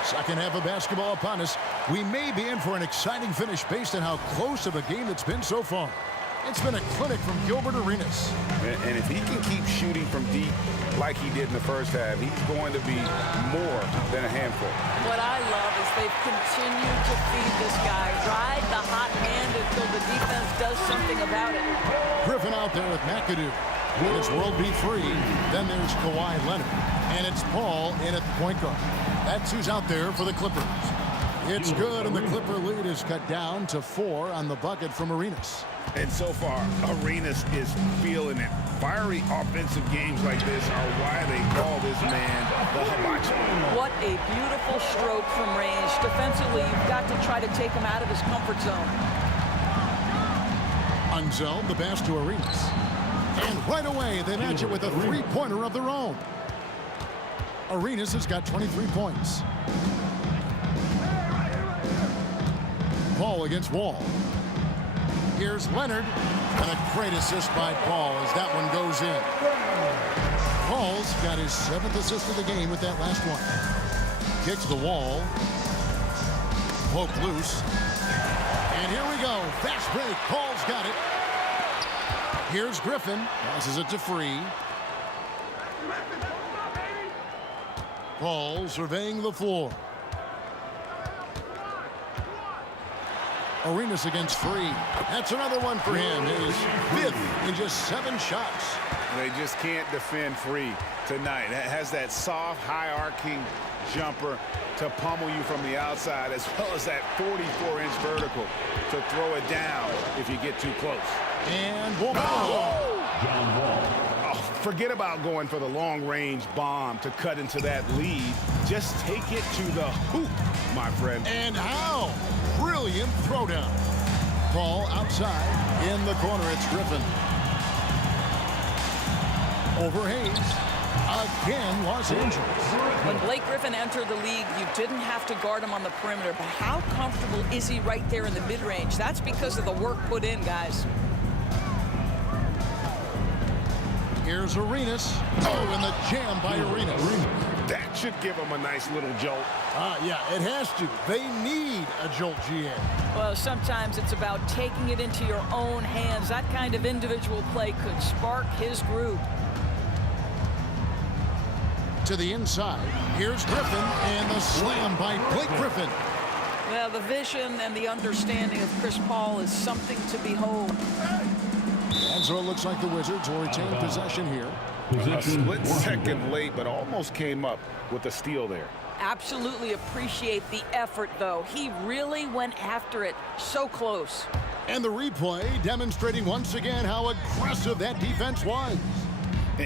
Second half of basketball upon us. We may be in for an exciting finish based on how close of a game it's been so far. It's been a clinic from Gilbert Arenas. And if he can keep shooting from deep like he did in the first half, he's going to be more than a handful. What I love is they've continued to feed this guy. Ride the hot hand until the defense does something about it. Griffin out there with McAdoo. And it's World B. Free. Then there's Kawhi Leonard. And it's Paul in at the point guard. That's who's out there for the Clippers. It's good, and the Clipper lead is cut down to 4 on the bucket from Arenas. And so far, Arenas is feeling it. Fiery offensive games like this are why they call this man the hibachi. What a beautiful stroke from range. Defensively, you've got to try to take him out of his comfort zone. Unzel, the pass to Arenas. And right away, they match it with a 3-pointer of their own. Arenas has got 23 points. Paul against Wall. Here's Leonard. And a great assist by Paul as that one goes in. Paul's got his 7th assist of the game with that last one. Kicks the Wall. Poke loose. And here we go. Fast break. Paul's got it. Here's Griffin. Passes it to Free. Paul surveying the floor. Arenas against Free. That's another one for him. His 5th in just 7 shots. They just can't defend Free tonight. It has that soft, high-arcing jumper to pummel you from the outside, as well as that 44-inch vertical to throw it down if you get too close. And Wall. Oh, forget about going for the long-range bomb to cut into that lead. Just take it to the hoop, my friend. And how? Brilliant throwdown. Ball outside. In the corner, it's Griffin. Over Hayes. Again, Los Angeles. When Blake Griffin entered the league, you didn't have to guard him on the perimeter. But how comfortable is he right there in the mid-range? That's because of the work put in, guys. Here's Arenas. Oh, and the jam by Arenas. That should give him a nice little jolt. Yeah, it has to. They need a jolt, GA. Well, sometimes it's about taking it into your own hands. That kind of individual play could spark his groove. To the inside. Here's Griffin, and the slam by Blake Griffin. Well, the vision and the understanding of Chris Paul is something to behold. And so it looks like the Wizards will retain possession here. A split second late, but almost came up with a steal there. Absolutely appreciate the effort, though. He really went after it. So close. And the replay demonstrating once again how aggressive that defense was.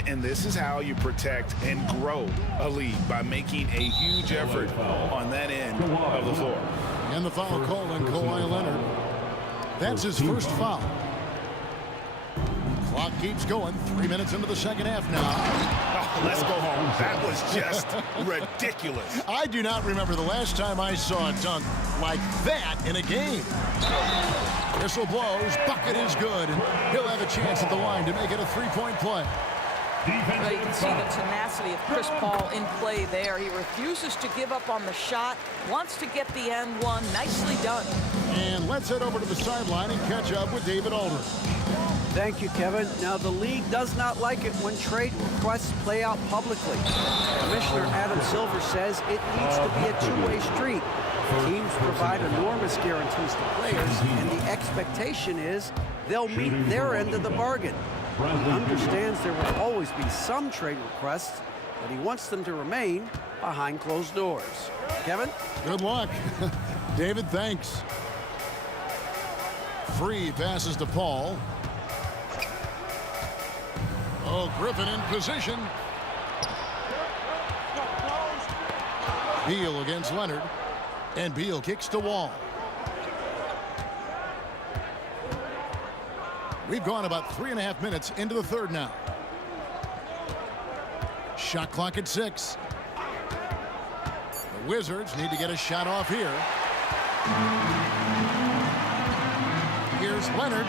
And this is how you protect and grow a lead, by making a huge effort on that end of the floor. And the foul called on Kawhi Leonard. That's his first foul. Clock keeps going. 3 minutes into the second half now. Oh, let's go home. That was just ridiculous. I do not remember the last time I saw a dunk like that in a game. Whistle blows. Bucket is good. And he'll have a chance at the line to make it a 3-point play. Well, you can see the tenacity of Chris Paul in play there. He refuses to give up on the shot, wants to get the end one. Nicely done. And let's head over to the sideline and catch up with David Aldridge. Thank you, Kevin. Now, the league does not like it when trade requests play out publicly. Commissioner Adam Silver says it needs to be a two-way street. Teams provide enormous guarantees to players, and the expectation is they'll meet their end of the bargain. He understands there will always be some trade requests, but he wants them to remain behind closed doors. Kevin? Good luck. David, thanks. Free passes to Paul. Oh, Griffin in position. Beal against Leonard. And Beal kicks to Wall. We've gone about 3.5 minutes into the third now. Shot clock at 6. The Wizards need to get a shot off here. Here's Leonard.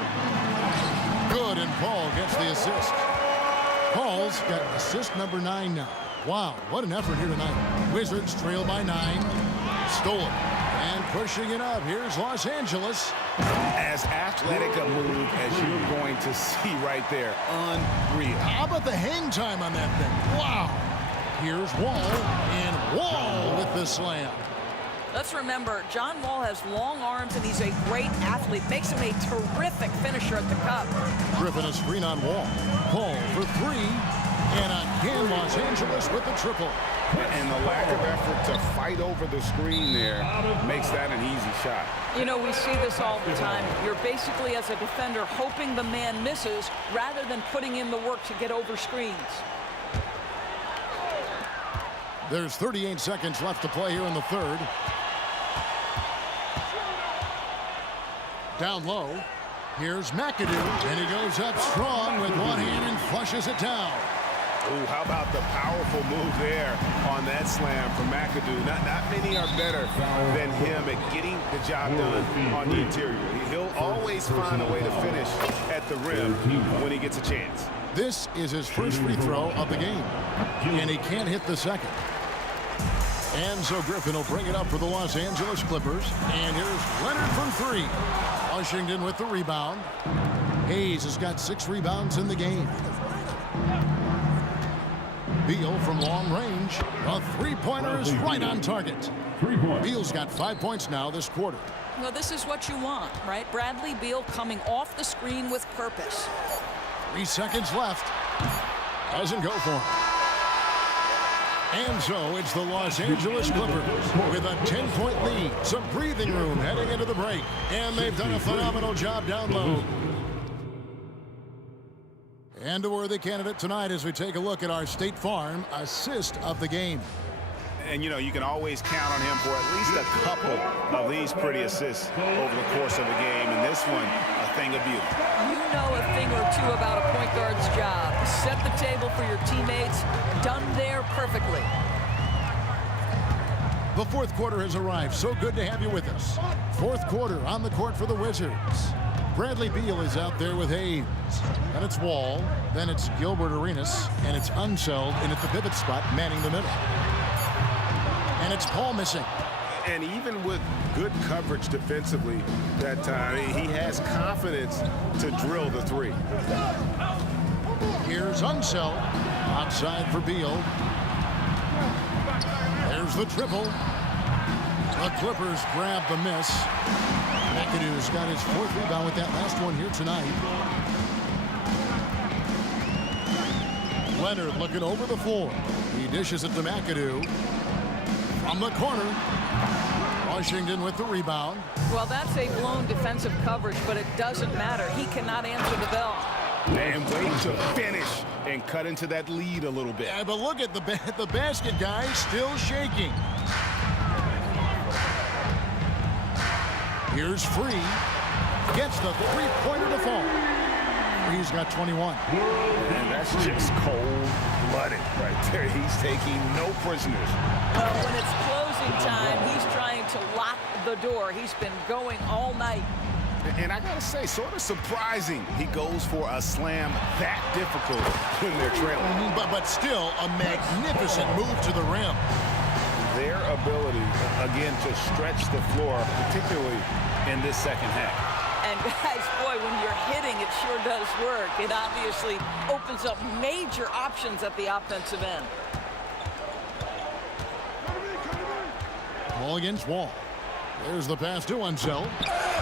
Good, and Paul gets the assist. Paul's got assist number 9 now. Wow, what an effort here tonight. Wizards trail by 9. Stolen. And pushing it up. Here's Los Angeles. As athletic a move as you're going to see right there. Unreal. How about the hang time on that thing? Wow. Here's Wall. And Wall with the slam. Let's remember, John Wall has long arms and he's a great athlete. Makes him a terrific finisher at the cup. Griffin a screen on Wall. Paul for 3. And again, Los Angeles with the triple. And the lack of effort to fight over the screen there makes that an easy shot. You know, we see this all the time. You're basically, as a defender, hoping the man misses rather than putting in the work to get over screens. There's 38 seconds left to play here in the third. Down low. Here's McAdoo, and he goes up strong with one hand and flushes it down. Ooh, how about the powerful move there on that slam from McAdoo? Not many are better than him at getting the job done on the interior. He'll always find a way to finish at the rim when he gets a chance. This is his first free throw of the game, and he can't hit the second. And so Griffin will bring it up for the Los Angeles Clippers. And here's Leonard from 3. Washington with the rebound. Hayes has got 6 rebounds in the game. Beal from long range. A three-pointer is right on target. Beal's got 5 points now this quarter. Well, this is what you want, right? Bradley Beal coming off the screen with purpose. 3 seconds left. Doesn't go for him. And so it's the Los Angeles Clippers with a 10-point lead. Some breathing room heading into the break. And they've done a phenomenal job down low. And a worthy candidate tonight as we take a look at our State Farm assist of the game. And, you know, you can always count on him for at least a couple of these pretty assists over the course of a game. And this one, a thing of beauty. You know a thing or two about a point guard's job. Set the table for your teammates. Done there perfectly. The fourth quarter has arrived. So good to have you with us. Fourth quarter on the court for the Wizards. Bradley Beal is out there with Hayes. Then it's Wall. Then it's Gilbert Arenas. And it's Unseld in at the pivot spot, manning the middle. And it's Paul missing. And even with good coverage defensively that time, he has confidence to drill the three. Here's Unseld. Outside for Beal. There's the triple. The Clippers grab the miss. McAdoo's got his 4th rebound with that last one here tonight. Leonard looking over the floor. He dishes it to McAdoo. From the corner. Washington with the rebound. Well, that's a blown defensive coverage, but it doesn't matter. He cannot answer the bell. And wait to finish and cut into that lead a little bit. Yeah, but look at the basket, guys, still shaking. Here's Free. Gets the three-pointer to fall. Free's got 21. And that's just cold-blooded right there. He's taking no prisoners. Well, when it's closing time, he's trying to lock the door. He's been going all night. And I gotta say, sort of surprising he goes for a slam that difficult when they're trailing. But still, a magnificent move to the rim. Their ability, again, to stretch the floor, particularly in this second half. And guys, boy, when you're hitting, it sure does work. It obviously opens up major options at the offensive end. Ball against Wall. There's the pass to Unseld.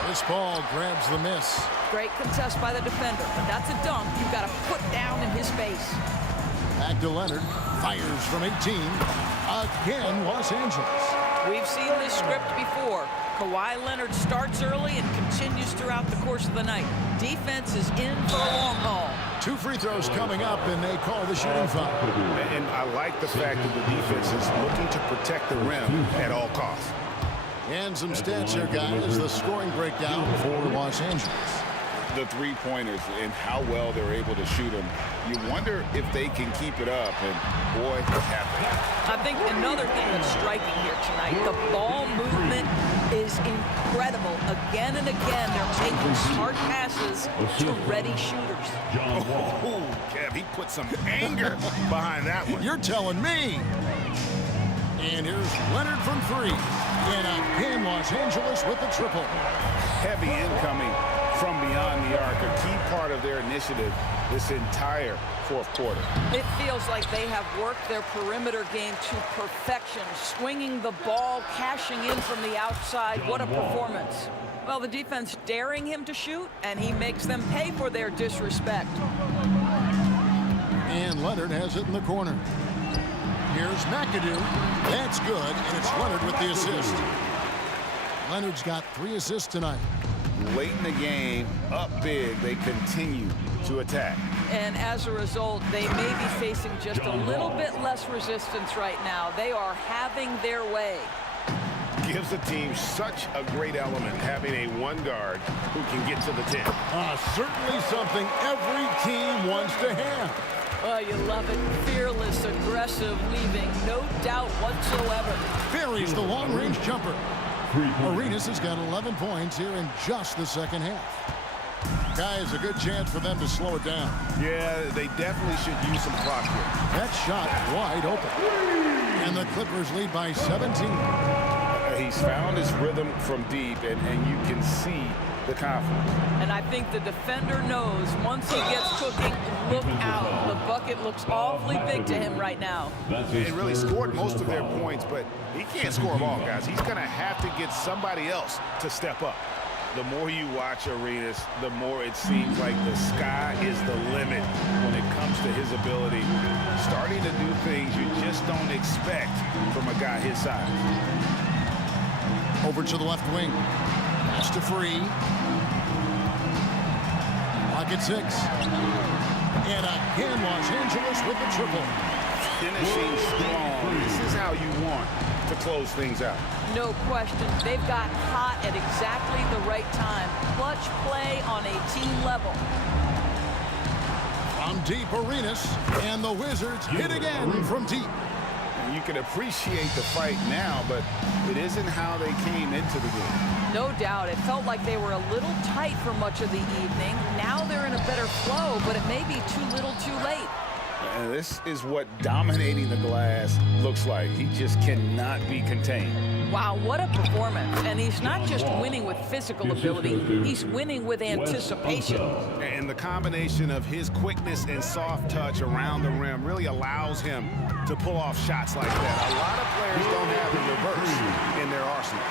This ball grabs the miss. Great contest by the defender, but that's a dunk you've got to put down in his face. Back to Leonard. Fires from 18. Again, Los Angeles. We've seen this script before. Kawhi Leonard starts early and continues throughout the course of the night. Defense is in for a long haul. 2 free throws coming up, and they call the shooting foul. And I like the fact that the defense is looking to protect the rim at all costs. And some stats here, guys. The scoring breakdown for Los Angeles. The three-pointers and how well they're able to shoot them. You wonder if they can keep it up, and boy, have they. I think another thing that's striking here tonight, the ball movement is incredible. Again and again, they're making smart passes to ready shooters. Oh, Kev, he put some anger behind that one. You're telling me. And here's Leonard from 3. And again, Los Angeles with the triple. Heavy incoming from beyond the arc, a key part of their initiative this entire fourth quarter. It feels like they have worked their perimeter game to perfection, swinging the ball, cashing in from the outside. What a performance. Well, the defense daring him to shoot, and he makes them pay for their disrespect. And Leonard has it in the corner. Here's McAdoo. That's good, and it's Leonard with the assist. Leonard's got 3 assists tonight. Late in the game, up big, they continue to attack. And as a result, they may be facing just a little bit less resistance right now. They are having their way. Gives the team such a great element, having a one guard who can get to the 10. Certainly something every team wants to have. Oh, you love it. Fearless, aggressive, leaving no doubt whatsoever. Buries the long-range jumper. Arenas has got 11 points here in just the second half. Guys, a good chance for them to slow it down. Yeah, they definitely should use some clock here. That shot wide open. And the Clippers lead by 17. He's found his rhythm from deep, and you can see the confidence. And I think the defender knows once he gets cooking, look out. The bucket looks awfully big to him right now. They really scored most of their points, but he can't score them all, guys. He's going to have to get somebody else to step up. The more you watch Arenas, the more it seems like the sky is the limit when it comes to his ability. Starting to do things you just don't expect from a guy his size. Over to the left wing. Pass to Free. Pocket 6. And again, Los Angeles with the triple. Finishing strong. This is how you want to close things out. No question. They've got hot at exactly the right time. Clutch play on a team level. From deep, Arenas. And the Wizards hit again from deep. You can appreciate the fight now, but it isn't how they came into the game. No doubt. It felt like they were a little tight for much of the evening. Now they're in a better flow, but it may be too little too late. And this is what dominating the glass looks like. He just cannot be contained. Wow, what a performance. And he's not just winning with physical ability, he's winning with anticipation. And the combination of his quickness and soft touch around the rim really allows him to pull off shots like that. A lot of players don't have the reverse in their arsenal.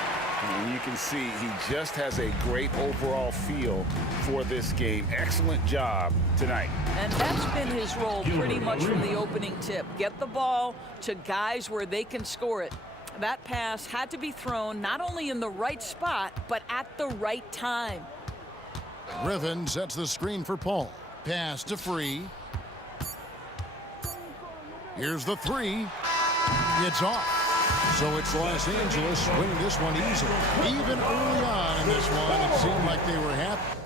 And you can see he just has a great overall feel for this game. Excellent job tonight. And that's been his role pretty much from the opening tip. Get the ball to guys where they can score it. That pass had to be thrown not only in the right spot, but at the right time. Griffin sets the screen for Paul. Pass to Free. Here's the 3. It's off. So it's Los Angeles winning this one easily. Even early on in this one, it seemed like they were happy.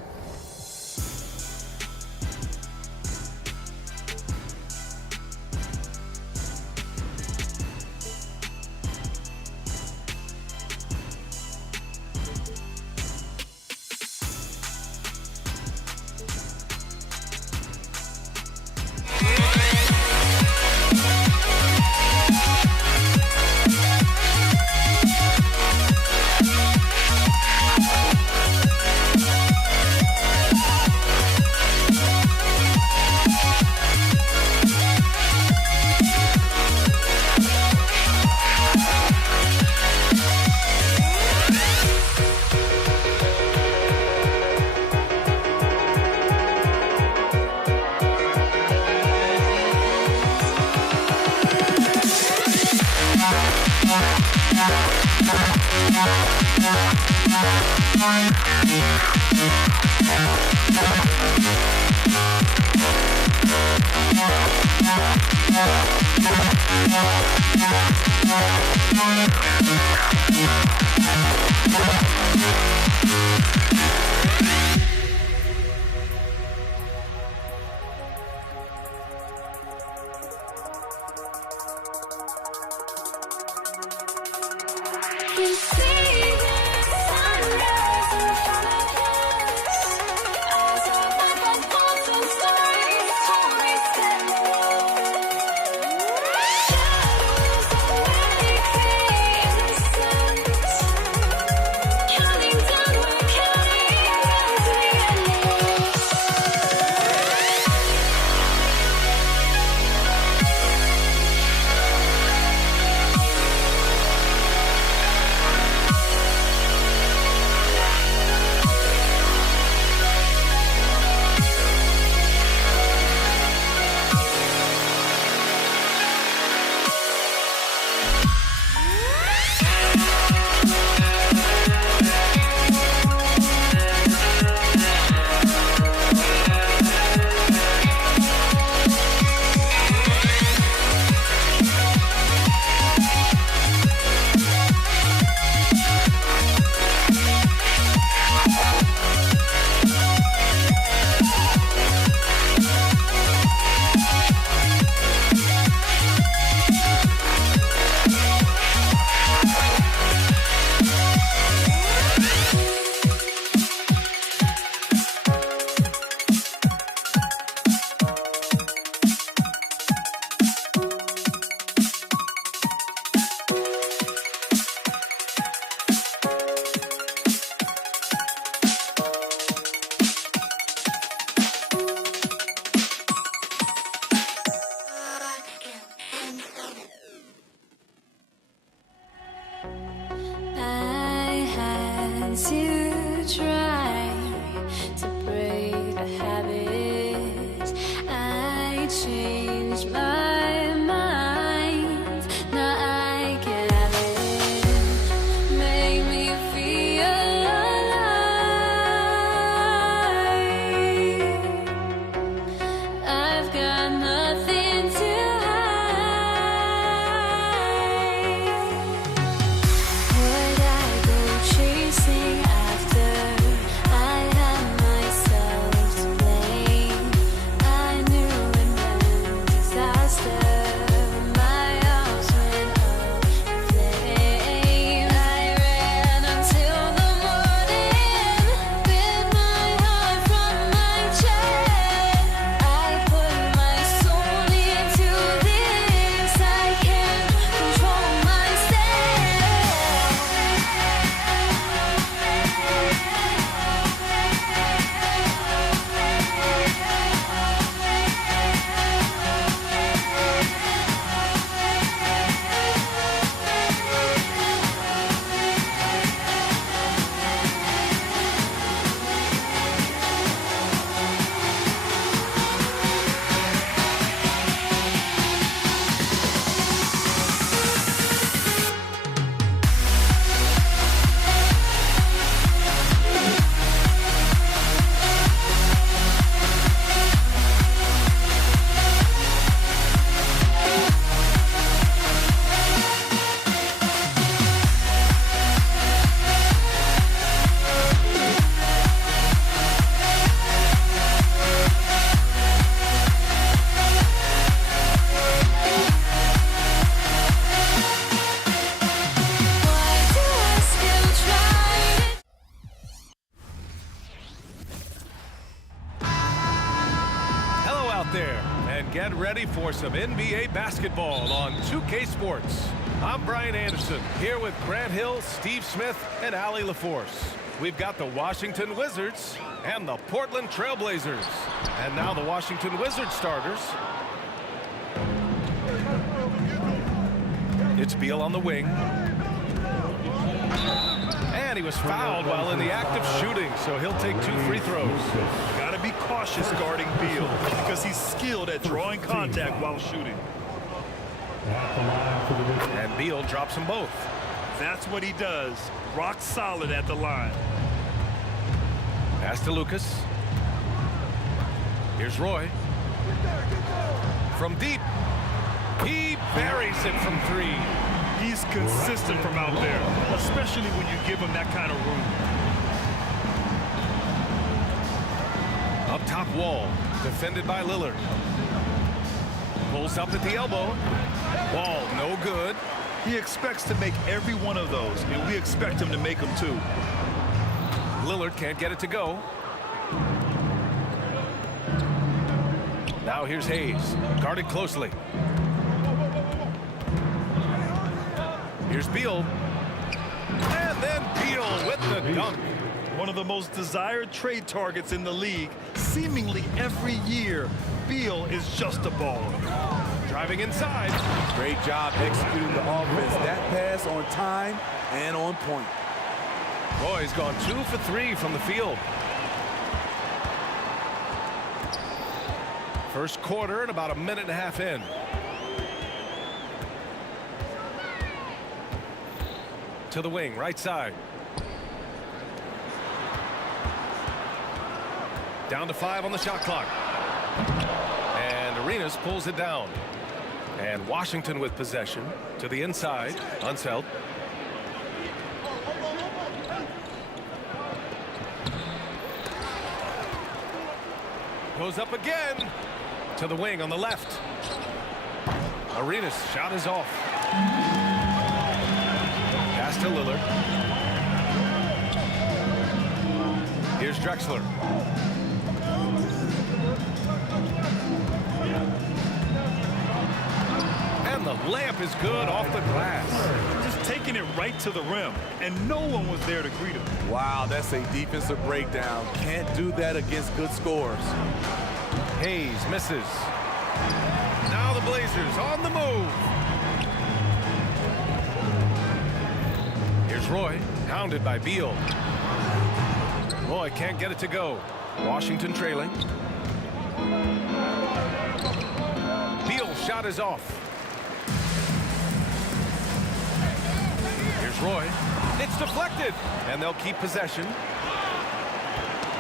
to try to break the habits. I changed my mind. Now I can have it. Make me feel alive. I've got nothing to would I go chasing after? I had myself to blame. I knew it meant disaster. My arms went up in flames. I ran until the morning, bit my heart from my chest. I put my soul into this. I can't control myself. Hello out there, and get ready for some NBA basketball on 2K Sports. I'm Brian Anderson, here with Grant Hill, Steve Smith, and Allie LaForce. We've got the Washington Wizards and the Portland Trailblazers. And now the Washington Wizards starters. It's Beal on the wing. And he was fouled while in the act of shooting, so he'll take 2 free throws. Got to be cautious guarding Beal because he's skilled at drawing contact while shooting. And Beal drops them both. That's what he does. Rock solid at the line. Pass to Lucas. Here's Roy. From deep. He buries it from 3. He's consistent from out there, especially when you give him that kind of room. Up top wall, defended by Lillard. Pulls up at the elbow. Ball no good. He expects to make every one of those, and we expect him to make them too. Lillard can't get it to go. Now here's Hayes, guarded closely. Here's Beal. And then Beal with the dunk. One of the most desired trade targets in the league. Seemingly every year, Beal is just a baller. Driving inside. Great job executing the offense. That pass on time and on point. Roy's gone 2 for 3 from the field. First quarter and about a minute and a half in. To the wing, right side. Down to 5 on the shot clock. And Arenas pulls it down. And Washington with possession to the inside. Unseld. Goes up again to the wing on the left. Arenas shot is off. Pass to Lillard. Here's Drexler. And the layup is good off the glass. Just taking it right to the rim, and no one was there to greet him. Wow, that's a defensive breakdown. Can't do that against good scores. Hayes misses. Now the Blazers on the move. Here's Here's Roy, hounded by Beal. Roy can't get it to go. Washington trailing. Beal's shot is off. Here's Roy. It's deflected, and they'll keep possession.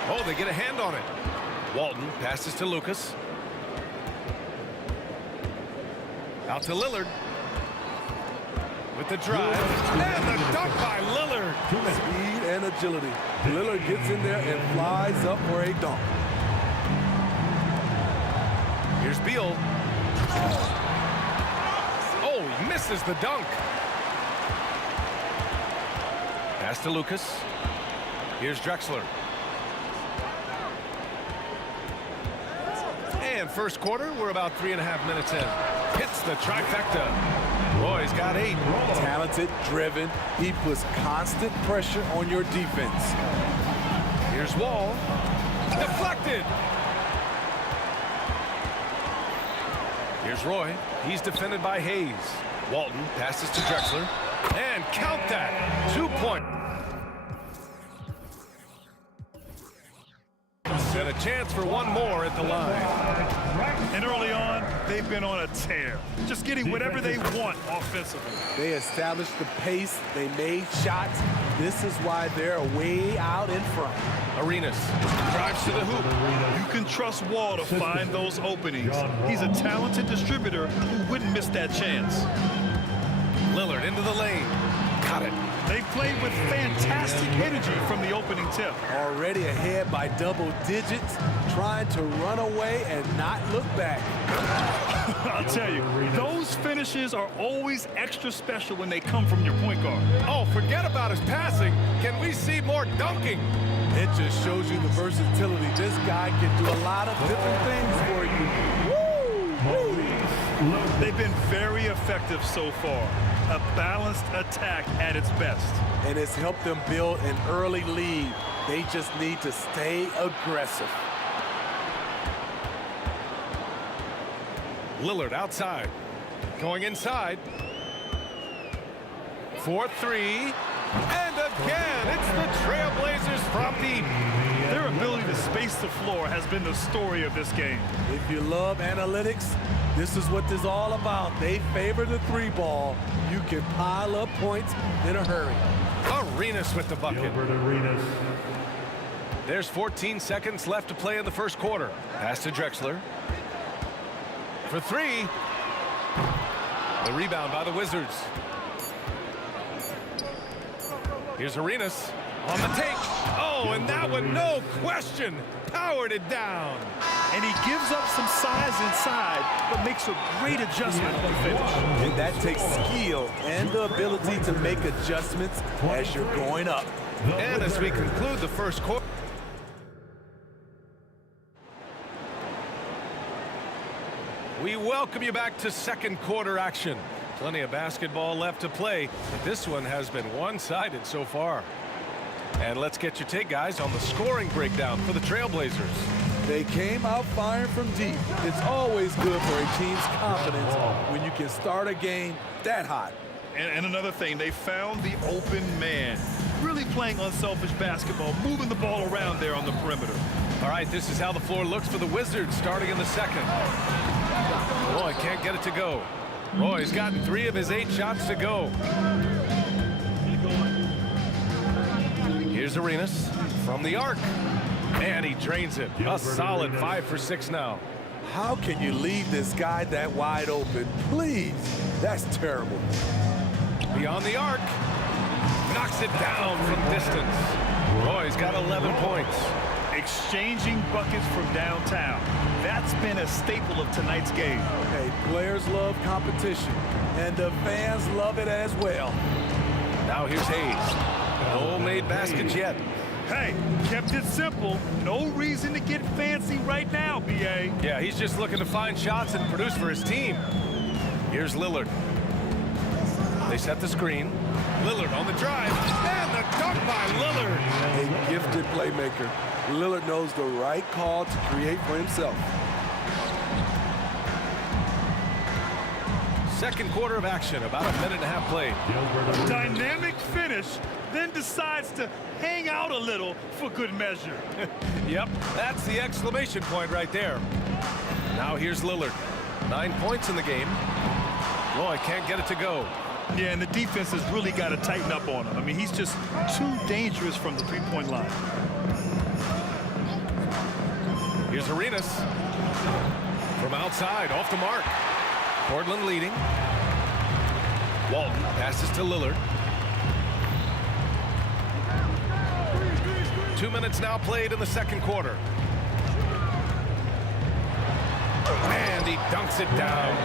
Oh, they get a hand on it. Walton passes to Lucas. Out to Lillard. With the drive. And the dunk by Lillard. Speed and agility. Lillard gets in there and flies up for a dunk. Here's Beal. Oh, he misses the dunk. Pass to Lucas. Here's Drexler. And first quarter, we're about 3.5 minutes in. Hits the trifecta. Roy's got 8. Talented, driven. He puts constant pressure on your defense. Here's Wall. Deflected. Here's Roy. He's defended by Hayes. Walton passes to Drexler. And count that. 2-point. And a chance for one more at the line. And early on, they've been on a tear. Just getting whatever they want offensively. They established the pace. They made shots. This is why they're way out in front. Arenas drives to the hoop. You can trust Wall to find those openings. He's a talented distributor who wouldn't miss that chance. Lillard into the lane. Got it. They've played with fantastic energy from the opening tip. Already ahead by double digits, trying to run away and not look back. I'll tell you, those finishes are always extra special when they come from your point guard. Oh, forget about his passing. Can we see more dunking? It just shows you the versatility. This guy can do a lot of different things for you. Woo! They've been very effective so far. A balanced attack at its best. And it's helped them build an early lead. They just need to stay aggressive. Lillard outside. Going inside. 4-3. And again, it's the Trailblazers from deep. Their ability to space the floor has been the story of this game. If you love analytics, this is what this is all about. They favor the 3-ball. You can pile up points in a hurry. Arenas with the bucket. There's 14 seconds left to play in the first quarter. Pass to Drexler. For 3. The rebound by the Wizards. Here's Arenas on the take. Oh, and that one, no question, powered it down. And he gives up some size inside, but makes a great adjustment on the finish. And that takes skill and the ability to make adjustments as you're going up. And as we conclude the first quarter. We welcome you back to second quarter action. Plenty of basketball left to play, but this one has been one-sided so far. And let's get your take, guys, on the scoring breakdown for the Trailblazers. They came out firing from deep. It's always good for a team's confidence when you can start a game that hot. And another thing, they found the open man. Really playing unselfish basketball, moving the ball around there on the perimeter. All right, this is how the floor looks for the Wizards starting in the second. Roy can't get it to go. Roy's gotten 3 of his 8 shots to go. Here's Arenas from the arc. And he drains it. A solid 5 for 6 now. How can you leave this guy that wide open? Please. That's terrible. Beyond the arc. Knocks it down from distance. Roy's got 11 points. Exchanging buckets from downtown. That's been a staple of tonight's game. Hey, players love competition, and the fans love it as well. Now here's Hayes. No made baskets yet. Hey, kept it simple. No reason to get fancy right now, B.A. Yeah, he's just looking to find shots and produce for his team. Here's Lillard. They set the screen. Lillard on the drive. And the dunk by Lillard. A gifted playmaker. Lillard knows the right call to create for himself. Second quarter of action, about a minute and a half played. Dynamic finish, then decides to hang out a little for good measure. Yep, that's the exclamation point right there. Now here's Lillard. 9 points in the game. Roy can't get it to go. Yeah, and the defense has really got to tighten up on him. I mean, he's just too dangerous from the three-point line. Here's Arenas. From outside, off the mark. Portland leading. Walton passes to Lillard. 2 minutes now played in the second quarter. And he dunks it down.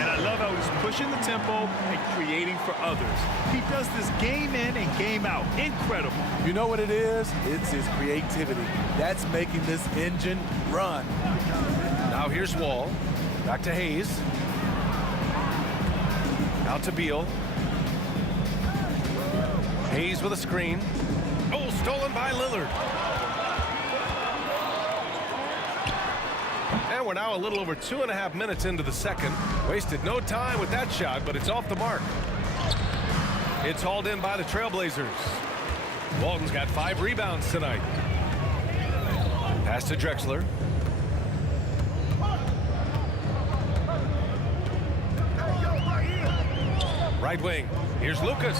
And I love how he's pushing the tempo and creating for others. He does this game in and game out. Incredible. You know what it is? It's his creativity. That's making this engine run. Now here's Wall. Back to Hayes. Out to Beal. Hayes with a screen. Oh, stolen by Lillard. And we're now a little over 2.5 minutes into the second. Wasted no time with that shot, but it's off the mark. It's hauled in by the Trailblazers. Walton's got 5 rebounds tonight. Pass to Drexler. Right wing. Here's Lucas.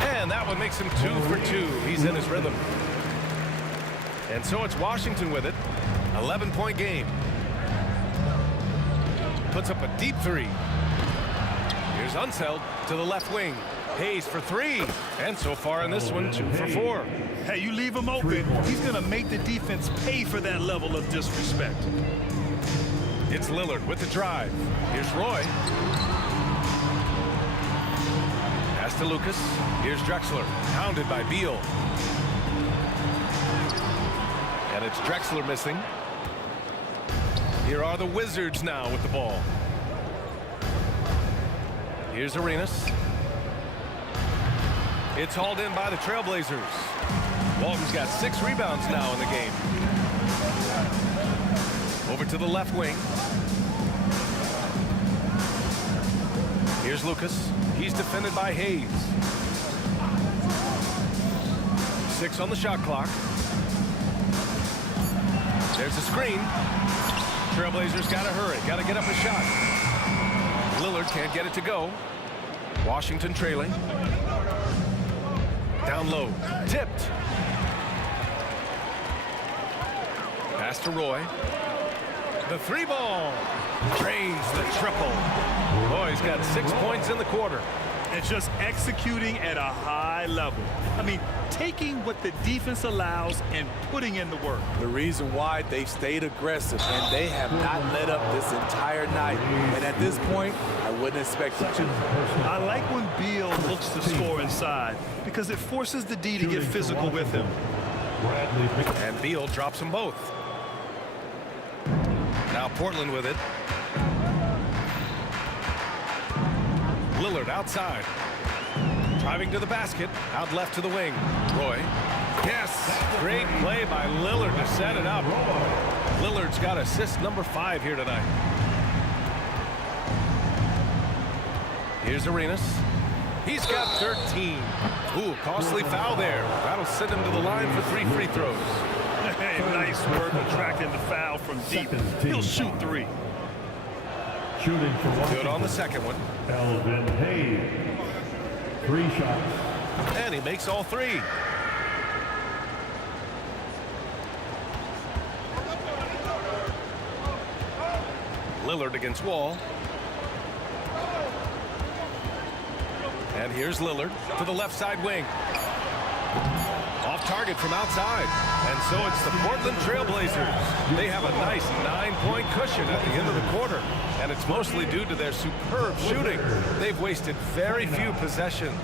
And that one makes him 2 for 2. He's in his rhythm. And so it's Washington with it. 11-point game. Puts up a deep 3. Here's Unseld to the left wing. Hayes for 3. And so far in this one, 2 for 4. Hey, you leave him open, he's going to make the defense pay for that level of disrespect. It's Lillard with the drive. Here's Roy. Pass to Lucas. Here's Drexler. Pounded by Beal. And it's Drexler missing. Here are the Wizards now with the ball. Here's Arenas. It's hauled in by the Trailblazers. Walton's got 6 rebounds now in the game. Over to the left wing. Here's Lucas. He's defended by Hayes. 6 on the shot clock. There's a screen. Trailblazers got to hurry. Got to get up a shot. Lillard can't get it to go. Washington trailing. Down low. Tipped. Pass to Roy. The 3 ball. Drains the triple. Roy's got 6 points in the quarter. And just executing at a high level. I mean, taking what the defense allows and putting in the work. The reason why they've stayed aggressive and they have not let up this entire night. And at this point, I wouldn't expect them to. I like when Beal looks to score inside because it forces the D to get physical with him. And Beal drops them both. Now Portland with it. Lillard outside. Driving to the basket. Out left to the wing. Roy. Yes. Great play by Lillard to set it up. Lillard's got assist number 5 here tonight. Here's Arenas. He's got 13. Ooh, costly foul there. That'll send him to the line for 3 free throws. Hey, nice work attracting the foul from deep. He'll shoot 3. Shooting for Washington. Good on the second one. Elvin Hayes. 3 shots. And he makes all 3. Lillard against Wall. And here's Lillard to the left side wing. Off target from outside. And so it's the Portland Trailblazers. They have a nice 9-point cushion at the end of the quarter. And it's mostly due to their superb shooting. They've wasted very few possessions.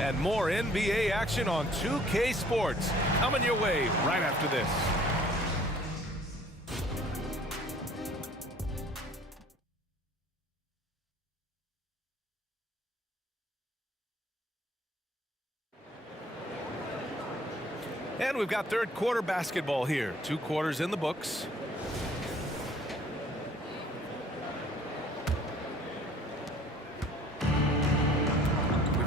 And more NBA action on 2K Sports coming your way right after this. And we've got third quarter basketball here. 2 quarters in the books.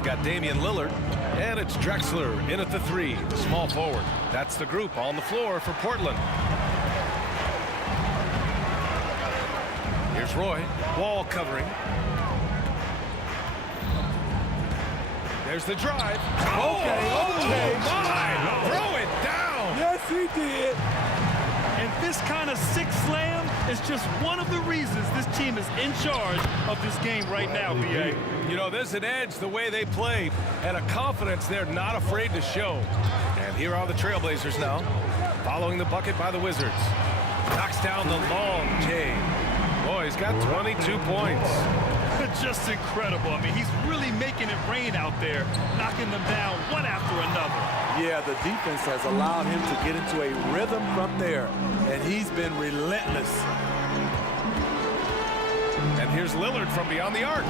They've got Damian Lillard, and it's Drexler in at the 3, the small forward. That's the group on the floor for Portland. Here's Roy. Wall covering. There's the drive. Okay. My! Throw it down! Yes, he did. And this kind of sick slam is just one of the reasons this team is in charge of this game right now, B.A. You know, there's an edge the way they play and a confidence they're not afraid to show. And here are the Trailblazers now, following the bucket by the Wizards. Knocks down the long J. Boy, he's got 22 points. Just incredible. I mean, he's really making it rain out there, knocking them down one after another. Yeah, the defense has allowed him to get into a rhythm from there, and he's been relentless. And here's Lillard from beyond the arc.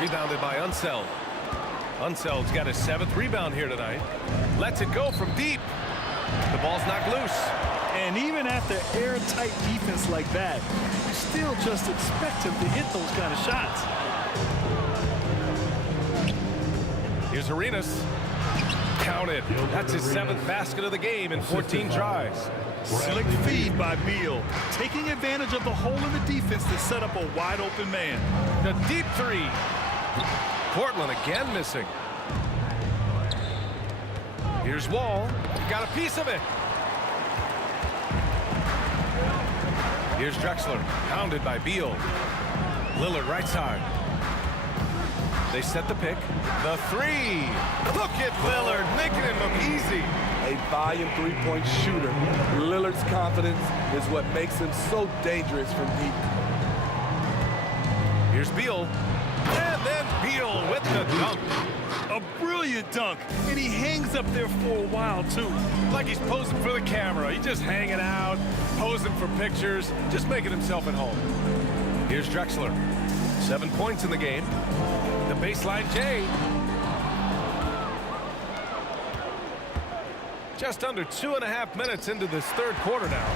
Rebounded by Unseld. Unseld's got his 7th rebound here tonight. Lets it go from deep. The ball's knocked loose. And even after airtight defense like that, you still just expect him to hit those kind of shots. Here's Arenas. Counted. That's his 7th basket of the game in 14 tries. Slick feed by Beal, taking advantage of the hole in the defense to set up a wide open man. The deep 3. Portland again missing. Here's Wall. He got a piece of it. Here's Drexler, pounded by Beal. Lillard right side. They set the pick. The 3. Look at Lillard, making it look easy. A volume three-point shooter. Lillard's confidence is what makes him so dangerous from deep. Here's Beal. And then Beal with the dunk. A brilliant dunk, and he hangs up there for a while, too. Like he's posing for the camera. He's just hanging out, posing for pictures, just making himself at home. Here's Drexler. 7 points in the game. The baseline J. Just under 2.5 minutes into this 3rd quarter now.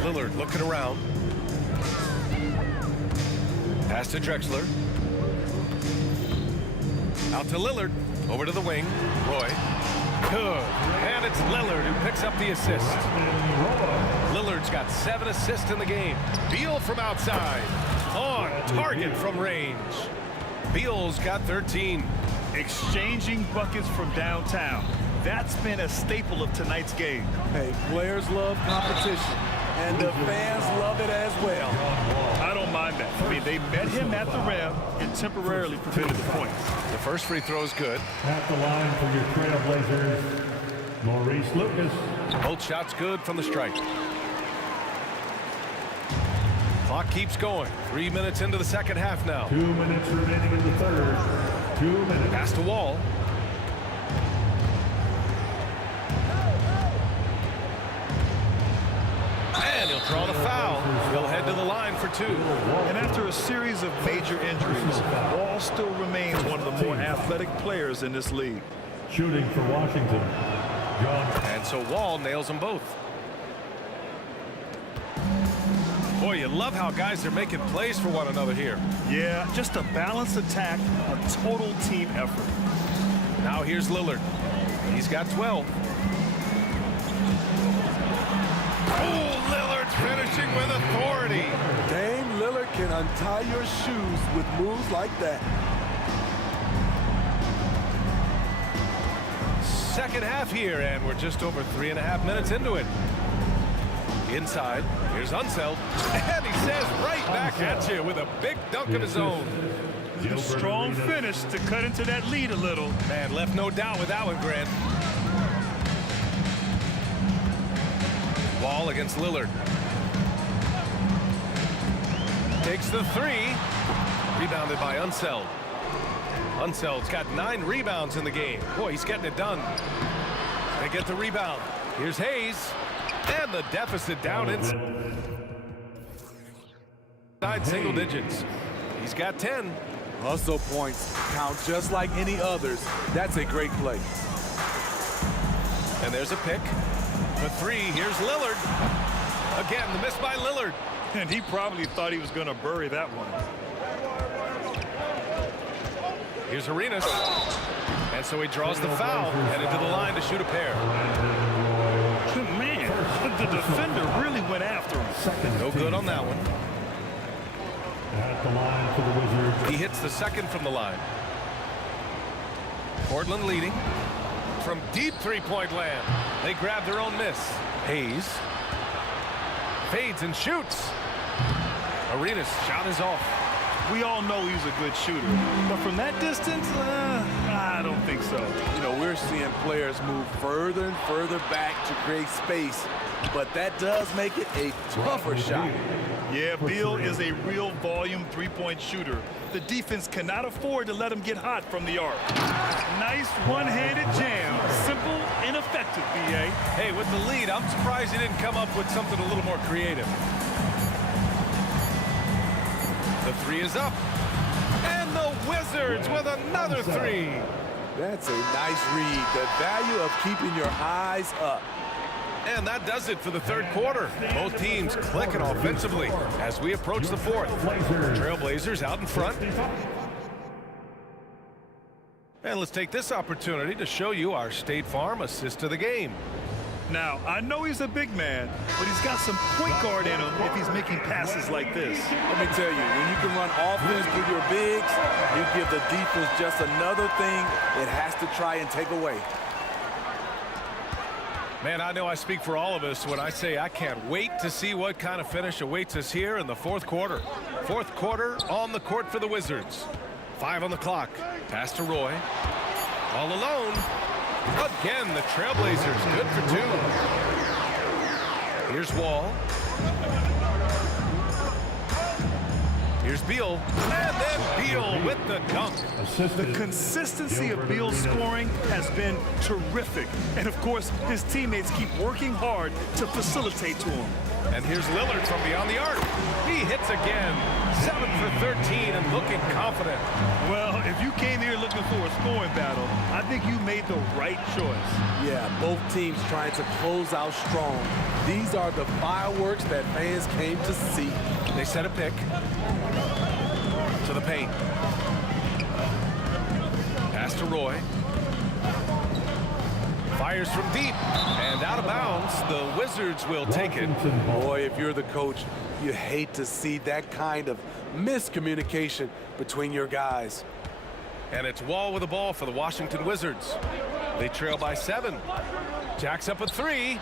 Lillard looking around. Pass to Drexler. Out to Lillard. Over to the wing. Roy. Good. And it's Lillard who picks up the assist. Lillard's got 7 assists in the game. Beal from outside. On target from range. Beal's got 13. Exchanging buckets from downtown. That's been a staple of tonight's game. Hey, players love competition, and the fans love it as well. I don't mind that. I mean, they met him at the rim and temporarily prevented the points. The first free throw is good. At the line for your Trailblazers, Maurice Lucas. Both shots good from the stripe. Clock keeps going. 3 minutes into the 2nd half now. 2 minutes remaining in the 3rd. 2 minutes. Pass to Wall. And he'll draw the foul. He'll head to the line for 2. And after a series of major injuries, Wall still remains one of the more athletic players in this league. Shooting for Washington, John. And so Wall nails them both. Boy, you love how guys are making plays for one another here. Yeah, just a balanced attack, a total team effort. Now here's Lillard. He's got 12. Oh, Lillard's finishing with authority. Dame Lillard can untie your shoes with moves like that. 2nd half here, and we're just over 3.5 minutes into it. Inside, here's Unseld, and he says right back at you with a big dunk of his own. A strong finish to cut into that lead a little. Man, left no doubt with that one, Grant. Wall against Lillard. Takes the 3. Rebounded by Unseld. Unseld's got 9 rebounds in the game. Boy, he's getting it done. They get the rebound. Here's Hayes. And the deficit down inside single digits. He's got 10. Hustle points count just like any others. That's a great play. And there's a pick. The 3, here's Lillard. Again, the miss by Lillard. And he probably thought he was going to bury that one. Here's Arenas. And so he draws the foul, headed to the line to shoot a pair. Man, the defender really went after him. No good on that one. At the line for the Wizards. He hits the second from the line. Portland leading. From deep three-point land, they grab their own miss. Hayes fades and shoots. Arenas' shot is off. We all know he's a good shooter, but from that distance, I don't think so. You know, we're seeing players move further and further back to create space, but that does make it a tougher shot. Yeah, Beal is a real volume three-point shooter. The defense cannot afford to let him get hot from the arc. Nice one-handed jam. Simple and effective, B.A. Hey, with the lead, I'm surprised he didn't come up with something a little more creative. The three is up. And the Wizards with another three. That's a nice read. The value of keeping your eyes up. And that does it for the third quarter. Both teams clicking offensively as we approach the fourth. Trailblazers out in front. And let's take this opportunity to show you our State Farm assist of the game. Now, I know he's a big man, but he's got some point guard in him if he's making passes like this. Let me tell you, when you can run offense with your bigs, you give the defense just another thing it has to try and take away. Man, I know I speak for all of us when I say I can't wait to see what kind of finish awaits us here in the fourth quarter. Fourth quarter on the court for the Wizards. 5 on the clock. Pass to Roy. All alone. Again, the Trailblazers good for 2. Here's Wall. Here's Beal. And then Beal with the dunk. The consistency of Beal's scoring has been terrific. And, of course, his teammates keep working hard to facilitate to him. And here's Lillard from beyond the arc. He hits again. 7 for 13 and looking confident. Well, if you came here looking for a scoring battle, I think you made the right choice. Yeah, both teams trying to close out strong. These are the fireworks that fans came to see. They set a pick to the paint. Pass to Roy. Fires from deep and out of bounds. The Wizards will take it. Boy, if you're the coach, you hate to see that kind of miscommunication between your guys. And it's Wall with the ball for the Washington Wizards. They trail by 7. Jacks up a 3.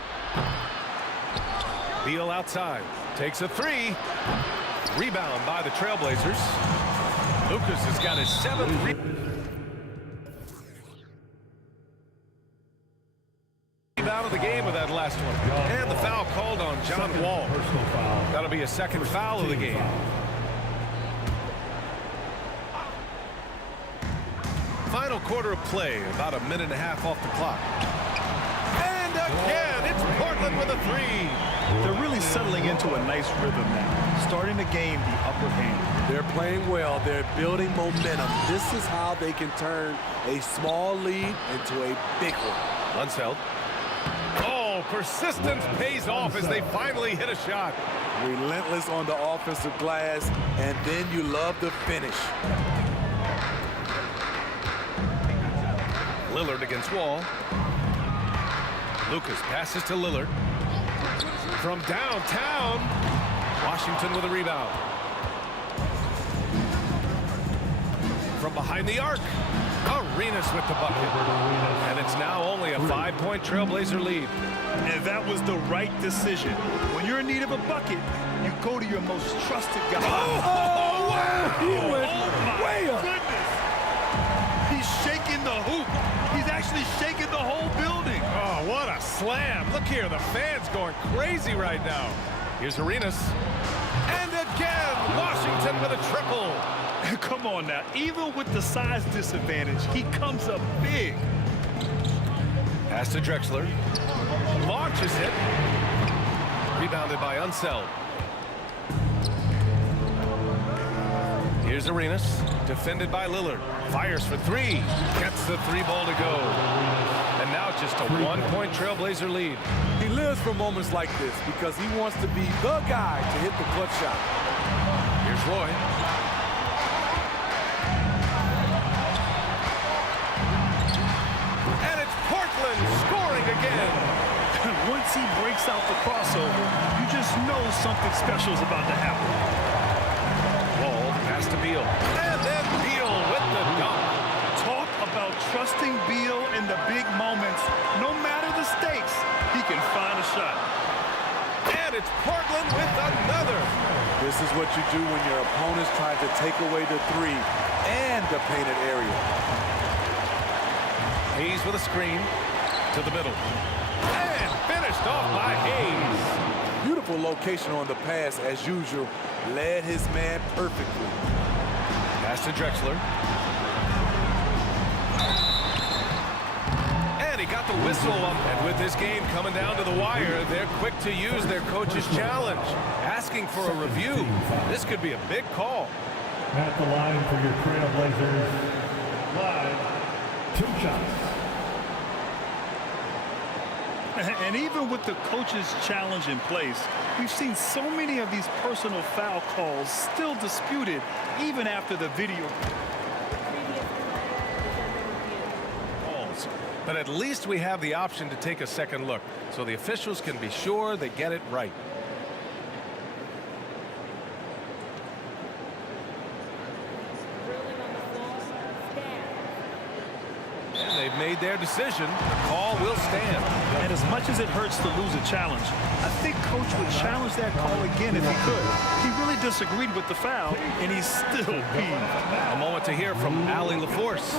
Beal outside. Takes a 3. Rebound by the Trailblazers. Lucas has got his 7th rebound of the game with that last one. And the foul called on John Wall. That'll be a second foul of the game. Final quarter of play, about a minute and a half off the clock. And again, it's Portland with a 3. They're really settling into a nice rhythm now, starting to gain the upper hand. They're playing well. They're building momentum. This is how they can turn a small lead into a big one. Unseld. Oh, persistence pays off as they finally hit a shot. Relentless on the offensive glass, and then you love the finish. Lillard against Wall. Lucas passes to Lillard. From downtown, Washington with a rebound. From behind the arc, Arenas with the bucket. And it's now only a 5-point Trailblazer lead. And that was the right decision. When you're in need of a bucket, you go to your most trusted guy. Oh, wow! He went way up. Goodness. He's shaking the hoop. He's actually shaking the whole building. Oh, what a slam. Look here, the fans going crazy right now. Here's Arenas. And again, Washington with a triple. Come on now, even with the size disadvantage, he comes up big. Pass to Drexler. Launches it. Rebounded by Unseld. Here's Arenas. Defended by Lillard. Fires for 3. Gets the 3-ball to go. And now just a 1-point Trailblazer lead. He lives for moments like this because he wants to be the guy to hit the clutch shot. Here's Roy. once he breaks out the crossover, you just know something special is about to happen. Ball pass to Beal. And then Beal with the dunk. Talk about trusting Beal in the big moments. No matter the stakes, he can find a shot. And it's Portland with another. This is what you do when your opponents try to take away the three and the painted area. Hayes with a screen to the middle. And finished off by Hayes. Beautiful location on the pass as usual. Led his man perfectly. Pass to Drexler. And he got the whistle up. And with this game coming down to the wire, they're quick to use their coach's challenge. Asking for a review. This could be a big call. At the line for your Trailblazers, live, 2 shots. And even with the coach's challenge in place, we've seen so many of these personal foul calls still disputed even after the video. Calls. But at least we have the option to take a second look, so the officials can be sure they get it right. They've made their decision. The call will stand. And as much as it hurts to lose a challenge, I think Coach would challenge that call again if he could. He really disagreed with the foul, and he's still peeved. A moment to hear from Allie LaForce.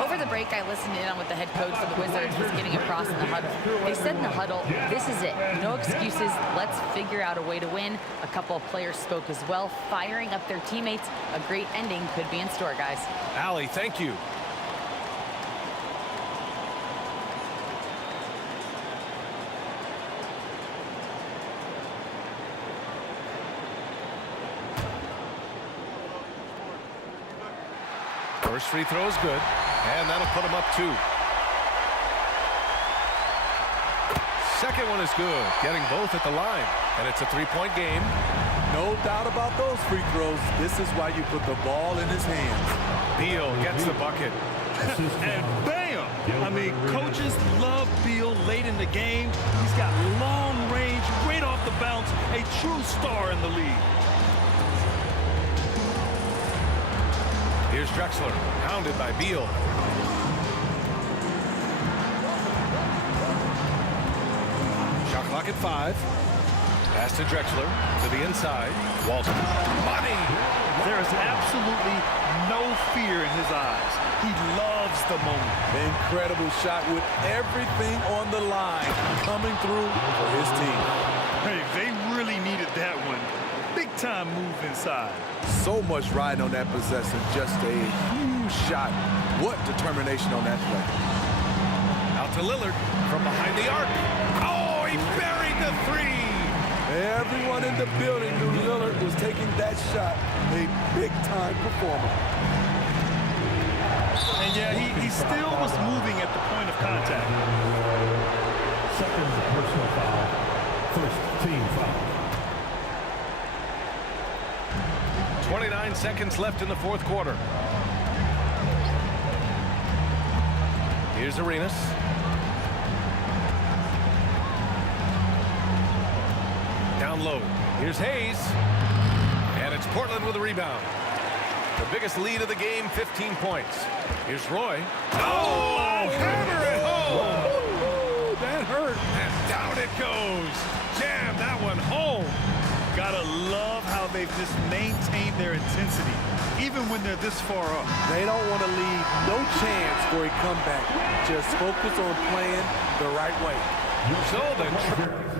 Over the break, I listened in on what the head coach for the Wizards was getting across in the huddle. They said in the huddle, this is it. No excuses. Let's figure out a way to win. A couple of players spoke as well, firing up their teammates. A great ending could be in store, guys. Allie, thank you. First free throw is good, and that'll put him up 2. Second one is good, getting both at the line, and it's a 3-point game. No doubt about those free throws. This is why you put the ball in his hands. Beal gets the bucket. And bam! I mean, coaches love Beal late in the game. He's got long range, great off the bounce, a true star in the league. Here's Drexler, hounded by Beal. Shot clock at 5. Pass to Drexler, to the inside. Walton, money! There is absolutely no fear in his eyes. He loves the moment. Incredible shot with everything on the line coming through for his team. Hey, they really needed that one. Big time move inside. So much riding on that possession. Just a huge shot. What determination on that play. Out to Lillard from behind the arc. Oh, he buried the 3. Everyone in the building knew Lillard was taking that shot. A big-time performer. And yeah, he still was moving at the point of contact. Second personal foul. First team foul. 29 seconds left in the fourth quarter. Here's Arenas. Down low. Here's Hayes. And it's Portland with a rebound. The biggest lead of the game, 15 points. Here's Roy. Oh, hammer it home. Ooh, that hurt. And down it goes. Jam that one home. Gotta love how they've just maintained their intensity, even when they're this far up. They don't want to leave no chance for a comeback. Just focus on playing the right way. So the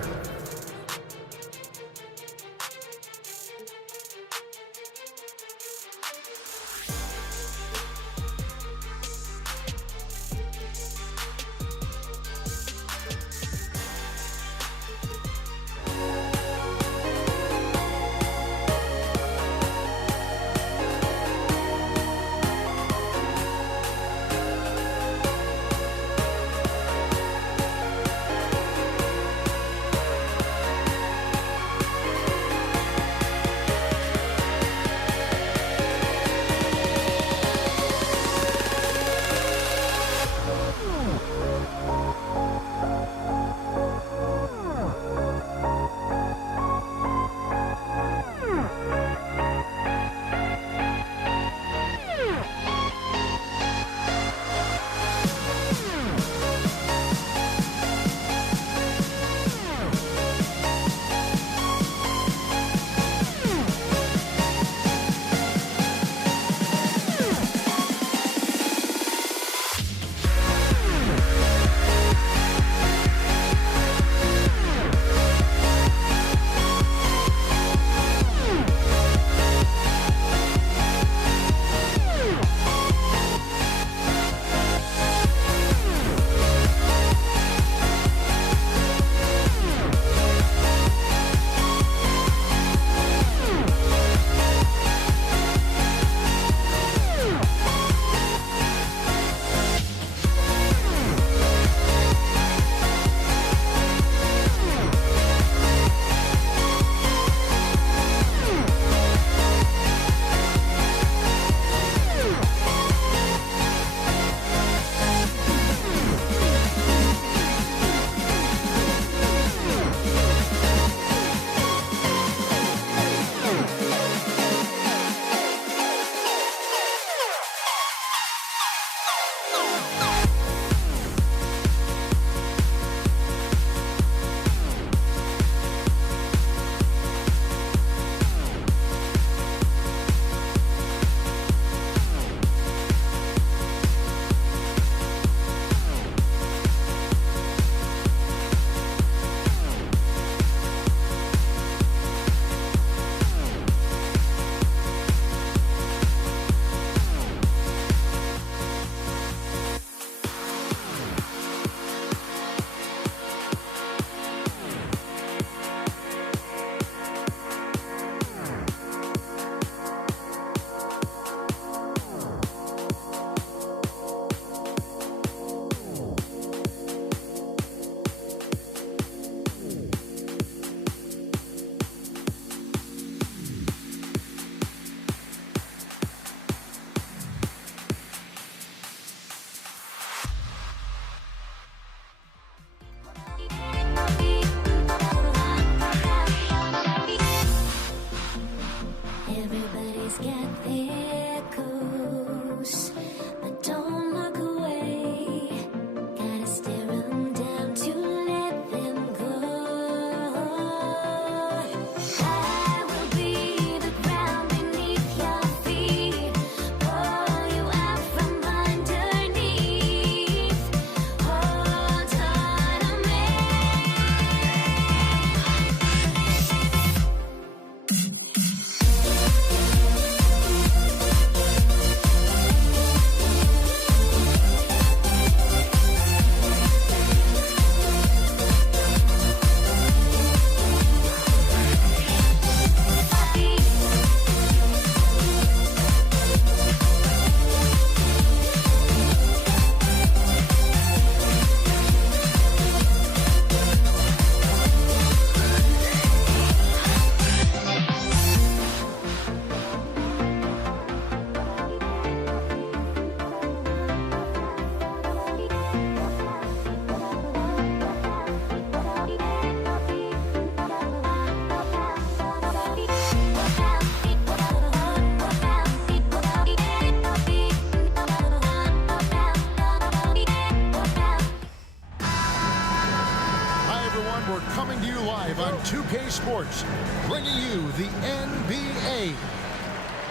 live on 2K Sports, bringing you the NBA.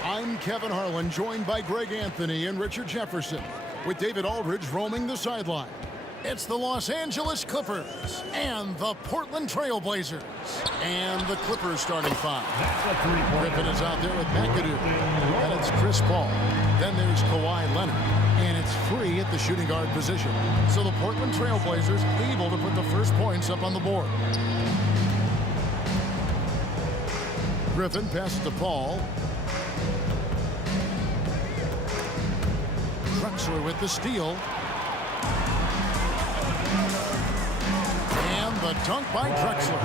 I'm Kevin Harlan, joined by Greg Anthony and Richard Jefferson, with David Aldridge roaming the sideline. It's the Los Angeles Clippers and the Portland Trail Blazers. And the Clippers starting five. Griffin is out there with McAdoo. And it's Chris Paul. Then there's Kawhi Leonard. And it's free at the shooting guard position. So the Portland Trail Blazers able to put the first points up on the board. Griffin passes to Paul. Drexler with the steal. And the dunk by Drexler.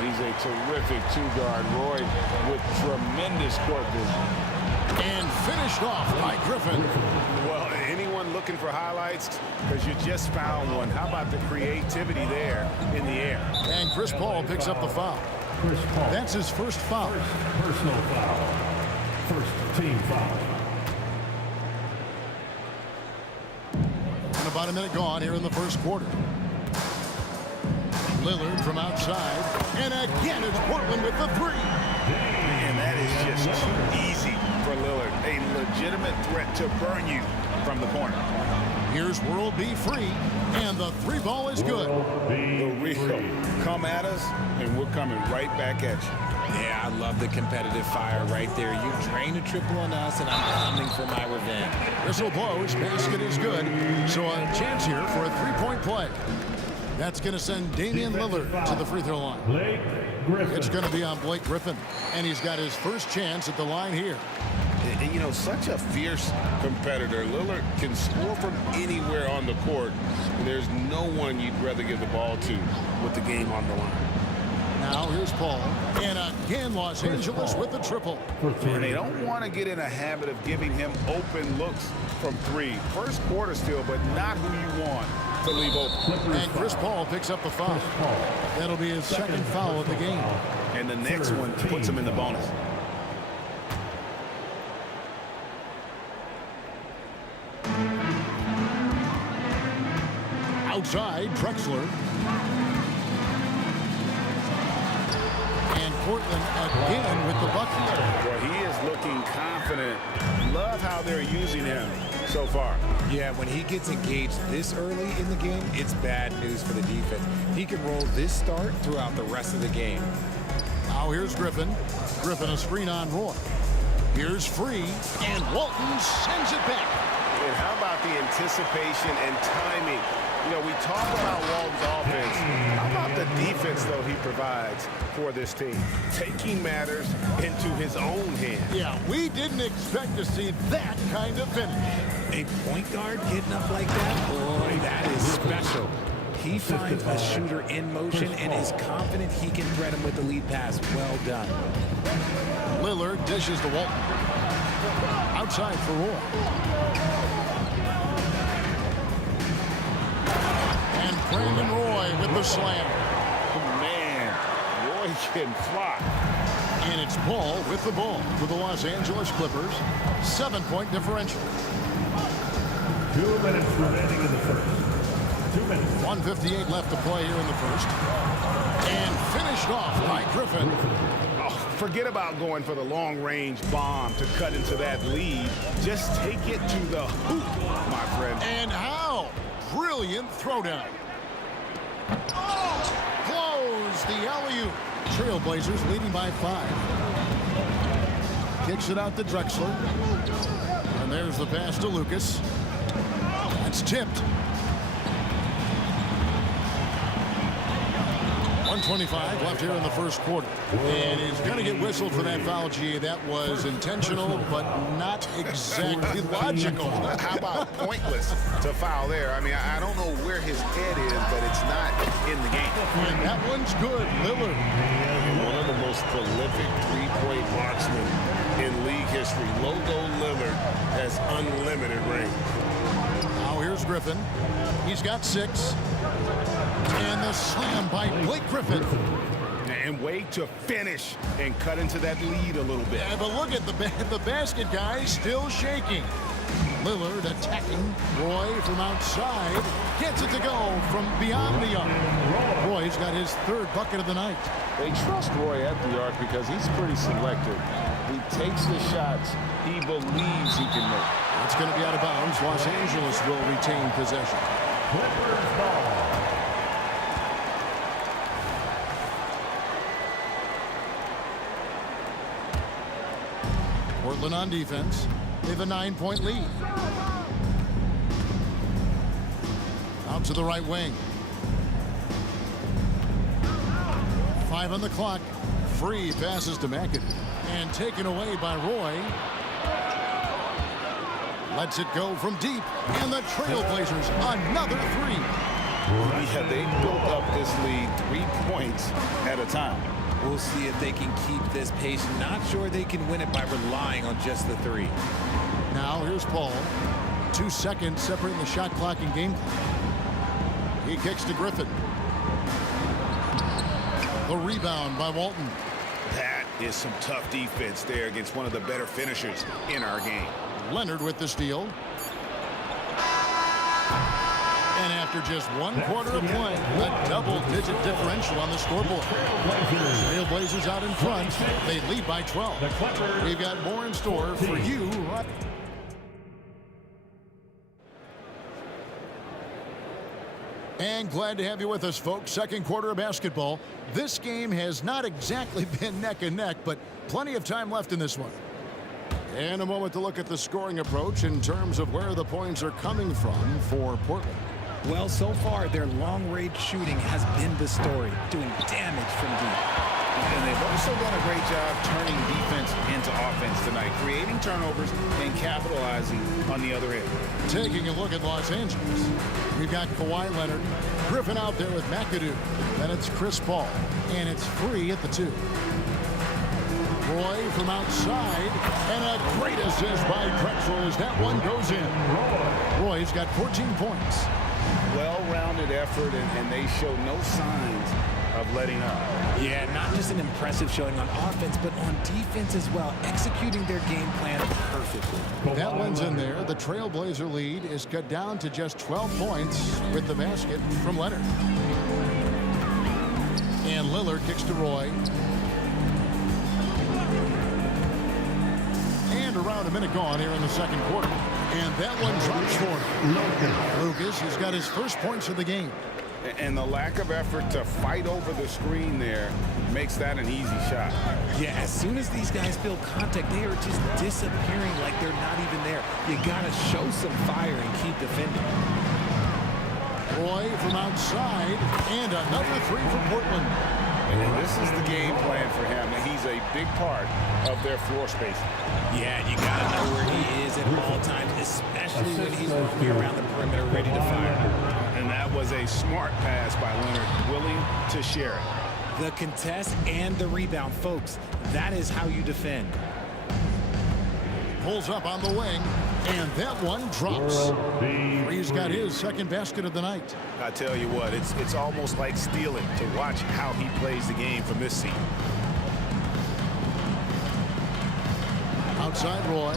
He's a terrific two-guard. Roy with tremendous court vision. And finished off by Griffin. Well, anyone looking for highlights? Because you just found one. How about the creativity there in the air? And Chris Paul picks up the foul. That's his first foul. Personal foul. First team foul. And about a minute gone here in the first quarter. Lillard from outside. And again, it's Portland with the three. Man, that is just easy for Lillard. A legitimate threat to burn you from the corner. Here's World B free. And the three ball is good. The real come at us, and we're coming right back at you. Yeah, I love the competitive fire right there. You drain a triple on us, and I'm coming for my revenge. Whistle blows. Basket is good. So a chance here for a three-point play. That's going to send Damian Lillard to the free throw line. Blake Griffin. It's going to be on Blake Griffin. And he's got his first chance at the line here. And, you know, such a fierce competitor. Lillard can score from anywhere on the court. And there's no one you'd rather give the ball to with the game on the line. Now here's Paul. And again, Los Angeles with the triple. And they don't want to get in a habit of giving him open looks from three. First quarter still, but not who you want to leave open. And Chris Paul picks up the foul. That'll be his second foul of the game. And the next one puts him in the bonus. Outside, Drexler. And Portland again with the bucket. Well, he is looking confident. Love how they're using him so far. Yeah, when he gets engaged this early in the game, it's bad news for the defense. He can roll this start throughout the rest of the game. Now here's Griffin. Griffin a screen on Roy. Here's Free, and Walton sends it back. And how about the anticipation and timing? You know, we talk about Walton's offense. How about the defense, though, he provides for this team? Taking matters into his own hands. Yeah, we didn't expect to see that kind of finish. A point guard getting up like that? Boy, that is special. He finds a shooter in motion and is confident he can thread him with the lead pass. Well done. Lillard dishes to Walton. Outside for Roy. And Brandon Roy with the slam. Man, Roy can fly. And it's Paul with the ball for the Los Angeles Clippers. 7-point differential. 2 minutes remaining in the first. 2 minutes. 1:58 left to play here in the first. And finished off by Griffin. Oh, forget about going for the long-range bomb to cut into that lead. Just take it to the hoop, my friend. And how? Brilliant throwdown. Oh! Close the alley-oop. Trailblazers leading by 5. Kicks it out to Drexler. And there's the pass to Lucas. It's tipped. 1:25 left here in the first quarter. And he's going to get whistled for that foul, G. That was intentional, but not exactly logical. How about pointless to foul there? I mean, I don't know where his head is, but it's not in the game. And that one's good. Lillard. One of the most prolific three-point marksmen in league history. Logo Lillard has unlimited range. Now here's Griffin. He's got 6. And the slam by Blake Griffin. And way to finish and cut into that lead a little bit. Yeah, but look at the basket, guys, still shaking. Lillard attacking. Roy from outside gets it to go from beyond the arc. Roy's got his third bucket of the night. They trust Roy at the arc because he's pretty selective. He takes the shots he believes he can make. It's going to be out of bounds. Los Angeles will retain possession. Clippers ball. Portland on defense. They have a 9-point lead. Out to the right wing. 5 on the clock. Free passes to McAdoo. And taken away by Roy. Lets it go from deep. And the Trailblazers, another three. Yeah, they built up this lead 3 points at a time. We'll see if they can keep this pace. Not sure they can win it by relying on just the three. Now here's Paul. 2 seconds separating the shot clock and game clock. He kicks to Griffin. The rebound by Walton. That is some tough defense there against one of the better finishers in our game. Leonard with the steal. And after just 1 quarter of play, a double-digit differential on the scoreboard. Trailblazers out in front. They lead by 12. We've got more in store for you. And glad to have you with us, folks. Second quarter of basketball. This game has not exactly been neck and neck, but plenty of time left in this one. And a moment to look at the scoring approach in terms of where the points are coming from for Portland. Well, so far, their long-range shooting has been the story, doing damage from deep. And they've also done a great job turning defense into offense tonight, creating turnovers and capitalizing on the other end. Taking a look at Los Angeles, we've got Kawhi Leonard, Griffin out there with McAdoo. Then it's Chris Paul, and it's free at the 2. Roy from outside, and a great assist by Drexel as that one goes in. Roy's got 14 points. Well-rounded effort, and they show no signs of letting up. Yeah, not just an impressive showing on offense, but on defense as well, executing their game plan perfectly. That one's in there. The Trailblazer lead is cut down to just 12 points with the basket from Leonard. And Lillard kicks to Roy. And around a minute gone here in the second quarter. And that one drops for him. Lucas has got his first points of the game. And the lack of effort to fight over the screen there makes that an easy shot. Yeah, as soon as these guys feel contact, they are just disappearing like they're not even there. You got to show some fire and keep defending. Roy from outside, and another three for Portland. And this is the game plan for him. He's a big part of their floor space. Yeah, you got to know where he is at all times, especially when he's working around the perimeter ready to fire. And that was a smart pass by Leonard, willing to share it. The contest and the rebound, folks. That is how you defend. Pulls up on the wing, and that one drops. He's got his second basket of the night. I tell you what, it's almost like stealing to watch how he plays the game from this seat. Outside Roy,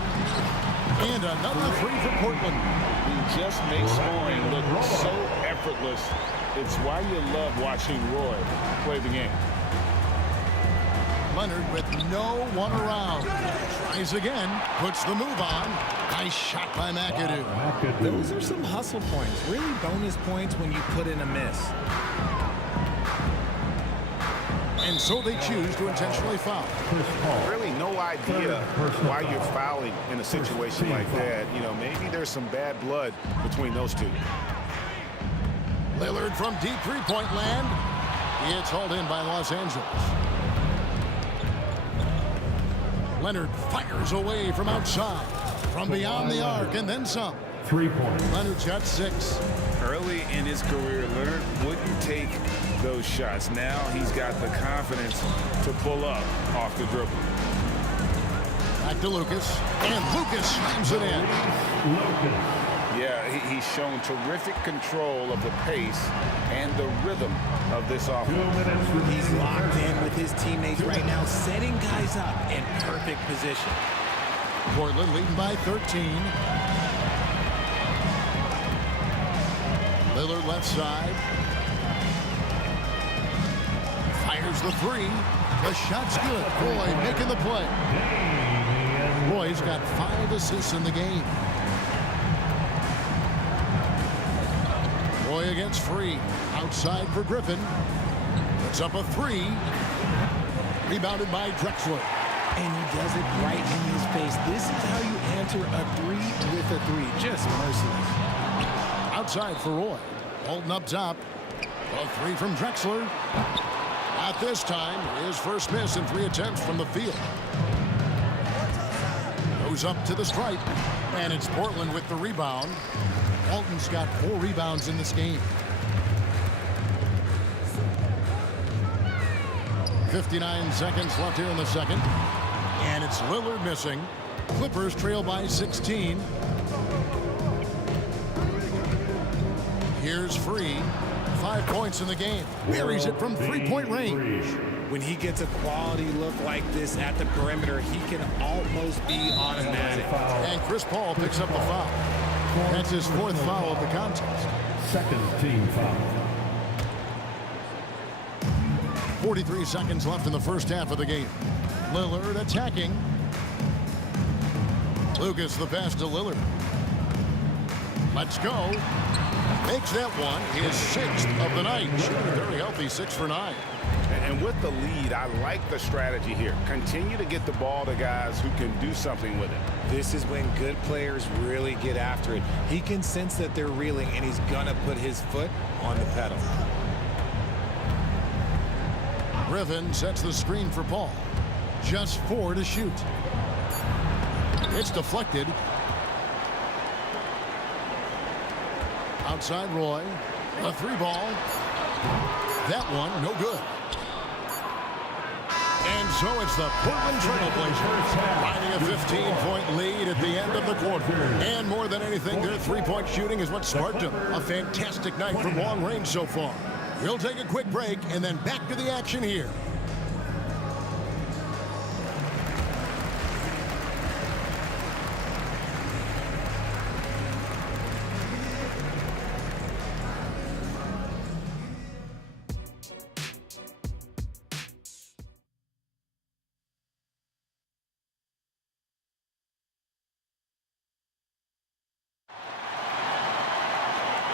and another three for Portland. He just makes scoring look so effortless. It's why you love watching Roy play the game. Leonard with no one around. Tries again. Puts the move on. Nice shot by McAdoo. Those are some hustle points. Really bonus points when you put in a miss. And so they choose to intentionally foul. Really no idea why you're fouling in a situation like that. You know, maybe there's some bad blood between those two. Lillard from deep three-point land. It's hauled in by Los Angeles. Leonard fires away from outside, from beyond the arc, and then some. 3 points. Leonard's got 6. Early in his career, Leonard wouldn't take those shots. Now he's got the confidence to pull up off the dribble. Back to Lucas, and Lucas slams it in. Yeah, he's shown terrific control of the pace and the rhythm of this offense. He's locked in with his teammates right now, setting guys up in perfect position. Portland leading by 13. Lillard left side. Fires the three. The shot's good. Roy making the play. Roy's got 5 assists in the game. Roy against Free. Outside for Griffin. Puts up a 3. Rebounded by Drexler. And he does it right in his face. This is how you answer a 3 with a 3. Just merciless. Outside for Roy. Holden up top. A 3 from Drexler. Not this time. His first miss in 3 attempts from the field. Goes up to the stripe. And it's Portland with the rebound. Walton's got 4 rebounds in this game. 59 seconds left here in the second. And it's Lillard missing. Clippers trail by 16. Here's Free. 5 points in the game. Buries it from 3-point range. When he gets a quality look like this at the perimeter, he can almost be automatic. And Chris Paul picks up the foul. That's his 4th foul of the contest. Second team foul. 43 seconds left in the first half of the game. Lillard attacking. Lucas the pass to Lillard. Let's go. Makes that one his 6th of the night. Shooting a very healthy 6 for 9. And with the lead, I like the strategy here. Continue to get the ball to guys who can do something with it. This is when good players really get after it. He can sense that they're reeling, and he's going to put his foot on the pedal. Griffin sets the screen for Paul. Just 4 to shoot. It's deflected. Outside Roy. A 3 ball. That one, no good. And so it's the Portland Trailblazers riding a 15-point lead at the end of the quarter. And more than anything, their 3-point shooting is what sparked them. A fantastic night from long range so far. We'll take a quick break and then back to the action here.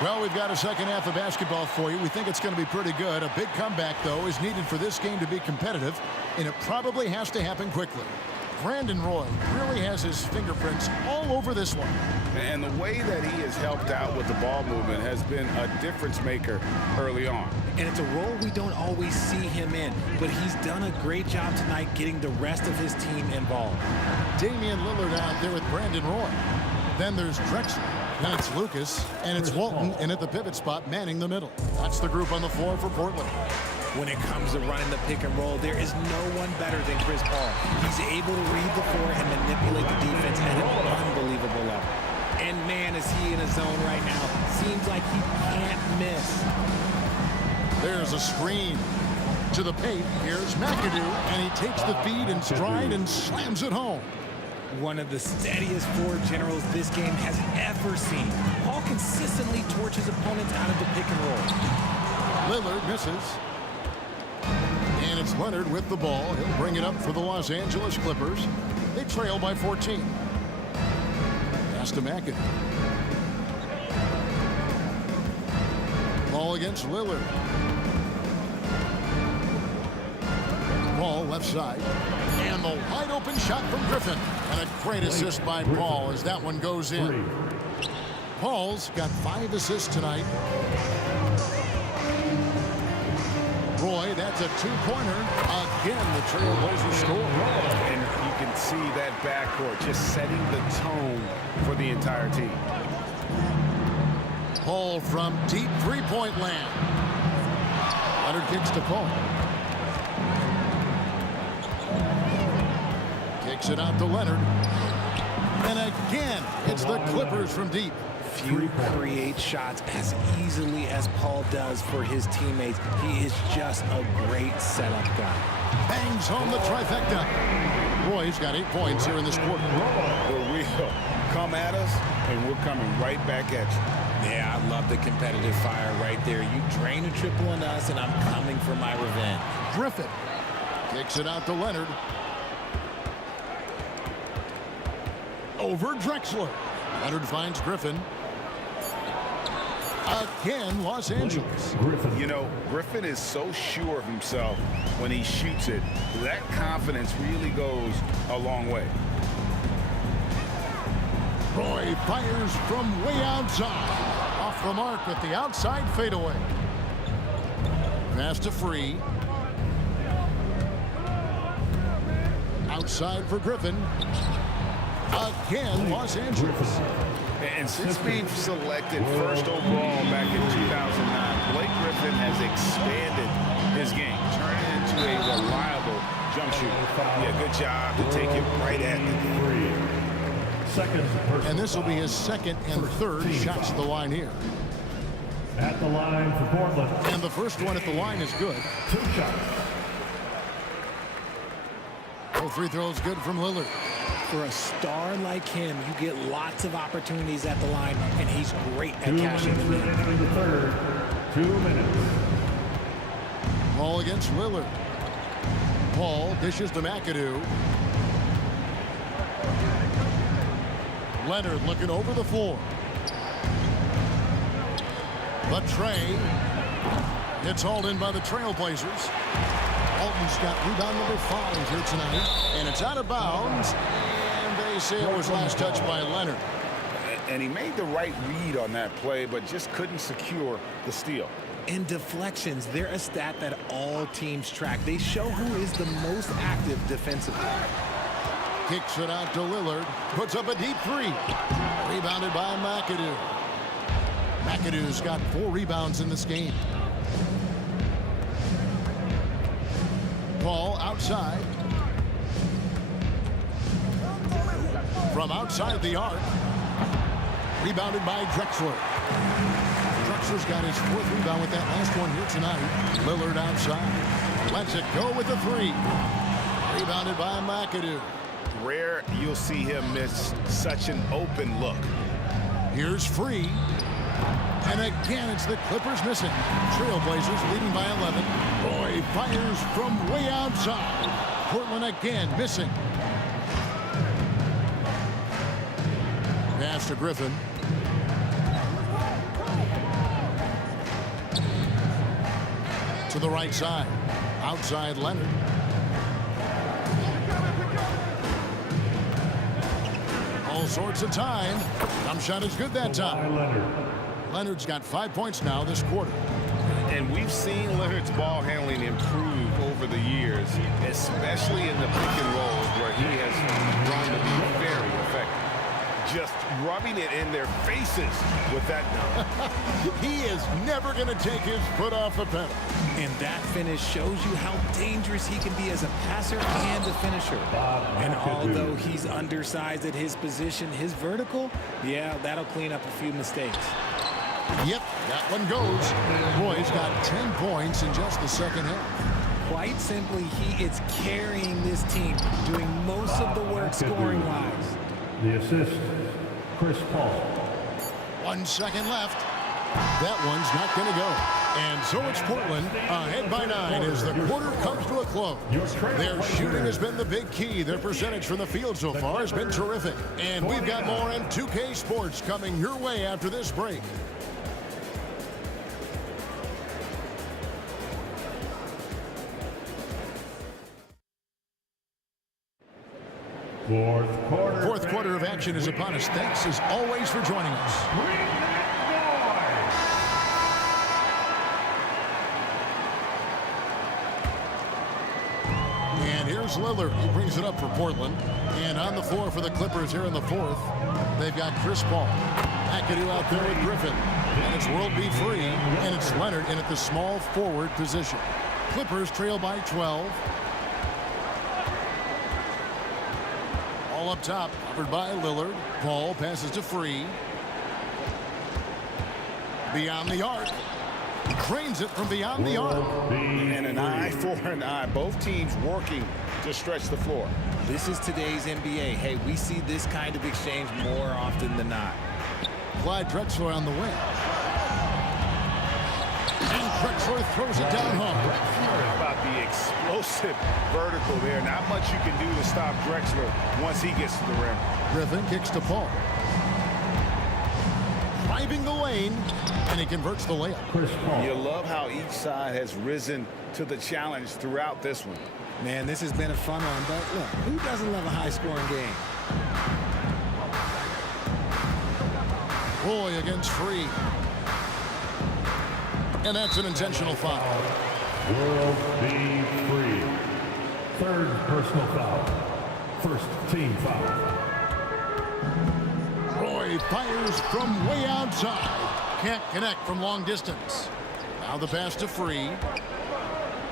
Well, we've got a second half of basketball for you. We think it's going to be pretty good. A big comeback, though, is needed for this game to be competitive, and it probably has to happen quickly. Brandon Roy really has his fingerprints all over this one. And the way that he has helped out with the ball movement has been a difference maker early on. And it's a role we don't always see him in, but he's done a great job tonight getting the rest of his team involved. Damian Lillard out there with Brandon Roy. Then there's Drexler. Then it's Lucas, and it's Walton in at the pivot spot, manning the middle. That's the group on the floor for Portland. When it comes to running the pick and roll, there is no one better than Chris Paul. He's able to read the floor and manipulate the defense at an unbelievable level. And man, is he in a zone right now. Seems like he can't miss. There's a screen to the paint. Here's McAdoo, and he takes the feed in stride and slams it home. One of the steadiest floor generals this game has ever seen. Paul consistently torches opponents out of the pick and roll. Lillard misses. And it's Leonard with the ball. He'll bring it up for the Los Angeles Clippers. They trail by 14. Pass to McAdoo. Ball against Lillard. Ball left side. And the wide open shot from Griffin. And a great assist by Paul as that one goes in. Paul's got 5 assists tonight. Roy, that's a 2-pointer. Again, the Trailblazers score. And you can see that backcourt just setting the tone for the entire team. Paul from deep 3-point land. Leonard kicks to Paul. Kicks it out to Leonard. And again, it's the Clippers from deep. Few create shots as easily as Paul does for his teammates. He is just a great setup guy. Bangs home the trifecta. Roy's got 8 points here in this quarter. For real. Come at us, and we're coming right back at you. Yeah, I love the competitive fire right there. You drain a triple on us, and I'm coming for my revenge. Griffin kicks it out to Leonard. Over Drexler. Leonard finds Griffin. Again, Los Angeles. You know, Griffin is so sure of himself when he shoots it. That confidence really goes a long way. Roy fires from way outside. Off the mark with the outside fadeaway. Pass to Free. Outside for Griffin. Again, Los Angeles. And since being selected first overall back in 2009, Blake Griffin has expanded his game, turning it into a reliable jump shooter. Yeah, good job to take it right at the game. And this will be his second and third shots at the line here. At the line for Portland. And the first one at the line is good. 2 shots. Both free throws good from Lillard. For a star like him, you get lots of opportunities at the line, and he's great at cashing them in. In the third, 2 minutes. Ball against Lillard. Paul dishes to McAdoo. Leonard looking over the floor. The tray. It's hauled in by the Trailblazers. Alton's got rebound number 5 here tonight. And it's out of bounds. And they say it was last touched by Leonard. And he made the right read on that play, but just couldn't secure the steal. And deflections, they're a stat that all teams track. They show who is the most active defensively. Kicks it out to Lillard. Puts up a deep 3. Rebounded by McAdoo. McAdoo's got 4 rebounds in this game. Paul outside. From outside the arc. Rebounded by Drexler. Drexler's got his 4th rebound with that last one here tonight. Lillard outside. Lets it go with the 3. Rebounded by McAdoo. Rare you'll see him miss such an open look. Here's Free. And again, it's the Clippers missing. Trailblazers leading by 11. Roy fires from way outside. Portland again missing. Pass to Griffin. To the right side. Outside Leonard. All sorts of time. Jump shot is good that time. Leonard's got 5 points now this quarter. And we've seen Leonard's ball handling improve over the years, especially in the pick and rolls where he has grown to be very effective. Just rubbing it in their faces with that number. He is never going to take his foot off the pedal. And that finish shows you how dangerous he can be as a passer and a finisher. And although he's undersized at his position, his vertical, yeah, that'll clean up a few mistakes. Yep, that one goes. Roy's got 10 points in just the second half. Quite simply, he is carrying this team, doing most of the work scoring-wise. The assist, Chris Paul. 1 second left. That one's not going to go. And so it's Portland ahead by 9 as the quarter comes to a close. Their shooting has been the big key. Their percentage from the field so far has been terrific. And we've got more on 2K Sports coming your way after this break. Fourth quarter of action is upon us. Thanks as always for joining us. And here's Lillard. He brings it up for Portland. And on the floor for the Clippers here in the 4th, they've got Chris Paul. McAdoo out there with Griffin. And it's World B. Free. And it's Leonard in at the small forward position. Clippers trail by 12. All up top, covered by Lillard. Paul passes to Free. Beyond the arc. Cranes it from beyond the arc. And an eye for an eye. Both teams working to stretch the floor. This is today's NBA. Hey, we see this kind of exchange more often than not. Clyde Drexler on the wing. And Drexler throws it down home. How about the explosive vertical there? Not much you can do to stop Drexler once he gets to the rim. Griffin kicks to Paul. Driving the lane, and he converts the layup. You love how each side has risen to the challenge throughout this one. Man, this has been a fun one, but look, who doesn't love a high-scoring game? Roy against Free. And that's an intentional foul. World B. Free. Third personal foul. First team foul. Roy fires from way outside. Can't connect from long distance. Now the pass to Free.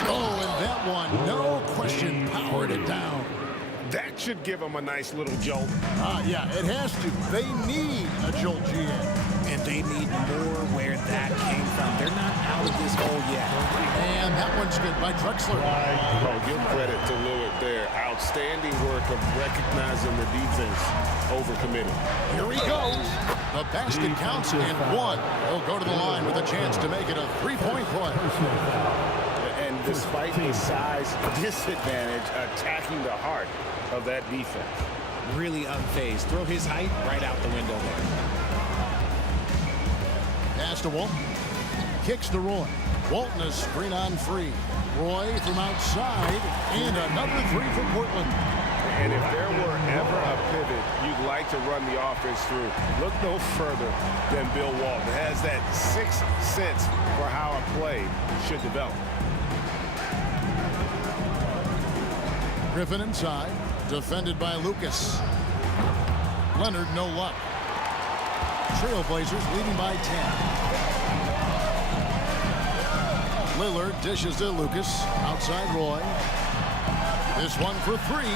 Oh, and that one, no question, powered it down. That should give them a nice little jolt. Yeah, it has to. They need a jolt, GM. And they need more where that came from. They're not out of this hole yet. And that one's good by Drexler. Oh, give credit to Lillard there. Outstanding work of recognizing the defense overcommitted. Here he goes. The basket counts and one. He'll go to the line with a chance to make it a three-point play. And despite the size disadvantage, attacking the heart of that defense. Really unfazed. Throw his height right out the window there. Pass to Walton. Kicks to Roy. Walton is screen on Free. Roy from outside. And another three for Portland. And if there were ever a pivot you'd like to run the offense through, look no further than Bill Walton. Has that sixth sense for how a play should develop. Griffin inside. Defended by Lucas. Leonard, no luck. Trailblazers leading by 10. Lillard dishes to Lucas. Outside Roy. This one for three.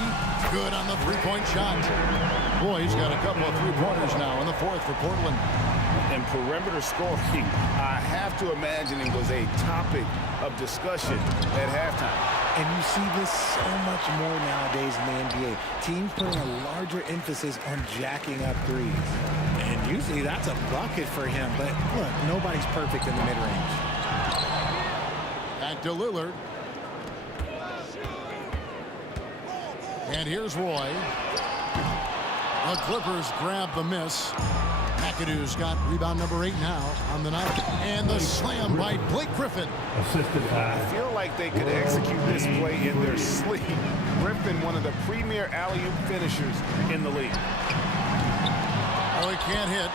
Good on the three-point shot. Roy's got a couple of three-pointers now in the fourth for Portland. And perimeter scoring, I have to imagine it was a topic of discussion at halftime. And you see this so much more nowadays in the NBA. Teams putting a larger emphasis on jacking up threes. And usually that's a bucket for him, but look, nobody's perfect in the mid-range. Back to Lillard. And here's Roy. The Clippers grab the miss. McAdoo's got rebound number 8 now on the night. And the slam by Blake Griffin. I feel like they could execute this play in their sleep. Griffin, one of the premier alley-oop finishers in the league. Oh, he can't hit.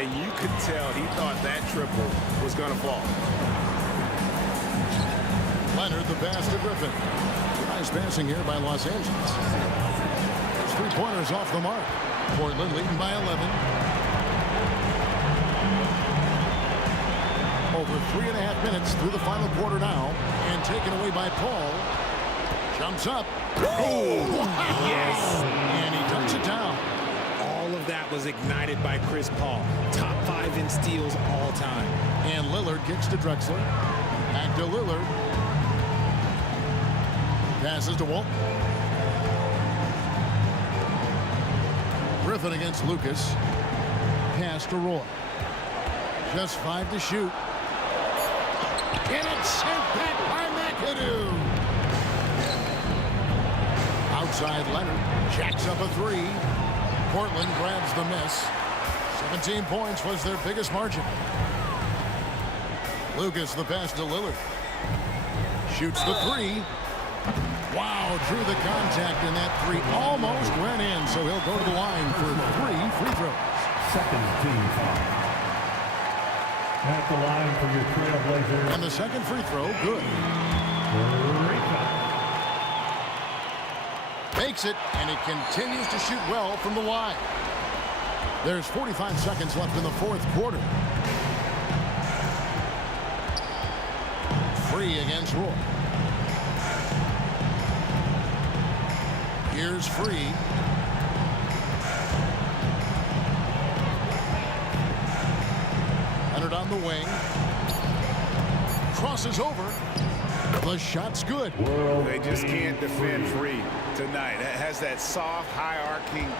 And you could tell he thought that triple was going to fall. Leonard, the pass to Griffin. Nice passing here by Los Angeles. There's three-pointers off the mark. Portland leading by 11. Over 3.5 minutes through the final quarter now. And taken away by Paul. Jumps up. Oh, wow. Yes. And he dunks it down. All of that was ignited by Chris Paul. Top 5 in steals all time. And Lillard kicks to Drexler. Back to Lillard. Passes to Walton. Griffin against Lucas. Pass to Roy. Just 5 to shoot. And it's sent back by McAdoo. Outside Leonard. Jacks up a three. Portland grabs the miss. 17 points was their biggest margin. Lucas the pass to Lillard. Shoots the three. Wow, drew the contact in that three. Almost went in, so he'll go to the line for 3 free throws. Second team foul. At the line for your Trailblazers. And the second free throw, good. Makes it, and he continues to shoot well from the line. There's 45 seconds left in the fourth quarter. Free against Roy. Here's Free. Leonard on the wing. Crosses over. The shot's good. They just can't defend Free tonight. It has that soft, high-arcing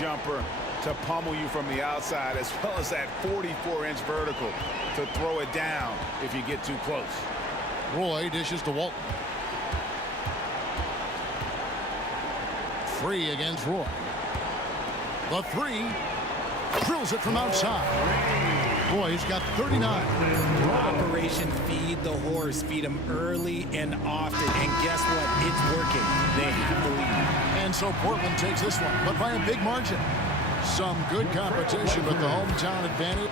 jumper to pummel you from the outside, as well as that 44-inch vertical to throw it down if you get too close. Roy dishes to Walton. Free against Roy. The three. Drills it from outside. Roy's got 39. Operation Feed the Horse. Feed him early and often. And guess what? It's working. They have the lead. And so Portland takes this one, but by a big margin. Some good competition, but the hometown advantage.